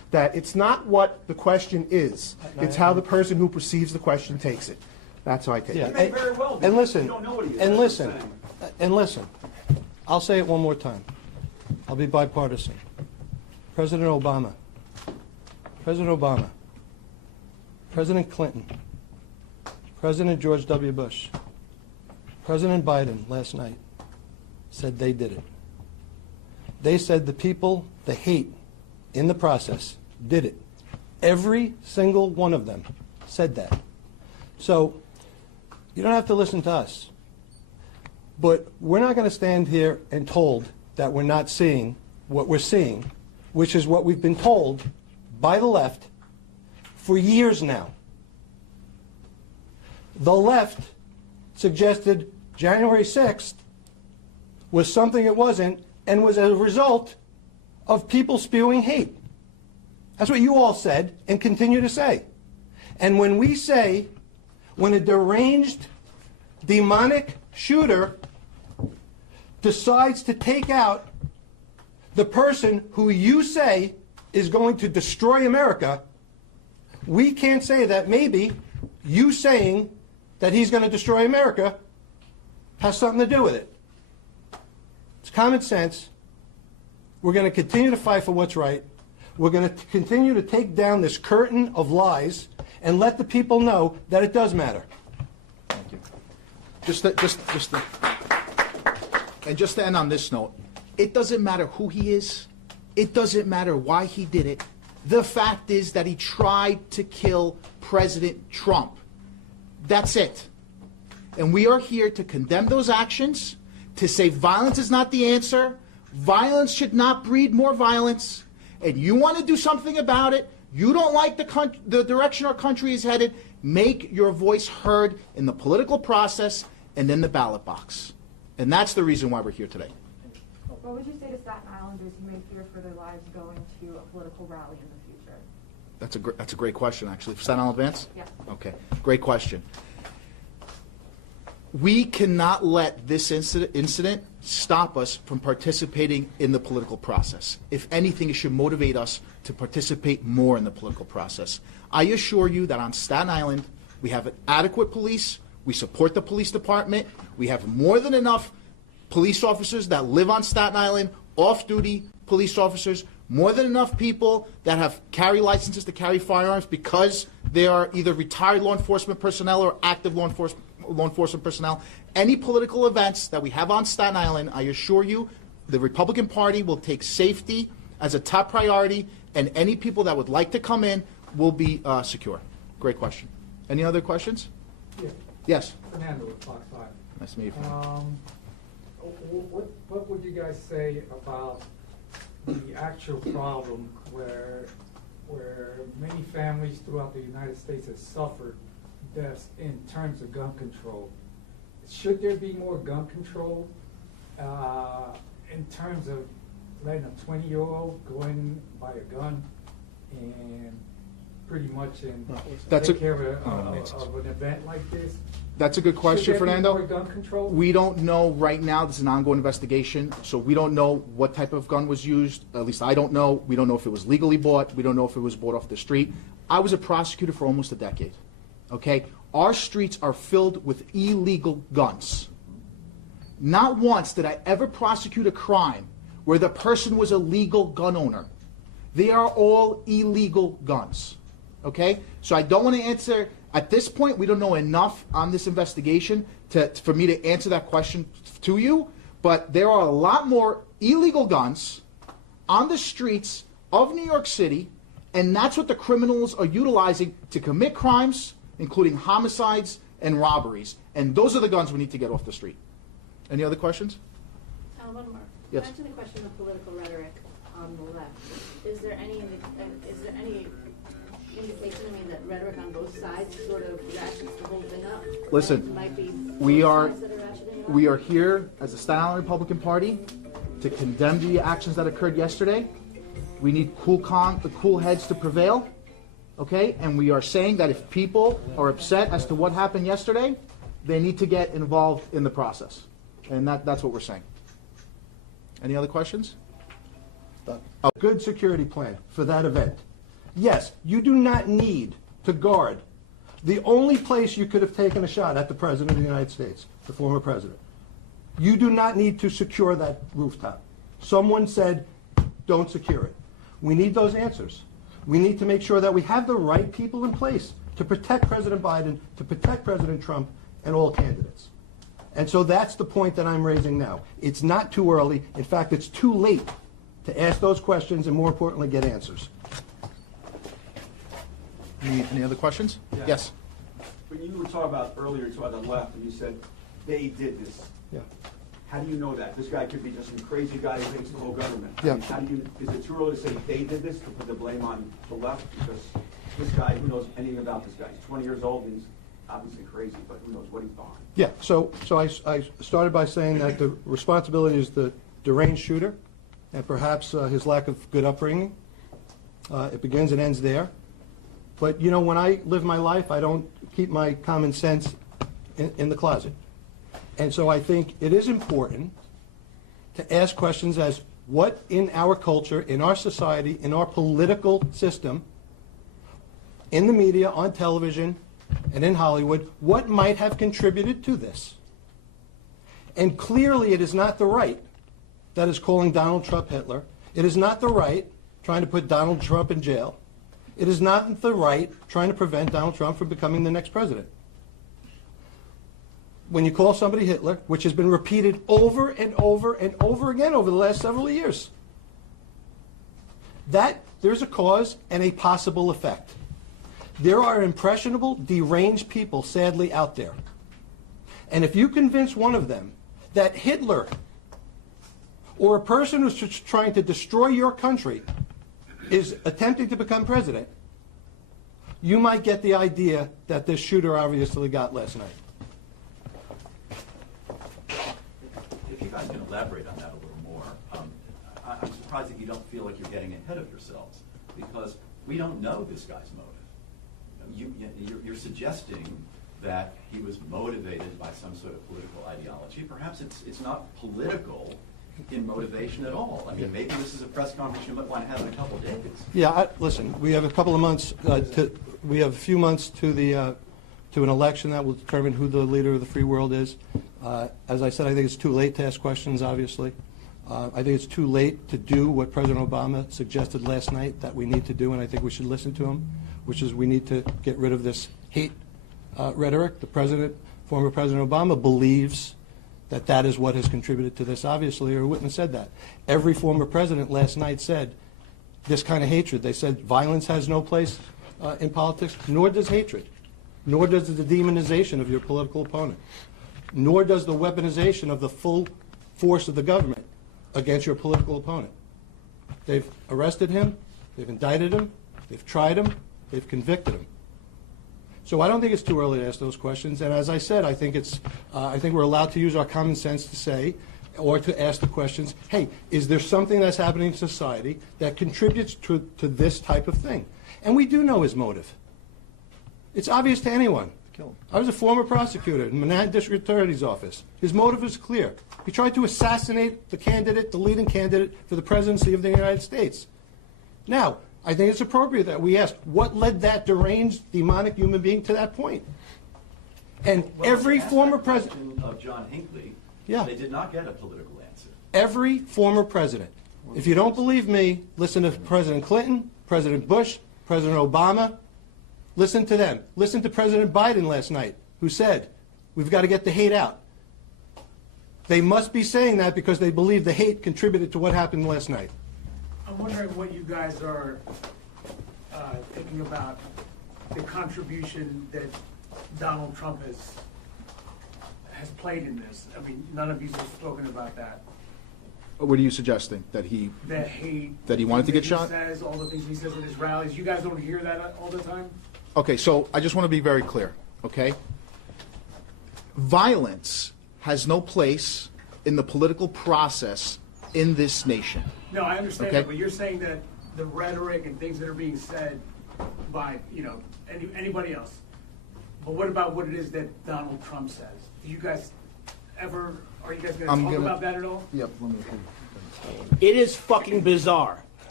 that it's not what the question is. It's how the person who perceives the question takes it. That's how I take Yeah, it. may very well be. and listen, You don't know what he is. and That's what listen, I'm saying. and listen. I'll say it one more time. I'll be bipartisan. President Obama, President Clinton, President George W. Bush, President Biden last night said they did it. They said the people, the hate in the process, did it. Every single one of them said that. So you don't have to listen to us. But we're not going to stand here and told that we're not seeing what we're seeing, which is what we've been told by the left for years now. The left suggested January 6th was something it wasn't, and was a result of people spewing hate. That's what you all said and continue to say. And when we say, when a deranged, demonic shooter decides to take out the person who you say is going to destroy America, we can't say that maybe you saying that he's going to destroy America has something to do with it. It's common sense. We're going to continue to fight for what's right. We're going to continue to take down this curtain of lies and let the people know that it does matter. Thank you. Just to end on this note, it doesn't matter who he is. It doesn't matter why he did it. The fact is that he tried to kill President Trump. That's it. And we are here to condemn those actions, to say violence is not the answer. Violence should not breed more violence. And you want to do something about it. You don't like the direction our country is headed. Make your voice heard in the political process and in the ballot box. And that's the reason why we're here today. What would you say to Staten Islanders who may fear for their lives going to a political rally in the future? That's a great question, actually. Staten Island Advance? Yeah. Okay, great question. We cannot let this incident stop us from participating in the political process. If anything, it should motivate us to participate more in the political process. I assure you that on Staten Island, we have adequate police. We support the police department. We have more than enough police officers that live on Staten Island, off-duty police officers, more than enough people that have carry licenses to carry firearms because they are either retired law enforcement personnel or active law enforcement personnel. Any political events that we have on Staten Island, I assure you, the Republican Party will take safety as a top priority, and any people that would like to come in will be secure. Great question. Any other questions? Yeah. Yes. Fernando with Fox 5. Nice to meet you. Fernando. What would you guys say about the actual problem where many families throughout the United States have suffered deaths in terms of gun control? Should there be more gun control in terms of letting a 20-year-old go in and buy a gun and pretty much take care of an event like this? That's a good question, Should there be Fernando. more gun control? We don't know right now. This is an ongoing investigation, so we don't know what type of gun was used. At least I don't know. We don't know if it was legally bought. We don't know if it was bought off the street. I was a prosecutor for almost a decade. Okay? Our streets are filled with illegal guns. Not once did I ever prosecute a crime where the person was a legal gun owner. They are all illegal guns. Okay? So I don't want to answer. At this point, we don't know enough on this investigation for me to answer that question to you, but there are a lot more illegal guns on the streets of New York City, and that's what the criminals are utilizing to commit crimes, including homicides and robberies. And those are the guns we need to get off the street. Any other questions? One more. Yes. Back to the question of political rhetoric on the left. Is there any indication, that rhetoric on both sides sort of ratchets the whole thing up? Listen, Might be we both are sides that ratcheting it up? we are here as the Staten Island Republican Party to condemn the actions that occurred yesterday. We need cool heads to prevail, okay? And we are saying that if people are upset as to what happened yesterday, they need to get involved in the process, and that's what we're saying. Any other questions? A good security plan for that event. Yes, you do not need to guard the only place you could have taken a shot at the President of the United States, the former President. You do not need to secure that rooftop. Someone said, don't secure it. We need those answers. We need to make sure that we have the right people in place to protect President Biden, to protect President Trump, and all candidates. And so that's the point that I'm raising now. It's not too early. In fact, it's too late to ask those questions and, more importantly, get answers. Any other questions? Yeah. Yes. When you were talking about earlier, you talked about the left, and you said they did this. Yeah. How do you know that? This guy could be just some crazy guy who hates the whole government. Yeah. I mean, how do you? Is it too early to say they did this to put the blame on the left? Because this guy, who knows anything about this guy? He's 20 years old, and he's obviously crazy, but who knows what he's behind? Yeah, so I started by saying that the responsibility is the deranged shooter and perhaps his lack of good upbringing. It begins and ends there. But, you know, when I live my life, I don't keep my common sense in the closet. And so I think it is important to ask questions as what in our culture, in our society, in our political system, in the media, on television, and in Hollywood, what might have contributed to this? And clearly it is not the right that is calling Donald Trump Hitler. It is not the right trying to put Donald Trump in jail. It is not the right trying to prevent Donald Trump from becoming the next president. When you call somebody Hitler, which has been repeated over and over and over again over the last several years, that there's a cause and a possible effect. There are impressionable, deranged people, sadly, out there. And if you convince one of them that Hitler or a person who's just trying to destroy your country is attempting to become president, you might get the idea that this shooter obviously got last night. If you guys can elaborate on that a little more, I'm surprised that you don't feel like you're getting ahead of yourselves, because we don't know this guy's motive. You're suggesting that he was motivated by some sort of political ideology. Perhaps it's not political in motivation at all. I mean, maybe this is a press conference you might want to have in a couple of days. Yeah, listen, we have a couple of months, we have a few months to an election that will determine who the leader of the free world is. As I said, I think it's too late to ask questions, obviously. I think it's too late to do what President Obama suggested last night that we need to do, and I think we should listen to him, which is we need to get rid of this hate rhetoric. The former President Obama believes that that is what has contributed to this, obviously, or he wouldn't have said that. Every former president last night said this kind of hatred. They said violence has no place in politics, nor does hatred, nor does the demonization of your political opponent, nor does the weaponization of the full force of the government against your political opponent. They've arrested him, they've indicted him, they've tried him, they've convicted him. So I don't think it's too early to ask those questions. And as I said, I think we're allowed to use our common sense to say, or to ask the questions, hey, is there something that's happening in society that contributes to this type of thing? And we do know his motive. It's obvious to anyone. I was a former prosecutor in Manhattan District Attorney's Office. His motive is clear. He tried to assassinate the leading candidate for the presidency of the United States. Now, I think it's appropriate that we ask, what led that deranged, demonic human being to that point? And every former president of John Hinckley, yeah, they did not get a political answer. Every former president. If you don't believe me, listen to President Clinton, President Bush, President Obama. Listen to them. Listen to President Biden last night, who said, we've got to get the hate out. They must be saying that because they believe the hate contributed to what happened last night. I'm wondering what you guys are thinking about the contribution that Donald Trump has played in this. I mean, none of you have spoken about that. What are you suggesting? That he wanted to get shot? He says, all the things he says at his rallies. You guys don't hear that all the time? Okay, so I just want to be very clear, okay? Violence has no place in the political process in this nation. No, I understand Okay. that, but you're saying that the rhetoric and things that are being said by, anybody else. But what about what it is that Donald Trump says? Are you guys going to talk about that at all? Yep. It is fucking bizarre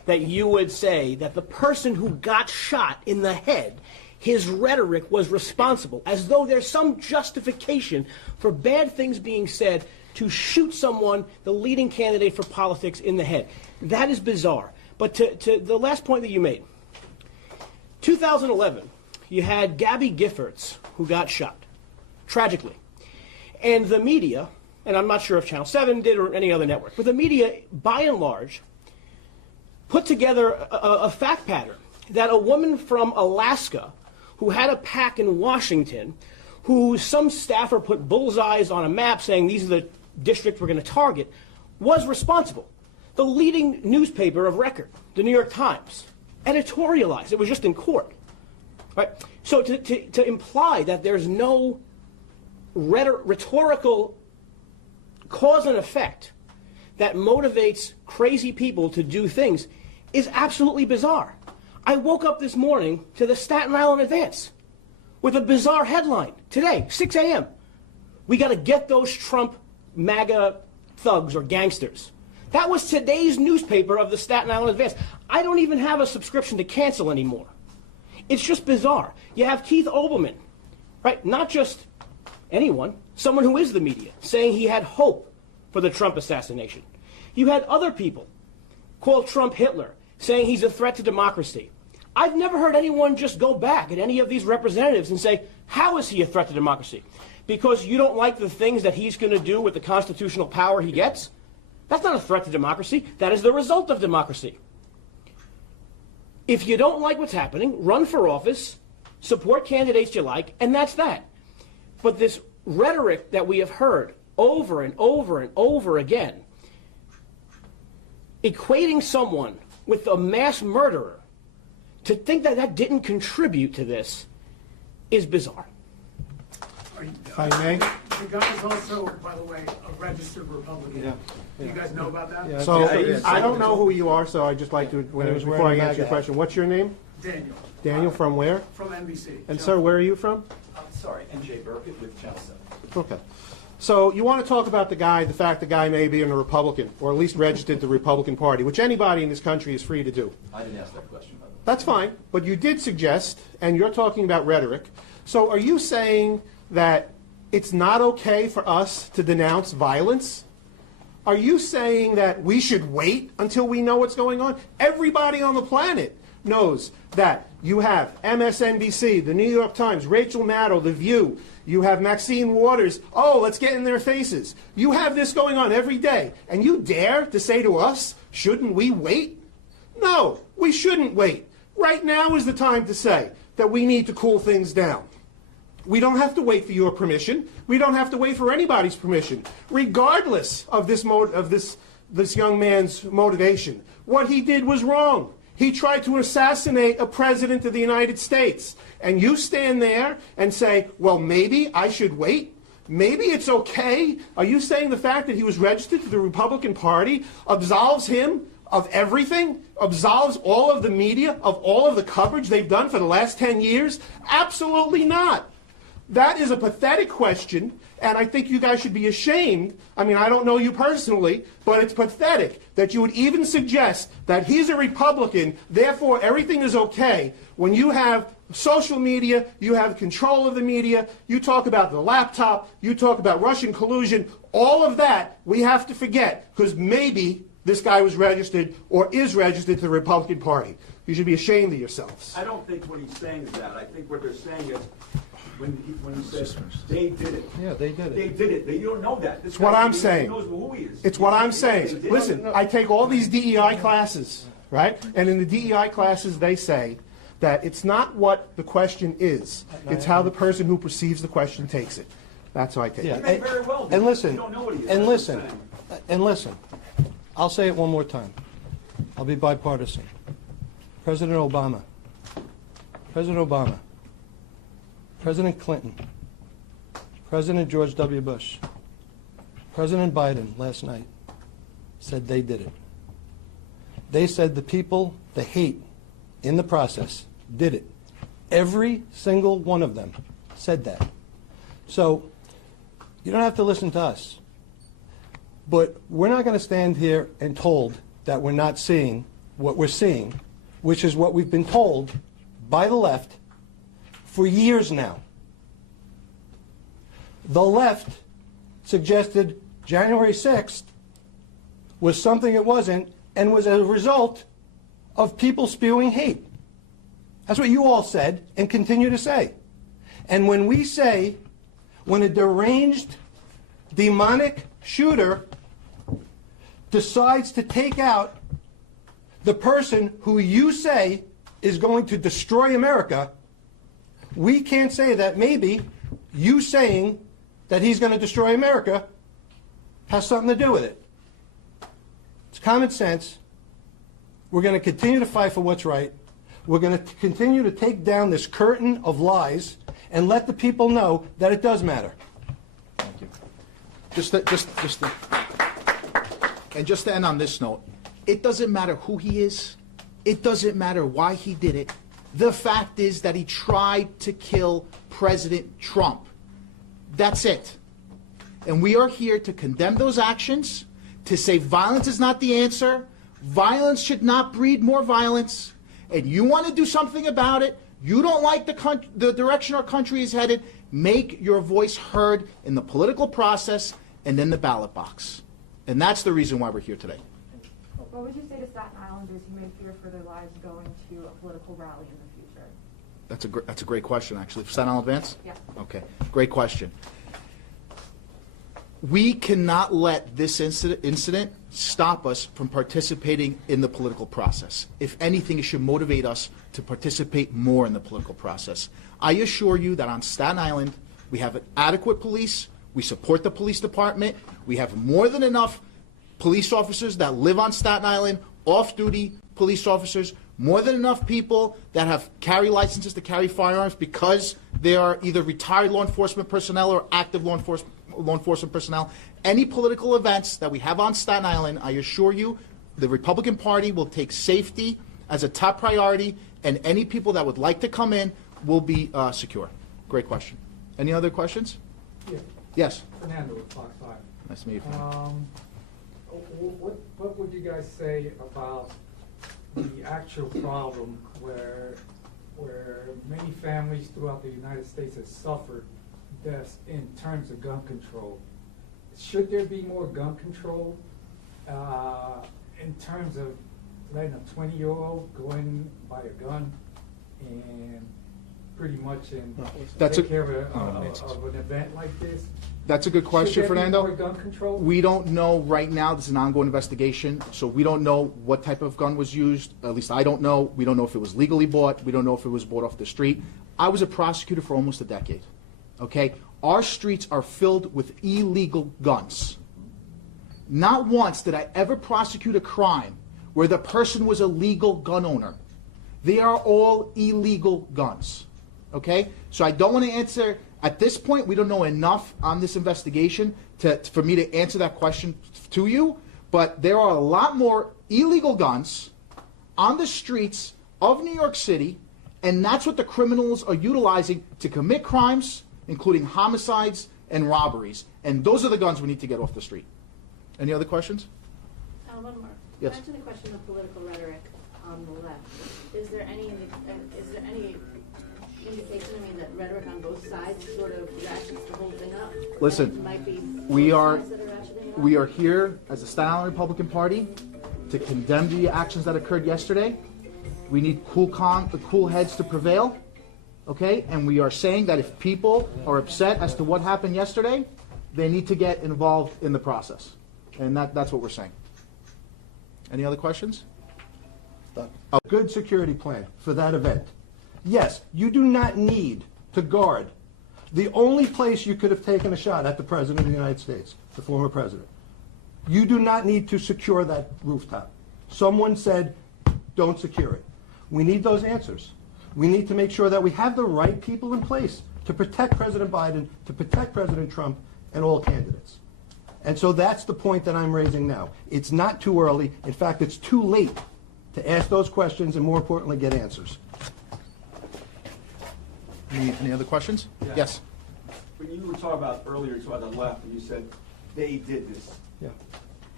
that you would say that the person who got shot in the head, his rhetoric was responsible, as though there's some justification for bad things being said to shoot someone, the leading candidate for politics, in the head. That is bizarre. But to the last point that you made, 2011, you had Gabby Giffords, who got shot, tragically. And the media, and I'm not sure if Channel 7 did or any other network, but the media, by and large, put together a fact pattern that a woman from Alaska who had a PAC in Washington, who some staffer put bullseyes on a map saying these are the districts we're going to target, was responsible. The leading newspaper of record, the New York Times, editorialized. It was just in court. Right? So to imply that there's no rhetorical cause and effect that motivates crazy people to do things is absolutely bizarre. I woke up this morning to the Staten Island Advance with a bizarre headline today, 6 a.m. We got to get those Trump MAGA thugs or gangsters. That was today's newspaper of the Staten Island Advance. I don't even have a subscription to cancel anymore. It's just bizarre. You have Keith Olbermann, right? Not just anyone, someone who is the media, saying he had hope for the Trump assassination. You had other people call Trump Hitler, saying he's a threat to democracy. I've never heard anyone just go back at any of these representatives and say, how is he a threat to democracy? Because you don't like the things that he's going to do with the constitutional power he gets? That's not a threat to democracy. That is the result of democracy. If you don't like what's happening, run for office, support candidates you like, and that's that. But this rhetoric that we have heard over and over and over again, equating someone with a mass murderer, to think that that didn't contribute to this is bizarre. If I may. The guy is also, by the way, a registered Republican. Yeah. You guys know about that? Yeah. So Yeah. I don't know who you are, so I'd just like to, was before I wearing a answer your MAGA question, what's your name? Daniel. Daniel, from where? From NBC. And sir, where are you from? I'm sorry, NJ Burkett with Channel 7. Okay. So you want to talk about the fact the guy may be a Republican, or at least registered to the Republican Party, which anybody in this country is free to do. I didn't ask that question, by the way. That's fine, but you did suggest, and you're talking about rhetoric. So are you saying that it's not okay for us to denounce violence? Are you saying that we should wait until we know what's going on? Everybody on the planet knows that you have MSNBC, the New York Times, Rachel Maddow, The View. You have Maxine Waters. Oh, let's get in their faces. You have this going on every day. And you dare to say to us, shouldn't we wait? No, we shouldn't wait. Right now is the time to say that we need to cool things down. We don't have to wait for your permission. We don't have to wait for anybody's permission, regardless of this young man's motivation. What he did was wrong. He tried to assassinate a president of the United States. And you stand there and say, well, maybe I should wait? Maybe it's okay? Are you saying the fact that he was registered to the Republican Party absolves him of everything? Absolves all of the media of all of the coverage they've done for the last 10 years? Absolutely not. That is a pathetic question, and I think you guys should be ashamed. I mean, I don't know you personally, but it's pathetic that you would even suggest that he's a Republican, therefore everything is okay, when you have social media, you have control of the media, you talk about the laptop, you talk about Russian collusion, all of that we have to forget, because maybe this guy was registered or is registered to the Republican Party. You should be ashamed of yourselves. I don't think what he's saying is that. I think what they're saying is, when he says they did it. Yeah, they did it. They did it. You don't know that. This It's what guy, I'm he saying. knows who he is. It's what I'm They saying. did it. Listen, I take all these DEI classes, right? And in the DEI classes, they say that it's not what the question is. It's how the person who perceives the question takes it. That's how I take Yeah. it. He may very well be. And listen, You don't know what he is. and That's what listen, I'm saying. and listen. I'll say it one more time. I'll be bipartisan. President Obama, President Clinton, President George W. Bush, President Biden last night said they did it. They said the people, the hate in the process, did it. Every single one of them said that. So you don't have to listen to us. But we're not going to stand here and told that we're not seeing what we're seeing, which is what we've been told by the left for years now. The left suggested January 6th was something it wasn't and was a result of people spewing hate. That's what you all said and continue to say. And when we say, when a deranged, demonic shooter decides to take out the person who you say is going to destroy America, we can't say that maybe you saying that he's going to destroy America has something to do with it. It's common sense. We're going to continue to fight for what's right. We're going to continue to take down this curtain of lies and let the people know that it does matter. Thank you. Just to end on this note, it doesn't matter who he is. It doesn't matter why he did it. The fact is that he tried to kill President Trump. That's it. And we are here to condemn those actions, to say violence is not the answer. Violence should not breed more violence. And you want to do something about it. You don't like the direction our country is headed. Make your voice heard in the political process and in the ballot box. And that's the reason why we're here today. What would you say to Staten Islanders who may fear for their lives going to a political rally in the future? That's a great question, actually. Staten Island Advance? Yeah. Okay, great question. We cannot let this incident stop us from participating in the political process. If anything, it should motivate us to participate more in the political process. I assure you that on Staten Island, we have adequate police. We support the police department. We have more than enough police officers that live on Staten Island, off-duty police officers, more than enough people that have carry licenses to carry firearms because they are either retired law enforcement personnel or active law enforcement personnel. Any political events that we have on Staten Island, I assure you, the Republican Party will take safety as a top priority, and any people that would like to come in will be secure. Great question. Any other questions? Yeah. Yes. Fernando with Fox 5. Nice to meet you. What would you guys say about the actual problem where many families throughout the United States have suffered deaths in terms of gun control? Should there be more gun control in terms of letting a 20-year-old go in, buy a gun, and pretty much take care of an event like this? That's a good question, Fernando. Should there be more gun control? We don't know right now. This is an ongoing investigation, so we don't know what type of gun was used. At least I don't know. We don't know if it was legally bought. We don't know if it was bought off the street. I was a prosecutor for almost a decade. Okay? Our streets are filled with illegal guns. Not once did I ever prosecute a crime where the person was a legal gun owner. They are all illegal guns. Okay? So I don't want to answer. At this point, we don't know enough on this investigation for me to answer that question to you, but there are a lot more illegal guns on the streets of New York City, and that's what the criminals are utilizing to commit crimes, including homicides and robberies. And those are the guns we need to get off the street. Any other questions? One more. Yes. Back to the question of political rhetoric on the left. Is there any indication, that rhetoric on both sides sort of ratchets the whole thing up? Listen, Might be we are both sides that are ratcheting it up? here as the Staten Island Republican Party to condemn the actions that occurred yesterday. We need cool heads to prevail, okay? And we are saying that if people are upset as to what happened yesterday, they need to get involved in the process. And that's what we're saying. Any other questions? A good security plan for that event. Yes, you do not need to guard the only place you could have taken a shot at the President of the United States, the former President. You do not need to secure that rooftop. Someone said, don't secure it. We need those answers. We need to make sure that we have the right people in place to protect President Biden, to protect President Trump, and all candidates. And so that's the point that I'm raising now. It's not too early. In fact, it's too late to ask those questions and, more importantly, get answers. Any other questions? Yeah. Yes. When you were talking about earlier, you talked about the left, and you said they did this. Yeah.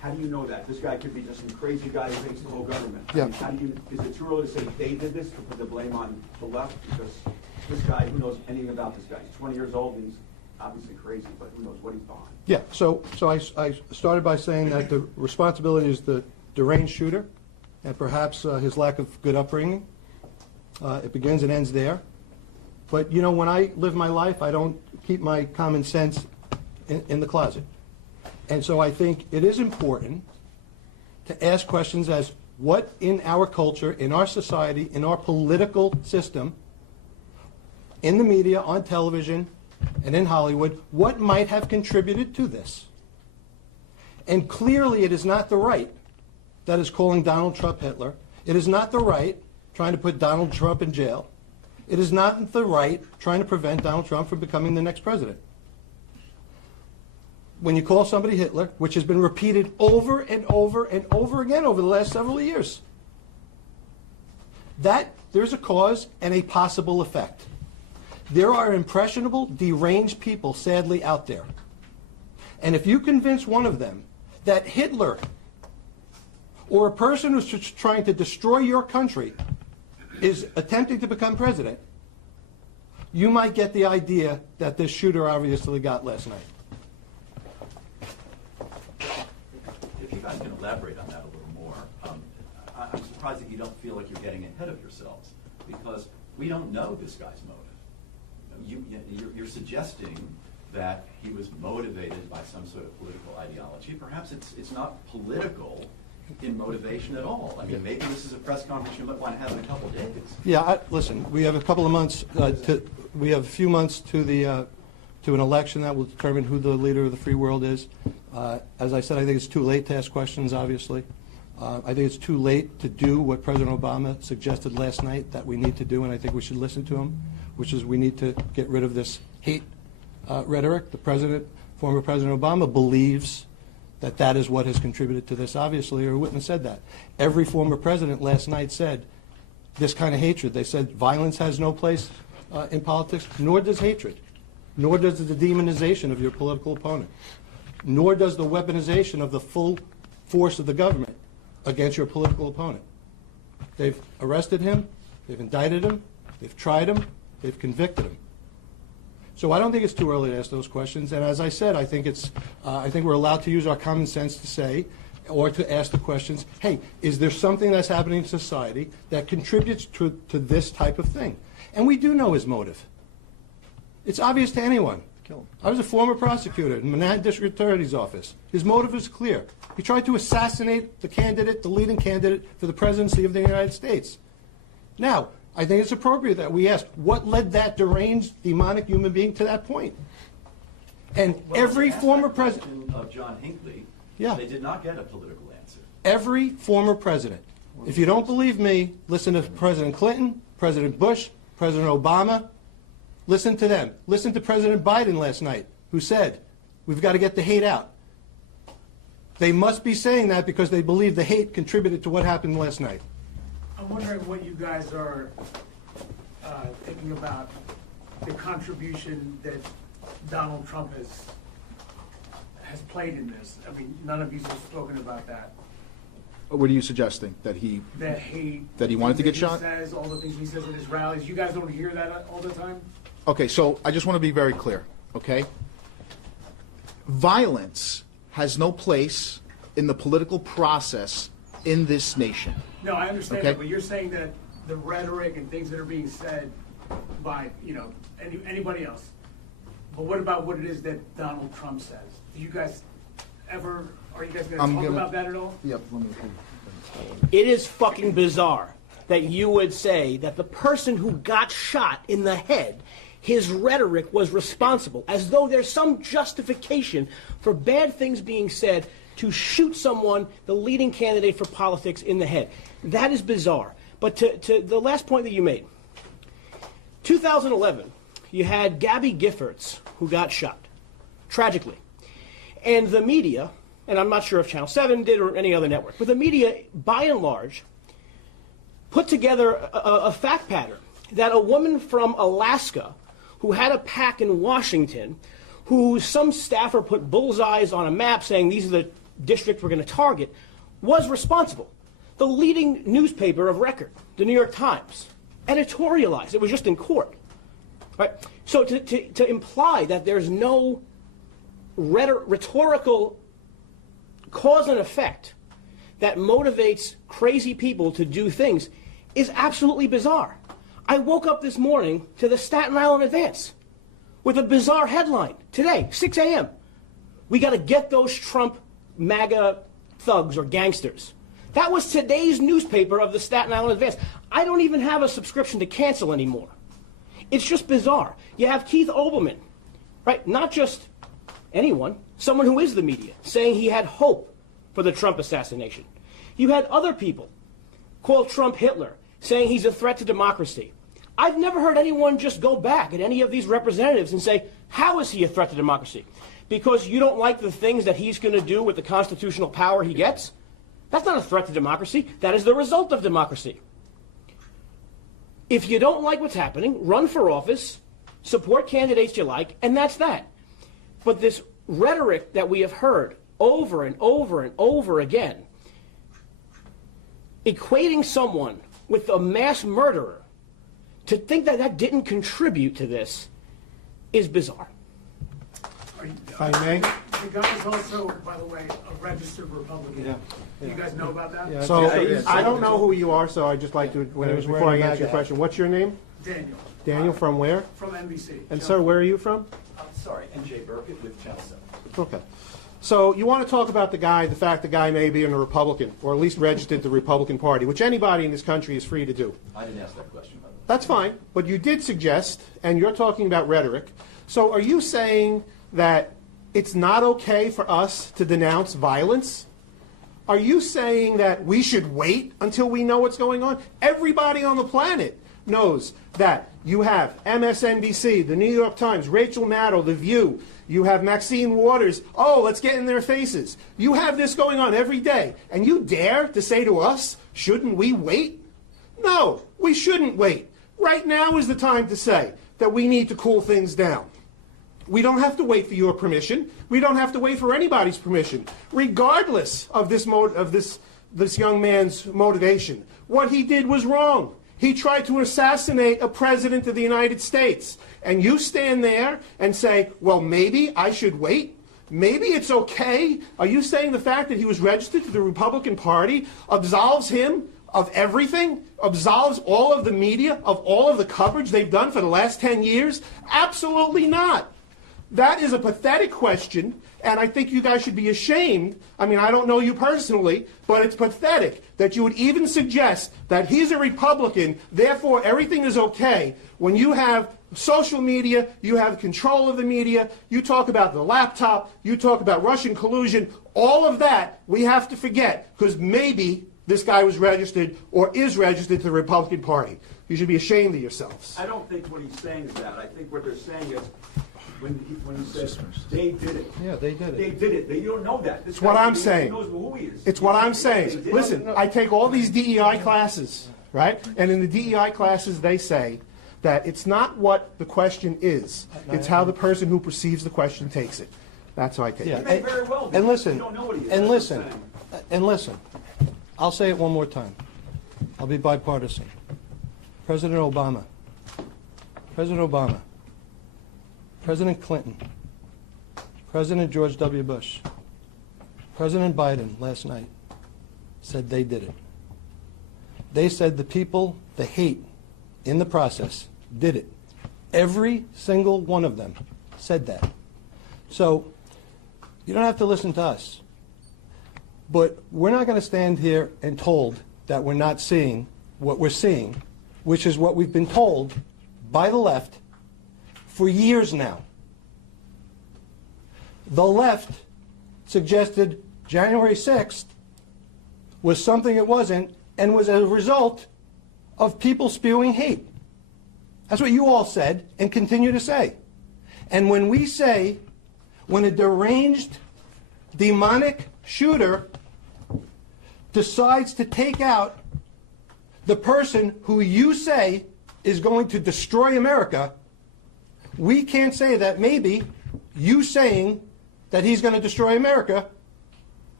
How do you know that? This guy could be just some crazy guy who hates the whole government. Yeah. I mean, how do you, is it too early to say they did this, to put the blame on the left? Because this guy, who knows anything about this guy? He's 20 years old, and he's obviously crazy, but who knows what he's behind? Yeah, so I started by saying that the responsibility is the deranged shooter and perhaps his lack of good upbringing. It begins and ends there. But, you know, when I live my life, I don't keep my common sense in the closet. And so I think it is important to ask questions as what in our culture, in our society, in our political system, in the media, on television, and in Hollywood, what might have contributed to this? And clearly it is not the right that is calling Donald Trump Hitler. It is not the right trying to put Donald Trump in jail. It is not the right trying to prevent Donald Trump from becoming the next president. When you call somebody Hitler, which has been repeated over and over and over again over the last several years, that there's a cause and a possible effect. There are impressionable, deranged people, sadly, out there. And if you convince one of them that Hitler or a person who's just trying to destroy your country is attempting to become president, you might get the idea that this shooter obviously got last night. If you guys can elaborate on that a little more, I'm surprised that you don't feel like you're getting ahead of yourselves, because we don't know this guy's motive. You're suggesting that he was motivated by some sort of political ideology. Perhaps it's not political in motivation at all. I mean, maybe this is a press conference you might want to have in a couple of days. Yeah, listen, we have a couple of months, we have a few months to an election that will determine who the leader of the free world is. As I said, I think it's too late to ask questions, obviously. I think it's too late to do what President Obama suggested last night that we need to do, and I think we should listen to him, which is we need to get rid of this hate rhetoric. Former President Obama believes that is what has contributed to this, obviously, or he wouldn't have said that. Every former president last night said this kind of hatred. They said violence has no place in politics, nor does hatred, nor does the demonization of your political opponent, nor does the weaponization of the full force of the government against your political opponent. They've arrested him, they've indicted him, they've tried him, they've convicted him. So I don't think it's too early to ask those questions. And as I said, I think we're allowed to use our common sense to say, or to ask the questions, hey, is there something that's happening in society that contributes to this type of thing? And we do know his motive. It's obvious to anyone. I was a former prosecutor in Manhattan District Attorney's Office. His motive is clear. He tried to assassinate the leading candidate for the presidency of the United States. Now, I think it's appropriate that we ask, what led that deranged, demonic human being to that point? And every former president of John Hinckley, yeah, they did not get a political answer. Every former president. If you don't believe me, listen to President Clinton, President Bush, President Obama. Listen to them. Listen to President Biden last night, who said, we've got to get the hate out. They must be saying that because they believe the hate contributed to what happened last night. I'm wondering what you guys are thinking about the contribution that Donald Trump has played in this. I mean, none of you have spoken about that. What are you suggesting? That he wanted to get shot? He says, all the things he says at his rallies. You guys don't hear that all the time? Okay, so I just want to be very clear, okay? Violence has no place in the political process in this nation. No, I understand Okay. that, but you're saying that the rhetoric and things that are being said by, anybody else. But what about what it is that Donald Trump says? Are you guys going to talk about that at all? Yep, let me. It is fucking bizarre that you would say that the person who got shot in the head, his rhetoric was responsible, as though there's some justification for bad things being said to shoot someone, the leading candidate for politics, in the head. That is bizarre. But to the last point that you made, 2011, you had Gabby Giffords, who got shot, tragically. And the media, and I'm not sure if Channel 7 did or any other network, but the media, by and large, put together a fact pattern that a woman from Alaska who had a PAC in Washington, who some staffer put bullseyes on a map saying these are the district we're going to target, was responsible. The leading newspaper of record, the New York Times, editorialized. It was just in court. Right? So to imply that there's no rhetorical cause and effect that motivates crazy people to do things is absolutely bizarre. I woke up this morning to the Staten Island Advance with a bizarre headline today, 6 a.m. We got to get those Trump MAGA thugs or gangsters. That was today's newspaper of the Staten Island Advance. I don't even have a subscription to cancel anymore. It's just bizarre. You have Keith Olbermann, right? Not just anyone, someone who is the media, saying he had hope for the Trump assassination. You had other people call Trump Hitler, saying he's a threat to democracy. I've never heard anyone just go back at any of these representatives and say, how is he a threat to democracy? Because you don't like the things that he's going to do with the constitutional power he gets? That's not a threat to democracy. That is the result of democracy. If you don't like what's happening, run for office, support candidates you like, and that's that. But this rhetoric that we have heard over and over and over again, equating someone with a mass murderer, to think that that didn't contribute to this is bizarre. If I may. The guy is also, by the way, a registered Republican. Yeah. You guys know about that? Yeah. So Yeah. I don't know who you are, so I'd just like to, was before wearing I a answer your MAGA question, what's your name? Daniel. Daniel, from where? From NBC. And sir, where are you from? I'm sorry, NJ Burkett with Channel 7. Okay. So you want to talk about the fact the guy may be a Republican, or at least registered to the Republican Party, which anybody in this country is free to do. I didn't ask that question, by the way. That's fine, but you did suggest, and you're talking about rhetoric. So are you saying that it's not okay for us to denounce violence? Are you saying that we should wait until we know what's going on? Everybody on the planet knows that you have MSNBC, the New York Times, Rachel Maddow, The View. You have Maxine Waters. Oh, let's get in their faces. You have this going on every day. And you dare to say to us, shouldn't we wait? No, we shouldn't wait. Right now is the time to say that we need to cool things down. We don't have to wait for your permission. We don't have to wait for anybody's permission, regardless of this young man's motivation. What he did was wrong. He tried to assassinate a president of the United States. And you stand there and say, well, maybe I should wait? Maybe it's okay? Are you saying the fact that he was registered to the Republican Party absolves him of everything? Absolves all of the media of all of the coverage they've done for the last 10 years? Absolutely not. That is a pathetic question, and I think you guys should be ashamed. I mean, I don't know you personally, but it's pathetic that you would even suggest that he's a Republican, therefore everything is okay, when you have social media, you have control of the media, you talk about the laptop, you talk about Russian collusion, all of that we have to forget, because maybe this guy was registered or is registered to the Republican Party. You should be ashamed of yourselves. I don't think what he's saying is that. I think what they're saying is, when he says they did it. Yeah, they did it. They did it. You don't know that. It's what I'm saying. Knows who he is. It's what I'm saying. Listen, I take all these DEI classes, right? And in the DEI classes, they say that it's not what the question is. It's how the person who perceives the question takes it. That's how I take Yeah. it. He may very well be. And listen, You don't know what he is. and That's what listen, I'm saying. and listen. I'll say it one more time. I'll be bipartisan. President Obama, President Clinton, President George W. Bush, President Biden last night said they did it. They said the people, the hate in the process, did it. Every single one of them said that. So you don't have to listen to us. But we're not going to stand here and told that we're not seeing what we're seeing, which is what we've been told by the left for years now. The left suggested January 6th was something it wasn't and was a result of people spewing hate. That's what you all said and continue to say. And when we say, when a deranged, demonic shooter decides to take out the person who you say is going to destroy America, we can't say that maybe you saying that he's going to destroy America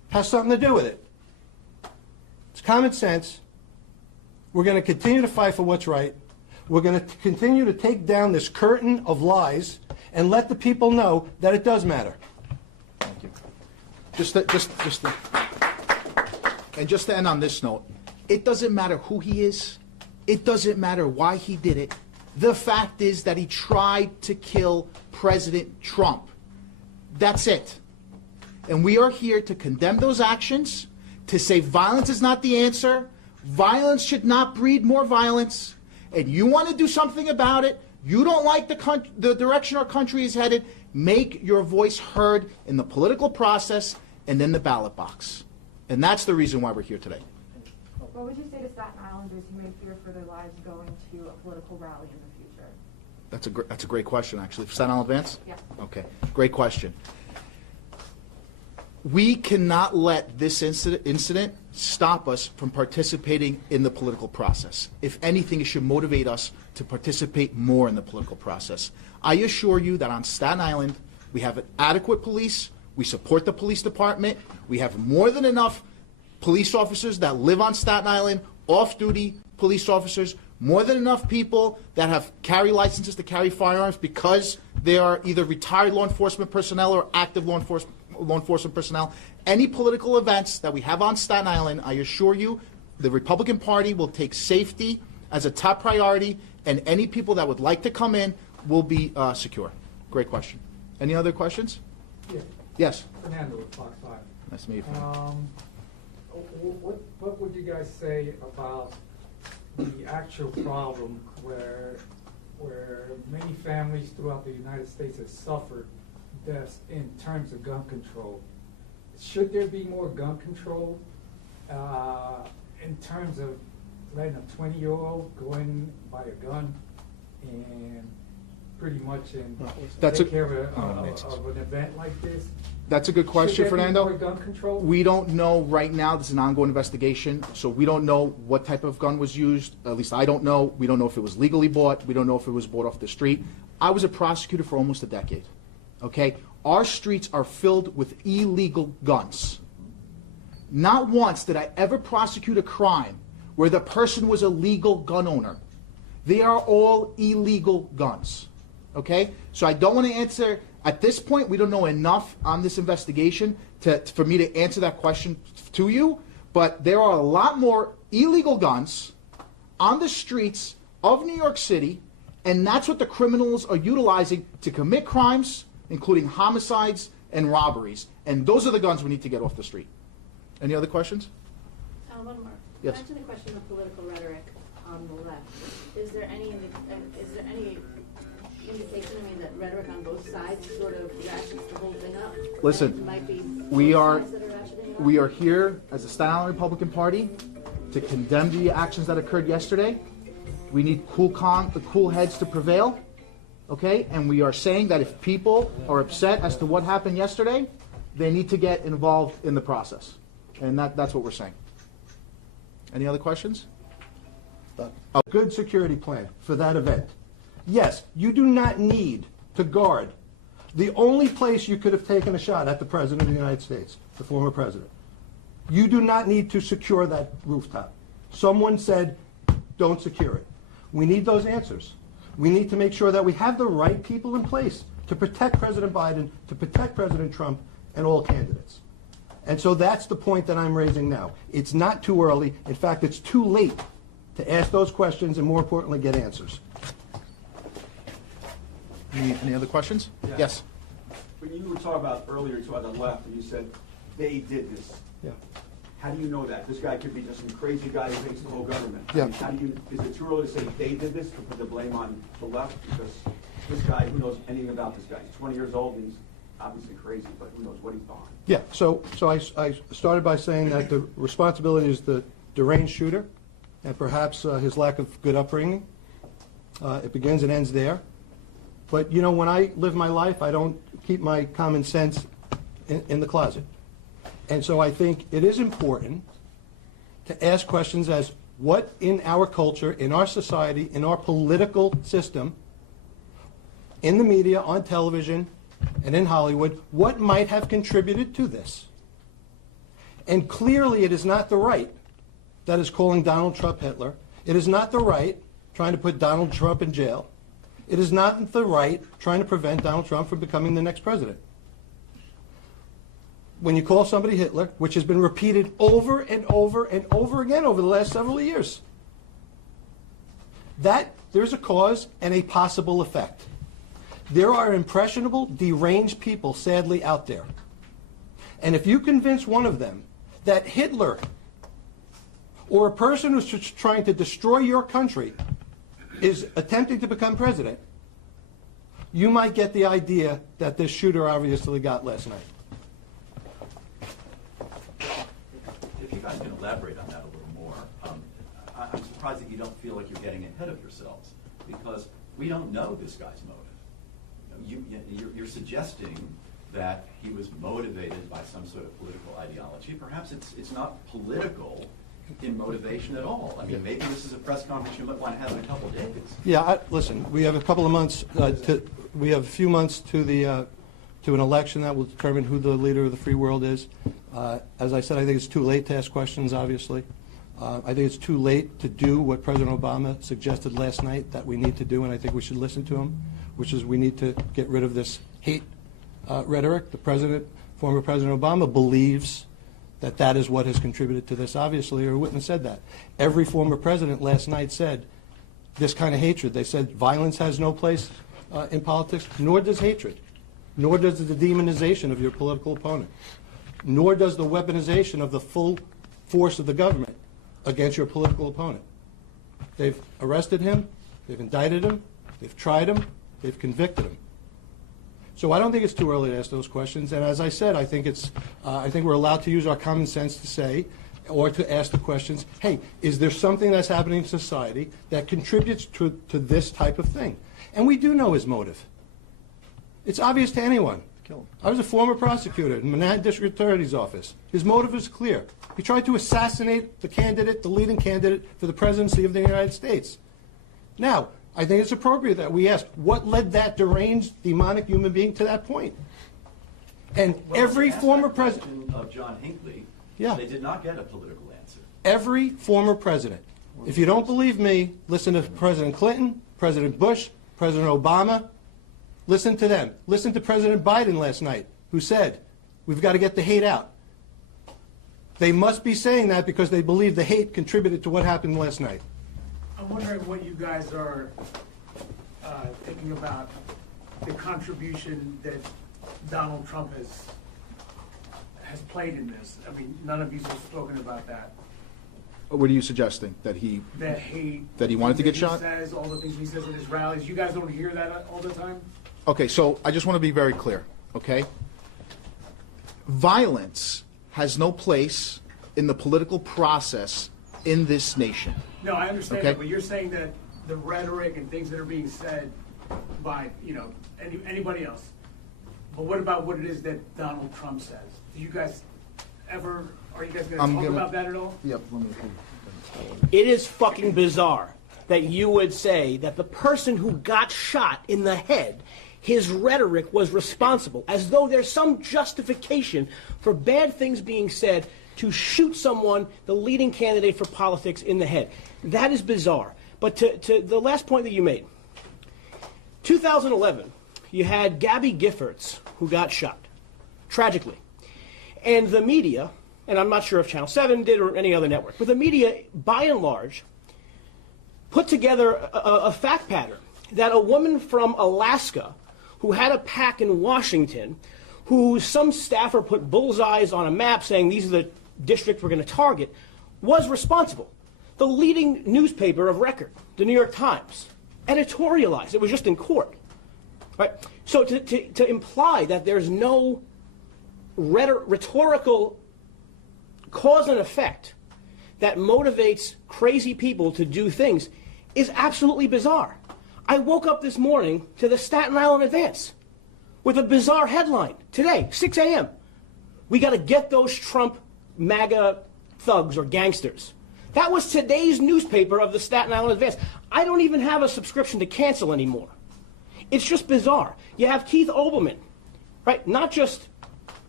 has something to do with it. It's common sense. We're going to continue to fight for what's right. We're going to continue to take down this curtain of lies and let the people know that it does matter. Thank you. And just to end on this note, it doesn't matter who he is. It doesn't matter why he did it. The fact is that he tried to kill President Trump. That's it. And we are here to condemn those actions, to say violence is not the answer. Violence should not breed more violence. And you want to do something about it. You don't like the direction our country is headed. Make your voice heard in the political process and in the ballot box. And that's the reason why we're here today. What would you say to Staten Islanders who may fear for their lives going to a political rally in the future? That's a great question, actually. Staten Island Advance? Yeah. Okay, great question. We cannot let this incident stop us from participating in the political process. If anything, it should motivate us to participate more in the political process. I assure you that on Staten Island, we have adequate police. We support the police department. We have more than enough police officers that live on Staten Island, off-duty police officers, more than enough people that have carry licenses to carry firearms because they are either retired law enforcement personnel or active law enforcement personnel. Any political events that we have on Staten Island, I assure you, the Republican Party will take safety as a top priority, and any people that would like to come in will be secure. Great question. Any other questions? Yeah. Yes. Fernando with Fox 5. Nice to meet you. What would you guys say about the actual problem where many families throughout the United States have suffered deaths in terms of gun control? Should there be more gun control in terms of letting a 20-year-old go in and buy a gun and pretty much take care of an event like this? That's a good question, Should there be Fernando. more gun control? We don't know right now. This is an ongoing investigation, so we don't know what type of gun was used. At least I don't know. We don't know if it was legally bought. We don't know if it was bought off the street. I was a prosecutor for almost a decade. Okay? Our streets are filled with illegal guns. Not once did I ever prosecute a crime where the person was a legal gun owner. They are all illegal guns. Okay? So I don't want to answer. At this point, we don't know enough on this investigation for me to answer that question to you, but there are a lot more illegal guns on the streets of New York City, and that's what the criminals are utilizing to commit crimes, including homicides and robberies. And those are the guns we need to get off the street. Any other questions? One more. Yes. Back to the question of political rhetoric on the left. Is there any indication, that rhetoric on both sides sort of ratchets the whole thing up? Listen, Might be we both are sides that ratcheting it up? we are here as a Staten Island Republican Party to condemn the actions that occurred yesterday. We need cool heads to prevail, okay? And we are saying that if people are upset as to what happened yesterday, they need to get involved in the process, and that's what we're saying. Any other questions? A good security plan for that event. Yes, you do not need to guard the only place you could have taken a shot at the President of the United States, the former President. You do not need to secure that rooftop. Someone said, don't secure it. We need those answers. We need to make sure that we have the right people in place to protect President Biden, to protect President Trump, and all candidates. And so that's the point that I'm raising now. It's not too early. In fact, it's too late to ask those questions and, more importantly, get answers. Any other questions? Yeah. Yes. When you were talking about earlier, to the left, and you said they did this. Yeah. How do you know that? This guy could be just some crazy guy who hates the whole government. Yeah. How do you? Is it too early to say they did this, to put the blame on the left? Because this guy, who knows anything about this guy? He's 20 years old, and he's obviously crazy, but who knows what he's behind? Yeah, so I started by saying that the responsibility is the deranged shooter and perhaps his lack of good upbringing. It begins and ends there. But, when I live my life, I don't keep my common sense in the closet. And so I think it is important to ask questions as what in our culture, in our society, in our political system, in the media, on television, and in Hollywood, what might have contributed to this? And clearly it is not the right that is calling Donald Trump Hitler. It is not the right trying to put Donald Trump in jail. It is not the right trying to prevent Donald Trump from becoming the next president. When you call somebody Hitler, which has been repeated over and over and over again over the last several years, that there's a cause and a possible effect. There are impressionable, deranged people, sadly, out there. And if you convince one of them that Hitler or a person who's trying to destroy your country is attempting to become president, you might get the idea that this shooter obviously got last night. If you guys can elaborate on that a little more, I'm surprised that you don't feel like you're getting ahead of yourselves, because we don't know this guy's motive. You're suggesting that he was motivated by some sort of political ideology. Perhaps it's not political in motivation at all. I mean, maybe this is a press conference you might want to have in a couple of days. Yeah, listen, we have a couple of months, we have a few months to an election that will determine who the leader of the free world is. As I said, I think it's too late to ask questions, obviously. I think it's too late to do what President Obama suggested last night that we need to do, and I think we should listen to him, which is we need to get rid of this hate rhetoric. Former President Obama believes that is what has contributed to this, obviously, or a witness said that. Every former president last night said this kind of hatred. They said violence has no place in politics, nor does hatred, nor does the demonization of your political opponent, nor does the weaponization of the full force of the government against your political opponent. They've arrested him, they've indicted him, they've tried him, they've convicted him. So I don't think it's too early to ask those questions. And as I said, I think we're allowed to use our common sense to say, or to ask the questions, hey, is there something that's happening in society that contributes to this type of thing? And we do know his motive. It's obvious to anyone. I was a former prosecutor in Manhattan District Attorney's Office. His motive is clear. He tried to assassinate the leading candidate for the presidency of the United States. Now, I think it's appropriate that we ask, what led that deranged, demonic human being to that point? And every former president of John Hinckley, yeah, they did not get a political answer. Every former president. If you don't believe me, listen to President Clinton, President Bush, President Obama. Listen to them. Listen to President Biden last night, who said, we've got to get the hate out. They must be saying that because they believe the hate contributed to what happened last night. I'm wondering what you guys are thinking about the contribution that Donald Trump has played in this. I mean, none of you have spoken about that. What are you suggesting? That he wanted to get shot? He says, all the things he says at his rallies. You guys don't hear that all the time? Okay, so I just want to be very clear, okay? Violence has no place in the political process in this nation. No, I understand Okay. that, but you're saying that the rhetoric and things that are being said by, anybody else. But what about what it is that Donald Trump says? Are you guys going to talk about that at all? Yep, let me. It is fucking bizarre that you would say that the person who got shot in the head, his rhetoric was responsible, as though there's some justification for bad things being said to shoot someone, the leading candidate for politics, in the head. That is bizarre. But to the last point that you made, 2011, you had Gabby Giffords, who got shot, tragically. And the media, and I'm not sure if Channel 7 did or any other network, but the media, by and large, put together a fact pattern that a woman from Alaska who had a PAC in Washington, who some staffer put bullseyes on a map saying these are the districts we're going to target, was responsible. The leading newspaper of record, the New York Times, editorialized. It was just in court. Right? So to imply that there's no rhetorical cause and effect that motivates crazy people to do things is absolutely bizarre. I woke up this morning to the Staten Island Advance with a bizarre headline today, 6 a.m. We got to get those Trump MAGA thugs or gangsters. That was today's newspaper of the Staten Island Advance. I don't even have a subscription to cancel anymore. It's just bizarre. You have Keith Olbermann, right? Not just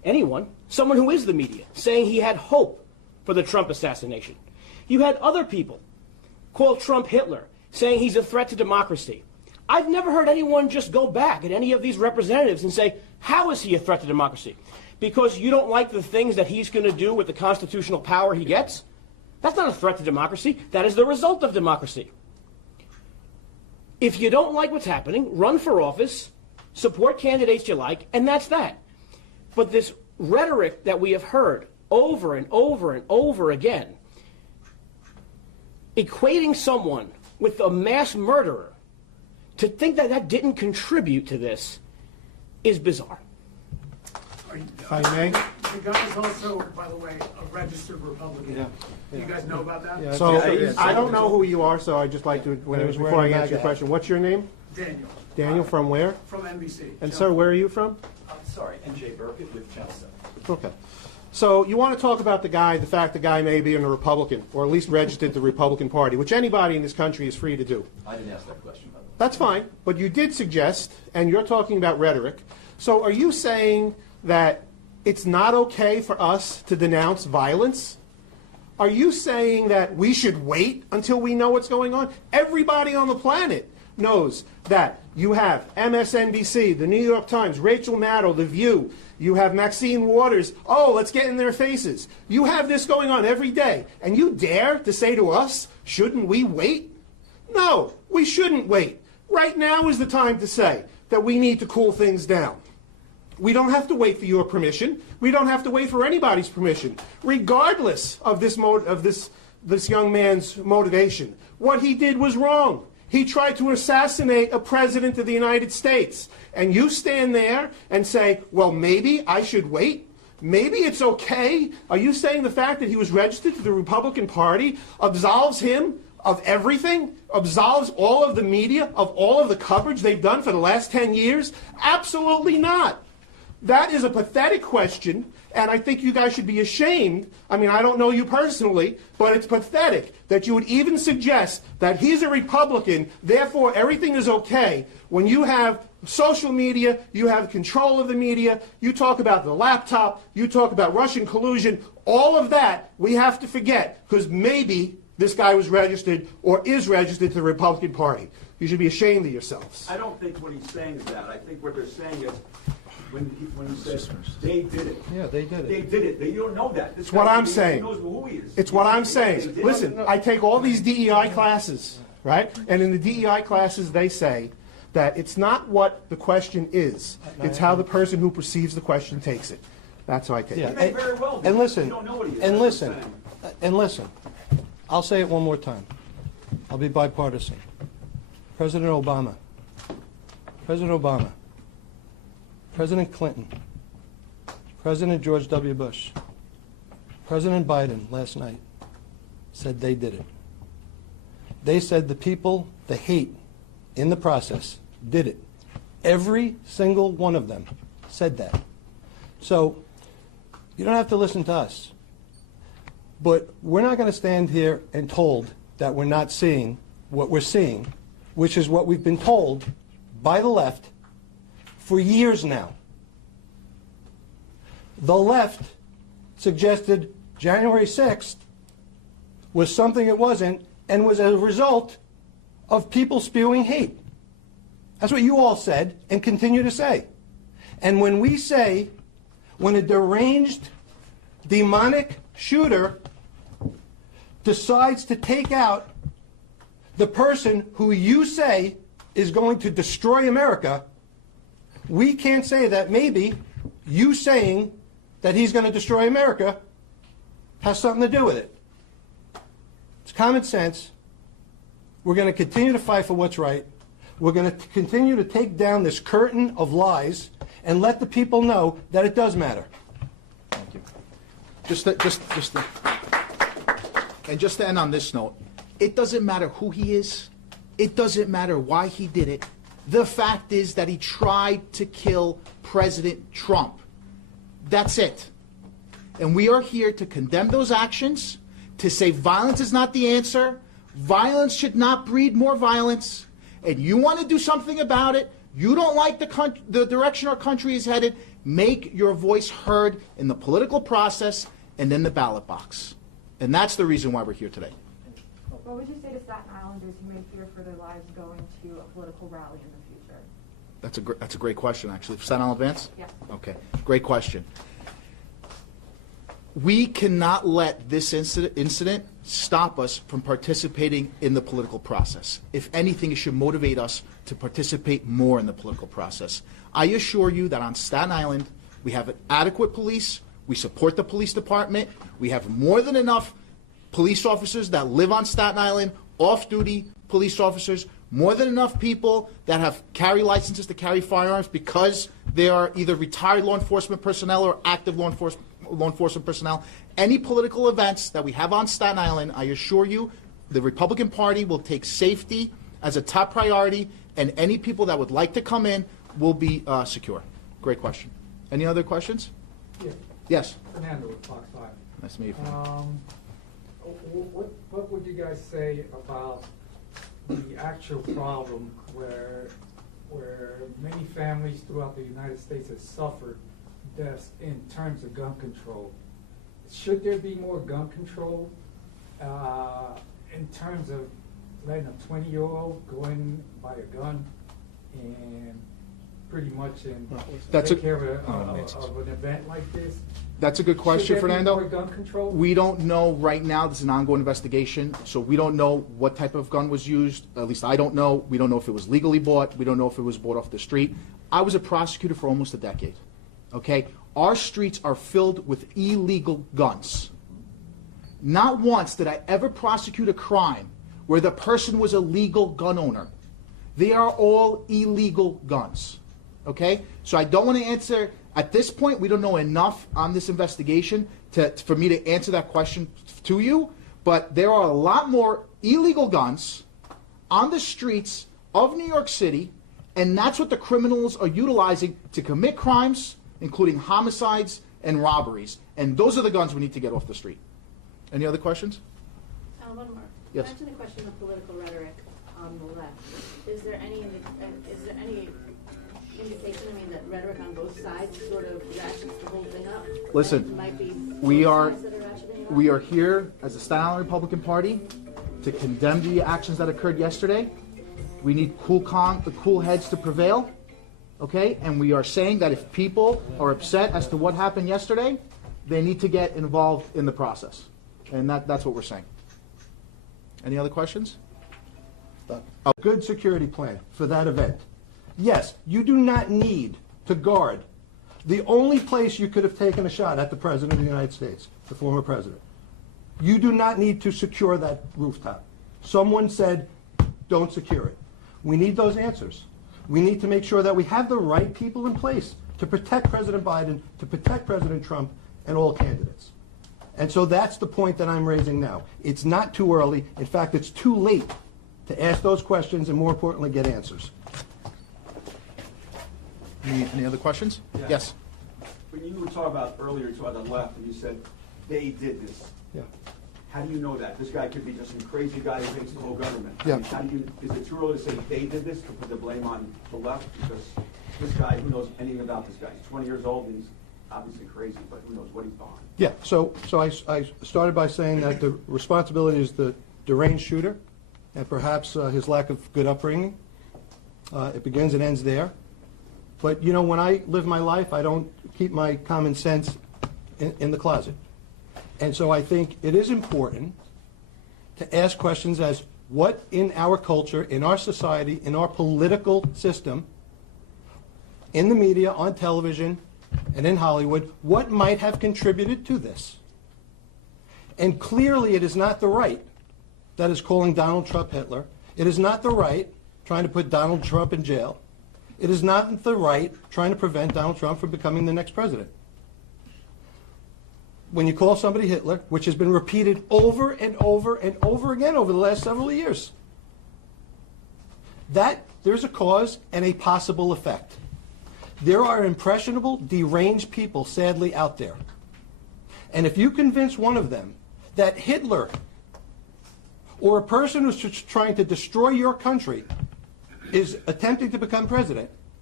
anyone, someone who is the media, saying he had hope for the Trump assassination. You had other people call Trump Hitler, saying he's a threat to democracy. I've never heard anyone just go back at any of these representatives and say, how is he a threat to democracy? Because you don't like the things that he's going to do with the constitutional power he gets? That's not a threat to democracy. That is the result of democracy. If you don't like what's happening, run for office, support candidates you like, and that's that. But this rhetoric that we have heard over and over and over again, equating someone with a mass murderer, to think that that didn't contribute to this is bizarre. If I may. The guy is also, by the way, a registered Republican. Yeah. You guys know about that? Yeah. So Yeah. I don't know who you are, so I'd just like to, was before wearing I a answer your MAGA question, what's your name? Daniel. Daniel, from where? From NBC. And sir, where are you from? I'm sorry, N.J. Burkett with Channel 7. Okay. So you want to talk about the fact the guy may be a Republican, or at least registered to the Republican Party, which anybody in this country is free to do. I didn't ask that question, by the way. That's fine, but you did suggest, and you're talking about rhetoric. So are you saying that it's not okay for us to denounce violence? Are you saying that we should wait until we know what's going on? Everybody on the planet knows that you have MSNBC, the New York Times, Rachel Maddow, The View, you have Maxine Waters, oh, let's get in their faces. You have this going on every day, and you dare to say to us, shouldn't we wait? No, we shouldn't wait. Right now is the time to say that we need to cool things down. We don't have to wait for your permission. We don't have to wait for anybody's permission, regardless of this young man's motivation. What he did was wrong. He tried to assassinate a president of the United States. And you stand there and say, well, maybe I should wait? Maybe it's okay? Are you saying the fact that he was registered to the Republican Party absolves him of everything? Absolves all of the media of all of the coverage they've done for the last 10 years? Absolutely not. That is a pathetic question, and I think you guys should be ashamed. I mean, I don't know you personally, but it's pathetic that you would even suggest that he's a Republican, therefore everything is okay, when you have social media, you have control of the media, you talk about the laptop, you talk about Russian collusion, all of that we have to forget, because maybe this guy was registered or is registered to the Republican Party. You should be ashamed of yourselves. I don't think what he's saying is that. I think what they're saying is, when he says they did it. Yeah, they did it. They did it. You don't know that. It's what I'm saying. He knows who he is. It's what I'm saying. Listen, I take all these DEI classes, right? And in the DEI classes, they say that it's not what the question is. It's how the person who perceives the question takes it. That's how I take Yeah. it. He may very well be. And listen, You don't know what he is. and That's what I'm listen, saying. and listen. I'll say it one more time. I'll be bipartisan. President Obama, President Clinton, President George W. Bush, President Biden last night said they did it. They said the people, the hate in the process, did it. Every single one of them said that. So you don't have to listen to us. But we're not going to stand here and told that we're not seeing what we're seeing, which is what we've been told by the left for years now. The left suggested January 6th was something it wasn't and was a result of people spewing hate. That's what you all said and continue to say. And when we say, when a deranged, demonic shooter decides to take out the person who you say is going to destroy America, we can't say that maybe you saying that he's going to destroy America has something to do with it. It's common sense. We're going to continue to fight for what's right. We're going to continue to take down this curtain of lies and let the people know that it does matter. Thank you. Just to end on this note, it doesn't matter who he is. It doesn't matter why he did it. The fact is that he tried to kill President Trump. That's it. And we are here to condemn those actions, to say violence is not the answer. Violence should not breed more violence. And you want to do something about it, You don't like the direction our country is headed, make your voice heard in the political process and in the ballot box. And that's the reason why we're here today. What would you say to Staten Islanders who may fear for their lives going to a political rally in the future? That's a great question, actually. Staten Island Advance? Yes. Okay, great question. We cannot let this incident stop us from participating in the political process. If anything, it should motivate us to participate more in the political process. I assure you that on Staten Island, we have adequate police, we support the police department, we have more than enough police officers that live on Staten Island, off-duty police officers, more than enough people that have carry licenses to carry firearms because they are either retired law enforcement personnel or active law enforcement personnel. Any political events that we have on Staten Island, I assure you, the Republican Party will take safety as a top priority, and any people that would like to come in will be secure. Great question. Any other questions? Yeah. Yes. Fernando with Fox 5. Nice to meet you. What would you guys say about the actual problem where many families throughout the United States have suffered deaths in terms of gun control? Should there be more gun control in terms of letting a 20-year-old go in and buy a gun and pretty much take care of an event like this? That's a good question, Should there be Fernando. more gun control? We don't know right now. This is an ongoing investigation, so we don't know what type of gun was used. At least I don't know. We don't know if it was legally bought. We don't know if it was bought off the street. I was a prosecutor for almost a decade. Okay? Our streets are filled with illegal guns. Not once did I ever prosecute a crime where the person was a legal gun owner. They are all illegal guns. Okay? So I don't want to answer. At this point, we don't know enough on this investigation for me to answer that question to you, but there are a lot more illegal guns on the streets of New York City, and that's what the criminals are utilizing to commit crimes, including homicides and robberies. And those are the guns we need to get off the street. Any other questions? One more. Yes. Back to the question of political rhetoric on the left. Is there any indication, that rhetoric on both sides sort of ratchets the whole thing up? Listen, Might be we both are sides that ratcheting it up? we are here as a Staten Island Republican Party to condemn the actions that occurred yesterday. We need cool heads to prevail, okay? And we are saying that if people are upset as to what happened yesterday, they need to get involved in the process, and that's what we're saying. Any other questions? A good security plan for that event. Yes, you do not need to guard the only place you could have taken a shot at the President of the United States, the former President. You do not need to secure that rooftop. Someone said, don't secure it. We need those answers. We need to make sure that we have the right people in place to protect President Biden, to protect President Trump, and all candidates. And so that's the point that I'm raising now. It's not too early. In fact, it's too late to ask those questions and, more importantly, get answers. Any other questions? Yeah. Yes. When you were talking about earlier, you talked on the left, and you said they did this. Yeah. How do you know that? This guy could be just some crazy guy who hates the whole government. Yeah. I mean, how do you? Is it too early to say they did this to put the blame on the left? Because this guy, who knows anything about this guy? He's 20 years old, and he's obviously crazy, but who knows what he's behind? Yeah, so I started by saying that the responsibility is the deranged shooter and perhaps his lack of good upbringing. It begins and ends there. But, when I live my life, I don't keep my common sense in the closet. And so I think it is important to ask questions as what in our culture, in our society, in our political system, in the media, on television, and in Hollywood, what might have contributed to this? And clearly it is not the right that is calling Donald Trump Hitler. It is not the right trying to put Donald Trump in jail. It is not the right trying to prevent Donald Trump from becoming the next president. When you call somebody Hitler, which has been repeated over and over and over again over the last several years, that there's a cause and a possible effect. There are impressionable, deranged people, sadly, out there. And if you convince one of them that Hitler or a person who's trying to destroy your country is attempting to become president,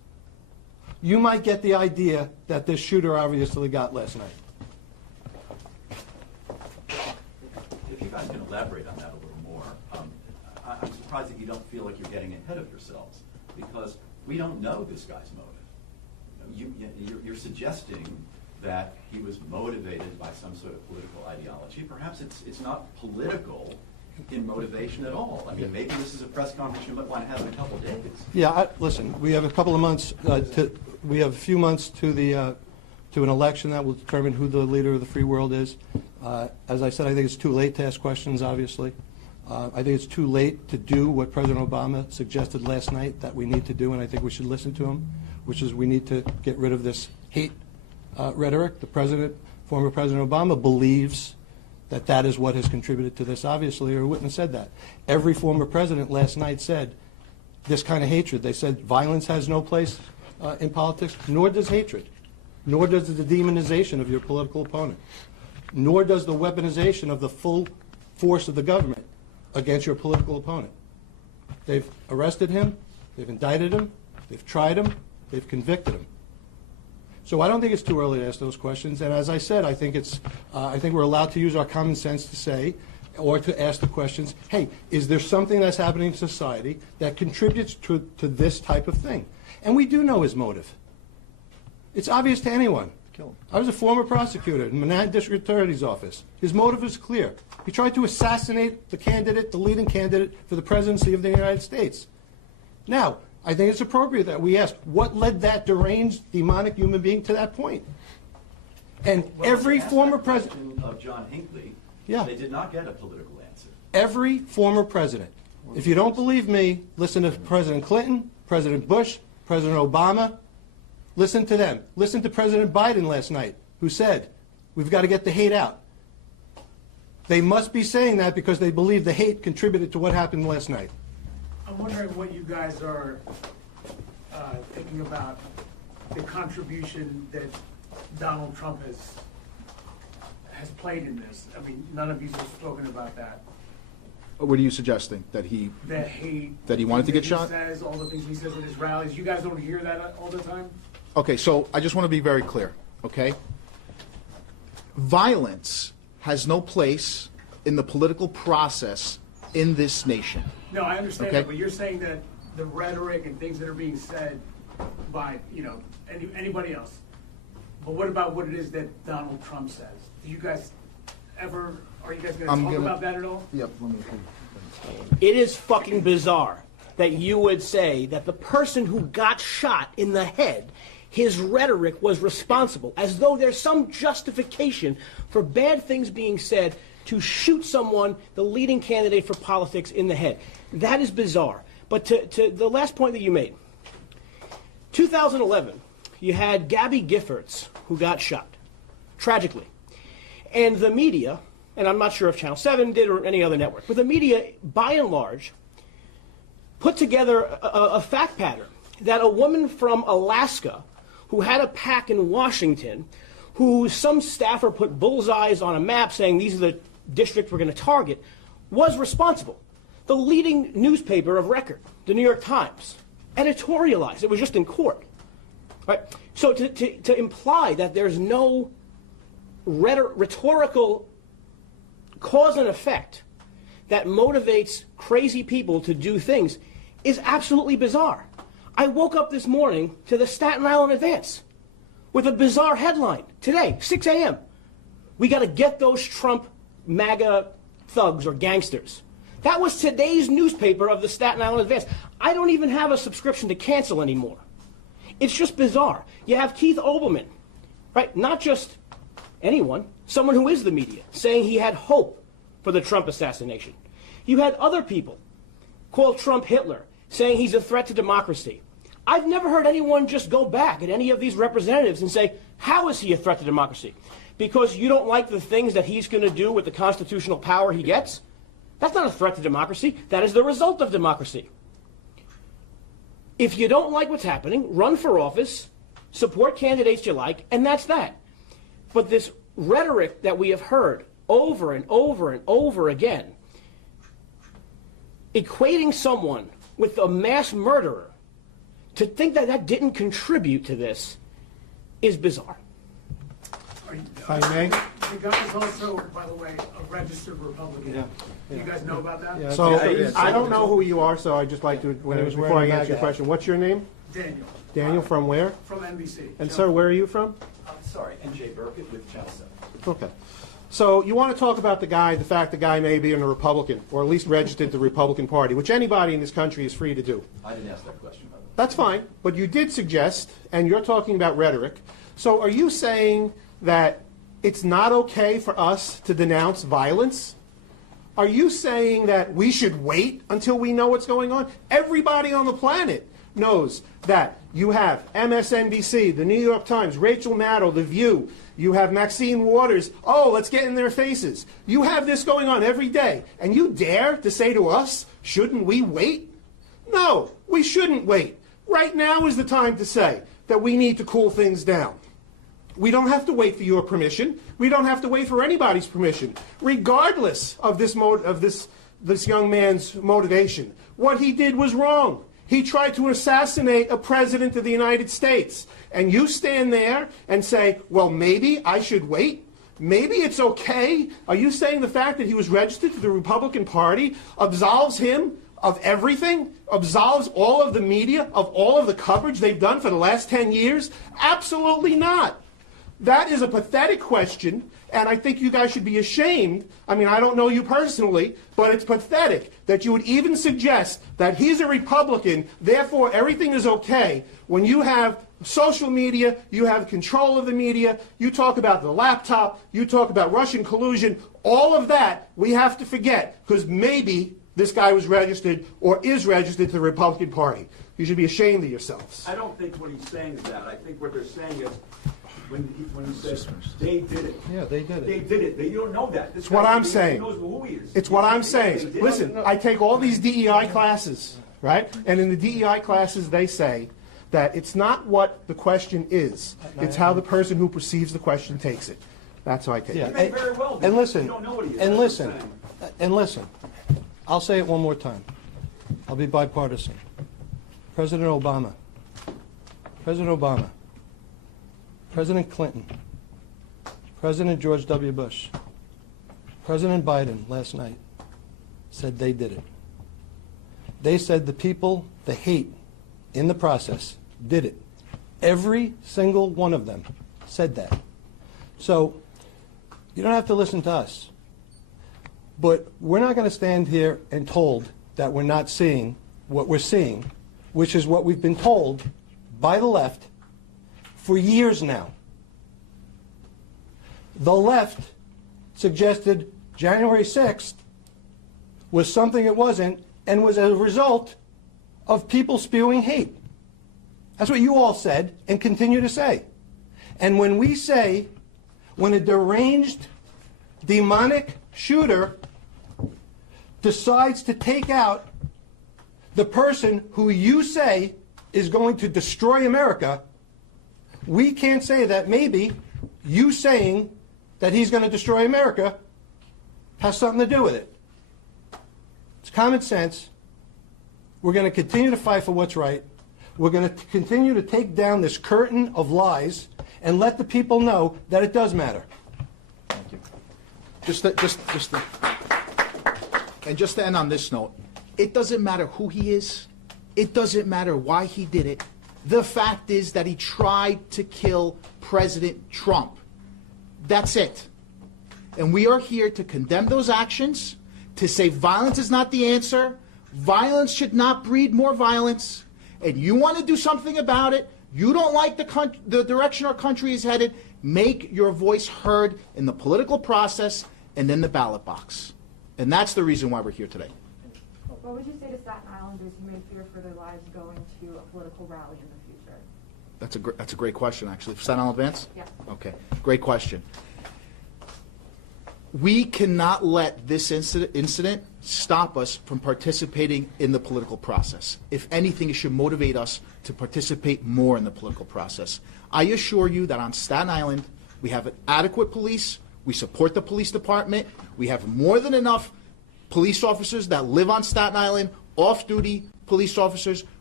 you might get the idea that this shooter obviously got last night. If you guys can elaborate on that a little more, I'm surprised that you don't feel like you're getting ahead of yourselves, because we don't know this guy's motive. You're suggesting that he was motivated by some sort of political ideology. Perhaps it's not political in motivation at all. I mean, maybe this is a press conference you might want to have in a couple of days. Yeah, listen, we have a couple of months, we have a few months to an election that will determine who the leader of the free world is. As I said, I think it's too late to ask questions, obviously. I think it's too late to do what President Obama suggested last night that we need to do, and I think we should listen to him, which is we need to get rid of this hate rhetoric. Former President Obama believes that that is what has contributed to this, obviously, or he wouldn't have said that. Every former president last night said this kind of hatred. They said violence has no place in politics, nor does hatred, nor does the demonization of your political opponent, nor does the weaponization of the full force of the government against your political opponent. They've arrested him, they've indicted him, they've tried him, they've convicted him. So I don't think it's too early to ask those questions. And as I said, I think we're allowed to use our common sense to say, or to ask the questions, hey, is there something that's happening in society that contributes to this type of thing? And we do know his motive. It's obvious to anyone. I was a former prosecutor in Manhattan District Attorney's Office. His motive is clear. He tried to assassinate the leading candidate for the presidency of the United States. Now, I think it's appropriate that we ask, what led that deranged, demonic human being to that point? And every former president of John Hinckley, yeah, they did not get a political answer. Every former president. If you don't believe me, listen to President Clinton, President Bush, President Obama. Listen to them. Listen to President Biden last night, who said, we've got to get the hate out. They must be saying that because they believe the hate contributed to what happened last night. I'm wondering what you guys are thinking about the contribution that Donald Trump has played in this. I mean, none of you have spoken about that. What are you suggesting? That he wanted to get shot? He says, all the things he says at his rallies. You guys don't hear that all the time? Okay, so I just want to be very clear, okay? Violence has no place in the political process in this nation. No, I understand Okay. that, but you're saying that the rhetoric and things that are being said by, anybody else. But what about what it is that Donald Trump says? Are you guys going to talk about that at all? Yep, let me. It is fucking bizarre that you would say that the person who got shot in the head, his rhetoric was responsible, as though there's some justification for bad things being said to shoot someone, the leading candidate for politics, in the head. That is bizarre. But to the last point that you made, 2011, you had Gabby Giffords, who got shot, tragically. And the media, and I'm not sure if Channel 7 did or any other network, but the media, by and large, put together a fact pattern that a woman from Alaska who had a PAC in Washington, who some staffer put bullseyes on a map saying these are the districts we're going to target, was responsible. The leading newspaper of record, the New York Times, editorialized. It was just in court. Right? So to imply that there's no rhetorical cause and effect that motivates crazy people to do things is absolutely bizarre. I woke up this morning to the Staten Island Advance with a bizarre headline today, 6 a.m. We got to get those Trump MAGA thugs or gangsters. That was today's newspaper of the Staten Island Advance. I don't even have a subscription to cancel anymore. It's just bizarre. You have Keith Olbermann, right? Not just anyone, someone who is the media, saying he had hope for the Trump assassination. You had other people call Trump Hitler, saying he's a threat to democracy. I've never heard anyone just go back at any of these representatives and say, how is he a threat to democracy? Because you don't like the things that he's going to do with the constitutional power he gets? That's not a threat to democracy. That is the result of democracy. If you don't like what's happening, run for office, support candidates you like, and that's that. But this rhetoric that we have heard over and over and over again, equating someone with a mass murderer to think that that didn't contribute to this is bizarre. If I may. The guy is also, by the way, a registered Republican. Yeah. You guys know about that? Yeah. So Yeah. I don't know who you are, so I'd just like to, When he was before wearing I a answer your MAGA question, what's your name? Daniel. Daniel, from where? From NBC. And sir, where are you from? I'm sorry, NJ Burkett with Channel 7. Okay. So you want to talk about the fact the guy may be a Republican, or at least registered to the Republican Party, which anybody in this country is free to do. I didn't ask that question, by the way. That's fine, but you did suggest, and you're talking about rhetoric. So are you saying that it's not okay for us to denounce violence? Are you saying that we should wait until we know what's going on? Everybody on the planet knows that you have MSNBC, the New York Times, Rachel Maddow, The View, you have Maxine Waters, oh, let's get in their faces. You have this going on every day, and you dare to say to us, shouldn't we wait? No, we shouldn't wait. Right now is the time to say that we need to cool things down. We don't have to wait for your permission. We don't have to wait for anybody's permission, regardless of this young man's motivation. What he did was wrong. He tried to assassinate a president of the United States. And you stand there and say, well, maybe I should wait? Maybe it's okay? Are you saying the fact that he was registered to the Republican Party absolves him of everything? Absolves all of the media of all of the coverage they've done for the last 10 years? Absolutely not. That is a pathetic question, and I think you guys should be ashamed. I mean, I don't know you personally, but it's pathetic that you would even suggest that he's a Republican, therefore everything is okay, when you have social media, you have control of the media, you talk about the laptop, you talk about Russian collusion, all of that we have to forget, because maybe this guy was registered or is registered to the Republican Party. You should be ashamed of yourselves. I don't think what he's saying is that. I think what they're saying is, when he says they did it. Yeah, they did it. They did it. You don't know that. It's what I'm saying. He knows who he is. It's what I'm saying. Listen, I take all these DEI classes, right? And in the DEI classes, they say that it's not what the question is. It's how the person who perceives the question takes it. That's how I take Yeah. it. He may very well be. And listen, You don't know what he is. and That's what I'm listen, saying. and listen. I'll say it one more time. I'll be bipartisan. President Obama, President Clinton, President George W. Bush, President Biden last night said they did it. They said the people, the hate in the process, did it. Every single one of them said that. So you don't have to listen to us. But we're not going to stand here and told that we're not seeing what we're seeing, which is what we've been told by the left for years now. The left suggested January 6th was something it wasn't, and was a result of people spewing hate. That's what you all said and continue to say. And when we say, when a deranged, demonic shooter decides to take out the person who you say is going to destroy America, we can't say that maybe you saying that he's going to destroy America has something to do with it. It's common sense. We're going to continue to fight for what's right. We're going to continue to take down this curtain of lies and let the people know that it does matter. Thank you. Just to end on this note, it doesn't matter who he is. It doesn't matter why he did it. The fact is that he tried to kill President Trump. That's it. And we are here to condemn those actions, to say violence is not the answer. Violence should not breed more violence. And you want to do something about it. You don't like the direction our country is headed. Make your voice heard in the political process and in the ballot box. And that's the reason why we're here today. What would you say to Staten Islanders who may fear for their lives going to a political rally in the future? That's a great question, actually. Staten Island Advance? Yeah. Okay, great question. We cannot let this incident stop us from participating in the political process. If anything, it should motivate us to participate more in the political process. I assure you that on Staten Island, we have an adequate police. We support the police department. We have more than enough police officers that live on Staten Island, off-duty police officers.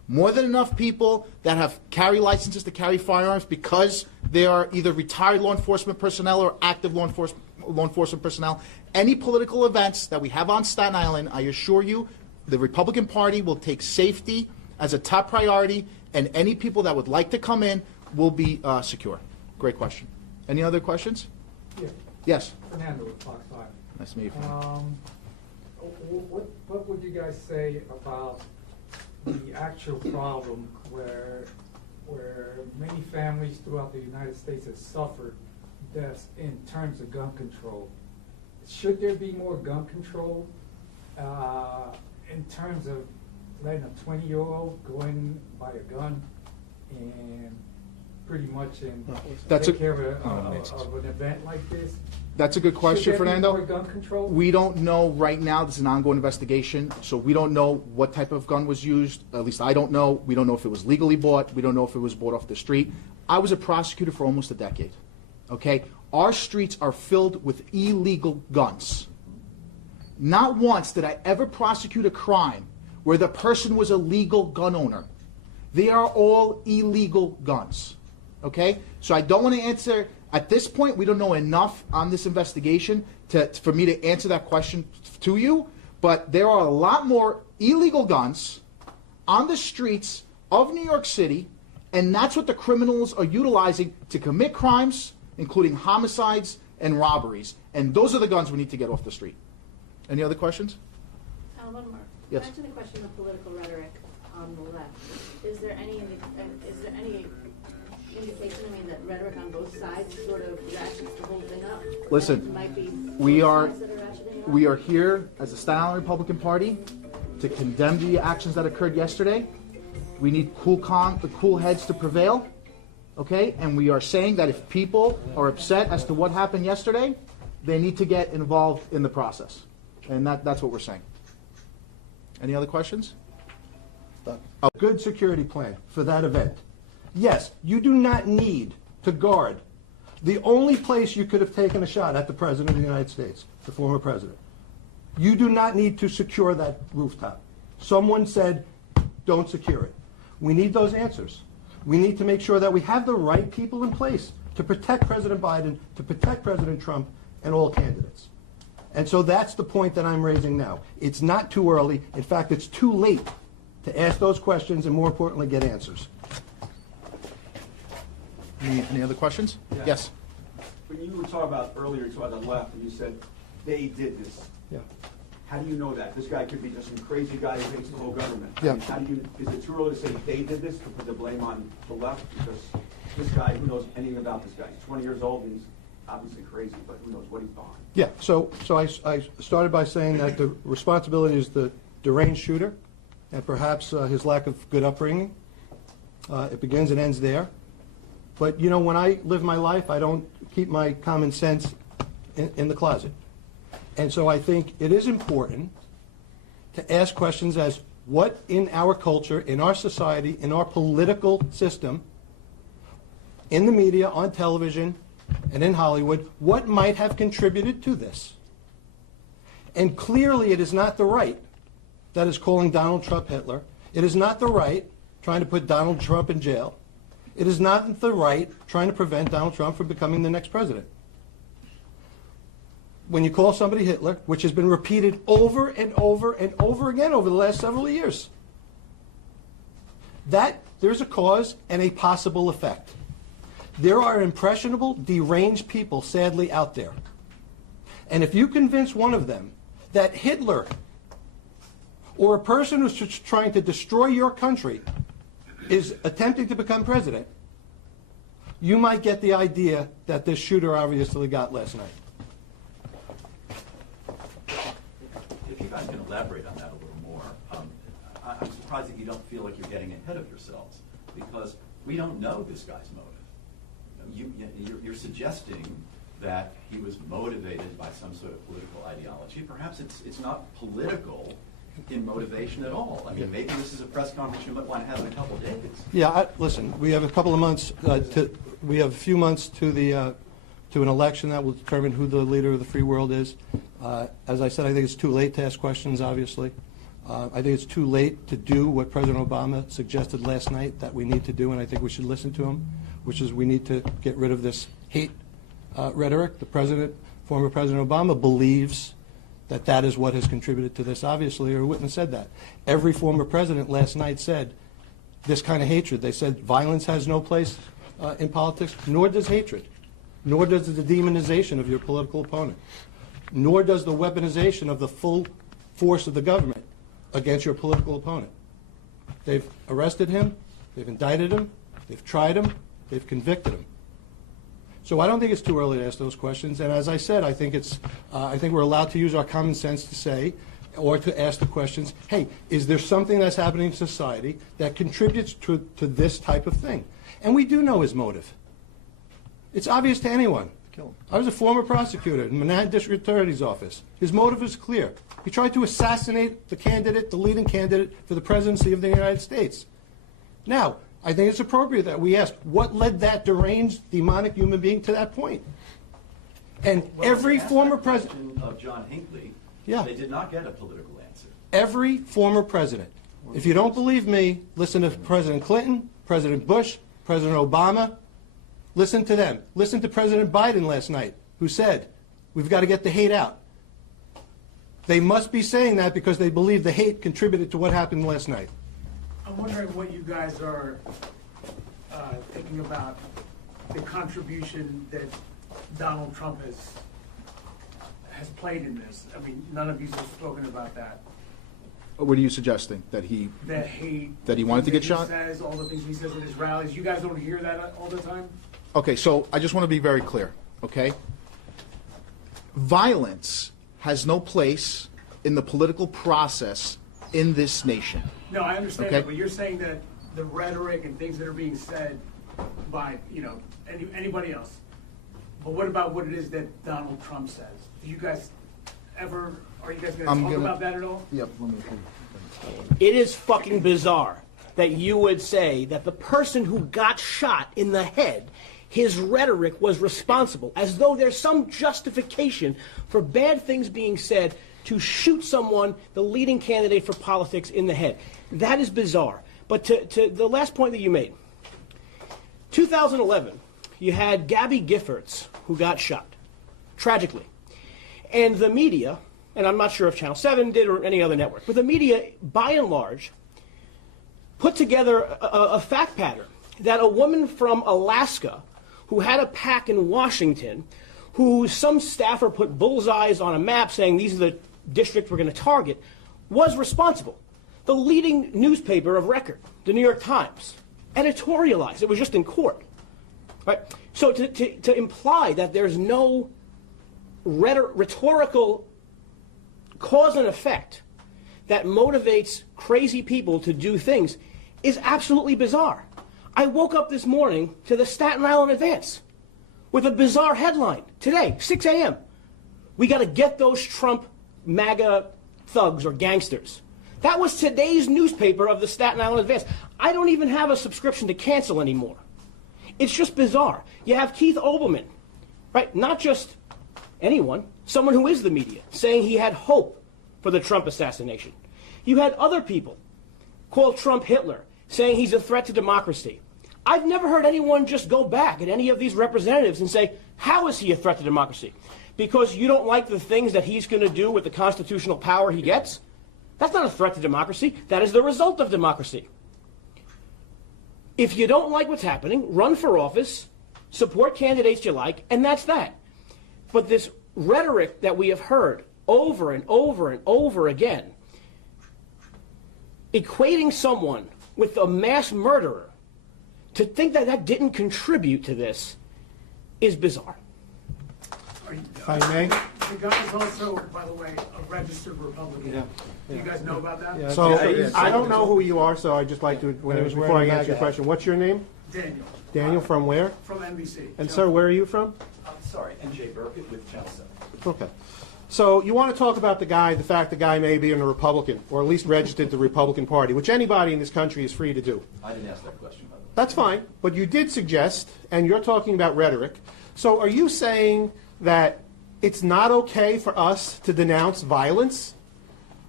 More than enough people that have carry licenses to carry firearms because they are either retired law enforcement personnel or active law enforcement personnel. Any political events that we have on Staten Island, I assure you, the Republican Party will take safety as a top priority, and any people that would like to come in will be secure. Great question. Any other questions? Yeah, Yes. Fernando with Fox 5. Nice to meet you. What would you guys say about the actual problem where many families throughout the United States have suffered deaths in terms of gun control? Should there be more gun control in terms of letting a 20-year-old go in, buy a gun, and pretty much take care of an event like this? That's a good question, Should there be Fernando. more gun control? We don't know right now. This is an ongoing investigation, so we don't know what type of gun was used. At least I don't know. We don't know if it was legally bought. We don't know if it was bought off the street. I was a prosecutor for almost a decade. Okay? Our streets are filled with illegal guns. Not once did I ever prosecute a crime where the person was a legal gun owner. They are all illegal guns. Okay? So I don't want to answer. At this point, we don't know enough on this investigation for me to answer that question to you, but there are a lot more illegal guns on the streets of New York City, and that's what the criminals are utilizing to commit crimes, including homicides and robberies. And those are the guns we need to get off the street. Any other questions? One more. Yes. Back to the question of political rhetoric on the left. Is there any indication, that rhetoric on both sides sort of ratchets the whole thing up? Listen, Might be we both are sides that ratcheting it up? we are here as a Staten Island Republican Party to condemn the actions that occurred yesterday. We need the cool heads to prevail, okay? And we are saying that if people are upset as to what happened yesterday, they need to get involved in the process, and that's what we're saying. Any other questions? A good security plan for that event. Yes, you do not need to guard the only place you could have taken a shot at the President of the United States, the former President. You do not need to secure that rooftop. Someone said, don't secure it. We need those answers. We need to make sure that we have the right people in place to protect President Biden, to protect President Trump, and all candidates. And so that's the point that I'm raising now. It's not too early. In fact, it's too late to ask those questions and, more importantly, get answers. Any other questions? Yeah. Yes. When you were talking about earlier, you talked about the left, and you said they did this. Yeah. How do you know that? This guy could be just some crazy guy who hates the whole government. Yeah. I mean, how do you? Is it too early to say they did this to put the blame on the left? Because this guy, who knows anything about this guy? He's 20 years old, and he's obviously crazy, but who knows what he's behind? Yeah, so I started by saying that the responsibility is the deranged shooter and perhaps his lack of good upbringing. It begins and ends there. But, when I live my life, I don't keep my common sense in the closet. And so I think it is important to ask questions as what in our culture, in our society, in our political system, in the media, on television, and in Hollywood, what might have contributed to this? And clearly it is not the right that is calling Donald Trump Hitler. It is not the right trying to put Donald Trump in jail. It is not the right trying to prevent Donald Trump from becoming the next president. When you call somebody Hitler, which has been repeated over and over and over again over the last several years, that there's a cause and a possible effect. There are impressionable, deranged people, sadly, out there. And if you convince one of them that Hitler or a person who's just trying to destroy your country is attempting to become president, you might get the idea that this shooter obviously got last night. If you guys can elaborate on that a little more, I'm surprised that you don't feel like you're getting ahead of yourselves, because we don't know this guy's motive. You're suggesting that he was motivated by some sort of political ideology. Perhaps it's not political in motivation at all. I mean, maybe this is a press conference you might want to have in a couple of days. Yeah, listen, we have a couple of months, we have a few months to an election that will determine who the leader of the free world is. As I said, I think it's too late to ask questions, obviously. I think it's too late to do what President Obama suggested last night that we need to do, and I think we should listen to him, which is we need to get rid of this hate rhetoric. Former President Obama believes that that is what has contributed to this, obviously, or he wouldn't have said that. Every former president last night said this kind of hatred. They said violence has no place in politics, nor does hatred, nor does the demonization of your political opponent, nor does the weaponization of the full force of the government against your political opponent. They've arrested him, they've indicted him, they've tried him, they've convicted him. So I don't think it's too early to ask those questions. And as I said, I think we're allowed to use our common sense to say, or to ask the questions, hey, is there something that's happening in society that contributes to this type of thing? And we do know his motive. It's obvious to anyone. I was a former prosecutor in Manhattan District Attorney's Office. His motive is clear. He tried to assassinate the leading candidate for the presidency of the United States. Now, I think it's appropriate that we ask, what led that deranged, demonic human being to that point? And every former president of John Hinckley, yeah, they did not get a political answer. Every former president. If you don't believe me, listen to President Clinton, President Bush, President Obama. Listen to them. Listen to President Biden last night, who said, we've got to get the hate out. They must be saying that because they believe the hate contributed to what happened last night. I'm wondering what you guys are thinking about the contribution that Donald Trump has played in this. I mean, none of you have spoken about that. What are you suggesting? That he wanted to get shot? He says, all the things he says at his rallies. You guys don't hear that all the time? Okay, so I just want to be very clear, okay? Violence has no place in the political process in this nation. No, I understand Okay. that, but you're saying that the rhetoric and things that are being said by, anybody else. But what about what it is that Donald Trump says? Are you guys going to talk about that at all? Yep, let me It is fucking bizarre that you would say that the person who got shot in the head, his rhetoric was responsible, as though there's some justification for bad things being said to shoot someone, the leading candidate for politics, in the head. That is bizarre. But to the last point that you made, 2011, you had Gabby Giffords, who got shot, tragically. And the media, and I'm not sure if Channel 7 did or any other network, but the media, by and large, put together a fact pattern that a woman from Alaska who had a PAC in Washington, who some staffer put bullseyes on a map saying these are the districts we're going to target, was responsible. The leading newspaper of record, the New York Times, editorialized. It was just in court. Right? So to imply that there's no rhetorical cause and effect that motivates crazy people to do things is absolutely bizarre. I woke up this morning to the Staten Island Advance with a bizarre headline today, 6 a.m. We got to get those Trump MAGA thugs or gangsters. That was today's newspaper of the Staten Island Advance. I don't even have a subscription to cancel anymore. It's just bizarre. You have Keith Olbermann, right? Not just anyone, someone who is the media, saying he had hope for the Trump assassination. You had other people call Trump Hitler, saying he's a threat to democracy. I've never heard anyone just go back at any of these representatives and say, how is he a threat to democracy? Because you don't like the things that he's going to do with the constitutional power he gets? That's not a threat to democracy. That is the result of democracy. If you don't like what's happening, run for office, support candidates you like, and that's that. But this rhetoric that we have heard over and over and over again, equating someone with a mass murderer, to think that that didn't contribute to this is bizarre. If I may. The guy is also, by the way, a registered Republican. Yeah. Do you guys know about that? Yeah. So Yeah, I don't know who you are, so I'd just like to, was before wearing I a answer your MAGA question, what's your name? Daniel. Daniel, from where? From NBC. And sir, where are you from? I'm sorry, NJ Burkett with Channel 7. Okay. So you want to talk about the fact the guy may be a Republican, or at least registered to the Republican Party, which anybody in this country is free to do. I didn't ask that question, by the way. That's fine, but you did suggest, and you're talking about rhetoric. So are you saying that it's not okay for us to denounce violence?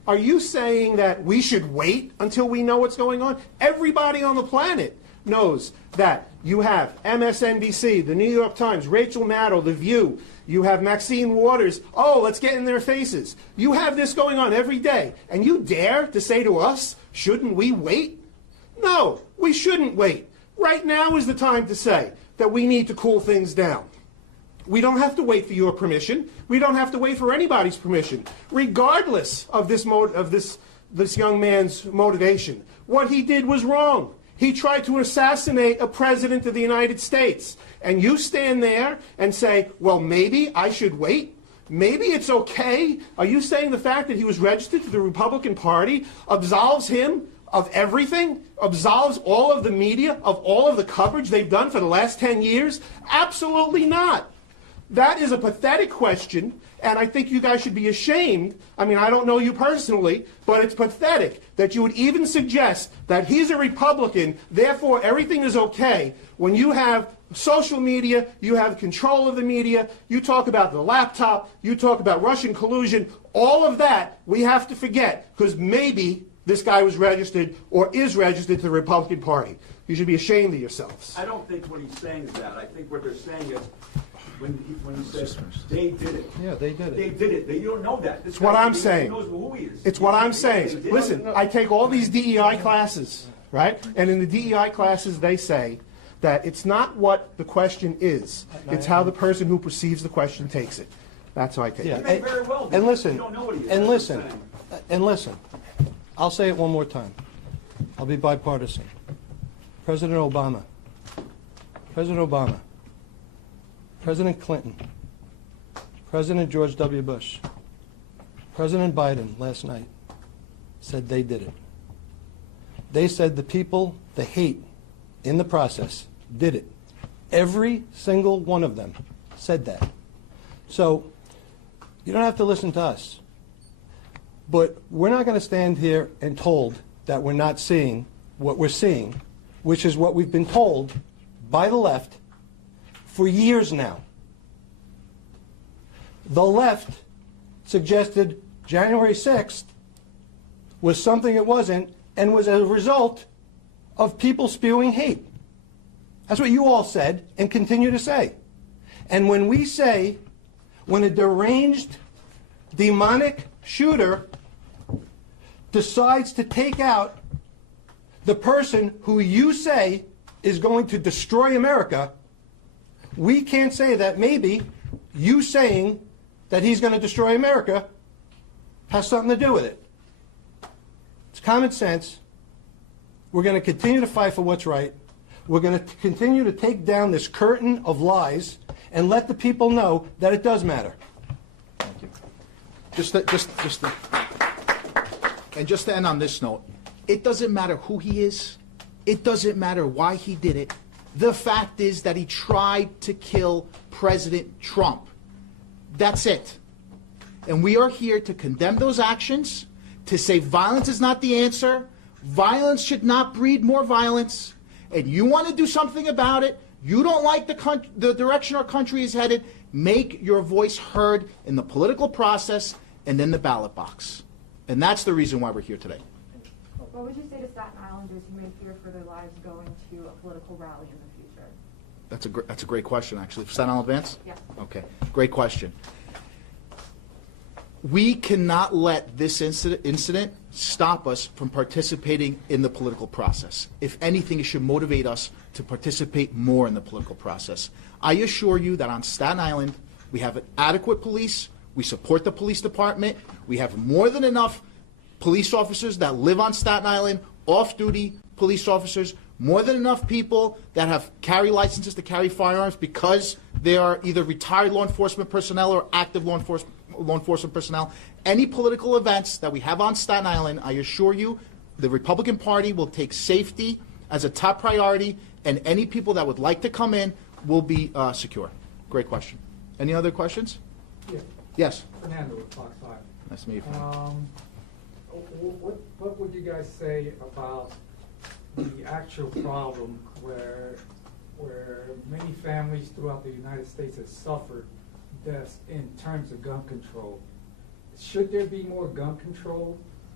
Are you saying that we should wait until we know what's going on? Everybody on the planet knows that you have MSNBC, the New York Times, Rachel Maddow, The View, you have Maxine Waters, oh, let's get in their faces. You have this going on every day, and you dare to say to us, shouldn't we wait? No, we shouldn't wait. Right now is the time to say that we need to cool things down. We don't have to wait for your permission. We don't have to wait for anybody's permission, regardless of this young man's motivation. What he did was wrong. He tried to assassinate a president of the United States. And you stand there and say, well, maybe I should wait? Maybe it's okay? Are you saying the fact that he was registered to the Republican Party absolves him of everything? Absolves all of the media of all of the coverage they've done for the last 10 years? Absolutely not. That is a pathetic question, and I think you guys should be ashamed. I mean, I don't know you personally, but it's pathetic that you would even suggest that he's a Republican, therefore everything is okay, when you have social media, you have control of the media, you talk about the laptop, you talk about Russian collusion, all of that we have to forget, because maybe this guy was registered or is registered to the Republican Party. You should be ashamed of yourselves. I don't think what he's saying is that. I think what they're saying is, when he says they did it. Yeah, they did it. They did it. You don't know that. It's what I'm saying. Knows who he is. It's what I'm saying. Listen, I take all these DEI classes, right? And in the DEI classes, they say that it's not what the question is. It's how the person who perceives the question takes it. That's how I take Yeah, it. may very well be. and listen, You don't know what he is. and That's what listen, I'm saying. and listen. I'll say it one more time. I'll be bipartisan. President Obama, President Clinton, President George W. Bush, President Biden last night said they did it. They said the people, the hate in the process, did it. Every single one of them said that. So you don't have to listen to us. But we're not going to stand here and told that we're not seeing what we're seeing, which is what we've been told by the left for years now. The left suggested January 6th was something it wasn't and was a result of people spewing hate. That's what you all said and continue to say. And when we say, when a deranged, demonic shooter decides to take out the person who you say is going to destroy America, we can't say that maybe you saying that he's going to destroy America has something to do with it. It's common sense. We're going to continue to fight for what's right. We're going to continue to take down this curtain of lies and let the people know that it does matter. Thank you. Just to end on this note, it doesn't matter who he is. It doesn't matter why he did it. The fact is that he tried to kill President Trump. That's it. And we are here to condemn those actions, to say violence is not the answer. Violence should not breed more violence. And you want to do something about it. You don't like the direction our country is headed. Make your voice heard in the political process and in the ballot box. And that's the reason why we're here today. What would you say to Staten Islanders who may fear for their lives going to a political rally in the future? That's a great question, actually. Staten Island Advance? Yeah. Okay, great question. We cannot let this incident stop us from participating in the political process. If anything, it should motivate us to participate more in the political process. I assure you that on Staten Island, we have an adequate police. We support the police department. We have more than enough police officers that live on Staten Island, off-duty police officers, more than enough people that have carry licenses to carry firearms because they are either retired law enforcement personnel or active law enforcement personnel. Any political events that we have on Staten Island, I assure you, the Republican Party will take safety as a top priority, and any people that would like to come in will be secure. Great question. Any other questions? Yeah. Yes. Fernando with Fox 5. Nice to meet you. What would you guys say about the actual problem where many families throughout the United States have suffered deaths in terms of gun control? Should there be more gun control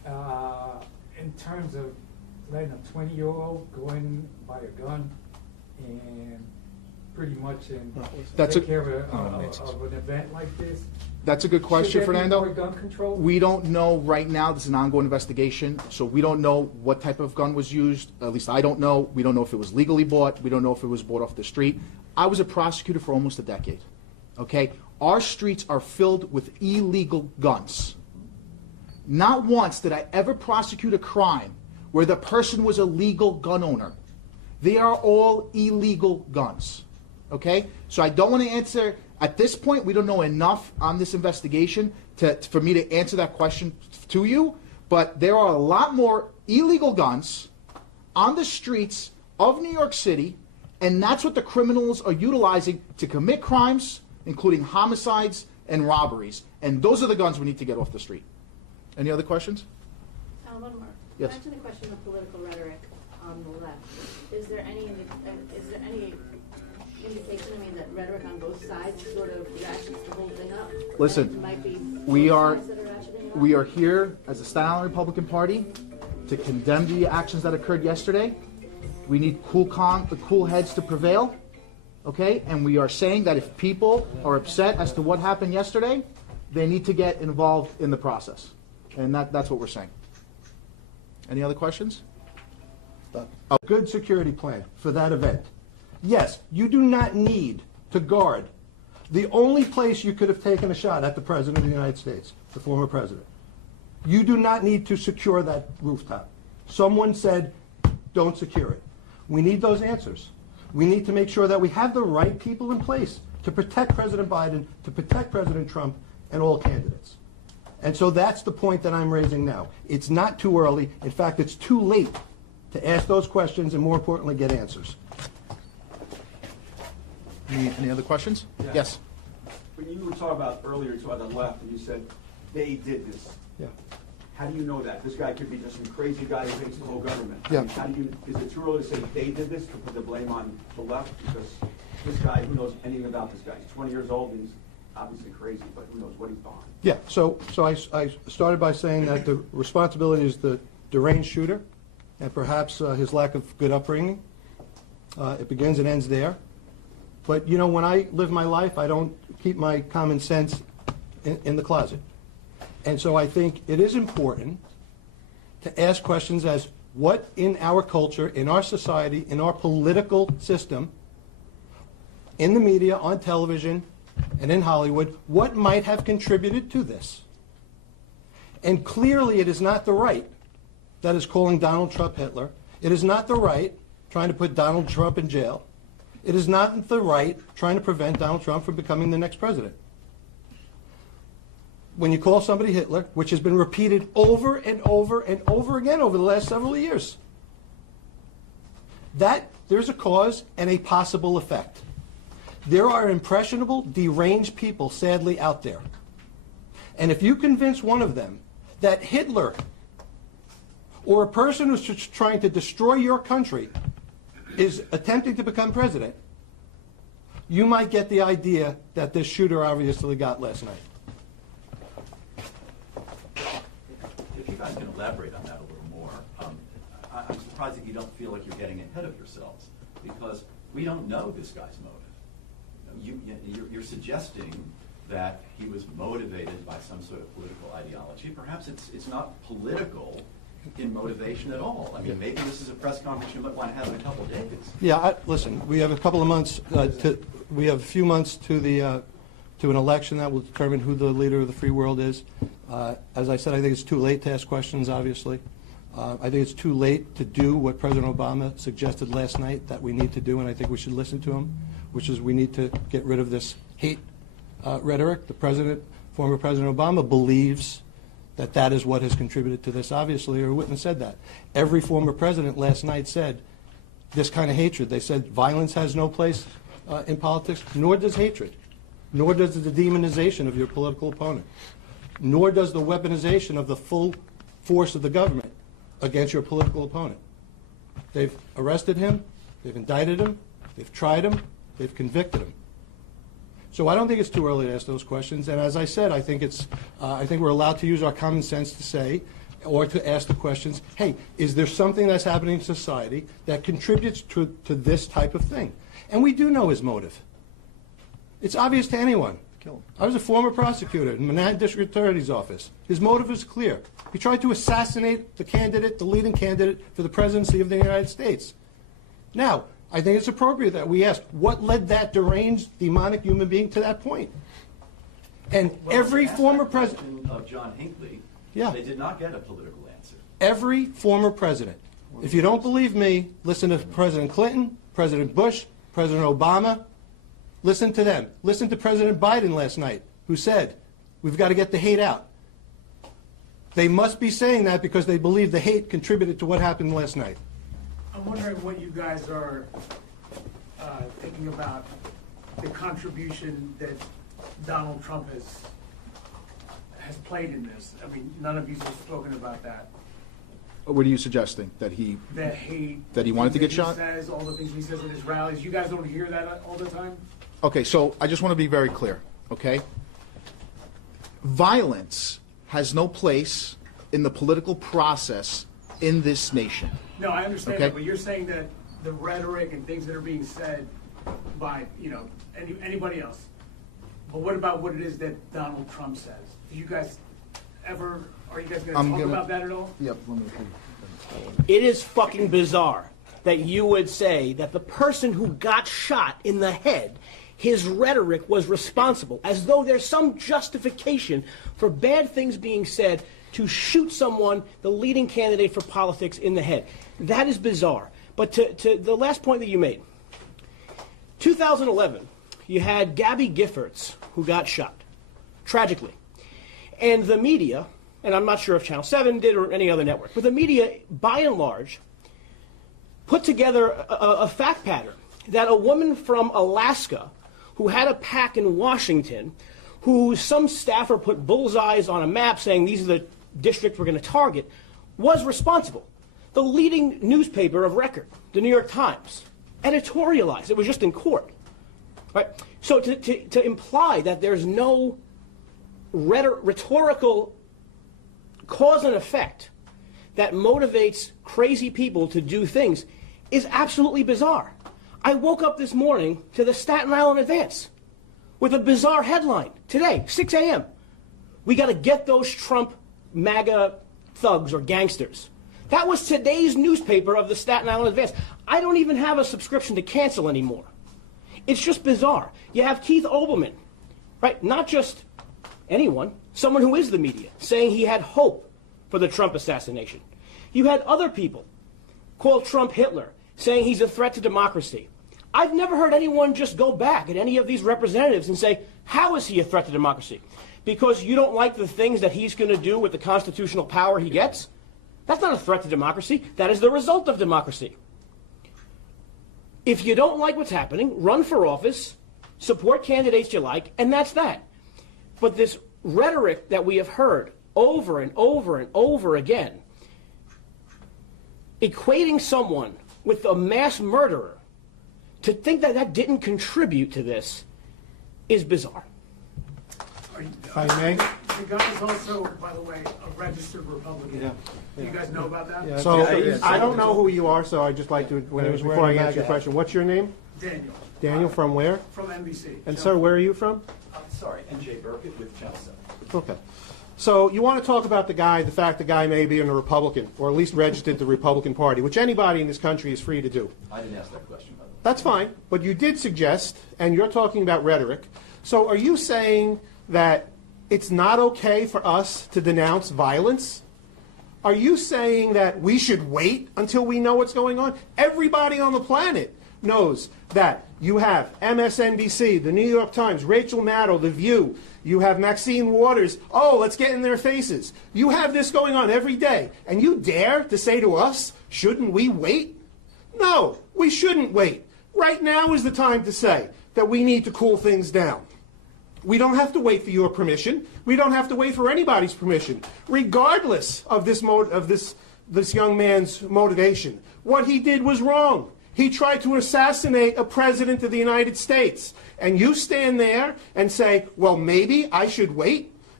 in terms of letting a 20-year-old go in, buy a gun, and pretty much That's take a- care of an event like this? That's a good question, Should there be Fernando. more gun control? We don't know right now. This is an ongoing investigation, so we don't know what type of gun was used. At least I don't know. We don't know if it was legally bought. We don't know if it was bought off the street. I was a prosecutor for almost a decade. Okay? Our streets are filled with illegal guns. Not once did I ever prosecute a crime where the person was a legal gun owner. They are all illegal guns. Okay? So I don't want to answer. At this point, we don't know enough on this investigation for me to answer that question to you, but there are a lot more illegal guns on the streets of New York City, and that's what the criminals are utilizing to commit crimes, including homicides and robberies. And those are the guns we need to get off the street. Any other questions? One more. Yes. Back to the question of political rhetoric on the left. Is there any indication, that rhetoric on both sides sort of ratchets the whole thing up? Listen, That it might be we both are sides that ratcheting it up? we are here as a Staten Island Republican Party to condemn the actions that occurred yesterday. We need cool heads to prevail, okay? And we are saying that if people are upset as to what happened yesterday, they need to get involved in the process, and that's what we're saying. Any other questions? A good security plan for that event. Yes, you do not need to guard the only place you could have taken a shot at the President of the United States, the former President. You do not need to secure that rooftop. Someone said, don't secure it. We need those answers. We need to make sure that we have the right people in place to protect President Biden, to protect President Trump, and all candidates. And so that's the point that I'm raising now. It's not too early. In fact, it's too late to ask those questions and, more importantly, get answers. Any other questions? Yeah. Yes. When you were talking about earlier, you talked on the left, and you said, they did this. Yeah. How do you know that? This guy could be just some crazy guy who hates the whole government. Yeah. How do you, is it too early to say they did this, to put the blame on the left? Because this guy, who knows anything about this guy? He's 20 years old, and he's obviously crazy, but who knows what he's behind? Yeah, so I started by saying that the responsibility is the deranged shooter and perhaps his lack of good upbringing. It begins and ends there. But, when I live my life, I don't keep my common sense in the closet. And so I think it is important to ask questions as what in our culture, in our society, in our political system, in the media, on television, and in Hollywood, what might have contributed to this? And clearly it is not the right that is calling Donald Trump Hitler. It is not the right trying to put Donald Trump in jail. It is not the right trying to prevent Donald Trump from becoming the next president. When you call somebody Hitler, which has been repeated over and over and over again over the last several years, that there's a cause and a possible effect. There are impressionable, deranged people, sadly, out there. And if you convince one of them that Hitler or a person who's just trying to destroy your country is attempting to become president, you might get the idea that this shooter obviously got last night. If you guys can elaborate on that a little more, I'm surprised that you don't feel like you're getting ahead of yourselves, because we don't know this guy's motive. You're suggesting that he was motivated by some sort of political ideology. Perhaps it's not political in motivation at all. I mean, maybe this is a press conference you might want to have in a couple of days. Yeah, listen, we have a couple of months, we have a few months to an election that will determine who the leader of the free world is. As I said, I think it's too late to ask questions, obviously. I think it's too late to do what President Obama suggested last night that we need to do, and I think we should listen to him, which is we need to get rid of this hate rhetoric. Former President Obama believes that is what has contributed to this, obviously, or he wouldn't have said that. Every former president last night said this kind of hatred. They said violence has no place in politics, nor does hatred, nor does the demonization of your political opponent, nor does the weaponization of the full force of the government against your political opponent. They've arrested him, they've indicted him, they've tried him, they've convicted him. So I don't think it's too early to ask those questions. And as I said, I think we're allowed to use our common sense to say or to ask the questions, hey, is there something that's happening in society that contributes to this type of thing? And we do know his motive. It's obvious to anyone. I was a former prosecutor in Manhattan District Attorney's Office. His motive was clear. He tried to assassinate the candidate, the leading candidate for the presidency of the United States. Now, I think it's appropriate that we ask, what led that deranged, demonic human being to that point? And every former president of John Hinckley, Yeah. they did not get a political answer. Every former president. If you don't believe me, listen to President Clinton, President Bush, President Obama. Listen to them. Listen to President Biden last night, who said, we've got to get the hate out. They must be saying that because they believe the hate contributed to what happened last night. I'm wondering what you guys are thinking about the contribution that Donald Trump has played in this. I mean, none of you have spoken about that. What are you suggesting? That he The hate. That he wanted to get shot? He says, all the things he says at his rallies. You guys don't hear that all the time? Okay, so I just want to be very clear, okay? Violence has no place in the political process in this nation. No, I understand Okay. that, but you're saying that the rhetoric and things that are being said by, anybody else. But what about what it is that Donald Trump says? Do you guys ever, are you guys going to talk about that at all? Yep, let me It is fucking bizarre that you would say that the person who got shot in the head, his rhetoric was responsible, as though there's some justification for bad things being said to shoot someone, the leading candidate for politics, in the head. That is bizarre. But to the last point that you made, 2011, you had Gabby Giffords, who got shot, tragically. And the media, and I'm not sure if Channel 7 did or any other network, but the media, by and large, put together a fact pattern that a woman from Alaska who had a PAC in Washington, who some staffer put bullseyes on a map saying these are the districts we're going to target, was responsible. The leading newspaper of record, the New York Times, editorialized. It was just in court. Right? So to imply that there's no rhetorical cause and effect that motivates crazy people to do things is absolutely bizarre. I woke up this morning to the Staten Island Advance with a bizarre headline today, 6 a.m. We got to get those Trump MAGA thugs or gangsters. That was today's newspaper of the Staten Island Advance. I don't even have a subscription to cancel anymore. It's just bizarre. You have Keith Olbermann, right? Not just anyone, someone who is the media, saying he had hope for the Trump assassination. You had other people call Trump Hitler, saying he's a threat to democracy. I've never heard anyone just go back at any of these representatives and say, how is he a threat to democracy? Because you don't like the things that he's going to do with the constitutional power he gets? That's not a threat to democracy. That is the result of democracy. If you don't like what's happening, run for office, support candidates you like, and that's that. But this rhetoric that we have heard over and over and over again, equating someone with a mass murderer, to think that that didn't contribute to this is bizarre. If I may. The guy is also, by the way, a registered Republican. Yeah. Do you guys know about that? Yeah. So, Yeah, I don't know who you are, so I'd just like to, he was before wearing I a answer your MAGA question, what's your name? Daniel. Daniel, from where? From NBC. And sir, where are you from? I'm sorry, NJ Burkett with Channel 7. Okay. So you want to talk about the fact the guy may be a Republican, or at least registered the Republican Party, which anybody in this country is free to do. I didn't ask that question, by the way. That's fine, but you did suggest, and you're talking about rhetoric, so are you saying that it's not okay for us to denounce violence? Are you saying that we should wait until we know what's going on? Everybody on the planet knows that you have MSNBC, the New York Times, Rachel Maddow, The View, you have Maxine Waters, oh, let's get in their faces. You have this going on every day, and you dare to say to us, shouldn't we wait? No, we shouldn't wait. Right now is the time to say that we need to cool things down. We don't have to wait for your permission. We don't have to wait for anybody's permission, regardless of this young man's motivation. What he did was wrong. He tried to assassinate a president of the United States. And you stand there and say, well, maybe I should wait.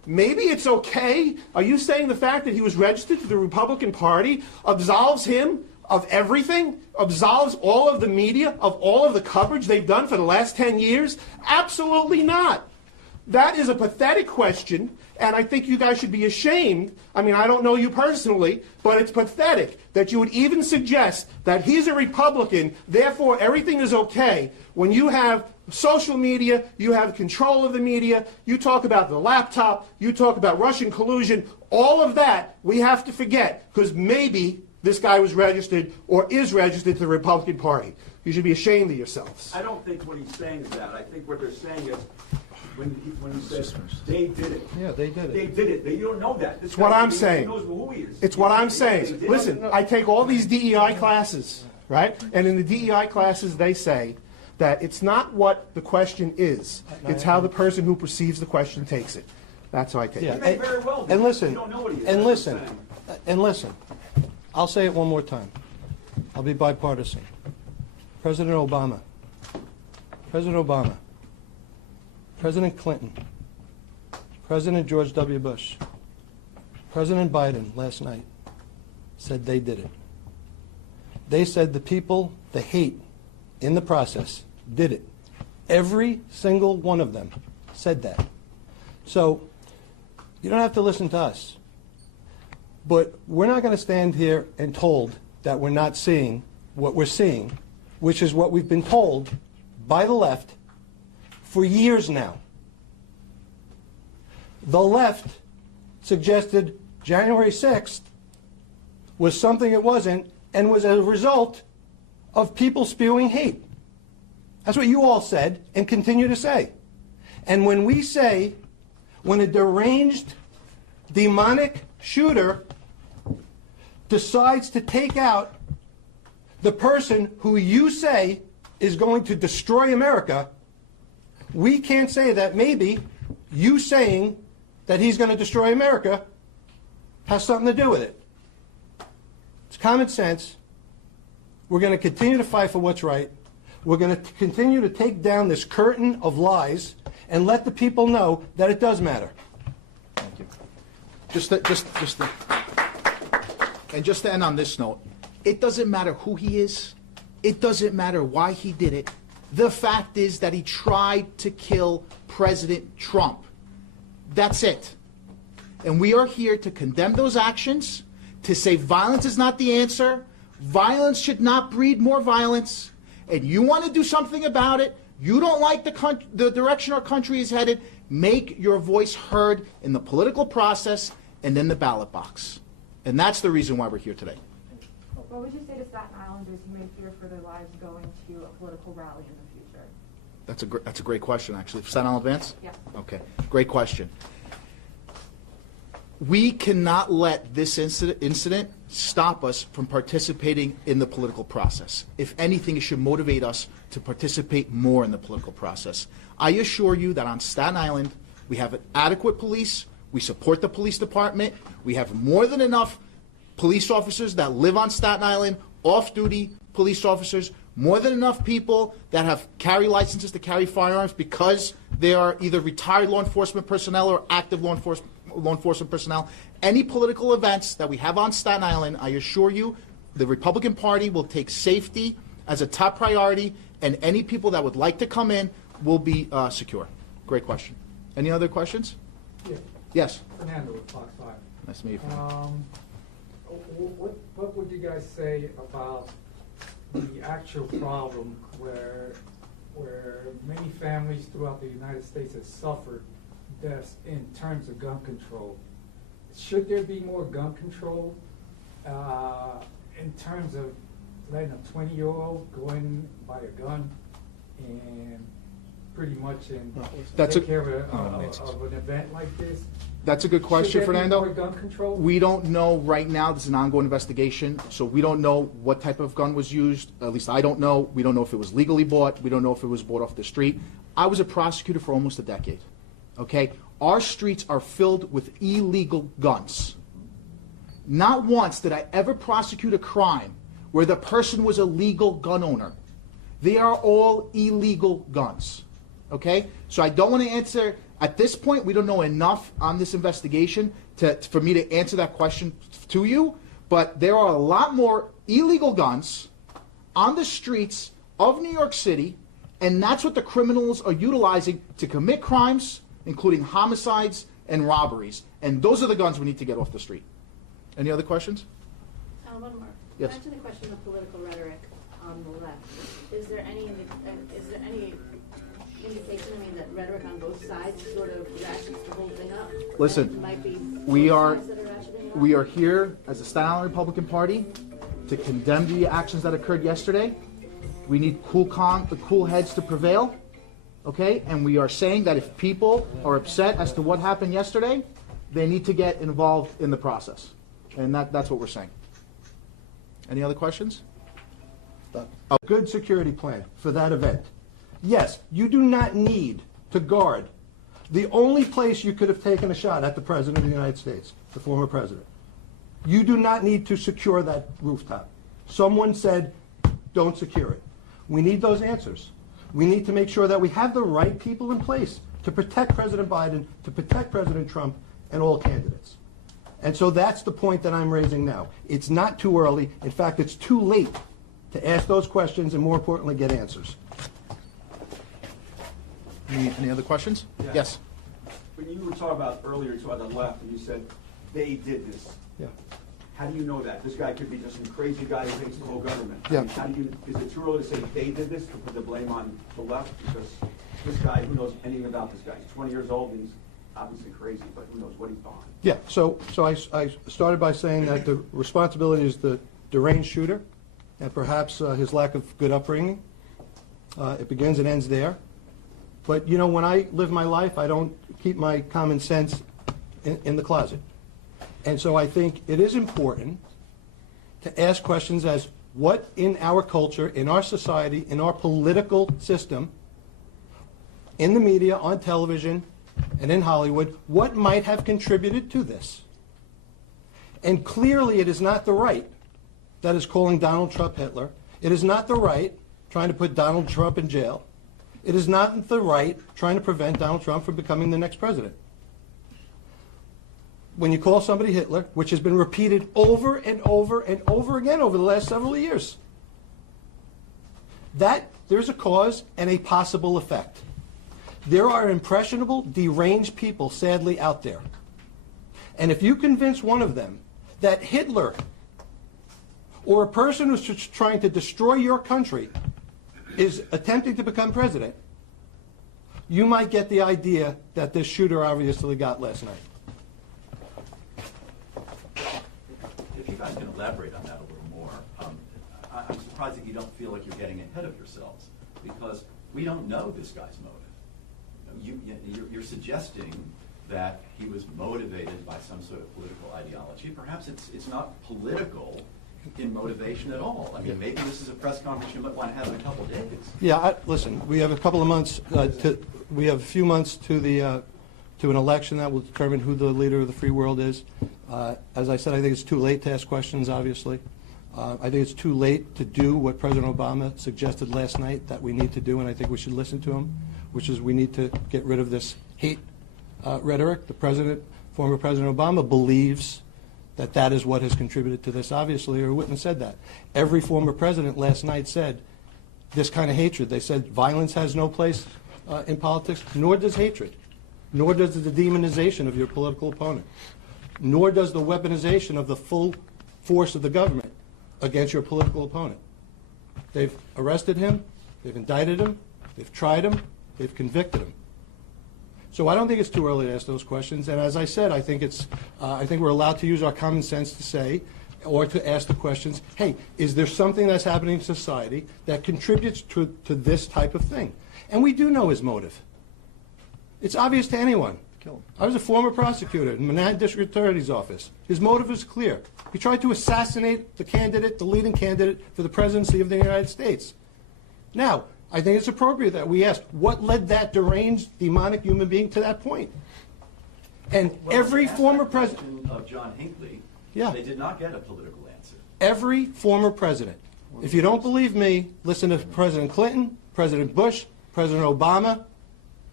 maybe it's okay? Are you saying the fact that he was registered to the Republican Party absolves him of everything? Absolves all of the media, of all of the coverage they've done for the last 10 years? Absolutely not. That is a pathetic question, and I think you guys should be ashamed. I mean, I don't know you personally, but it's pathetic that you would even suggest that he's a Republican, therefore everything is okay, when you have social media, you have control of the media, you talk about the laptop, you talk about Russian collusion, all of that we have to forget, because maybe this guy was registered or is registered to the Republican Party. You should be ashamed of yourselves. I don't think what he's saying is that. I think what they're saying is, when he says they did it. Yeah, they did it. They did it. You don't know that. This It's what guy, I'm he saying. knows who he is. It's what I'm They saying. did it. Listen, I take all these DEI classes, right? And in the DEI classes, they say that it's not what the question is. It's how the person who perceives the question takes it. That's how I take Yeah, it. may very well be. and listen, You don't know what he is. and That's what listen, I'm saying. and listen. I'll say it one more time. I'll be bipartisan. President Obama, President Clinton, President George W. Bush, President Biden last night said they did it. They said the people, the hate in the process, did it. Every single one of them said that. So you don't have to listen to us. But we're not going to stand here and told that we're not seeing what we're seeing, which is what we've been told by the left for years now. The left suggested January 6th was something it wasn't, and was a result of people spewing hate. That's what you all said and continue to say. And when we say, when a deranged, demonic shooter decides to take out the person who you say is going to destroy America, we can't say that maybe you saying that he's going to destroy America has something to do with it. It's common sense. We're going to continue to fight for what's right. We're going to continue to take down this curtain of lies and let the people know that it does matter. Thank you. And just to end on this note, it doesn't matter who he is. It doesn't matter why he did it. The fact is that he tried to kill President Trump. That's it. And we are here to condemn those actions, to say violence is not the answer. Violence should not breed more violence. And you want to do something about it. You don't like the direction our country is headed. Make your voice heard in the political process and in the ballot box. And that's the reason why we're here today. What would you say to Staten Islanders who may fear for their lives going to a political rally in the future? That's a great question, actually. Staten Island Advance? Yes. Okay, great question. We cannot let this incident stop us from participating in the political process. If anything, it should motivate us to participate more in the political process. I assure you that on Staten Island, we have adequate police. We support the police department. We have more than enough police officers that live on Staten Island, off-duty police officers, more than enough people that have carry licenses to carry firearms because they are either retired law enforcement personnel or active law enforcement personnel. Any political events that we have on Staten Island, I assure you, the Republican Party will take safety as a top priority, and any people that would like to come in will be secure. Great question. Any other questions? Yeah, Yes. Fernando with Fox 5. Nice to meet you. What would you guys say about the actual problem where many families throughout the United States have suffered deaths in terms of gun control? Should there be more gun control in terms of letting a 20-year-old go in and buy a gun and pretty much take care of an event like this? That's a good question, Should there be Fernando. more gun control? We don't know right now. This is an ongoing investigation, so we don't know what type of gun was used. At least I don't know. We don't know if it was legally bought. We don't know if it was bought off the street. I was a prosecutor for almost a decade. Okay? Our streets are filled with illegal guns. Not once did I ever prosecute a crime where the person was a legal gun owner. They are all illegal guns. Okay? So I don't want to answer At this point, we don't know enough on this investigation for me to answer that question to you, but there are a lot more illegal guns on the streets of New York City, and that's what the criminals are utilizing to commit crimes, including homicides and robberies. And those are the guns we need to get off the street. Any other questions? One more. Yes. Back to the question of political rhetoric on the left. Is there any indication, that rhetoric on both sides sort of ratchets the whole thing up? Listen, Might be we both are sides that ratcheting it up? we are here as the Staten Island Republican Party to condemn the actions that occurred yesterday. We need cool heads to prevail, okay? And we are saying that if people are upset as to what happened yesterday, they need to get involved in the process. And that's what we're saying. Any other questions? A good security plan for that event. Yes, you do not need to guard the only place you could have taken a shot at the President of the United States, the former President. You do not need to secure that rooftop. Someone said, don't secure it. We need those answers. We need to make sure that we have the right people in place to protect President Biden, to protect President Trump, and all candidates. And so that's the point that I'm raising now. It's not too early. In fact, it's too late to ask those questions and, more importantly, get answers. Any other questions? Yeah. Yes. When you were talking about earlier, you talked about the left, and you said they did this. Yeah. How do you know that? This guy could be just some crazy guy who hates the whole government. Yeah. How do you? Is it too early to say they did this to put the blame on the left? Because this guy, who knows anything about this guy? He's 20 years old, and he's obviously crazy, but who knows what he's behind? Yeah, so I started by saying that the responsibility is the deranged shooter and perhaps his lack of good upbringing. It begins and ends there. But, when I live my life, I don't keep my common sense in the closet. And so I think it is important to ask questions as what in our culture, in our society, in our political system, in the media, on television, and in Hollywood, what might have contributed to this? And clearly it is not the right that is calling Donald Trump Hitler. It is not the right trying to put Donald Trump in jail. It is not the right trying to prevent Donald Trump from becoming the next president. When you call somebody Hitler, which has been repeated over and over and over again over the last several years, that there's a cause and a possible effect. There are impressionable, deranged people, sadly, out there. And if you convince one of them that Hitler or a person who's just trying to destroy your country is attempting to become president, you might get the idea that this shooter obviously got last night. If you guys can elaborate on that a little more, I'm surprised that you don't feel like you're getting ahead of yourselves, because we don't know this guy's motive. You're suggesting that he was motivated by some sort of political ideology. Perhaps it's not political in motivation at all. I mean, maybe this is a press conference you might want to have in a couple of days. Yeah, listen, we have a couple of months, we have a few months to an election that will determine who the leader of the free world is. As I said, I think it's too late to ask questions, obviously. I think it's too late to do what President Obama suggested last night that we need to do, and I think we should listen to him, which is we need to get rid of this hate rhetoric. Former President Obama believes that is what has contributed to this, obviously, or he wouldn't have said that. Every former president last night said this kind of hatred. They said violence has no place in politics, nor does hatred, nor does the demonization of your political opponent, nor does the weaponization of the full force of the government against your political opponent. They've arrested him, they've indicted him, they've tried him, they've convicted him. So I don't think it's too early to ask those questions. And as I said, I think we're allowed to use our common sense to say, or to ask the questions, hey, is there something that's happening in society that contributes to this type of thing? And we do know his motive. It's obvious to anyone. I was a former prosecutor in Manhattan District Attorney's Office. His motive is clear. He tried to assassinate the leading candidate for the presidency of the United States. Now, I think it's appropriate that we ask, what led that deranged, demonic human being to that point? And every former president of John Hinckley, yeah, they did not get a political answer. Every former president. If you don't believe me, listen to President Clinton, President Bush, President Obama.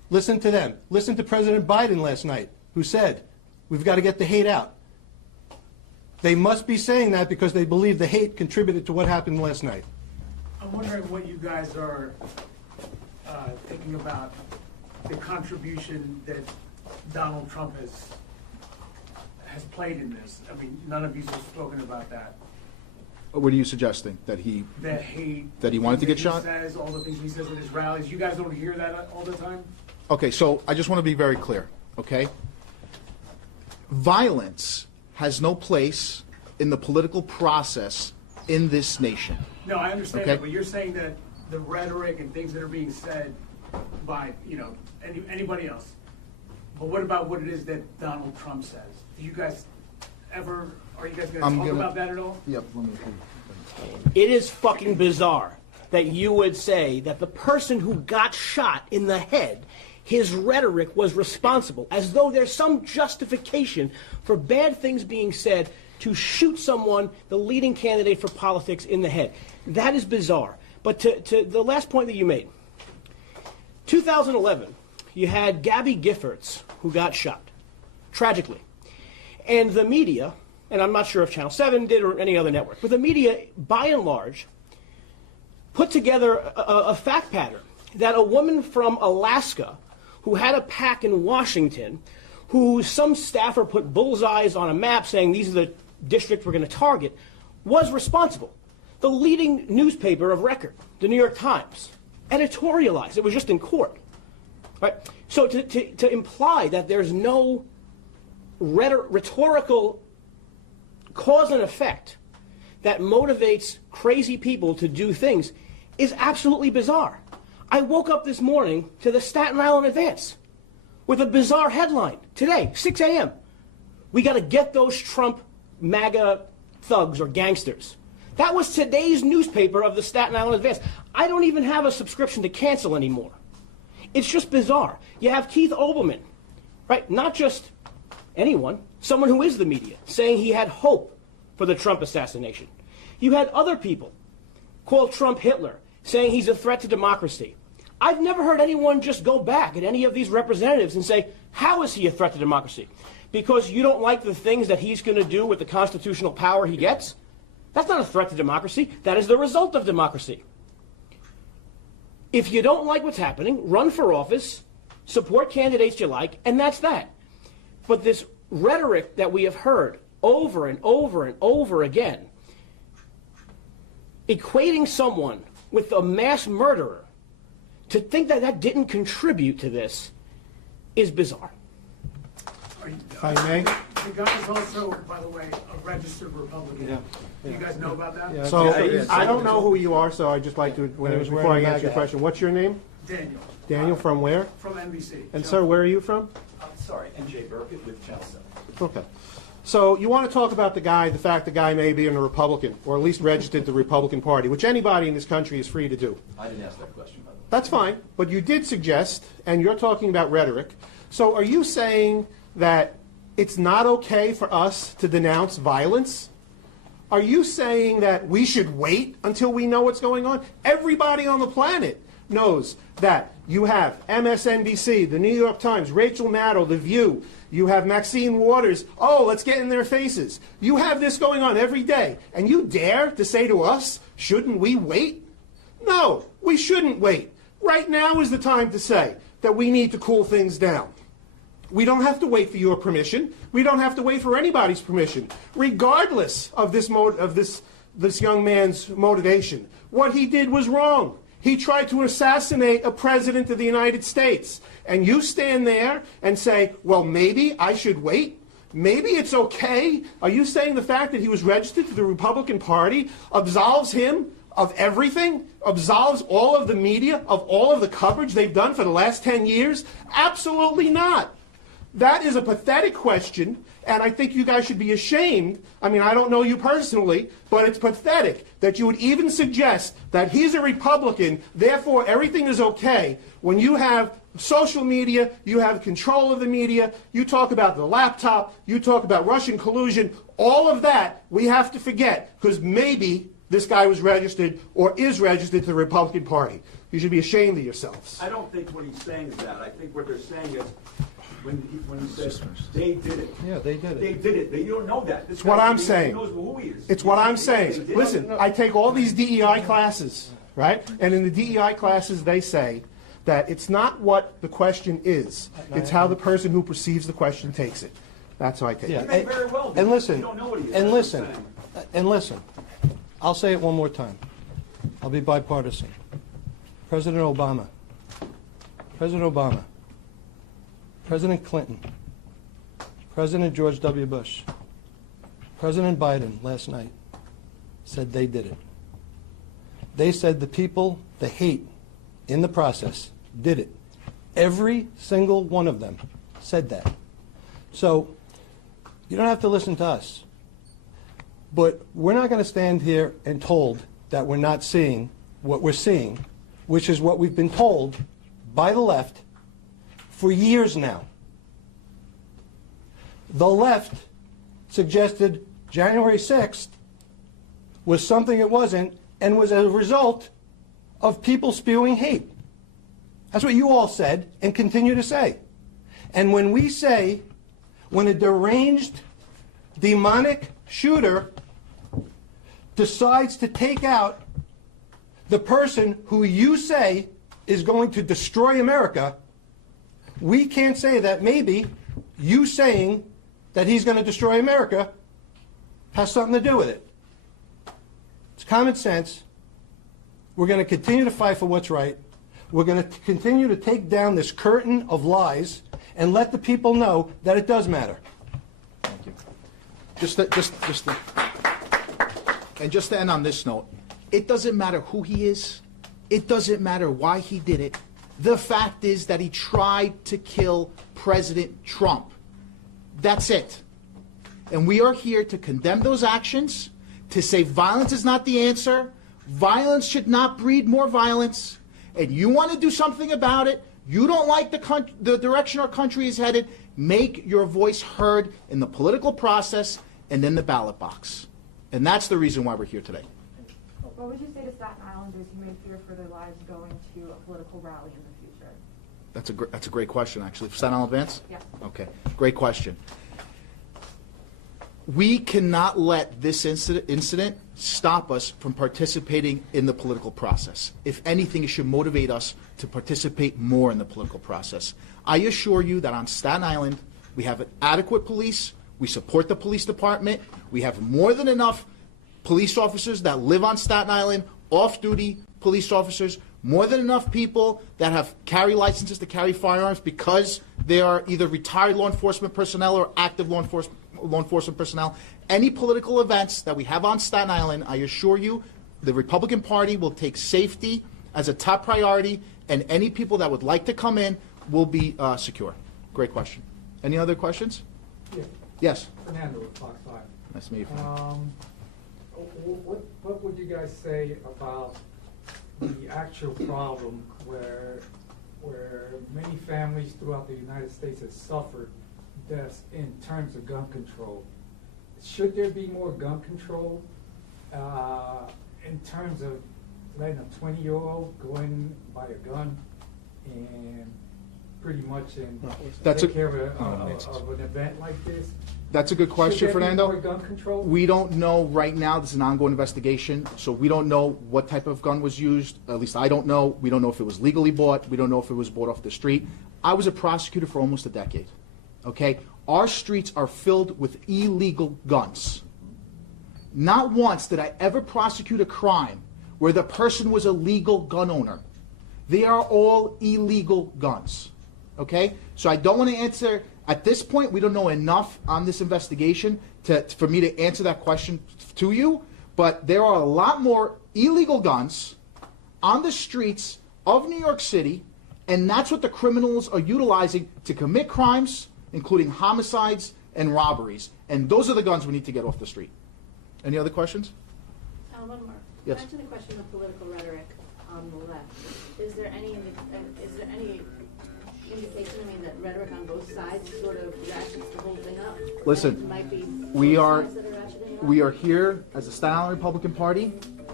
Listen to them. Listen to President Biden last night, who said, we've got to get the hate out. They must be saying that because they believe the hate contributed to what happened last night. I'm wondering what you guys are thinking about the contribution that Donald Trump has played in this. I mean, none of you have spoken about that. What are you suggesting? That he That hate. That he wanted to get shot? He says, all the things he says at his rallies. You guys don't hear that all the time? Okay, so I just want to be very clear, okay? Violence has no place in the political process in this nation. No, I understand Okay. that, but you're saying that the rhetoric and things that are being said by, anybody else. But what about what it is that Donald Trump says? Do you guys are you guys going to talk about that at all? Yep, let me. It is fucking bizarre that you would say that the person who got shot in the head, his rhetoric was responsible, as though there's some justification for bad things being said to shoot someone, the leading candidate for politics, in the head. That is bizarre. But to the last point that you made, 2011, you had Gabby Giffords, who got shot, tragically. And the media, and I'm not sure if Channel 7 did or any other network, but the media, by and large, put together a fact pattern that a woman from Alaska who had a PAC in Washington, who some staffer put bullseyes on a map saying these are the districts we're going to target, was responsible. The leading newspaper of record, the New York Times, editorialized. It was just in court. Right? So to imply that there's no rhetorical cause and effect that motivates crazy people to do things is absolutely bizarre. I woke up this morning to the Staten Island Advance with a bizarre headline today, 6 a.m. We got to get those Trump MAGA thugs or gangsters. That was today's newspaper of the Staten Island Advance. I don't even have a subscription to cancel anymore. It's just bizarre. You have Keith Olbermann, right? Not just anyone, someone who is the media, saying he had hope for the Trump assassination. You had other people call Trump Hitler, saying he's a threat to democracy. I've never heard anyone just go back at any of these representatives and say, how is he a threat to democracy? Because you don't like the things that he's going to do with the constitutional power he gets? That's not a threat to democracy. That is the result of democracy. If you don't like what's happening, run for office, support candidates you like, and that's that. But this rhetoric that we have heard over and over and over again, equating someone with a mass murderer, to think that that didn't contribute to this is bizarre. If I may. The guy is also, by the way, a registered Republican. Yeah. You guys know about that? Yeah. So Yeah. I don't know who you are, so I'd just like to, was before I wearing a answer your MAGA. question, what's your name? Daniel. Daniel, from where? From NBC. And sir, where are you from? I'm sorry, NJ Burkett with Channel 7. Okay. So you want to talk about the fact the guy may be a Republican, or at least registered the Republican Party, which anybody in this country is free to do. I didn't ask that question, by the way. That's fine, but you did suggest, and you're talking about rhetoric. So are you saying that it's not okay for us to denounce violence? Are you saying that we should wait until we know what's going on? Everybody on the planet knows that you have MSNBC, the New York Times, Rachel Maddow, The View. You have Maxine Waters. Oh, let's get in their faces. You have this going on every day. And you dare to say to us, shouldn't we wait? No, we shouldn't wait. Right now is the time to say that we need to cool things down. We don't have to wait for your permission. We don't have to wait for anybody's permission, regardless of this young man's motivation. What he did was wrong. He tried to assassinate a president of the United States. And you stand there and say, well, maybe I should wait? Maybe it's okay? Are you saying the fact that he was registered to the Republican Party absolves him of everything? Absolves all of the media of all of the coverage they've done for the last 10 years? Absolutely not. That is a pathetic question, and I think you guys should be ashamed. I mean, I don't know you personally, but it's pathetic that you would even suggest that he's a Republican, therefore everything is okay, when you have social media, you have control of the media, you talk about the laptop, you talk about Russian collusion, all of that we have to forget, because maybe this guy was registered or is registered to the Republican Party. You should be ashamed of yourselves. I don't think what he's saying is that. I think what they're saying is, when he says they did it. Yeah, they did it. They did it. You don't know that. This It's what guy, I'm he saying. knows who he is. It's what I'm They saying. did it. Listen, I take all these DEI classes, right? And in the DEI classes, they say that it's not what the question is. It's how the person who perceives the question takes it. That's how I take Yeah, it. may very well be. and listen, You don't know what he is. and That's what listen, I'm saying. and listen. I'll say it one more time. I'll be bipartisan. President Obama, President Clinton, President George W. Bush, President Biden last night said they did it. They said the people, the hate in the process, did it. Every single one of them said that. So you don't have to listen to us. But we're not going to stand here and told that we're not seeing what we're seeing, which is what we've been told by the left for years now. The left suggested January 6th was something it wasn't and was a result of people spewing hate. That's what you all said and continue to say. And when we say, when a deranged, demonic shooter decides to take out the person who you say is going to destroy America, we can't say that maybe you saying that he's going to destroy America has something to do with it. It's common sense. We're going to continue to fight for what's right. We're going to continue to take down this curtain of lies and let the people know that it does matter. Thank you. Just to end on this note, it doesn't matter who he is. It doesn't matter why he did it. The fact is that he tried to kill President Trump. That's it. And we are here to condemn those actions, to say violence is not the answer. Violence should not breed more violence. And you want to do something about it. You don't like the direction our country is headed. Make your voice heard in the political process and in the ballot box. And that's the reason why we're here today. What would you say to Staten Islanders who may fear for their lives going to a political rally in the future? That's a great question, actually. Staten Island Advance? Yeah. Okay, great question. We cannot let this incident stop us from participating in the political process. If anything, it should motivate us to participate more in the political process. I assure you that on Staten Island, we have an adequate police. We support the police department. We have more than enough police officers that live on Staten Island, off-duty police officers, more than enough people that have carry licenses to carry firearms because they are either retired law enforcement personnel or active law enforcement personnel. Any political events that we have on Staten Island, I assure you, the Republican Party will take safety as a top priority, and any people that would like to come in will be secure. Great question. Any other questions? Yeah, Yes. Fernando with Fox 5. Nice to meet you. What would you guys say about the actual problem where many families throughout the United States have suffered deaths in terms of gun control? Should there be more gun control in terms of letting a 20-year-old go in and buy a gun and pretty much take care of an event like this? That's a good question, Should there be Fernando. more gun control? We don't know right now. This is an ongoing investigation, so we don't know what type of gun was used. At least I don't know. We don't know if it was legally bought. We don't know if it was bought off the street. I was a prosecutor for almost a decade. Okay? Our streets are filled with illegal guns. Not once did I ever prosecute a crime where the person was a legal gun owner. They are all illegal guns. Okay? So I don't want to answer. At this point, we don't know enough on this investigation for me to answer that question to you, but there are a lot more illegal guns on the streets of New York City, and that's what the criminals are utilizing to commit crimes, including homicides and robberies. And those are the guns we need to get off the street. Any other questions? One more. Yes. Back to the question of political rhetoric on the left. Is there any indication, that rhetoric on both sides sort of ratchets the whole thing up? Listen, Might be we both are sides that are ratcheting it up? we are here as a Staten Island Republican Party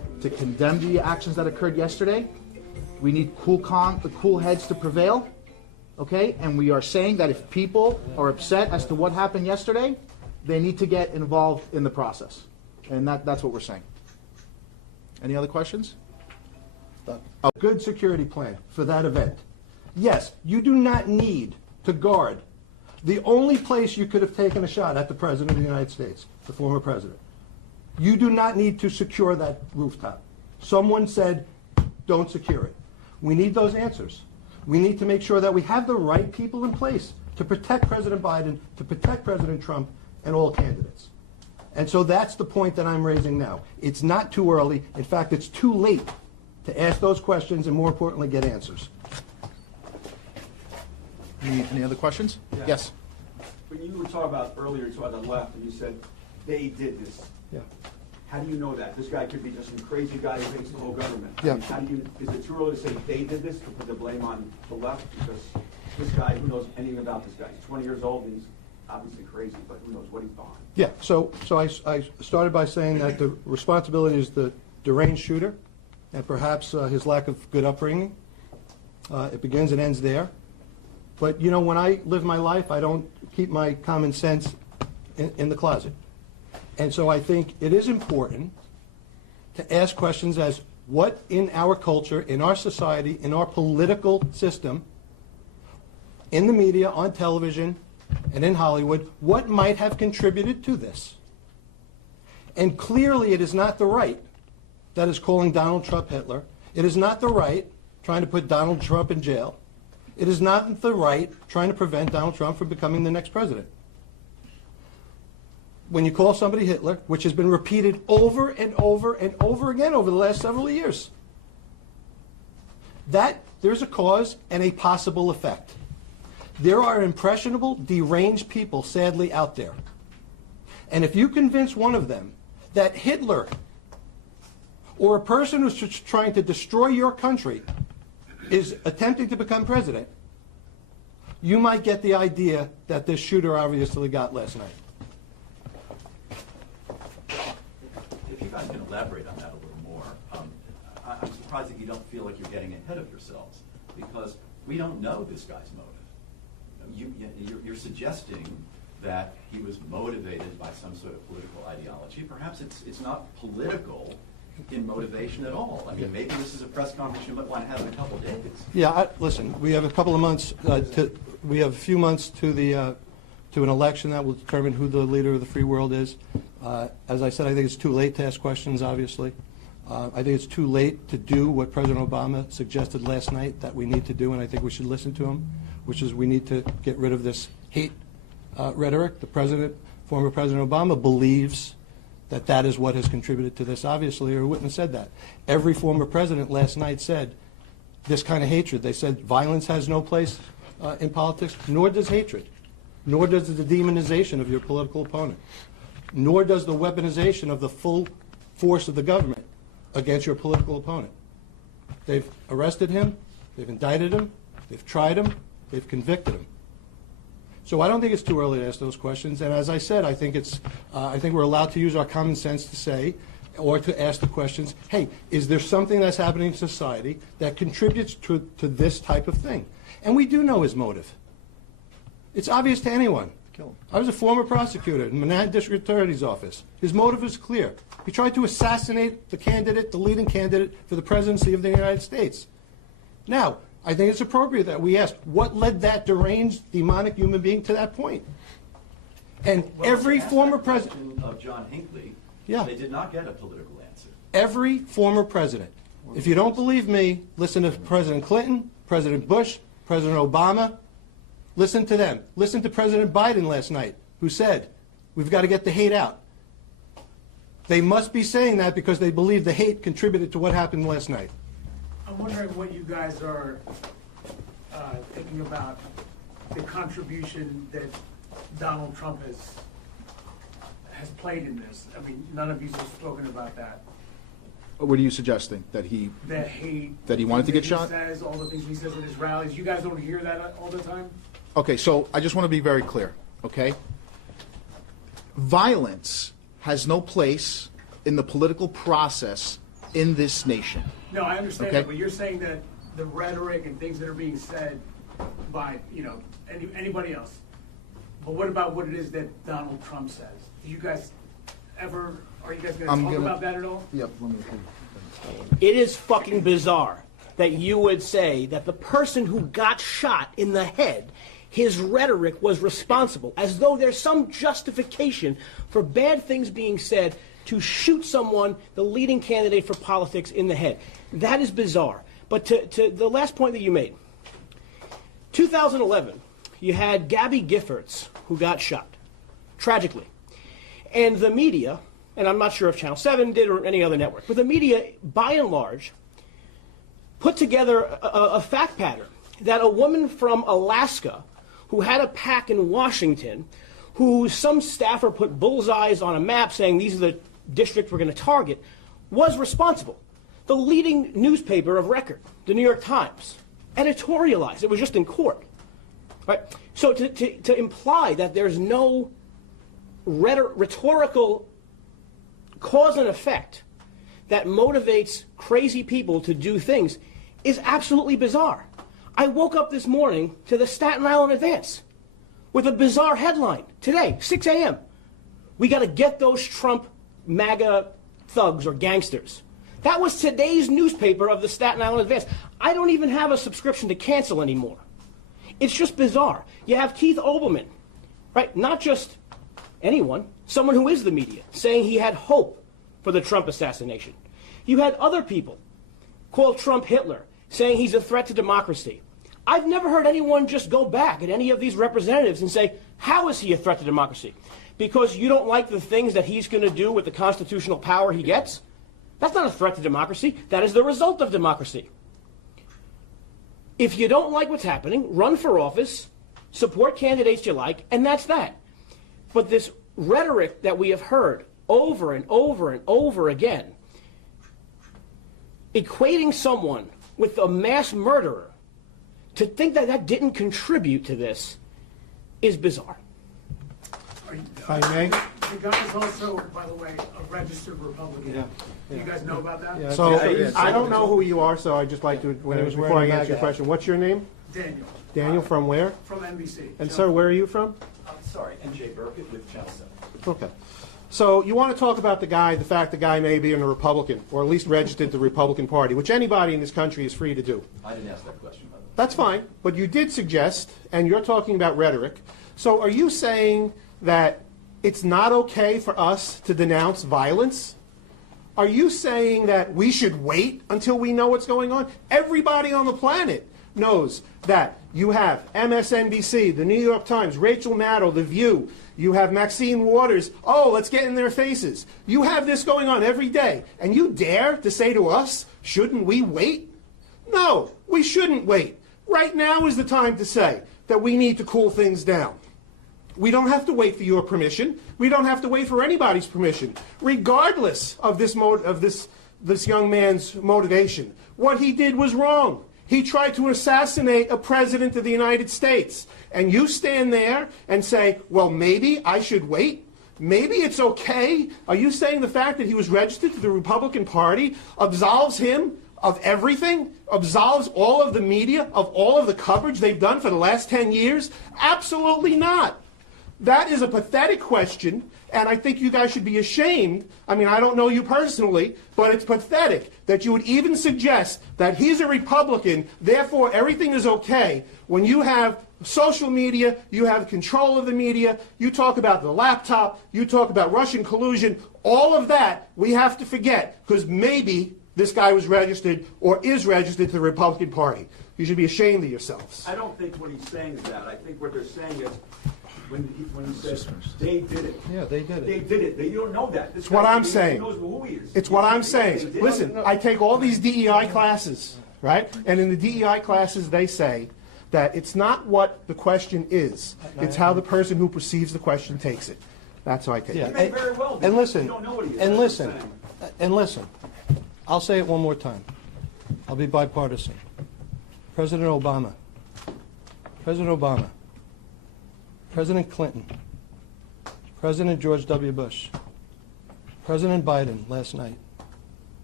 to condemn the actions that occurred yesterday. We need cool heads to prevail, okay? And we are saying that if people are upset as to what happened yesterday, they need to get involved in the process. And that's what we're saying. Any other questions? A good security plan for that event. Yes, you do not need to guard the only place you could have taken a shot at the President of the United States, the former President. You do not need to secure that rooftop. Someone said, don't secure it. We need those answers. We need to make sure that we have the right people in place to protect President Biden, to protect President Trump, and all candidates. And so that's the point that I'm raising now. It's not too early. In fact, it's too late to ask those questions and, more importantly, get answers. Any other questions? Yeah. Yes. When you were talking about earlier, you talked about the left, and you said they did this. Yeah. How do you know that? This guy could be just some crazy guy who hates the whole government. Yeah. How do you? Is it too early to say they did this to put the blame on the left? Because this guy, who knows anything about this guy? He's 20 years old, and he's obviously crazy, but who knows what he's behind? Yeah, so I started by saying that the responsibility is the deranged shooter and perhaps his lack of good upbringing. It begins and ends there. But, you know, when I live my life, I don't keep my common sense in the closet. And so I think it is important to ask questions as what in our culture, in our society, in our political system, in the media, on television, and in Hollywood, what might have contributed to this? And clearly it is not the right that is calling Donald Trump Hitler. It is not the right trying to put Donald Trump in jail. It is not the right trying to prevent Donald Trump from becoming the next president. When you call somebody Hitler, which has been repeated over and over and over again over the last several years, that there's a cause and a possible effect. There are impressionable, deranged people, sadly, out there. And if you convince one of them that Hitler or a person who's trying to destroy your country is attempting to become president, you might get the idea that this shooter obviously got last night. If you guys can elaborate on that a little more, I'm surprised that you don't feel like you're getting ahead of yourselves, because we don't know this guy's motive. You're suggesting that he was motivated by some sort of political ideology. Perhaps it's not political in motivation at all. I mean, maybe this is a press conference you might want to have in a couple of days. Yeah, listen, we have a couple of months, we have a few months to an election that will determine who the leader of the free world is. As I said, I think it's too late to ask questions, obviously. I think it's too late to do what President Obama suggested last night that we need to do, and I think we should listen to him, which is we need to get rid of this hate rhetoric. The former President Obama believes that is what has contributed to this, obviously, or he wouldn't have said that. Every former president last night said this kind of hatred. They said violence has no place in politics, nor does hatred, nor does the demonization of your political opponent, nor does the weaponization of the full force of the government against your political opponent. They've arrested him, they've indicted him, they've tried him, they've convicted him. So I don't think it's too early to ask those questions. And as I said, I think we're allowed to use our common sense to say, or to ask the questions, hey, is there something that's happening in society that contributes to this type of thing? And we do know his motive. It's obvious to anyone. I was a former prosecutor in Manhattan District Attorney's Office. His motive is clear. He tried to assassinate the leading candidate for the presidency of the United States. Now, I think it's appropriate that we ask, what led that deranged, demonic human being to that point? And every former president of John Hinckley, yeah, they did not get a political answer. Every former president. If you don't believe me, listen to President Clinton, President Bush, President Obama. Listen to them. Listen to President Biden last night, who said, we've got to get the hate out. They must be saying that because they believe the hate contributed to what happened last night. I'm wondering what you guys are thinking about the contribution that Donald Trump has played in this. I mean, none of you have spoken about that. What are you suggesting? That he wanted to get shot? He says, all the things he says at his rallies. You guys don't hear that all the time? Okay, so I just want to be very clear, okay? Violence has no place in the political process in this nation. No, I understand Okay. that, but you're saying that the rhetoric and things that are being said by, anybody else. But what about what it is that Donald Trump says? Are you guys going to talk about that at all? Yep. It is fucking bizarre that you would say that the person who got shot in the head, his rhetoric was responsible, as though there's some justification for bad things being said to shoot someone, the leading candidate for politics, in the head. That is bizarre. But to the last point that you made, 2011, you had Gabby Giffords, who got shot, tragically. And the media, and I'm not sure if Channel 7 did or any other network, but the media, by and large, put together a fact pattern that a woman from Alaska who had a PAC in Washington, who some staffer put bullseyes on a map saying these are the districts we're going to target, was responsible. The leading newspaper of record, the New York Times, editorialized. It was just in court. Right? So to imply that there's no rhetorical cause and effect that motivates crazy people to do things is absolutely bizarre. I woke up this morning to the Staten Island Advance with a bizarre headline today, 6 a.m. We got to get those Trump MAGA thugs or gangsters. That was today's newspaper of the Staten Island Advance. I don't even have a subscription to cancel anymore. It's just bizarre. You have Keith Olbermann, right? Not just anyone, someone who is the media, saying he had hope for the Trump assassination. You had other people call Trump Hitler, saying he's a threat to democracy. I've never heard anyone just go back at any of these representatives and say, how is he a threat to democracy? Because you don't like the things that he's going to do with the constitutional power he gets? That's not a threat to democracy. That is the result of democracy. If you don't like what's happening, run for office, support candidates you like, and that's that. But this rhetoric that we have heard over and over and over again, equating someone with a mass murderer, to think that that didn't contribute to this is bizarre. If I may. The guy is also, by the way, a registered Republican. Yeah. Do you guys know about that? Yeah. So Yeah. I don't know who you are, so I'd just like to, He was before wearing I a answer your MAGA question, what's your name? Daniel. Daniel, from where? From NBC. And sir, where are you from? I'm sorry, NJ Burkett with Channel 7. Okay. So you want to talk about the fact the guy may be a Republican, or at least registered to the Republican Party, which anybody in this country is free to do. I didn't ask that question, by the way. That's fine, but you did suggest, and you're talking about rhetoric. So are you saying that it's not okay for us to denounce violence? Are you saying that we should wait until we know what's going on? Everybody on the planet knows that you have MSNBC, the New York Times, Rachel Maddow, The View. You have Maxine Waters. Oh, let's get in their faces. You have this going on every day. And you dare to say to us, shouldn't we wait? No, we shouldn't wait. Right now is the time to say that we need to cool things down. We don't have to wait for your permission. We don't have to wait for anybody's permission, regardless of this young man's motivation. What he did was wrong. He tried to assassinate a president of the United States. And you stand there and say, well, maybe I should wait? Maybe it's okay? Are you saying the fact that he was registered to the Republican Party absolves him of everything? Absolves all of the media of all of the coverage they've done for the last 10 years? Absolutely not. That is a pathetic question, and I think you guys should be ashamed. I mean, I don't know you personally, but it's pathetic that you would even suggest that he's a Republican, therefore everything is okay, when you have social media, you have control of the media, you talk about the laptop, you talk about Russian collusion, all of that we have to forget, because maybe this guy was registered or is registered to the Republican Party. You should be ashamed of yourselves. I don't think what he's saying is that. I think what they're saying is, when he says they did it. Yeah, they did it. They did it. You don't know that. It's what I'm saying. Knows who he is. It's what I'm saying. Listen, I take all these DEI classes, right? And in the DEI classes, they say that it's not what the question is. It's how the person who perceives the question takes it. That's how I take Yeah. it. He may very well be. And listen, You don't know what he is. and That's what listen, I'm saying. and listen. I'll say it one more time. I'll be bipartisan. President Obama, President Clinton, President George W. Bush, President Biden last night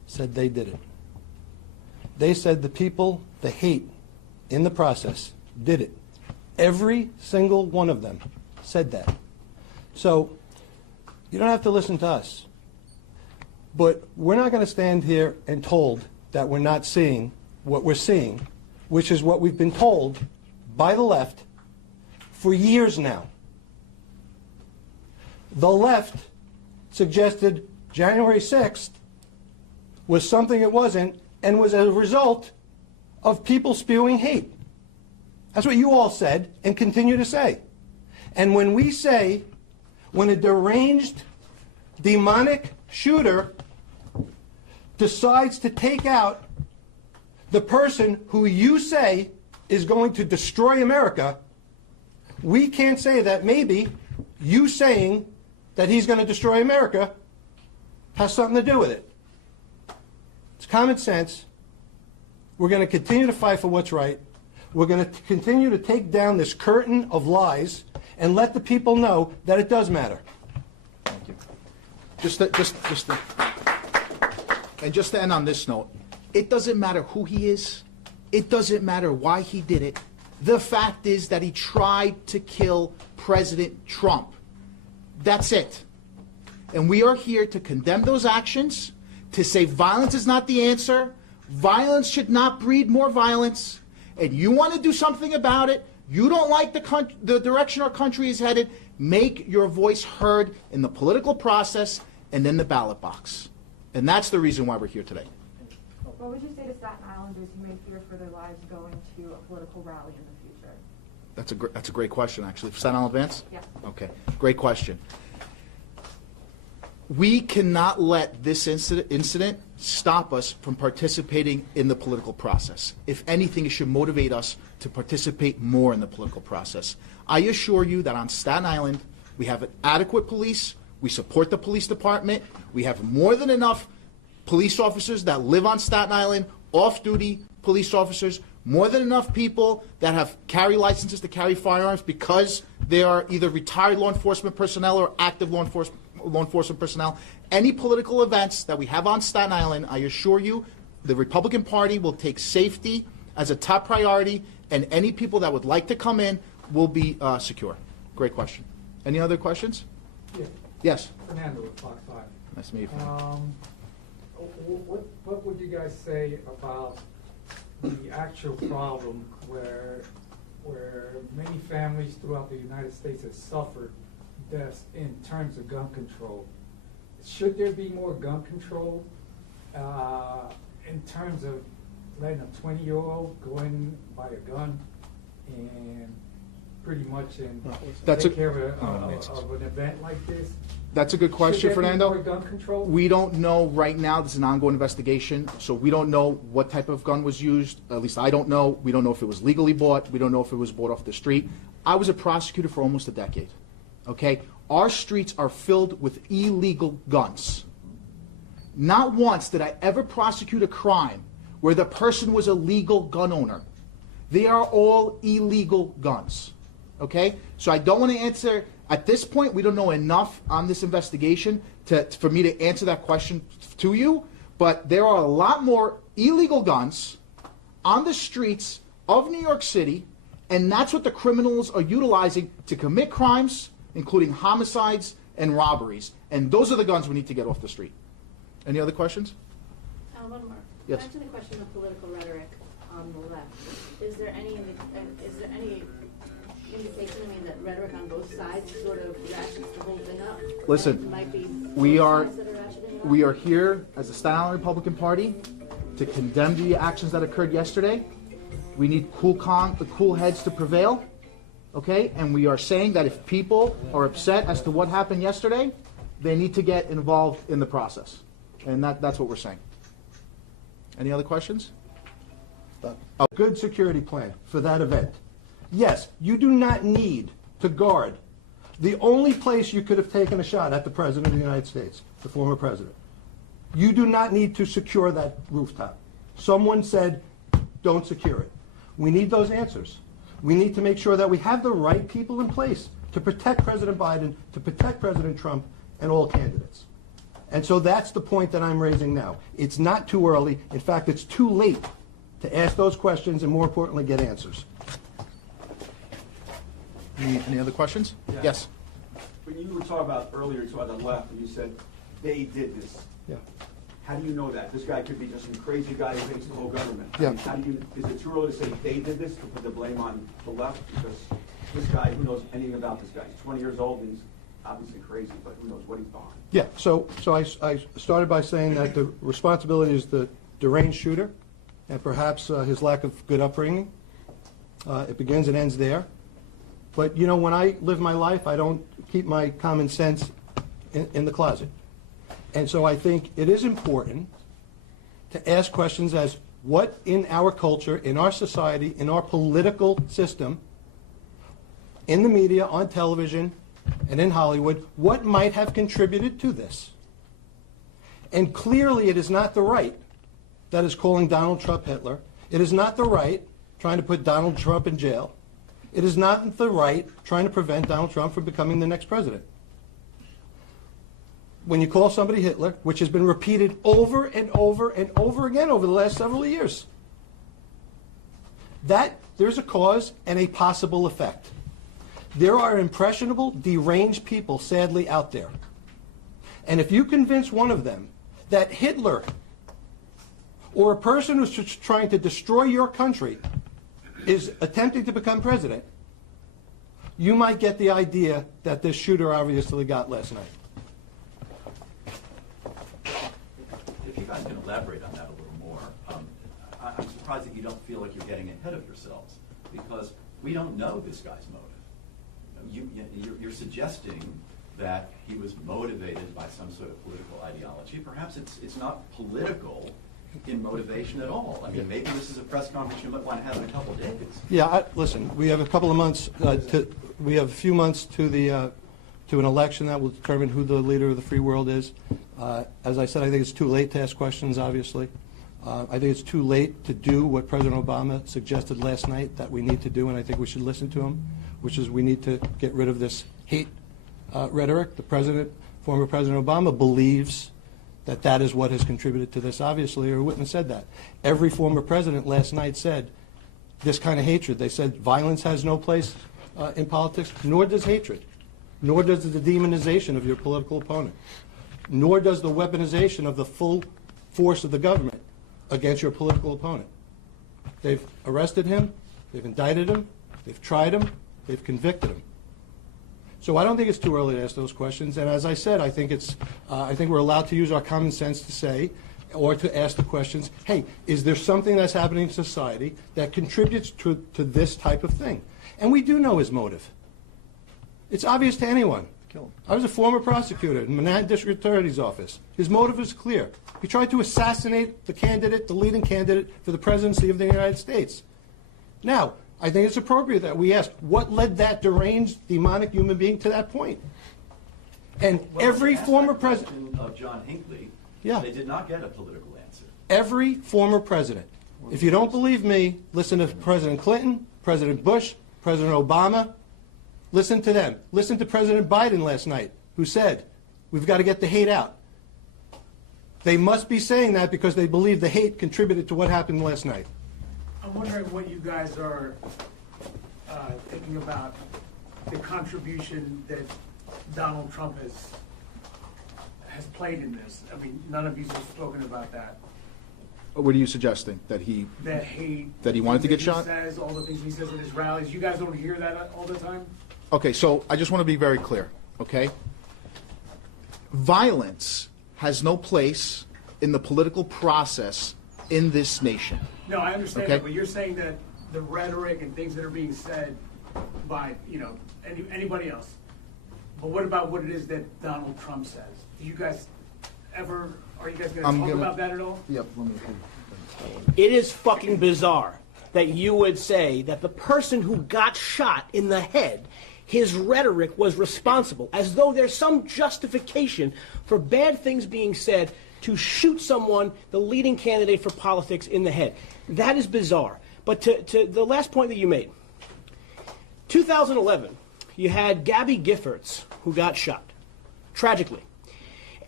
said they did it. They said the people, the hate in the process, did it. Every single one of them said that. So you don't have to listen to us. But we're not going to stand here and told that we're not seeing what we're seeing, which is what we've been told by the left for years now. The left suggested January 6th was something it wasn't and was a result of people spewing hate. That's what you all said and continue to say. And when we say, when a deranged, demonic shooter decides to take out the person who you say is going to destroy America, we can't say that maybe you saying that he's going to destroy America has something to do with it. It's common sense. We're going to continue to fight for what's right. We're going to continue to take down this curtain of lies and let the people know that it does matter. Thank you. Just to end on this note, it doesn't matter who he is. It doesn't matter why he did it. The fact is that he tried to kill President Trump. That's it. And we are here to condemn those actions, to say violence is not the answer. Violence should not breed more violence. And you want to do something about it. You don't like the direction our country is headed. Make your voice heard in the political process and in the ballot box. And that's the reason why we're here today. What would you say to Staten Islanders who may fear for their lives going to a political rally in the future? That's a great question, actually. Staten Island Advance? Yeah. Okay, great question. We cannot let this incident stop us from participating in the political process. If anything, it should motivate us to participate more in the political process. I assure you that on Staten Island, we have adequate police. We support the police department. We have more than enough police officers that live on Staten Island, off-duty police officers, more than enough people that have carry licenses to carry firearms because they are either retired law enforcement personnel or active law enforcement personnel. Any political events that we have on Staten Island, I assure you, the Republican Party will take safety as a top priority, and any people that would like to come in will be secure. Great question. Any other questions? Yeah. Yes. Fernando with Fox 5. Nice to meet you. What would you guys say about the actual problem where many families throughout the United States have suffered deaths in terms of gun control? Should there be more gun control in terms of letting a 20-year-old go in and buy a gun and pretty much take care of an event like this? That's a good question, Fernando. Should there be more gun control? We don't know right now. This is an ongoing investigation, so we don't know what type of gun was used. At least I don't know. We don't know if it was legally bought. We don't know if it was bought off the street. I was a prosecutor for almost a decade. Okay? Our streets are filled with illegal guns. Not once did I ever prosecute a crime where the person was a legal gun owner. They are all illegal guns. Okay? So I don't want to answer. At this point, we don't know enough on this investigation for me to answer that question to you, but there are a lot more illegal guns on the streets of New York City, and that's what the criminals are utilizing to commit crimes, including homicides and robberies. And those are the guns we need to get off the street. Any other questions? One more. Yes. Back to the question of political rhetoric on the left. Is there any indication to me that rhetoric on both sides sort of ratchets the whole thing up? Listen, Might be we both are sides that ratcheting it up? we are here as the Staten Island Republican Party to condemn the actions that occurred yesterday. We need cool heads to prevail, okay? And we are saying that if people are upset as to what happened yesterday, they need to get involved in the process. And that's what we're saying. Any other questions? A good security plan for that event. Yes, you do not need to guard the only place you could have taken a shot at the President of the United States, the former President. You do not need to secure that rooftop. Someone said, don't secure it. We need those answers. We need to make sure that we have the right people in place to protect President Biden, to protect President Trump, and all candidates. And so that's the point that I'm raising now. It's not too early. In fact, it's too late to ask those questions and, more importantly, get answers. Any other questions? Yeah. Yes. When you were talking about earlier, you talked about the left, and you said they did this. Yeah. How do you know that? This guy could be just some crazy guy who hates the whole government. Yeah. How do you? Is it too early to say they did this to put the blame on the left? Because this guy, who knows anything about this guy? He's 20 years old and he's obviously crazy, but who knows what he's behind? Yeah, so I started by saying that the responsibility is the deranged shooter and perhaps his lack of good upbringing. It begins and ends there. But, you know, when I live my life, I don't keep my common sense in the closet. And so I think it is important to ask questions as what in our culture, in our society, in our political system, in the media, on television, and in Hollywood, what might have contributed to this? And clearly it is not the right that is calling Donald Trump Hitler. It is not the right trying to put Donald Trump in jail. It is not the right trying to prevent Donald Trump from becoming the next president. When you call somebody Hitler, which has been repeated over and over and over again over the last several years, that there's a cause and a possible effect. There are impressionable, deranged people, sadly, out there. And if you convince one of them that Hitler or a person who's just trying to destroy your country is attempting to become president, you might get the idea that this shooter obviously got last night. If you guys can elaborate on that a little more, I'm surprised that you don't feel like you're getting ahead of yourselves, because we don't know this guy's motive. You're suggesting that he was motivated by some sort of political ideology. Perhaps it's not political in motivation at all. I mean, maybe this is a press conference you might want to have in a couple of days. Yeah, listen, we have a couple of months, we have a few months to an election that will determine who the leader of the free world is. As I said, I think it's too late to ask questions, obviously. I think it's too late to do what President Obama suggested last night that we need to do, and I think we should listen to him, which is we need to get rid of this hate rhetoric. Former President Obama believes that is what has contributed to this, obviously, or he wouldn't have said that. Every former president last night said this kind of hatred. They said violence has no place in politics, nor does hatred, nor does the demonization of your political opponent, nor does the weaponization of the full force of the government against your political opponent. They've arrested him, they've indicted him, they've tried him, they've convicted him. So I don't think it's too early to ask those questions. And as I said, I think we're allowed to use our common sense to say, or to ask the questions, hey, is there something that's happening in society that contributes to this type of thing? And we do know his motive. It's obvious to anyone. I was a former prosecutor in Manhattan District Attorney's Office. His motive is clear. He tried to assassinate the leading candidate for the presidency of the United States. Now, I think it's appropriate that we ask, what led that deranged, demonic human being to that point? And every former president of John Hinckley, yeah, they did not get a political answer. Every former president. If you don't believe me, listen to President Clinton, President Bush, President Obama. Listen to them. Listen to President Biden last night, who said, we've got to get the hate out. They must be saying that because they believe the hate contributed to what happened last night. I'm wondering what you guys are thinking about the contribution that Donald Trump has played in this. I mean, none of you have spoken about that. What are you suggesting? That he wanted to get shot? He says, all the things he says at his rallies. You guys don't hear that all the time? Okay, so I just want to be very clear, okay? Violence has no place in the political process in this nation. No, I understand Okay. that, but you're saying that the rhetoric and things that are being said by, anybody else. But what about what it is that Donald Trump says? Are you guys going to talk about that at all? Yep, let me. It is fucking bizarre that you would say that the person who got shot in the head, his rhetoric was responsible, as though there's some justification for bad things being said to shoot someone, the leading candidate for politics, in the head. That is bizarre. But to the last point that you made, 2011, you had Gabby Giffords, who got shot, tragically.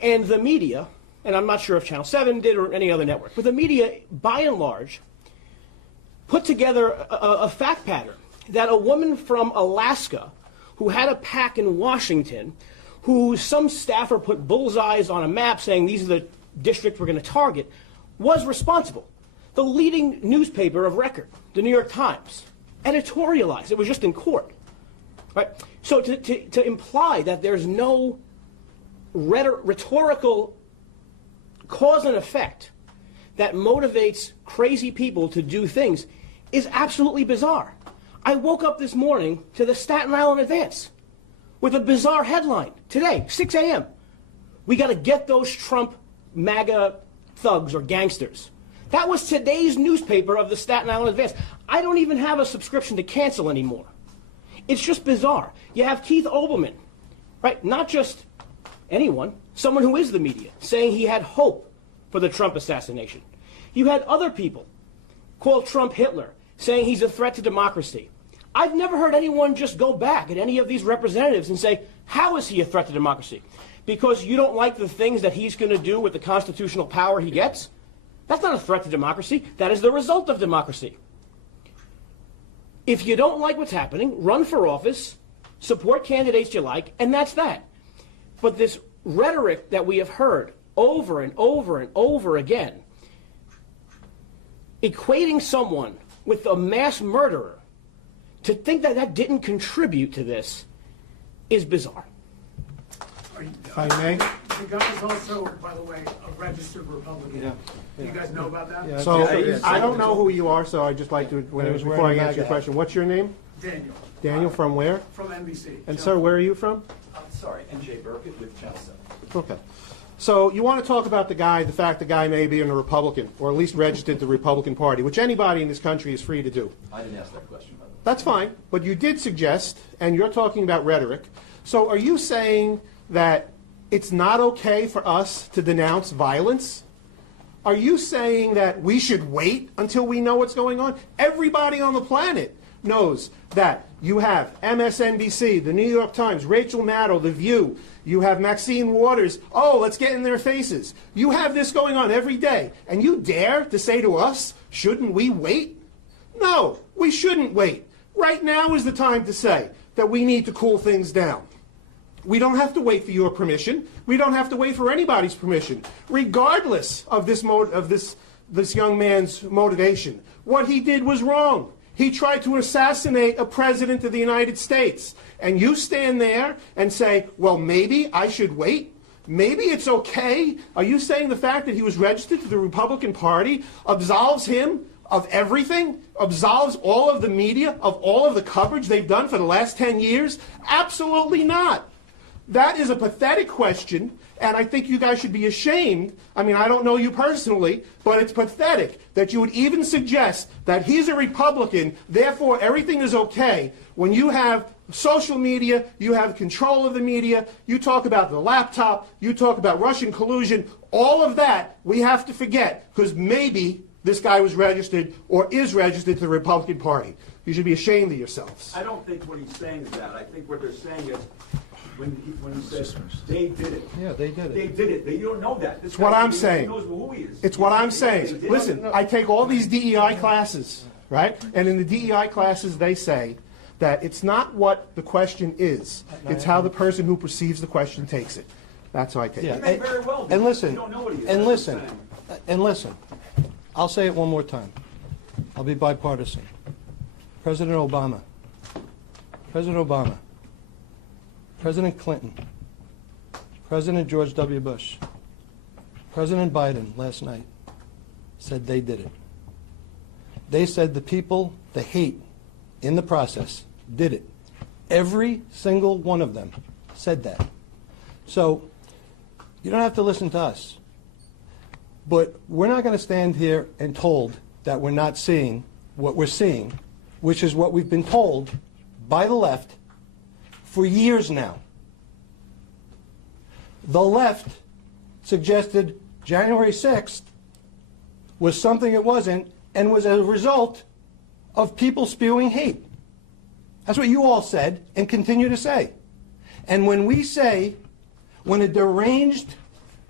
And the media, and I'm not sure if Channel 7 did or any other network, but the media, by and large, put together a fact pattern that a woman from Alaska who had a PAC in Washington, who some staffer put bullseyes on a map saying these are the districts we're going to target, was responsible. The leading newspaper of record, the New York Times, editorialized. It was just in court. Right? So to imply that there's no rhetorical cause and effect that motivates crazy people to do things is absolutely bizarre. I woke up this morning to the Staten Island Advance with a bizarre headline today, 6 a.m. We got to get those Trump MAGA thugs or gangsters. That was today's newspaper of the Staten Island Advance. I don't even have a subscription to cancel anymore. It's just bizarre. You have Keith Olbermann, right? Not just anyone, someone who is the media, saying he had hope for the Trump assassination. You had other people call Trump Hitler, saying he's a threat to democracy. I've never heard anyone just go back at any of these representatives and say, how is he a threat to democracy? Because you don't like the things that he's going to do with the constitutional power he gets? That's not a threat to democracy. That is the result of democracy. If you don't like what's happening, run for office, support candidates you like, and that's that. But this rhetoric that we have heard over and over and over again, equating someone with a mass murderer, to think that that didn't contribute to this is bizarre. If I may. The guy is also, by the way, a registered Republican. Yeah. You guys know about that? Yeah. So Yeah. I don't know who you are, so I'd just like to, was before I wearing a answer your MAGA question, what's your name? Daniel. Daniel, from where? From NBC. And sir, where are you from? I'm sorry, NJ Burkett with Channel 7. Okay. So you want to talk about the fact the guy may be a Republican, or at least registered the Republican Party, which anybody in this country is free to do. I didn't ask that question, by the way. That's fine, but you did suggest, and you're talking about rhetoric, so are you saying that it's not okay for us to denounce violence? Are you saying that we should wait until we know what's going on? Everybody on the planet knows that you have MSNBC, the New York Times, Rachel Maddow, The View, you have Maxine Waters, oh, let's get in their faces. You have this going on every day, and you dare to say to us, shouldn't we wait? No, we shouldn't wait. Right now is the time to say that we need to cool things down. We don't have to wait for your permission. We don't have to wait for anybody's permission, regardless of this young man's motivation. What he did was wrong. He tried to assassinate a president of the United States. And you stand there and say, well, maybe I should wait? Maybe it's okay? Are you saying the fact that he was registered to the Republican Party absolves him of everything? Absolves all of the media of all of the coverage they've done for the last 10 years? Absolutely not. That is a pathetic question, and I think you guys should be ashamed. I mean, I don't know you personally, but it's pathetic that you would even suggest that he's a Republican, therefore everything is okay, when you have social media, you have control of the media, you talk about the laptop, you talk about Russian collusion, all of that we have to forget, because maybe this guy was registered or is registered to the Republican Party. You should be ashamed of yourselves. I don't think what he's saying is that. I think what they're saying is, when he says they did it. Yeah, they did it. They did it. You don't know that. This It's what guy, I'm he saying. knows who he is. It's what I'm They saying. did it. Listen, I take all these DEI classes, right? And in the DEI classes, they say that it's not what the question is. It's how the person who perceives the question takes it. That's how I take Yeah, it. may very well be. and listen, You don't know what he is. and That's what listen, I'm saying. and listen. I'll say it one more time. I'll be bipartisan. President Obama, President Clinton, President George W. Bush, President Biden last night said they did it. They said the people, the hate in the process, did it. Every single one of them said that. So you don't have to listen to us. But we're not going to stand here and told that we're not seeing what we're seeing, which is what we've been told by the left for years now. The left suggested January 6th was something it wasn't and was a result of people spewing hate. That's what you all said and continue to say. And when we say, when a deranged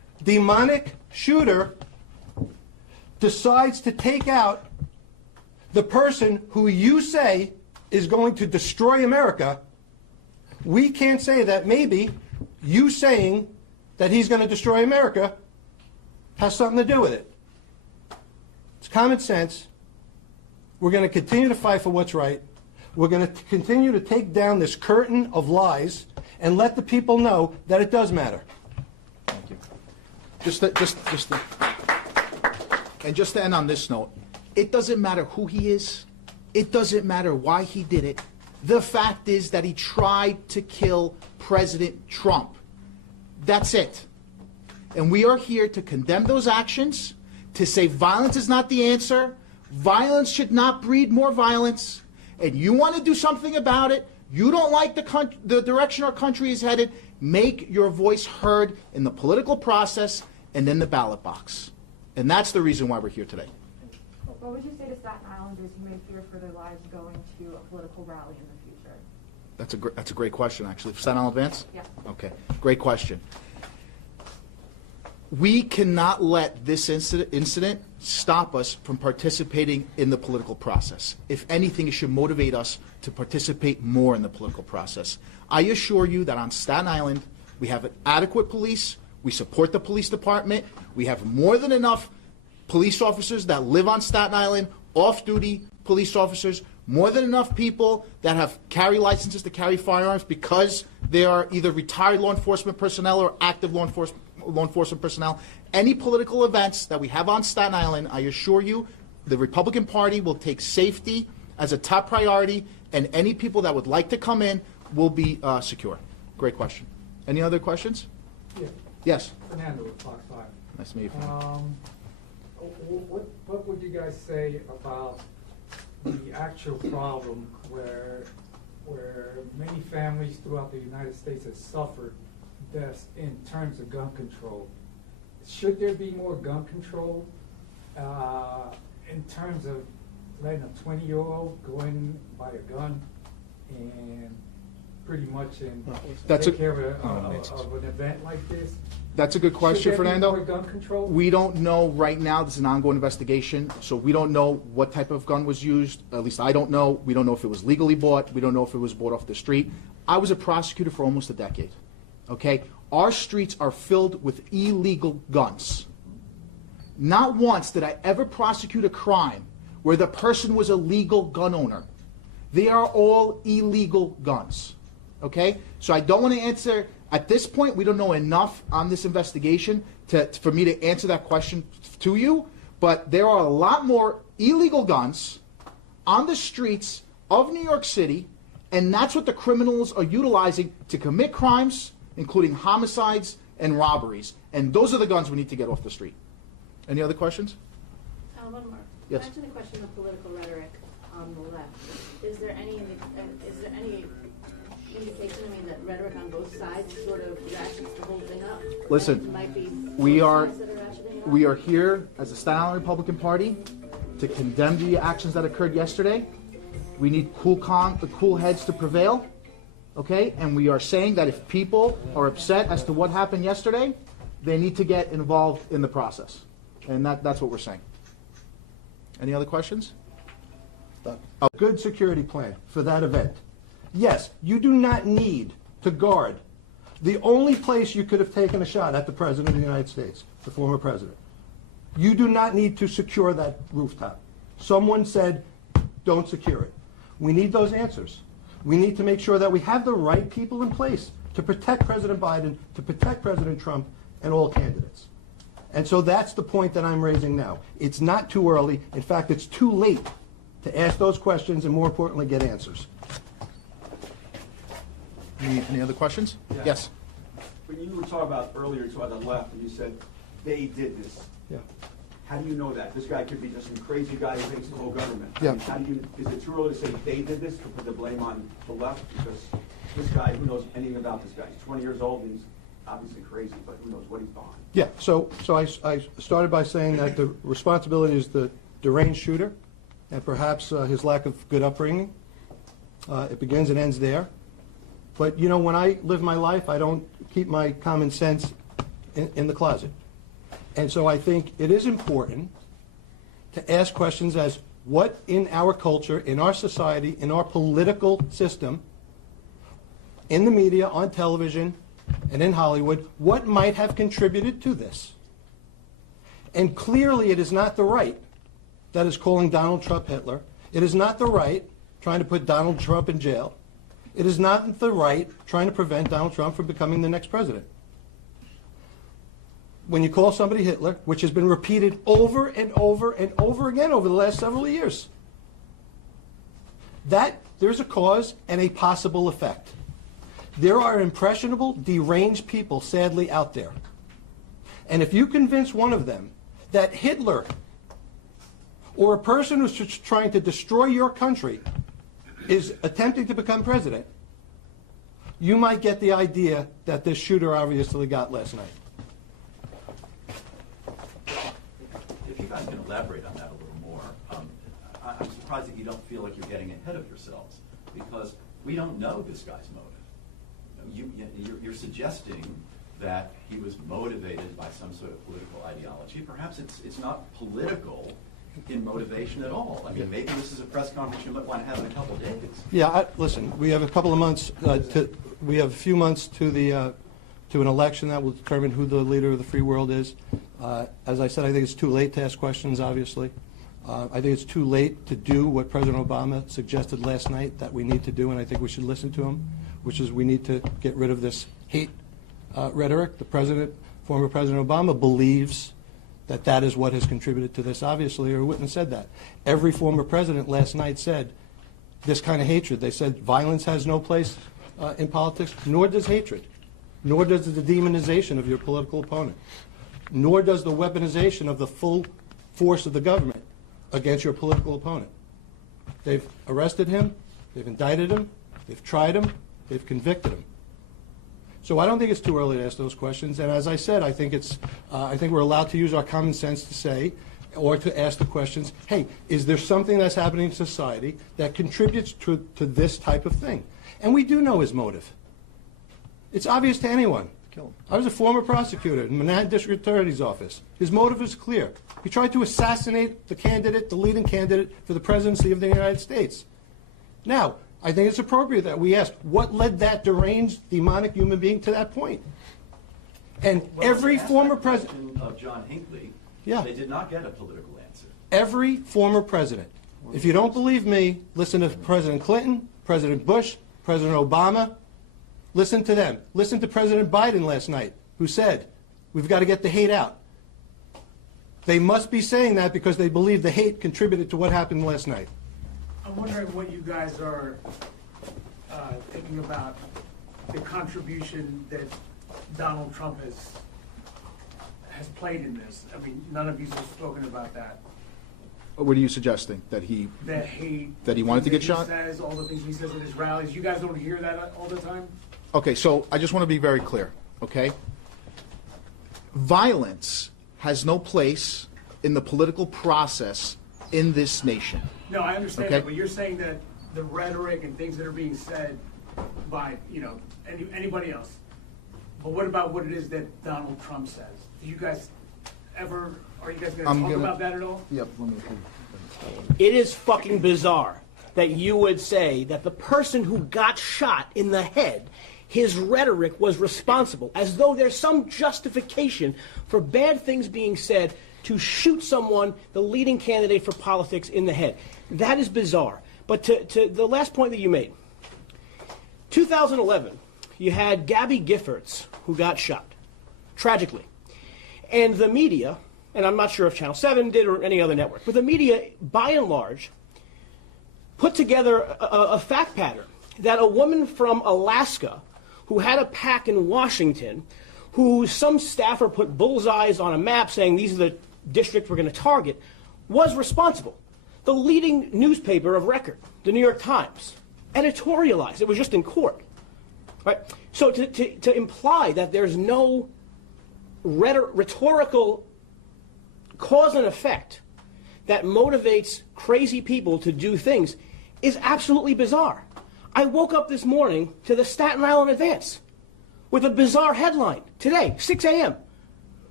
demonic shooter decides to take out the person who you say is going to destroy America, we can't say that maybe you saying that he's going to destroy America has something to do with it. It's common sense. We're going to continue to fight for what's right. We're going to continue to take down this curtain of lies and let the people know that it does matter. Thank you. Just to end on this note, it doesn't matter who he is. It doesn't matter why he did it. The fact is that he tried to kill President Trump. That's it. And we are here to condemn those actions, to say violence is not the answer. Violence should not breed more violence. And you want to do something about it. You don't like the direction our country is headed. Make your voice heard in the political process and in the ballot box. And that's the reason why we're here today. What would you say to Staten Islanders who may fear for their lives going to a political rally in the future? That's a great question, actually. Staten Island Advance? Yeah. Okay, great question. We cannot let this incident stop us from participating in the political process. If anything, it should motivate us to participate more in the political process. I assure you that on Staten Island, we have an adequate police. We support the police department. We have more than enough police officers that live on Staten Island, off-duty police officers, more than enough people that have carry licenses to carry firearms because they are either retired law enforcement personnel or active law enforcement personnel. Any political events that we have on Staten Island, I assure you, the Republican Party will take safety as a top priority, and any people that would like to come in will be secure. Great question. Any other questions? Yeah. Yes. Fernando with Fox 5. Nice to meet you. What would you guys say about the actual problem where many families throughout the United States have suffered deaths in terms of gun control? Should there be more gun control in terms of letting a 20-year-old go in and buy a gun and pretty much take care of an event like this? That's a good question, Should there be Fernando. more gun control? We don't know right now. This is an ongoing investigation, so we don't know what type of gun was used. At least I don't know. We don't know if it was legally bought. We don't know if it was bought off the street. I was a prosecutor for almost a decade. Okay? Our streets are filled with illegal guns. Not once did I ever prosecute a crime where the person was a legal gun owner. They are all illegal guns. Okay? So I don't want to answer. At this point, we don't know enough on this investigation for me to answer that question to you, but there are a lot more illegal guns on the streets of New York City, and that's what the criminals are utilizing to commit crimes, including homicides and robberies. And those are the guns we need to get off the street. Any other questions? One more. Yes. Back to the question of political rhetoric on the left. Is there any indication, that rhetoric on both sides sort of ratchets the whole thing up? Listen, Might be we both are sides that ratcheting it up? we are here as a Staten Island Republican Party to condemn the actions that occurred yesterday. We need cool heads to prevail, okay? And we are saying that if people are upset as to what happened yesterday, they need to get involved in the process, and that's what we're saying. Any other questions? A good security plan for that event. Yes, you do not need to guard the only place you could have taken a shot at the President of the United States, the former President. You do not need to secure that rooftop. Someone said, don't secure it. We need those answers. We need to make sure that we have the right people in place to protect President Biden, to protect President Trump, and all candidates. And so that's the point that I'm raising now. It's not too early. In fact, it's too late to ask those questions and, more importantly, get answers. Any other questions? Yeah. Yes. When you were talking about earlier, you talked about the left, and you said they did this. Yeah. How do you know that? This guy could be just some crazy guy who hates the whole government. Yeah. How do you? Is it too early to say they did this to put the blame on the left? Because this guy, who knows anything about this guy? He's 20 years old, and he's obviously crazy, but who knows what he's behind? Yeah, so I started by saying that the responsibility is the deranged shooter and perhaps his lack of good upbringing. It begins and ends there. But, when I live my life, I don't keep my common sense in the closet. And so I think it is important to ask questions as what in our culture, in our society, in our political system, in the media, on television, and in Hollywood, what might have contributed to this? And clearly it is not the right that is calling Donald Trump Hitler. It is not the right trying to put Donald Trump in jail. It is not the right trying to prevent Donald Trump from becoming the next president. When you call somebody Hitler, which has been repeated over and over and over again over the last several years, that there's a cause and a possible effect. There are impressionable, deranged people, sadly, out there. And if you convince one of them that Hitler or a person who's just trying to destroy your country is attempting to become president, you might get the idea that this shooter obviously got last night. If you guys can elaborate on that a little more, I'm surprised that you don't feel like you're getting ahead of yourselves, because we don't know this guy's motive. You're suggesting that he was motivated by some sort of political ideology. Perhaps it's not political in motivation at all. I mean, maybe this is a press conference you might want to have in a couple of days. Yeah, listen, we have a couple of months, we have a few months to an election that will determine who the leader of the free world is. As I said, I think it's too late to ask questions, obviously. I think it's too late to do what President Obama suggested last night that we need to do, and I think we should listen to him, which is we need to get rid of this hate rhetoric. Former President Obama believes that is what has contributed to this, obviously, or he wouldn't have said that. Every former president last night said this kind of hatred. They said violence has no place in politics, nor does hatred, nor does the demonization of your political opponent, nor does the weaponization of the full force of the government against your political opponent. They've arrested him, they've indicted him, they've tried him, they've convicted him. So I don't think it's too early to ask those questions. And as I said, I think we're allowed to use our common sense to say, or to ask the questions, hey, is there something that's happening in society that contributes to this type of thing? And we do know his motive. It's obvious to anyone. I was a former prosecutor in Manhattan District Attorney's Office. His motive is clear. He tried to assassinate the leading candidate for the presidency of the United States. Now, I think it's appropriate that we ask, what led that deranged, demonic human being to that point? And every former president of John Hinckley, yeah, they did not get a political answer. Every former president. If you don't believe me, listen to President Clinton, President Bush, President Obama. Listen to them. Listen to President Biden last night, who said, we've got to get the hate out. They must be saying that because they believe the hate contributed to what happened last night. I'm wondering what you guys are thinking about the contribution that Donald Trump has played in this. I mean, none of you have spoken about that. What are you suggesting? That he wanted to get shot? He says, all the things he says at his rallies. You guys don't hear that all the time? Okay, so I just want to be very clear, okay? Violence has no place in the political process in this nation. No, I understand Okay. that, but you're saying that the rhetoric and things that are being said by, anybody else. But what about what it is that Donald Trump says? Are you guys going to talk about that at all? Yep, let me. It is fucking bizarre that you would say that the person who got shot in the head, his rhetoric was responsible, as though there's some justification for bad things being said to shoot someone, the leading candidate for politics, in the head. That is bizarre. But to the last point that you made, 2011, you had Gabby Giffords, who got shot, tragically. And the media, and I'm not sure if Channel 7 did or any other network, but the media, by and large, put together a fact pattern that a woman from Alaska who had a PAC in Washington, who some staffer put bullseyes on a map saying these are the districts we're going to target, was responsible. The leading newspaper of record, the New York Times, editorialized. It was just in court. Right? So to imply that there's no rhetorical cause and effect that motivates crazy people to do things is absolutely bizarre. I woke up this morning to the Staten Island Advance with a bizarre headline today, 6 a.m.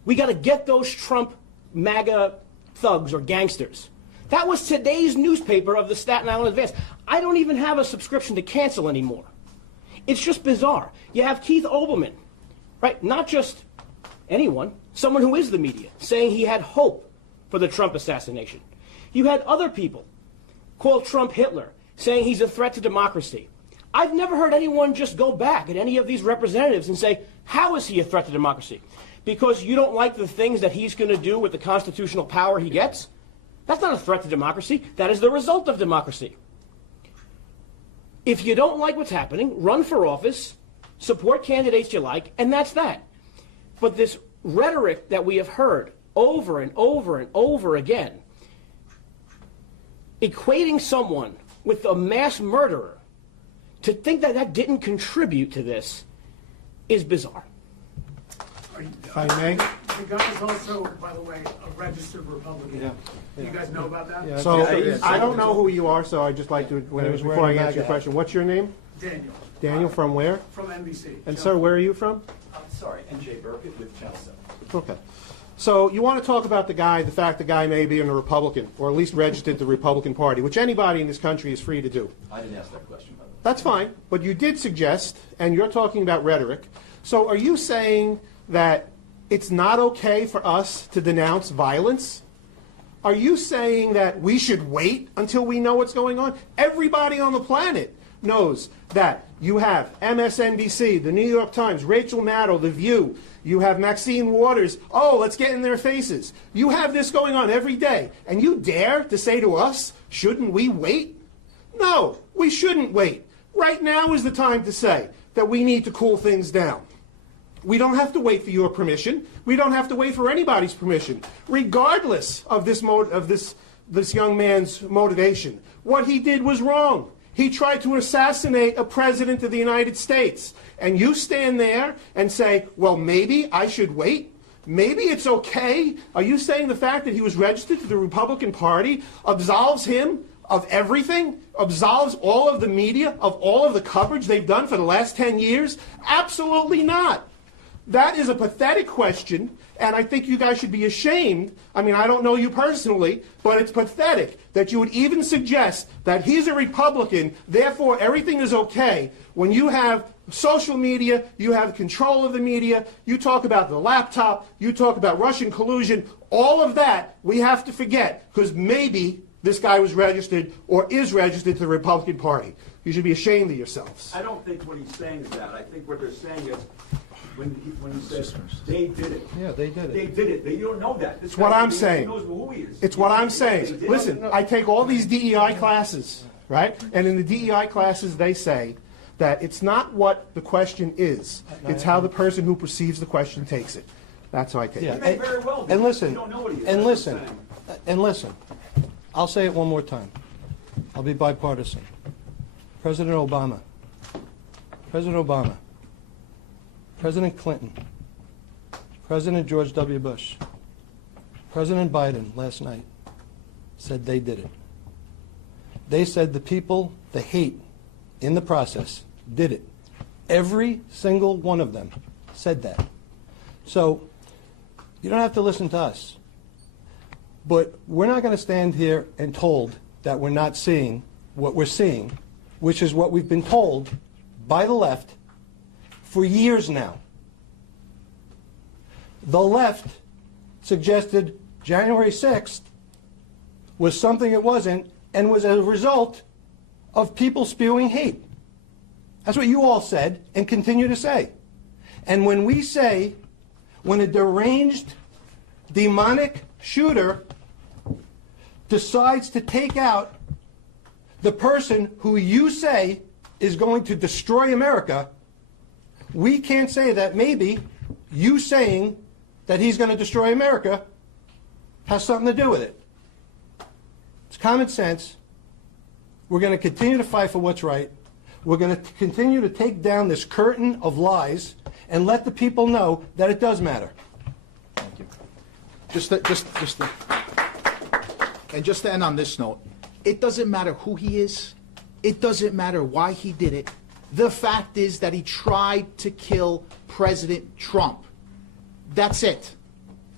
We got to get those Trump MAGA thugs or gangsters. That was today's newspaper of the Staten Island Advance. I don't even have a subscription to cancel anymore. It's just bizarre. You have Keith Olbermann, right? Not just anyone, someone who is the media, saying he had hope for the Trump assassination. You had other people call Trump Hitler, saying he's a threat to democracy. I've never heard anyone just go back at any of these representatives and say, how is he a threat to democracy? Because you don't like the things that he's going to do with the constitutional power he gets? That's not a threat to democracy. That is the result of democracy. If you don't like what's happening, run for office, support candidates you like, and that's that. But this rhetoric that we have heard over and over and over again, equating someone with a mass murderer, to think that that didn't contribute to this is bizarre. If I may. The guy is also, by the way, a registered Republican. Yeah. You guys know about that? Yeah. So Yeah. I don't know who you are, so I'd just like to, was before I wearing a answer your MAGA question, what's your name? Daniel. Daniel, from where? From NBC. And sir, where are you from? I'm sorry, NJ Burkett with Channel 7. Okay. So you want to talk about the fact the guy may be a Republican, or at least registered to the Republican Party, which anybody in this country is free to do. I didn't ask that question, by the way. That's fine, but you did suggest, and you're talking about rhetoric. So are you saying that it's not okay for us to denounce violence? Are you saying that we should wait until we know what's going on? Everybody on the planet knows that you have MSNBC, the New York Times, Rachel Maddow, The View. You have Maxine Waters. Oh, let's get in their faces. You have this going on every day. And you dare to say to us, shouldn't we wait? No, we shouldn't wait. Right now is the time to say that we need to cool things down. We don't have to wait for your permission. We don't have to wait for anybody's permission, regardless of this young man's motivation. What he did was wrong. He tried to assassinate a president of the United States. And you stand there and say, well, maybe I should wait? Maybe it's okay? Are you saying the fact that he was registered to the Republican Party absolves him of everything? Absolves all of the media of all of the coverage they've done for the last 10 years? Absolutely not. That is a pathetic question, and I think you guys should be ashamed. I mean, I don't know you personally, but it's pathetic that you would even suggest that he's a Republican, therefore everything is okay, when you have social media, you have control of the media, you talk about the laptop, you talk about Russian collusion, all of that we have to forget, because maybe this guy was registered or is registered to the Republican Party. You should be ashamed of yourselves. I don't think what he's saying is that. I think what they're saying is, when he says they did it. Yeah, they did it. They did it. You don't know that. It's what I'm saying. Knows who he is. It's what I'm saying. Listen, I take all these DEI classes, right? And in the DEI classes, they say that it's not what the question is. It's how the person who perceives the question takes it. That's how I take Yeah. it. He may very well be. And listen, You don't know what he is. and That's what I'm listen, saying. and listen. I'll say it one more time. I'll be bipartisan. President Obama, President Clinton, President George W. Bush, President Biden last night said they did it. They said the people, the hate in the process, did it. Every single one of them said that. So you don't have to listen to us. But we're not going to stand here and told that we're not seeing what we're seeing, which is what we've been told by the left for years now. The left suggested January 6th was something it wasn't and was a result of people spewing hate. That's what you all said and continue to say. And when we say, when a deranged, demonic shooter decides to take out the person who you say is going to destroy America, we can't say that maybe you saying that he's going to destroy America has something to do with it. It's common sense. We're going to continue to fight for what's right. We're going to continue to take down this curtain of lies and let the people know that it does matter. Thank you. And just to end on this note, it doesn't matter who he is. It doesn't matter why he did it. The fact is that he tried to kill President Trump. That's it.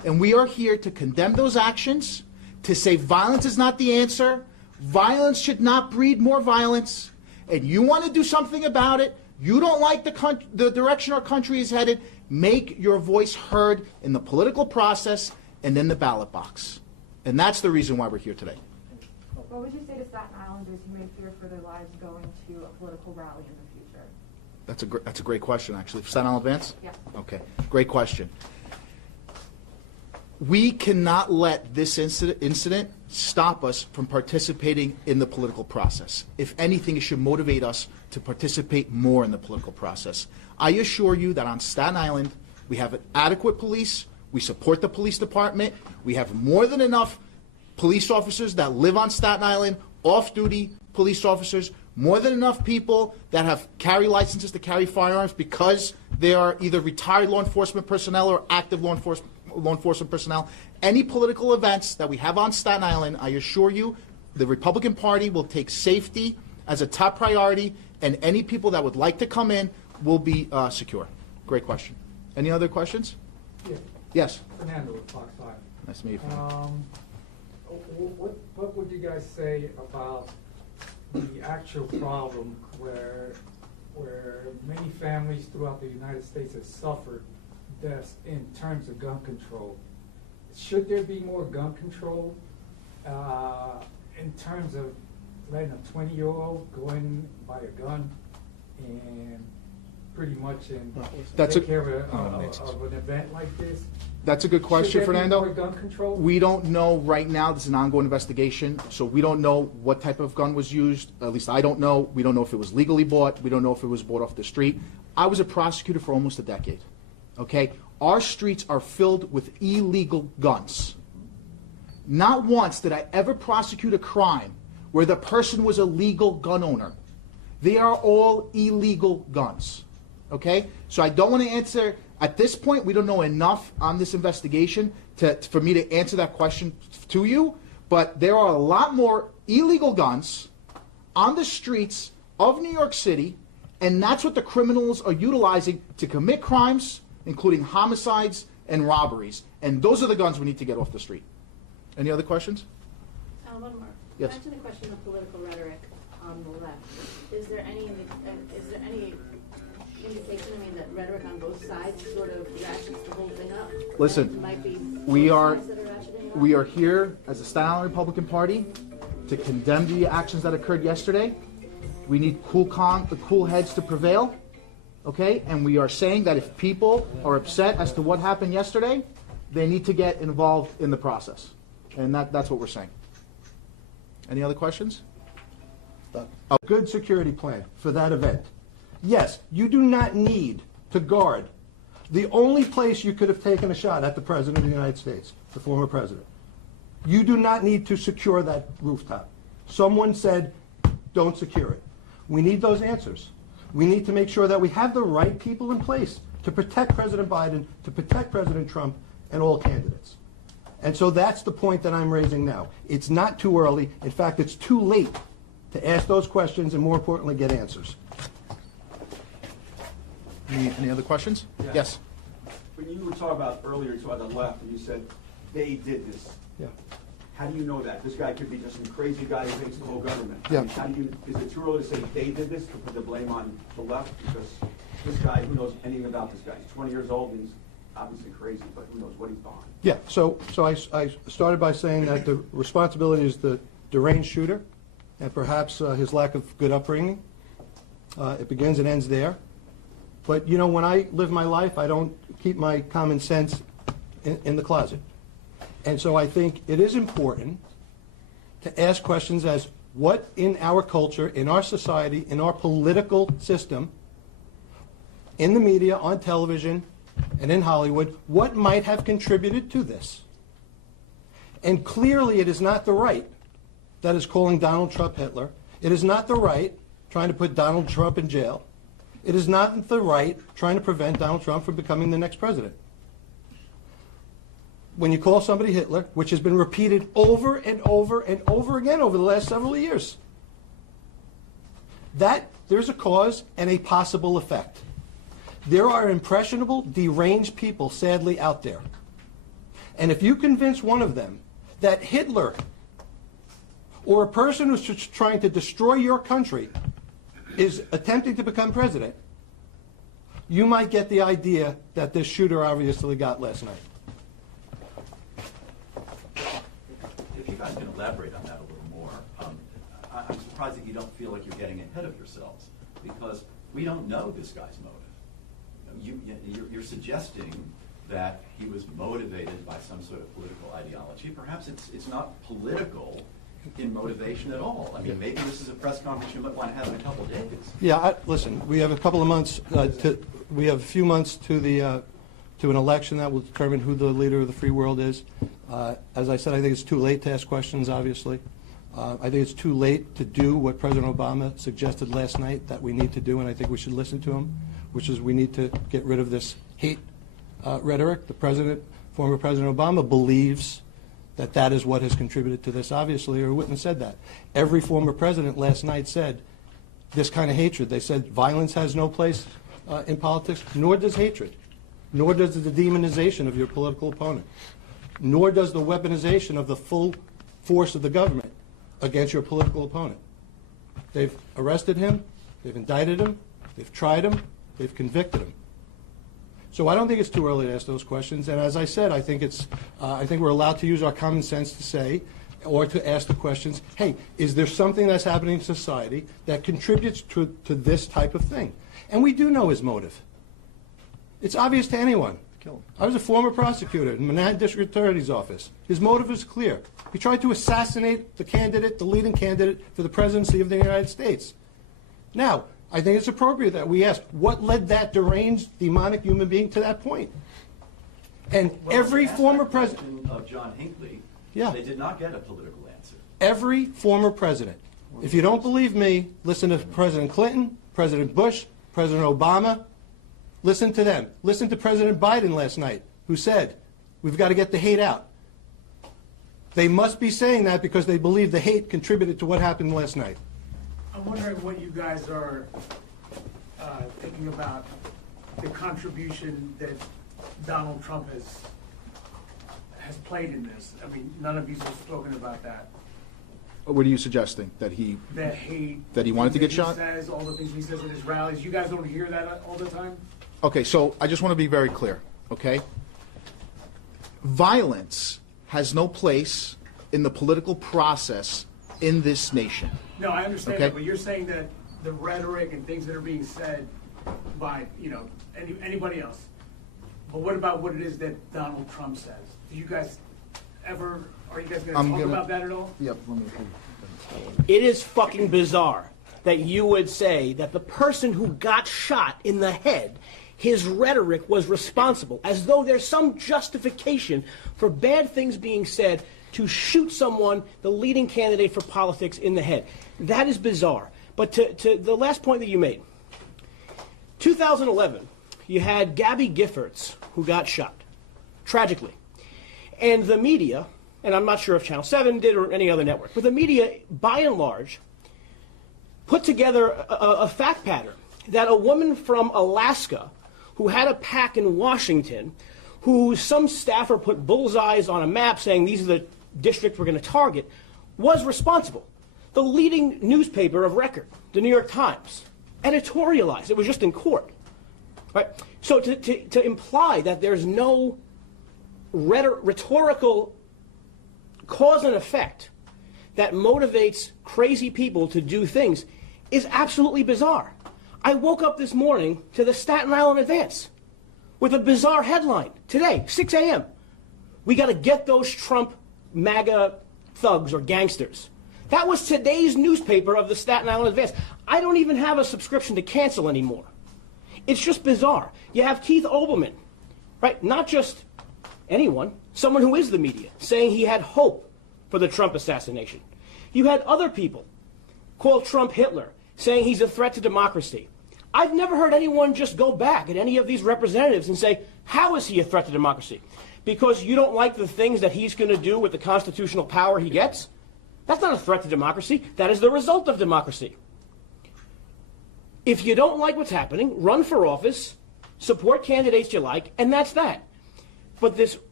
And we are here to condemn those actions, to say violence is not the answer, violence should not breed more violence, and you want to do something about it, you don't like the direction our country is headed, make your voice heard in the political process and in the ballot box. And that's the reason why we're here today. What would you say to Staten Islanders who may fear for their lives going to a political rally in the future? That's a great question, actually. Staten Island Advance? Yeah. Okay, great question. We cannot let this incident stop us from participating in the political process. If anything, it should motivate us to participate more in the political process. I assure you that on Staten Island, we have adequate police, we support the police department, we have more than enough police officers that live on Staten Island, off-duty police officers, more than enough people that have carry licenses to carry firearms because they are either retired law enforcement personnel or active law enforcement personnel. Any political events that we have on Staten Island, I assure you, the Republican Party will take safety as a top priority, and any people that would like to come in will be secure. Great question. Any other questions? Yeah. Yes. Fernando with Fox 5. Nice to meet you, Fernando. What would you guys say about the actual problem where many families throughout the United States have suffered deaths in terms of gun control? Should there be more gun control in terms of letting a 20-year-old go in and buy a gun and pretty much take care of an event like this? That's a good question, Should there be Fernando. more gun control? We don't know right now. This is an ongoing investigation, so we don't know what type of gun was used. At least I don't know. We don't know if it was legally bought. We don't know if it was bought off the street. I was a prosecutor for almost a decade. Okay? Our streets are filled with illegal guns. Not once did I ever prosecute a crime where the person was a legal gun owner. They are all illegal guns. Okay? So I don't want to answer. At this point, we don't know enough on this investigation for me to answer that question to you, but there are a lot more illegal guns on the streets of New York City, and that's what the criminals are utilizing to commit crimes, including homicides and robberies. And those are the guns we need to get off the street. Any other questions? One more. Yes. Back to the question of political rhetoric on the left. Is there any indication, that rhetoric on both sides sort of ratchets the whole thing up? Listen, Might be we are both sides that are ratcheting it up? we are here as a Staten Island Republican Party to condemn the actions that occurred yesterday. We need cool heads to prevail, okay? And we are saying that if people are upset as to what happened yesterday, they need to get involved in the process. And that's what we're saying. Any other questions? A good security plan for that event. Yes, you do not need to guard the only place you could have taken a shot at the President of the United States, the former President. You do not need to secure that rooftop. Someone said, don't secure it. We need those answers. We need to make sure that we have the right people in place to protect President Biden, to protect President Trump, and all candidates. And so that's the point that I'm raising now. It's not too early. In fact, it's too late to ask those questions and, more importantly, get answers. Any other questions? Yeah. Yes. When you were talking about earlier, you talked on the left, and you said, they did this. Yeah. How do you know that? This guy could be just some crazy guy who hates the whole government. Yeah. I mean, is it too early to say they did this, to put the blame on the left? Because this guy, who knows anything about this guy? He's 20 years old, and he's obviously crazy, but who knows what he's behind. Yeah, so I started by saying that the responsibility is the deranged shooter and perhaps his lack of good upbringing. It begins and ends there. But, when I live my life, I don't keep my common sense in the closet. And so I think it is important to ask questions as what in our culture, in our society, in our political system, in the media, on television, and in Hollywood, what might have contributed to this? And clearly it is not the right that is calling Donald Trump Hitler. It is not the right trying to put Donald Trump in jail. It is not the right trying to prevent Donald Trump from becoming the next president. When you call somebody Hitler, which has been repeated over and over and over again over the last several years, that there's a cause and a possible effect. There are impressionable, deranged people, sadly, out there. And if you convince one of them that Hitler or a person who's just trying to destroy your country is attempting to become president, you might get the idea that this shooter obviously got last night. If you guys can elaborate on that a little more, I'm surprised that you don't feel like you're getting ahead of yourselves, because we don't know this guy's motive. You're suggesting that he was motivated by some sort of political ideology. Perhaps it's not political in motivation at all. I mean, maybe this is a press conference you might want to have in a couple of days. Yeah, listen, we have a couple of months, we have a few months to an election that will determine who the leader of the free world is. As I said, I think it's too late to ask questions, obviously. I think it's too late to do what President Obama suggested last night that we need to do, and I think we should listen to him, which is we need to get rid of this hate rhetoric. Former President Obama believes that is what has contributed to this, obviously, or he wouldn't have said that. Every former president last night said this kind of hatred. They said violence has no place in politics, nor does hatred, nor does the demonization of your political opponent, nor does the weaponization of the full force of the government against your political opponent. They've arrested him, they've indicted him, they've tried him, they've convicted him. So I don't think it's too early to ask those questions. And as I said, I think we're allowed to use our common sense to say, or to ask the questions, hey, is there something that's happening in society that contributes to this type of thing? And we do know his motive. It's obvious to anyone. I was a former prosecutor in Manhattan District Attorney's Office. His motive is clear. He tried to assassinate the leading candidate for the presidency of the United States. Now, I think it's appropriate that we ask, what led that deranged, demonic human being to that point? And every former president of John Hinckley, yeah, they did not get a political answer. Every former president. If you don't believe me, listen to President Clinton, President Bush, President Obama. Listen to them. Listen to President Biden last night, who said, we've got to get the hate out. They must be saying that because they believe the hate contributed to what happened last night. I'm wondering what you guys are thinking about the contribution that Donald Trump has played in this. I mean, none of you have spoken about that. What are you suggesting? That he wanted to get shot? He says, all the things he says at his rallies. You guys don't hear that all the time? Okay, so I just want to be very clear, okay? Violence has no place in the political process in this nation. No, I understand Okay. that, but you're saying that the rhetoric and things that are being said by, anybody else. But what about what it is that Donald Trump says? Are you guys going to talk about that at all? Yep, let me. It is fucking bizarre that you would say that the person who got shot in the head, his rhetoric was responsible, as though there's some justification for bad things being said to shoot someone, the leading candidate for politics, in the head. That is bizarre. But to the last point that you made, 2011, you had Gabby Giffords, who got shot, tragically. And the media, and I'm not sure if Channel 7 did or any other network, but the media, by and large, put together a fact pattern that a woman from Alaska who had a PAC in Washington, who some staffer put bullseyes on a map saying these are the districts we're going to target, was responsible. The leading newspaper of record, the New York Times, editorialized. It was just in court. Right? So to imply that there's no rhetorical cause and effect that motivates crazy people to do things is absolutely bizarre. I woke up this morning to the Staten Island Advance with a bizarre headline today, 6 a.m. We got to get those Trump MAGA thugs or gangsters. That was today's newspaper of the Staten Island Advance. I don't even have a subscription to cancel anymore. It's just bizarre. You have Keith Olbermann, right? Not just anyone, someone who is the media, saying he had hope for the Trump assassination. You had other people call Trump Hitler, saying he's a threat to democracy. I've never heard anyone just go back at any of these representatives and say, how is he a threat to democracy? Because you don't like the things that he's going to do with the constitutional power he gets? That's not a threat to democracy. That is the result of democracy. If you don't like what's happening, run for office, support candidates you like, and that's that. But this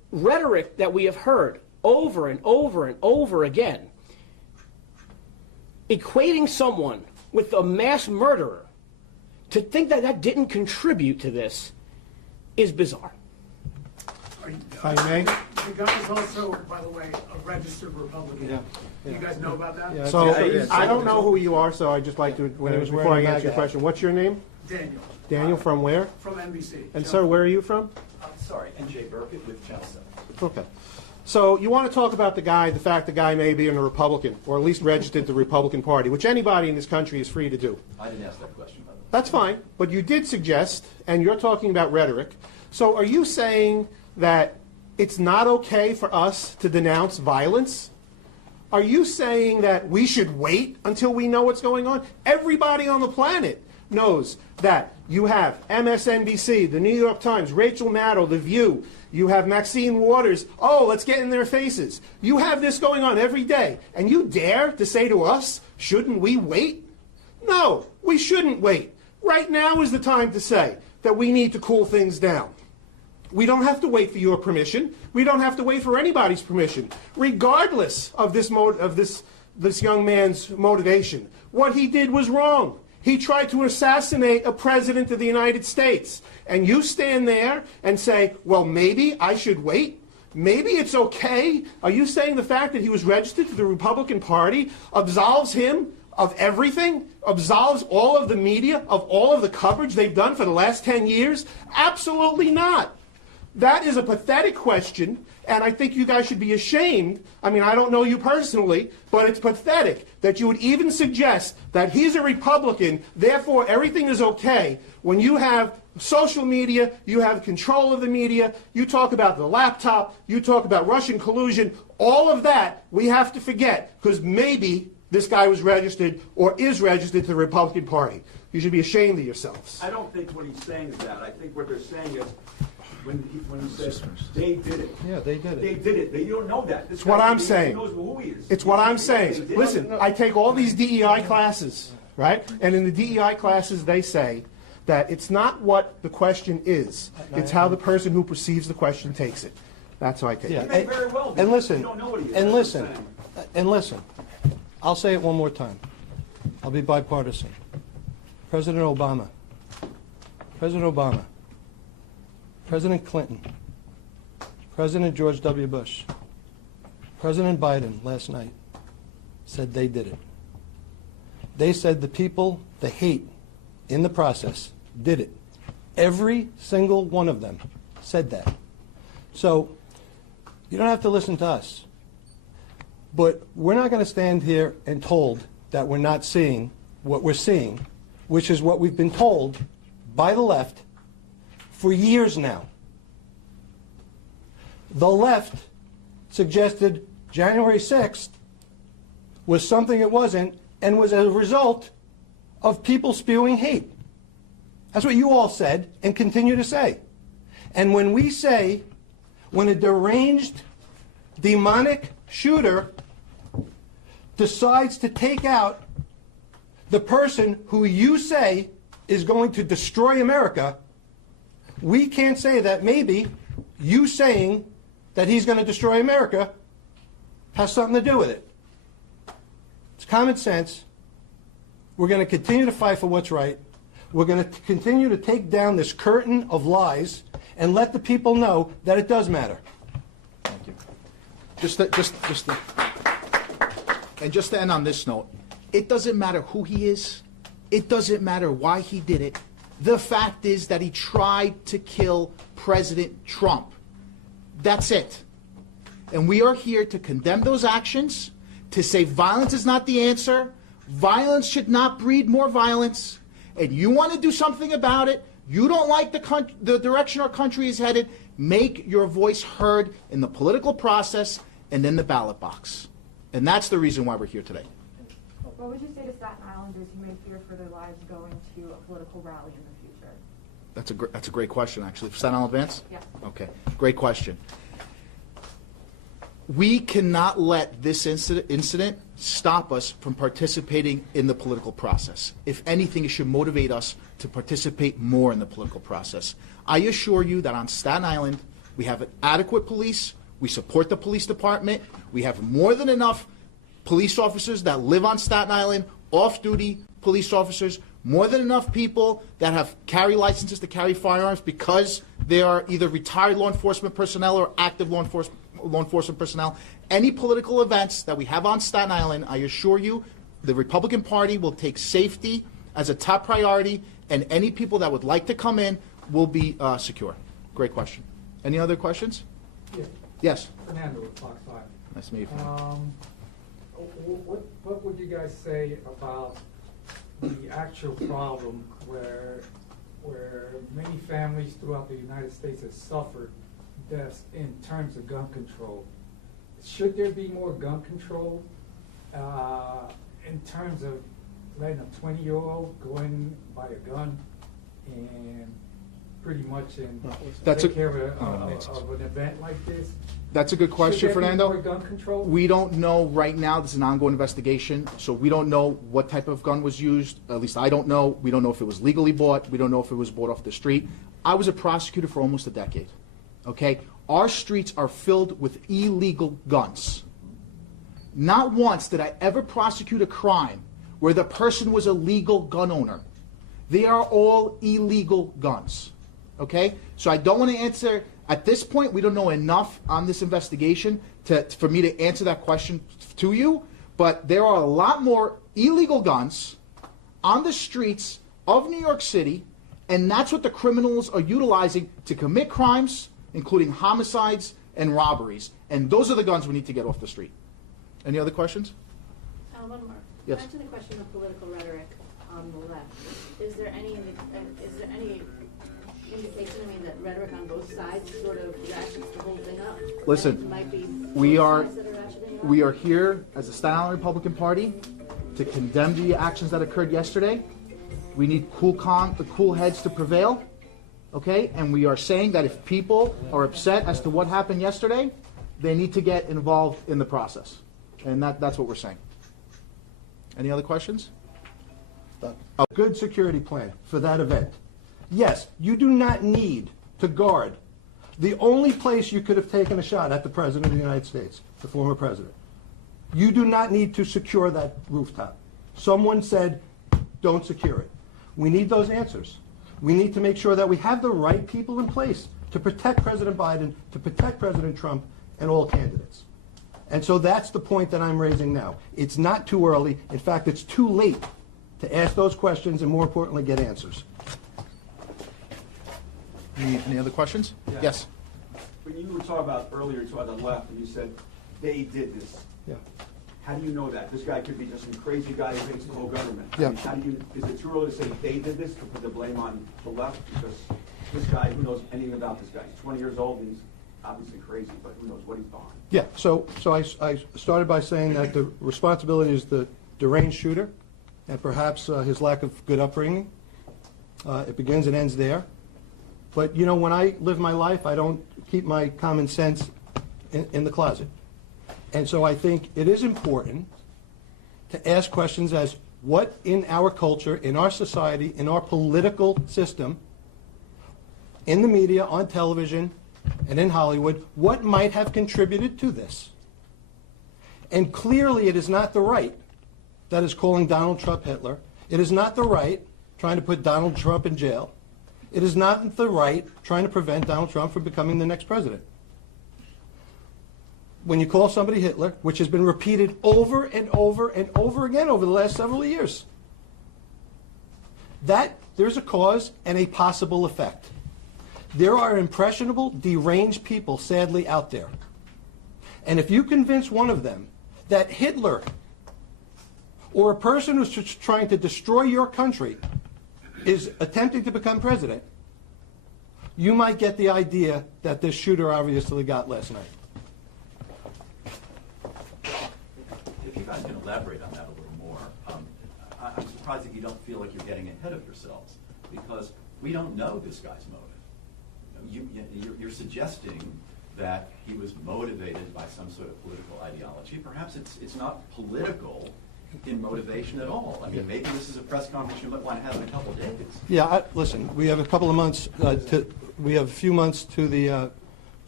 rhetoric that we have heard over and over and over again, equating someone with a mass murderer, to think that that didn't contribute to this is bizarre. If I may. The guy is also, by the way, a registered Republican. Yeah. You guys know about that? Yeah. So, Yeah, I don't know who you are, so I'd just like to, When he was before wearing I a answer your MAGA question, what's your name? Daniel. Daniel, from where? From NBC. And sir, where are you from? I'm sorry, N.J. Burkett with Channel 7. Okay. So you want to talk about the fact the guy may be a Republican, or at least registered to the Republican Party, which anybody in this country is free to do. I didn't ask that question, by the way. That's fine, but you did suggest, and you're talking about rhetoric. So are you saying that it's not okay for us to denounce violence? Are you saying that we should wait until we know what's going on? Everybody on the planet knows that you have MSNBC, the New York Times, Rachel Maddow, The View, you have Maxine Waters, oh, let's get in their faces. You have this going on every day, and you dare to say to us, shouldn't we wait? No, we shouldn't wait. Right now is the time to say that we need to cool things down. We don't have to wait for your permission. We don't have to wait for anybody's permission, regardless of this young man's motivation. What he did was wrong. He tried to assassinate a president of the United States. And you stand there and say, well, maybe I should wait? Maybe it's okay? Are you saying the fact that he was registered to the Republican Party absolves him of everything? Absolves all of the media of all of the coverage they've done for the last 10 years? Absolutely not. That is a pathetic question, and I think you guys should be ashamed. I mean, I don't know you personally, but it's pathetic that you would even suggest that he's a Republican, therefore everything is okay, when you have social media, you have control of the media, you talk about the laptop, you talk about Russian collusion, all of that we have to forget, because maybe this guy was registered or is registered to the Republican Party. You should be ashamed of yourselves. I don't think what he's saying is that. I think what they're saying is, when he says they did it. Yeah, they did it. They did it. You don't know that. It's what I'm saying. Knows who he is. It's what I'm saying. Listen, I take all these DEI classes, right? And in the DEI classes, they say that it's not what the question is. It's how the person who perceives the question takes it. That's how I take Yeah, it. may very well be. and listen, You don't know what he is. and That's what listen, I'm saying. and listen. I'll say it one more time. I'll be bipartisan. President Obama, President Clinton, President George W. Bush, President Biden last night said they did it. They said the people, the hate in the process, did it. Every single one of them said that. So you don't have to listen to us. But we're not going to stand here and told that we're not seeing what we're seeing, which is what we've been told by the left for years now. The left suggested January 6th was something it wasn't and was a result of people spewing hate. That's what you all said and continue to say. And when we say, when a deranged, demonic shooter decides to take out the person who you say is going to destroy America, we can't say that maybe you saying that he's going to destroy America has something to do with it. It's common sense. We're going to continue to fight for what's right. We're going to continue to take down this curtain of lies and let the people know that it does matter. Thank you. Just to end on this note, it doesn't matter who he is. It doesn't matter why he did it. The fact is that he tried to kill President Trump. That's it. And we are here to condemn those actions, to say violence is not the answer. Violence should not breed more violence. And you want to do something about it. You don't like the direction our country is headed. Make your voice heard in the political process and in the ballot box. And that's the reason why we're here today. What would you say to Staten Islanders who may fear for their lives going to a political rally in the future? That's a great question, actually. Staten Island Advance? Yes. Okay, great question. We cannot let this incident stop us from participating in the political process. If anything, it should motivate us to participate more in the political process. I assure you that on Staten Island, We have adequate police. We support the police department. We have more than enough police officers that live on Staten Island, off-duty police officers, more than enough people that have carry licenses to carry firearms because they are either retired law enforcement personnel or active law enforcement personnel. Any political events that we have on Staten Island, I assure you, the Republican Party will take safety as a top priority, and any people that would like to come in will be secure. Great question. Any other questions? Yeah. Yes. Fernando with Fox 5. Nice to meet you. What would you guys say about the actual problem where many families throughout the United States have suffered deaths in terms of gun control? Should there be more gun control in terms of letting a 20-year-old go in and buy a gun and pretty much take care of an event like this? That's a good question, Should there be Fernando. more gun control? We don't know right now. This is an ongoing investigation, so we don't know what type of gun was used. At least I don't know. We don't know if it was legally bought. We don't know if it was bought off the street. I was a prosecutor for almost a decade. Okay? Our streets are filled with illegal guns. Not once did I ever prosecute a crime where the person was a legal gun owner. They are all illegal guns. Okay? So I don't want to answer. At this point, we don't know enough on this investigation for me to answer that question to you, but there are a lot more illegal guns on the streets of New York City, and that's what the criminals are utilizing to commit crimes, including homicides and robberies. And those are the guns we need to get off the street. Any other questions? One more. Yes. Back to the question of political rhetoric on the left. Is there any indication, that rhetoric on both sides sort of ratchets the whole thing up? Listen, Might be we both are sides that ratcheting it up? we are here as the Staten Island Republican Party to condemn the actions that occurred yesterday. We need the cool heads to prevail, okay? And we are saying that if people are upset as to what happened yesterday, they need to get involved in the process, and that's what we're saying. Any other questions? A good security plan for that event. Yes, you do not need to guard the only place you could have taken a shot at the President of the United States, the former President. You do not need to secure that rooftop. Someone said, don't secure it. We need those answers. We need to make sure that we have the right people in place to protect President Biden, to protect President Trump, and all candidates. And so that's the point that I'm raising now. It's not too early. In fact, it's too late to ask those questions and, more importantly, get answers. Any other questions? Yeah. Yes. When you were talking about earlier, to the left, and you said they did this. Yeah. How do you know that? This guy could be just some crazy guy who hates the whole government. Yeah. I mean, how do you? Is it too early to say they did this, to put the blame on the left? Because this guy, who knows anything about this guy? He's 20 years old, and he's obviously crazy, but who knows what he's behind? Yeah, so I started by saying that the responsibility is the deranged shooter and perhaps his lack of good upbringing. It begins and ends there. But, when I live my life, I don't keep my common sense in the closet. And so I think it is important to ask questions as what in our culture, in our society, in our political system, in the media, on television, and in Hollywood, what might have contributed to this? And clearly it is not the right that is calling Donald Trump Hitler. It is not the right trying to put Donald Trump in jail. It is not the right trying to prevent Donald Trump from becoming the next president. When you call somebody Hitler, which has been repeated over and over and over again over the last several years, that there's a cause and a possible effect. There are impressionable, deranged people, sadly, out there. And if you convince one of them that Hitler or a person who's trying to destroy your country is attempting to become president, you might get the idea that this shooter obviously got last night. If you guys can elaborate on that a little more, I'm surprised that you don't feel like you're getting ahead of yourselves, because we don't know this guy's motive. You're suggesting that he was motivated by some sort of political ideology. Perhaps it's not political in motivation at all. I mean, maybe this is a press conference you might want to have in a couple of days. Yeah, listen, we have a couple of months. We have a few months to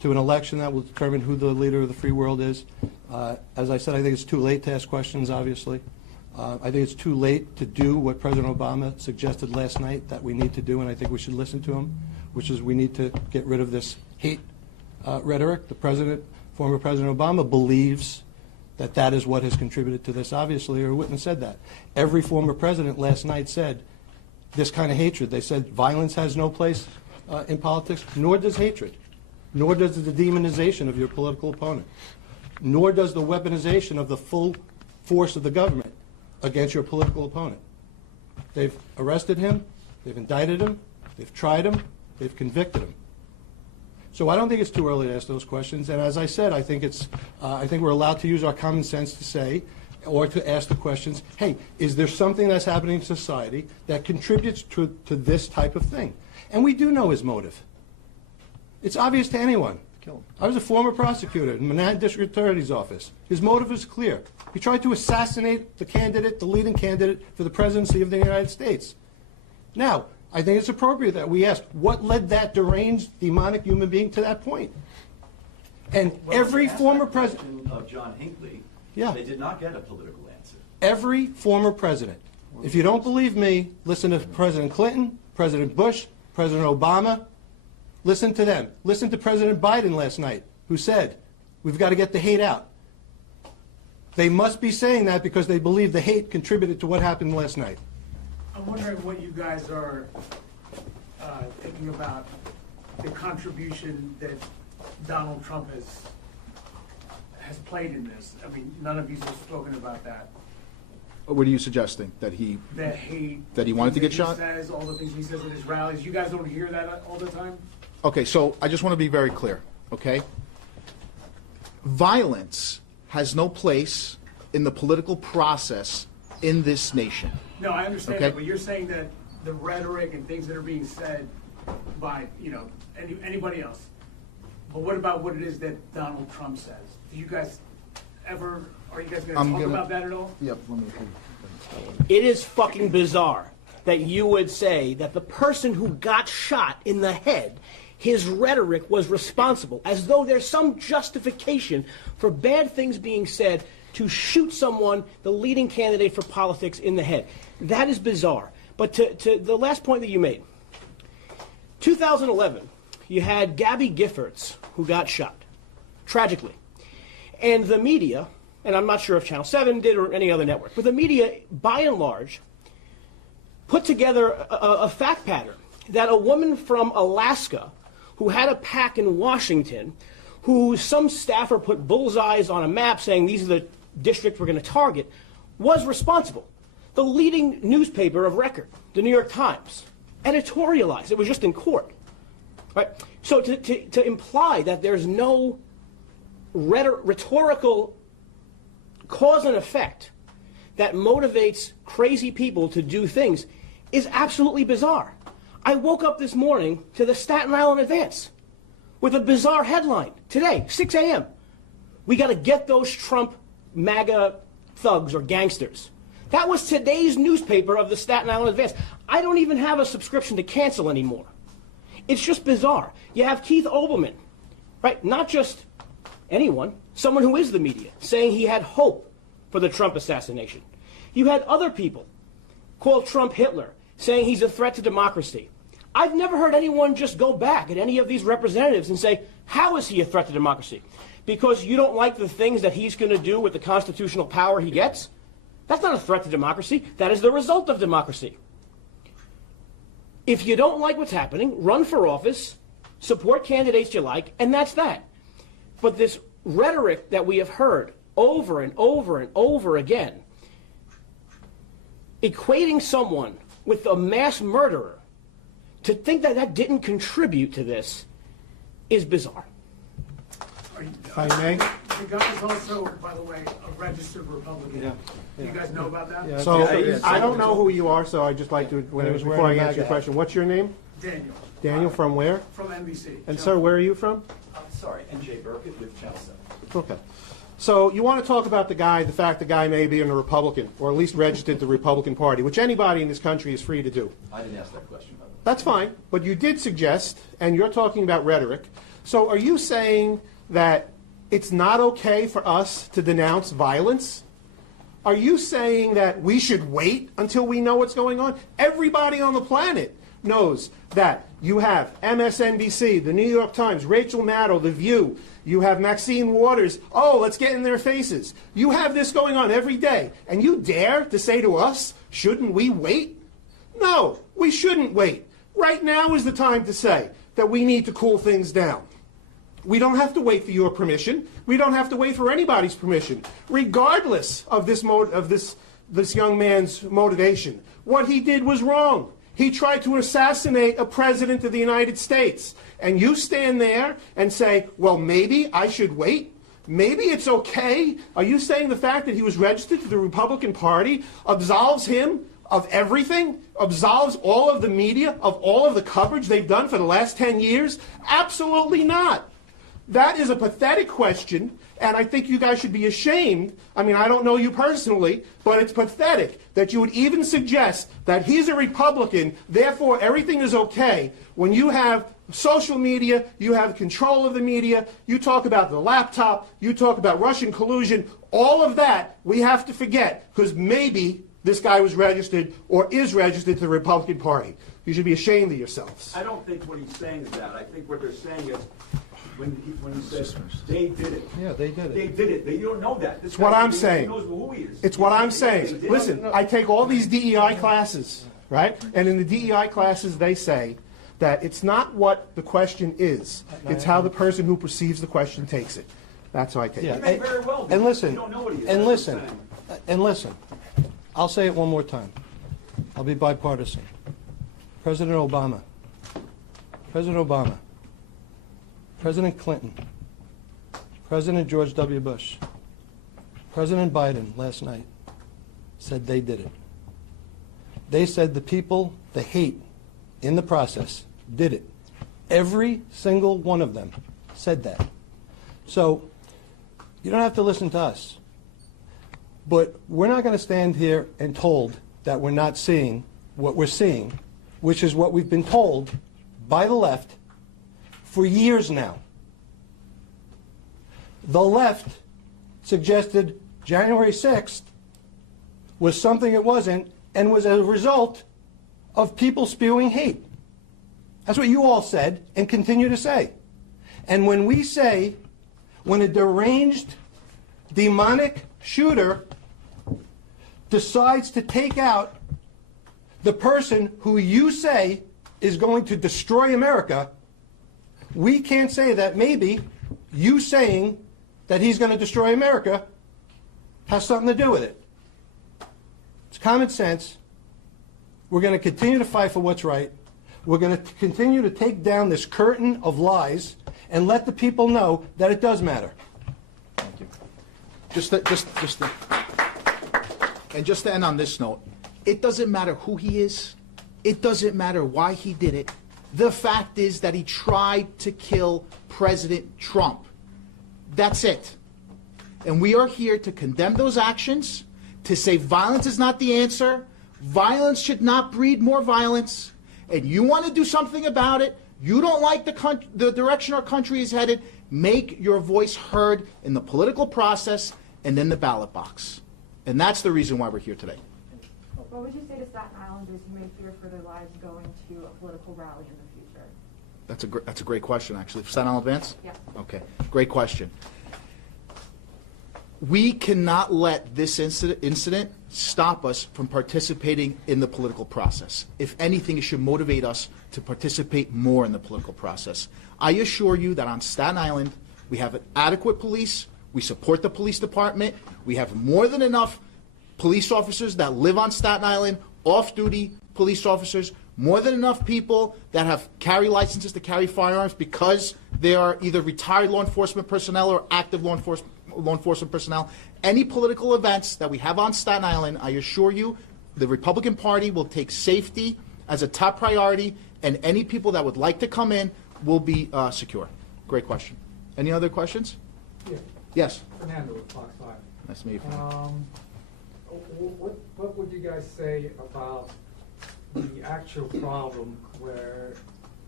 to an election that will determine who the leader of the free world is. As I said, I think it's too late to ask questions, obviously. I think it's too late to do what President Obama suggested last night that we need to do, and I think we should listen to him, which is we need to get rid of this hate rhetoric. Former President Obama believes that that is what has contributed to this, obviously, or he wouldn't have said that. Every former president last night said this kind of hatred. They said violence has no place in politics, nor does hatred, nor does the demonization of your political opponent, nor does the weaponization of the full force of the government against your political opponent. They've arrested him, they've indicted him, they've tried him, they've convicted him. So I don't think it's too early to ask those questions. And as I said, I think we're allowed to use our common sense to say, or to ask the questions, hey, is there something that's happening in society that contributes to this type of thing? And we do know his motive. It's obvious to anyone. I was a former prosecutor in Manhattan District Attorney's Office. His motive is clear. He tried to assassinate the leading candidate for the presidency of the United States. Now, I think it's appropriate that we ask, what led that deranged, demonic human being to that point? And every former president of John Hinckley, yeah, they did not get a political answer. Every former president. If you don't believe me, listen to President Clinton, President Bush, President Obama. Listen to them. Listen to President Biden last night, who said, we've got to get the hate out. They must be saying that because they believe the hate contributed to what happened last night. I'm wondering what you guys are thinking about the contribution that Donald Trump has played in this. I mean, none of you have spoken about that. What are you suggesting? That he wanted to get shot? He says, all the things he says at his rallies. You guys don't hear that all the time? Okay, so I just want to be very clear, okay? Violence has no place in the political process in this nation. No, I understand Okay. that, but you're saying that the rhetoric and things that are being said by, anybody else. But what about what it is that Donald Trump says? Are you guys going to talk about that at all? Yep, let me. It is fucking bizarre that you would say that the person who got shot in the head, his rhetoric was responsible, as though there's some justification for bad things being said to shoot someone, the leading candidate for politics, in the head. That is bizarre. But to the last point that you made, 2011, you had Gabby Giffords, who got shot, tragically. And the media, and I'm not sure if Channel 7 did or any other network, but the media, by and large, put together a fact pattern that a woman from Alaska who had a PAC in Washington, who some staffer put bullseyes on a map saying these are the districts we're going to target, was responsible. The leading newspaper of record, the New York Times, editorialized. It was just in court. Right? So to imply that there's no rhetorical cause and effect that motivates crazy people to do things is absolutely bizarre. I woke up this morning to the Staten Island Advance with a bizarre headline today, 6 a.m. We got to get those Trump MAGA thugs or gangsters. That was today's newspaper of the Staten Island Advance. I don't even have a subscription to cancel anymore. It's just bizarre. You have Keith Olbermann, right? Not just anyone, someone who is the media, saying he had hope for the Trump assassination. You had other people call Trump Hitler, saying he's a threat to democracy. I've never heard anyone just go back at any of these representatives and say, how is he a threat to democracy? Because you don't like the things that he's going to do with the constitutional power he gets? That's not a threat to democracy. That is the result of democracy. If you don't like what's happening, run for office, support candidates you like, and that's that. But this rhetoric that we have heard over and over and over again, equating someone with a mass murderer, to think that that didn't contribute to this is bizarre. If I may? The guy is also, by the way, a registered Republican. Yeah. You guys know about that? Yeah. So, Yeah, I don't know who you are, so I'd just like to, was before wearing I a answer your MAGA question, what's your name? Daniel. Daniel, from where? From NBC. And sir, where are you from? I'm sorry, NJ Burkett with Channel 7. Okay. So you want to talk about the fact the guy may be a Republican, or at least registered the Republican Party, which anybody in this country is free to do. I didn't ask that question, by the way. That's fine, but you did suggest, and you're talking about rhetoric, So are you saying that it's not okay for us to denounce violence? Are you saying that we should wait until we know what's going on? Everybody on the planet knows that you have MSNBC, the New York Times, Rachel Maddow, The View, you have Maxine Waters, oh, let's get in their faces. You have this going on every day, and you dare to say to us, shouldn't we wait? No, we shouldn't wait. Right now is the time to say that we need to cool things down. We don't have to wait for your permission. We don't have to wait for anybody's permission, regardless of this young man's motivation. What he did was wrong. He tried to assassinate a president of the United States. And you stand there and say, well, maybe I should wait? Maybe it's okay? Are you saying the fact that he was registered to the Republican Party absolves him of everything? Absolves all of the media of all of the coverage they've done for the last 10 years? Absolutely not. That is a pathetic question, and I think you guys should be ashamed. I mean, I don't know you personally, but it's pathetic that you would even suggest that he's a Republican, therefore everything is okay, when you have social media, you have control of the media, you talk about the laptop, you talk about Russian collusion, all of that we have to forget, because maybe this guy was registered or is registered to the Republican Party. You should be ashamed of yourselves. I don't think what he's saying is that. I think what they're saying is, when he says they did it. Yeah, they did it. They did it. You don't know that. It's what I'm saying. Knows who he is. It's what I'm saying. Listen, I take all these DEI classes, right? And in the DEI classes, they say that it's not what the question is. It's how the person who perceives the question takes it. That's how I take Yeah, it. may very well be. and listen, You don't know what he is. and That's what listen, I'm saying. and listen. I'll say it one more time. I'll be bipartisan. President Obama, President Clinton, President George W. Bush, President Biden last night said they did it. They said the people, the hate in the process, did it. Every single one of them said that. So you don't have to listen to us. But we're not going to stand here and told that we're not seeing what we're seeing, which is what we've been told by the left for years now. The left suggested January 6th was something it wasn't and was a result of people spewing hate. That's what you all said and continue to say. And when we say, when a deranged, demonic shooter decides to take out the person who you say is going to destroy America, we can't say that maybe you saying that he's going to destroy America has something to do with it. It's common sense. We're going to continue to fight for what's right. We're going to continue to take down this curtain of lies and let the people know that it does matter. Thank you. Just to end on this note, it doesn't matter who he is. It doesn't matter why he did it. The fact is that he tried to kill President Trump. That's it. And we are here to condemn those actions, to say violence is not the answer. Violence should not breed more violence. And you want to do something about it. You don't like the direction our country is headed. Make your voice heard in the political process and in the ballot box. And that's the reason why we're here today. What would you say to Staten Islanders who may fear for their lives going to a political rally in the future? That's a great question, actually. Staten Island Advance? Yeah. Okay, great question. We cannot let this incident stop us from participating in the political process. If anything, it should motivate us to participate more in the political process. I assure you that on Staten Island, we have an adequate police. We support the police department. We have more than enough police officers that live on Staten Island, off-duty police officers, more than enough people that have carry licenses to carry firearms because they are either retired law enforcement personnel or active law enforcement personnel. Any political events that we have on Staten Island, I assure you, the Republican Party will take safety as a top priority, and any people that would like to come in will be secure. Great question. Any other questions? Yeah. Yes. Fernando with Fox 5. Nice to meet you. What would you guys say about the actual problem where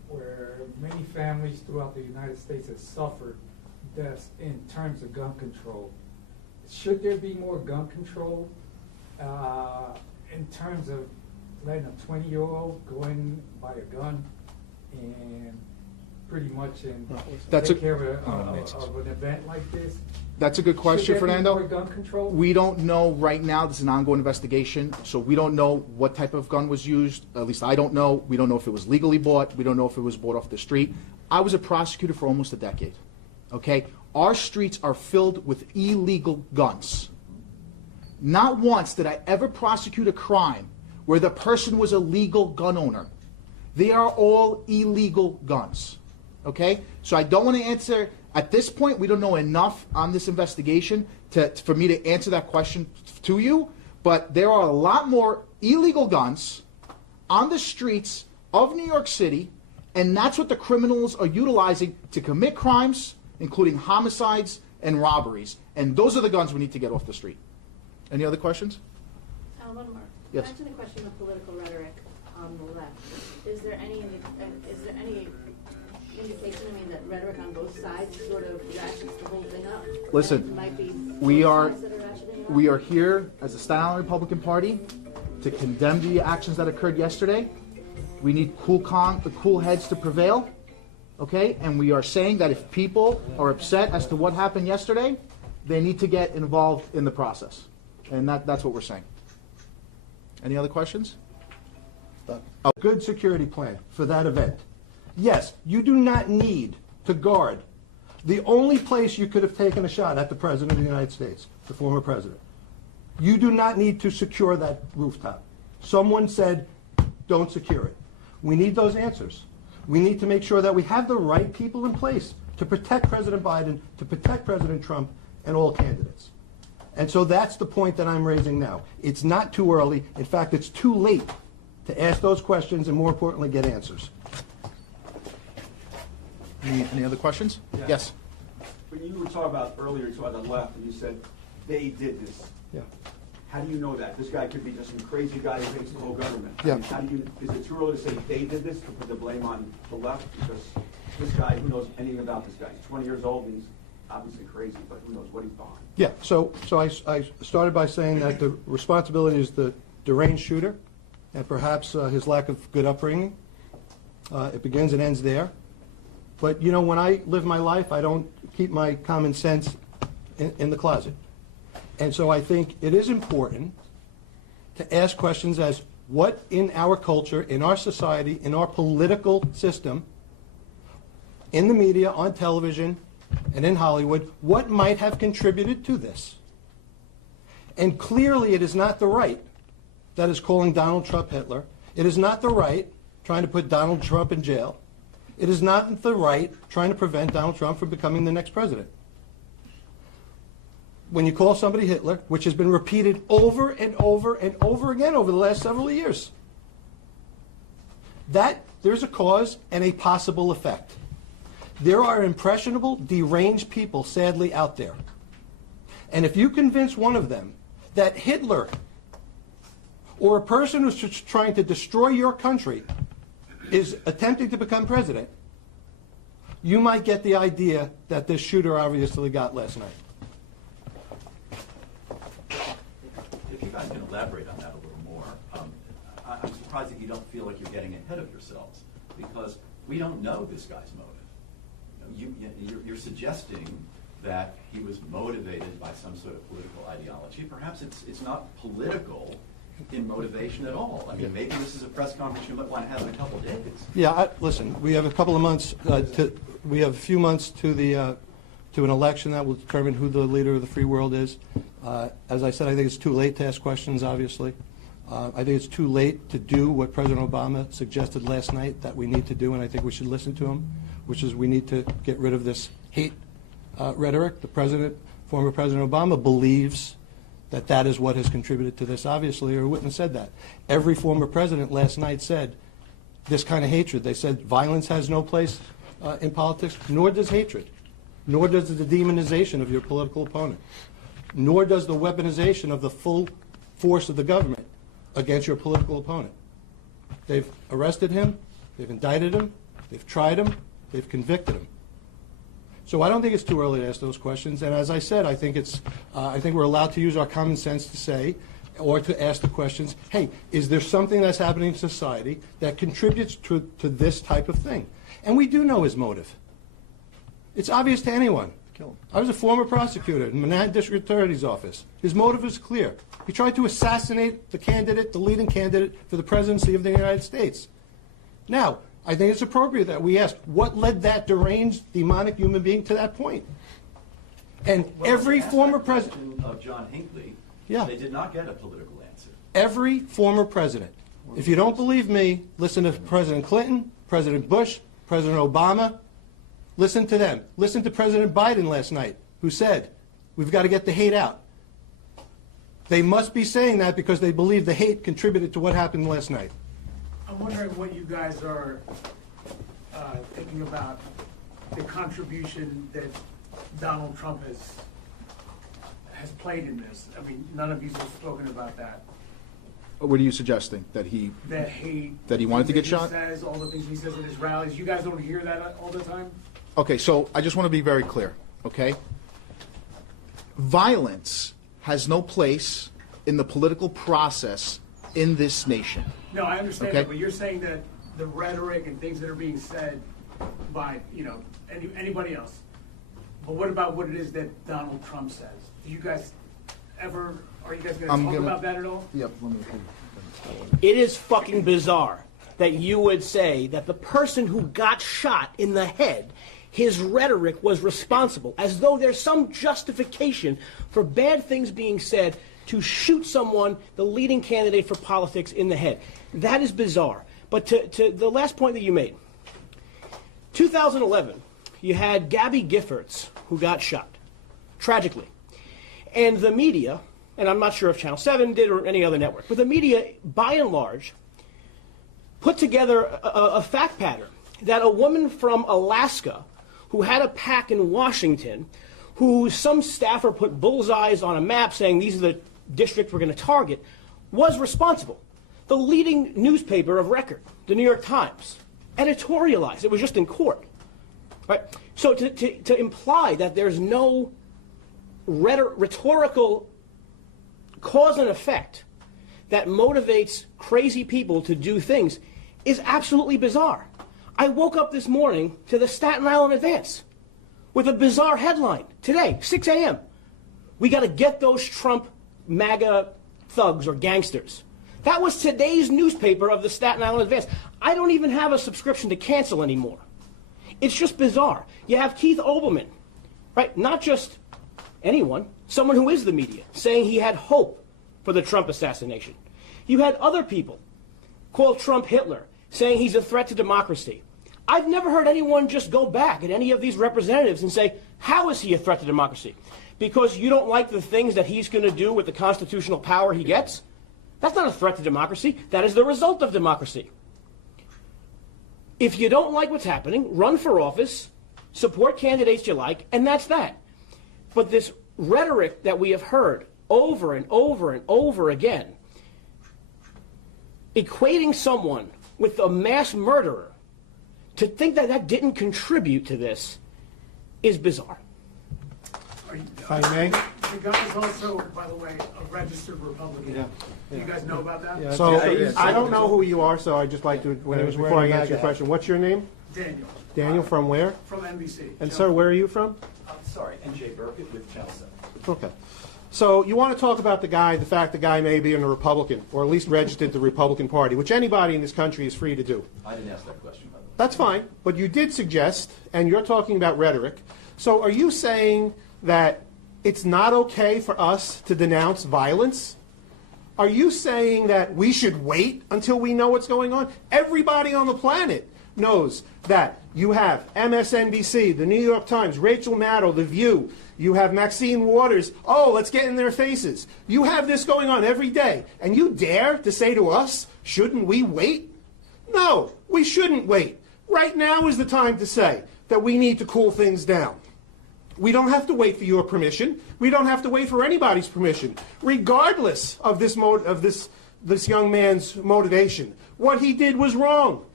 where many families throughout the United States have suffered deaths in terms of gun control. Should there be more gun control in terms of letting a 20-year-old go in, buy a gun, and pretty much take care of an event like this? That's a good question, Should there be Fernando. more gun control? We don't know right now. This is an ongoing investigation, so we don't know what type of gun was used. At least I don't know. We don't know if it was legally bought. We don't know if it was bought off the street. I was a prosecutor for almost a decade. Okay? Our streets are filled with illegal guns. Not once did I ever prosecute a crime where the person was a legal gun owner. They are all illegal guns. Okay? So I don't want to answer. At this point, we don't know enough on this investigation for me to answer that question to you, but there are a lot more illegal guns on the streets of New York City, and that's what the criminals are utilizing to commit crimes, including homicides and robberies. And those are the guns we need to get off the street. Any other questions? One more. Yes. Back to the question of political rhetoric on the left. Is there any indication, that rhetoric on both sides sort of ratchets the whole thing up? Listen, Might be we both are sides that ratcheting it up? we are here as the Staten Island Republican Party to condemn the actions that occurred yesterday. We need cool heads to prevail, okay? And we are saying that if people are upset as to what happened yesterday, they need to get involved in the process, and that's what we're saying. Any other questions? A good security plan for that event. Yes, you do not need to guard the only place you could have taken a shot at the President of the United States, the former President. You do not need to secure that rooftop. Someone said, don't secure it. We need those answers. We need to make sure that we have the right people in place to protect President Biden, to protect President Trump, and all candidates. And so that's the point that I'm raising now. It's not too early. In fact, it's too late to ask those questions and, more importantly, get answers. Any other questions? Yeah. Yes. When you were talking about earlier, you talked about the left, and you said they did this. Yeah. How do you know that? This guy could be just some crazy guy who hates the whole government. Yeah. I mean, how do you? Is it too early to say they did this to put the blame on the left? Because this guy, who knows anything about this guy? He's 20 years old, and he's obviously crazy, but who knows what he's behind? Yeah, so I started by saying that the responsibility is the deranged shooter and perhaps his lack of good upbringing. It begins and ends there. But, when I live my life, I don't keep my common sense in the closet. And so I think it is important to ask questions as what in our culture, in our society, in our political system, in the media, on television, and in Hollywood, what might have contributed to this? And clearly it is not the right that is calling Donald Trump Hitler. It is not the right trying to put Donald Trump in jail. It is not the right trying to prevent Donald Trump from becoming the next president. When you call somebody Hitler, which has been repeated over and over and over again over the last several years, that there's a cause and a possible effect. There are impressionable, deranged people, sadly, out there. And if you convince one of them that Hitler or a person who's just trying to destroy your country is attempting to become president, you might get the idea that this shooter obviously got last night. If you guys can elaborate on that a little more, I'm surprised that you don't feel like you're getting ahead of yourselves, because we don't know this guy's motive. You're suggesting that he was motivated by some sort of political ideology. Perhaps it's not political in motivation at all. I mean, maybe this is a press conference you might want to have in a couple of days. Yeah, listen, we have a couple of months, we have a few months to an election that will determine who the leader of the free world is. As I said, I think it's too late to ask questions, obviously. I think it's too late to do what President Obama suggested last night that we need to do, and I think we should listen to him, which is we need to get rid of this hate rhetoric. Former President Obama believes that is what has contributed to this, obviously, or he wouldn't have said that. Every former president last night said this kind of hatred. They said violence has no place in politics, nor does hatred, nor does the demonization of your political opponent, nor does the weaponization of the full force of the government against your political opponent. They've arrested him, they've indicted him, They've tried him. They've convicted him. So I don't think it's too early to ask those questions. And as I said, I think we're allowed to use our common sense to say, or to ask the questions, hey, is there something that's happening in society that contributes to this type of thing? And we do know his motive. It's obvious to anyone. I was a former prosecutor in Manhattan District Attorney's Office. His motive was clear. He tried to assassinate the leading candidate for the presidency of the United States. Now, I think it's appropriate that we ask, what led that deranged, demonic human being to that point? And every former president of John Hinckley, yeah, they did not get a political answer. Every former president. If you don't believe me, listen to President Clinton, President Bush, President Obama. Listen to them. Listen to President Biden last night, who said, we've got to get the hate out. They must be saying that because they believe the hate contributed to what happened last night. I'm wondering what you guys are thinking about the contribution that Donald Trump has played in this. I mean, none of you have spoken about that. What are you suggesting? That he wanted to get shot? He says, all the things he says at his rallies. You guys don't hear that all the time? Okay, so I just want to be very clear, okay? Violence has no place in the political process in this nation. No, I understand Okay. that, but you're saying that the rhetoric and things that are being said by, anybody else. But what about what it is that Donald Trump says? Are you guys going to talk about that at all? Yep, let me. It is fucking bizarre that you would say that the person who got shot in the head, his rhetoric was responsible, as though there's some justification for bad things being said to shoot someone, the leading candidate for politics, in the head. That is bizarre. But to the last point that you made, 2011, you had Gabby Giffords, who got shot, tragically. And the media, and I'm not sure if Channel 7 did or any other network, but the media, by and large, put together a fact pattern that a woman from Alaska who had a PAC in Washington, who some staffer put bullseyes on a map saying these are the districts we're going to target, was responsible. The leading newspaper of record, the New York Times, editorialized. It was just in court. Right? So to imply that there's no rhetorical cause and effect that motivates crazy people to do things is absolutely bizarre. I woke up this morning to the Staten Island Advance with a bizarre headline today, 6 a.m. We got to get those Trump MAGA thugs or gangsters. That was today's newspaper of the Staten Island Advance. I don't even have a subscription to cancel anymore. It's just bizarre. You have Keith Olbermann, right? Not just anyone, someone who is the media, saying he had hope for the Trump assassination. You had other people call Trump Hitler, saying he's a threat to democracy. I've never heard anyone just go back at any of these representatives and say, how is he a threat to democracy? Because you don't like the things that he's going to do with the constitutional power he gets? That's not a threat to democracy. That is the result of democracy. If you don't like what's happening, run for office, support candidates you like, and that's that. But this rhetoric that we have heard over and over and over again, equating someone with a mass murderer, to think that that didn't contribute to this is bizarre. If I may. The guy is also, by the way, a registered Republican. Yeah. Do you guys know about that? Yeah. So Yeah. I don't know who you are, so I'd just like to, was before I wearing a answer your MAGA question, what's your name? Daniel. Daniel, from where? From NBC. And sir, where are you from? I'm sorry, NJ Burkett with Channel 7. Okay. So you want to talk about the fact the guy may be a Republican, or at least registered the Republican Party, which anybody in this country is free to do. I didn't ask that question, by the way. That's fine, but you did suggest, and you're talking about rhetoric. So are you saying that it's not okay for us to denounce violence? Are you saying that we should wait until we know what's going on? Everybody on the planet knows that you have MSNBC, the New York Times, Rachel Maddow, The View. You have Maxine Waters. Oh, let's get in their faces. You have this going on every day. And you dare to say to us, shouldn't we wait? No, we shouldn't wait. Right now is the time to say that we need to cool things down. We don't have to wait for your permission. We don't have to wait for anybody's permission, regardless of this young man's motivation. What he did was wrong.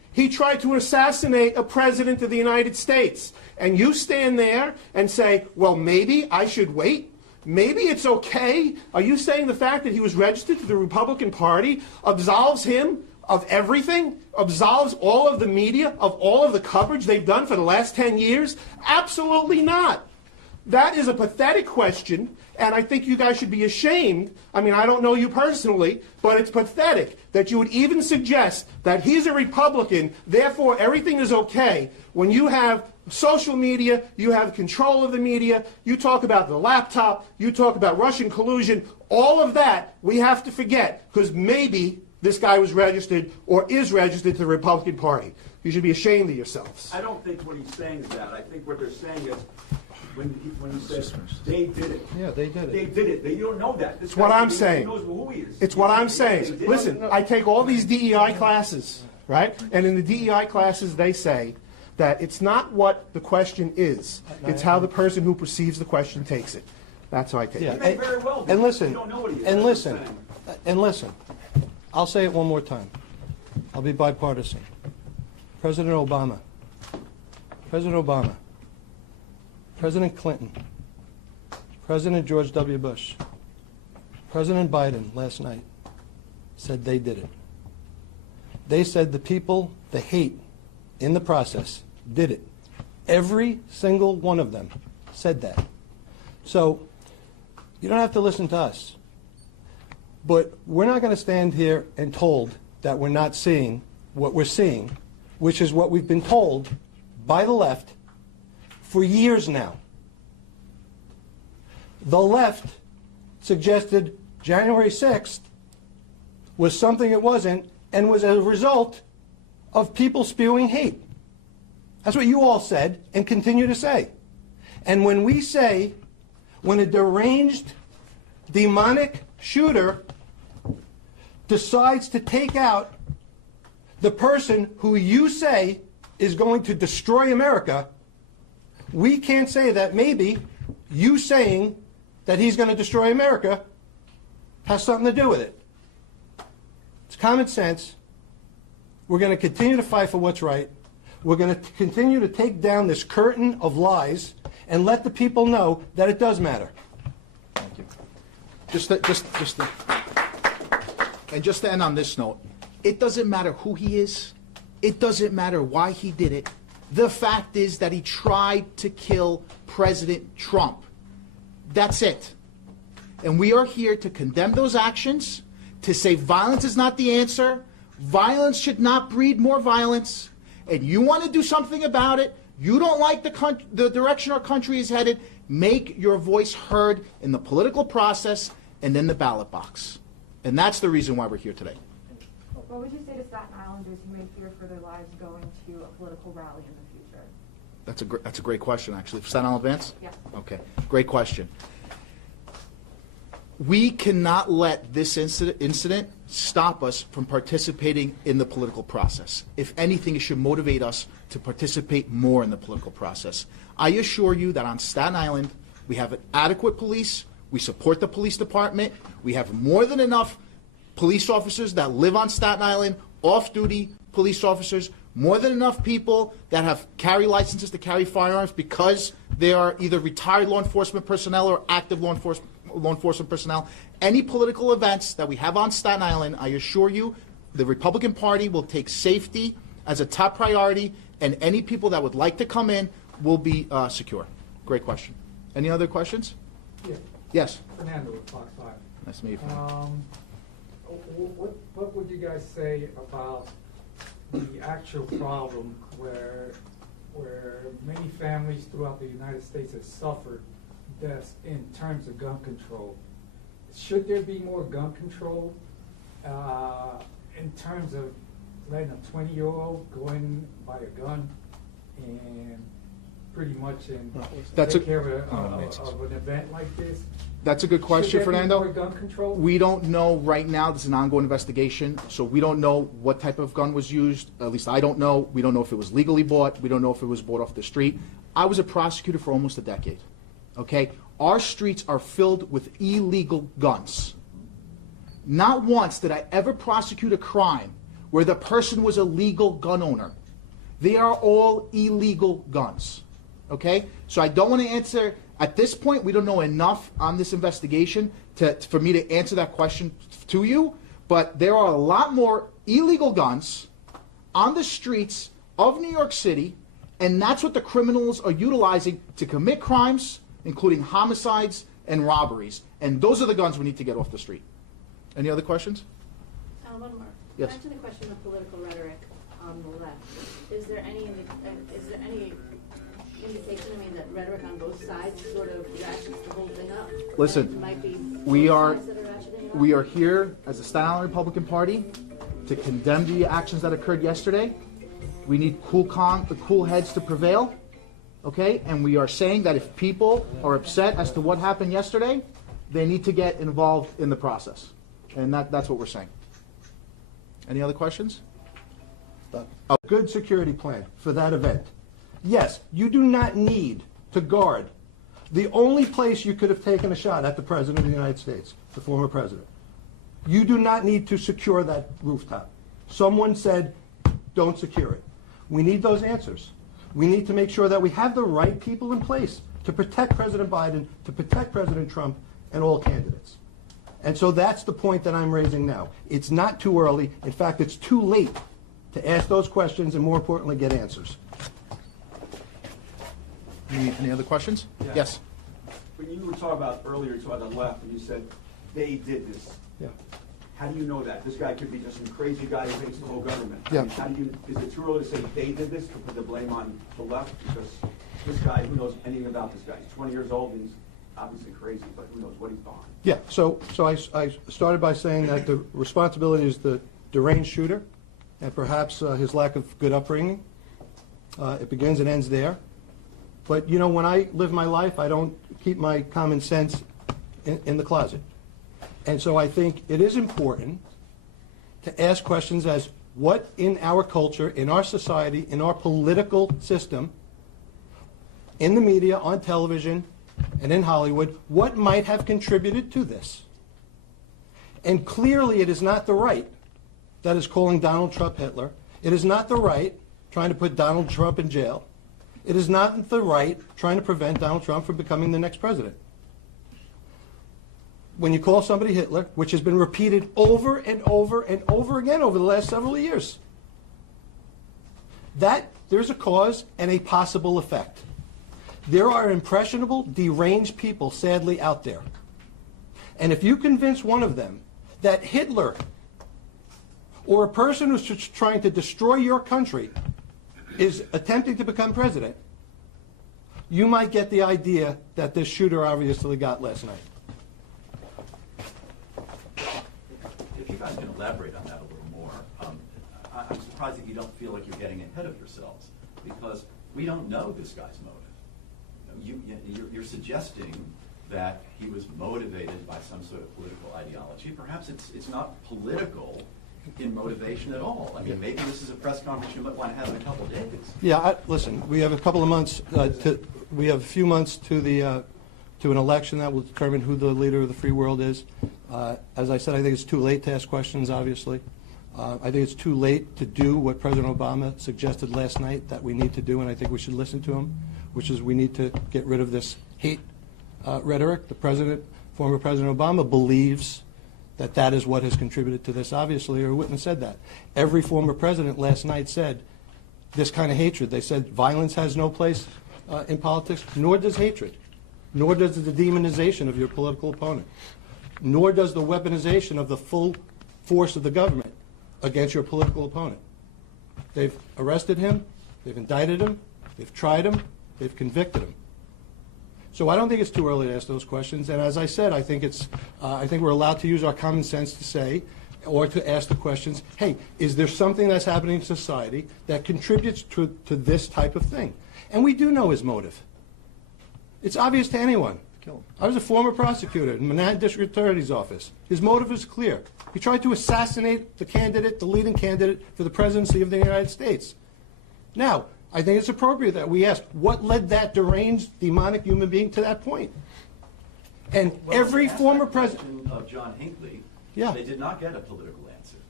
He tried to assassinate a president of the United States. And you stand there and say, well, maybe I should wait? Maybe it's okay? Are you saying the fact that he was registered to the Republican Party absolves him of everything? Absolves all of the media of all of the coverage they've done for the last 10 years? Absolutely not. That is a pathetic question, and I think you guys should be ashamed. I mean, I don't know you personally, but it's pathetic that you would even suggest that he's a Republican, therefore everything is okay, when you have social media, you have control of the media, you talk about the laptop, you talk about Russian collusion, all of that we have to forget, because maybe this guy was registered or is registered to the Republican Party. You should be ashamed of yourselves. I don't think what he's saying is that. I think what they're saying is, when he says they did it. Yeah, they did it. They did it. You don't know that. This It's what guy, I'm saying. He knows who he is. It's what I'm They saying. did it. Listen, I take all these DEI classes, right? And in the DEI classes, they say that it's not what the question is. It's how the person who perceives the question takes it. That's how I take Yeah, it. may very well be. and listen, You don't know what he is. and That's what listen, I'm saying. and listen. I'll say it one more time. I'll be bipartisan. President Obama, President Clinton, President George W. Bush, President Biden last night said they did it. They said the people, the hate in the process, did it. Every single one of them said that. So you don't have to listen to us. But we're not going to stand here and told that we're not seeing what we're seeing, which is what we've been told by the left for years now. The left suggested January 6th was something it wasn't and was a result of people spewing hate. That's what you all said and continue to say. And when we say, when a deranged, demonic shooter decides to take out the person who you say is going to destroy America, we can't say that maybe you saying that he's going to destroy America has something to do with it. It's common sense. We're going to continue to fight for what's right. We're going to continue to take down this curtain of lies and let the people know that it does matter. Thank you. And just to end on this note, it doesn't matter who he is. It doesn't matter why he did it. The fact is that he tried to kill President Trump. That's it. And we are here to condemn those actions, to say violence is not the answer. Violence should not breed more violence. And you want to do something about it. You don't like the direction our country is headed. Make your voice heard in the political process and in the ballot box. And that's the reason why we're here today. What would you say to Staten Islanders who may fear for their lives going to a political rally in the future? That's a great question, actually. Staten Island Advance? Yes. Okay, great question. We cannot let this incident stop us from participating in the political process. If anything, it should motivate us to participate more in the political process. I assure you that on Staten Island, we have an adequate police. We support the police department. We have more than enough police officers that live on Staten Island, off-duty police officers, more than enough people that have carry licenses to carry firearms because they are either retired law enforcement personnel or active law enforcement personnel. Any political events that we have on Staten Island, I assure you, the Republican Party will take safety as a top priority, and any people that would like to come in will be secure. Great question. Any other questions? Yeah, Yes. Fernando with Fox 5. Nice to meet you. What would you guys say about the actual problem where many families throughout the United States have suffered deaths in terms of gun control? Should there be more gun control in terms of letting a 20-year-old go in and buy a gun and pretty much take care of an event like this? That's a good question, Should there be Fernando. more gun control? We don't know right now. This is an ongoing investigation, so we don't know what type of gun was used. At least I don't know. We don't know if it was legally bought. We don't know if it was bought off the street. I was a prosecutor for almost a decade. Okay? Our streets are filled with illegal guns. Not once did I ever prosecute a crime where the person was a legal gun owner. They are all illegal guns. Okay? So I don't want to answer, at this point, we don't know enough on this investigation for me to answer that question to you, but there are a lot more illegal guns on the streets of New York City, and that's what the criminals are utilizing to commit crimes, including homicides and robberies. And those are the guns we need to get off the street. Any other questions? One more. Yes. Back to the question of political rhetoric on the left. Is there any indication, that rhetoric on both sides sort of ratchets the whole thing up? Listen, Might be we both are sides that ratcheting it up? we are here as the Staten Island Republican Party to condemn the actions that occurred yesterday. We need cool heads to prevail, okay? And we are saying that if people are upset as to what happened yesterday, they need to get involved in the process. And that's what we're saying. Any other questions? A good security plan for that event. Yes, you do not need to guard the only place you could have taken a shot at the President of the United States, the former President. You do not need to secure that rooftop. Someone said, don't secure it. We need those answers. We need to make sure that we have the right people in place to protect President Biden, to protect President Trump, and all candidates. And so that's the point that I'm raising now. It's not too early. In fact, it's too late to ask those questions and, more importantly, get answers. Any other questions? Yeah. Yes. When you were talking about earlier, you talked on the left, and you said they did this. Yeah. How do you know that? This guy could be just some crazy guy who hates the whole government. Yeah. I mean, how do you? Is it too early to say they did this, to put the blame on the left? Because this guy, who knows anything about this guy? He's 20 years old, and he's obviously crazy, but who knows what he's behind? Yeah, so I started by saying that the responsibility is the deranged shooter and perhaps his lack of good upbringing. It begins and ends there. But, when I live my life, I don't keep my common sense in the closet. And so I think it is important to ask questions as what in our culture, in our society, in our political system, in the media, on television, and in Hollywood, what might have contributed to this? And clearly it is not the right that is calling Donald Trump Hitler. It is not the right trying to put Donald Trump in jail. It is not the right trying to prevent Donald Trump from becoming the next president. When you call somebody Hitler, which has been repeated over and over and over again over the last several years, that there's a cause and a possible effect. There are impressionable, deranged people, sadly, out there. And if you convince one of them that Hitler or a person who's just trying to destroy your country is attempting to become president, you might get the idea that this shooter obviously got last night. If you guys can elaborate on that a little more, I'm surprised that you don't feel like you're getting ahead of yourselves, because we don't know this guy's motive. You're suggesting that he was motivated by some sort of political ideology. Perhaps it's not political in motivation at all. I mean, maybe this is a press conference you might want to have in a couple of days. Yeah, listen, we have a couple of months, we have a few months to an election that will determine who the leader of the free world is. As I said, I think it's too late to ask questions, obviously. I think it's too late to do what President Obama suggested last night that we need to do, and I think we should listen to him, which is we need to get rid of this hate rhetoric. Former President Obama believes that is what has contributed to this, obviously, or he wouldn't have said that. Every former president last night said this kind of hatred. They said violence has no place in politics, nor does hatred, nor does the demonization of your political opponent, nor does the weaponization of the full force of the government against your political opponent. They've arrested him, they've indicted him, they've tried him, they've convicted him. So I don't think it's too early to ask those questions. And as I said, I think we're allowed to use our common sense to say, or to ask the questions, hey, is there something that's happening in society that contributes to this type of thing? And we do know his motive. It's obvious to anyone. I was a former prosecutor in Manhattan District Attorney's Office. His motive is clear. He tried to assassinate the leading candidate for the presidency of the United States. Now, I think it's appropriate that we ask, what led that deranged, demonic human being to that point? And every former president of John Hinckley, Yeah. they did not get a political answer.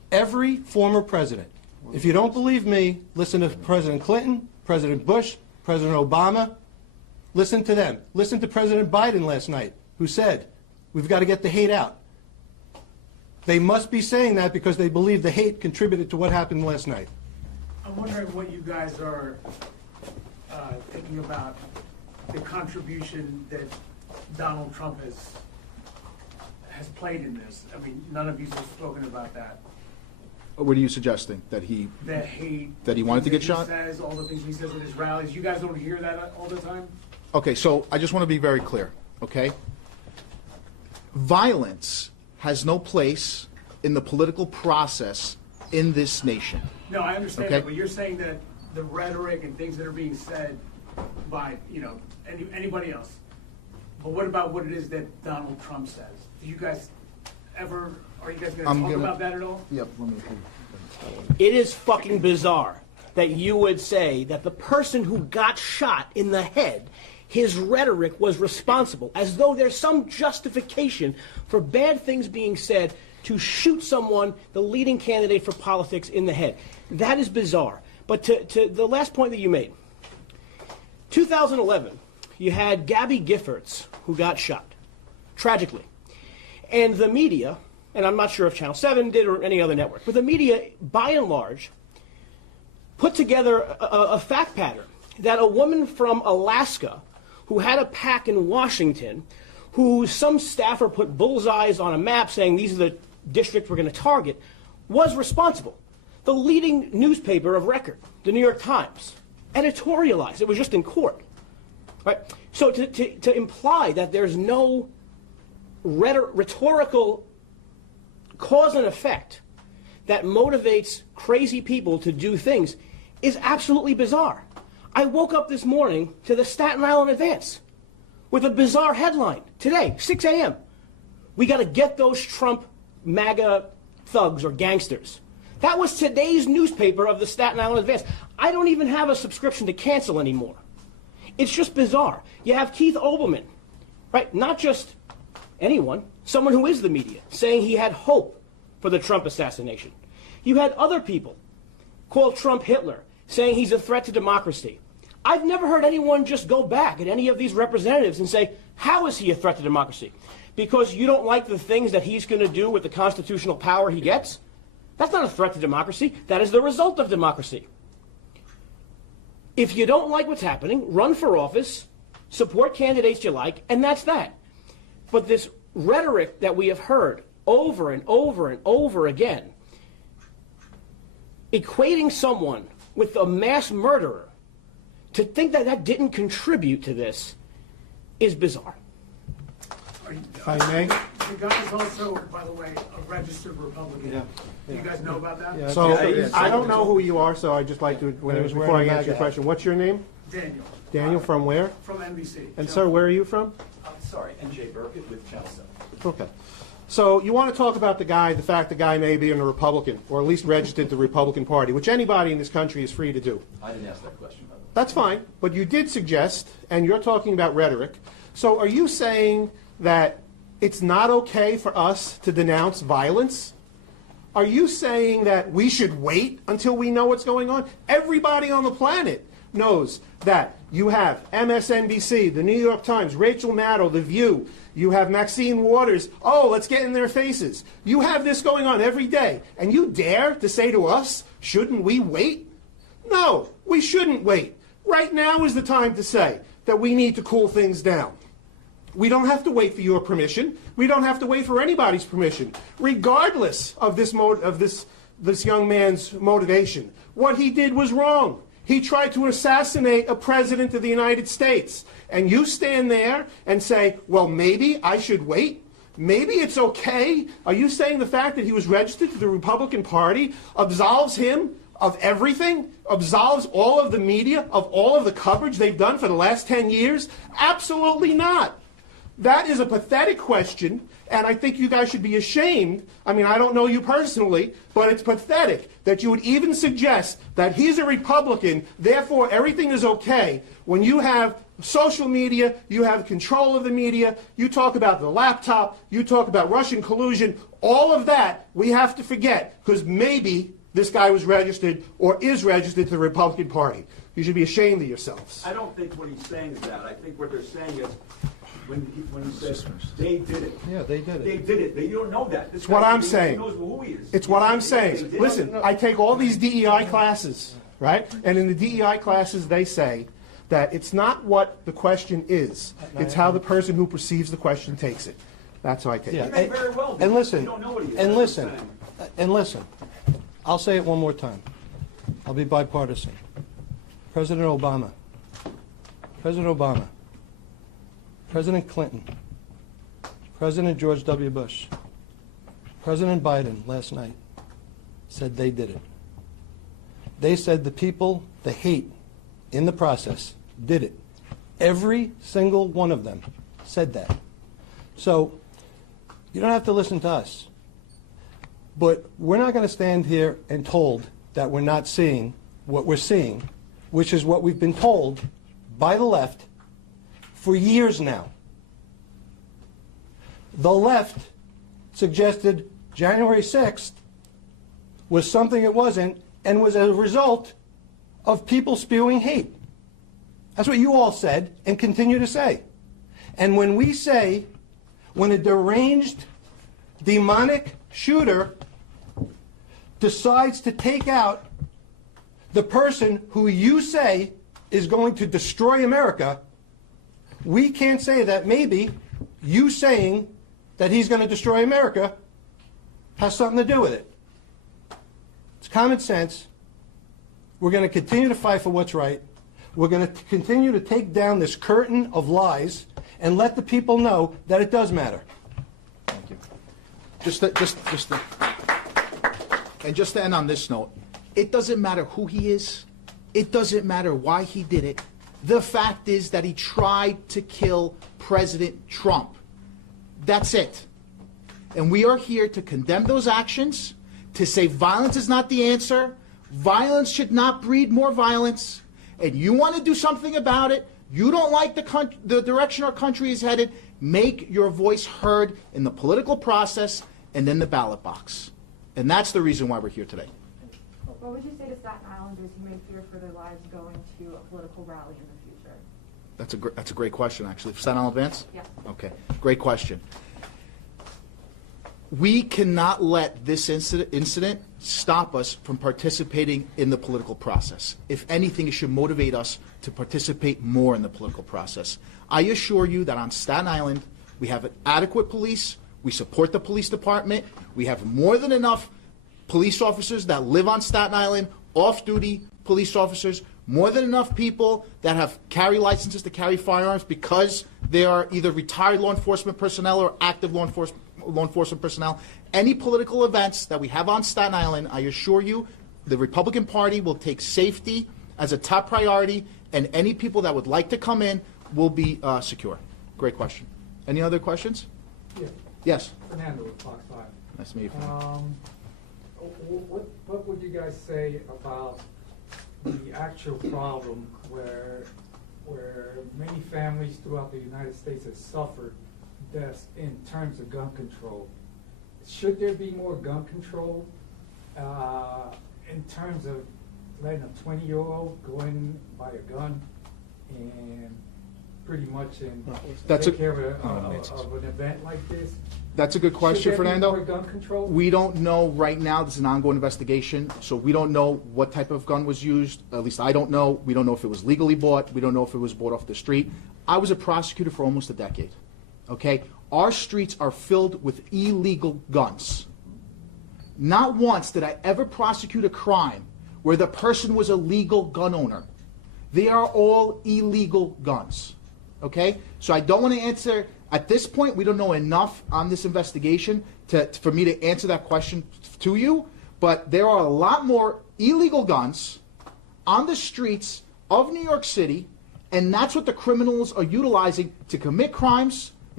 every former president. If you don't believe me, listen to President Clinton, President Bush, President Obama. Listen to them. Listen to President Biden last night, who said, we've got to get the hate out. They must be saying that because they believe the hate contributed to what happened last night. I'm wondering what you guys are thinking about the contribution that Donald Trump has played in this. I mean, none of you have spoken about that. What are you suggesting? That he The hate. That he wanted to get shot? He says, all the things he says at his rallies. You guys don't hear that all the time? Okay, so I just want to be very clear, okay? Violence has no place in the political process in this nation. No, I understand Okay. that, but you're saying that the rhetoric and things that are being said by, anybody else. But what about what it is that Donald Trump says? Are you guys going to talk about that at all? Yep, let me. It is fucking bizarre that you would say that the person who got shot in the head, his rhetoric was responsible, as though there's some justification for bad things being said to shoot someone, the leading candidate for politics, in the head. That is bizarre. But to the last point that you made, 2011, you had Gabby Giffords, who got shot, tragically. And the media, and I'm not sure if Channel 7 did or any other network, but the media, by and large, put together a fact pattern that a woman from Alaska who had a PAC in Washington, who some staffer put bullseyes on a map saying these are the districts we're going to target, was responsible. The leading newspaper of record, the New York Times, editorialized. It was just in court. Right? So to imply that there's no rhetorical cause and effect that motivates crazy people to do things is absolutely bizarre. I woke up this morning to the Staten Island Advance with a bizarre headline today, 6 a.m. We got to get those Trump MAGA thugs or gangsters. That was today's newspaper of the Staten Island Advance. I don't even have a subscription to cancel anymore. It's just bizarre. You have Keith Olbermann, right? Not just anyone, someone who is the media, saying he had hope for the Trump assassination. You had other people call Trump Hitler, saying he's a threat to democracy. I've never heard anyone just go back at any of these representatives and say, how is he a threat to democracy? Because you don't like the things that he's going to do with the constitutional power he gets? That's not a threat to democracy. That is the result of democracy. If you don't like what's happening, run for office, support candidates you like, and that's that. But this rhetoric that we have heard over and over and over again, equating someone with a mass murderer, to think that that didn't contribute to this is bizarre. If I may. The guy is also, by the way, a registered Republican. Yeah. Do you guys know about that? Yeah. So Yeah. I don't know who you are, so I'd just like to, He was before I wearing a answer your MAGA question, what's your name? Daniel. Daniel, from where? From NBC. And sir, where are you from? I'm sorry, NJ Burkett with Channel 7. Okay. So you want to talk about the fact the guy may be a Republican, or at least registered to the Republican Party, which anybody in this country is free to do. I didn't ask that question, by the way. That's fine, but you did suggest, and you're talking about rhetoric, so are you saying that it's not okay for us to denounce violence? Are you saying that we should wait until we know what's going on? Everybody on the planet knows that you have MSNBC, the New York Times, Rachel Maddow, The View, you have Maxine Waters, oh, let's get in their faces. You have this going on every day, and you dare to say to us, shouldn't we wait? No, we shouldn't wait. Right now is the time to say that we need to cool things down. We don't have to wait for your permission. We don't have to wait for anybody's permission, regardless of this young man's motivation. What he did was wrong. He tried to assassinate a president of the United States. And you stand there and say, well, maybe I should wait? Maybe it's okay? Are you saying the fact that he was registered to the Republican Party absolves him of everything? Absolves all of the media of all of the coverage they've done for the last 10 years? Absolutely not. That is a pathetic question, and I think you guys should be ashamed. I mean, I don't know you personally, but it's pathetic that you would even suggest that he's a Republican, therefore everything is okay. When you have social media, you have control of the media, you talk about the laptop, you talk about Russian collusion, all of that we have to forget, because maybe this guy was registered or is registered to the Republican Party. You should be ashamed of yourselves. I don't think what he's saying is that. I think what they're saying is, when he says they did it. Yeah, they did it. They did it. You don't know that. This It's what guy, I'm saying. He knows who he is. It's what I'm They saying. did Listen, it. I take all these DEI classes, right? And in the DEI classes, they say that it's not what the question is. It's how the person who perceives the question takes it. That's how I take Yeah, it. may very well be. and listen, You don't know what he is. and That's what listen, I'm and listen. I'll say it one more time. I'll be bipartisan. President Obama, President Clinton, President George W. Bush, President Biden last night said they did it. They said the people, the hate in the process, did it. Every single one of them said that. So you don't have to listen to us. But we're not going to stand here and told that we're not seeing what we're seeing, which is what we've been told by the left for years now. The left suggested January 6th was something it wasn't, and was a result of people spewing hate. That's what you all said and continue to say. And when we say, when a deranged, demonic shooter decides to take out the person who you say is going to destroy America, we can't say that maybe you saying that he's going to destroy America has something to do with it. It's common sense. We're going to continue to fight for what's right. We're going to continue to take down this curtain of lies and let the people know that it does matter. Thank you. Just to end on this note, it doesn't matter who he is. It doesn't matter why he did it. The fact is that he tried to kill President Trump. That's it. And we are here to condemn those actions, to say violence is not the answer. Violence should not breed more violence. And you want to do something about it. You don't like the direction our country is headed. Make your voice heard in the political process and then the ballot box. And that's the reason why we're here today. What would you say to Staten Islanders who may fear for their lives going to a political rally in the future? That's a great question, actually. Staten Island Advance? Yeah. Okay, great question. We cannot let this incident stop us from participating in the political process. If anything, it should motivate us to participate more in the political process. I assure you that on Staten Island, we have an adequate police. We support the police department. We have more than enough police officers that live on Staten Island, off-duty police officers, more than enough people that have carry licenses to carry firearms because they are either retired law enforcement personnel or active law enforcement personnel. Any political events that we have on Staten Island, I assure you, the Republican Party will take safety as a top priority, and any people that would like to come in will be secure. Great question. Any other questions? Yeah. Yes. Fernando with Fox 5. Nice to meet you. What would you guys say about the actual problem where many families throughout the United States have suffered deaths in terms of gun control? Should there be more gun control in terms of letting a 20-year-old go in, buy a gun, and pretty much take care of an event like this? That's a good question, Should there be Fernando. more gun control? We don't know right now. This is an ongoing investigation, so we don't know what type of gun was used. At least I don't know. We don't know if it was legally bought. We don't know if it was bought off the street. I was a prosecutor for almost a decade. Okay? Our streets are filled with illegal guns. Not once did I ever prosecute a crime where the person was a legal gun owner. They are all illegal guns. Okay? So I don't want to answer. At this point, we don't know enough on this investigation for me to answer that question to you, but there are a lot more illegal guns on the streets of New York City, and that's what the criminals are utilizing to commit crimes,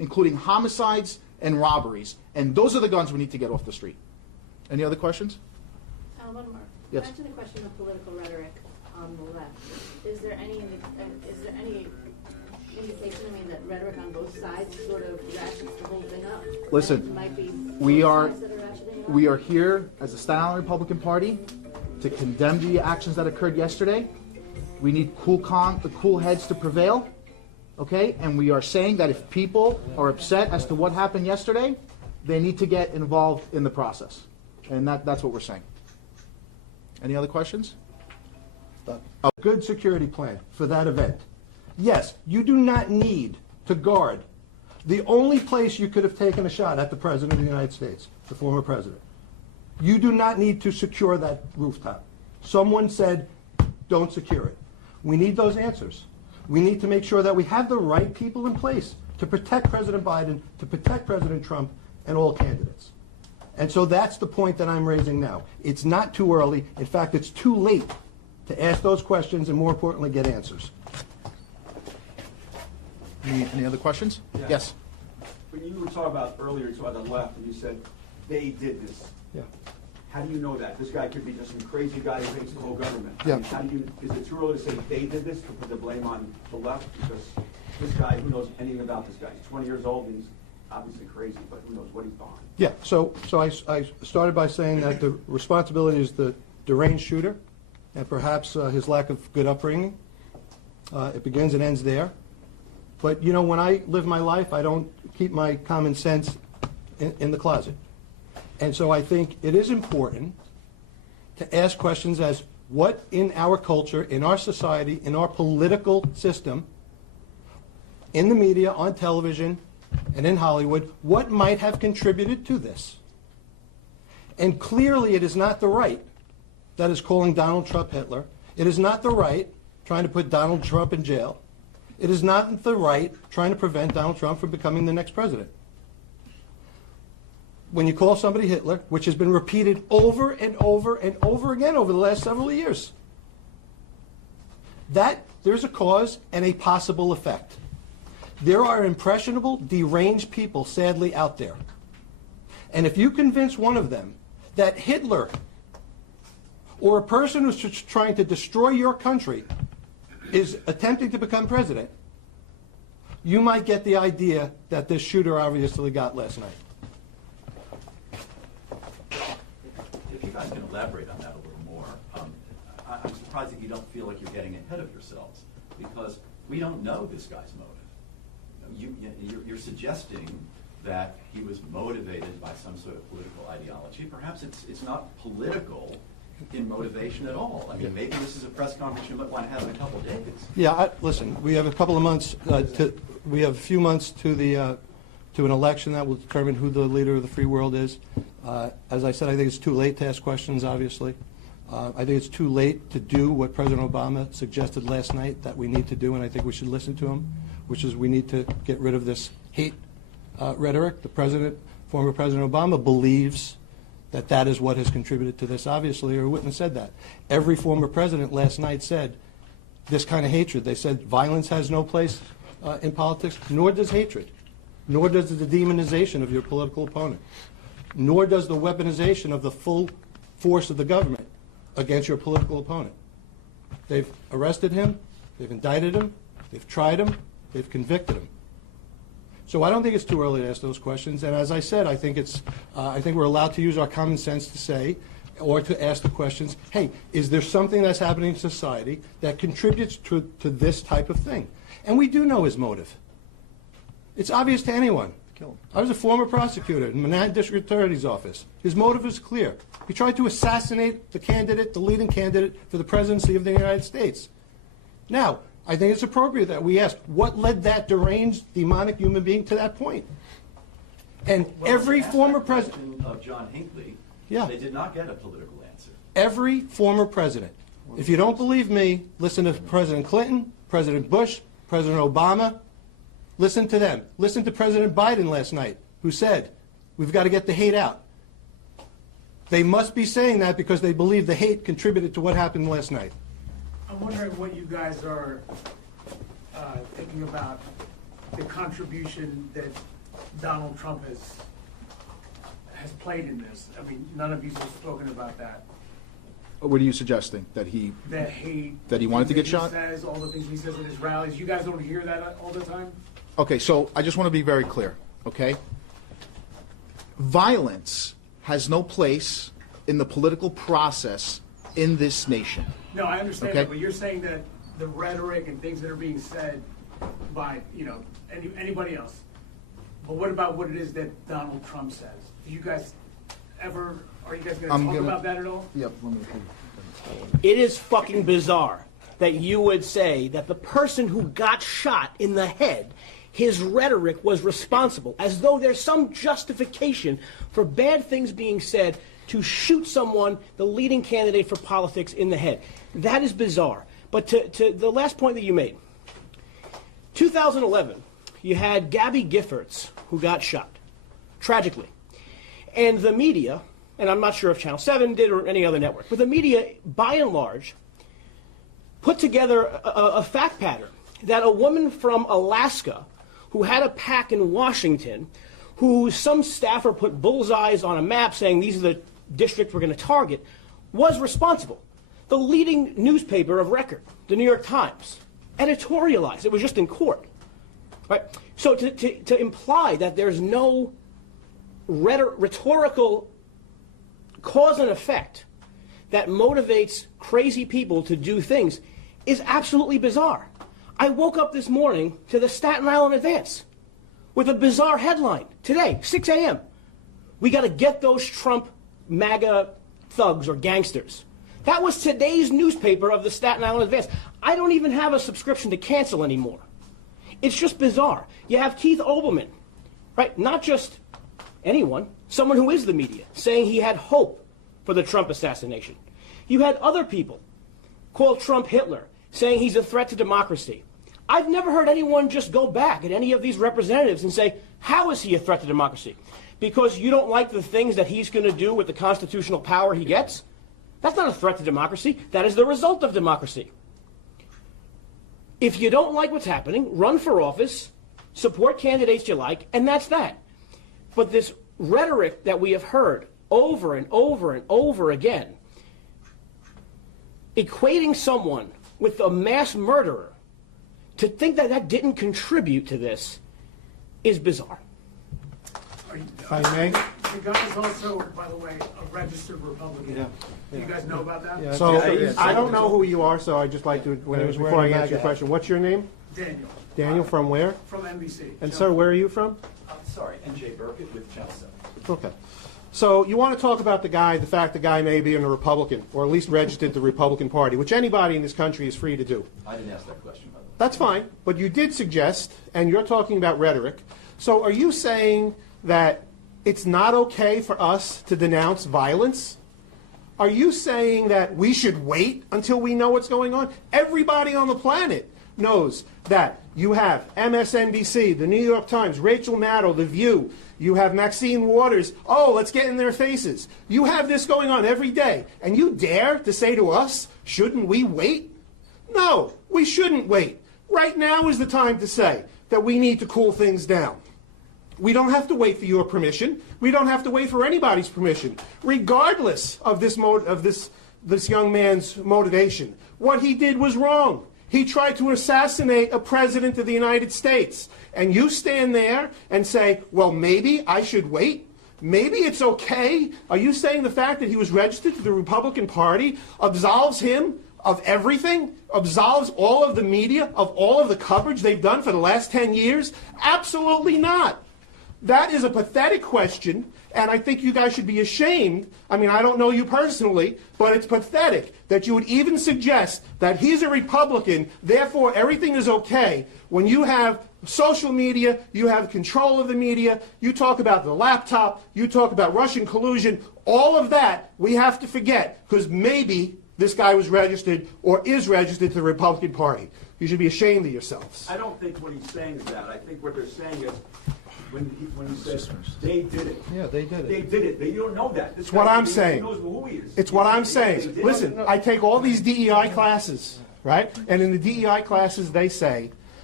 including homicides and robberies. And those are the guns we need to get off the street. Any other questions? One more. Yes. Back to the question of political rhetoric on the left. Is there any indication, I mean, that rhetoric on both sides sort of ratchets the whole thing up? Listen, That it might be we both are sides that ratcheting it up? we are here as the Staten Island Republican Party to condemn the actions that occurred yesterday. We need cool heads to prevail, okay? And we are saying that if people are upset as to what happened yesterday, they need to get involved in the process. And that's what we're saying. Any other questions? A good security plan for that event. Yes, you do not need to guard the only place you could have taken a shot at the President of the United States, the former President. You do not need to secure that rooftop. Someone said, don't secure it. We need those answers. We need to make sure that we have the right people in place to protect President Biden, to protect President Trump, and all candidates. And so that's the point that I'm raising now. It's not too early. In fact, it's too late to ask those questions and, more importantly, get answers. Any other questions? Yeah. Yes. When you were talking about earlier, you talked about the left, and you said they did this. Yeah. How do you know that? This guy could be just some crazy guy who hates the whole government. Yeah. I mean, how do you, is it too early to say they did this, to put the blame on the left? Because this guy, who knows anything about this guy? He's 20 years old, and he's obviously crazy, but who knows what he's behind. Yeah, so I started by saying that the responsibility is the deranged shooter and perhaps his lack of good upbringing. It begins and ends there. But, you know, when I live my life, I don't keep my common sense in the closet. And so I think it is important to ask questions as what in our culture, in our society, in our political system, in the media, on television, and in Hollywood, what might have contributed to this? And clearly it is not the right that is calling Donald Trump Hitler. It is not the right trying to put Donald Trump in jail. It is not the right trying to prevent Donald Trump from becoming the next president. When you call somebody Hitler, which has been repeated over and over and over again over the last several years, that there's a cause and a possible effect. There are impressionable, deranged people, sadly, out there. And if you convince one of them that Hitler or a person who's trying to destroy your country is attempting to become president, you might get the idea that this shooter obviously got last night. If you guys can elaborate on that a little more, I'm surprised that you don't feel like you're getting ahead of yourselves, because we don't know this guy's motive. You're suggesting that he was motivated by some sort of political ideology. Perhaps it's not political in motivation at all. I mean, maybe this is a press conference you might want to have in a couple of days. Yeah, listen, we have a couple of months, we have a few months to an election that will determine who the leader of the free world is. As I said, I think it's too late to ask questions, obviously. I think it's too late to do what President Obama suggested last night that we need to do, and I think we should listen to him, which is we need to get rid of this hate rhetoric. Former President Obama believes that that is what has contributed to this, obviously, or he wouldn't have said that. Every former president last night said this kind of hatred. They said violence has no place in politics, nor does hatred, nor does the demonization of your political opponent, nor does the weaponization of the full force of the government against your political opponent. They've arrested him, they've indicted him, they've tried him, they've convicted him. So I don't think it's too early to ask those questions. And as I said, I think we're allowed to use our common sense to say, or to ask the questions, hey, is there something that's happening in society that contributes to this type of thing? And we do know his motive. It's obvious to anyone. I was a former prosecutor in Manhattan District Attorney's Office. His motive is clear. He tried to assassinate the leading candidate for the presidency of the United States. Now, I think it's appropriate that we ask, what led that deranged, demonic human being to that point? And every former president of John Hinckley, yeah, they did not get a political answer. Every former president. If you don't believe me, listen to President Clinton, President Bush, President Obama. Listen to them. Listen to President Biden last night, who said, we've got to get the hate out. They must be saying that because they believe the hate contributed to what happened last night. I'm wondering what you guys are thinking about the contribution that Donald Trump has played in this. I mean, none of you have spoken about that. What are you suggesting? That he wanted to get shot? He says all the things he says at his rallies. You guys don't hear that all the time? Okay, so I just want to be very clear, okay? Violence has no place in the political process in this nation. No, I understand Okay. that, but you're saying that the rhetoric and things that are being said by, anybody else. But what about what it is that Donald Trump says? Do you guys are you guys going to talk about that at all? Yep, let me It is fucking bizarre that you would say that the person who got shot in the head, his rhetoric was responsible, as though there's some justification for bad things being said to shoot someone, the leading candidate for politics, in the head. That is bizarre. But to the last point that you made, 2011, you had Gabby Giffords, who got shot, tragically. And the media, and I'm not sure if Channel 7 did or any other network, but the media, by and large, put together a fact pattern that a woman from Alaska who had a PAC in Washington, who some staffer put bullseyes on a map saying these are the districts we're going to target, was responsible. The leading newspaper of record, the New York Times, editorialized. It was just in court. Right? So to imply that there's no rhetorical cause and effect that motivates crazy people to do things is absolutely bizarre. I woke up this morning to the Staten Island Advance with a bizarre headline today, 6 a.m. We got to get those Trump MAGA thugs or gangsters. That was today's newspaper of the Staten Island Advance. I don't even have a subscription to cancel anymore. It's just bizarre. You have Keith Olbermann, right? Not just anyone, someone who is the media, saying he had hope for the Trump assassination. You had other people call Trump Hitler, saying he's a threat to democracy. I've never heard anyone just go back at any of these representatives and say, how is he a threat to democracy? Because you don't like the things that he's going to do with the constitutional power he gets? That's not a threat to democracy. That is the result of democracy. If you don't like what's happening, run for office, support candidates you like, and that's that. But this rhetoric that we have heard over and over and over again, equating someone with a mass murderer, to think that that didn't contribute to this is bizarre. If I may. The guy is also, by the way, a registered Republican. Yeah. Do you guys know about that? Yeah. So Yeah. I don't know who you are, so I'd just like to, When he was before wearing I a answer your MAGA question, what's your name? Daniel. Daniel, from where? From NBC. And sir, where are you from? Sorry, NJ Burkett with Channel 7. Okay. So you want to talk about the fact the guy may be a Republican, or at least registered to the Republican Party, which anybody in this country is free to do. I didn't ask that question, by the way. That's fine, but you did suggest, and you're talking about rhetoric. So are you saying that it's not okay for us to denounce violence? Are you saying that we should wait until we know what's going on? Everybody on the planet knows that you have MSNBC, the New York Times, Rachel Maddow, The View. You have Maxine Waters. Oh, let's get in their faces. You have this going on every day. And you dare to say to us, shouldn't we wait? No, we shouldn't wait. Right now is the time to say that we need to cool things down. We don't have to wait for your permission. We don't have to wait for anybody's permission, regardless of this young man's motivation. What he did was wrong. He tried to assassinate a president of the United States. And you stand there and say, well, maybe I should wait? Maybe it's okay? Are you saying the fact that he was registered to the Republican Party absolves him of everything? Absolves all of the media of all of the coverage they've done for the last 10 years? Absolutely not. That is a pathetic question, and I think you guys should be ashamed. I mean, I don't know you personally, but it's pathetic that you would even suggest that he's a Republican, therefore everything is okay, when you have social media, you have control of the media, you talk about the laptop, you talk about Russian collusion, all of that we have to forget, because maybe this guy was registered or is registered to the Republican Party. You should be ashamed of yourselves. I don't think what he's saying is that. I think what they're saying is, when he says they did it. Yeah, they did it. They did it. You don't know that. It's what I'm saying. Knows who he is. It's what I'm saying. Listen, I take all these DEI classes, right? And in the DEI classes, they say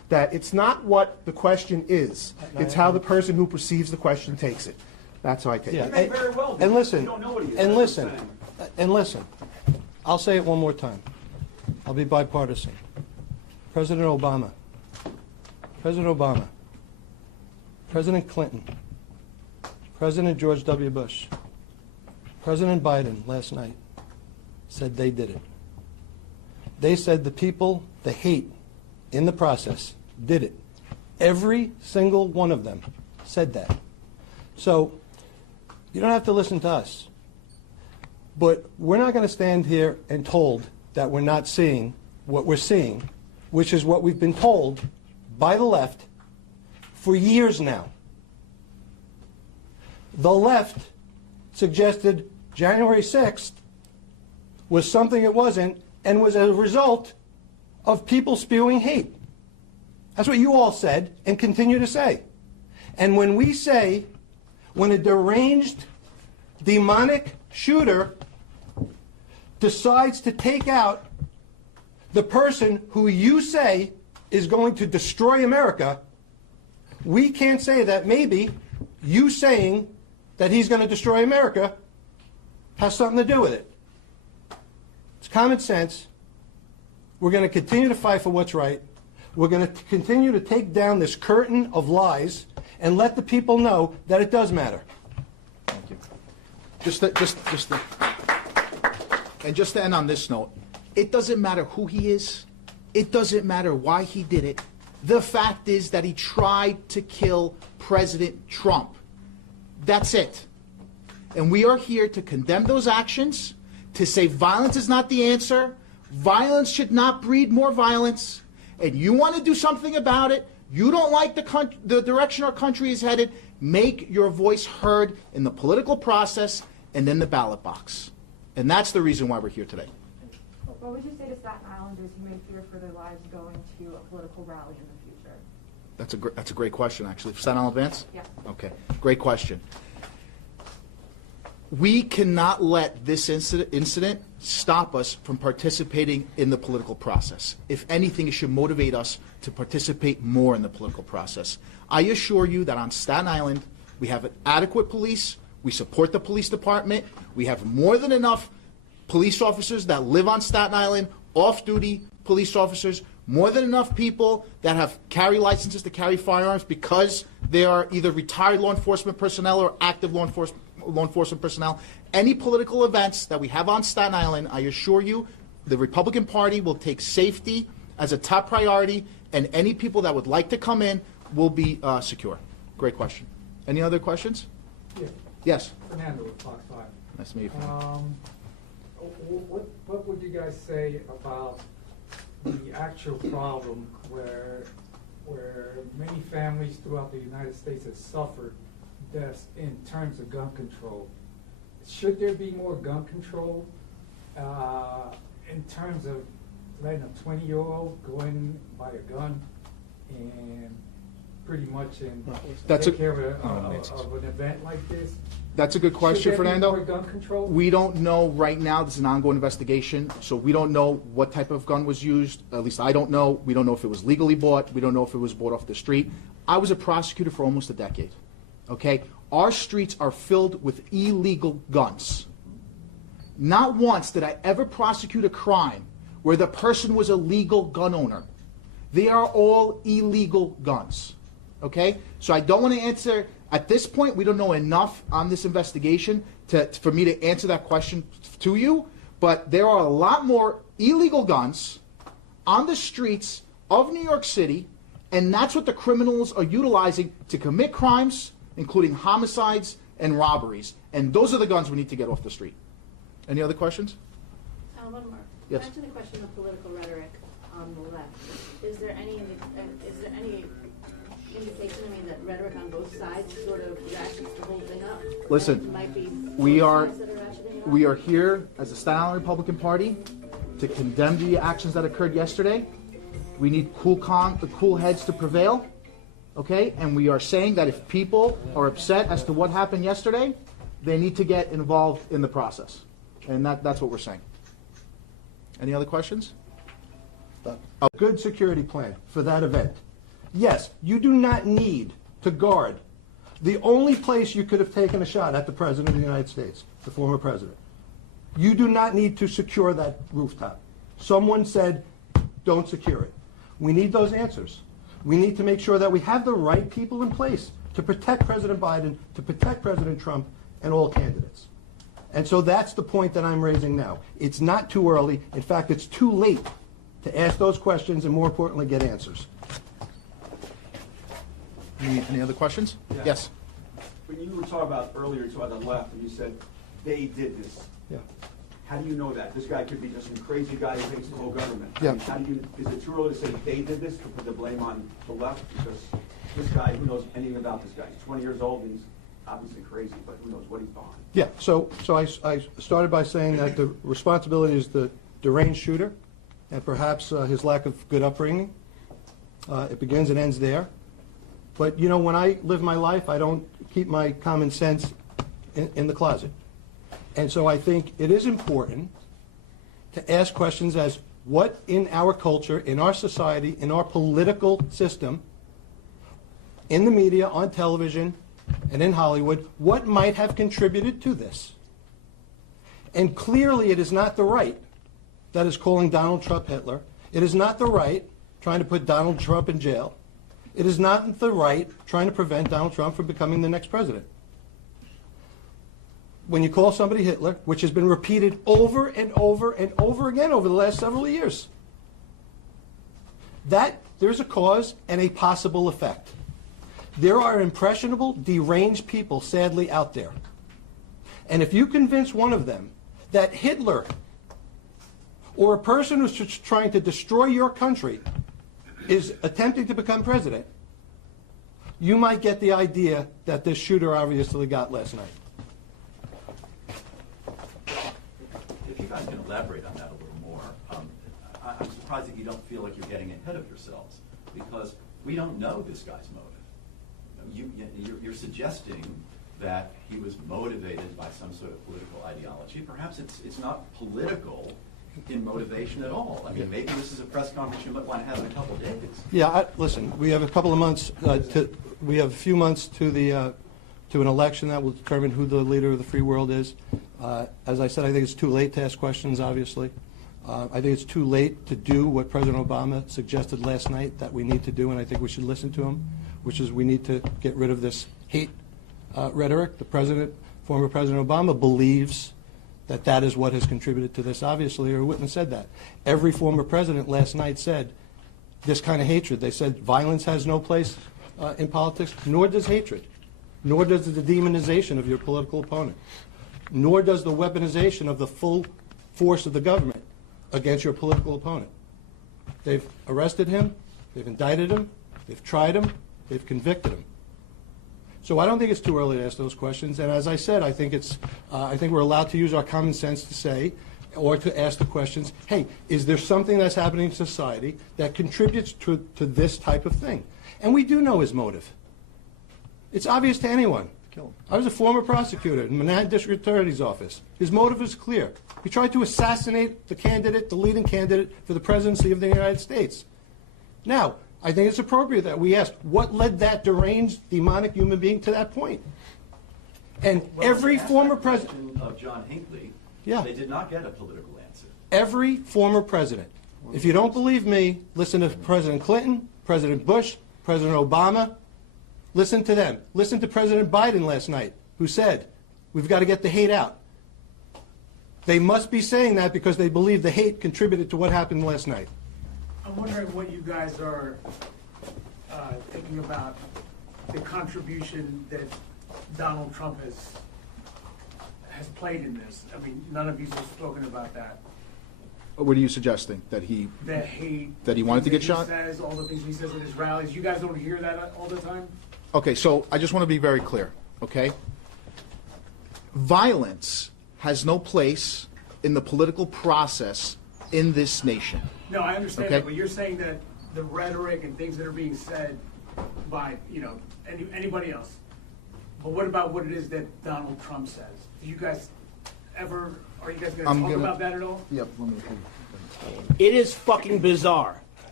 that it's not what the question is, it's how the person who perceives the question takes it. That's how I take Yeah, it. may very well be. and listen, You don't know what he is. and That's what I'm listen, saying. and listen. I'll say it one more time. I'll be bipartisan. President Obama, President Clinton, President George W. Bush, President Biden last night said they did it. They said the people, the hate in the process, did it. Every single one of them said that. So you don't have to listen to us. But we're not going to stand here and told that we're not seeing what we're seeing, which is what we've been told by the left for years now. The left suggested January 6th was something it wasn't and was a result of people spewing hate. That's what you all said and continue to say. And when we say, when a deranged, demonic shooter decides to take out the person who you say is going to destroy America, we can't say that maybe you saying that he's going to destroy America has something to do with it. It's common sense. We're going to continue to fight for what's right. We're going to continue to take down this curtain of lies and let the people know that it does matter. Thank you. And just to end on this note, it doesn't matter who he is. It doesn't matter why he did it. The fact is that he tried to kill President Trump. That's it. And we are here to condemn those actions, to say violence is not the answer. Violence should not breed more violence. And you want to do something about it. You don't like the direction our country is headed. Make your voice heard in the political process and in the ballot box. And that's the reason why we're here today. What would you say to Staten Islanders who may fear for their lives going to a political rally in the future? That's a great question, actually. For Staten Island Advance? Yeah. Okay, great question. We cannot let this incident stop us from participating in the political process. If anything, it should motivate us to participate more in the political process. I assure you that on Staten Island, we have an adequate police. We support the police department. We have more than enough police officers that live on Staten Island, off-duty police officers, more than enough people that have carry licenses to carry firearms because they are either retired law enforcement personnel or active law enforcement personnel. Any political events that we have on Staten Island, I assure you, the Republican Party will take safety as a top priority, and any people that would like to come in will be secure. Great question. Any other questions? Yeah. Yes. Fernando with Fox 5. Nice to meet you. What would you guys say about the actual problem where many families throughout the United States have suffered deaths in terms of gun control? Should there be more gun control in terms of letting a 20-year-old go in, buy a gun, and pretty much take care of an event like this? That's a good question, Should there be Fernando. more gun control? We don't know right now. This is an ongoing investigation, so we don't know what type of gun was used. At least I don't know. We don't know if it was legally bought. We don't know if it was bought off the street. I was a prosecutor for almost a decade. Okay? Our streets are filled with illegal guns. Not once did I ever prosecute a crime where the person was a legal gun owner. They are all illegal guns. Okay? So I don't want to answer. At this point, we don't know enough on this investigation for me to answer that question to you, but there are a lot more illegal guns on the streets of New York City, and that's what the criminals are utilizing to commit crimes, including homicides and robberies. And those are the guns we need to get off the street. Any other questions? One more. Yes. Back to the question of political rhetoric on the left. Is there any indication, that rhetoric on both sides sort of ratchets the whole thing up? Listen, Might be we both are sides that ratcheting it up? we are here as the Staten Island Republican Party to condemn the actions that occurred yesterday. We need the cool heads to prevail, okay? And we are saying that if people are upset as to what happened yesterday, they need to get involved in the process. And that's what we're saying. Any other questions? A good security plan for that event. Yes, you do not need to guard the only place you could have taken a shot at the President of the United States, the former President. You do not need to secure that rooftop. Someone said, don't secure it. We need those answers. We need to make sure that we have the right people in place to protect President Biden, to protect President Trump, and all candidates. And so that's the point that I'm raising now. It's not too early. In fact, it's too late to ask those questions and, more importantly, get answers. Any other questions? Yeah. Yes. When you were talking about earlier, you talked on the left, and you said, they did this. Yeah. How do you know that? This guy could be just some crazy guy who hates the whole government. Yeah. I mean, how do you, is it too early to say they did this, to put the blame on the left? Because this guy, who knows anything about this guy? He's 20 years old, and he's obviously crazy, but who knows what he's behind. Yeah, so I started by saying that the responsibility is the deranged shooter and perhaps his lack of good upbringing. It begins and ends there. But, you know, when I live my life, I don't keep my common sense in the closet. And so I think it is important to ask questions as what in our culture, in our society, in our political system, in the media, on television, and in Hollywood, what might have contributed to this? And clearly it is not the right that is calling Donald Trump Hitler. It is not the right trying to put Donald Trump in jail. It is not the right trying to prevent Donald Trump from becoming the next president. When you call somebody Hitler, which has been repeated over and over and over again over the last several years, that there's a cause and a possible effect. There are impressionable, deranged people, sadly, out there. And if you convince one of them that Hitler or a person who's just trying to destroy your country is attempting to become president, you might get the idea that this shooter obviously got last night. If you guys can elaborate on that a little more, I'm surprised that you don't feel like you're getting ahead of yourselves, because we don't know this guy's motive. You're suggesting that he was motivated by some sort of political ideology. Perhaps it's not political in motivation at all. I mean, maybe this is a press conference you might want to have in a couple of days. Yeah, listen, we have a couple of months, we have a few months to an election that will determine who the leader of the free world is. As I said, I think it's too late to ask questions, obviously. I think it's too late to do what President Obama suggested last night that we need to do, and I think we should listen to him, which is we need to get rid of this hate rhetoric. Former President Obama believes that that is what has contributed to this, obviously, or he wouldn't have said that. Every former president last night said this kind of hatred. They said violence has no place in politics, nor does hatred, nor does the demonization of your political opponent, nor does the weaponization of the full force of the government against your political opponent. They've arrested him, they've indicted him, they've tried him, they've convicted him. So I don't think it's too early to ask those questions. And as I said, I think we're allowed to use our common sense to say, or to ask the questions, hey, is there something that's happening in society that contributes to this type of thing? And we do know his motive. It's obvious to anyone. I was a former prosecutor in Manhattan District Attorney's Office. His motive is clear. He tried to assassinate the leading candidate for the presidency of the United States. Now, I think it's appropriate that we ask, what led that deranged, demonic human being to that point? And every former president of John Hinckley, yeah, they did not get a political answer. Every former president. If you don't believe me, listen to President Clinton, President Bush, President Obama. Listen to them. Listen to President Biden last night, who said, we've got to get the hate out. They must be saying that because they believe the hate contributed to what happened last night. I'm wondering what you guys are thinking about the contribution that Donald Trump has played in this. I mean, none of you have spoken about that. What are you suggesting? That he The hate. That he wanted to get shot? He says, all the things he says at his rallies. You guys don't hear that all the time? Okay, so I just want to be very clear, okay? Violence has no place in the political process in this nation. No, I understand Okay. that, but you're saying that the rhetoric and things that are being said by, anybody else. But what about what it is that Donald Trump says? Do you guys are you guys going to talk about that at all? Yep. It is fucking bizarre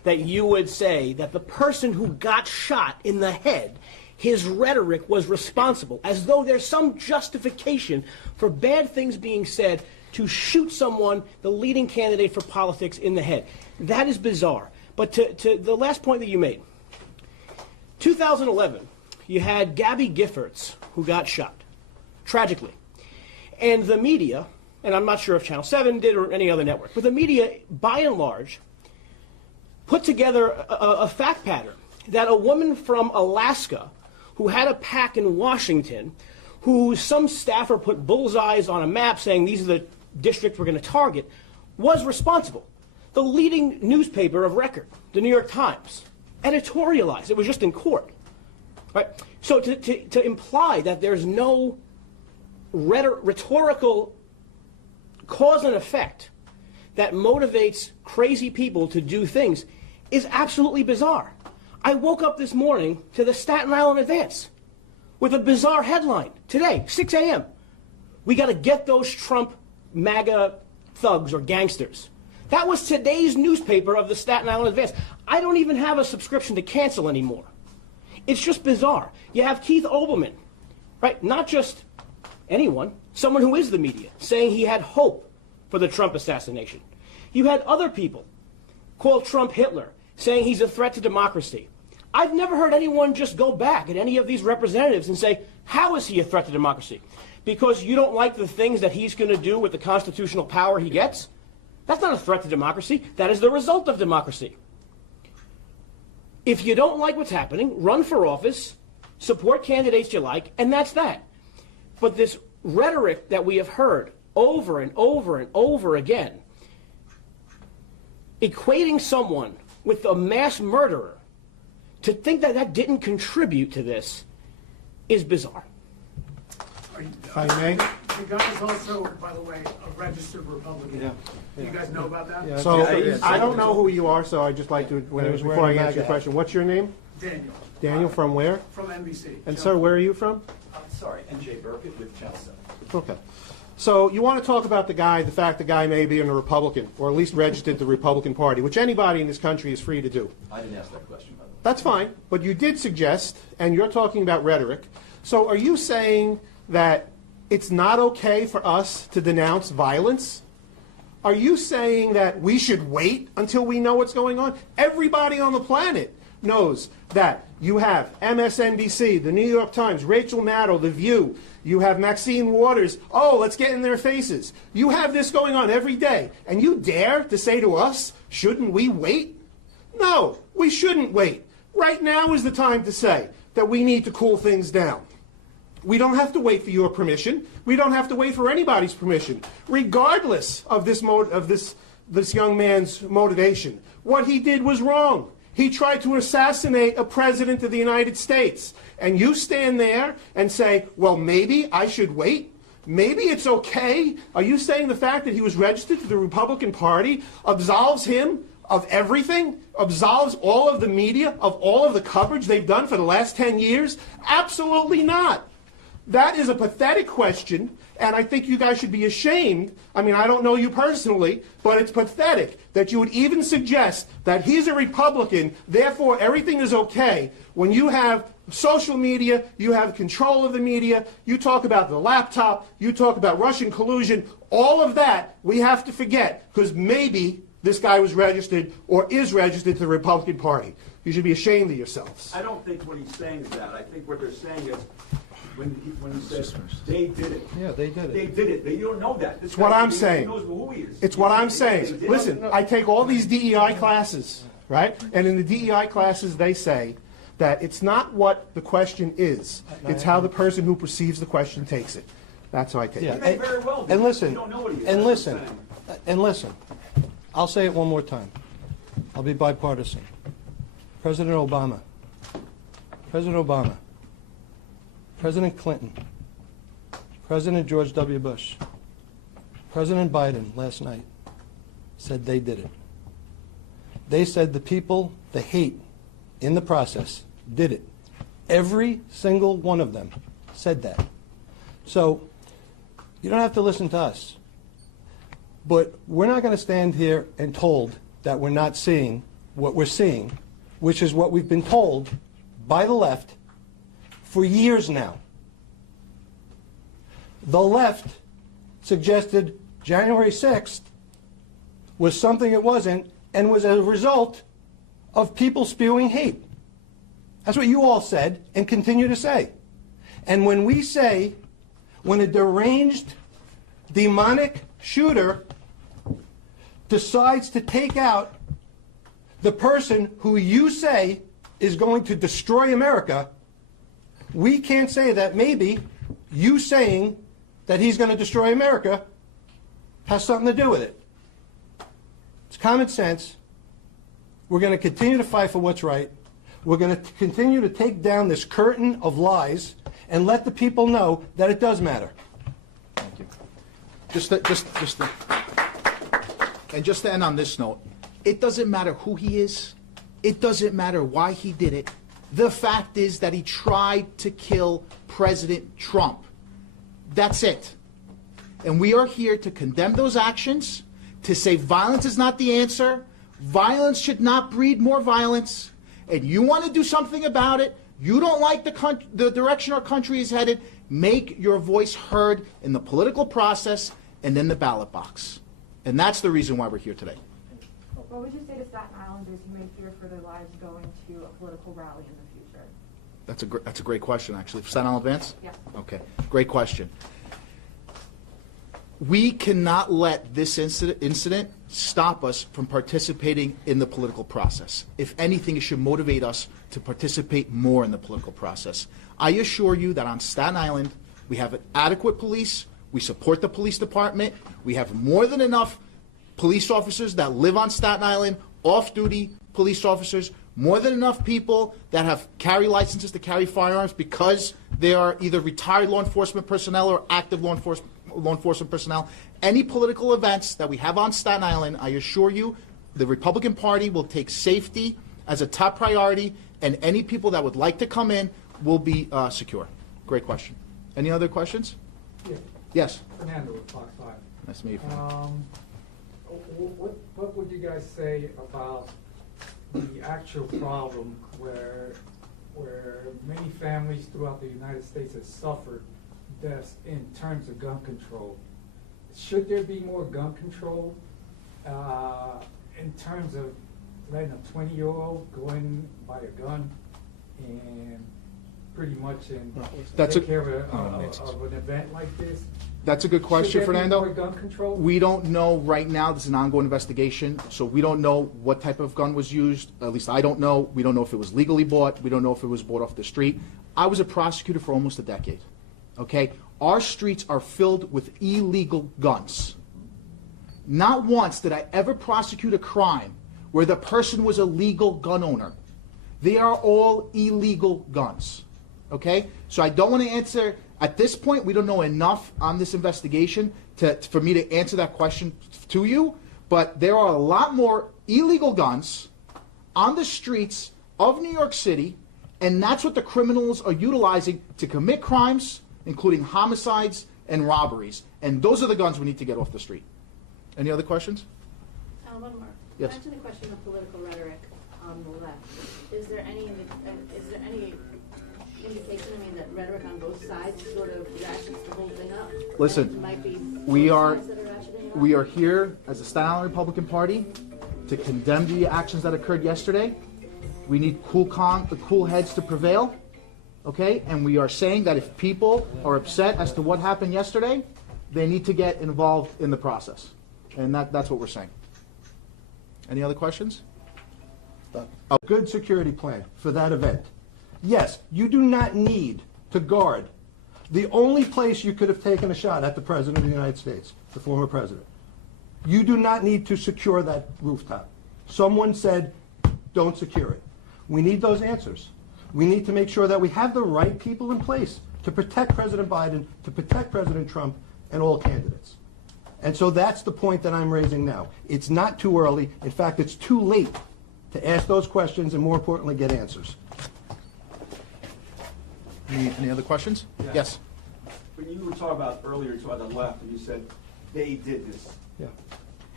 that you would say that the person who got shot in the head, his rhetoric was responsible, as though there's some justification for bad things being said to shoot someone, the leading candidate for politics, in the head. That is bizarre. But to the last point that you made, 2011, you had Gabby Giffords, who got shot, tragically. And the media, and I'm not sure if Channel 7 did or any other network, but the media, by and large, put together a fact pattern that a woman from Alaska who had a PAC in Washington, who some staffer put bullseyes on a map saying these are the districts we're going to target, was responsible. The leading newspaper of record, the New York Times, editorialized. It was just in court. Right? So to imply that there's no rhetorical cause and effect that motivates crazy people to do things is absolutely bizarre. I woke up this morning to the Staten Island Advance with a bizarre headline today, 6 a.m. We got to get those Trump MAGA thugs or gangsters. That was today's newspaper of the Staten Island Advance. I don't even have a subscription to cancel anymore. It's just bizarre. You have Keith Olbermann, right? Not just anyone, someone who is the media, saying he had hope for the Trump assassination. You had other people call Trump Hitler, saying he's a threat to democracy. I've never heard anyone just go back at any of these representatives and say, how is he a threat to democracy? Because you don't like the things that he's going to do with the constitutional power he gets? That's not a threat to democracy. That is the result of democracy. If you don't like what's happening, run for office, support candidates you like, and that's that. But this rhetoric that we have heard over and over and over again, equating someone with a mass murderer, to think that that didn't contribute to this is bizarre. If I may. The guy is also, by the way, a registered Republican. Yeah. You guys know about that? Yeah. So Yeah. I don't know who you are, so I'd just like to, When he was before I wearing a answer your MAGA hat. question, what's your name? Daniel. Daniel, from where? From NBC. And sir, where are you from? Sorry, NJ Burkett with Channel 7. Okay. So you want to talk about the fact the guy may be in a Republican, or at least registered to the Republican Party, which anybody in this country is free to do. I didn't ask that question, by the way. That's fine, but you did suggest, and you're talking about rhetoric. So are you saying that it's not okay for us to denounce violence? Are you saying that we should wait until we know what's going on? Everybody on the planet knows that you have MSNBC, the New York Times, Rachel Maddow, The View. You have Maxine Waters. Oh, let's get in their faces. You have this going on every day. And you dare to say to us, shouldn't we wait? No, we shouldn't wait. Right now is the time to say that we need to cool things down. We don't have to wait for your permission. We don't have to wait for anybody's permission, regardless of this young man's motivation. What he did was wrong. He tried to assassinate a president of the United States. And you stand there and say, well, maybe I should wait? Maybe it's okay? Are you saying the fact that he was registered to the Republican Party absolves him of everything? Absolves all of the media of all of the coverage they've done for the last 10 years? Absolutely not. That is a pathetic question, and I think you guys should be ashamed. I mean, I don't know you personally, but it's pathetic that you would even suggest that he's a Republican, therefore everything is okay. When you have social media, you have control of the media, you talk about the laptop, you talk about Russian collusion, all of that we have to forget, because maybe this guy was registered or is registered to the Republican Party. You should be ashamed of yourselves. I don't think what he's saying is that. I think what they're saying is, when he says they did it. Yeah, they did it. They did it. You don't know that. This It's what guy, I'm he saying. knows who he is. It's what I'm They saying. did Listen, it. I take all these DEI classes, right? And in the DEI classes, they say that it's not what the question is. It's how the person who perceives the question takes it. That's how I take Yeah. it. He may very well be. And listen, You don't know what he is. and That's what I'm listen, saying. and listen. I'll say it one more time. I'll be bipartisan. President Obama, President Clinton, President George W. Bush, President Biden last night said they did it. They said the people, the hate in the process, did it. Every single one of them said that. So you don't have to listen to us. But we're not going to stand here and told that we're not seeing what we're seeing, which is what we've been told by the left for years now. The left suggested January 6th was something it wasn't and was a result of people spewing hate. That's what you all said and continue to say. And when we say, when a deranged, demonic shooter decides to take out the person who you say is going to destroy America, we can't say that maybe you saying that he's going to destroy America has something to do with it. It's common sense. We're going to continue to fight for what's right. We're going to continue to take down this curtain of lies and let the people know that it does matter. Thank you. Just to end on this note, it doesn't matter who he is. It doesn't matter why he did it. The fact is that he tried to kill President Trump. That's it. And we are here to condemn those actions, to say violence is not the answer. Violence should not breed more violence. And you want to do something about it. You don't like the direction our country is headed. Make your voice heard in the political process and in the ballot box. And that's the reason why we're here today. What would you say to Staten Islanders who may fear for their lives going to a political rally in the future? That's a great question, actually. For Staten Island Advance? Yeah. Okay, great question. We cannot let this incident stop us from participating in the political process. If anything, it should motivate us to participate more in the political process. I assure you that on Staten Island, we have adequate police. We support the police department. We have more than enough police officers that live on Staten Island, off-duty police officers, more than enough people that have carry licenses to carry firearms because they are either retired law enforcement personnel or active law enforcement personnel. Any political events that we have on Staten Island, I assure you, the Republican Party will take safety as a top priority, and any people that would like to come in will be secure. Great question. Any other questions? Yeah. Yes. Fernando with Fox 5. Nice to meet you. What would you guys say about the actual problem where many families throughout the United States have suffered deaths in terms of gun control? Should there be more gun control in terms of letting a 20-year-old go in, buy a gun, and pretty much take care of an event like this? That's a good question, Fernando. Should there be more gun control? We don't know right now. This is an ongoing investigation, so we don't know what type of gun was used. At least I don't know. We don't know if it was legally bought. We don't know if it was bought off the street. I was a prosecutor for almost a decade. Okay? Our streets are filled with illegal guns. Not once did I ever prosecute a crime where the person was a legal gun owner. They are all illegal guns. Okay? So I don't want to answer. At this point, we don't know enough on this investigation for me to answer that question to you, but there are a lot more illegal guns on the streets of New York City, and that's what the criminals are utilizing to commit crimes, including homicides and robberies. And those are the guns we need to get off the street. Any other questions? One more. Yes. Back to the question of political rhetoric on the left. Is there any indication, that rhetoric on both sides sort of ratchets the whole thing up? Listen, Might be we are both sides that are ratcheting it up? we are here as the Staten Island Republican Party to condemn the actions that occurred yesterday. We need the cool heads to prevail, okay? And we are saying that if people are upset as to what happened yesterday, they need to get involved in the process. And that's what we're saying. Any other questions? A good security plan for that event. Yes, you do not need to guard the only place you could have taken a shot at the President of the United States, the former President. You do not need to secure that rooftop. Someone said, don't secure it. We need those answers. We need to make sure that we have the right people in place to protect President Biden, to protect President Trump, and all candidates. And so that's the point that I'm raising now. It's not too early. In fact, it's too late to ask those questions and, more importantly, get answers. Any other questions? Yes. When you were talking about earlier, you talked about the left, and you said they did this. Yeah.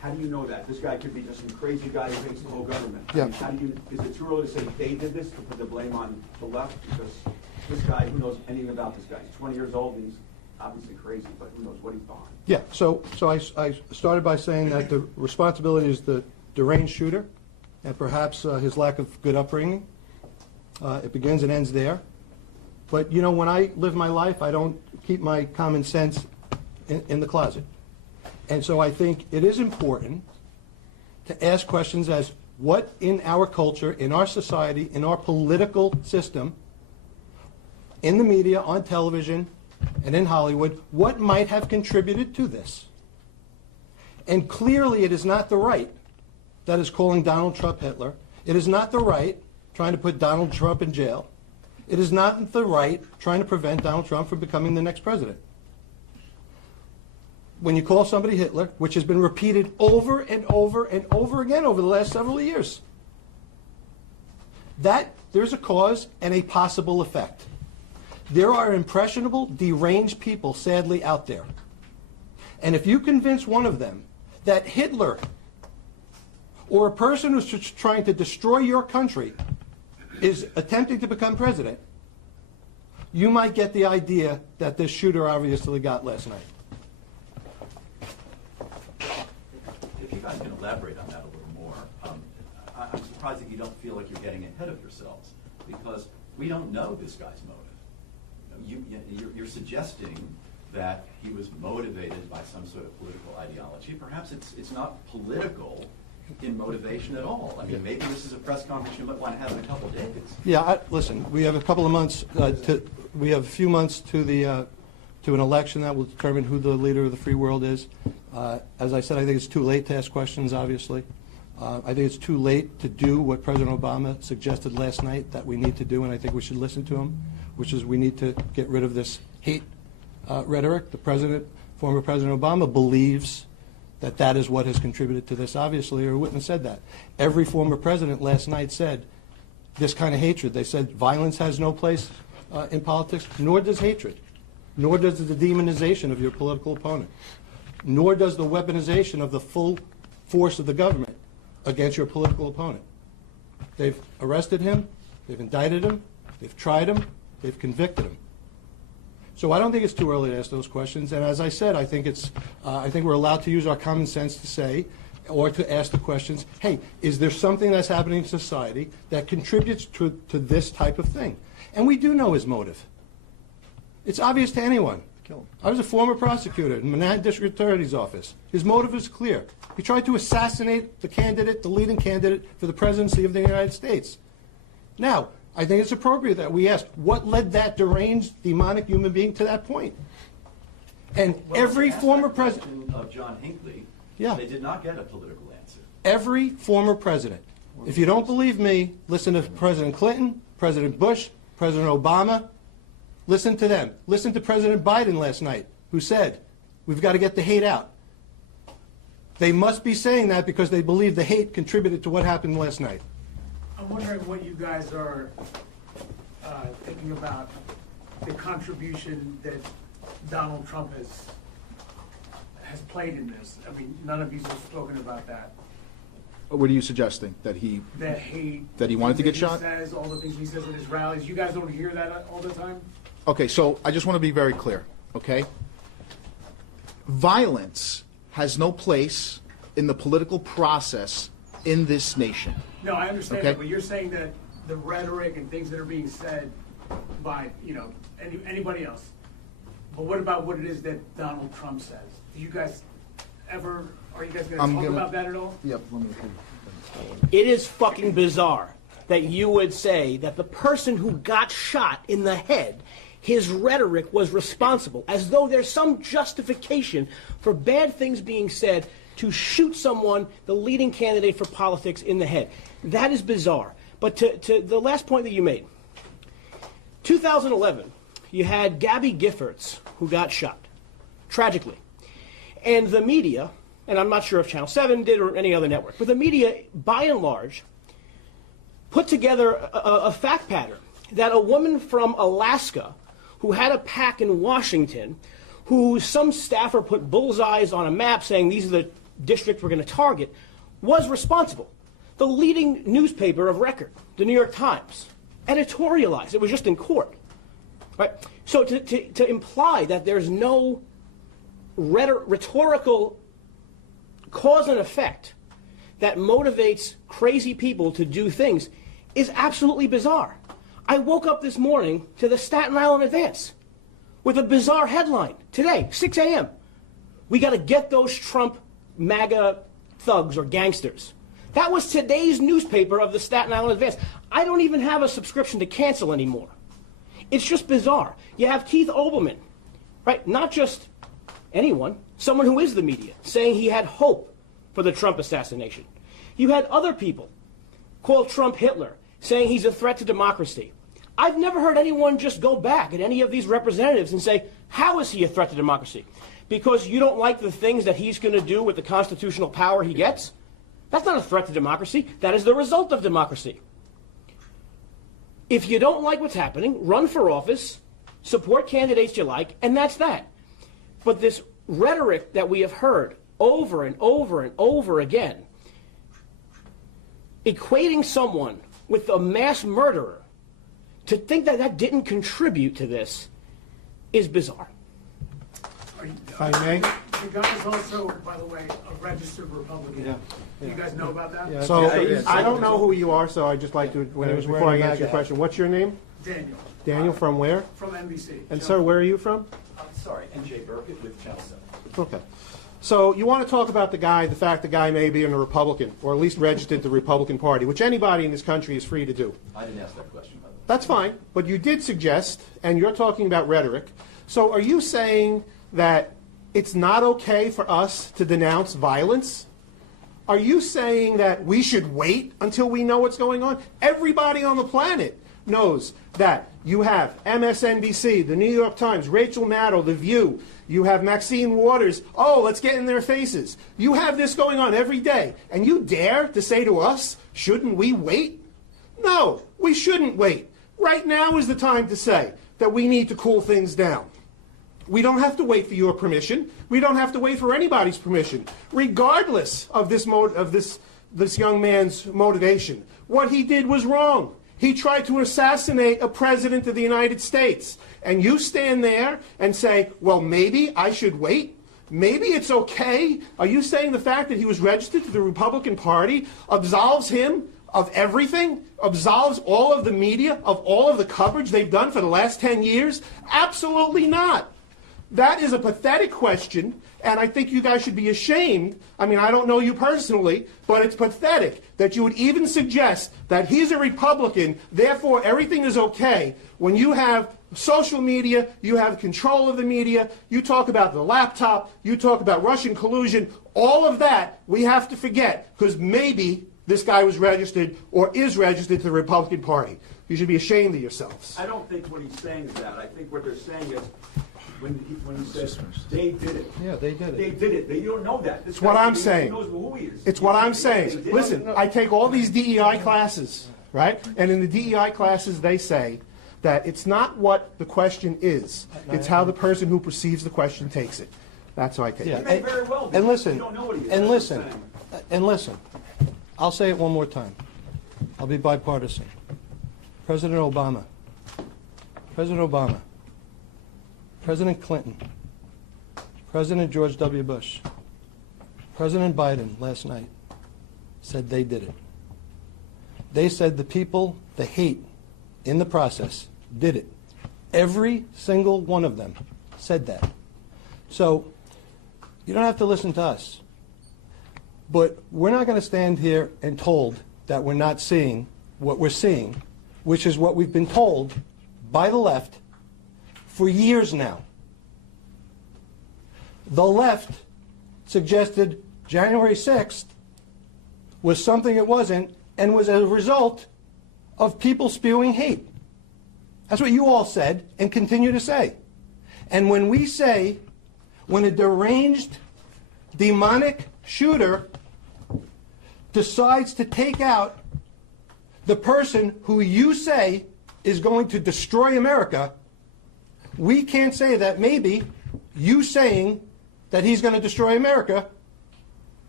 How do you know that? This guy could be just some crazy guy who hates the whole government. Yeah. I mean, how do you, is it too early to say they did this, to put the blame on the left? Because this guy, who knows anything about this guy? He's 20 years old, and he's obviously crazy, but who knows what he's behind? Yeah, so I started by saying that the responsibility is the deranged shooter and perhaps his lack of good upbringing. It begins and ends there. But, you know, when I live my life, I don't keep my common sense in the closet. And so I think it is important to ask questions as what in our culture, in our society, in our political system, in the media, on television, and in Hollywood, what might have contributed to this? And clearly it is not the right that is calling Donald Trump Hitler. It is not the right trying to put Donald Trump in jail. It is not the right trying to prevent Donald Trump from becoming the next president. When you call somebody Hitler, which has been repeated over and over and over again over the last several years, that there's a cause and a possible effect. There are impressionable, deranged people, sadly, out there. And if you convince one of them that Hitler or a person who's trying to destroy your country is attempting to become president, you might get the idea that this shooter obviously got last night. If you guys can elaborate on that a little more, I'm surprised that you don't feel like you're getting ahead of yourselves, because we don't know this guy's motive. You're suggesting that he was motivated by some sort of political ideology. Perhaps it's not political in motivation at all. I mean, maybe this is a press conference you might want to have in a couple of days. Yeah, listen, we have a couple of months, we have a few months to an election that will determine who the leader of the free world is. As I said, I think it's too late to ask questions, obviously. I think it's too late to do what President Obama suggested last night that we need to do, and I think we should listen to him, which is we need to get rid of this hate rhetoric. Former President Obama believes that that is what has contributed to this, obviously, or he wouldn't have said that. Every former president last night said this kind of hatred. They said violence has no place in politics, nor does hatred, nor does the demonization of your political opponent, nor does the weaponization of the full force of the government against your political opponent. They've arrested him, they've indicted him, they've tried him, they've convicted him. So I don't think it's too early to ask those questions. And as I said, I think we're allowed to use our common sense to say, or to ask the questions, hey, is there something that's happening in society that contributes to this type of thing? And we do know his motive. It's obvious to anyone. I was a former prosecutor in Manhattan District Attorney's Office. His motive is clear. He tried to assassinate the leading candidate for the presidency of the United States. Now, I think it's appropriate that we ask, what led that deranged, demonic human being to that point? And every former president of John Hinckley, yeah, they did not get a political answer. Every former president. If you don't believe me, listen to President Clinton, President Bush, President Obama. Listen to them. Listen to President Biden last night, who said, we've got to get the hate out. They must be saying that because they believe the hate contributed to what happened last night. I'm wondering what you guys are thinking about the contribution that Donald Trump has played in this. I mean, none of you have spoken about that. What are you suggesting? That he wanted to get shot? He says all the things he says at his rallies. You guys don't hear that all the time? Okay, so I just want to be very clear, okay? Violence has no place in the political process in this nation. No, I understand Okay. that, but you're saying that the rhetoric and things that are being said by, anybody else. But what about what it is that Donald Trump says? Do you guys are you guys going to talk about that at all? Yep. It is fucking bizarre that you would say that the person who got shot in the head, his rhetoric was responsible, as though there's some justification for bad things being said to shoot someone, the leading candidate for politics, in the head. That is bizarre. But to the last point that you made, 2011, you had Gabby Giffords, who got shot, tragically. And the media, and I'm not sure if Channel 7 did or any other network, but the media, by and large, put together a fact pattern that a woman from Alaska who had a PAC in Washington, who some staffer put bullseyes on a map saying these are the district we're going to target, was responsible. The leading newspaper of record, the New York Times, editorialized. It was just in court. Right? So to imply that there's no rhetorical cause and effect that motivates crazy people to do things is absolutely bizarre. I woke up this morning to the Staten Island Advance with a bizarre headline today, 6 a.m. We got to get those Trump MAGA thugs or gangsters. That was today's newspaper of the Staten Island Advance. I don't even have a subscription to cancel anymore. It's just bizarre. You have Keith Olbermann, right? Not just anyone, someone who is the media, saying he had hope for the Trump assassination. You had other people call Trump Hitler, saying he's a threat to democracy. I've never heard anyone just go back at any of these representatives and say, how is he a threat to democracy? Because you don't like the things that he's going to do with the constitutional power he gets? That's not a threat to democracy. That is the result of democracy. If you don't like what's happening, run for office, support candidates you like, and that's that. But this rhetoric that we have heard over and over and over again, equating someone with a mass murderer, to think that that didn't contribute to this is bizarre. If I may. The guy is also, by the way, a registered Republican. Yeah. Do you guys know about that? Yeah. So Yeah. I don't know who you are, so I'd just like to, When he was before wearing I a answer your MAGA hat. question, what's your name? Daniel. Daniel, from where? From NBC. And sir, where are you from? I'm sorry, NJ Burkett with Channel 7. Okay. So you want to talk about the fact the guy may be a Republican, or at least registered to the Republican Party, which anybody in this country is free to do. I didn't ask that question, by the way. That's fine, but you did suggest, and you're talking about rhetoric, so are you saying that it's not okay for us to denounce violence? Are you saying that we should wait until we know what's going on? Everybody on the planet knows that you have MSNBC, the New York Times, Rachel Maddow, The View, you have Maxine Waters, oh, let's get in their faces. You have this going on every day, and you dare to say to us, shouldn't we wait? No, we shouldn't wait. Right now is the time to say that we need to cool things down. We don't have to wait for your permission. We don't have to wait for anybody's permission, regardless of this young man's motivation. What he did was wrong. He tried to assassinate a president of the United States. And you stand there and say, well, maybe I should wait? Maybe it's okay? Are you saying the fact that he was registered to the Republican Party absolves him of everything? Absolves all of the media of all of the coverage they've done for the last 10 years? Absolutely not. That is a pathetic question, and I think you guys should be ashamed. I mean, I don't know you personally, but it's pathetic that you would even suggest that he's a Republican, therefore everything is okay. When you have social media, you have control of the media, you talk about the laptop, you talk about Russian collusion, all of that we have to forget, because maybe this guy was registered or is registered to the Republican Party. You should be ashamed of yourselves. I don't think what he's saying is that. I think what they're saying is, when he says they did it. Yeah, they did it. They did it. You don't know that. This It's what guy, I'm he saying. knows who he is. It's what I'm They saying. did it. Listen, I take all these DEI classes, right? And in the DEI classes, they say that it's not what the question is. It's how the person who perceives the question takes it. That's how I take Yeah. it. He may very well be. And listen, You don't know what he is. and That's what I'm listen, saying. and listen. I'll say it one more time. I'll be bipartisan. President Obama, President Clinton, President George W. Bush, President Biden last night said they did it. They said the people, the hate in the process, did it. Every single one of them said that. So you don't have to listen to us. But we're not going to stand here and told that we're not seeing what we're seeing, which is what we've been told by the left for years now. The left suggested January 6th was something it wasn't, and was a result of people spewing hate. That's what you all said and continue to say. And when we say, when a deranged, demonic shooter decides to take out the person who you say is going to destroy America, we can't say that maybe you saying that he's going to destroy America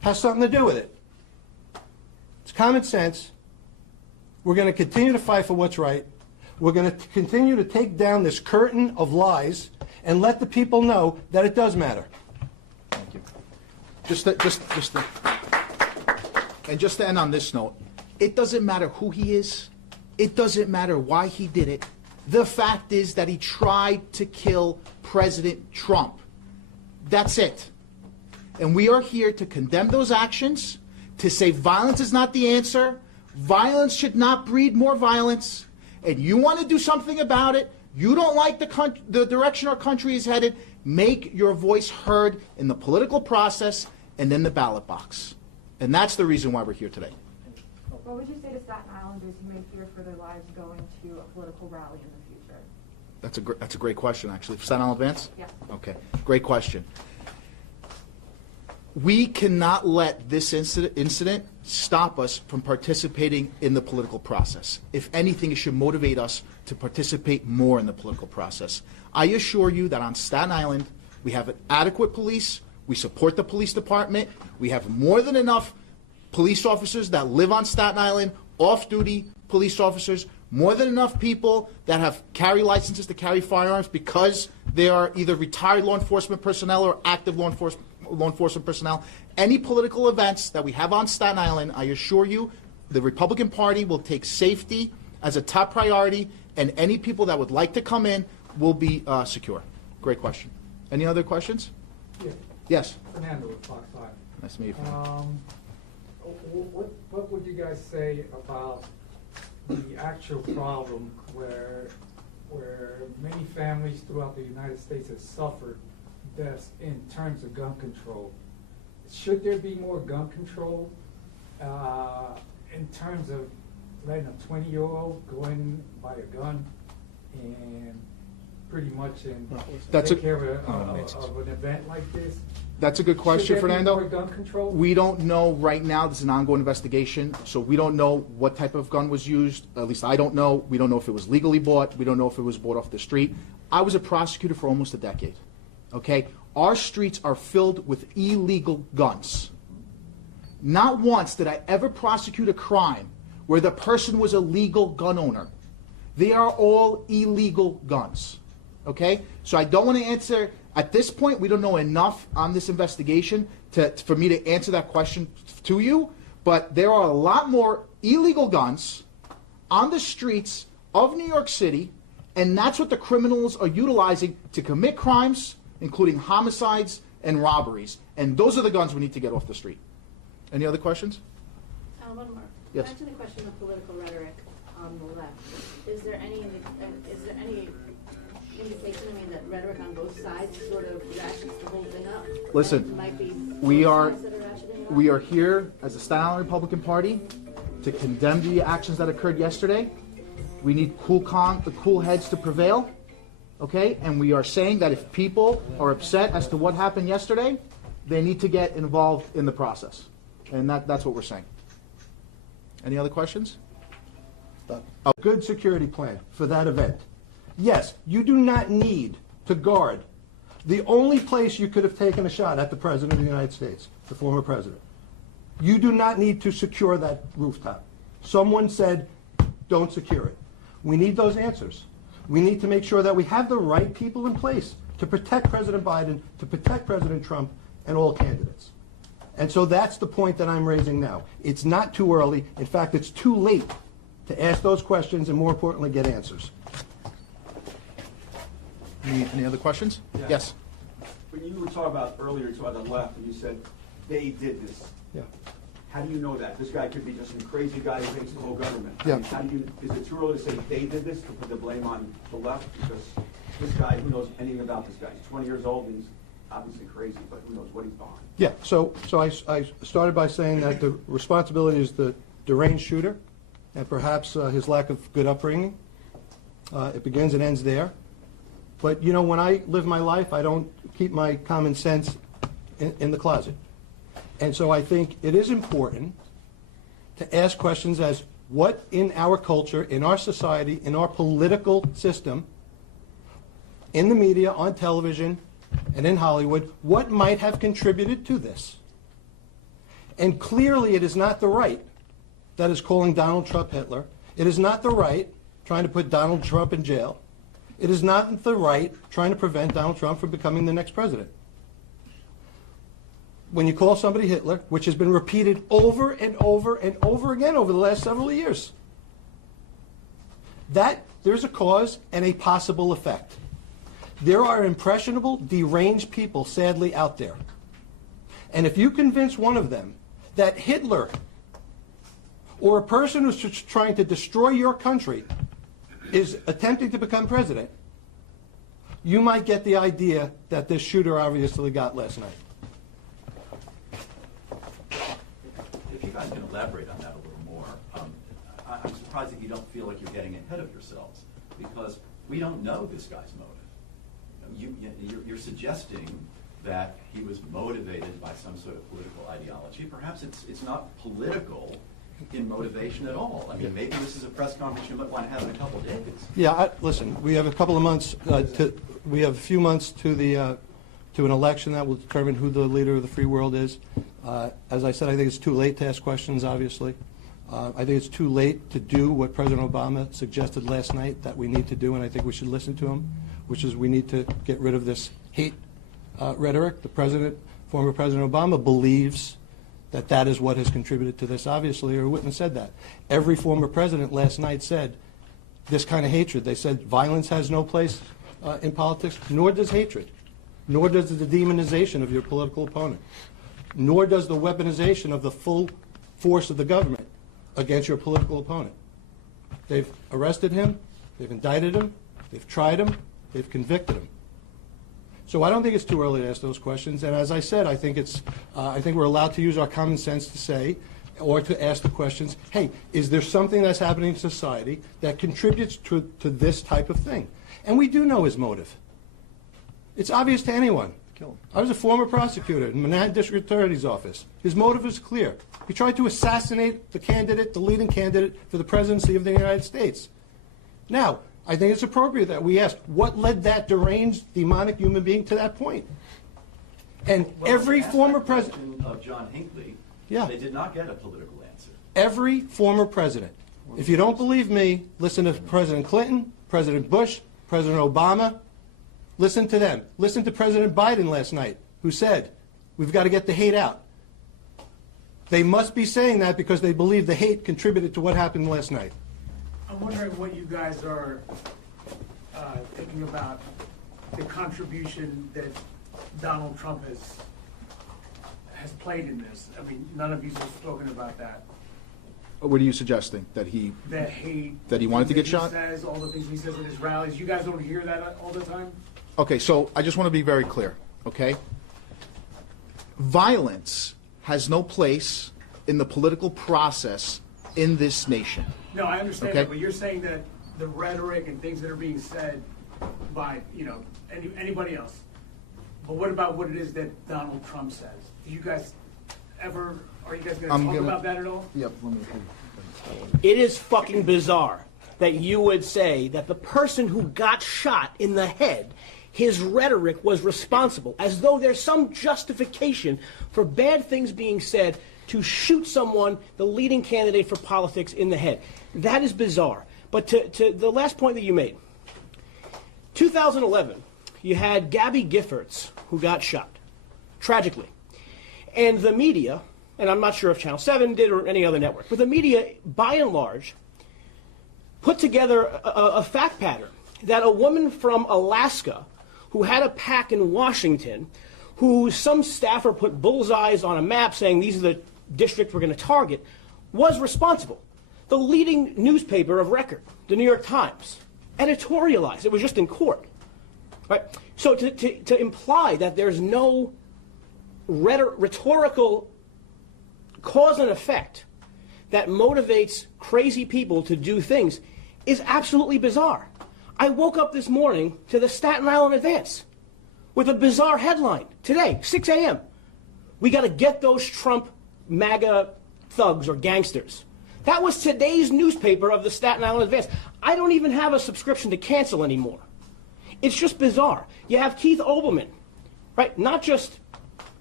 has something to do with it. It's common sense. We're going to continue to fight for what's right. We're going to continue to take down this curtain of lies and let the people know that it does matter. Thank you. Just to end on this note, it doesn't matter who he is. It doesn't matter why he did it. The fact is that he tried to kill President Trump. That's it. And we are here to condemn those actions, to say violence is not the answer. Violence should not breed more violence. And you want to do something about it. You don't like the direction our country is headed. Make your voice heard in the political process and in the ballot box. And that's the reason why we're here today. What would you say to Staten Islanders who may fear for their lives going to a political rally in the future? That's a great question, actually. For Staten Island Advance? Yeah. Okay, great question. We cannot let this incident stop us from participating in the political process. If anything, it should motivate us to participate more in the political process. I assure you that on Staten Island, we have an adequate police. We support the police department. We have more than enough police officers that live on Staten Island, off-duty police officers, more than enough people that have carry licenses to carry firearms because they are either retired law enforcement personnel or active law enforcement personnel. Any political events that we have on Staten Island, I assure you, the Republican Party will take safety as a top priority, and any people that would like to come in will be secure. Great question. Any other questions? Yeah. Yes. Fernando with Fox 5. Nice to meet you. What would you guys say about the actual problem where many families throughout the United States have suffered deaths in terms of gun control? Should there be more gun control in terms of letting a 20-year-old go in, buy a gun, and pretty much take care of an event like this? That's a good question, Fernando. Should there be more gun control? We don't know right now. This is an ongoing investigation, so we don't know what type of gun was used. At least I don't know. We don't know if it was legally bought. We don't know if it was bought off the street. I was a prosecutor for almost a decade. Okay? Our streets are filled with illegal guns. Not once did I ever prosecute a crime where the person was a legal gun owner. They are all illegal guns. Okay? So I don't want to answer. At this point, we don't know enough on this investigation for me to answer that question to you, but there are a lot more illegal guns on the streets of New York City, and that's what the criminals are utilizing to commit crimes, including homicides and robberies. And those are the guns we need to get off the street. Any other questions? One more. Yes. Back to the question of political rhetoric on the left. Is there any indication, that rhetoric on both sides sort of ratchets the whole thing up? Listen, Might be we are both sides that are ratcheting it up? we are here as the Staten Island Republican Party to condemn the actions that occurred yesterday. We need the cool heads to prevail, okay? And we are saying that if people are upset as to what happened yesterday, they need to get involved in the process. And that's what we're saying. Any other questions? A good security plan for that event. Yes, you do not need to guard the only place you could have taken a shot at the President of the United States, the former President. You do not need to secure that rooftop. Someone said, don't secure it. We need those answers. We need to make sure that we have the right people in place to protect President Biden, to protect President Trump, and all candidates. And so that's the point that I'm raising now. It's not too early. In fact, it's too late to ask those questions and, more importantly, get answers. Any other questions? Yeah. Yes. When you were talking about earlier, you talked about the left, and you said they did this. Yeah. How do you know that? This guy could be just some crazy guy who hates the whole government. Yeah. I mean, is it too early to say they did this, to put the blame on the left? Because this guy, who knows anything about this guy? He's 20 years old, and he's obviously crazy, but who knows what he's behind. Yeah, so I started by saying that the responsibility is the deranged shooter and perhaps his lack of good upbringing. It begins and ends there. But, when I live my life, I don't keep my common sense in the closet. And so I think it is important to ask questions as what in our culture, in our society, in our political system, in the media, on television, and in Hollywood, what might have contributed to this? And clearly it is not the right that is calling Donald Trump Hitler. It is not the right trying to put Donald Trump in jail. It is not the right trying to prevent Donald Trump from becoming the next president. When you call somebody Hitler, which has been repeated over and over and over again over the last several years, that there's a cause and a possible effect. There are impressionable, deranged people, sadly, out there. And if you convince one of them that Hitler or a person who's trying to destroy your country is attempting to become president, you might get the idea that this shooter obviously got last night. If you guys can elaborate on that a little more, I'm surprised that you don't feel like you're getting ahead of yourselves, because we don't know this guy's motive. You're suggesting that he was motivated by some sort of political ideology. Perhaps it's not political in motivation at all. I mean, maybe this is a press conference you might want to have in a couple of days. Yeah, listen, we have a couple of months, we have a few months to an election that will determine who the leader of the free world is. As I said, I think it's too late to ask questions, obviously. I think it's too late to do what President Obama suggested last night that we need to do, and I think we should listen to him, which is we need to get rid of this hate rhetoric. Former President Obama believes that that is what has contributed to this, obviously, or wouldn't have said that. Every former president last night said this kind of hatred. They said violence has no place in politics, nor does hatred, nor does the demonization of your political opponent, nor does the weaponization of the full force of the government against your political opponent. They've arrested him, they've indicted him, they've tried him, they've convicted him. So I don't think it's too early to ask those questions. And as I said, I think we're allowed to use our common sense to say, or to ask the questions, hey, is there something that's happening in society that contributes to this type of thing? And we do know his motive. It's obvious to anyone. I was a former prosecutor in Manhattan District Attorney's Office. His motive was clear. He tried to assassinate the leading candidate for the presidency of the United States. Now, I think it's appropriate that we ask, what led that deranged, demonic human being to that point? And every former president of John Hinckley, yeah, they did not get a political answer. Every former president. If you don't believe me, listen to President Clinton, President Bush, President Obama. Listen to them. Listen to President Biden last night, who said, we've got to get the hate out. They must be saying that because they believe the hate contributed to what happened last night. I'm wondering what you guys are thinking about the contribution that Donald Trump has played in this. I mean, none of you have spoken about that. What are you suggesting? That he wanted to get shot? He says all the things he says at his rallies. You guys don't hear that all the time? Okay, so I just want to be very clear, okay? Violence has no place in the political process in this nation. No, I understand Okay. that, but you're saying that the rhetoric and things that are being said by, anybody else. But what about what it is that Donald Trump says? Do you guys are you guys going to talk about that at all? Yep. It is fucking bizarre that you would say that the person who got shot in the head, his rhetoric was responsible, as though there's some justification for bad things being said to shoot someone, the leading candidate for politics, in the head. That is bizarre. But to the last point that you made, 2011, you had Gabby Giffords, who got shot, tragically. And the media, and I'm not sure if Channel 7 did or any other network, but the media, by and large, put together a fact pattern that a woman from Alaska who had a PAC in Washington, who some staffer put bullseyes on a map saying these are the districts we're going to target, was responsible. The leading newspaper of record, the New York Times, editorialized. It was just in court. Right? So to imply that there's no rhetorical cause and effect that motivates crazy people to do things is absolutely bizarre. I woke up this morning to the Staten Island Advance with a bizarre headline today, 6 a.m. We got to get those Trump MAGA thugs or gangsters. That was today's newspaper of the Staten Island Advance. I don't even have a subscription to cancel anymore. It's just bizarre. You have Keith Olbermann, right? Not just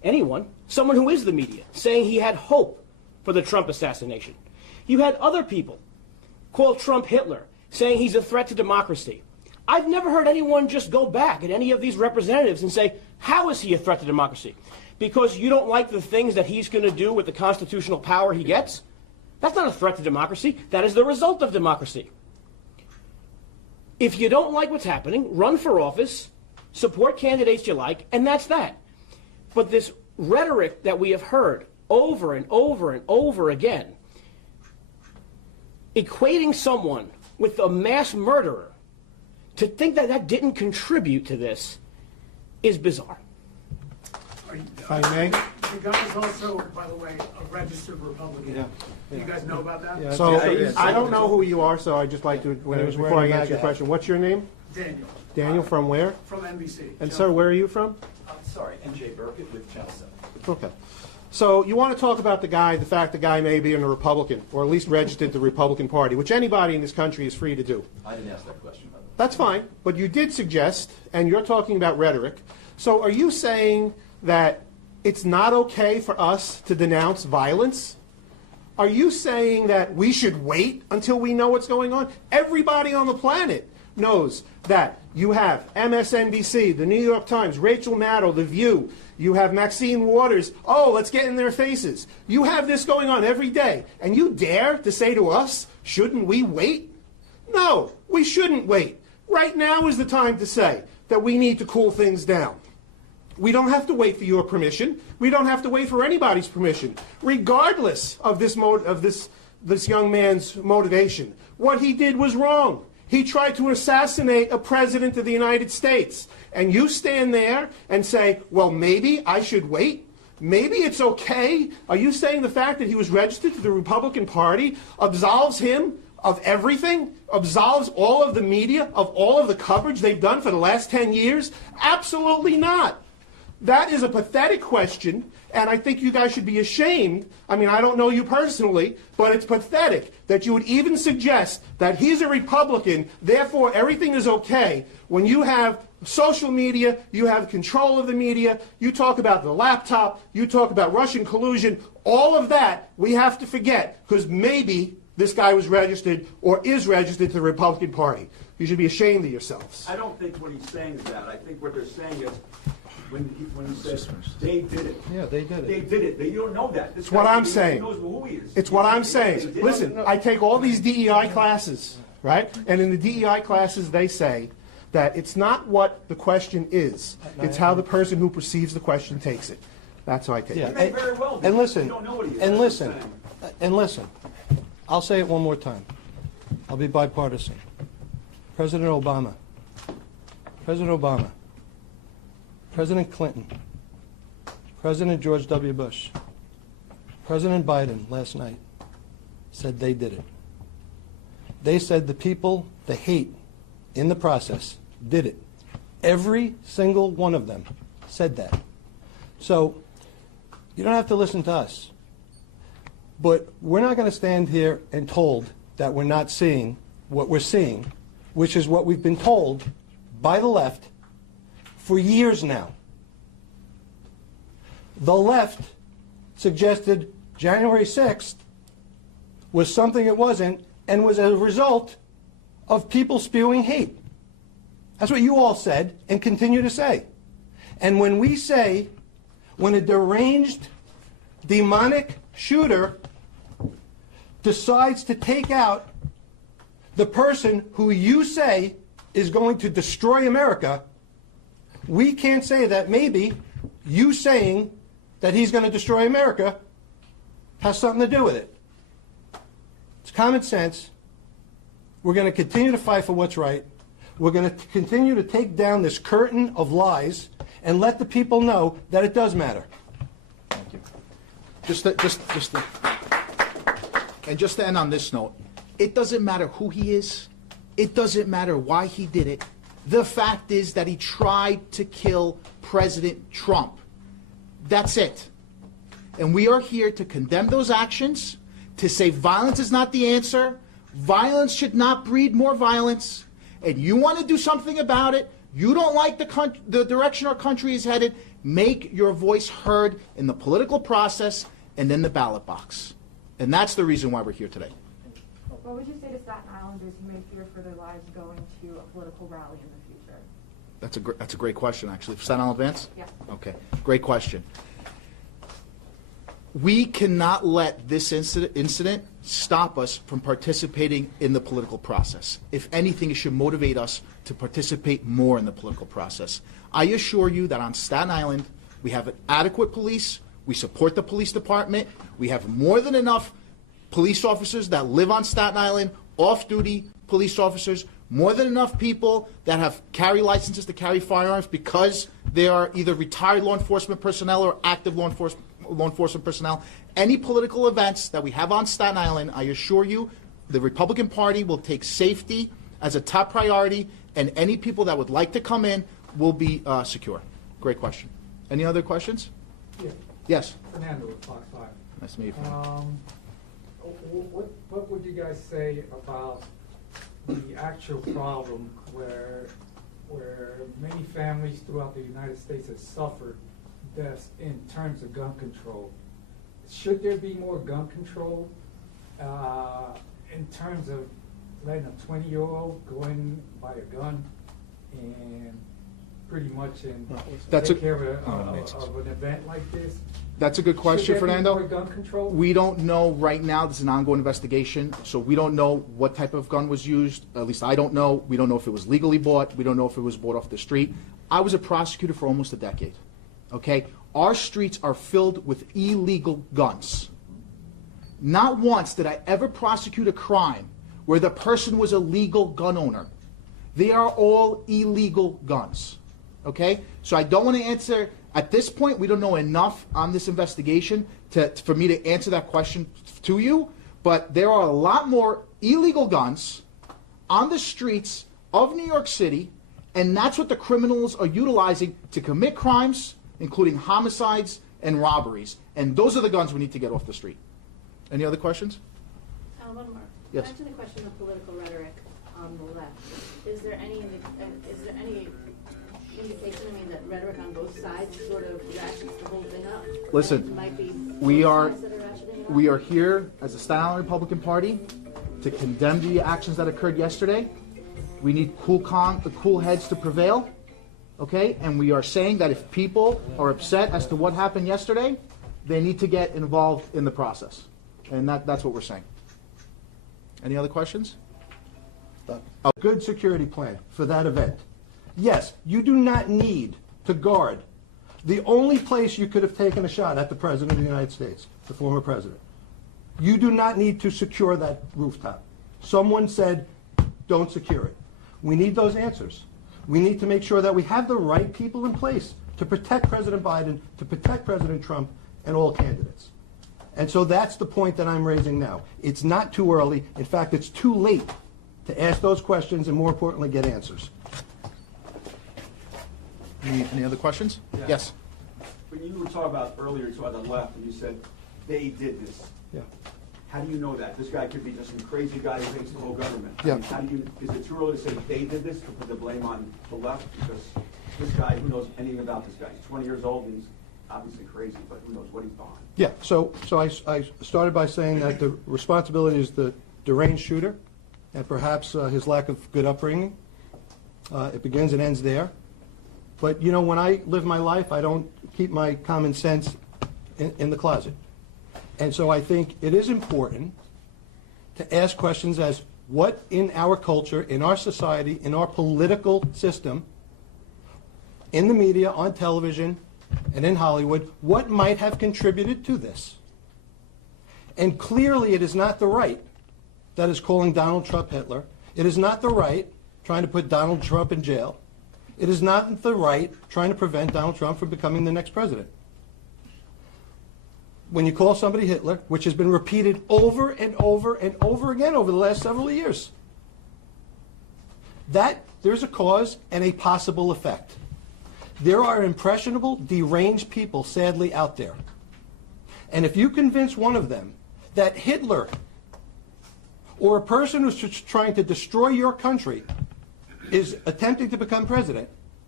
anyone, someone who is the media, saying he had hope for the Trump assassination. You had other people call Trump Hitler, saying he's a threat to democracy. I've never heard anyone just go back at any of these representatives and say, how is he a threat to democracy? Because you don't like the things that he's going to do with the constitutional power he gets? That's not a threat to democracy. That is the result of democracy. If you don't like what's happening, run for office, support candidates you like, and that's that. But this rhetoric that we have heard over and over and over again, equating someone with a mass murderer, to think that that didn't contribute to this is bizarre. If I may. The guy is also, by the way, a registered Republican. Yeah. Do you guys know about that? Yeah. So Yeah. I don't know who you are, so I'd just like to, He was before I wearing a answer your MAGA question, what's your name? Daniel. Daniel, from where? From NBC. And sir, where are you from? Sorry, MJ Burkett with Channel 7. Okay. So you want to talk about the fact the guy may be a Republican, or at least registered to the Republican Party, which anybody in this country is free to do. I didn't ask that question, by the way. That's fine, but you did suggest, and you're talking about rhetoric. So are you saying that it's not okay for us to denounce violence? Are you saying that we should wait until we know what's going on? Everybody on the planet knows that you have MSNBC, the New York Times, Rachel Maddow, The View. You have Maxine Waters. Oh, let's get in their faces. You have this going on every day. And you dare to say to us, shouldn't we wait? No, we shouldn't wait. Right now is the time to say that we need to cool things down. We don't have to wait for your permission. We don't have to wait for anybody's permission, regardless of this young man's motivation. What he did was wrong. He tried to assassinate a president of the United States. And you stand there and say, well, maybe I should wait? Maybe it's okay? Are you saying the fact that he was registered to the Republican Party absolves him of everything? Absolves all of the media of all of the coverage they've done for the last 10 years? Absolutely not. That is a pathetic question, and I think you guys should be ashamed. I mean, I don't know you personally, but it's pathetic that you would even suggest that he's a Republican, therefore everything is okay, when you have social media, you have control of the media, you talk about the laptop, you talk about Russian collusion, all of that we have to forget, because maybe this guy was registered or is registered to the Republican Party. You should be ashamed of yourselves. I don't think what he's saying is that. I think what they're saying is, when he says they did it. Yeah, they did it. They did it. You don't know that. This It's what guy, I'm he saying. knows who he is. It's what I'm They saying. did it. Listen, I take all these DEI classes, right? And in the DEI classes, they say that it's not what the question is. It's how the person who perceives the question takes it. That's how I take Yeah. it. He may very well be. And listen, You don't know what he is. and That's what I'm listen, saying. and listen. I'll say it one more time. I'll be bipartisan. President Obama, President Clinton, President George W. Bush, President Biden last night said they did it. They said the people, the hate in the process, did it. Every single one of them said that. So you don't have to listen to us. But we're not going to stand here and told that we're not seeing what we're seeing, which is what we've been told by the left for years now. The left suggested January 6th was something it wasn't and was a result of people spewing hate. That's what you all said and continue to say. And when we say, when a deranged, demonic shooter decides to take out the person who you say is going to destroy America, we can't say that maybe you saying that he's going to destroy America has something to do with it. It's common sense. We're going to continue to fight for what's right. We're going to continue to take down this curtain of lies and let the people know that it does matter. Thank you. And just to end on this note, it doesn't matter who he is. It doesn't matter why he did it. The fact is that he tried to kill President Trump. That's it. And we are here to condemn those actions, to say violence is not the answer. Violence should not breed more violence. And you want to do something about it, You don't like the direction our country is headed, make your voice heard in the political process and in the ballot box. And that's the reason why we're here today. What would you say to Staten Islanders who may fear for their lives going to a political rally in the future? That's a great question, actually. For Staten Island Advance? Yeah. Okay, great question. We cannot let this incident stop us from participating in the political process. If anything, it should motivate us to participate more in the political process. I assure you that on Staten Island, we have an adequate police, we support the police department, we have more than enough police officers that live on Staten Island, off-duty police officers, more than enough people that have carry licenses to carry firearms because they are either retired law enforcement personnel or active law enforcement personnel. Any political events that we have on Staten Island, I assure you, the Republican Party will take safety as a top priority, and any people that would like to come in will be secure. Great question. Any other questions? Yeah. Yes. Fernando with Fox 5. Nice to meet you. What would you guys say about the actual problem where many families throughout the United States have suffered deaths in terms of gun control? Should there be more gun control in terms of letting a 20-year-old go in, buy a gun, and pretty much take care of an event like this? That's a good question, Fernando. Should there be more gun control? We don't know right now. This is an ongoing investigation, so we don't know what type of gun was used. At least I don't know. We don't know if it was legally bought. We don't know if it was bought off the street. I was a prosecutor for almost a decade. Okay? Our streets are filled with illegal guns. Not once did I ever prosecute a crime where the person was a legal gun owner. They are all illegal guns. Okay? So I don't want to answer. At this point, we don't know enough on this investigation for me to answer that question to you, but there are a lot more illegal guns on the streets of New York City, and that's what the criminals are utilizing to commit crimes, including homicides and robberies. And those are the guns we need to get off the street. Any other questions? One more. Yes. Back to the question of political rhetoric on the left. Is there any indication, that rhetoric on both sides sort of ratchets the whole thing up? Listen, Might be we both are sides that are ratcheting it up? we are here as the Staten Island Republican Party to condemn the actions that occurred yesterday. We need the cool heads to prevail, okay? And we are saying that if people are upset as to what happened yesterday, they need to get involved in the process. And that's what we're saying. Any other questions? A good security plan for that event. Yes, you do not need to guard the only place you could have taken a shot at the President of the United States, the former President. You do not need to secure that rooftop. Someone said, don't secure it. We need those answers. We need to make sure that we have the right people in place to protect President Biden, to protect President Trump, and all candidates. And so that's the point that I'm raising now. It's not too early. In fact, it's too late to ask those questions and, more importantly, get answers. Any other questions? Yeah. Yes. When you were talking about earlier, you talked on the left, and you said, they did this. Yeah. How do you know that? This guy could be just some crazy guy who hates the whole government. Yeah. I mean, is it too early to say they did this, to put the blame on the left? Because this guy, who knows anything about this guy? He's 20 years old, and he's obviously crazy, but who knows what he's behind. Yeah, so I started by saying that the responsibility is the deranged shooter and perhaps his lack of good upbringing. It begins and ends there. But, when I live my life, I don't keep my common sense in the closet. And so I think it is important to ask questions as what in our culture, in our society, in our political system, in the media, on television, and in Hollywood, what might have contributed to this? And clearly it is not the right that is calling Donald Trump Hitler. It is not the right trying to put Donald Trump in jail. It is not the right trying to prevent Donald Trump from becoming the next president. When you call somebody Hitler, which has been repeated over and over and over again over the last several years, that there's a cause and a possible effect. There are impressionable, deranged people, sadly, out there. And if you convince one of them that Hitler or a person who's trying to destroy your country is attempting to become president,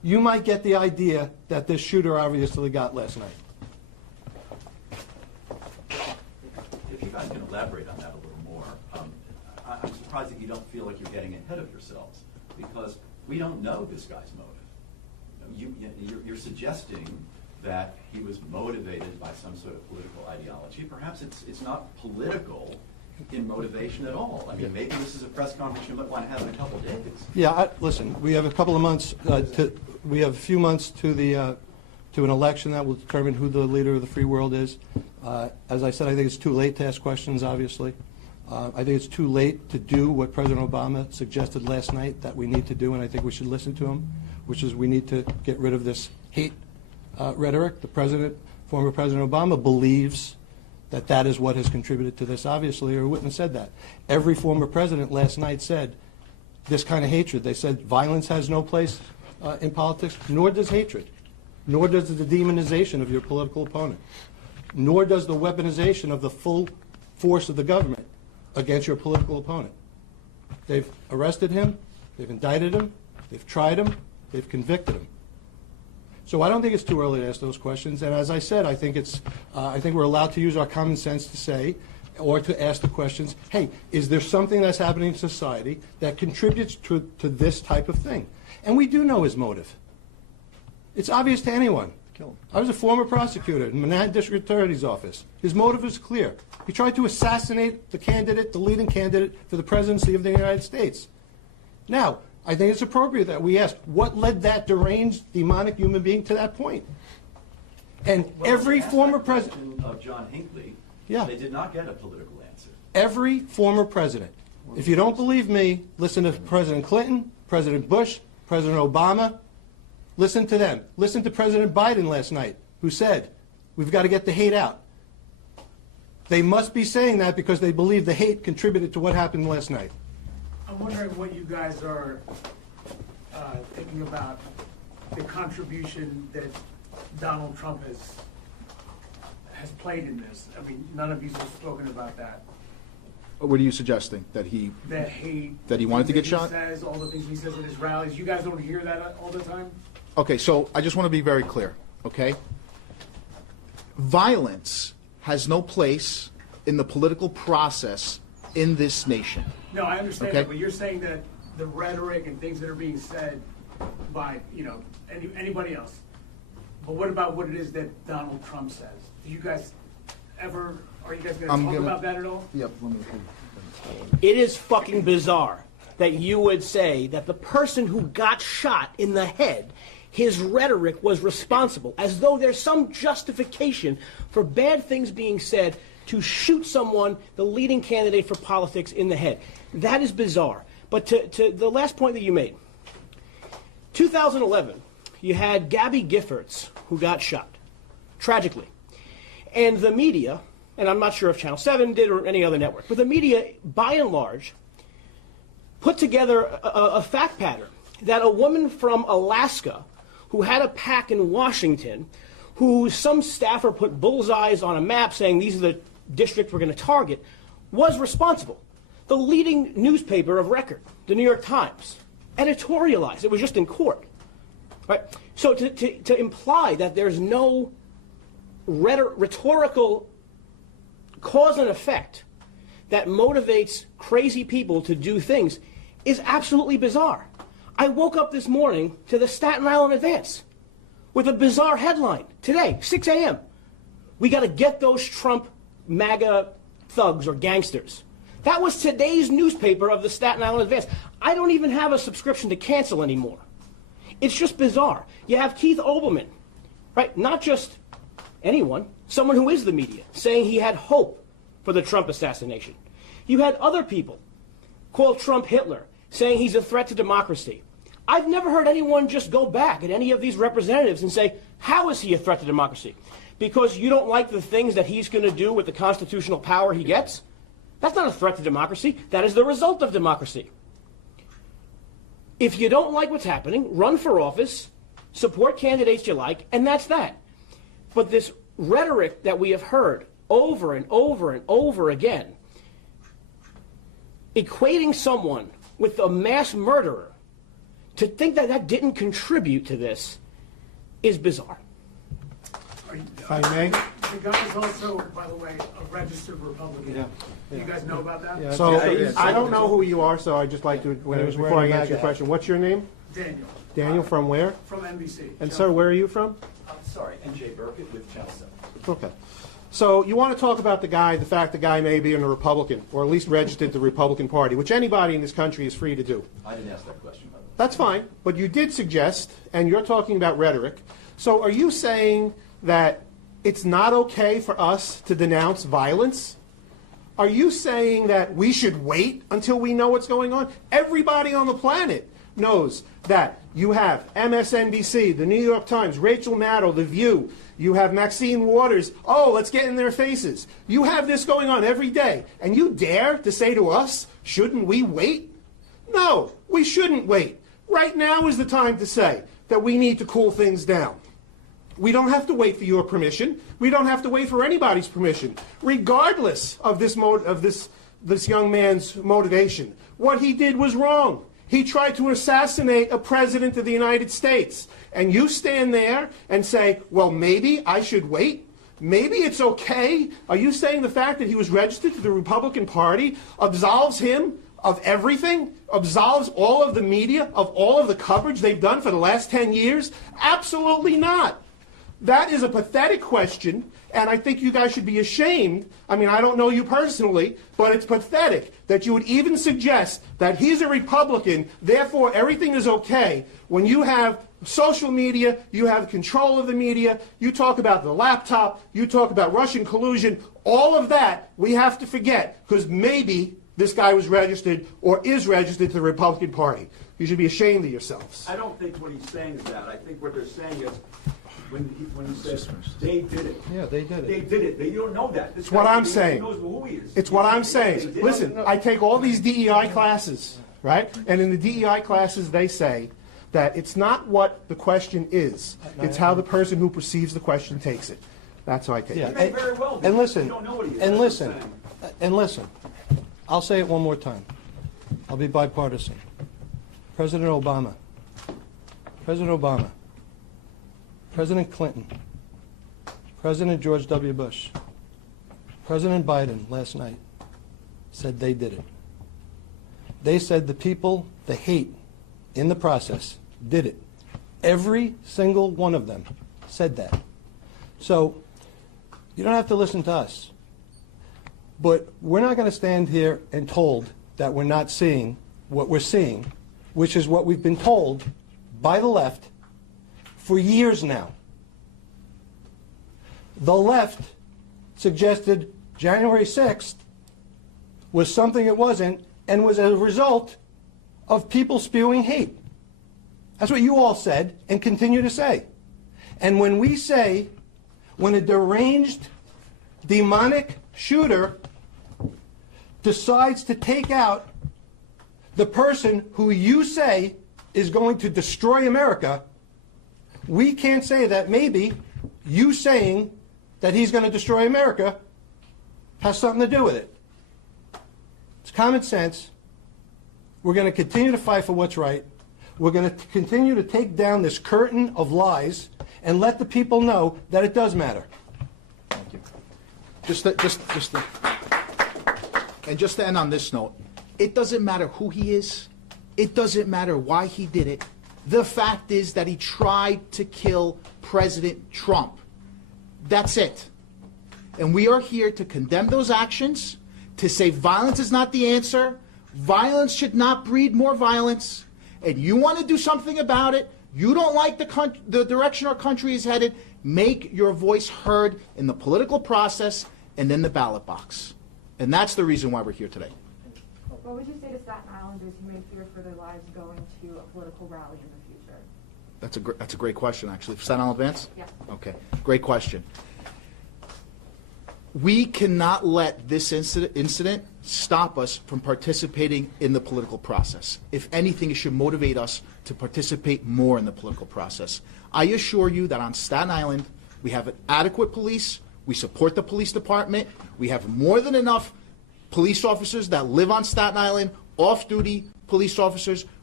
you might get the idea that this shooter obviously got last night. If you guys can elaborate on that a little more, I'm surprised that you don't feel like you're getting ahead of yourselves, because we don't know this guy's motive. You're suggesting that he was motivated by some sort of political ideology. Perhaps it's not political in motivation at all. I mean, maybe this is a press conference you might want to have in a couple of days. Yeah, listen, we have a couple of months, we have a few months to an election that will determine who the leader of the free world is. As I said, I think it's too late to ask questions, obviously. I think it's too late to do what President Obama suggested last night that we need to do, and I think we should listen to him, which is we need to get rid of this hate rhetoric. Former President Obama believes that that is what has contributed to this, obviously, or he wouldn't have said that. Every former president last night said this kind of hatred. They said violence has no place in politics, nor does hatred, nor does the demonization of your political opponent, nor does the weaponization of the full force of the government against your political opponent. They've arrested him, they've indicted him, they've tried him, they've convicted him. So I don't think it's too early to ask those questions. And as I said, I think we're allowed to use our common sense to say, or to ask the questions, hey, is there something that's happening in society that contributes to this type of thing? And we do know his motive. It's obvious to anyone. I was a former prosecutor in Manhattan District Attorney's Office. His motive was clear. He tried to assassinate the leading candidate for the presidency of the United States. Now, I think it's appropriate that we ask, what led that deranged, demonic human being to that point? And every former president of John Hinckley, yeah, they did not get a political answer. Every former president. If you don't believe me, listen to President Clinton, President Bush, President Obama. Listen to them. Listen to President Biden last night, who said, we've got to get the hate out. They must be saying that because they believe the hate contributed to what happened last night. I'm wondering what you guys are thinking about the contribution that Donald Trump has played in this. I mean, none of you have spoken about that. What are you suggesting? That he wanted to get shot? Says all the things he says at his rallies. You guys don't hear that all the time? Okay, so I just want to be very clear, okay? Violence has no place in the political process in this nation. No, I understand okay? that, but you're saying that the rhetoric and things that are being said by, anybody else. But what about what it is that Donald Trump says? Do you guys are you guys going to talk about that at all? Yep. It is fucking bizarre that you would say that the person who got shot in the head, his rhetoric was responsible, as though there's some justification for bad things being said to shoot someone, the leading candidate for politics, in the head. That is bizarre. But to the last point that you made, 2011, you had Gabby Giffords, who got shot, tragically. And the media, and I'm not sure if Channel 7 did or any other network, but the media, by and large, put together a fact pattern that a woman from Alaska who had a PAC in Washington, who some staffer put bullseyes on a map saying these are the districts we're going to target, was responsible. The leading newspaper of record, the New York Times, editorialized. It was just in court. Right? So to imply that there's no rhetorical cause and effect that motivates crazy people to do things is absolutely bizarre. I woke up this morning to the Staten Island Advance with a bizarre headline today, 6 a.m. We got to get those Trump MAGA thugs or gangsters. That was today's newspaper of the Staten Island Advance. I don't even have a subscription to cancel anymore. It's just bizarre. You have Keith Olbermann, right? Not just anyone, someone who is the media, saying he had hope for the Trump assassination. You had other people call Trump Hitler, saying he's a threat to democracy. I've never heard anyone just go back at any of these representatives and say, how is he a threat to democracy? Because you don't like the things that he's going to do with the constitutional power he gets? That's not a threat to democracy. That is the result of democracy. If you don't like what's happening, run for office, support candidates you like, and that's that. But this rhetoric that we have heard over and over and over again, equating someone with a mass murderer to think that that didn't contribute to this is bizarre. If I may. The guy is also, by the way, a registered Republican. Yeah. Do you guys know about that? Yeah. So Yeah. I don't know who you are, so I'd just like to, When he was before I wearing a answer your MAGA hat. question, what's your name? Daniel. Daniel, from where? From NBC. And sir, where are you from? I'm sorry, NJ Burkett with Channel 7. Okay. So you want to talk about the fact the guy may be a Republican, or at least registered to the Republican Party, which anybody in this country is free to do. I didn't ask that question, by the way. That's fine, but you did suggest, and you're talking about rhetoric. So are you saying that it's not okay for us to denounce violence? Are you saying that we should wait until we know what's going on? Everybody on the planet knows that you have MSNBC, the New York Times, Rachel Maddow, The View. You have Maxine Waters. Oh, let's get in their faces. You have this going on every day. And you dare to say to us, shouldn't we wait? No, we shouldn't wait. Right now is the time to say that we need to cool things down. We don't have to wait for your permission. We don't have to wait for anybody's permission, regardless of this young man's motivation. What he did was wrong. He tried to assassinate a president of the United States. And you stand there and say, well, maybe I should wait? Maybe it's okay? Are you saying the fact that he was registered to the Republican Party absolves him of everything? Absolves all of the media of all of the coverage they've done for the last 10 years? Absolutely not. That is a pathetic question, and I think you guys should be ashamed. I mean, I don't know you personally, but it's pathetic that you would even suggest that he's a Republican, therefore everything is okay, when you have social media, you have control of the media, you talk about the laptop, you talk about Russian collusion, all of that we have to forget, because maybe this guy was registered or is registered to the Republican Party. You should be ashamed of yourselves. I don't think what he's saying is that. I think what they're saying is, when he says they did it. Yeah, they did it. They did it. You don't know that. This It's what guy, I'm he saying. knows who he is. It's what I'm They saying. did it. Listen, I take all these DEI classes, right? And in the DEI classes, they say that it's not what the question is. It's how the person who perceives the question takes it. That's how I take Yeah. it. He may very well be. And listen, You don't know what he is. and That's what I'm listen, saying. and listen. I'll say it one more time. I'll be bipartisan. President Obama, President Clinton, President George W. Bush, President Biden last night said they did it. They said the people, the hate in the process, did it. Every single one of them said that. So you don't have to listen to us. But we're not going to stand here and told that we're not seeing what we're seeing, which is what we've been told by the left for years now. The left suggested January 6th was something it wasn't and was a result of people spewing hate. That's what you all said and continue to say. And when we say, when a deranged, demonic shooter decides to take out the person who you say is going to destroy America, we can't say that maybe you saying that he's going to destroy America has something to do with it. It's common sense. We're going to continue to fight for what's right. We're going to continue to take down this curtain of lies and let the people know that it does matter. Thank you. And just to end on this note, it doesn't matter who he is. It doesn't matter why he did it. The fact is that he tried to kill President Trump. That's it. And we are here to condemn those actions, to say violence is not the answer. Violence should not breed more violence. And you want to do something about it. You don't like the direction our country is headed. Make your voice heard in the political process and in the ballot box. And that's the reason why we're here today. What would you say to Staten Islanders who may fear for their lives going to a political rally in the future? That's a great question, actually. Staten Island Advance? Yeah. Okay, great question. We cannot let this incident stop us from participating in the political process. If anything, it should motivate us to participate more in the political process. I assure you that on Staten Island, we have an adequate police. We support the police department. We have more than enough police officers that live on Staten Island, off-duty police officers.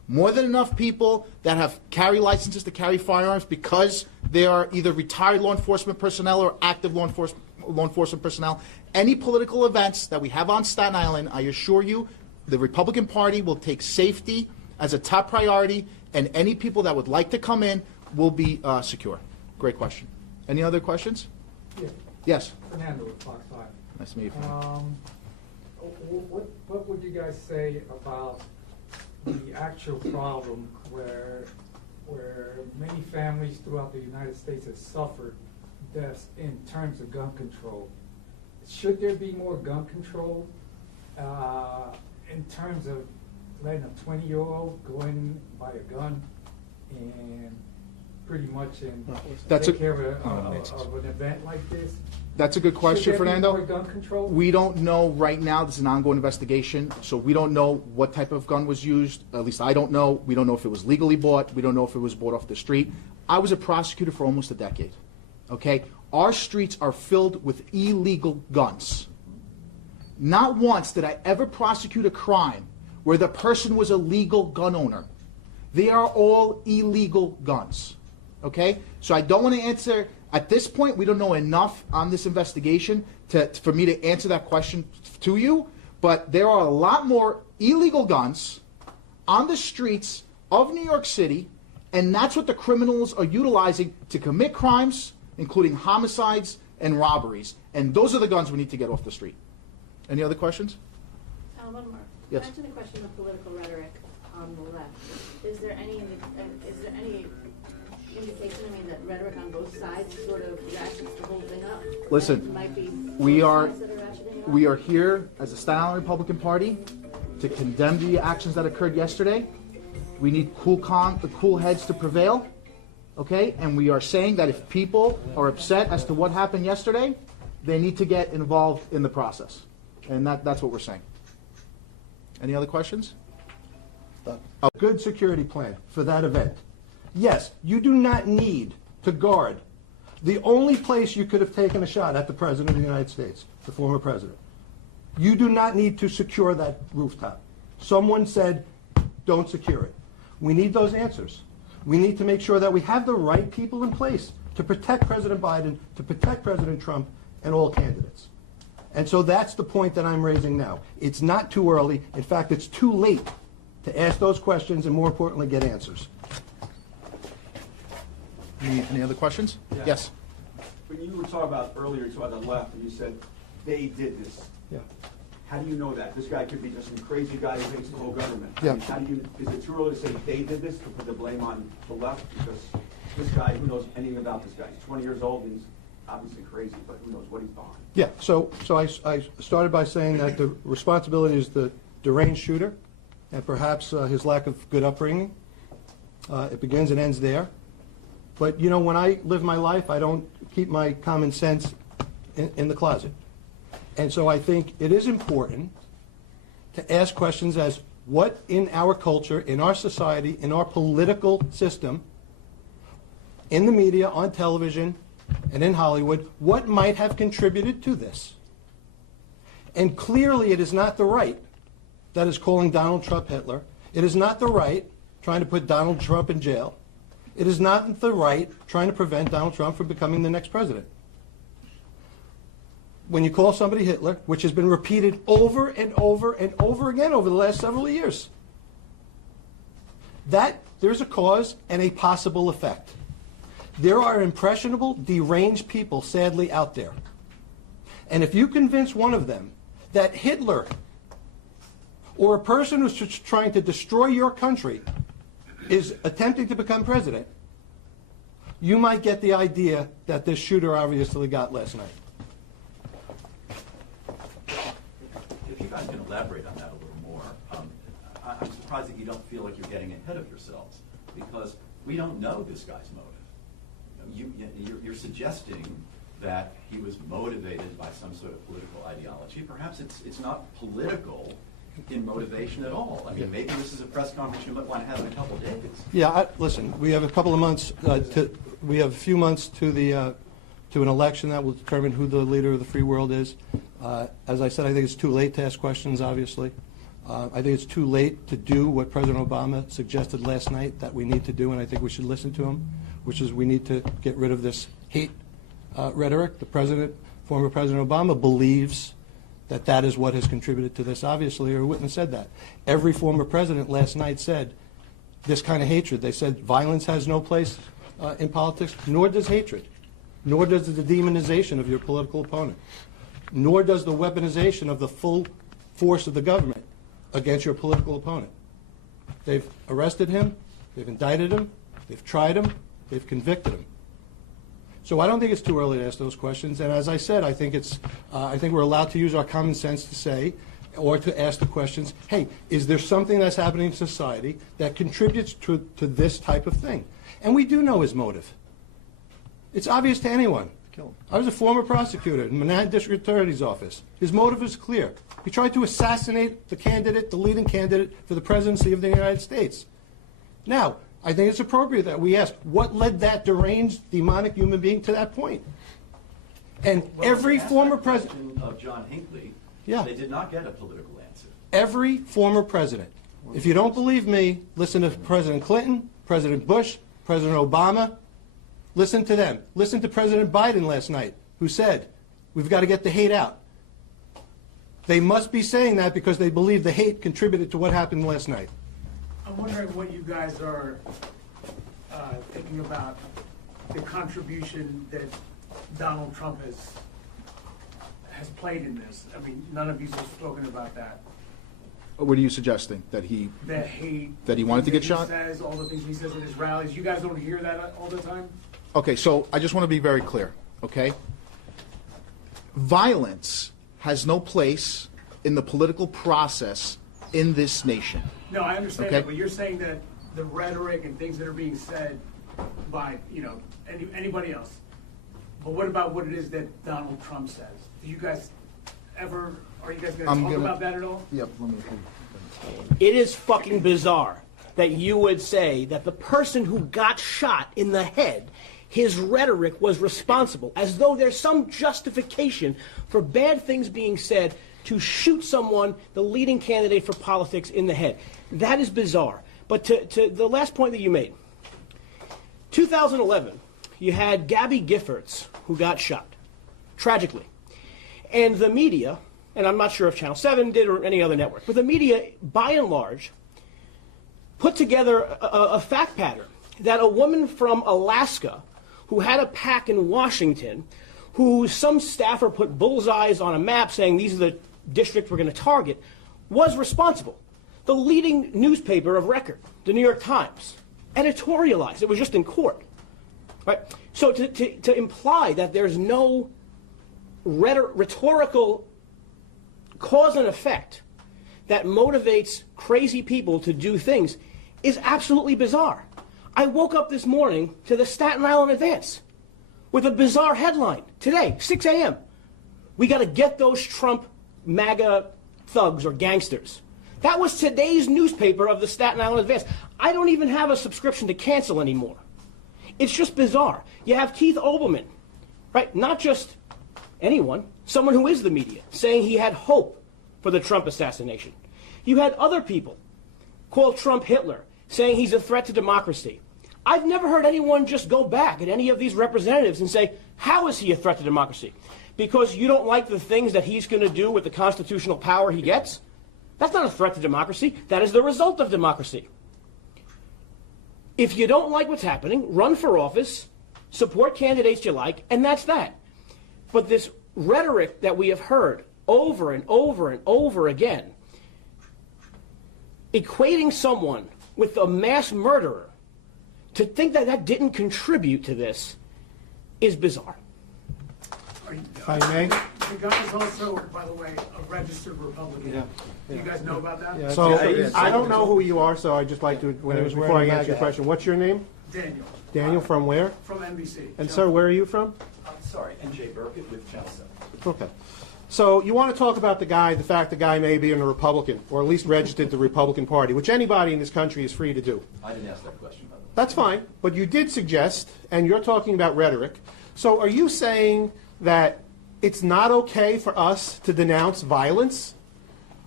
More than enough people that have carry licenses to carry firearms because they are either retired law enforcement personnel or active law enforcement personnel. Any political events that we have on Staten Island, I assure you, the Republican Party will take safety as a top priority, and any people that would like to come in will be secure. Great question. Any other questions? Yeah. Yes. Fernando with Fox 5. Nice to meet you. What would you guys say about the actual problem where many families throughout the United States have suffered deaths in terms of gun control? Should there be more gun control in terms of letting a 20-year-old go in, buy a gun, and pretty much take care of an event like this? That's a good question, Should there be Fernando. more gun control? We don't know right now. This is an ongoing investigation, so we don't know what type of gun was used. At least I don't know. We don't know if it was legally bought. We don't know if it was bought off the street. I was a prosecutor for almost a decade. Okay? Our streets are filled with illegal guns. Not once did I ever prosecute a crime where the person was a legal gun owner. They are all illegal guns. Okay? So I don't want to answer. At this point, we don't know enough on this investigation for me to answer that question to you, but there are a lot more illegal guns on the streets of New York City, and that's what the criminals are utilizing to commit crimes, including homicides and robberies. And those are the guns we need to get off the street. Any other questions? One more. Yes. Back to the question of political rhetoric on the left. Is there any indication, that rhetoric on both sides sort of ratchets the whole thing up? Listen, Might be we both are sides that are ratcheting it up? we are here as the Staten Island Republican Party to condemn the actions that occurred yesterday. We need the cool heads to prevail, okay? And we are saying that if people are upset as to what happened yesterday, they need to get involved in the process. And that's what we're saying. Any other questions? A good security plan for that event. Yes, you do not need to guard the only place you could have taken a shot at the President of the United States, the former President. You do not need to secure that rooftop. Someone said, don't secure it. We need those answers. We need to make sure that we have the right people in place to protect President Biden, to protect President Trump, and all candidates. And so that's the point that I'm raising now. It's not too early. In fact, it's too late to ask those questions and, more importantly, get answers. Any other questions? Yeah. Yes. When you were talking about earlier, you talked about the left, and you said they did this. Yeah. How do you know that? This guy could be just some crazy guy who hates the whole government. Yeah. I mean, is it too early to say they did this, to put the blame on the left? Because this guy, who knows anything about this guy? He's 20 years old, and he's obviously crazy, but who knows what he's behind. Yeah, so I started by saying that the responsibility is the deranged shooter and perhaps his lack of good upbringing. It begins and ends there. But, when I live my life, I don't keep my common sense in the closet. And so I think it is important to ask questions as what in our culture, in our society, in our political system, in the media, on television, and in Hollywood, what might have contributed to this? And clearly it is not the right that is calling Donald Trump Hitler. It is not the right trying to put Donald Trump in jail. It is not the right trying to prevent Donald Trump from becoming the next president. When you call somebody Hitler, which has been repeated over and over and over again over the last several years, that there's a cause and a possible effect. There are impressionable, deranged people, sadly, out there. And if you convince one of them that Hitler or a person who's trying to destroy your country is attempting to become president, you might get the idea that this shooter obviously got last night. If you guys can elaborate on that a little more, I'm surprised that you don't feel like you're getting ahead of yourselves, because we don't know this guy's motive. You're suggesting that he was motivated by some sort of political ideology. Perhaps it's not political in motivation at all. I mean, maybe this is a press conference you might want to have in a couple of days. Yeah, listen, we have a couple of months, we have a few months to an election that will determine who the leader of the free world is. As I said, I think it's too late to ask questions, obviously. I think it's too late to do what President Obama suggested last night that we need to do, and I think we should listen to him, which is we need to get rid of this hate rhetoric. Former President Obama believes that that is what has contributed to this, obviously, or he wouldn't have said that. Every former president last night said this kind of hatred. They said violence has no place in politics, nor does hatred, nor does the demonization of your political opponent, nor does the weaponization of the full force of the government against your political opponent. They've arrested him, they've indicted him, they've tried him, they've convicted him. So I don't think it's too early to ask those questions. And as I said, I think we're allowed to use our common sense to say, or to ask the questions, hey, is there something that's happening in society that contributes to this type of thing? And we do know his motive. It's obvious to anyone. I was a former prosecutor in Manhattan District Attorney's Office. His motive is clear. He tried to assassinate the leading candidate for the presidency of the United States. Now, I think it's appropriate that we ask, what led that deranged, demonic human being to that point? And every former president of John Hinckley, yeah, they did not get a political answer. Every former president. If you don't believe me, listen to President Clinton, President Bush, President Obama. Listen to them. Listen to President Biden last night, who said, we've got to get the hate out. They must be saying that because they believe the hate contributed to what happened last night. I'm wondering what you guys are thinking about the contribution that Donald Trump has played in this. I mean, none of you have spoken about that. What are you suggesting? That he wanted to get shot? Says all the things he says at his rallies. You guys don't hear that all the time? Okay, so I just want to be very clear, okay? Violence has no place in the political process in this nation. No, I understand okay? that, but you're saying that the rhetoric and things that are being said by, anybody else. But what about what it is that Donald Trump says? Do you guys are you guys going to talk about that at all? Yep. It is fucking bizarre that you would say that the person who got shot in the head, his rhetoric was responsible, as though there's some justification for bad things being said to shoot someone, the leading candidate for politics, in the head. That is bizarre. But to the last point that you made, 2011, you had Gabby Giffords, who got shot, tragically. And the media, and I'm not sure if Channel 7 did or any other network, but the media, by and large, put together a fact pattern that a woman from Alaska who had a PAC in Washington, who some staffer put bullseyes on a map saying these are the districts we're going to target, was responsible. The leading newspaper of record, the New York Times, editorialized. It was just in court. Right? So to imply that there's no rhetorical cause and effect that motivates crazy people to do things is absolutely bizarre. I woke up this morning to the Staten Island Advance with a bizarre headline today, 6 a.m. We got to get those Trump MAGA thugs or gangsters. That was today's newspaper of the Staten Island Advance. I don't even have a subscription to cancel anymore. It's just bizarre. You have Keith Olbermann, right? Not just anyone, someone who is the media, saying he had hope for the Trump assassination. You had other people call Trump Hitler, saying he's a threat to democracy. I've never heard anyone just go back at any of these representatives and say, how is he a threat to democracy? Because you don't like the things that he's going to do with the constitutional power he gets? That's not a threat to democracy. That is the result of democracy. If you don't like what's happening, run for office, support candidates you like, and that's that. But this rhetoric that we have heard over and over and over again, equating someone with a mass murderer, to think that that didn't contribute to this is bizarre. If I may. The guy is also, by the way, a registered Republican. Yeah. Do you guys know about that? So I don't know who you are, so I'd just like to, before I answer your question, what's your name? Daniel. Daniel, from where? From NBC. And sir, where are you from? Sorry, NJ Burkett with Channel 7. Okay. So you want to talk about the fact the guy may be a Republican, or at least registered the Republican Party, which anybody in this country is free to do. I didn't ask that question, by the way. That's fine, but you did suggest, and you're talking about rhetoric. So are you saying that it's not okay for us to denounce violence?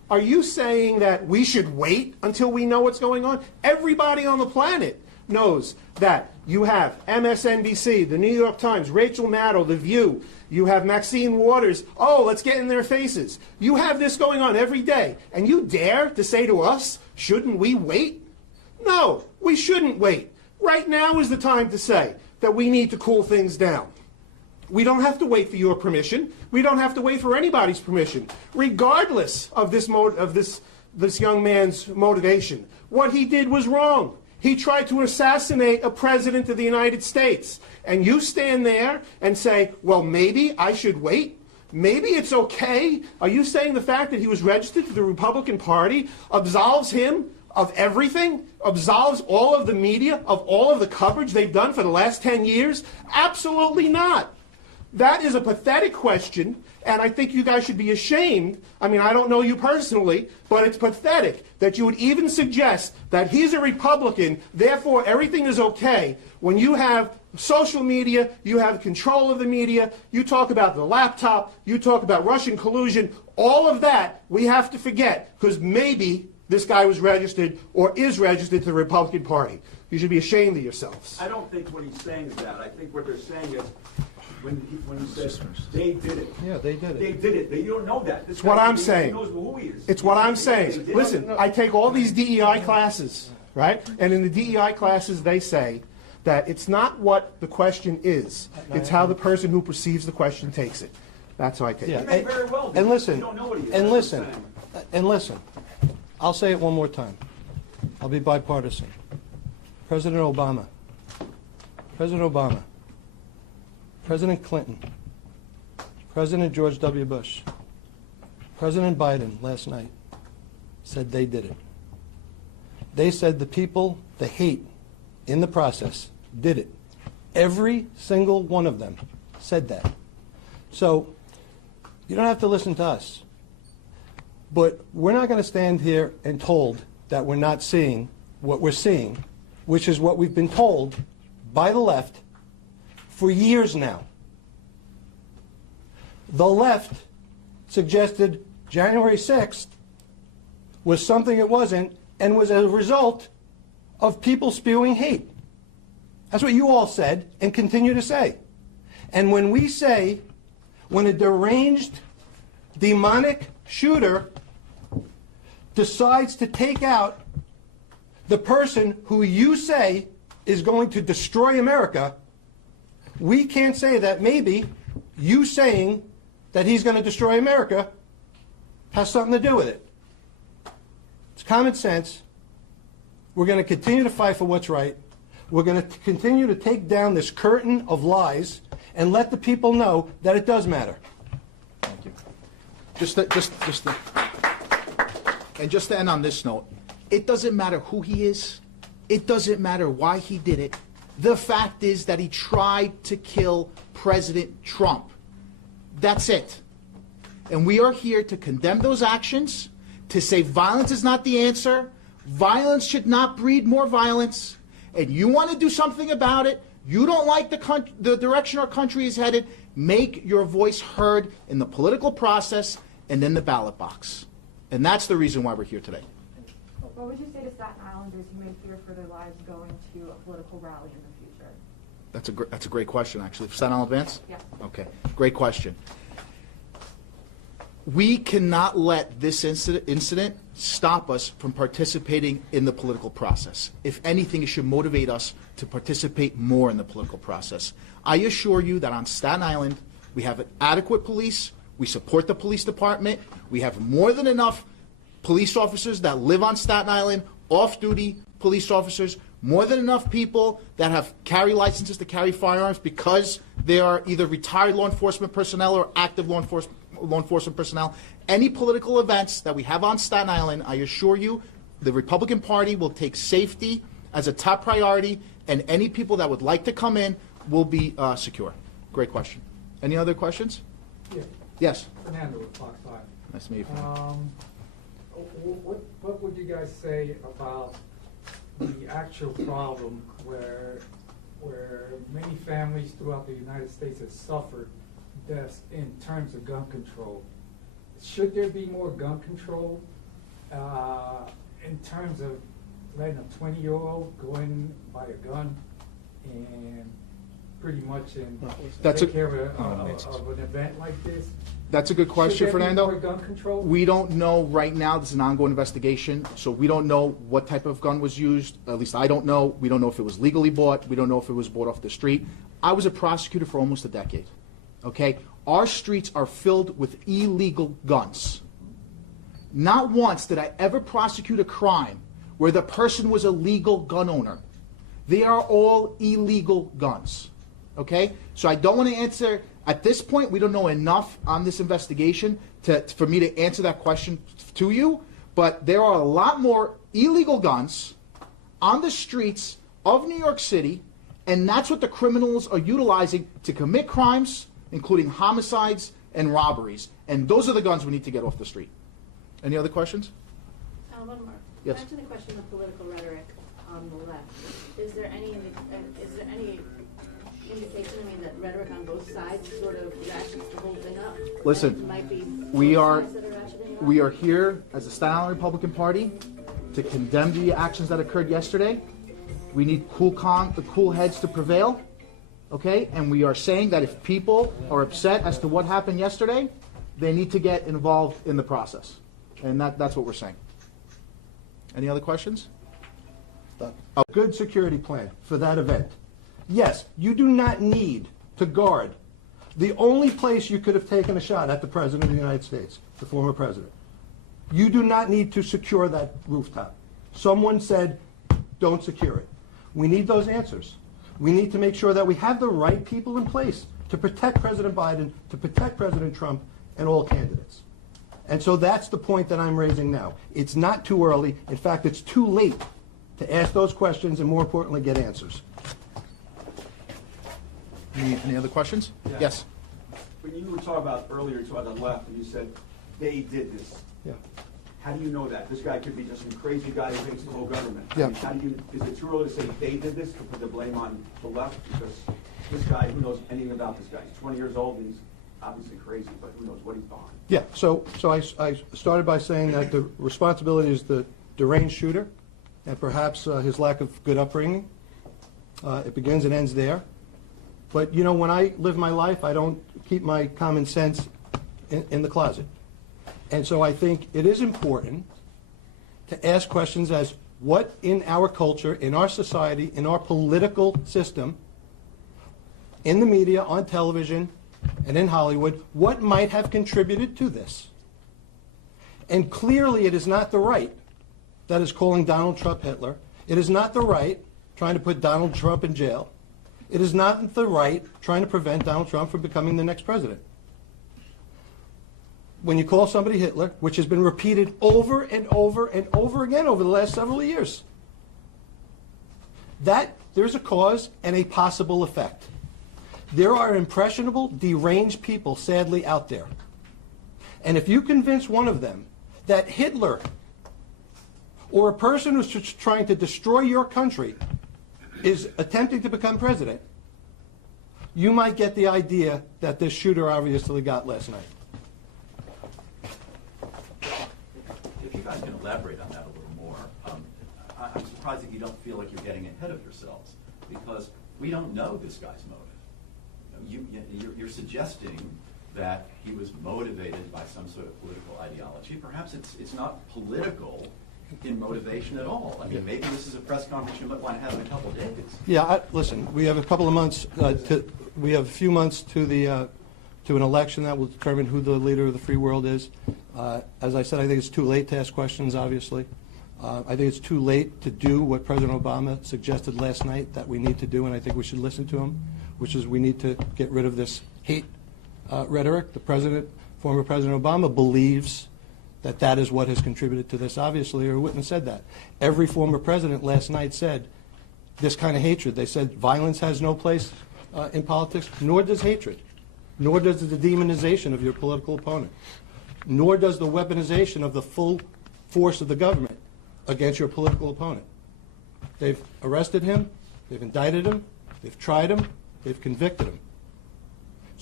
Are you saying that we should wait until we know what's going on? Everybody on the planet knows that you have MSNBC, the New York Times, Rachel Maddow, The View, you have Maxine Waters, oh, let's get in their faces. You have this going on every day, and you dare to say to us, shouldn't we wait? No, we shouldn't wait. Right now is the time to say that we need to cool things down. We don't have to wait for your permission. We don't have to wait for anybody's permission, regardless of this young man's motivation. What he did was wrong. He tried to assassinate a president of the United States. And you stand there and say, well, maybe I should wait? Maybe it's okay? Are you saying the fact that he was registered to the Republican Party absolves him of everything? Absolves all of the media of all of the coverage they've done for the last 10 years? Absolutely not. That is a pathetic question, and I think you guys should be ashamed. I mean, I don't know you personally, but it's pathetic that you would even suggest that he's a Republican, therefore everything is okay, when you have social media, you have control of the media, you talk about the laptop, you talk about Russian collusion, all of that we have to forget, because maybe this guy was registered or is registered to the Republican Party. You should be ashamed of yourselves. I don't think what he's saying is that. I think what they're saying is, when he says they did it. Yeah, they did it. They did it. You don't know that. It's what I'm saying. He knows who he is. It's what I'm saying. Listen, I take all these DEI classes, right? And in the DEI classes, they say that it's not what the question is. It's how the person who perceives the question takes it. That's how I take Yeah. it. He may very well do. And listen, You don't know what he is. and That's what I'm listen, saying. and listen. I'll say it one more time. I'll be bipartisan. President Obama, President Clinton, President George W. Bush, President Biden last night said they did it. They said the people, the hate in the process, did it. Every single one of them said that. So you don't have to listen to us. But we're not going to stand here and told that we're not seeing what we're seeing, which is what we've been told by the left for years now. The left suggested January 6th was something it wasn't, and was a result of people spewing hate. That's what you all said and continue to say. And when we say, when a deranged, demonic shooter decides to take out the person who you say is going to destroy America, we can't say that maybe you saying that he's going to destroy America has something to do with it. It's common sense. We're going to continue to fight for what's right. We're going to continue to take down this curtain of lies and let the people know that it does matter. Thank you. And just to end on this note, it doesn't matter who he is. It doesn't matter why he did it. The fact is that he tried to kill President Trump. That's it. And we are here to condemn those actions, to say violence is not the answer. Violence should not breed more violence. And you want to do something about it. You don't like the direction our country is headed. Make your voice heard in the political process and in the ballot box. And that's the reason why we're here today. What would you say to Staten Islanders who may fear for their lives going to a political rally in the future? That's a great question, actually. For Staten Island Advance? Yeah. Okay, great question. We cannot let this incident stop us from participating in the political process. If anything, it should motivate us to participate more in the political process. I assure you that on Staten Island, we have adequate police. We support the police department. We have more than enough police officers that live on Staten Island, off-duty police officers, more than enough people that have carry licenses to carry firearms because they are either retired law enforcement personnel or active law enforcement personnel. Any political events that we have on Staten Island, I assure you, the Republican Party will take safety as a top priority, and any people that would like to come in will be secure. Great question. Any other questions? Yeah. Yes. Fernando with Fox 5. Nice to meet you. What would you guys say about the actual problem where many families throughout the United States have suffered deaths in terms of gun control, should there be more gun control in terms of letting a 20-year-old go in, buy a gun, and pretty much That's take care of an event like this? That's a good question, Should there be Fernando. more gun control? We don't know right now. This is an ongoing investigation, so we don't know what type of gun was used. At least I don't know. We don't know if it was legally bought. We don't know if it was bought off the street. I was a prosecutor for almost a decade. Okay? Our streets are filled with illegal guns. Not once did I ever prosecute a crime where the person was a legal gun owner. They are all illegal guns. Okay? So I don't want to answer. At this point, we don't know enough on this investigation for me to answer that question to you, but there are a lot more illegal guns on the streets of New York City, and that's what the criminals are utilizing to commit crimes, including homicides and robberies. And those are the guns we need to get off the street. Any other questions? One more. Yes. Back to the question of political rhetoric on the left. Is there any indication, that rhetoric on both sides sort of ratchets the whole thing up? Listen, And it might be we both are sides that are ratcheting it up? we are here as the Staten Island Republican Party to condemn the actions that occurred yesterday. We need the cool heads to prevail, okay? And we are saying that if people are upset as to what happened yesterday, they need to get involved in the process, and that's what we're saying. Any other questions? A good security plan for that event. Yes, you do not need to guard the only place you could have taken a shot at the President of the United States, the former President. You do not need to secure that rooftop. Someone said, don't secure it. We need those answers. We need to make sure that we have the right people in place to protect President Biden, to protect President Trump, and all candidates. And so that's the point that I'm raising now. It's not too early. In fact, it's too late to ask those questions and, more importantly, get answers. Any other questions? Yeah. Yes. When you were talking about earlier, you talked about the left, and you said they did this. Yeah. How do you know that? This guy could be just some crazy guy who hates the whole government. Yeah. I mean, how do you, is it too early to say they did this, to put the blame on the left? Because this guy, who knows anything about this guy? He's 20 years old, and he's obviously crazy, but who knows what he's behind. Yeah, so I started by saying that the responsibility is the deranged shooter and perhaps his lack of good upbringing. It begins and ends there. But, when I live my life, I don't keep my common sense in the closet. And so I think it is important to ask questions as what in our culture, in our society, in our political system, in the media, on television, and in Hollywood, what might have contributed to this? And clearly it is not the right that is calling Donald Trump Hitler. It is not the right trying to put Donald Trump in jail. It is not the right trying to prevent Donald Trump from becoming the next president. When you call somebody Hitler, which has been repeated over and over and over again over the last several years, that there's a cause and a possible effect. There are impressionable, deranged people, sadly, out there. And if you convince one of them that Hitler or a person who's trying to destroy your country is attempting to become president, you might get the idea that this shooter obviously got last night. If you guys can elaborate on that a little more, I'm surprised that you don't feel like you're getting ahead of yourselves, because we don't know this guy's motive. You're suggesting that he was motivated by some sort of political ideology. Perhaps it's not political in motivation at all. I mean, maybe this is a press conference you might want to have in a couple of days. Yeah, listen, we have a couple of months, we have a few months to an election that will determine who the leader of the free world is. As I said, I think it's too late to ask questions, obviously. I think it's too late to do what President Obama suggested last night that we need to do, and I think we should listen to him, which is we need to get rid of this hate rhetoric. Former President Obama believes that is what has contributed to this, obviously, or he wouldn't have said that. Every former president last night said this kind of hatred. They said violence has no place in politics, nor does hatred, nor does the demonization of your political opponent, nor does the weaponization of the full force of the government against your political opponent. They've arrested him, they've indicted him, they've tried him, they've convicted him.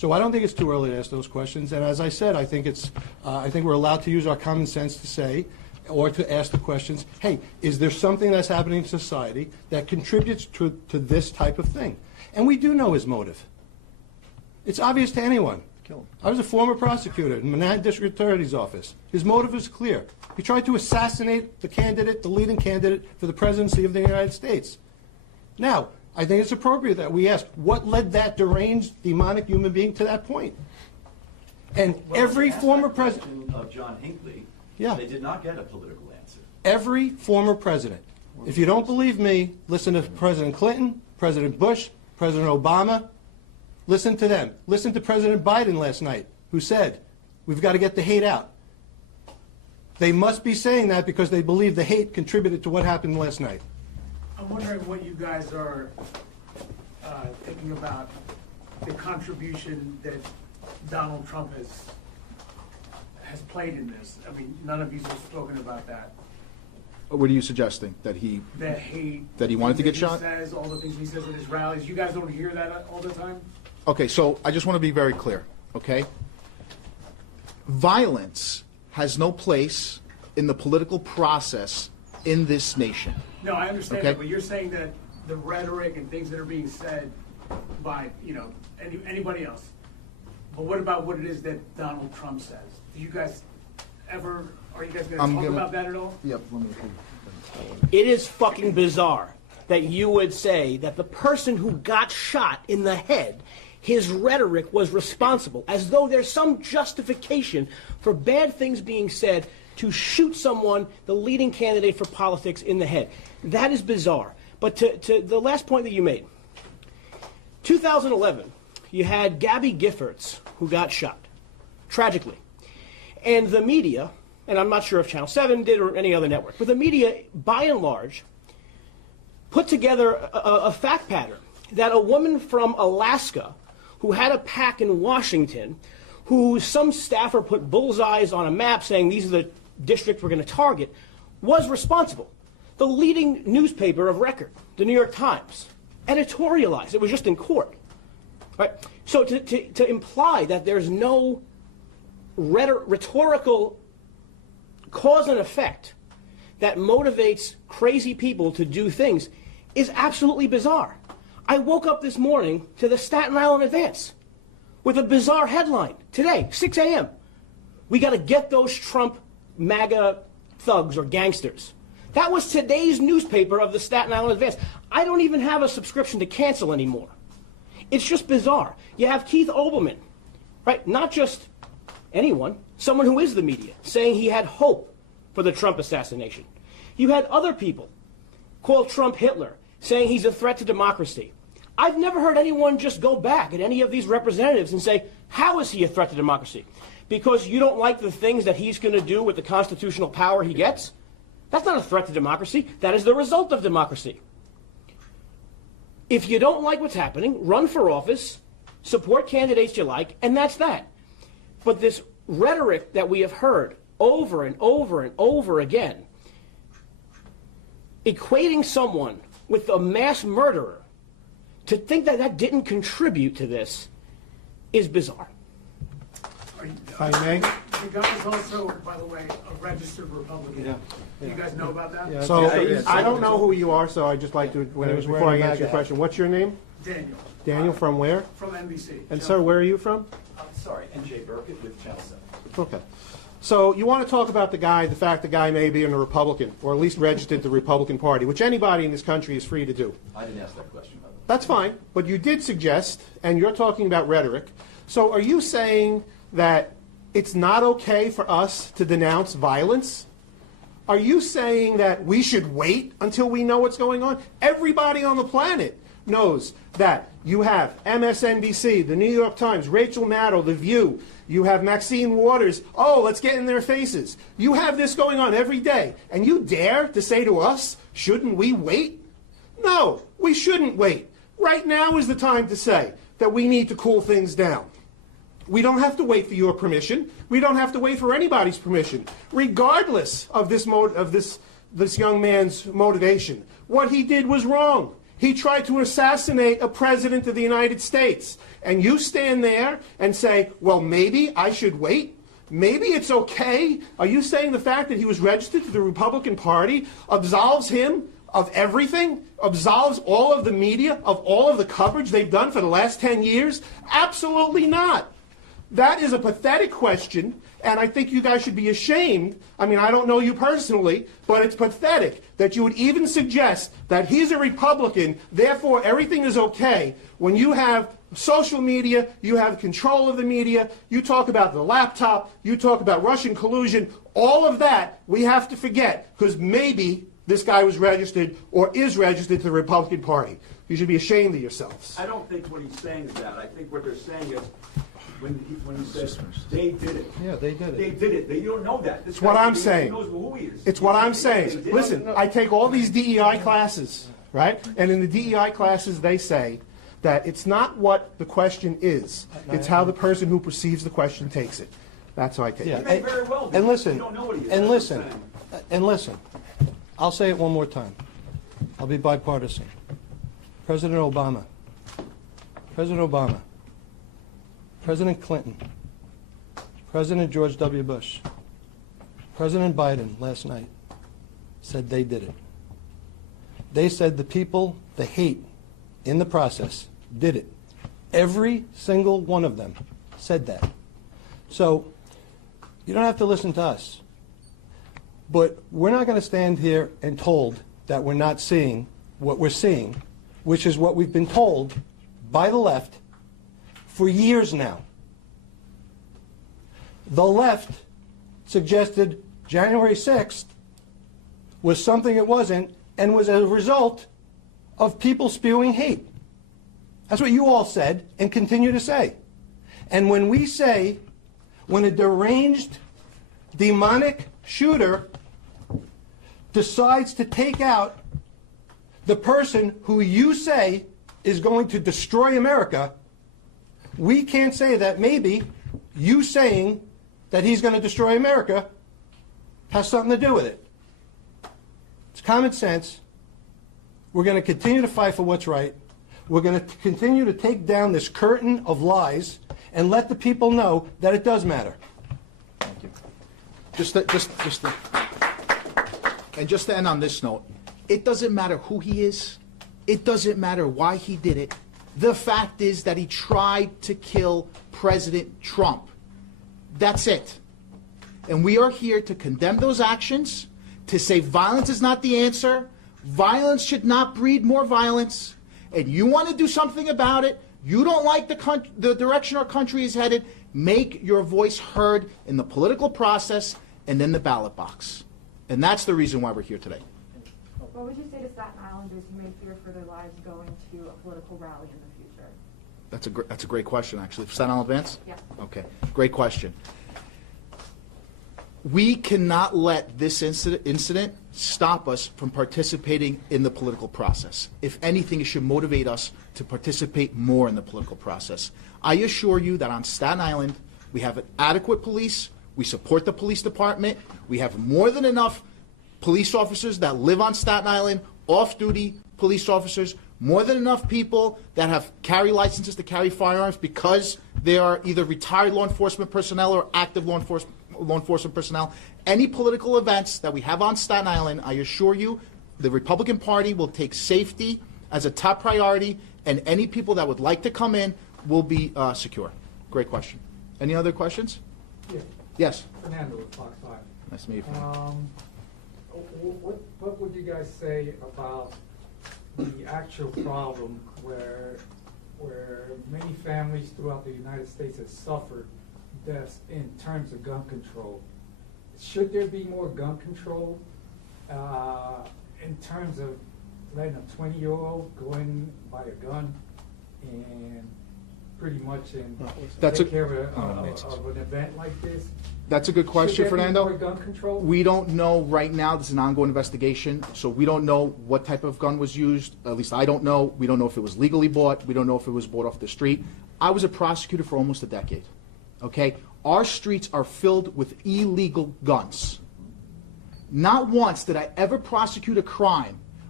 So I don't think it's too early to ask those questions. And as I said, I think we're allowed to use our common sense to say, or to ask the questions, hey, is there something that's happening in society that contributes to this type of thing? And we do know his motive. It's obvious to anyone. I was a former prosecutor in Manhattan District Attorney's Office. His motive was clear. He tried to assassinate the leading candidate for the presidency of the United States. Now, I think it's appropriate that we ask, what led that deranged, demonic human being to that point? And every former president of John Hinckley, yeah, they did not get a political answer. Every former president. If you don't believe me, listen to President Clinton, President Bush, President Obama. Listen to them. Listen to President Biden last night, who said, we've got to get the hate out. They must be saying that because they believe the hate contributed to what happened last night. I'm wondering what you guys are thinking about the contribution that Donald Trump has played in this. I mean, none of you have spoken about that. What are you suggesting? That he The hate. That he wanted to get shot? He says, all the things he says at his rallies. You guys don't hear that all the time? Okay, so I just want to be very clear, okay? Violence has no place in the political process in this nation. No, I understand Okay. that, but you're saying that the rhetoric and things that are being said by, anybody else. But what about what it is that Donald Trump says? Do you guys are you guys going to talk about that at all? Yep, let me It is fucking bizarre that you would say that the person who got shot in the head, his rhetoric was responsible, as though there's some justification for bad things being said to shoot someone, the leading candidate for politics, in the head. That is bizarre. But to the last point that you made, 2011, you had Gabby Giffords, who got shot, tragically. And the media, and I'm not sure if Channel 7 did or any other network, but the media, by and large, put together a fact pattern that a woman from Alaska who had a PAC in Washington, who some staffer put bullseyes on a map saying these are the districts we're going to target, was responsible. The leading newspaper of record, the New York Times, editorialized. It was just in court. Right? So to imply that there's no rhetorical cause and effect that motivates crazy people to do things is absolutely bizarre. I woke up this morning to the Staten Island Advance with a bizarre headline today, 6 a.m. We got to get those Trump MAGA thugs or gangsters. That was today's newspaper of the Staten Island Advance. I don't even have a subscription to cancel anymore. It's just bizarre. You have Keith Olbermann, right? Not just anyone, someone who is the media, saying he had hope for the Trump assassination. You had other people call Trump Hitler, saying he's a threat to democracy. I've never heard anyone just go back at any of these representatives and say, how is he a threat to democracy? Because you don't like the things that he's going to do with the constitutional power he gets? That's not a threat to democracy. That is the result of democracy. If you don't like what's happening, run for office, support candidates you like, and that's that. But this rhetoric that we have heard over and over and over again, equating someone with a mass murderer, to think that that didn't contribute to this is bizarre. If I may. The guy is also, by the way, a registered Republican. Yeah. Do you guys know about that? Yeah. So Yeah. I don't know who you are, so I'd just like to, When he was before wearing I a answer your MAGA question, what's your name? Daniel. Daniel, from where? From NBC. And sir, where are you from? I'm sorry, N.J. Burkett with Channel 7. Okay. So you want to talk about the fact the guy may be a Republican, or at least registered to the Republican Party, which anybody in this country is free to do. I didn't ask that question, by the way. That's fine, but you did suggest, and you're talking about rhetoric. So are you saying that it's not okay for us to denounce violence? Are you saying that we should wait until we know what's going on? Everybody on the planet knows that you have MSNBC, the New York Times, Rachel Maddow, The View. You have Maxine Waters. Oh, let's get in their faces. You have this going on every day. And you dare to say to us, shouldn't we wait? No, we shouldn't wait. Right now is the time to say that we need to cool things down. We don't have to wait for your permission. We don't have to wait for anybody's permission, regardless of this young man's motivation. What he did was wrong. He tried to assassinate a president of the United States. And you stand there and say, well, maybe I should wait? Maybe it's okay? Are you saying the fact that he was registered to the Republican Party absolves him of everything? Absolves all of the media of all of the coverage they've done for the last 10 years? Absolutely not. That is a pathetic question, and I think you guys should be ashamed. I mean, I don't know you personally, but it's pathetic that you would even suggest that he's a Republican, therefore everything is okay, when you have social media, you have control of the media, you talk about the laptop, you talk about Russian collusion, all of that we have to forget, because maybe this guy was registered or is registered to the Republican Party. You should be ashamed of yourselves. I don't think what he's saying is that. I think what they're saying is, when he says they did it. Yeah, they did it. They did it. You don't know that. This It's what guy, I'm he saying. knows who he is. It's what I'm They saying. did it. Listen, I take all these DEI classes, right? And in the DEI classes, they say that it's not what the question is. It's how the person who perceives the question takes it. That's how I take Yeah, it. may very well be. and listen, You don't know what he is. and That's what I'm listen, saying. and listen. I'll say it one more time. I'll be bipartisan. President Obama, President Clinton, President George W. Bush, President Biden last night said they did it. They said the people, the hate in the process, did it. Every single one of them said that. So you don't have to listen to us. But we're not going to stand here and told that we're not seeing what we're seeing, which is what we've been told by the left for years now. The left suggested January 6th was something it wasn't and was a result of people spewing hate. That's what you all said and continue to say. And when we say, when a deranged, demonic shooter decides to take out the person who you say is going to destroy America, we can't say that maybe you saying that he's going to destroy America has something to do with it. It's common sense. We're going to continue to fight for what's right. We're going to continue to take down this curtain of lies and let the people know that it does matter. Thank you. And just to end on this note, it doesn't matter who he is. It doesn't matter why he did it. The fact is that he tried to kill President Trump. That's it. And we are here to condemn those actions, to say violence is not the answer. Violence should not breed more violence. And you want to do something about it. You don't like the direction our country is headed. Make your voice heard in the political process and in the ballot box. And that's the reason why we're here today. What would you say to Staten Islanders who may fear for their lives going to a political rally in the future? That's a great question, actually. Staten Island Advance? Yeah. Okay, great question. We cannot let this incident stop us from participating in the political process. If anything, it should motivate us to participate more in the political process. I assure you that on Staten Island, we have an adequate police. We support the police department. We have more than enough police officers that live on Staten Island, off-duty police officers, more than enough people that have carry licenses to carry firearms because they are either retired law enforcement personnel or active law enforcement personnel. Any political events that we have on Staten Island, I assure you, the Republican Party will take safety as a top priority, and any people that would like to come in will be secure. Great question. Any other questions? Yeah. Yes. Fernando with Fox 5. Nice to meet you. What would you guys say about the actual problem where many families throughout the United States have suffered deaths in terms of gun control? Should there be more gun control in terms of letting a 20-year-old go in, buy a gun, and pretty much take care of an event like this? That's a good question, Should there be Fernando. more gun control? We don't know right now. This is an ongoing investigation, so we don't know what type of gun was used. At least I don't know. We don't know if it was legally bought. We don't know if it was bought off the street. I was a prosecutor for almost a decade. Okay? Our streets are filled with illegal guns. Not once did I ever prosecute a crime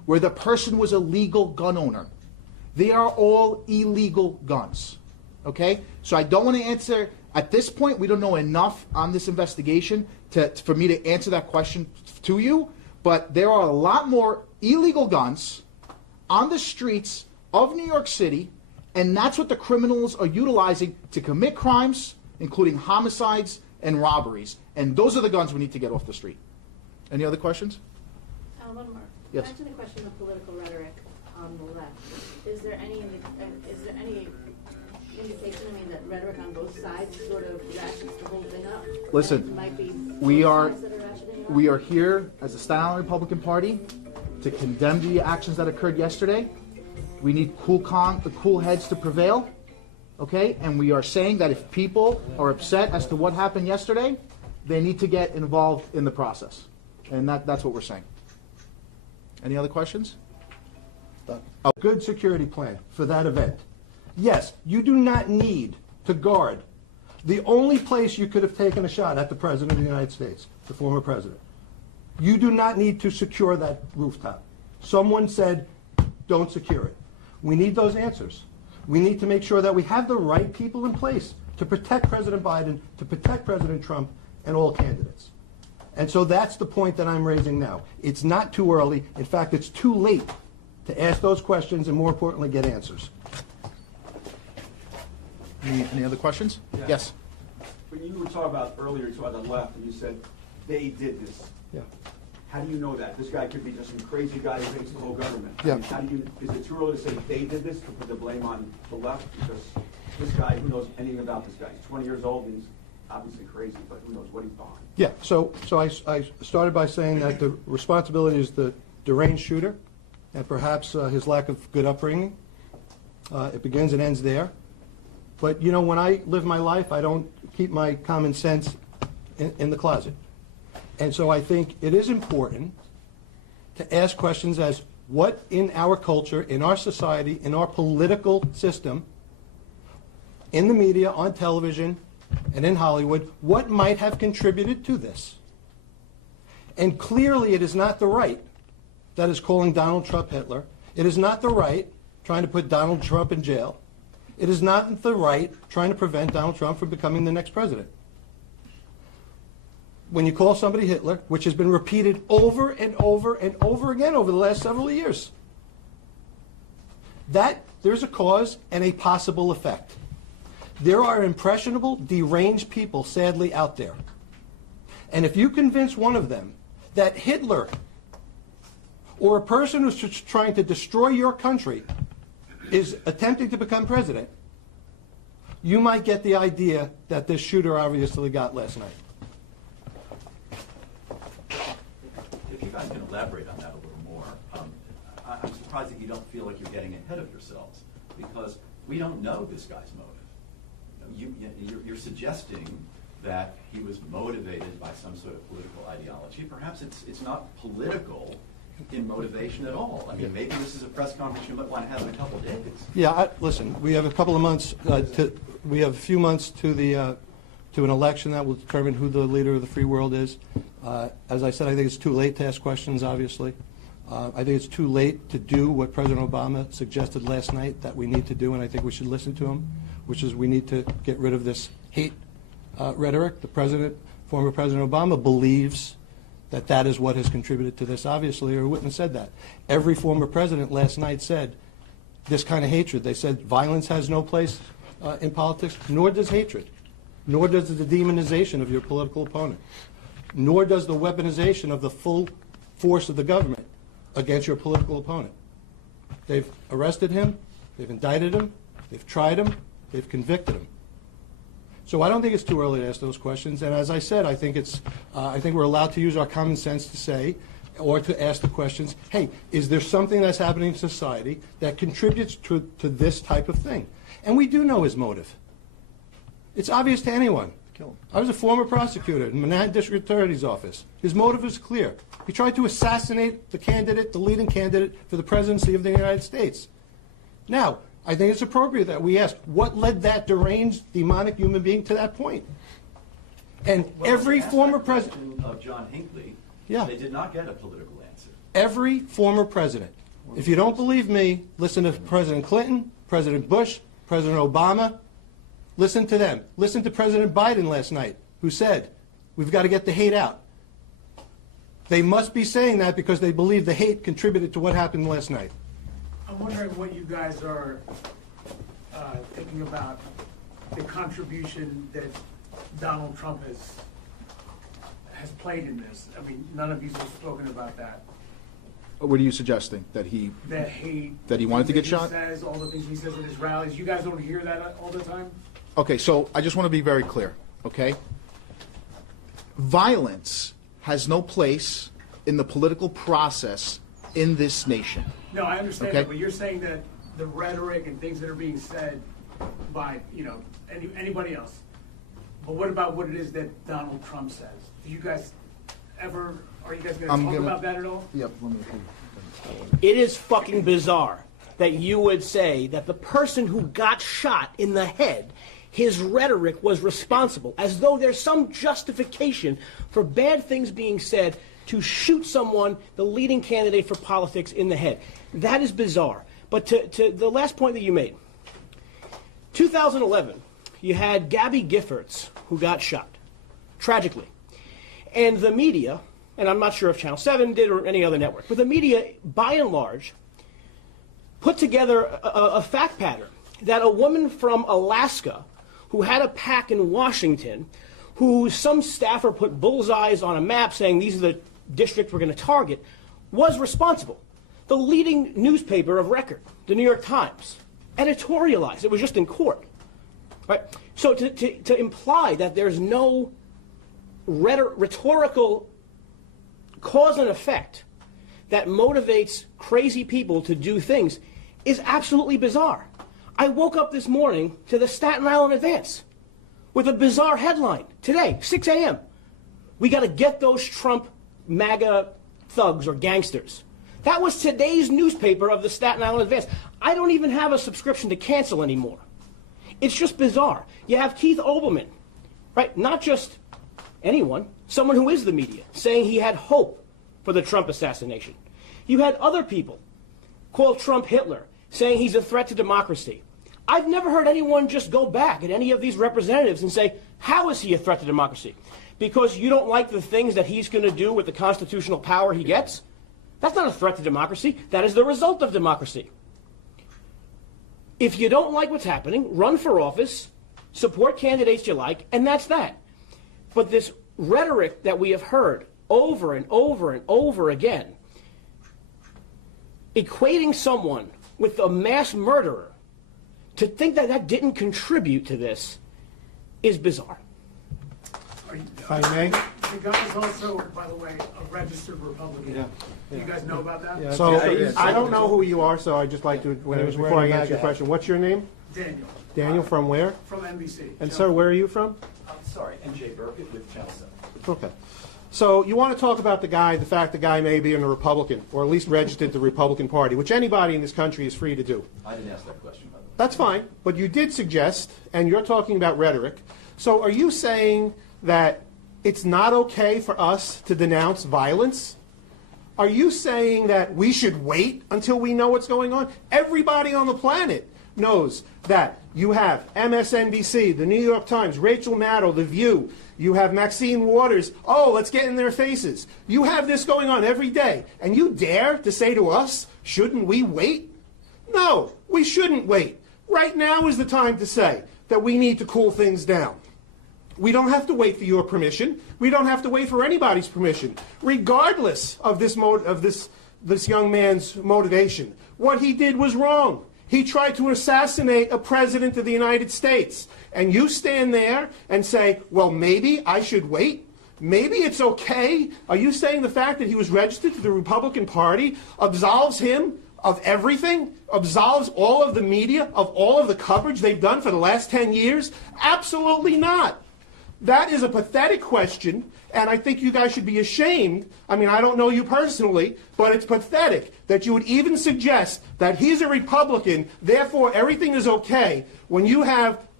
where the person was a legal gun owner. They are all illegal guns. Okay? So I don't want to answer, at this point, we don't know enough on this investigation for me to answer that question to you, but there are a lot more illegal guns on the streets of New York City, and that's what the criminals are utilizing to commit crimes, including homicides and robberies. And those are the guns we need to get off the street. Any other questions? One more. Yes. Back to the question of political rhetoric on the left. Is there any indication, that rhetoric on both sides sort of ratchets the whole thing up? Listen, That might be we both are sides that are ratcheting it up? we are here as the Staten Island Republican Party to condemn the actions that occurred yesterday. We need the cool heads to prevail, okay? And we are saying that if people are upset as to what happened yesterday, they need to get involved in the process. And that's what we're saying. Any other questions? A good security plan for that event. Yes, you do not need to guard the only place you could have taken a shot at the President of the United States, the former President. You do not need to secure that rooftop. Someone said, don't secure it. We need those answers. We need to make sure that we have the right people in place to protect President Biden, to protect President Trump, and all candidates. And so that's the point that I'm raising now. It's not too early. In fact, it's too late to ask those questions and, more importantly, get answers. Any other questions? Yeah. Yes. When you were talking about earlier, you talked about the left, and you said they did this. Yeah. How do you know that? This guy could be just some crazy guy who hates the whole government. Yeah. I mean, how do you? Is it too early to say they did this, to put the blame on the left? Because this guy, who knows anything about this guy? He's 20 years old, and he's obviously crazy, but who knows what he's behind? Yeah, so I started by saying that the responsibility is the deranged shooter and perhaps his lack of good upbringing. It begins and ends there. But, when I live my life, I don't keep my common sense in the closet. And so I think it is important to ask questions as what in our culture, in our society, in our political system, in the media, on television, and in Hollywood, what might have contributed to this? And clearly it is not the right that is calling Donald Trump Hitler. It is not the right trying to put Donald Trump in jail. It is not the right trying to prevent Donald Trump from becoming the next president. When you call somebody Hitler, which has been repeated over and over and over again over the last several years, that there's a cause and a possible effect. There are impressionable, deranged people, sadly, out there. And if you convince one of them that Hitler or a person who's trying to destroy your country is attempting to become president, you might get the idea that this shooter obviously got last night. If you guys can elaborate on that a little more, I'm surprised that you don't feel like you're getting ahead of yourselves, because we don't know this guy's motive. You're suggesting that he was motivated by some sort of political ideology. Perhaps it's not political in motivation at all. I mean, maybe this is a press conference you might want to have in a couple of days. Yeah, listen, we have a couple of months, we have a few months to an election that will determine who the leader of the free world is. As I said, I think it's too late to ask questions, obviously. I think it's too late to do what President Obama suggested last night that we need to do, and I think we should listen to him, which is we need to get rid of this hate rhetoric. Former President Obama believes that is what has contributed to this, obviously, or he wouldn't have said that. Every former president last night said this kind of hatred. They said violence has no place in politics, nor does hatred, nor does the demonization of your political opponent, nor does the weaponization of the full force of the government against your political opponent. They've arrested him, they've indicted him, they've tried him, they've convicted him. So I don't think it's too early to ask those questions. And as I said, I think we're allowed to use our common sense to say, or to ask the questions, hey, is there something that's happening in society that contributes to this type of thing? And we do know his motive. It's obvious to anyone. I was a former prosecutor in Manhattan District Attorney's Office. His motive was clear. He tried to assassinate the leading candidate for the presidency of the United States. Now, I think it's appropriate that we ask, what led that deranged, demonic human being to that point? And every former president of John Hinckley, Yeah. they did not get a political answer. Every former president. If you don't believe me, listen to President Clinton, President Bush, President Obama. Listen to them. Listen to President Biden last night, who said, we've got to get the hate out. They must be saying that because they believe the hate contributed to what happened last night. I'm wondering what you guys are thinking about the contribution that Donald Trump has played in this. I mean, none of you have spoken about that. What are you suggesting? That he wanted to get shot? Says all the things he says at his rallies. You guys don't hear that all the time? Okay, so I just want to be very clear, okay? Violence has no place in the political process in this nation. No, I understand Okay. that, but you're saying that the rhetoric and things that are being said by, anybody else. But what about what it is that Donald Trump says? Do you guys are you guys going to talk about that at all? Yep, let me It is fucking bizarre that you would say that the person who got shot in the head, his rhetoric was responsible, as though there's some justification for bad things being said to shoot someone, the leading candidate for politics, in the head. That is bizarre. But to the last point that you made, 2011, you had Gabby Giffords, who got shot, tragically. And the media, and I'm not sure if Channel 7 did or any other network, but the media, by and large, put together a fact pattern that a woman from Alaska who had a PAC in Washington, who some staffer put bullseyes on a map saying these are the districts we're going to target, was responsible. The leading newspaper of record, the New York Times, editorialized. It was just in court. Right? So to imply that there's no rhetorical cause and effect that motivates crazy people to do things is absolutely bizarre. I woke up this morning to the Staten Island Advance with a bizarre headline today, 6 a.m. We got to get those Trump MAGA thugs or gangsters. That was today's newspaper of the Staten Island Advance. I don't even have a subscription to cancel anymore. It's just bizarre. You have Keith Olbermann, right? Not just anyone, someone who is the media, saying he had hope for the Trump assassination. You had other people call Trump Hitler, saying he's a threat to democracy. I've never heard anyone just go back at any of these representatives and say, how is he a threat to democracy? Because you don't like the things that he's going to do with the constitutional power he gets? That's not a threat to democracy. That is the result of democracy. If you don't like what's happening, run for office, support candidates you like, and that's that. But this rhetoric that we have heard over and over and over again, equating someone with a mass murderer, to think that that didn't contribute to this is bizarre. If I may. The guy is also, by the way, a registered Republican. Yeah. Do you guys know about that? Yeah. So Yeah. I don't know who you are, so I'd just like to, He was before I wearing a answer your MAGA question, what's your name? Daniel. Daniel, from where? From NBC. And sir, where are you from? I'm sorry, NJ Burkett with Channel 7. Okay. So you want to talk about the fact the guy may be in a Republican, or at least registered to the Republican Party, which anybody in this country is free to do. I didn't ask that question, by the way. That's fine, but you did suggest, and you're talking about rhetoric. So are you saying that it's not okay for us to denounce violence? Are you saying that we should wait until we know what's going on? Everybody on the planet knows that you have MSNBC, the New York Times, Rachel Maddow, The View. You have Maxine Waters. Oh, let's get in their faces. You have this going on every day. And you dare to say to us, shouldn't we wait? No, we shouldn't wait. Right now is the time to say that we need to cool things down. We don't have to wait for your permission. We don't have to wait for anybody's permission, regardless of this young man's motivation. What he did was wrong. He tried to assassinate a president of the United States. And you stand there and say, well, maybe I should wait? Maybe it's okay? Are you saying the fact that he was registered to the Republican Party absolves him of everything? Absolves all of the media of all of the coverage they've done for the last 10 years? Absolutely not. That is a pathetic question, and I think you guys should be ashamed. I mean, I don't know you personally, but it's pathetic that you would even suggest that he's a Republican, therefore everything is okay, when you have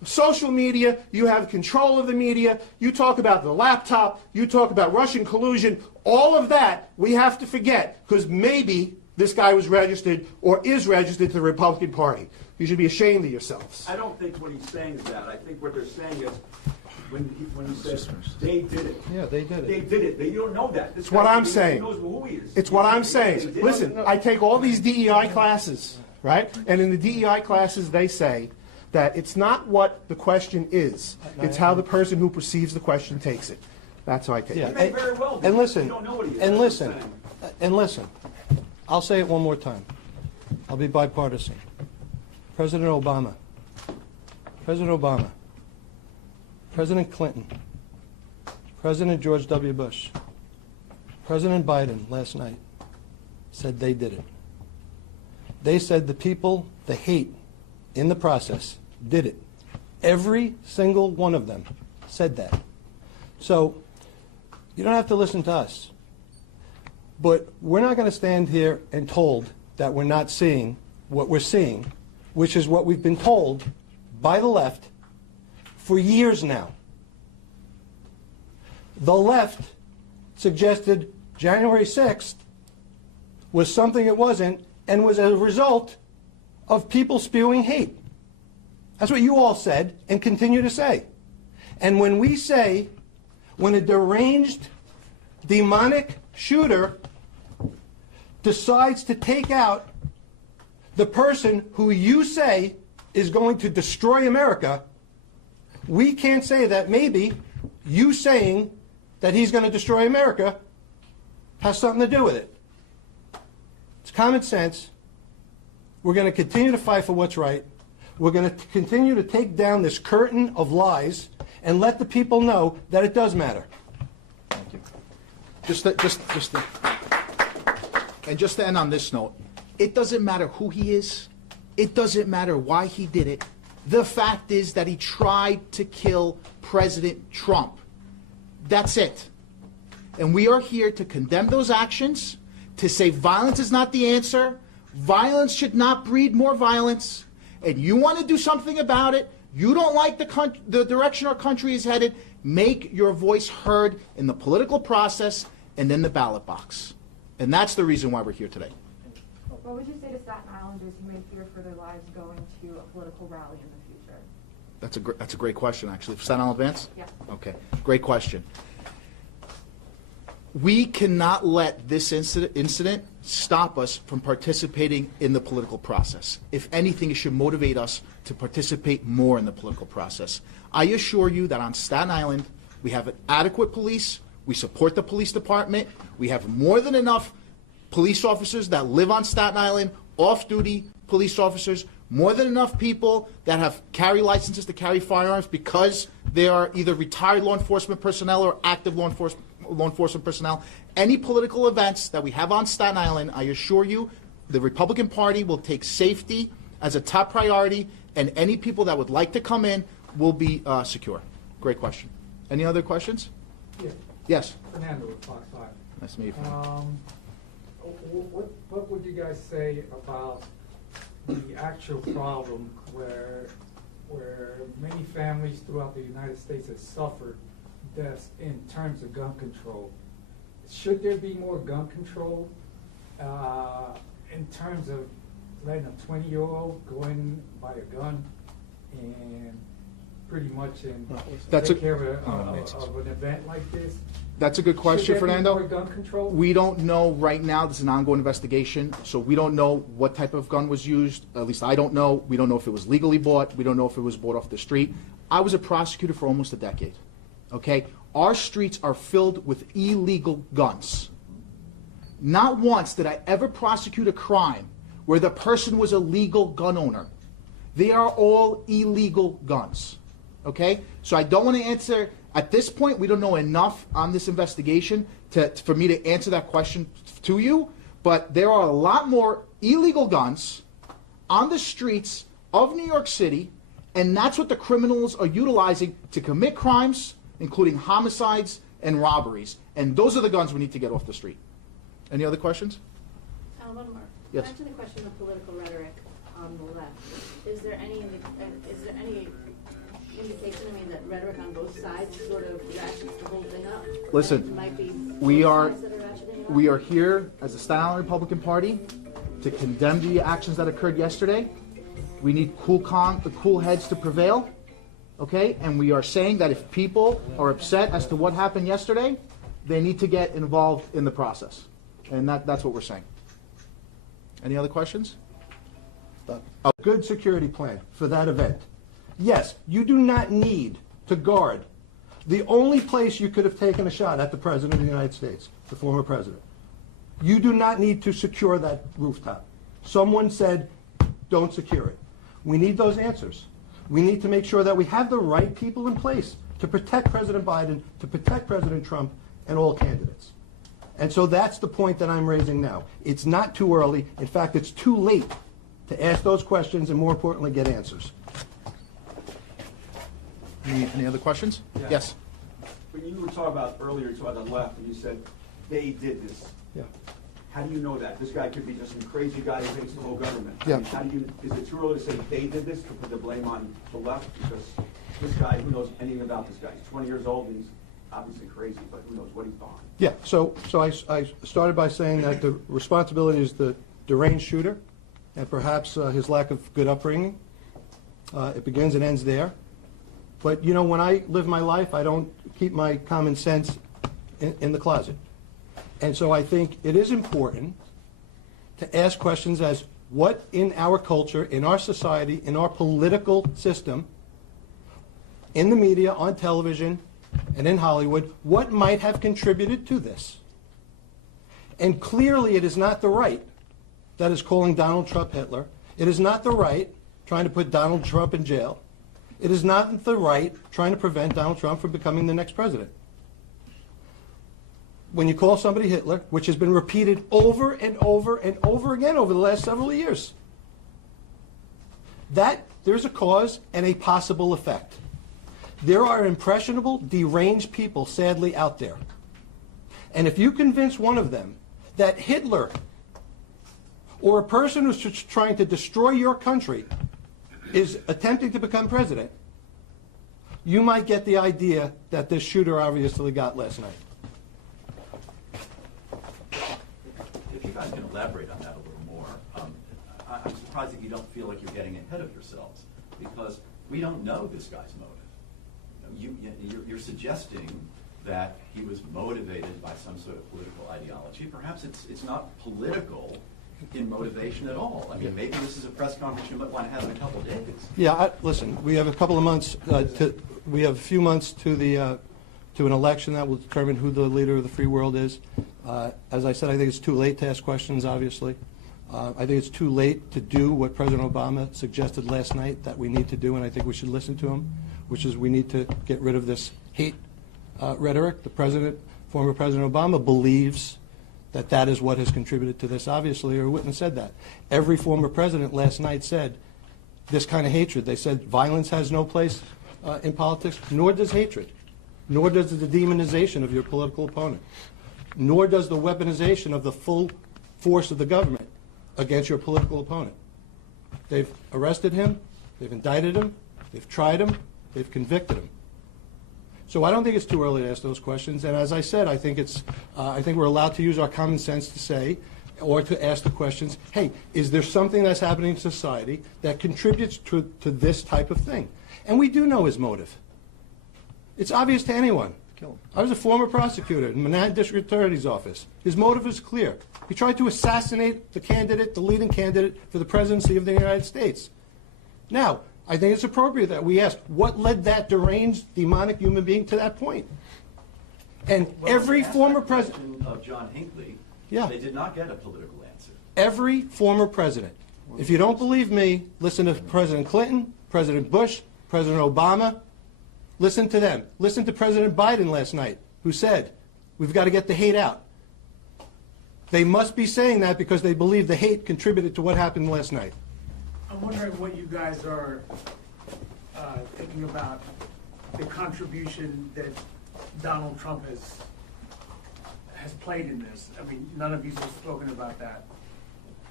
social media, you have control of the media, you talk about the laptop, you talk about Russian collusion, all of that we have to forget because maybe this guy was registered or is registered to the Republican Party. You should be ashamed of yourselves. I don't think what he's saying is that. I think what they're saying is when he says they did it. Yeah, they did it. They did it. You don't know that. This It's what guy, I'm he saying. knows who he is. It's what I'm They saying. did it. Listen, I take all these DEI classes, right? And in the DEI classes, they say that it's not what the question is. It's how the person who perceives the question takes it. That's how I take Yeah, it. may very well be. and listen, You don't know what he is. and That's what listen, I'm saying. and listen. I'll say it one more time. I'll be bipartisan. President Obama, President Clinton, President George W. Bush, President Biden last night said they did it. They said the people, the hate in the process, did it. Every single one of them said that. So you don't have to listen to us. But we're not going to stand here and told that we're not seeing what we're seeing, which is what we've been told by the left for years now. The left suggested January 6th was something it wasn't and was a result of people spewing hate. That's what you all said and continue to say. And when we say, when a deranged, demonic shooter decides to take out the person who you say is going to destroy America, we can't say that maybe you saying that he's going to destroy America has something to do with it. It's common sense. We're going to continue to fight for what's right. We're going to continue to take down this curtain of lies and let the people know that it does matter. Thank you. And just to end on this note, it doesn't matter who he is. It doesn't matter why he did it. The fact is that he tried to kill President Trump. That's it. And we are here to condemn those actions, to say violence is not the answer. Violence should not breed more violence. And you want to do something about it. You don't like the direction our country is headed. Make your voice heard in the political process and in the ballot box. And that's the reason why we're here today. What would you say to Staten Islanders who may fear for their lives going to a political rally in the future? That's a great question, actually. For Staten Island Advance? Yeah. Okay, great question. We cannot let this incident stop us from participating in the political process. If anything, it should motivate us to participate more in the political process. I assure you that on Staten Island, we have an adequate police. We support the police department. We have more than enough police officers that live on Staten Island, off-duty police officers, more than enough people that have carry licenses to carry firearms because they are either retired law enforcement personnel or active law enforcement personnel. Any political events that we have on Staten Island, I assure you, the Republican Party will take safety as a top priority, and any people that would like to come in will be secure. Great question. Any other questions? Yeah. Yes. Fernando with Fox 5. Nice to meet you. What would you guys say about the actual problem where many families throughout the United States have suffered deaths in terms of gun control? Should there be more gun control in terms of letting a 20-year-old go in, buy a gun, and pretty much take care of an event like this? That's a good question, Should there be Fernando. more gun control? We don't know right now. This is an ongoing investigation, so we don't know what type of gun was used. At least I don't know. We don't know if it was legally bought. We don't know if it was bought off the street. I was a prosecutor for almost a decade. Okay? Our streets are filled with illegal guns. Not once did I ever prosecute a crime where the person was a legal gun owner. They are all illegal guns. Okay? So I don't want to answer. At this point, we don't know enough on this investigation for me to answer that question to you, but there are a lot more illegal guns on the streets of New York City, and that's what the criminals are utilizing to commit crimes, including homicides and robberies. And those are the guns we need to get off the street. Any other questions? One more. Yes. Back to the question of political rhetoric on the left. Is there any indication, I mean, that rhetoric on both sides sort of ratchets the whole thing up? Listen, That it might be we both are sides that are ratcheting it up? we are here as the Staten Island Republican Party to condemn the actions that occurred yesterday. We need the cool heads to prevail, okay? And we are saying that if people are upset as to what happened yesterday, they need to get involved in the process, and that's what we're saying. Any other questions? A good security plan for that event. Yes, you do not need to guard the only place you could have taken a shot at the President of the United States, the former President. You do not need to secure that rooftop. Someone said, don't secure it. We need those answers. We need to make sure that we have the right people in place to protect President Biden, to protect President Trump, and all candidates. And so that's the point that I'm raising now. It's not too early. In fact, it's too late to ask those questions and, more importantly, get answers. Any other questions? Yeah. Yes. When you were talking about earlier, you talked about the left, and you said they did this. Yeah. How do you know that? This guy could be just some crazy guy who hates the whole government. Yeah. I mean, how do you? Is it too early to say they did this, to put the blame on the left? Because this guy, who knows anything about this guy? He's 20 years old, and he's obviously crazy, but who knows what he's behind? Yeah, so I started by saying that the responsibility is the deranged shooter and perhaps his lack of good upbringing. It begins and ends there. But, you know, when I live my life, I don't keep my common sense in the closet. And so I think it is important to ask questions as what in our culture, in our society, in our political system, in the media, on television, and in Hollywood, what might have contributed to this? And clearly it is not the right that is calling Donald Trump Hitler. It is not the right trying to put Donald Trump in jail. It is not the right trying to prevent Donald Trump from becoming the next president. When you call somebody Hitler, which has been repeated over and over and over again over the last several years, that there's a cause and a possible effect. There are impressionable, deranged people, sadly, out there. And if you convince one of them that Hitler or a person who's trying to destroy your country is attempting to become president, you might get the idea that this shooter obviously got last night. If you guys can elaborate on that a little more, I'm surprised that you don't feel like you're getting ahead of yourselves, because we don't know this guy's motive. You're suggesting that he was motivated by some sort of political ideology. Perhaps it's not political in motivation at all. I mean, maybe this is a press conference you might want to have in a couple of days. Yeah, listen, we have a couple of months, we have a few months to an election that will determine who the leader of the free world is. As I said, I think it's too late to ask questions, obviously. I think it's too late to do what President Obama suggested last night that we need to do, and I think we should listen to him, which is we need to get rid of this hate rhetoric. Former President Obama believes that is what has contributed to this, obviously, or wouldn't have said that. Every former president last night said this kind of hatred. They said violence has no place in politics, nor does hatred, nor does the demonization of your political opponent, nor does the weaponization of the full force of the government against your political opponent. They've arrested him, they've indicted him, they've tried him, they've convicted him. So I don't think it's too early to ask those questions. And as I said, I think we're allowed to use our common sense to say, or to ask the questions, hey, is there something that's happening in society that contributes to this type of thing? And we do know his motive. It's obvious to anyone. I was a former prosecutor in Manhattan District Attorney's Office. His motive is clear. He tried to assassinate the leading candidate for the presidency of the United States. Now, I think it's appropriate that we ask, what led that deranged, demonic human being to that point? And every former president of John Hinckley, yeah, they did not get a political answer. Every former president. If you don't believe me, listen to President Clinton, President Bush, President Obama. Listen to them. Listen to President Biden last night, who said, we've got to get the hate out. They must be saying that because they believe the hate contributed to what happened last night. I'm wondering what you guys are thinking about the contribution that Donald Trump has played in this. I mean, none of you have spoken about that.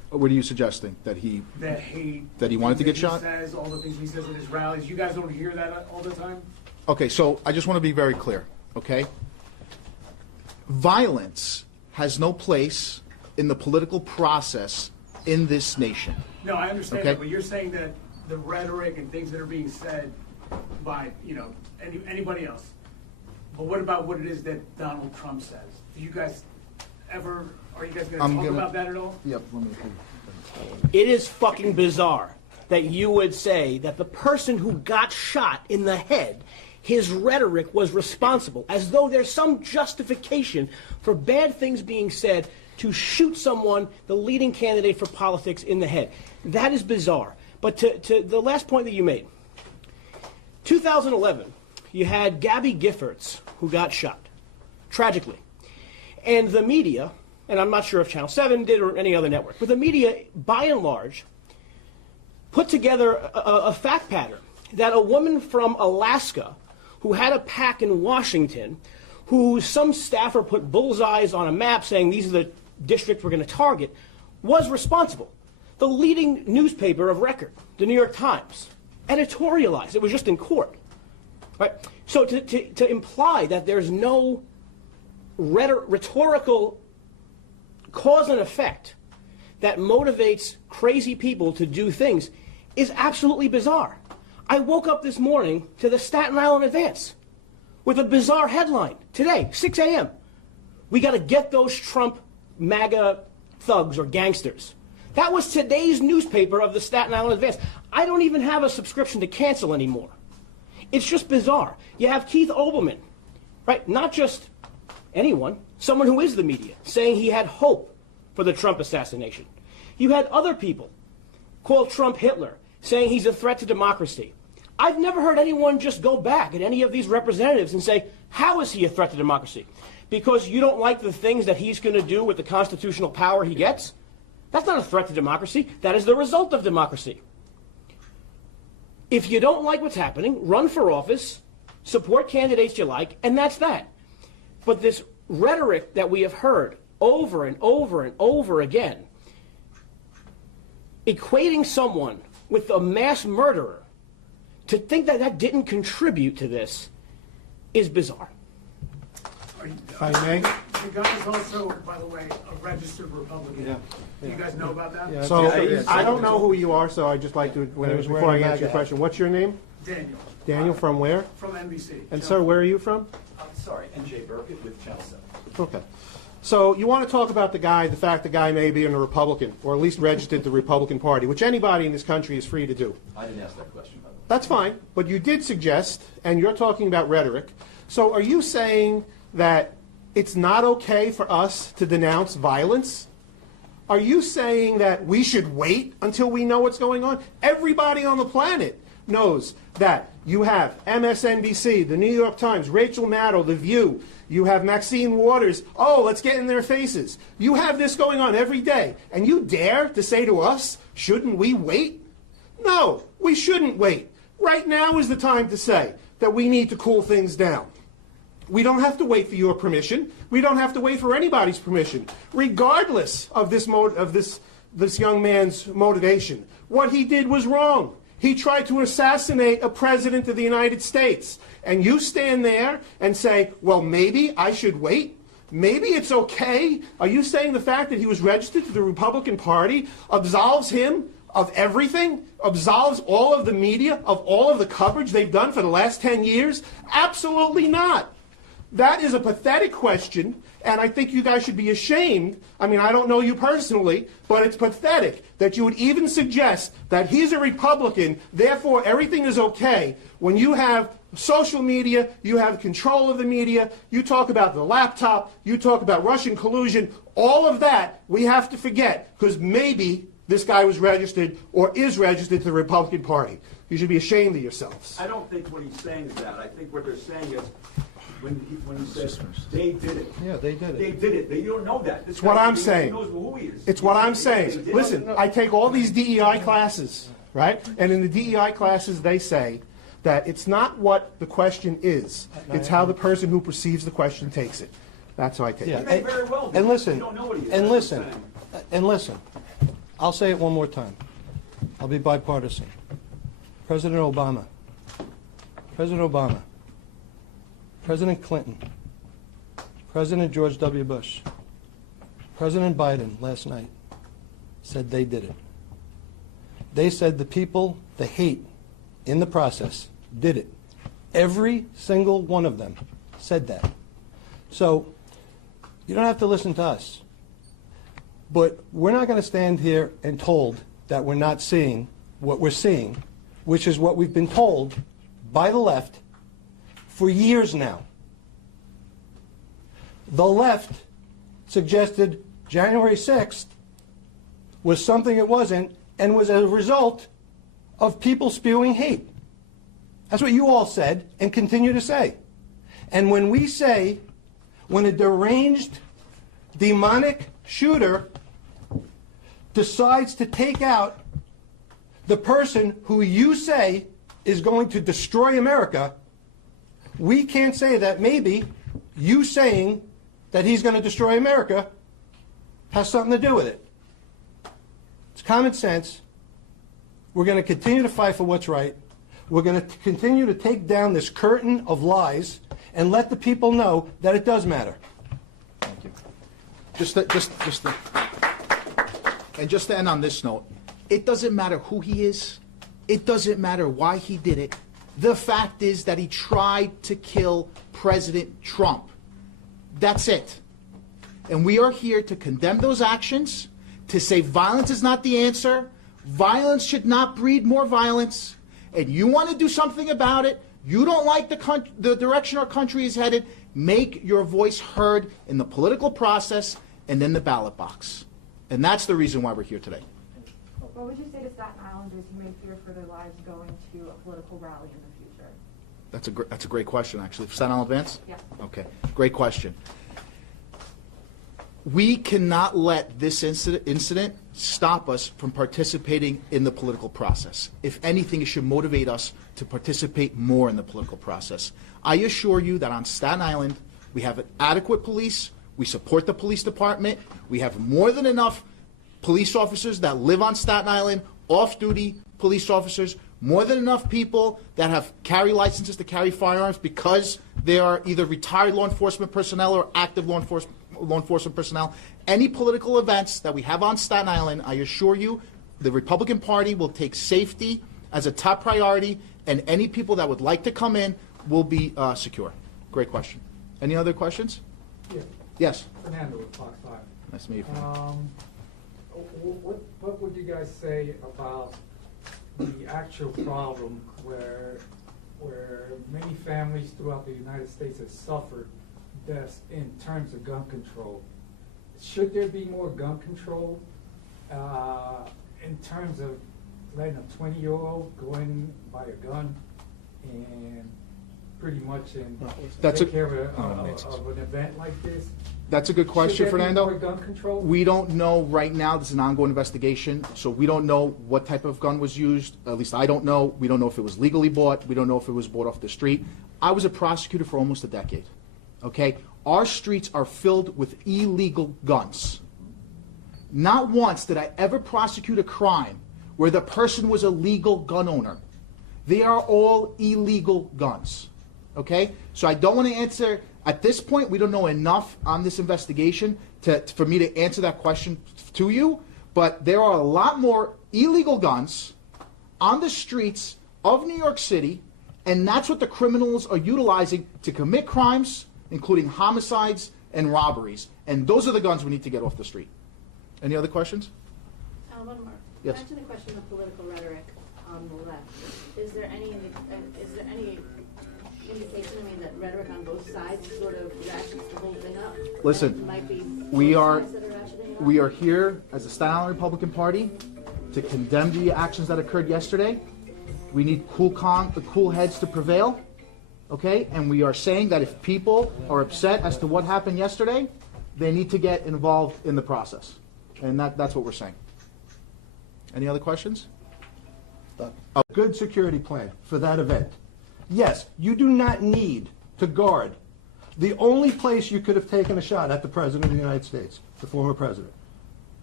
What are you suggesting? That he wanted to get shot? Says all the things he says at his rallies. You guys don't hear that all the time? Okay, so I just want to be very clear, okay? Violence has no place in the political process in this nation. No, I understand Okay. that, but you're saying that the rhetoric and things that are being said by, anybody else. But what about what it is that Donald Trump says? Do you guys are you guys going to talk about that at all? Yep, let me. It is fucking bizarre that you would say that the person who got shot in the head, his rhetoric was responsible, as though there's some justification for bad things being said to shoot someone, the leading candidate for politics, in the head. That is bizarre. But to the last point that you made, 2011, you had Gabby Giffords, who got shot, tragically. And the media, and I'm not sure if Channel 7 did or any other network, but the media, by and large, put together a fact pattern that a woman from Alaska who had a PAC in Washington, who some staffer put bullseyes on a map saying these are the districts we're going to target, was responsible. The leading newspaper of record, the New York Times, editorialized. It was just in court. Right? So to imply that there's no rhetorical cause and effect that motivates crazy people to do things is absolutely bizarre. I woke up this morning to the Staten Island Advance with a bizarre headline today, 6 a.m. We got to get those Trump MAGA thugs or gangsters. That was today's newspaper of the Staten Island Advance. I don't even have a subscription to cancel anymore. It's just bizarre. You have Keith Olbermann, right? Not just anyone, someone who is the media, saying he had hope for the Trump assassination. You had other people call Trump Hitler, saying he's a threat to democracy. I've never heard anyone just go back at any of these representatives and say, how is he a threat to democracy? Because you don't like the things that he's going to do with the constitutional power he gets? That's not a threat to democracy. That is the result of democracy. If you don't like what's happening, run for office, support candidates you like, and that's that. But this rhetoric that we have heard over and over and over again, equating someone with a mass murderer, to think that that didn't contribute to this is bizarre. If I may. The guy is also, by the way, a registered Republican. Yeah. Do you guys know about that? Yeah. So Yeah. I don't know who you are, so I'd just like to, before I answer your question, what's your name? Daniel. Daniel, from where? From NBC. And sir, where are you from? Sorry, NJ Burkett with Channel 7. Okay. So you want to talk about the fact the guy may be a Republican, or at least registered to the Republican Party, which anybody in this country is free to do. I didn't ask that question, by the way. That's fine, but you did suggest, and you're talking about rhetoric, so are you saying that it's not okay for us to denounce violence? Are you saying that we should wait until we know what's going on? Everybody on the planet knows that you have MSNBC, the New York Times, Rachel Maddow, The View, you have Maxine Waters, oh, let's get in their faces. You have this going on every day, and you dare to say to us, shouldn't we wait? No, we shouldn't wait. Right now is the time to say that we need to cool things down. We don't have to wait for your permission. We don't have to wait for anybody's permission, regardless of this young man's motivation. What he did was wrong. He tried to assassinate a president of the United States. And you stand there and say, well, maybe I should wait? Maybe it's okay? Are you saying the fact that he was registered to the Republican Party absolves him of everything? Absolves all of the media of all of the coverage they've done for the last 10 years? Absolutely not. That is a pathetic question, and I think you guys should be ashamed. I mean, I don't know you personally, but it's pathetic that you would even suggest that he's a Republican, therefore everything is okay, when you have social media, you have control of the media, you talk about the laptop, you talk about Russian collusion, all of that we have to forget, because maybe this guy was registered or is registered to the Republican Party. You should be ashamed of yourselves. I don't think what he's saying is that. I think what they're saying is, when he says they did it. Yeah, they did it. They did it. You don't know that. It's what I'm saying. Knows who he is. It's what I'm saying. Listen, I take all these DEI classes, right? And in the DEI classes, they say that it's not what the question is. It's how the person who perceives the question takes it. That's how I take Yeah. it. He may very well be. And listen, You don't know what he is. and That's what listen, I'm saying. and listen. I'll say it one more time. I'll be bipartisan. President Obama, President Clinton, President George W. Bush, President Biden last night said they did it. They said the people, the hate in the process, did it. Every single one of them said that. So you don't have to listen to us. But we're not going to stand here and told that we're not seeing what we're seeing, which is what we've been told by the left for years now. The left suggested January 6th was something it wasn't and was a result of people spewing hate. That's what you all said and continue to say. And when we say, when a deranged, demonic shooter decides to take out the person who you say is going to destroy America, we can't say that maybe you saying that he's going to destroy America has something to do with it. It's common sense. We're going to continue to fight for what's right. We're going to continue to take down this curtain of lies and let the people know that it does matter. Thank you. Just to end on this note, it doesn't matter who he is. It doesn't matter why he did it. The fact is that he tried to kill President Trump. That's it. And we are here to condemn those actions, to say violence is not the answer. Violence should not breed more violence. And you want to do something about it. You don't like the direction our country is headed. Make your voice heard in the political process and in the ballot box. And that's the reason why we're here today. What would you say to Staten Islanders who may fear for their lives going to a political rally in the future? That's a great question, actually. Staten Island Advance? Yeah. Okay, great question. We cannot let this incident stop us from participating in the political process. If anything, it should motivate us to participate more in the political process. I assure you that on Staten Island, we have adequate police. We support the police department. We have more than enough police officers that live on Staten Island, off-duty police officers, more than enough people that have carry licenses to carry firearms because they are either retired law enforcement personnel or active law enforcement personnel. Any political events that we have on Staten Island, I assure you, the Republican Party will take safety as a top priority, and any people that would like to come in will be secure. Great question. Any other questions? Yeah. Yes. Fernando with Fox 5. Nice to meet you. What would you guys say about the actual problem where many families throughout the United States have suffered deaths in terms of gun control? Should there be more gun control in terms of letting a 20-year-old go in, buy a gun, and pretty much take care of an event like this? That's a good question, Should there be Fernando. more gun control? We don't know right now. This is an ongoing investigation, so we don't know what type of gun was used. At least I don't know. We don't know if it was legally bought. We don't know if it was bought off the street. I was a prosecutor for almost a decade. Okay? Our streets are filled with illegal guns. Not once did I ever prosecute a crime where the person was a legal gun owner. They are all illegal guns. Okay? So I don't want to answer. At this point, we don't know enough on this investigation for me to answer that question to you, but there are a lot more illegal guns on the streets of New York City, and that's what the criminals are utilizing to commit crimes, including homicides and robberies. And those are the guns we need to get off the street. Any other questions? One more. Yes. Back to the question of political rhetoric on the left. Is there any indication, that rhetoric on both sides sort of ratchets the whole thing up? Listen, Might be we both are sides that are ratcheting it up? we are here as the Staten Island Republican Party to condemn the actions that occurred yesterday. We need cool heads to prevail, okay? And we are saying that if people are upset as to what happened yesterday, they need to get involved in the process. And that's what we're saying. Any other questions? A good security plan for that event. Yes, you do not need to guard the only place you could have taken a shot at the President of the United States, the former President.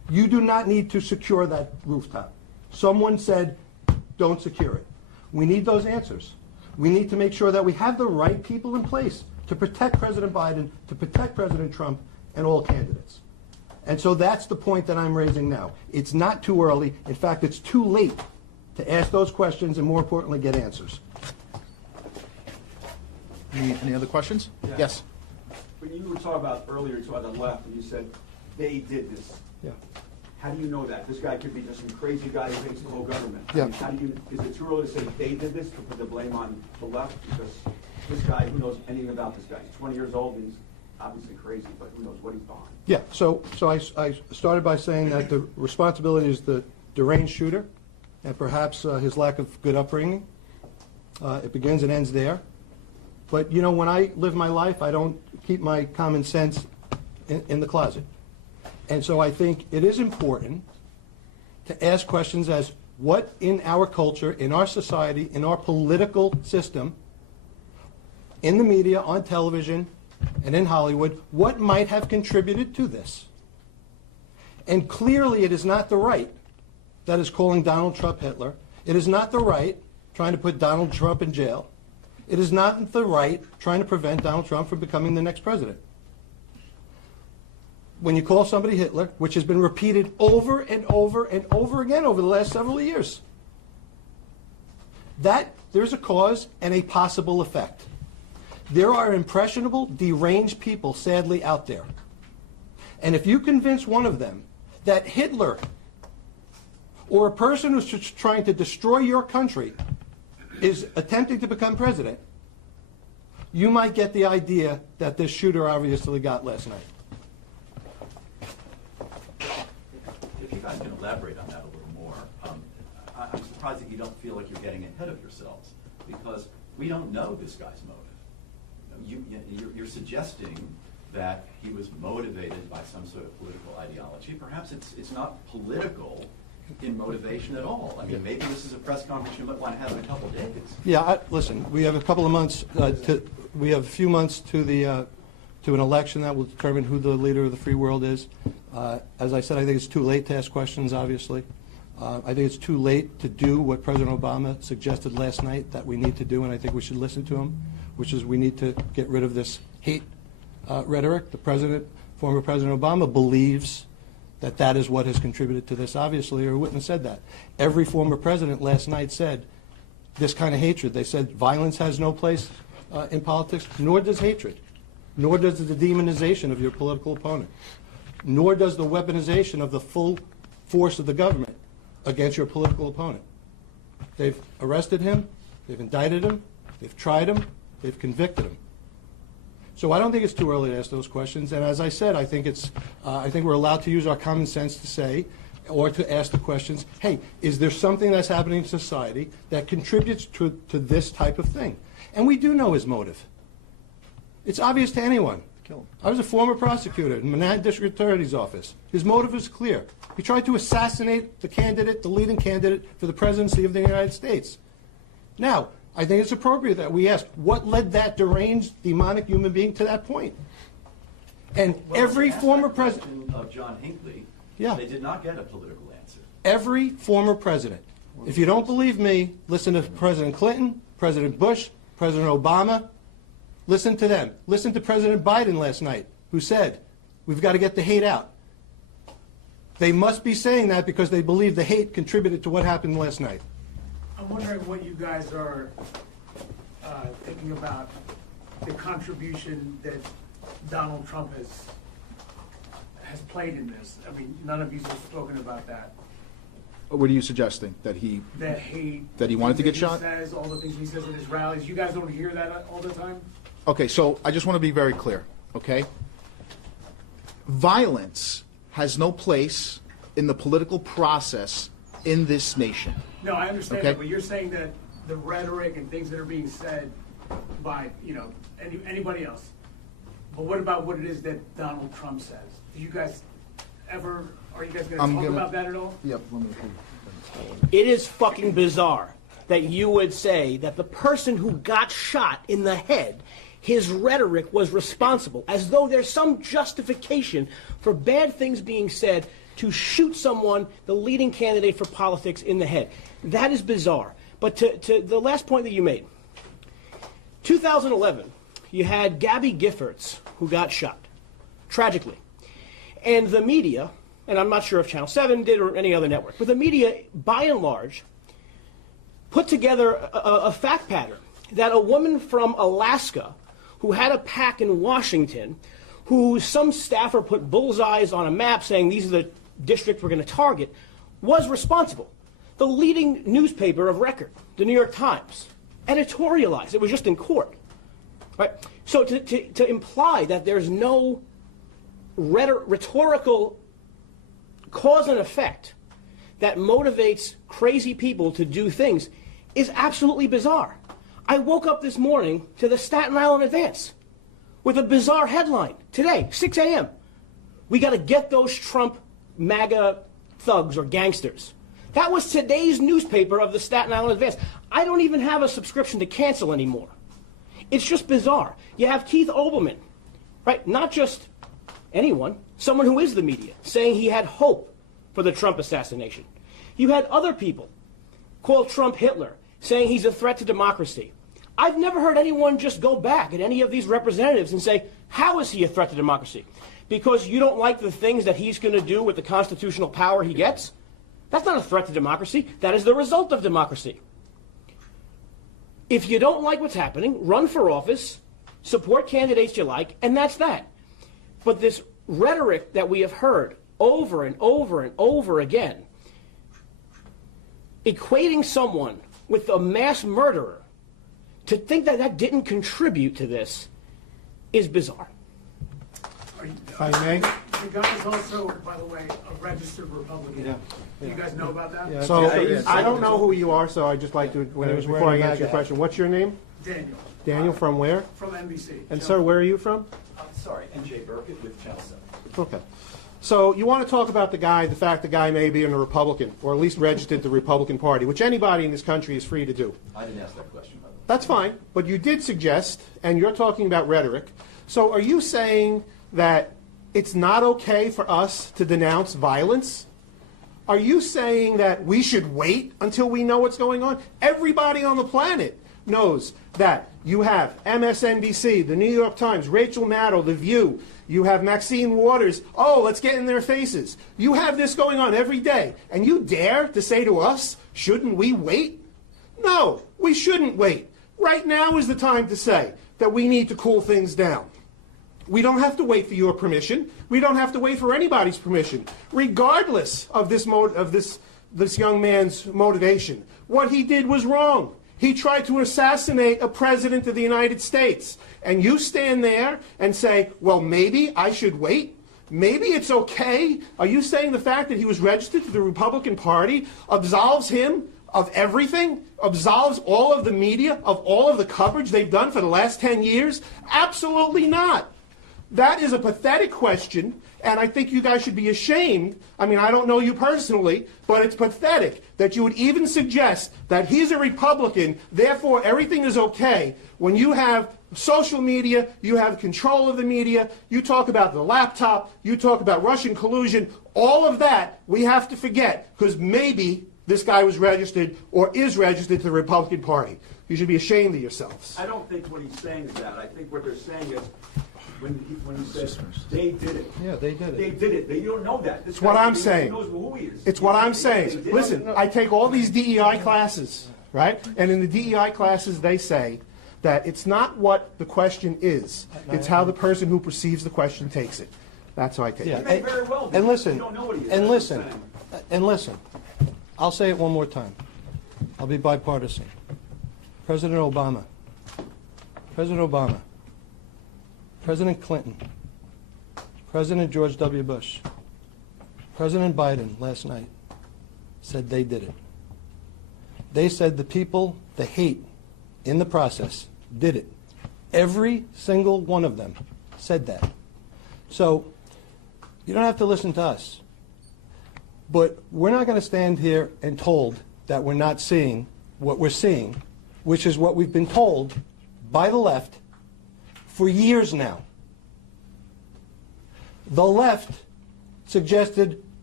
You do not need to secure that rooftop. Someone said, don't secure it. We need those answers. We need to make sure that we have the right people in place to protect President Biden, to protect President Trump, and all candidates. And so that's the point that I'm raising now. It's not too early. In fact, it's too late to ask those questions and, more importantly, get answers. Any other questions? Yeah. Yes. When you were talking about earlier, you talked about the left, and you said they did this. Yeah. How do you know that? This guy could be just some crazy guy who hates the whole government. Yeah. I mean, how do you? Is it too early to say they did this to put the blame on the left? Because this guy, who knows anything about this guy? He's 20 years old, and he's obviously crazy, but who knows what he's behind? Yeah, so I started by saying that the responsibility is the deranged shooter and perhaps his lack of good upbringing. It begins and ends there. But, you know, when I live my life, I don't keep my common sense in the closet. And so I think it is important to ask questions as what in our culture, in our society, in our political system, in the media, on television, and in Hollywood, what might have contributed to this? And clearly it is not the right that is calling Donald Trump Hitler. It is not the right trying to put Donald Trump in jail. It is not the right trying to prevent Donald Trump from becoming the next president. When you call somebody Hitler, which has been repeated over and over and over again over the last several years, that there's a cause and a possible effect. There are impressionable, deranged people, sadly, out there. And if you convince one of them that Hitler or a person who's just trying to destroy your country is attempting to become president, you might get the idea that this shooter obviously got last night. If you guys can elaborate on that a little more, I'm surprised that you don't feel like you're getting ahead of yourselves, because we don't know this guy's motive. You're suggesting that he was motivated by some sort of political ideology. Perhaps it's not political in motivation at all. I mean, maybe this is a press conference you might want to have in a couple of days. Yeah, listen, we have a couple of months, we have a few months to an election that will determine who the leader of the free world is. As I said, I think it's too late to ask questions, obviously. I think it's too late to do what President Obama suggested last night that we need to do, and I think we should listen to him, which is we need to get rid of this hate rhetoric. Former President Obama believes that is what has contributed to this, obviously, or wouldn't have said that. Every former president last night said this kind of hatred. They said violence has no place in politics, nor does hatred, nor does the demonization of your political opponent, nor does the weaponization of the full force of the government against your political opponent. They've arrested him, they've indicted him, they've tried him, they've convicted him. So I don't think it's too early to ask those questions. And as I said, I think we're allowed to use our common sense to say, or to ask the questions, hey, is there something that's happening in society that contributes to this type of thing? And we do know his motive. It's obvious to anyone. I was a former prosecutor in Manhattan District Attorney's Office. His motive is clear. He tried to assassinate the leading candidate for the presidency of the United States. Now, I think it's appropriate that we ask, what led that deranged, demonic human being to that point? And every former president of John Hinckley, yeah, they did not get a political answer. Every former president. If you don't believe me, listen to President Clinton, President Bush, President Obama. Listen to them. Listen to President Biden last night, who said, we've got to get the hate out. They must be saying that because they believe the hate contributed to what happened last night. I'm wondering what you guys are thinking about the contribution that Donald Trump has played in this. I mean, none of you have spoken about that. What are you suggesting? That he wanted to get shot? He says, all the things he says at his rallies. You guys don't hear that all the time? Okay, so I just want to be very clear, okay? Violence has no place in the political process in this nation. No, I understand Okay. that, but you're saying that the rhetoric and things that are being said by, anybody else. But what about what it is that Donald Trump says? Do you guys are you guys going to talk about that at all? Yep, let me It is fucking bizarre that you would say that the person who got shot in the head, his rhetoric was responsible, as though there's some justification for bad things being said to shoot someone, the leading candidate for politics, in the head. That is bizarre. But to the last point that you made, 2011, you had Gabby Giffords, who got shot, tragically. And the media, and I'm not sure if Channel 7 did or any other network, but the media, by and large, put together a fact pattern that a woman from Alaska who had a PAC in Washington, who some staffer put bullseyes on a map saying these are the districts we're going to target, was responsible. The leading newspaper of record, the New York Times, editorialized. It was just in court. Right? So to imply that there's no rhetorical cause and effect that motivates crazy people to do things is absolutely bizarre. I woke up this morning to the Staten Island Advance with a bizarre headline today, 6 a.m. We got to get those Trump MAGA thugs or gangsters. That was today's newspaper of the Staten Island Advance. I don't even have a subscription to cancel anymore. It's just bizarre. You have Keith Olbermann, right? Not just anyone, someone who is the media, saying he had hope for the Trump assassination. You had other people call Trump Hitler, saying he's a threat to democracy. I've never heard anyone just go back at any of these representatives and say, how is he a threat to democracy? Because you don't like the things that he's going to do with the constitutional power he gets? That's not a threat to democracy. That is the result of democracy. If you don't like what's happening, run for office, support candidates you like, and that's that. But this rhetoric that we have heard over and over and over again, equating someone with a mass murderer, to think that that didn't contribute to this is bizarre. If I may. The guy is also, by the way, a registered Republican. Yeah. You guys know about that? Yeah. So Yeah. I don't know who you are, so I'd just like to, He was before I wearing a answer your MAGA question, what's your name? Daniel. Daniel, from where? From NBC. And sir, where are you from? Sorry, NJ Burkett with Channel 7. Okay. So you want to talk about the fact the guy may be a Republican, or at least registered the Republican Party, which anybody in this country is free to do. I didn't ask that question, by the way. That's fine, but you did suggest, and you're talking about rhetoric. So are you saying that it's not okay for us to denounce violence? Are you saying that we should wait until we know what's going on? Everybody on the planet knows that you have MSNBC, the New York Times, Rachel Maddow, The View. You have Maxine Waters. Oh, let's get in their faces. You have this going on every day. And you dare to say to us, shouldn't we wait? No, we shouldn't wait. Right now is the time to say that we need to cool things down. We don't have to wait for your permission. We don't have to wait for anybody's permission, regardless of this young man's motivation. What he did was wrong. He tried to assassinate a president of the United States. And you stand there and say, well, maybe I should wait? Maybe it's okay? Are you saying the fact that he was registered to the Republican Party absolves him of everything? Absolves all of the media of all of the coverage they've done for the last 10 years? Absolutely not. That is a pathetic question, and I think you guys should be ashamed. I mean, I don't know you personally, but it's pathetic that you would even suggest that he's a Republican, therefore everything is okay, when you have social media, you have control of the media, you talk about the laptop, you talk about Russian collusion, all of that we have to forget, because maybe this guy was registered or is registered to the Republican Party. You should be ashamed of yourselves. I don't think what he's saying is that. I think what they're saying is, when he says they did it. Yeah, they did it. They did it. You don't know that. It's what I'm saying. Knows who he is. It's what I'm saying. Listen, I take all these DEI classes, right? And in the DEI classes, they say that it's not what the question is. It's how the person who perceives the question takes it. That's how I take Yeah. it. He may very well be. And listen, You don't know what he is. and That's what listen, I'm saying. and listen. I'll say it one more time. I'll be bipartisan. President Obama, President Clinton, President George W. Bush, President Biden last night said they did it. They said the people, the hate in the process, did it. Every single one of them said that. So you don't have to listen to us. But we're not going to stand here and told that we're not seeing what we're seeing, which is what we've been told by the left for years now. The left suggested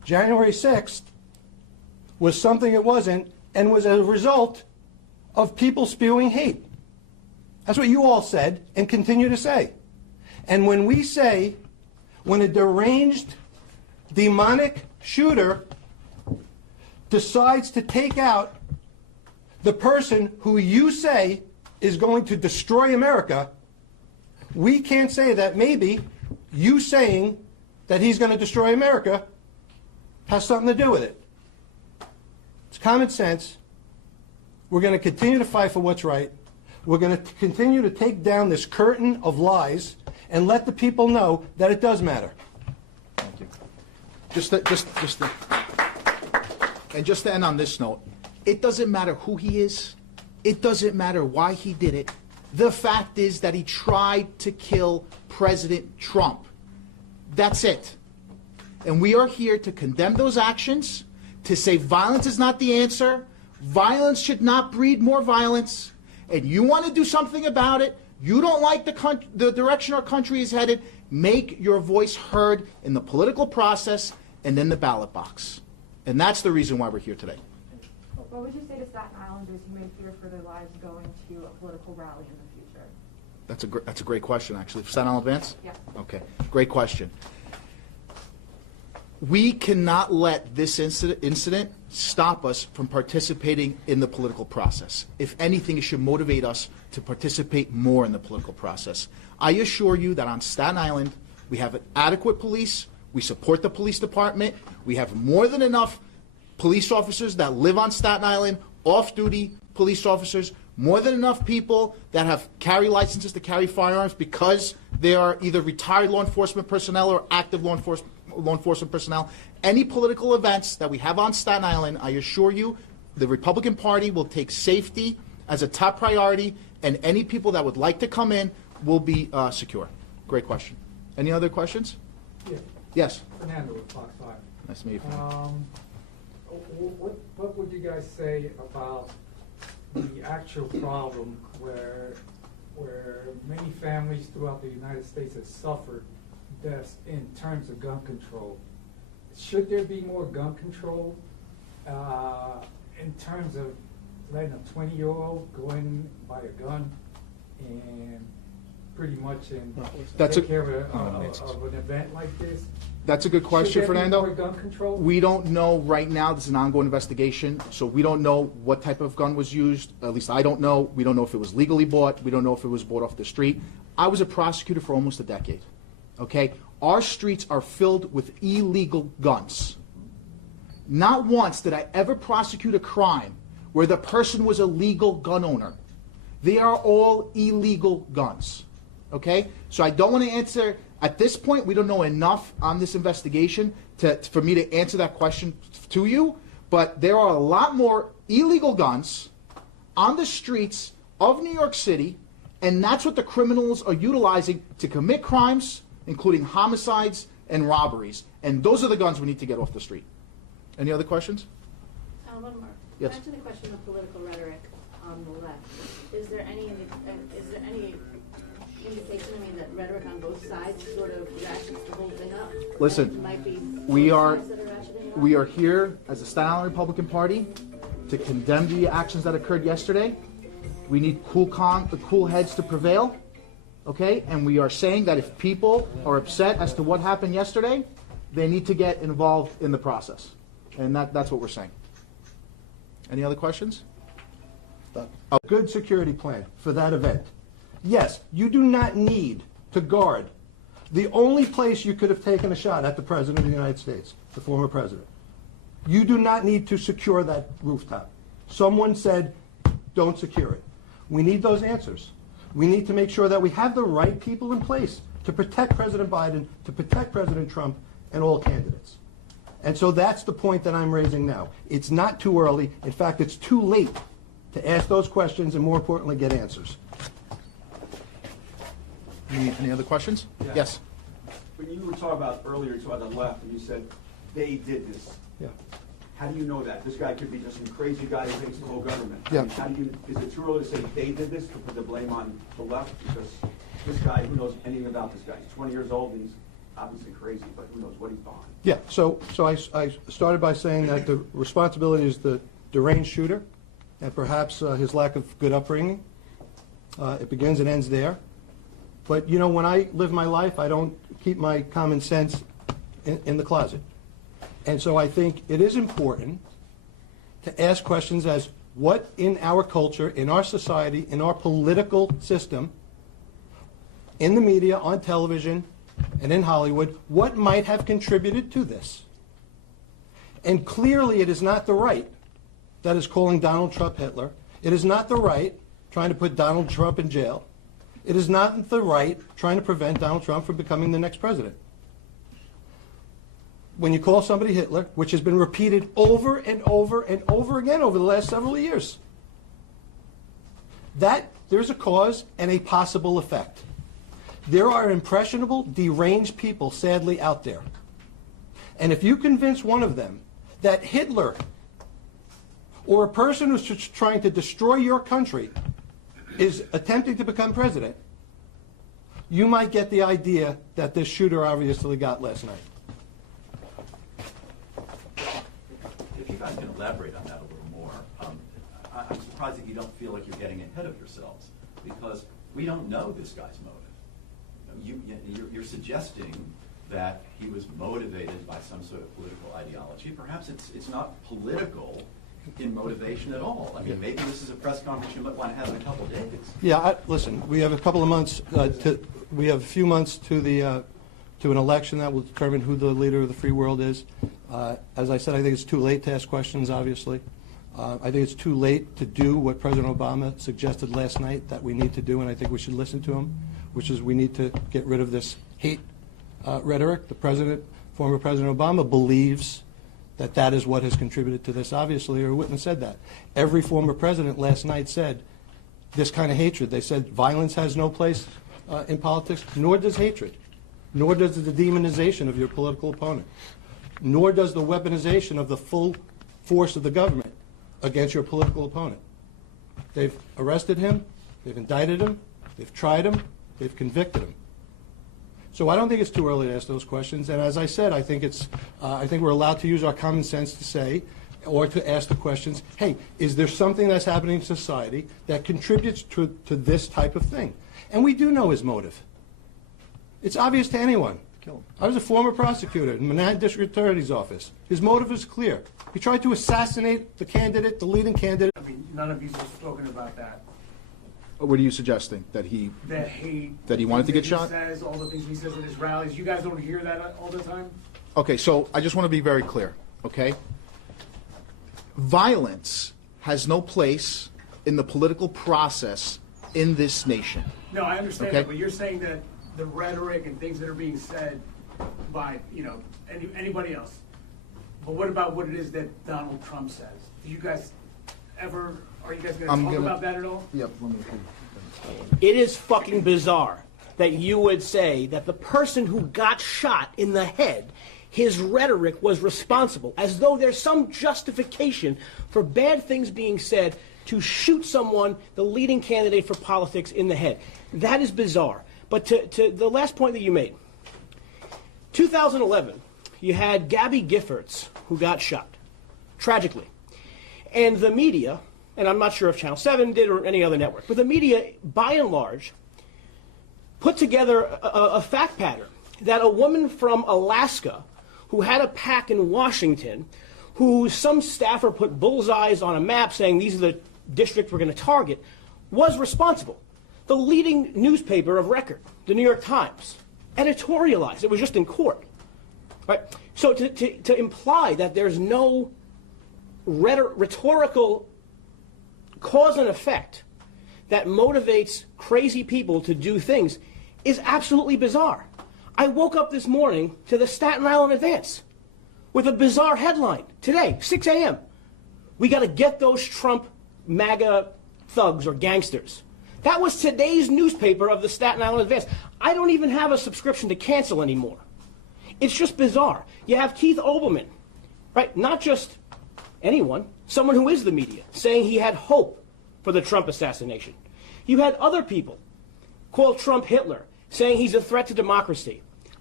January 6th was something it wasn't, and was a result of people spewing hate. That's what you all said and continue to say. And when we say, when a deranged, demonic shooter decides to take out the person who you say is going to destroy America, we can't say that maybe you saying that he's going to destroy America has something to do with it. It's common sense. We're going to continue to fight for what's right. We're going to continue to take down this curtain of lies and let the people know that it does matter. Thank you. Just to end on this note, it doesn't matter who he is. It doesn't matter why he did it. The fact is that he tried to kill President Trump. That's it. And we are here to condemn those actions, to say violence is not the answer. Violence should not breed more violence. And you want to do something about it. You don't like the direction our country is headed. Make your voice heard in the political process and in the ballot box. And that's the reason why we're here today. What would you say to Staten Islanders who may fear for their lives going to a political rally in the future? That's a great question, actually. Staten Island Advance? Yes. Okay, great question. We cannot let this incident stop us from participating in the political process. If anything, it should motivate us to participate more in the political process. I assure you that on Staten Island, we have adequate police. We support the police department. We have more than enough police officers that live on Staten Island, off-duty police officers, more than enough people that have carry licenses to carry firearms because they are either retired law enforcement personnel or active law enforcement personnel. Any political events that we have on Staten Island, I assure you, the Republican Party will take safety as a top priority, and any people that would like to come in will be secure. Great question. Any other questions? Yeah. Yes. Fernando with Fox 5. Nice to meet you. What would you guys say about the actual problem where many families throughout the United States have suffered deaths in terms of gun control? Should there be more gun control in terms of letting a 20-year-old go in and buy a gun and pretty much take care of an event like this? That's a good question, Should there be Fernando. more gun control? We don't know right now. This is an ongoing investigation, so we don't know what type of gun was used. At least I don't know. We don't know if it was legally bought. We don't know if it was bought off the street. I was a prosecutor for almost a decade. Okay? Our streets are filled with illegal guns. Not once did I ever prosecute a crime where the person was a legal gun owner. They are all illegal guns. Okay? So I don't want to answer. At this point, we don't know enough on this investigation for me to answer that question to you, but there are a lot more illegal guns on the streets of New York City, and that's what the criminals are utilizing to commit crimes, including homicides and robberies. And those are the guns we need to get off the street. Any other questions? One more. Yes. Back to the question of political rhetoric on the left. Is there any indication, that rhetoric on both sides sort of ratchets the whole thing up? Listen, Might be we both are sides that are ratcheting it up? we are here as the Staten Island Republican Party to condemn the actions that occurred yesterday. We need cool heads to prevail, okay? And we are saying that if people are upset as to what happened yesterday, they need to get involved in the process. And that's what we're saying. Any other questions? A good security plan for that event. Yes, you do not need to guard the only place you could have taken a shot at the President of the United States, the former President. You do not need to secure that rooftop. Someone said, don't secure it. We need those answers. We need to make sure that we have the right people in place to protect President Biden, to protect President Trump, and all candidates. And so that's the point that I'm raising now. It's not too early. In fact, it's too late to ask those questions and, more importantly, get answers. Any other questions? Yeah. Yes. When you were talking about earlier, you talked about the left, and you said they did this. Yeah. How do you know that? This guy could be just some crazy guy who hates the whole government. Yeah. Is it too early to say they did this, to put the blame on the left? Because this guy, who knows anything about this guy? He's 20 years old, and obviously crazy, but who knows what he's behind. Yeah, so I started by saying that the responsibility is the deranged shooter and perhaps his lack of good upbringing. It begins and ends there. But, you know, when I live my life, I don't keep my common sense in the closet. And so I think it is important to ask questions as what in our culture, in our society, in our political system, in the media, on television, and in Hollywood, what might have contributed to this? And clearly it is not the right that is calling Donald Trump Hitler. It is not the right trying to put Donald Trump in jail. It is not the right trying to prevent Donald Trump from becoming the next president. When you call somebody Hitler, which has been repeated over and over and over again over the last several years, that there's a cause and a possible effect. There are impressionable, deranged people, sadly, out there. And if you convince one of them that Hitler or a person who's just trying to destroy your country is attempting to become president, you might get the idea that this shooter obviously got last night. If you guys can elaborate on that a little more, I'm surprised that you don't feel like you're getting ahead of yourselves, because we don't know this guy's motive. You're suggesting that he was motivated by some sort of political ideology. Perhaps it's not political in motivation at all. I mean, maybe this is a press conference you might want to have in a couple of days. Yeah, listen, we have a couple of months, we have a few months to an election that will determine who the leader of the free world is. As I said, I think it's too late to ask questions, obviously. I think it's too late to do what President Obama suggested last night that we need to do, and I think we should listen to him, which is we need to get rid of this hate rhetoric. Former President Obama believes that that is what has contributed to this, obviously, or wouldn't have said that. Every former president last night said this kind of hatred. They said violence has no place in politics, nor does hatred, nor does the demonization of your political opponent, nor does the weaponization of the full force of the government against your political opponent. They've arrested him, they've indicted him, they've tried him, they've convicted him. So I don't think it's too early to ask those questions. And as I said, I think we're allowed to use our common sense to say, or to ask the questions, hey, is there something that's happening in society that contributes to this type of thing? And we do know his motive. It's obvious to anyone. I was a former prosecutor in Manhattan District Attorney's Office. His motive is clear. He tried to assassinate the candidate, the leading candidate. I mean, none of you have spoken about that. What are you suggesting? That he wanted to get shot? He says, all the things he says at his rallies. You guys don't hear that all the time? Okay, so I just want to be very clear, okay? Violence has no place in the political process in this nation. No, I understand Okay. that, but you're saying that the rhetoric and things that are being said by, anybody else. But what about what it is that Donald Trump says? Are you guys going to talk about that at all? Yep, let me It is fucking bizarre that you would say that the person who got shot in the head, his rhetoric was responsible, as though there's some justification for bad things being said to shoot someone, the leading candidate for politics, in the head. That is bizarre. But to the last point that you made, 2011, you had Gabby Giffords, who got shot, tragically. And the media, and I'm not sure if Channel 7 did or any other network, but the media, by and large, put together a fact pattern that a woman from Alaska who had a PAC in Washington, who some staffer put bullseyes on a map saying these are the districts we're going to target, was responsible. The leading newspaper of record, the New York Times, editorialized. It was just in court. Right? So to imply that there's no rhetorical cause and effect that motivates crazy people to do things is absolutely bizarre. I woke up this morning to the Staten Island Advance with a bizarre headline today, 6 a.m. We got to get those Trump MAGA thugs or gangsters. That was today's newspaper of the Staten Island Advance. I don't even have a subscription to cancel anymore. It's just bizarre. You have Keith Olbermann, right? Not just anyone, someone who is the media, saying he had hope for the Trump assassination. You had other people call Trump Hitler, saying he's a threat to democracy.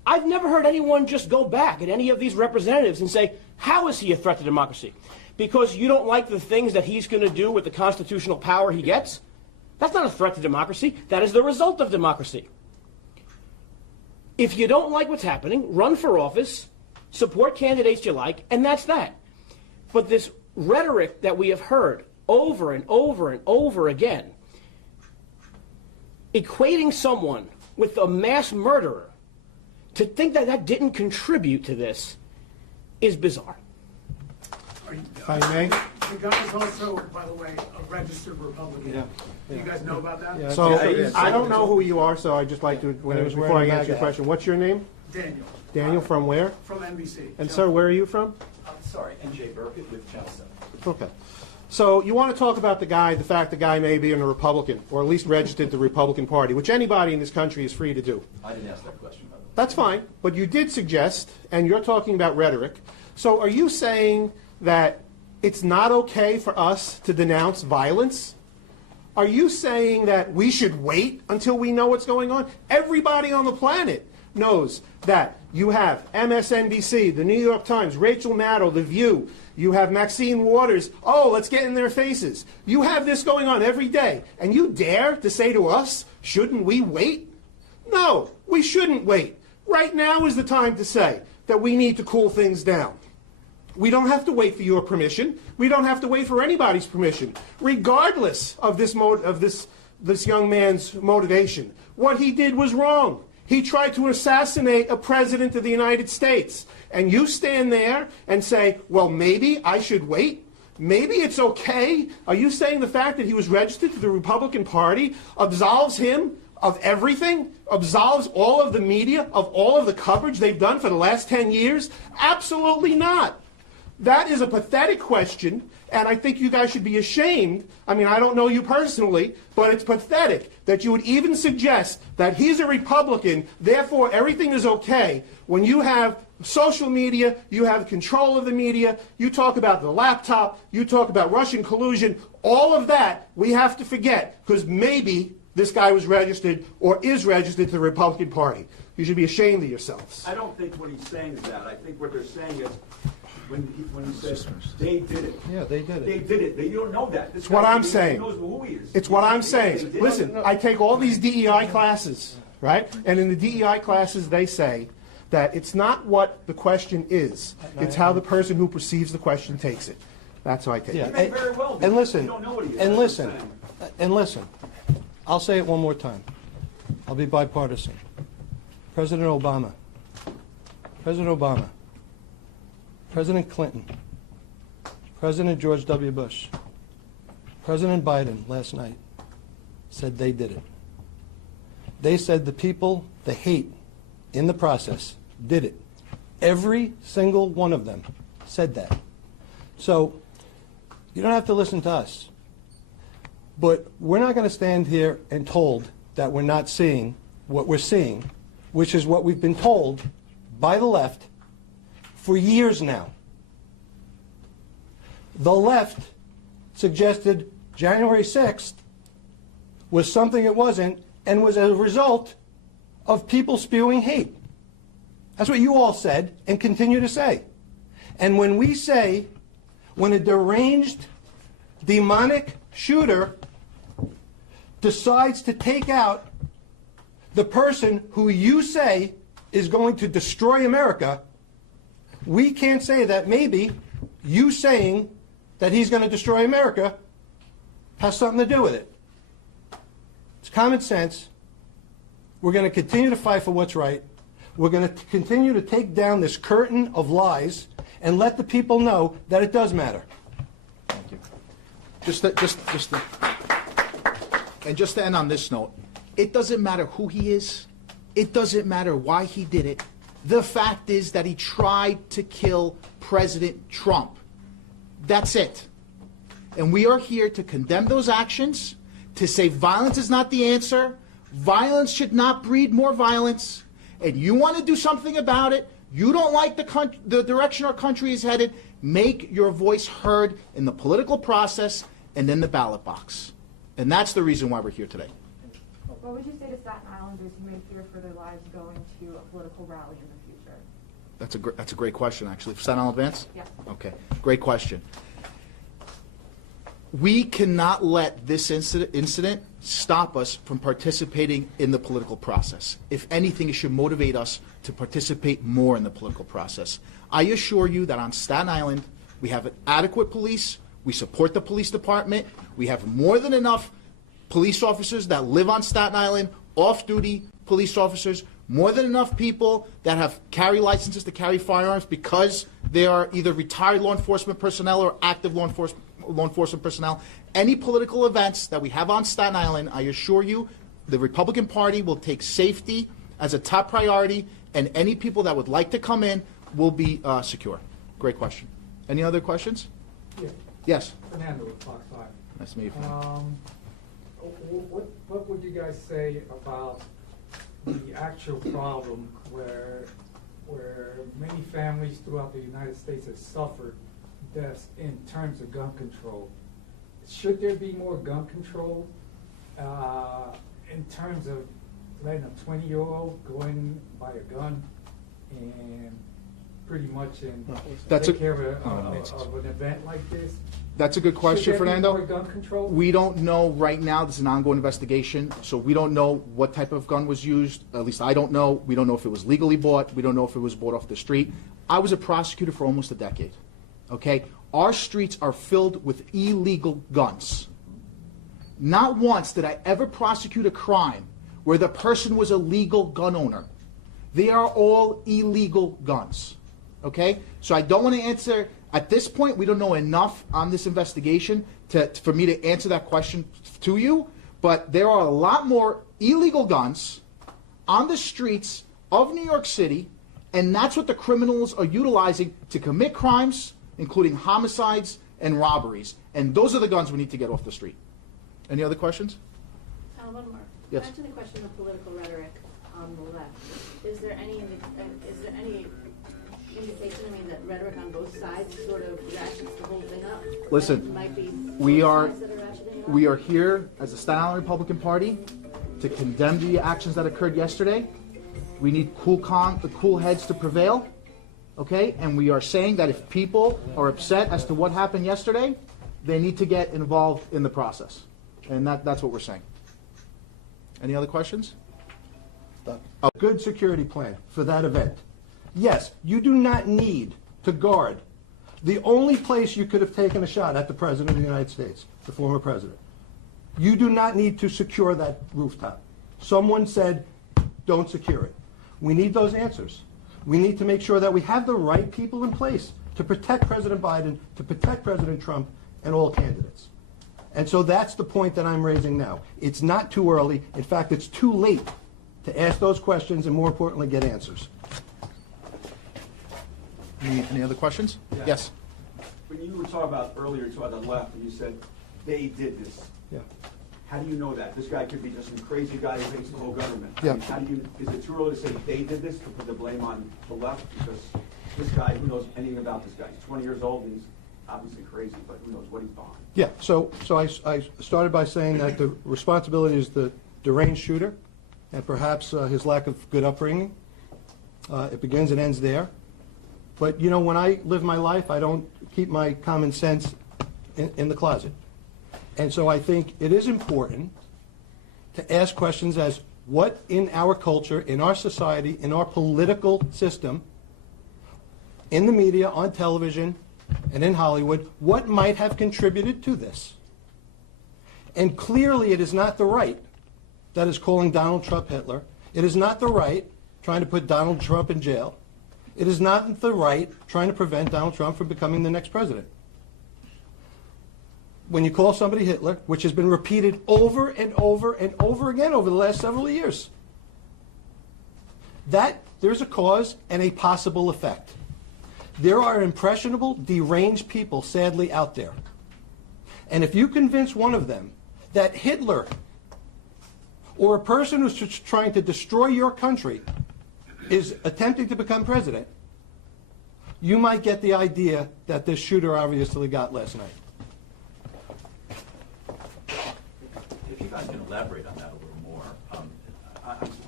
I've never heard anyone just go back at any of these representatives and say, how is he a threat to democracy? Because you don't like the things that he's going to do with the constitutional power he gets? That's not a threat to democracy. That is the result of democracy. If you don't like what's happening, run for office, support candidates you like, and that's that. But this rhetoric that we have heard over and over and over again, equating someone with a mass murderer, to think that that didn't contribute to this is bizarre. If I may. The guy is also, by the way, a registered Republican. Yeah. Do you guys know about that? Yeah. So Yeah. I don't know who you are, so I'd just like to, When he was before wearing I a answer your MAGA hat. question, what's your name? Daniel. Daniel, from where? From NBC. And sir, where are you from? I'm sorry, NJ Burkett with Channel 7. Okay. So you want to talk about the fact the guy may be a Republican, or at least registered to the Republican Party, which anybody in this country is free to do. I didn't ask that question, by the way. That's fine, but you did suggest, and you're talking about rhetoric. So are you saying that it's not okay for us to denounce violence? Are you saying that we should wait until we know what's going on? Everybody on the planet knows that you have MSNBC, the New York Times, Rachel Maddow, The View. You have Maxine Waters. Oh, let's get in their faces. You have this going on every day. And you dare to say to us, shouldn't we wait? No, we shouldn't wait. Right now is the time to say that we need to cool things down. We don't have to wait for your permission. We don't have to wait for anybody's permission, regardless of this young man's motivation. What he did was wrong. He tried to assassinate a president of the United States. And you stand there and say, well, maybe I should wait? Maybe it's okay? Are you saying the fact that he was registered to the Republican Party absolves him of everything? Absolves all of the media of all of the coverage they've done for the last 10 years? Absolutely not. That is a pathetic question, and I think you guys should be ashamed. I mean, I don't know you personally, but it's pathetic that you would even suggest that he's a Republican, therefore everything is okay, when you have social media, you have control of the media, you talk about the laptop, you talk about Russian collusion, all of that we have to forget, because maybe this guy was registered or is registered to the Republican Party. You should be ashamed of yourselves. I don't think what he's saying is that. I think what they're saying is, when he says they did it. Yeah, they did it. They did it. You don't know that. This It's what guy, I'm he saying. knows who he is. It's what I'm They saying. did it. Listen, I take all these DEI classes, right? And in the DEI classes, they say that it's not what the question is. It's how the person who perceives the question takes it. That's how I take Yeah, it. may very well be. and listen, You don't know what he is. and That's what listen, I'm saying. and listen. I'll say it one more time. I'll be bipartisan. President Obama, President Clinton, President George W. Bush, President Biden last night said they did it. They said the people, the hate in the process, did it. Every single one of them said that. So you don't have to listen to us. But we're not going to stand here and told that we're not seeing what we're seeing, which is what we've been told by the left for years now. The left suggested January 6th was something it wasn't and was a result of people spewing hate. That's what you all said and continue to say. And when we say, when a deranged, demonic shooter decides to take out the person who you say is going to destroy America, we can't say that maybe you saying that he's going to destroy America has something to do with it. It's common sense. We're going to continue to fight for what's right. We're going to continue to take down this curtain of lies and let the people know that it does matter. Thank you. Just to end on this note, it doesn't matter who he is. It doesn't matter why he did it. The fact is that he tried to kill President Trump. That's it. And we are here to condemn those actions, to say violence is not the answer. Violence should not breed more violence. And you want to do something about it. You don't like the direction our country is headed. Make your voice heard in the political process and in the ballot box. And that's the reason why we're here today. What would you say to Staten Islanders who may fear for their lives going to a political rally in the future? That's a great question, actually. Staten Island Advance? Yeah. Okay, great question. We cannot let this incident stop us from participating in the political process. If anything, it should motivate us to participate more in the political process. I assure you that on Staten Island, we have an adequate police, we support the police department, we have more than enough police officers that live on Staten Island, off-duty police officers, more than enough people that have carry licenses to carry firearms because they are either retired law enforcement personnel or active law enforcement personnel. Any political events that we have on Staten Island, I assure you, the Republican Party will take safety as a top priority, and any people that would like to come in will be secure. Great question. Any other questions? Yeah. Yes. Fernando with Fox 5. Nice to meet you, Fernando. What would you guys say about the actual problem where many families throughout the United States have suffered deaths in terms of gun control? Should there be more gun control in terms of letting a 20-year-old go in and buy a gun and pretty much take care of an event like this? That's a good question, Should there be Fernando. more gun control? We don't know right now. This is an ongoing investigation, so we don't know what type of gun was used. At least I don't know. We don't know if it was legally bought. We don't know if it was bought off the street. I was a prosecutor for almost a decade. Okay? Our streets are filled with illegal guns. Not once did I ever prosecute a crime where the person was a legal gun owner. They are all illegal guns. Okay? So I don't want to answer. At this point, we don't know enough on this investigation for me to answer that question to you, but there are a lot more illegal guns on the streets of New York City, and that's what the criminals are utilizing to commit crimes, including homicides and robberies. And those are the guns we need to get off the street. Any other questions? One more. Yes. Back to the question of political rhetoric on the left. Is there any indication, that rhetoric on both sides sort of ratchets the whole thing up? Listen, Might be we both are sides that ratcheting it up? we are here as the Staten Island Republican Party to condemn the actions that occurred yesterday. We need cool heads to prevail, okay? And we are saying that if people are upset as to what happened yesterday, they need to get involved in the process, and that's what we're saying. Any other questions? A good security plan for that event. Yes, you do not need to guard the only place you could have taken a shot at the President of the United States, the former President. You do not need to secure that rooftop. Someone said, don't secure it. We need those answers. We need to make sure that we have the right people in place to protect President Biden, to protect President Trump, and all candidates. And so that's the point that I'm raising now. It's not too early. In fact, it's too late to ask those questions and, more importantly, get answers. Any other questions? Yeah. Yes. When you were talking about earlier, to the left, and you said they did this. Yeah. How do you know that? This guy could be just some crazy guy who hates the whole government. Yeah. I mean, how do you? Is it too early to say they did this to put the blame on the left? Because this guy, who knows anything about this guy? He's 20 years old and he's obviously crazy, but who knows what he's behind? Yeah, so I started by saying that the responsibility is the deranged shooter and perhaps his lack of good upbringing. It begins and ends there. But, when I live my life, I don't keep my common sense in the closet. And so I think it is important to ask questions as what in our culture, in our society, in our political system, in the media, on television, and in Hollywood, what might have contributed to this? And clearly it is not the right that is calling Donald Trump Hitler. It is not the right trying to put Donald Trump in jail. It is not the right trying to prevent Donald Trump from becoming the next president. When you call somebody Hitler, which has been repeated over and over and over again over the last several years, that there's a cause and a possible effect. There are impressionable, deranged people, sadly, out there. And if you convince one of them that Hitler or a person who's trying to destroy your country is attempting to become president, you might get the idea that this shooter obviously got last night. If you guys can elaborate on that a little more,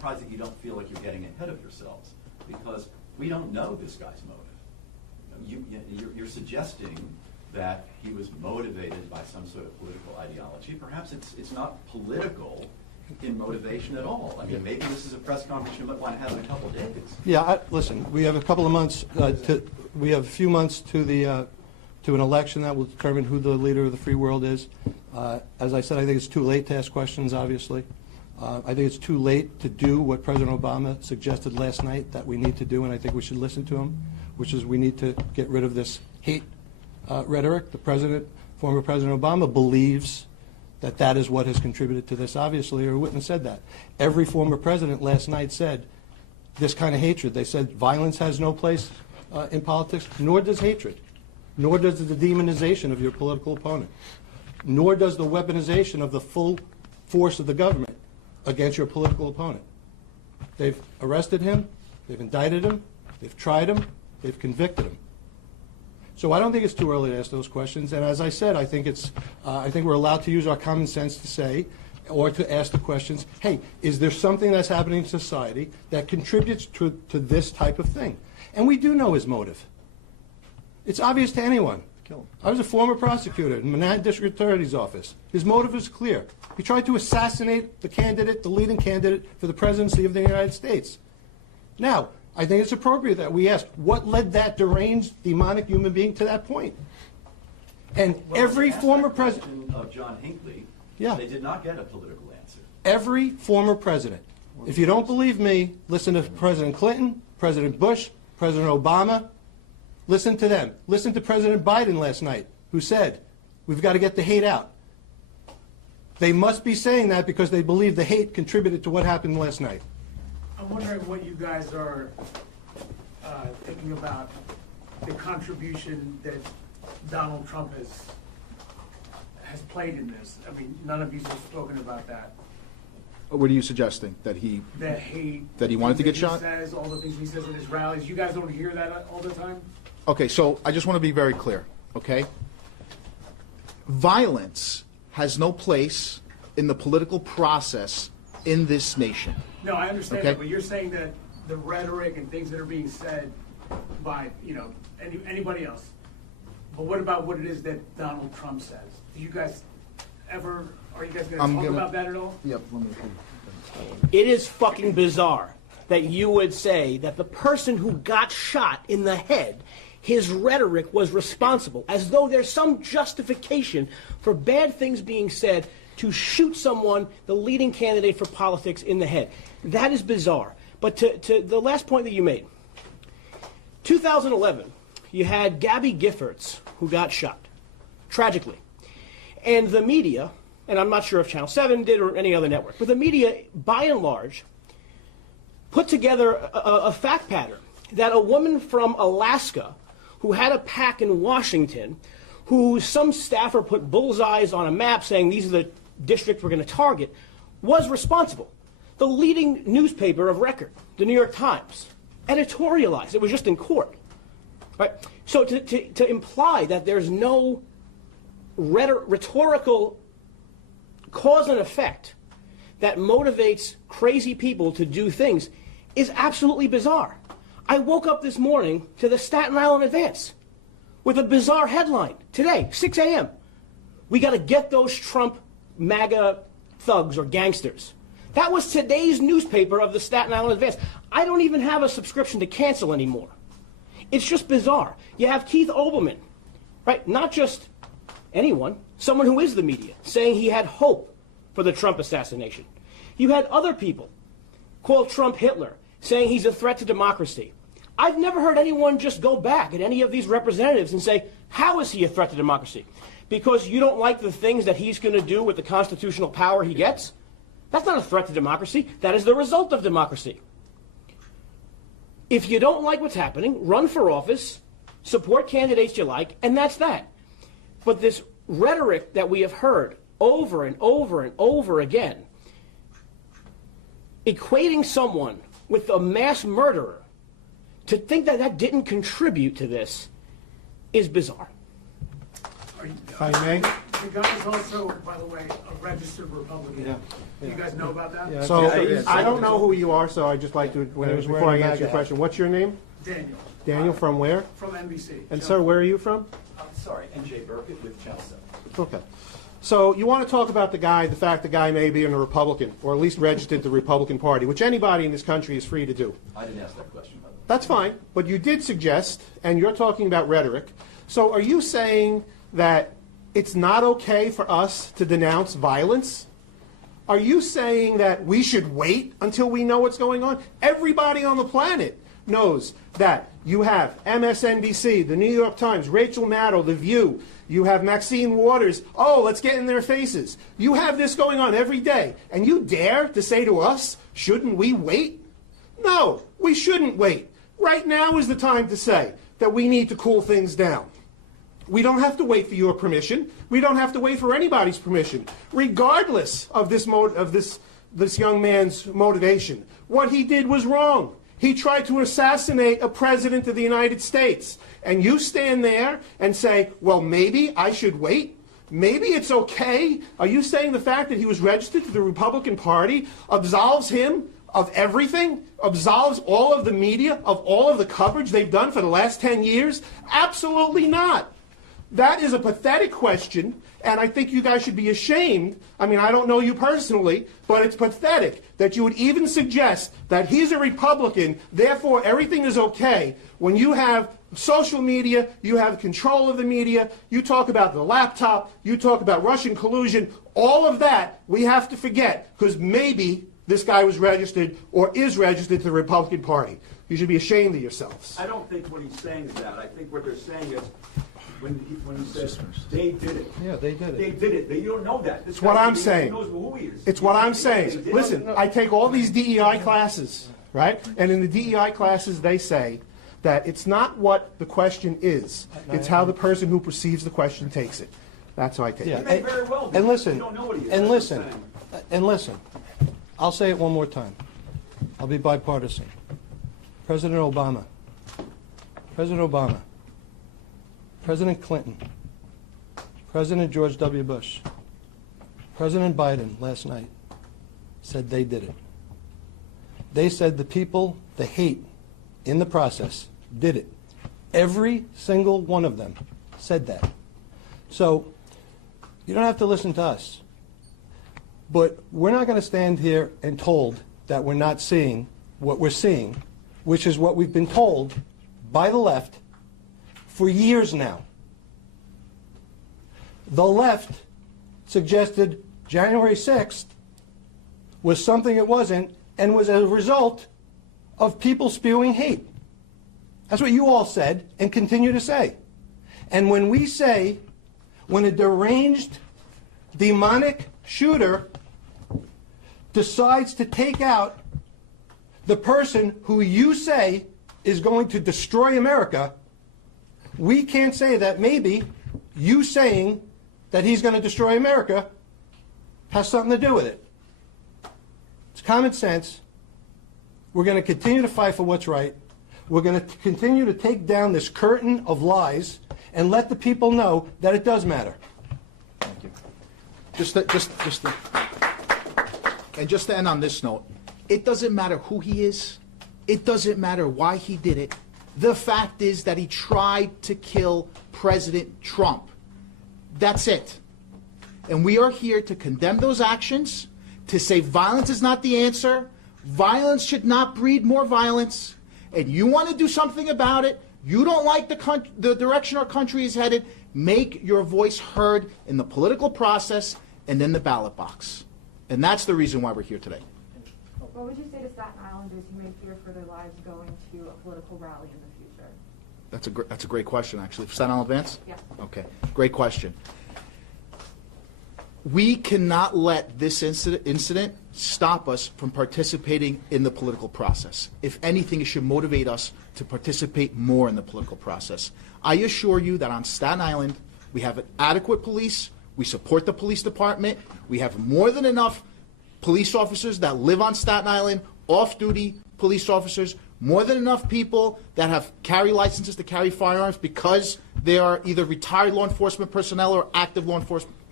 surprised that you don't feel like you're getting ahead of yourselves, because we don't know this guy's motive. You're suggesting that he was motivated by some sort of political ideology. Perhaps it's not political in motivation at all. I mean, maybe this is a press conference you might want to have in a couple of days. Yeah, listen, we have a couple of months, we have a few months to an election that will determine who the leader of the free world is. As I said, I think it's too late to ask questions, obviously. I think it's too late to do what President Obama suggested last night that we need to do, and I think we should listen to him, which is we need to get rid of this hate rhetoric. Former President Obama believes that is what has contributed to this, obviously, or he wouldn't have said that. Every former president last night said this kind of hatred. They said violence has no place in politics, nor does hatred, nor does the demonization of your political opponent, nor does the weaponization of the full force of the government against your political opponent. They've arrested him, they've indicted him, they've tried him, they've convicted him. So I don't think it's too early to ask those questions. And as I said, I think we're allowed to use our common sense to say, or to ask the questions, hey, is there something that's happening in society that contributes to this type of thing? And we do know his motive. It's obvious to anyone. I was a former prosecutor in Manhattan District Attorney's Office. His motive is clear. He tried to assassinate the leading candidate for the presidency of the United States. Now, I think it's appropriate that we ask, what led that deranged, demonic human being to that point? And every former president of John Hinckley, yeah, they did not get a political answer. Every former president. If you don't believe me, listen to President Clinton, President Bush, President Obama. Listen to them. Listen to President Biden last night, who said, we've got to get the hate out. They must be saying that because they believe the hate contributed to what happened last night. I'm wondering what you guys are thinking about the contribution that Donald Trump has played in this. I mean, none of you have spoken about that. What are you suggesting? That he wanted to get shot? He says, all the things he says at his rallies. You guys don't hear that all the time? Okay, so I just want to be very clear, okay? Violence has no place in the political process in this nation. No, I understand Okay. that, but you're saying that the rhetoric and things that are being said by, anybody else. But what about what it is that Donald Trump says? Are you guys going to talk about that at all? Yep, let me. It is fucking bizarre that you would say that the person who got shot in the head, his rhetoric was responsible, as though there's some justification for bad things being said to shoot someone, the leading candidate for politics, in the head. That is bizarre. But to the last point that you made, 2011, you had Gabby Giffords, who got shot, tragically. And the media, and I'm not sure if Channel 7 did or any other network, but the media, by and large, put together a fact pattern that a woman from Alaska who had a PAC in Washington, who some staffer put bullseyes on a map saying these are the districts we're going to target, was responsible. The leading newspaper of record, the New York Times, editorialized. It was just in court. Right? So to imply that there's no rhetorical cause and effect that motivates crazy people to do things is absolutely bizarre. I woke up this morning to the Staten Island Advance with a bizarre headline today, 6 a.m. We got to get those Trump MAGA thugs or gangsters. That was today's newspaper of the Staten Island Advance. I don't even have a subscription to cancel anymore. It's just bizarre. You have Keith Olbermann, right? Not just anyone, someone who is the media, saying he had hope for the Trump assassination. You had other people call Trump Hitler, saying he's a threat to democracy. I've never heard anyone just go back at any of these representatives and say, how is he a threat to democracy? Because you don't like the things that he's going to do with the constitutional power he gets? That's not a threat to democracy. That is the result of democracy. If you don't like what's happening, run for office, support candidates you like, and that's that. But this rhetoric that we have heard over and over and over again, equating someone with a mass murderer, to think that that didn't contribute to this is bizarre. If I may? The guy is also, by the way, a registered Republican. Yeah. Do you guys know about that? Yeah. So Yeah, I don't know who you are, so I'd just like to, He was before wearing I a answer your MAGA question, what's your name? Daniel. Daniel, from where? From NBC. And sir, where are you from? I'm sorry, NJ Burkett with Channel 7. Okay. So you want to talk about the fact the guy may be a Republican, or at least registered to the Republican Party, which anybody in this country is free to do. I didn't ask that question, by the way. That's fine, but you did suggest, and you're talking about rhetoric. So are you saying that it's not okay for us to denounce violence? Are you saying that we should wait until we know what's going on? Everybody on the planet knows that you have MSNBC, the New York Times, Rachel Maddow, The View, you have Maxine Waters, oh, let's get in their faces. You have this going on every day, and you dare to say to us, shouldn't we wait? No, we shouldn't wait. Right now is the time to say that we need to cool things down. We don't have to wait for your permission. We don't have to wait for anybody's permission, regardless of this young man's motivation. What he did was wrong. He tried to assassinate a president of the United States. And you stand there and say, well, maybe I should wait? Maybe it's okay? Are you saying the fact that he was registered to the Republican Party absolves him of everything? Absolves all of the media of all of the coverage they've done for the last 10 years? Absolutely not. That is a pathetic question, and I think you guys should be ashamed. I mean, I don't know you personally, but it's pathetic that you would even suggest that he's a Republican, therefore everything is okay, when you have social media, you have control of the media, you talk about the laptop, you talk about Russian collusion, all of that we have to forget, because maybe this guy was registered or is registered to the Republican Party. You should be ashamed of yourselves. I don't think what he's saying is that. I think what they're saying is, when he says they did it. Yeah, they did it. They did it. You don't know that. This It's what guy, I'm he saying. knows who he is. It's what I'm They saying. did it. Listen, I take all these DEI classes, right? And in the DEI classes, they say that it's not what the question is. It's how the person who perceives the question takes it. That's how I take Yeah, it. may very well be. and listen, You don't know what he is. and That's what listen, I'm saying. and listen. I'll say it one more time. I'll be bipartisan. President Obama, President Clinton, President George W. Bush, President Biden last night said they did it. They said the people, the hate in the process, did it. Every single one of them said that. So you don't have to listen to us. But we're not going to stand here and told that we're not seeing what we're seeing, which is what we've been told by the left for years now. The left suggested January 6th was something it wasn't and was a result of people spewing hate. That's what you all said and continue to say. And when we say, when a deranged, demonic shooter decides to take out the person who you say is going to destroy America, we can't say that maybe you saying that he's going to destroy America has something to do with it. It's common sense. We're going to continue to fight for what's right. We're going to continue to take down this curtain of lies and let the people know that it does matter. Thank you. Just to end on this note, it doesn't matter who he is. It doesn't matter why he did it. The fact is that he tried to kill President Trump. That's it. And we are here to condemn those actions, to say violence is not the answer. Violence should not breed more violence. And you want to do something about it. You don't like the direction our country is headed. Make your voice heard in the political process and in the ballot box. And that's the reason why we're here today. What would you say to Staten Islanders who may fear for their lives going to a political rally in the future? That's a great question, actually. Staten Island Advance? Yeah. Okay, great question. We cannot let this incident stop us from participating in the political process. If anything, it should motivate us to participate more in the political process. I assure you that on Staten Island, we have an adequate police. We support the police department. We have more than enough police officers that live on Staten Island, off-duty police officers, more than enough people that have carry licenses to carry firearms because they are either retired law enforcement personnel or active law enforcement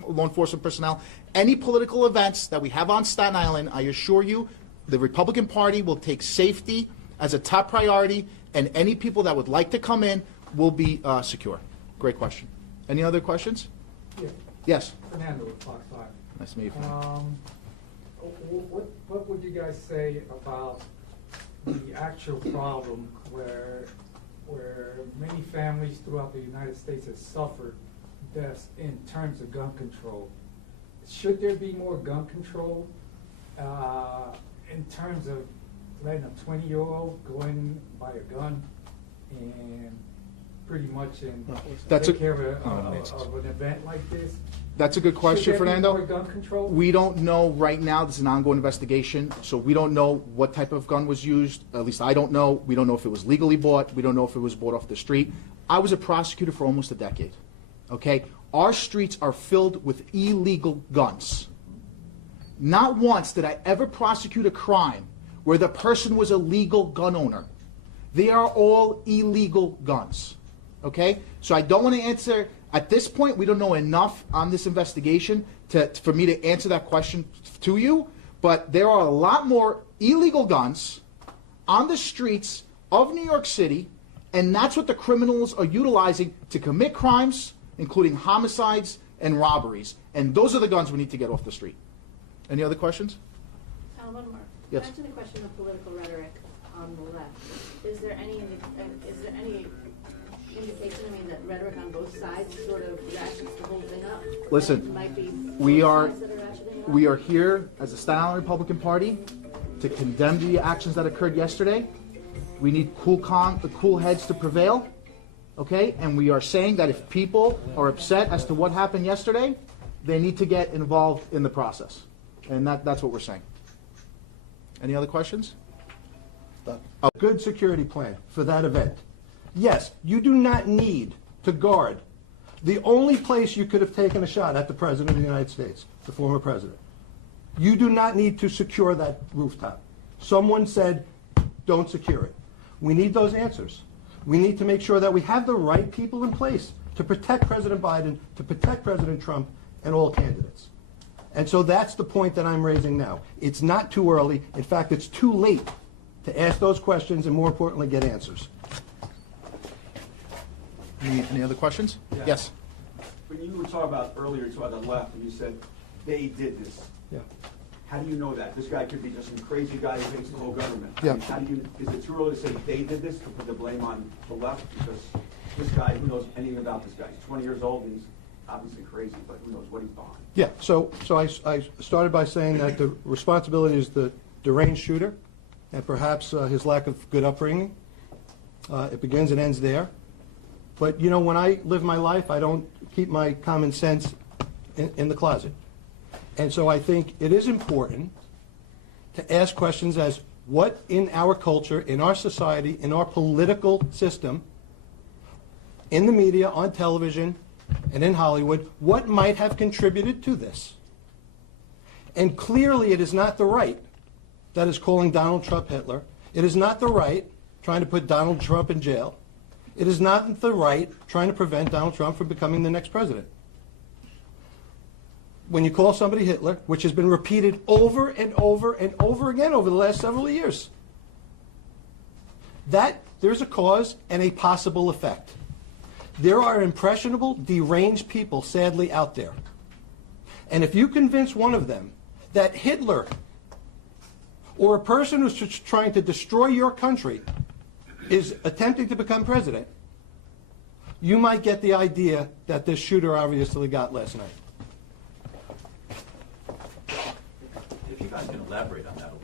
law enforcement personnel. Any political events that we have on Staten Island, I assure you, the Republican Party will take safety as a top priority, and any people that would like to come in will be secure. Great question. Any other questions? Yeah, Yes. Fernando with Fox 5. Nice to meet you. Fernando. What would you guys say about the actual problem where many families throughout the United States have suffered deaths in terms of gun control? Should there be more gun control in terms of letting a 20-year-old go in and buy a gun and pretty much take care of an event like this? That's a good question, Should there be Fernando. more gun control? We don't know right now. This is an ongoing investigation, so we don't know what type of gun was used. At least I don't know. We don't know if it was legally bought. We don't know if it was bought off the street. I was a prosecutor for almost a decade. Okay? Our streets are filled with illegal guns. Not once did I ever prosecute a crime where the person was a legal gun owner. They are all illegal guns. Okay? So I don't want to answer. At this point, we don't know enough on this investigation for me to answer that question to you, but there are a lot more illegal guns on the streets of New York City, and that's what the criminals are utilizing to commit crimes, including homicides and robberies. And those are the guns we need to get off the street. Any other questions? One more. Yes. Back to the question of political rhetoric on the left. Is there any indication, that rhetoric on both sides sort of ratchets the whole thing up? Listen, Might be we both are sides that ratcheting it up? we are here as a Staten Island Republican Party to condemn the actions that occurred yesterday. We need cool heads to prevail, okay? And we are saying that if people are upset as to what happened yesterday, they need to get involved in the process, and that's what we're saying. Any other questions? A good security plan for that event. Yes, you do not need to guard the only place you could have taken a shot at the President of the United States, the former President. You do not need to secure that rooftop. Someone said, don't secure it. We need those answers. We need to make sure that we have the right people in place to protect President Biden, to protect President Trump, and all candidates. And so that's the point that I'm raising now. It's not too early. In fact, it's too late to ask those questions and, more importantly, get answers. Any other questions? Yeah. Yes. When you were talking about earlier, you talked about the left, and you said they did this. Yeah. How do you know that? This guy could be just some crazy guy who hates the whole government. Yeah. How do you? Is it too early to say they did this to put the blame on the left? Because this guy, who knows anything about this guy? He's 20 years old, and he's obviously crazy, but who knows what he's behind? Yeah, so I started by saying that the responsibility is the deranged shooter and perhaps his lack of good upbringing. It begins and ends there. But, when I live my life, I don't keep my common sense in the closet. And so I think it is important to ask questions as what in our culture, in our society, in our political system, in the media, on television, and in Hollywood, what might have contributed to this? And clearly it is not the right that is calling Donald Trump Hitler. It is not the right trying to put Donald Trump in jail. It is not the right trying to prevent Donald Trump from becoming the next president. When you call somebody Hitler, which has been repeated over and over and over again over the last several years, that there's a cause and a possible effect. There are impressionable, deranged people, sadly, out there. And if you convince one of them that Hitler or a person who's trying to destroy your country is attempting to become president, you might get the idea that this shooter obviously got last night. If you guys can elaborate on that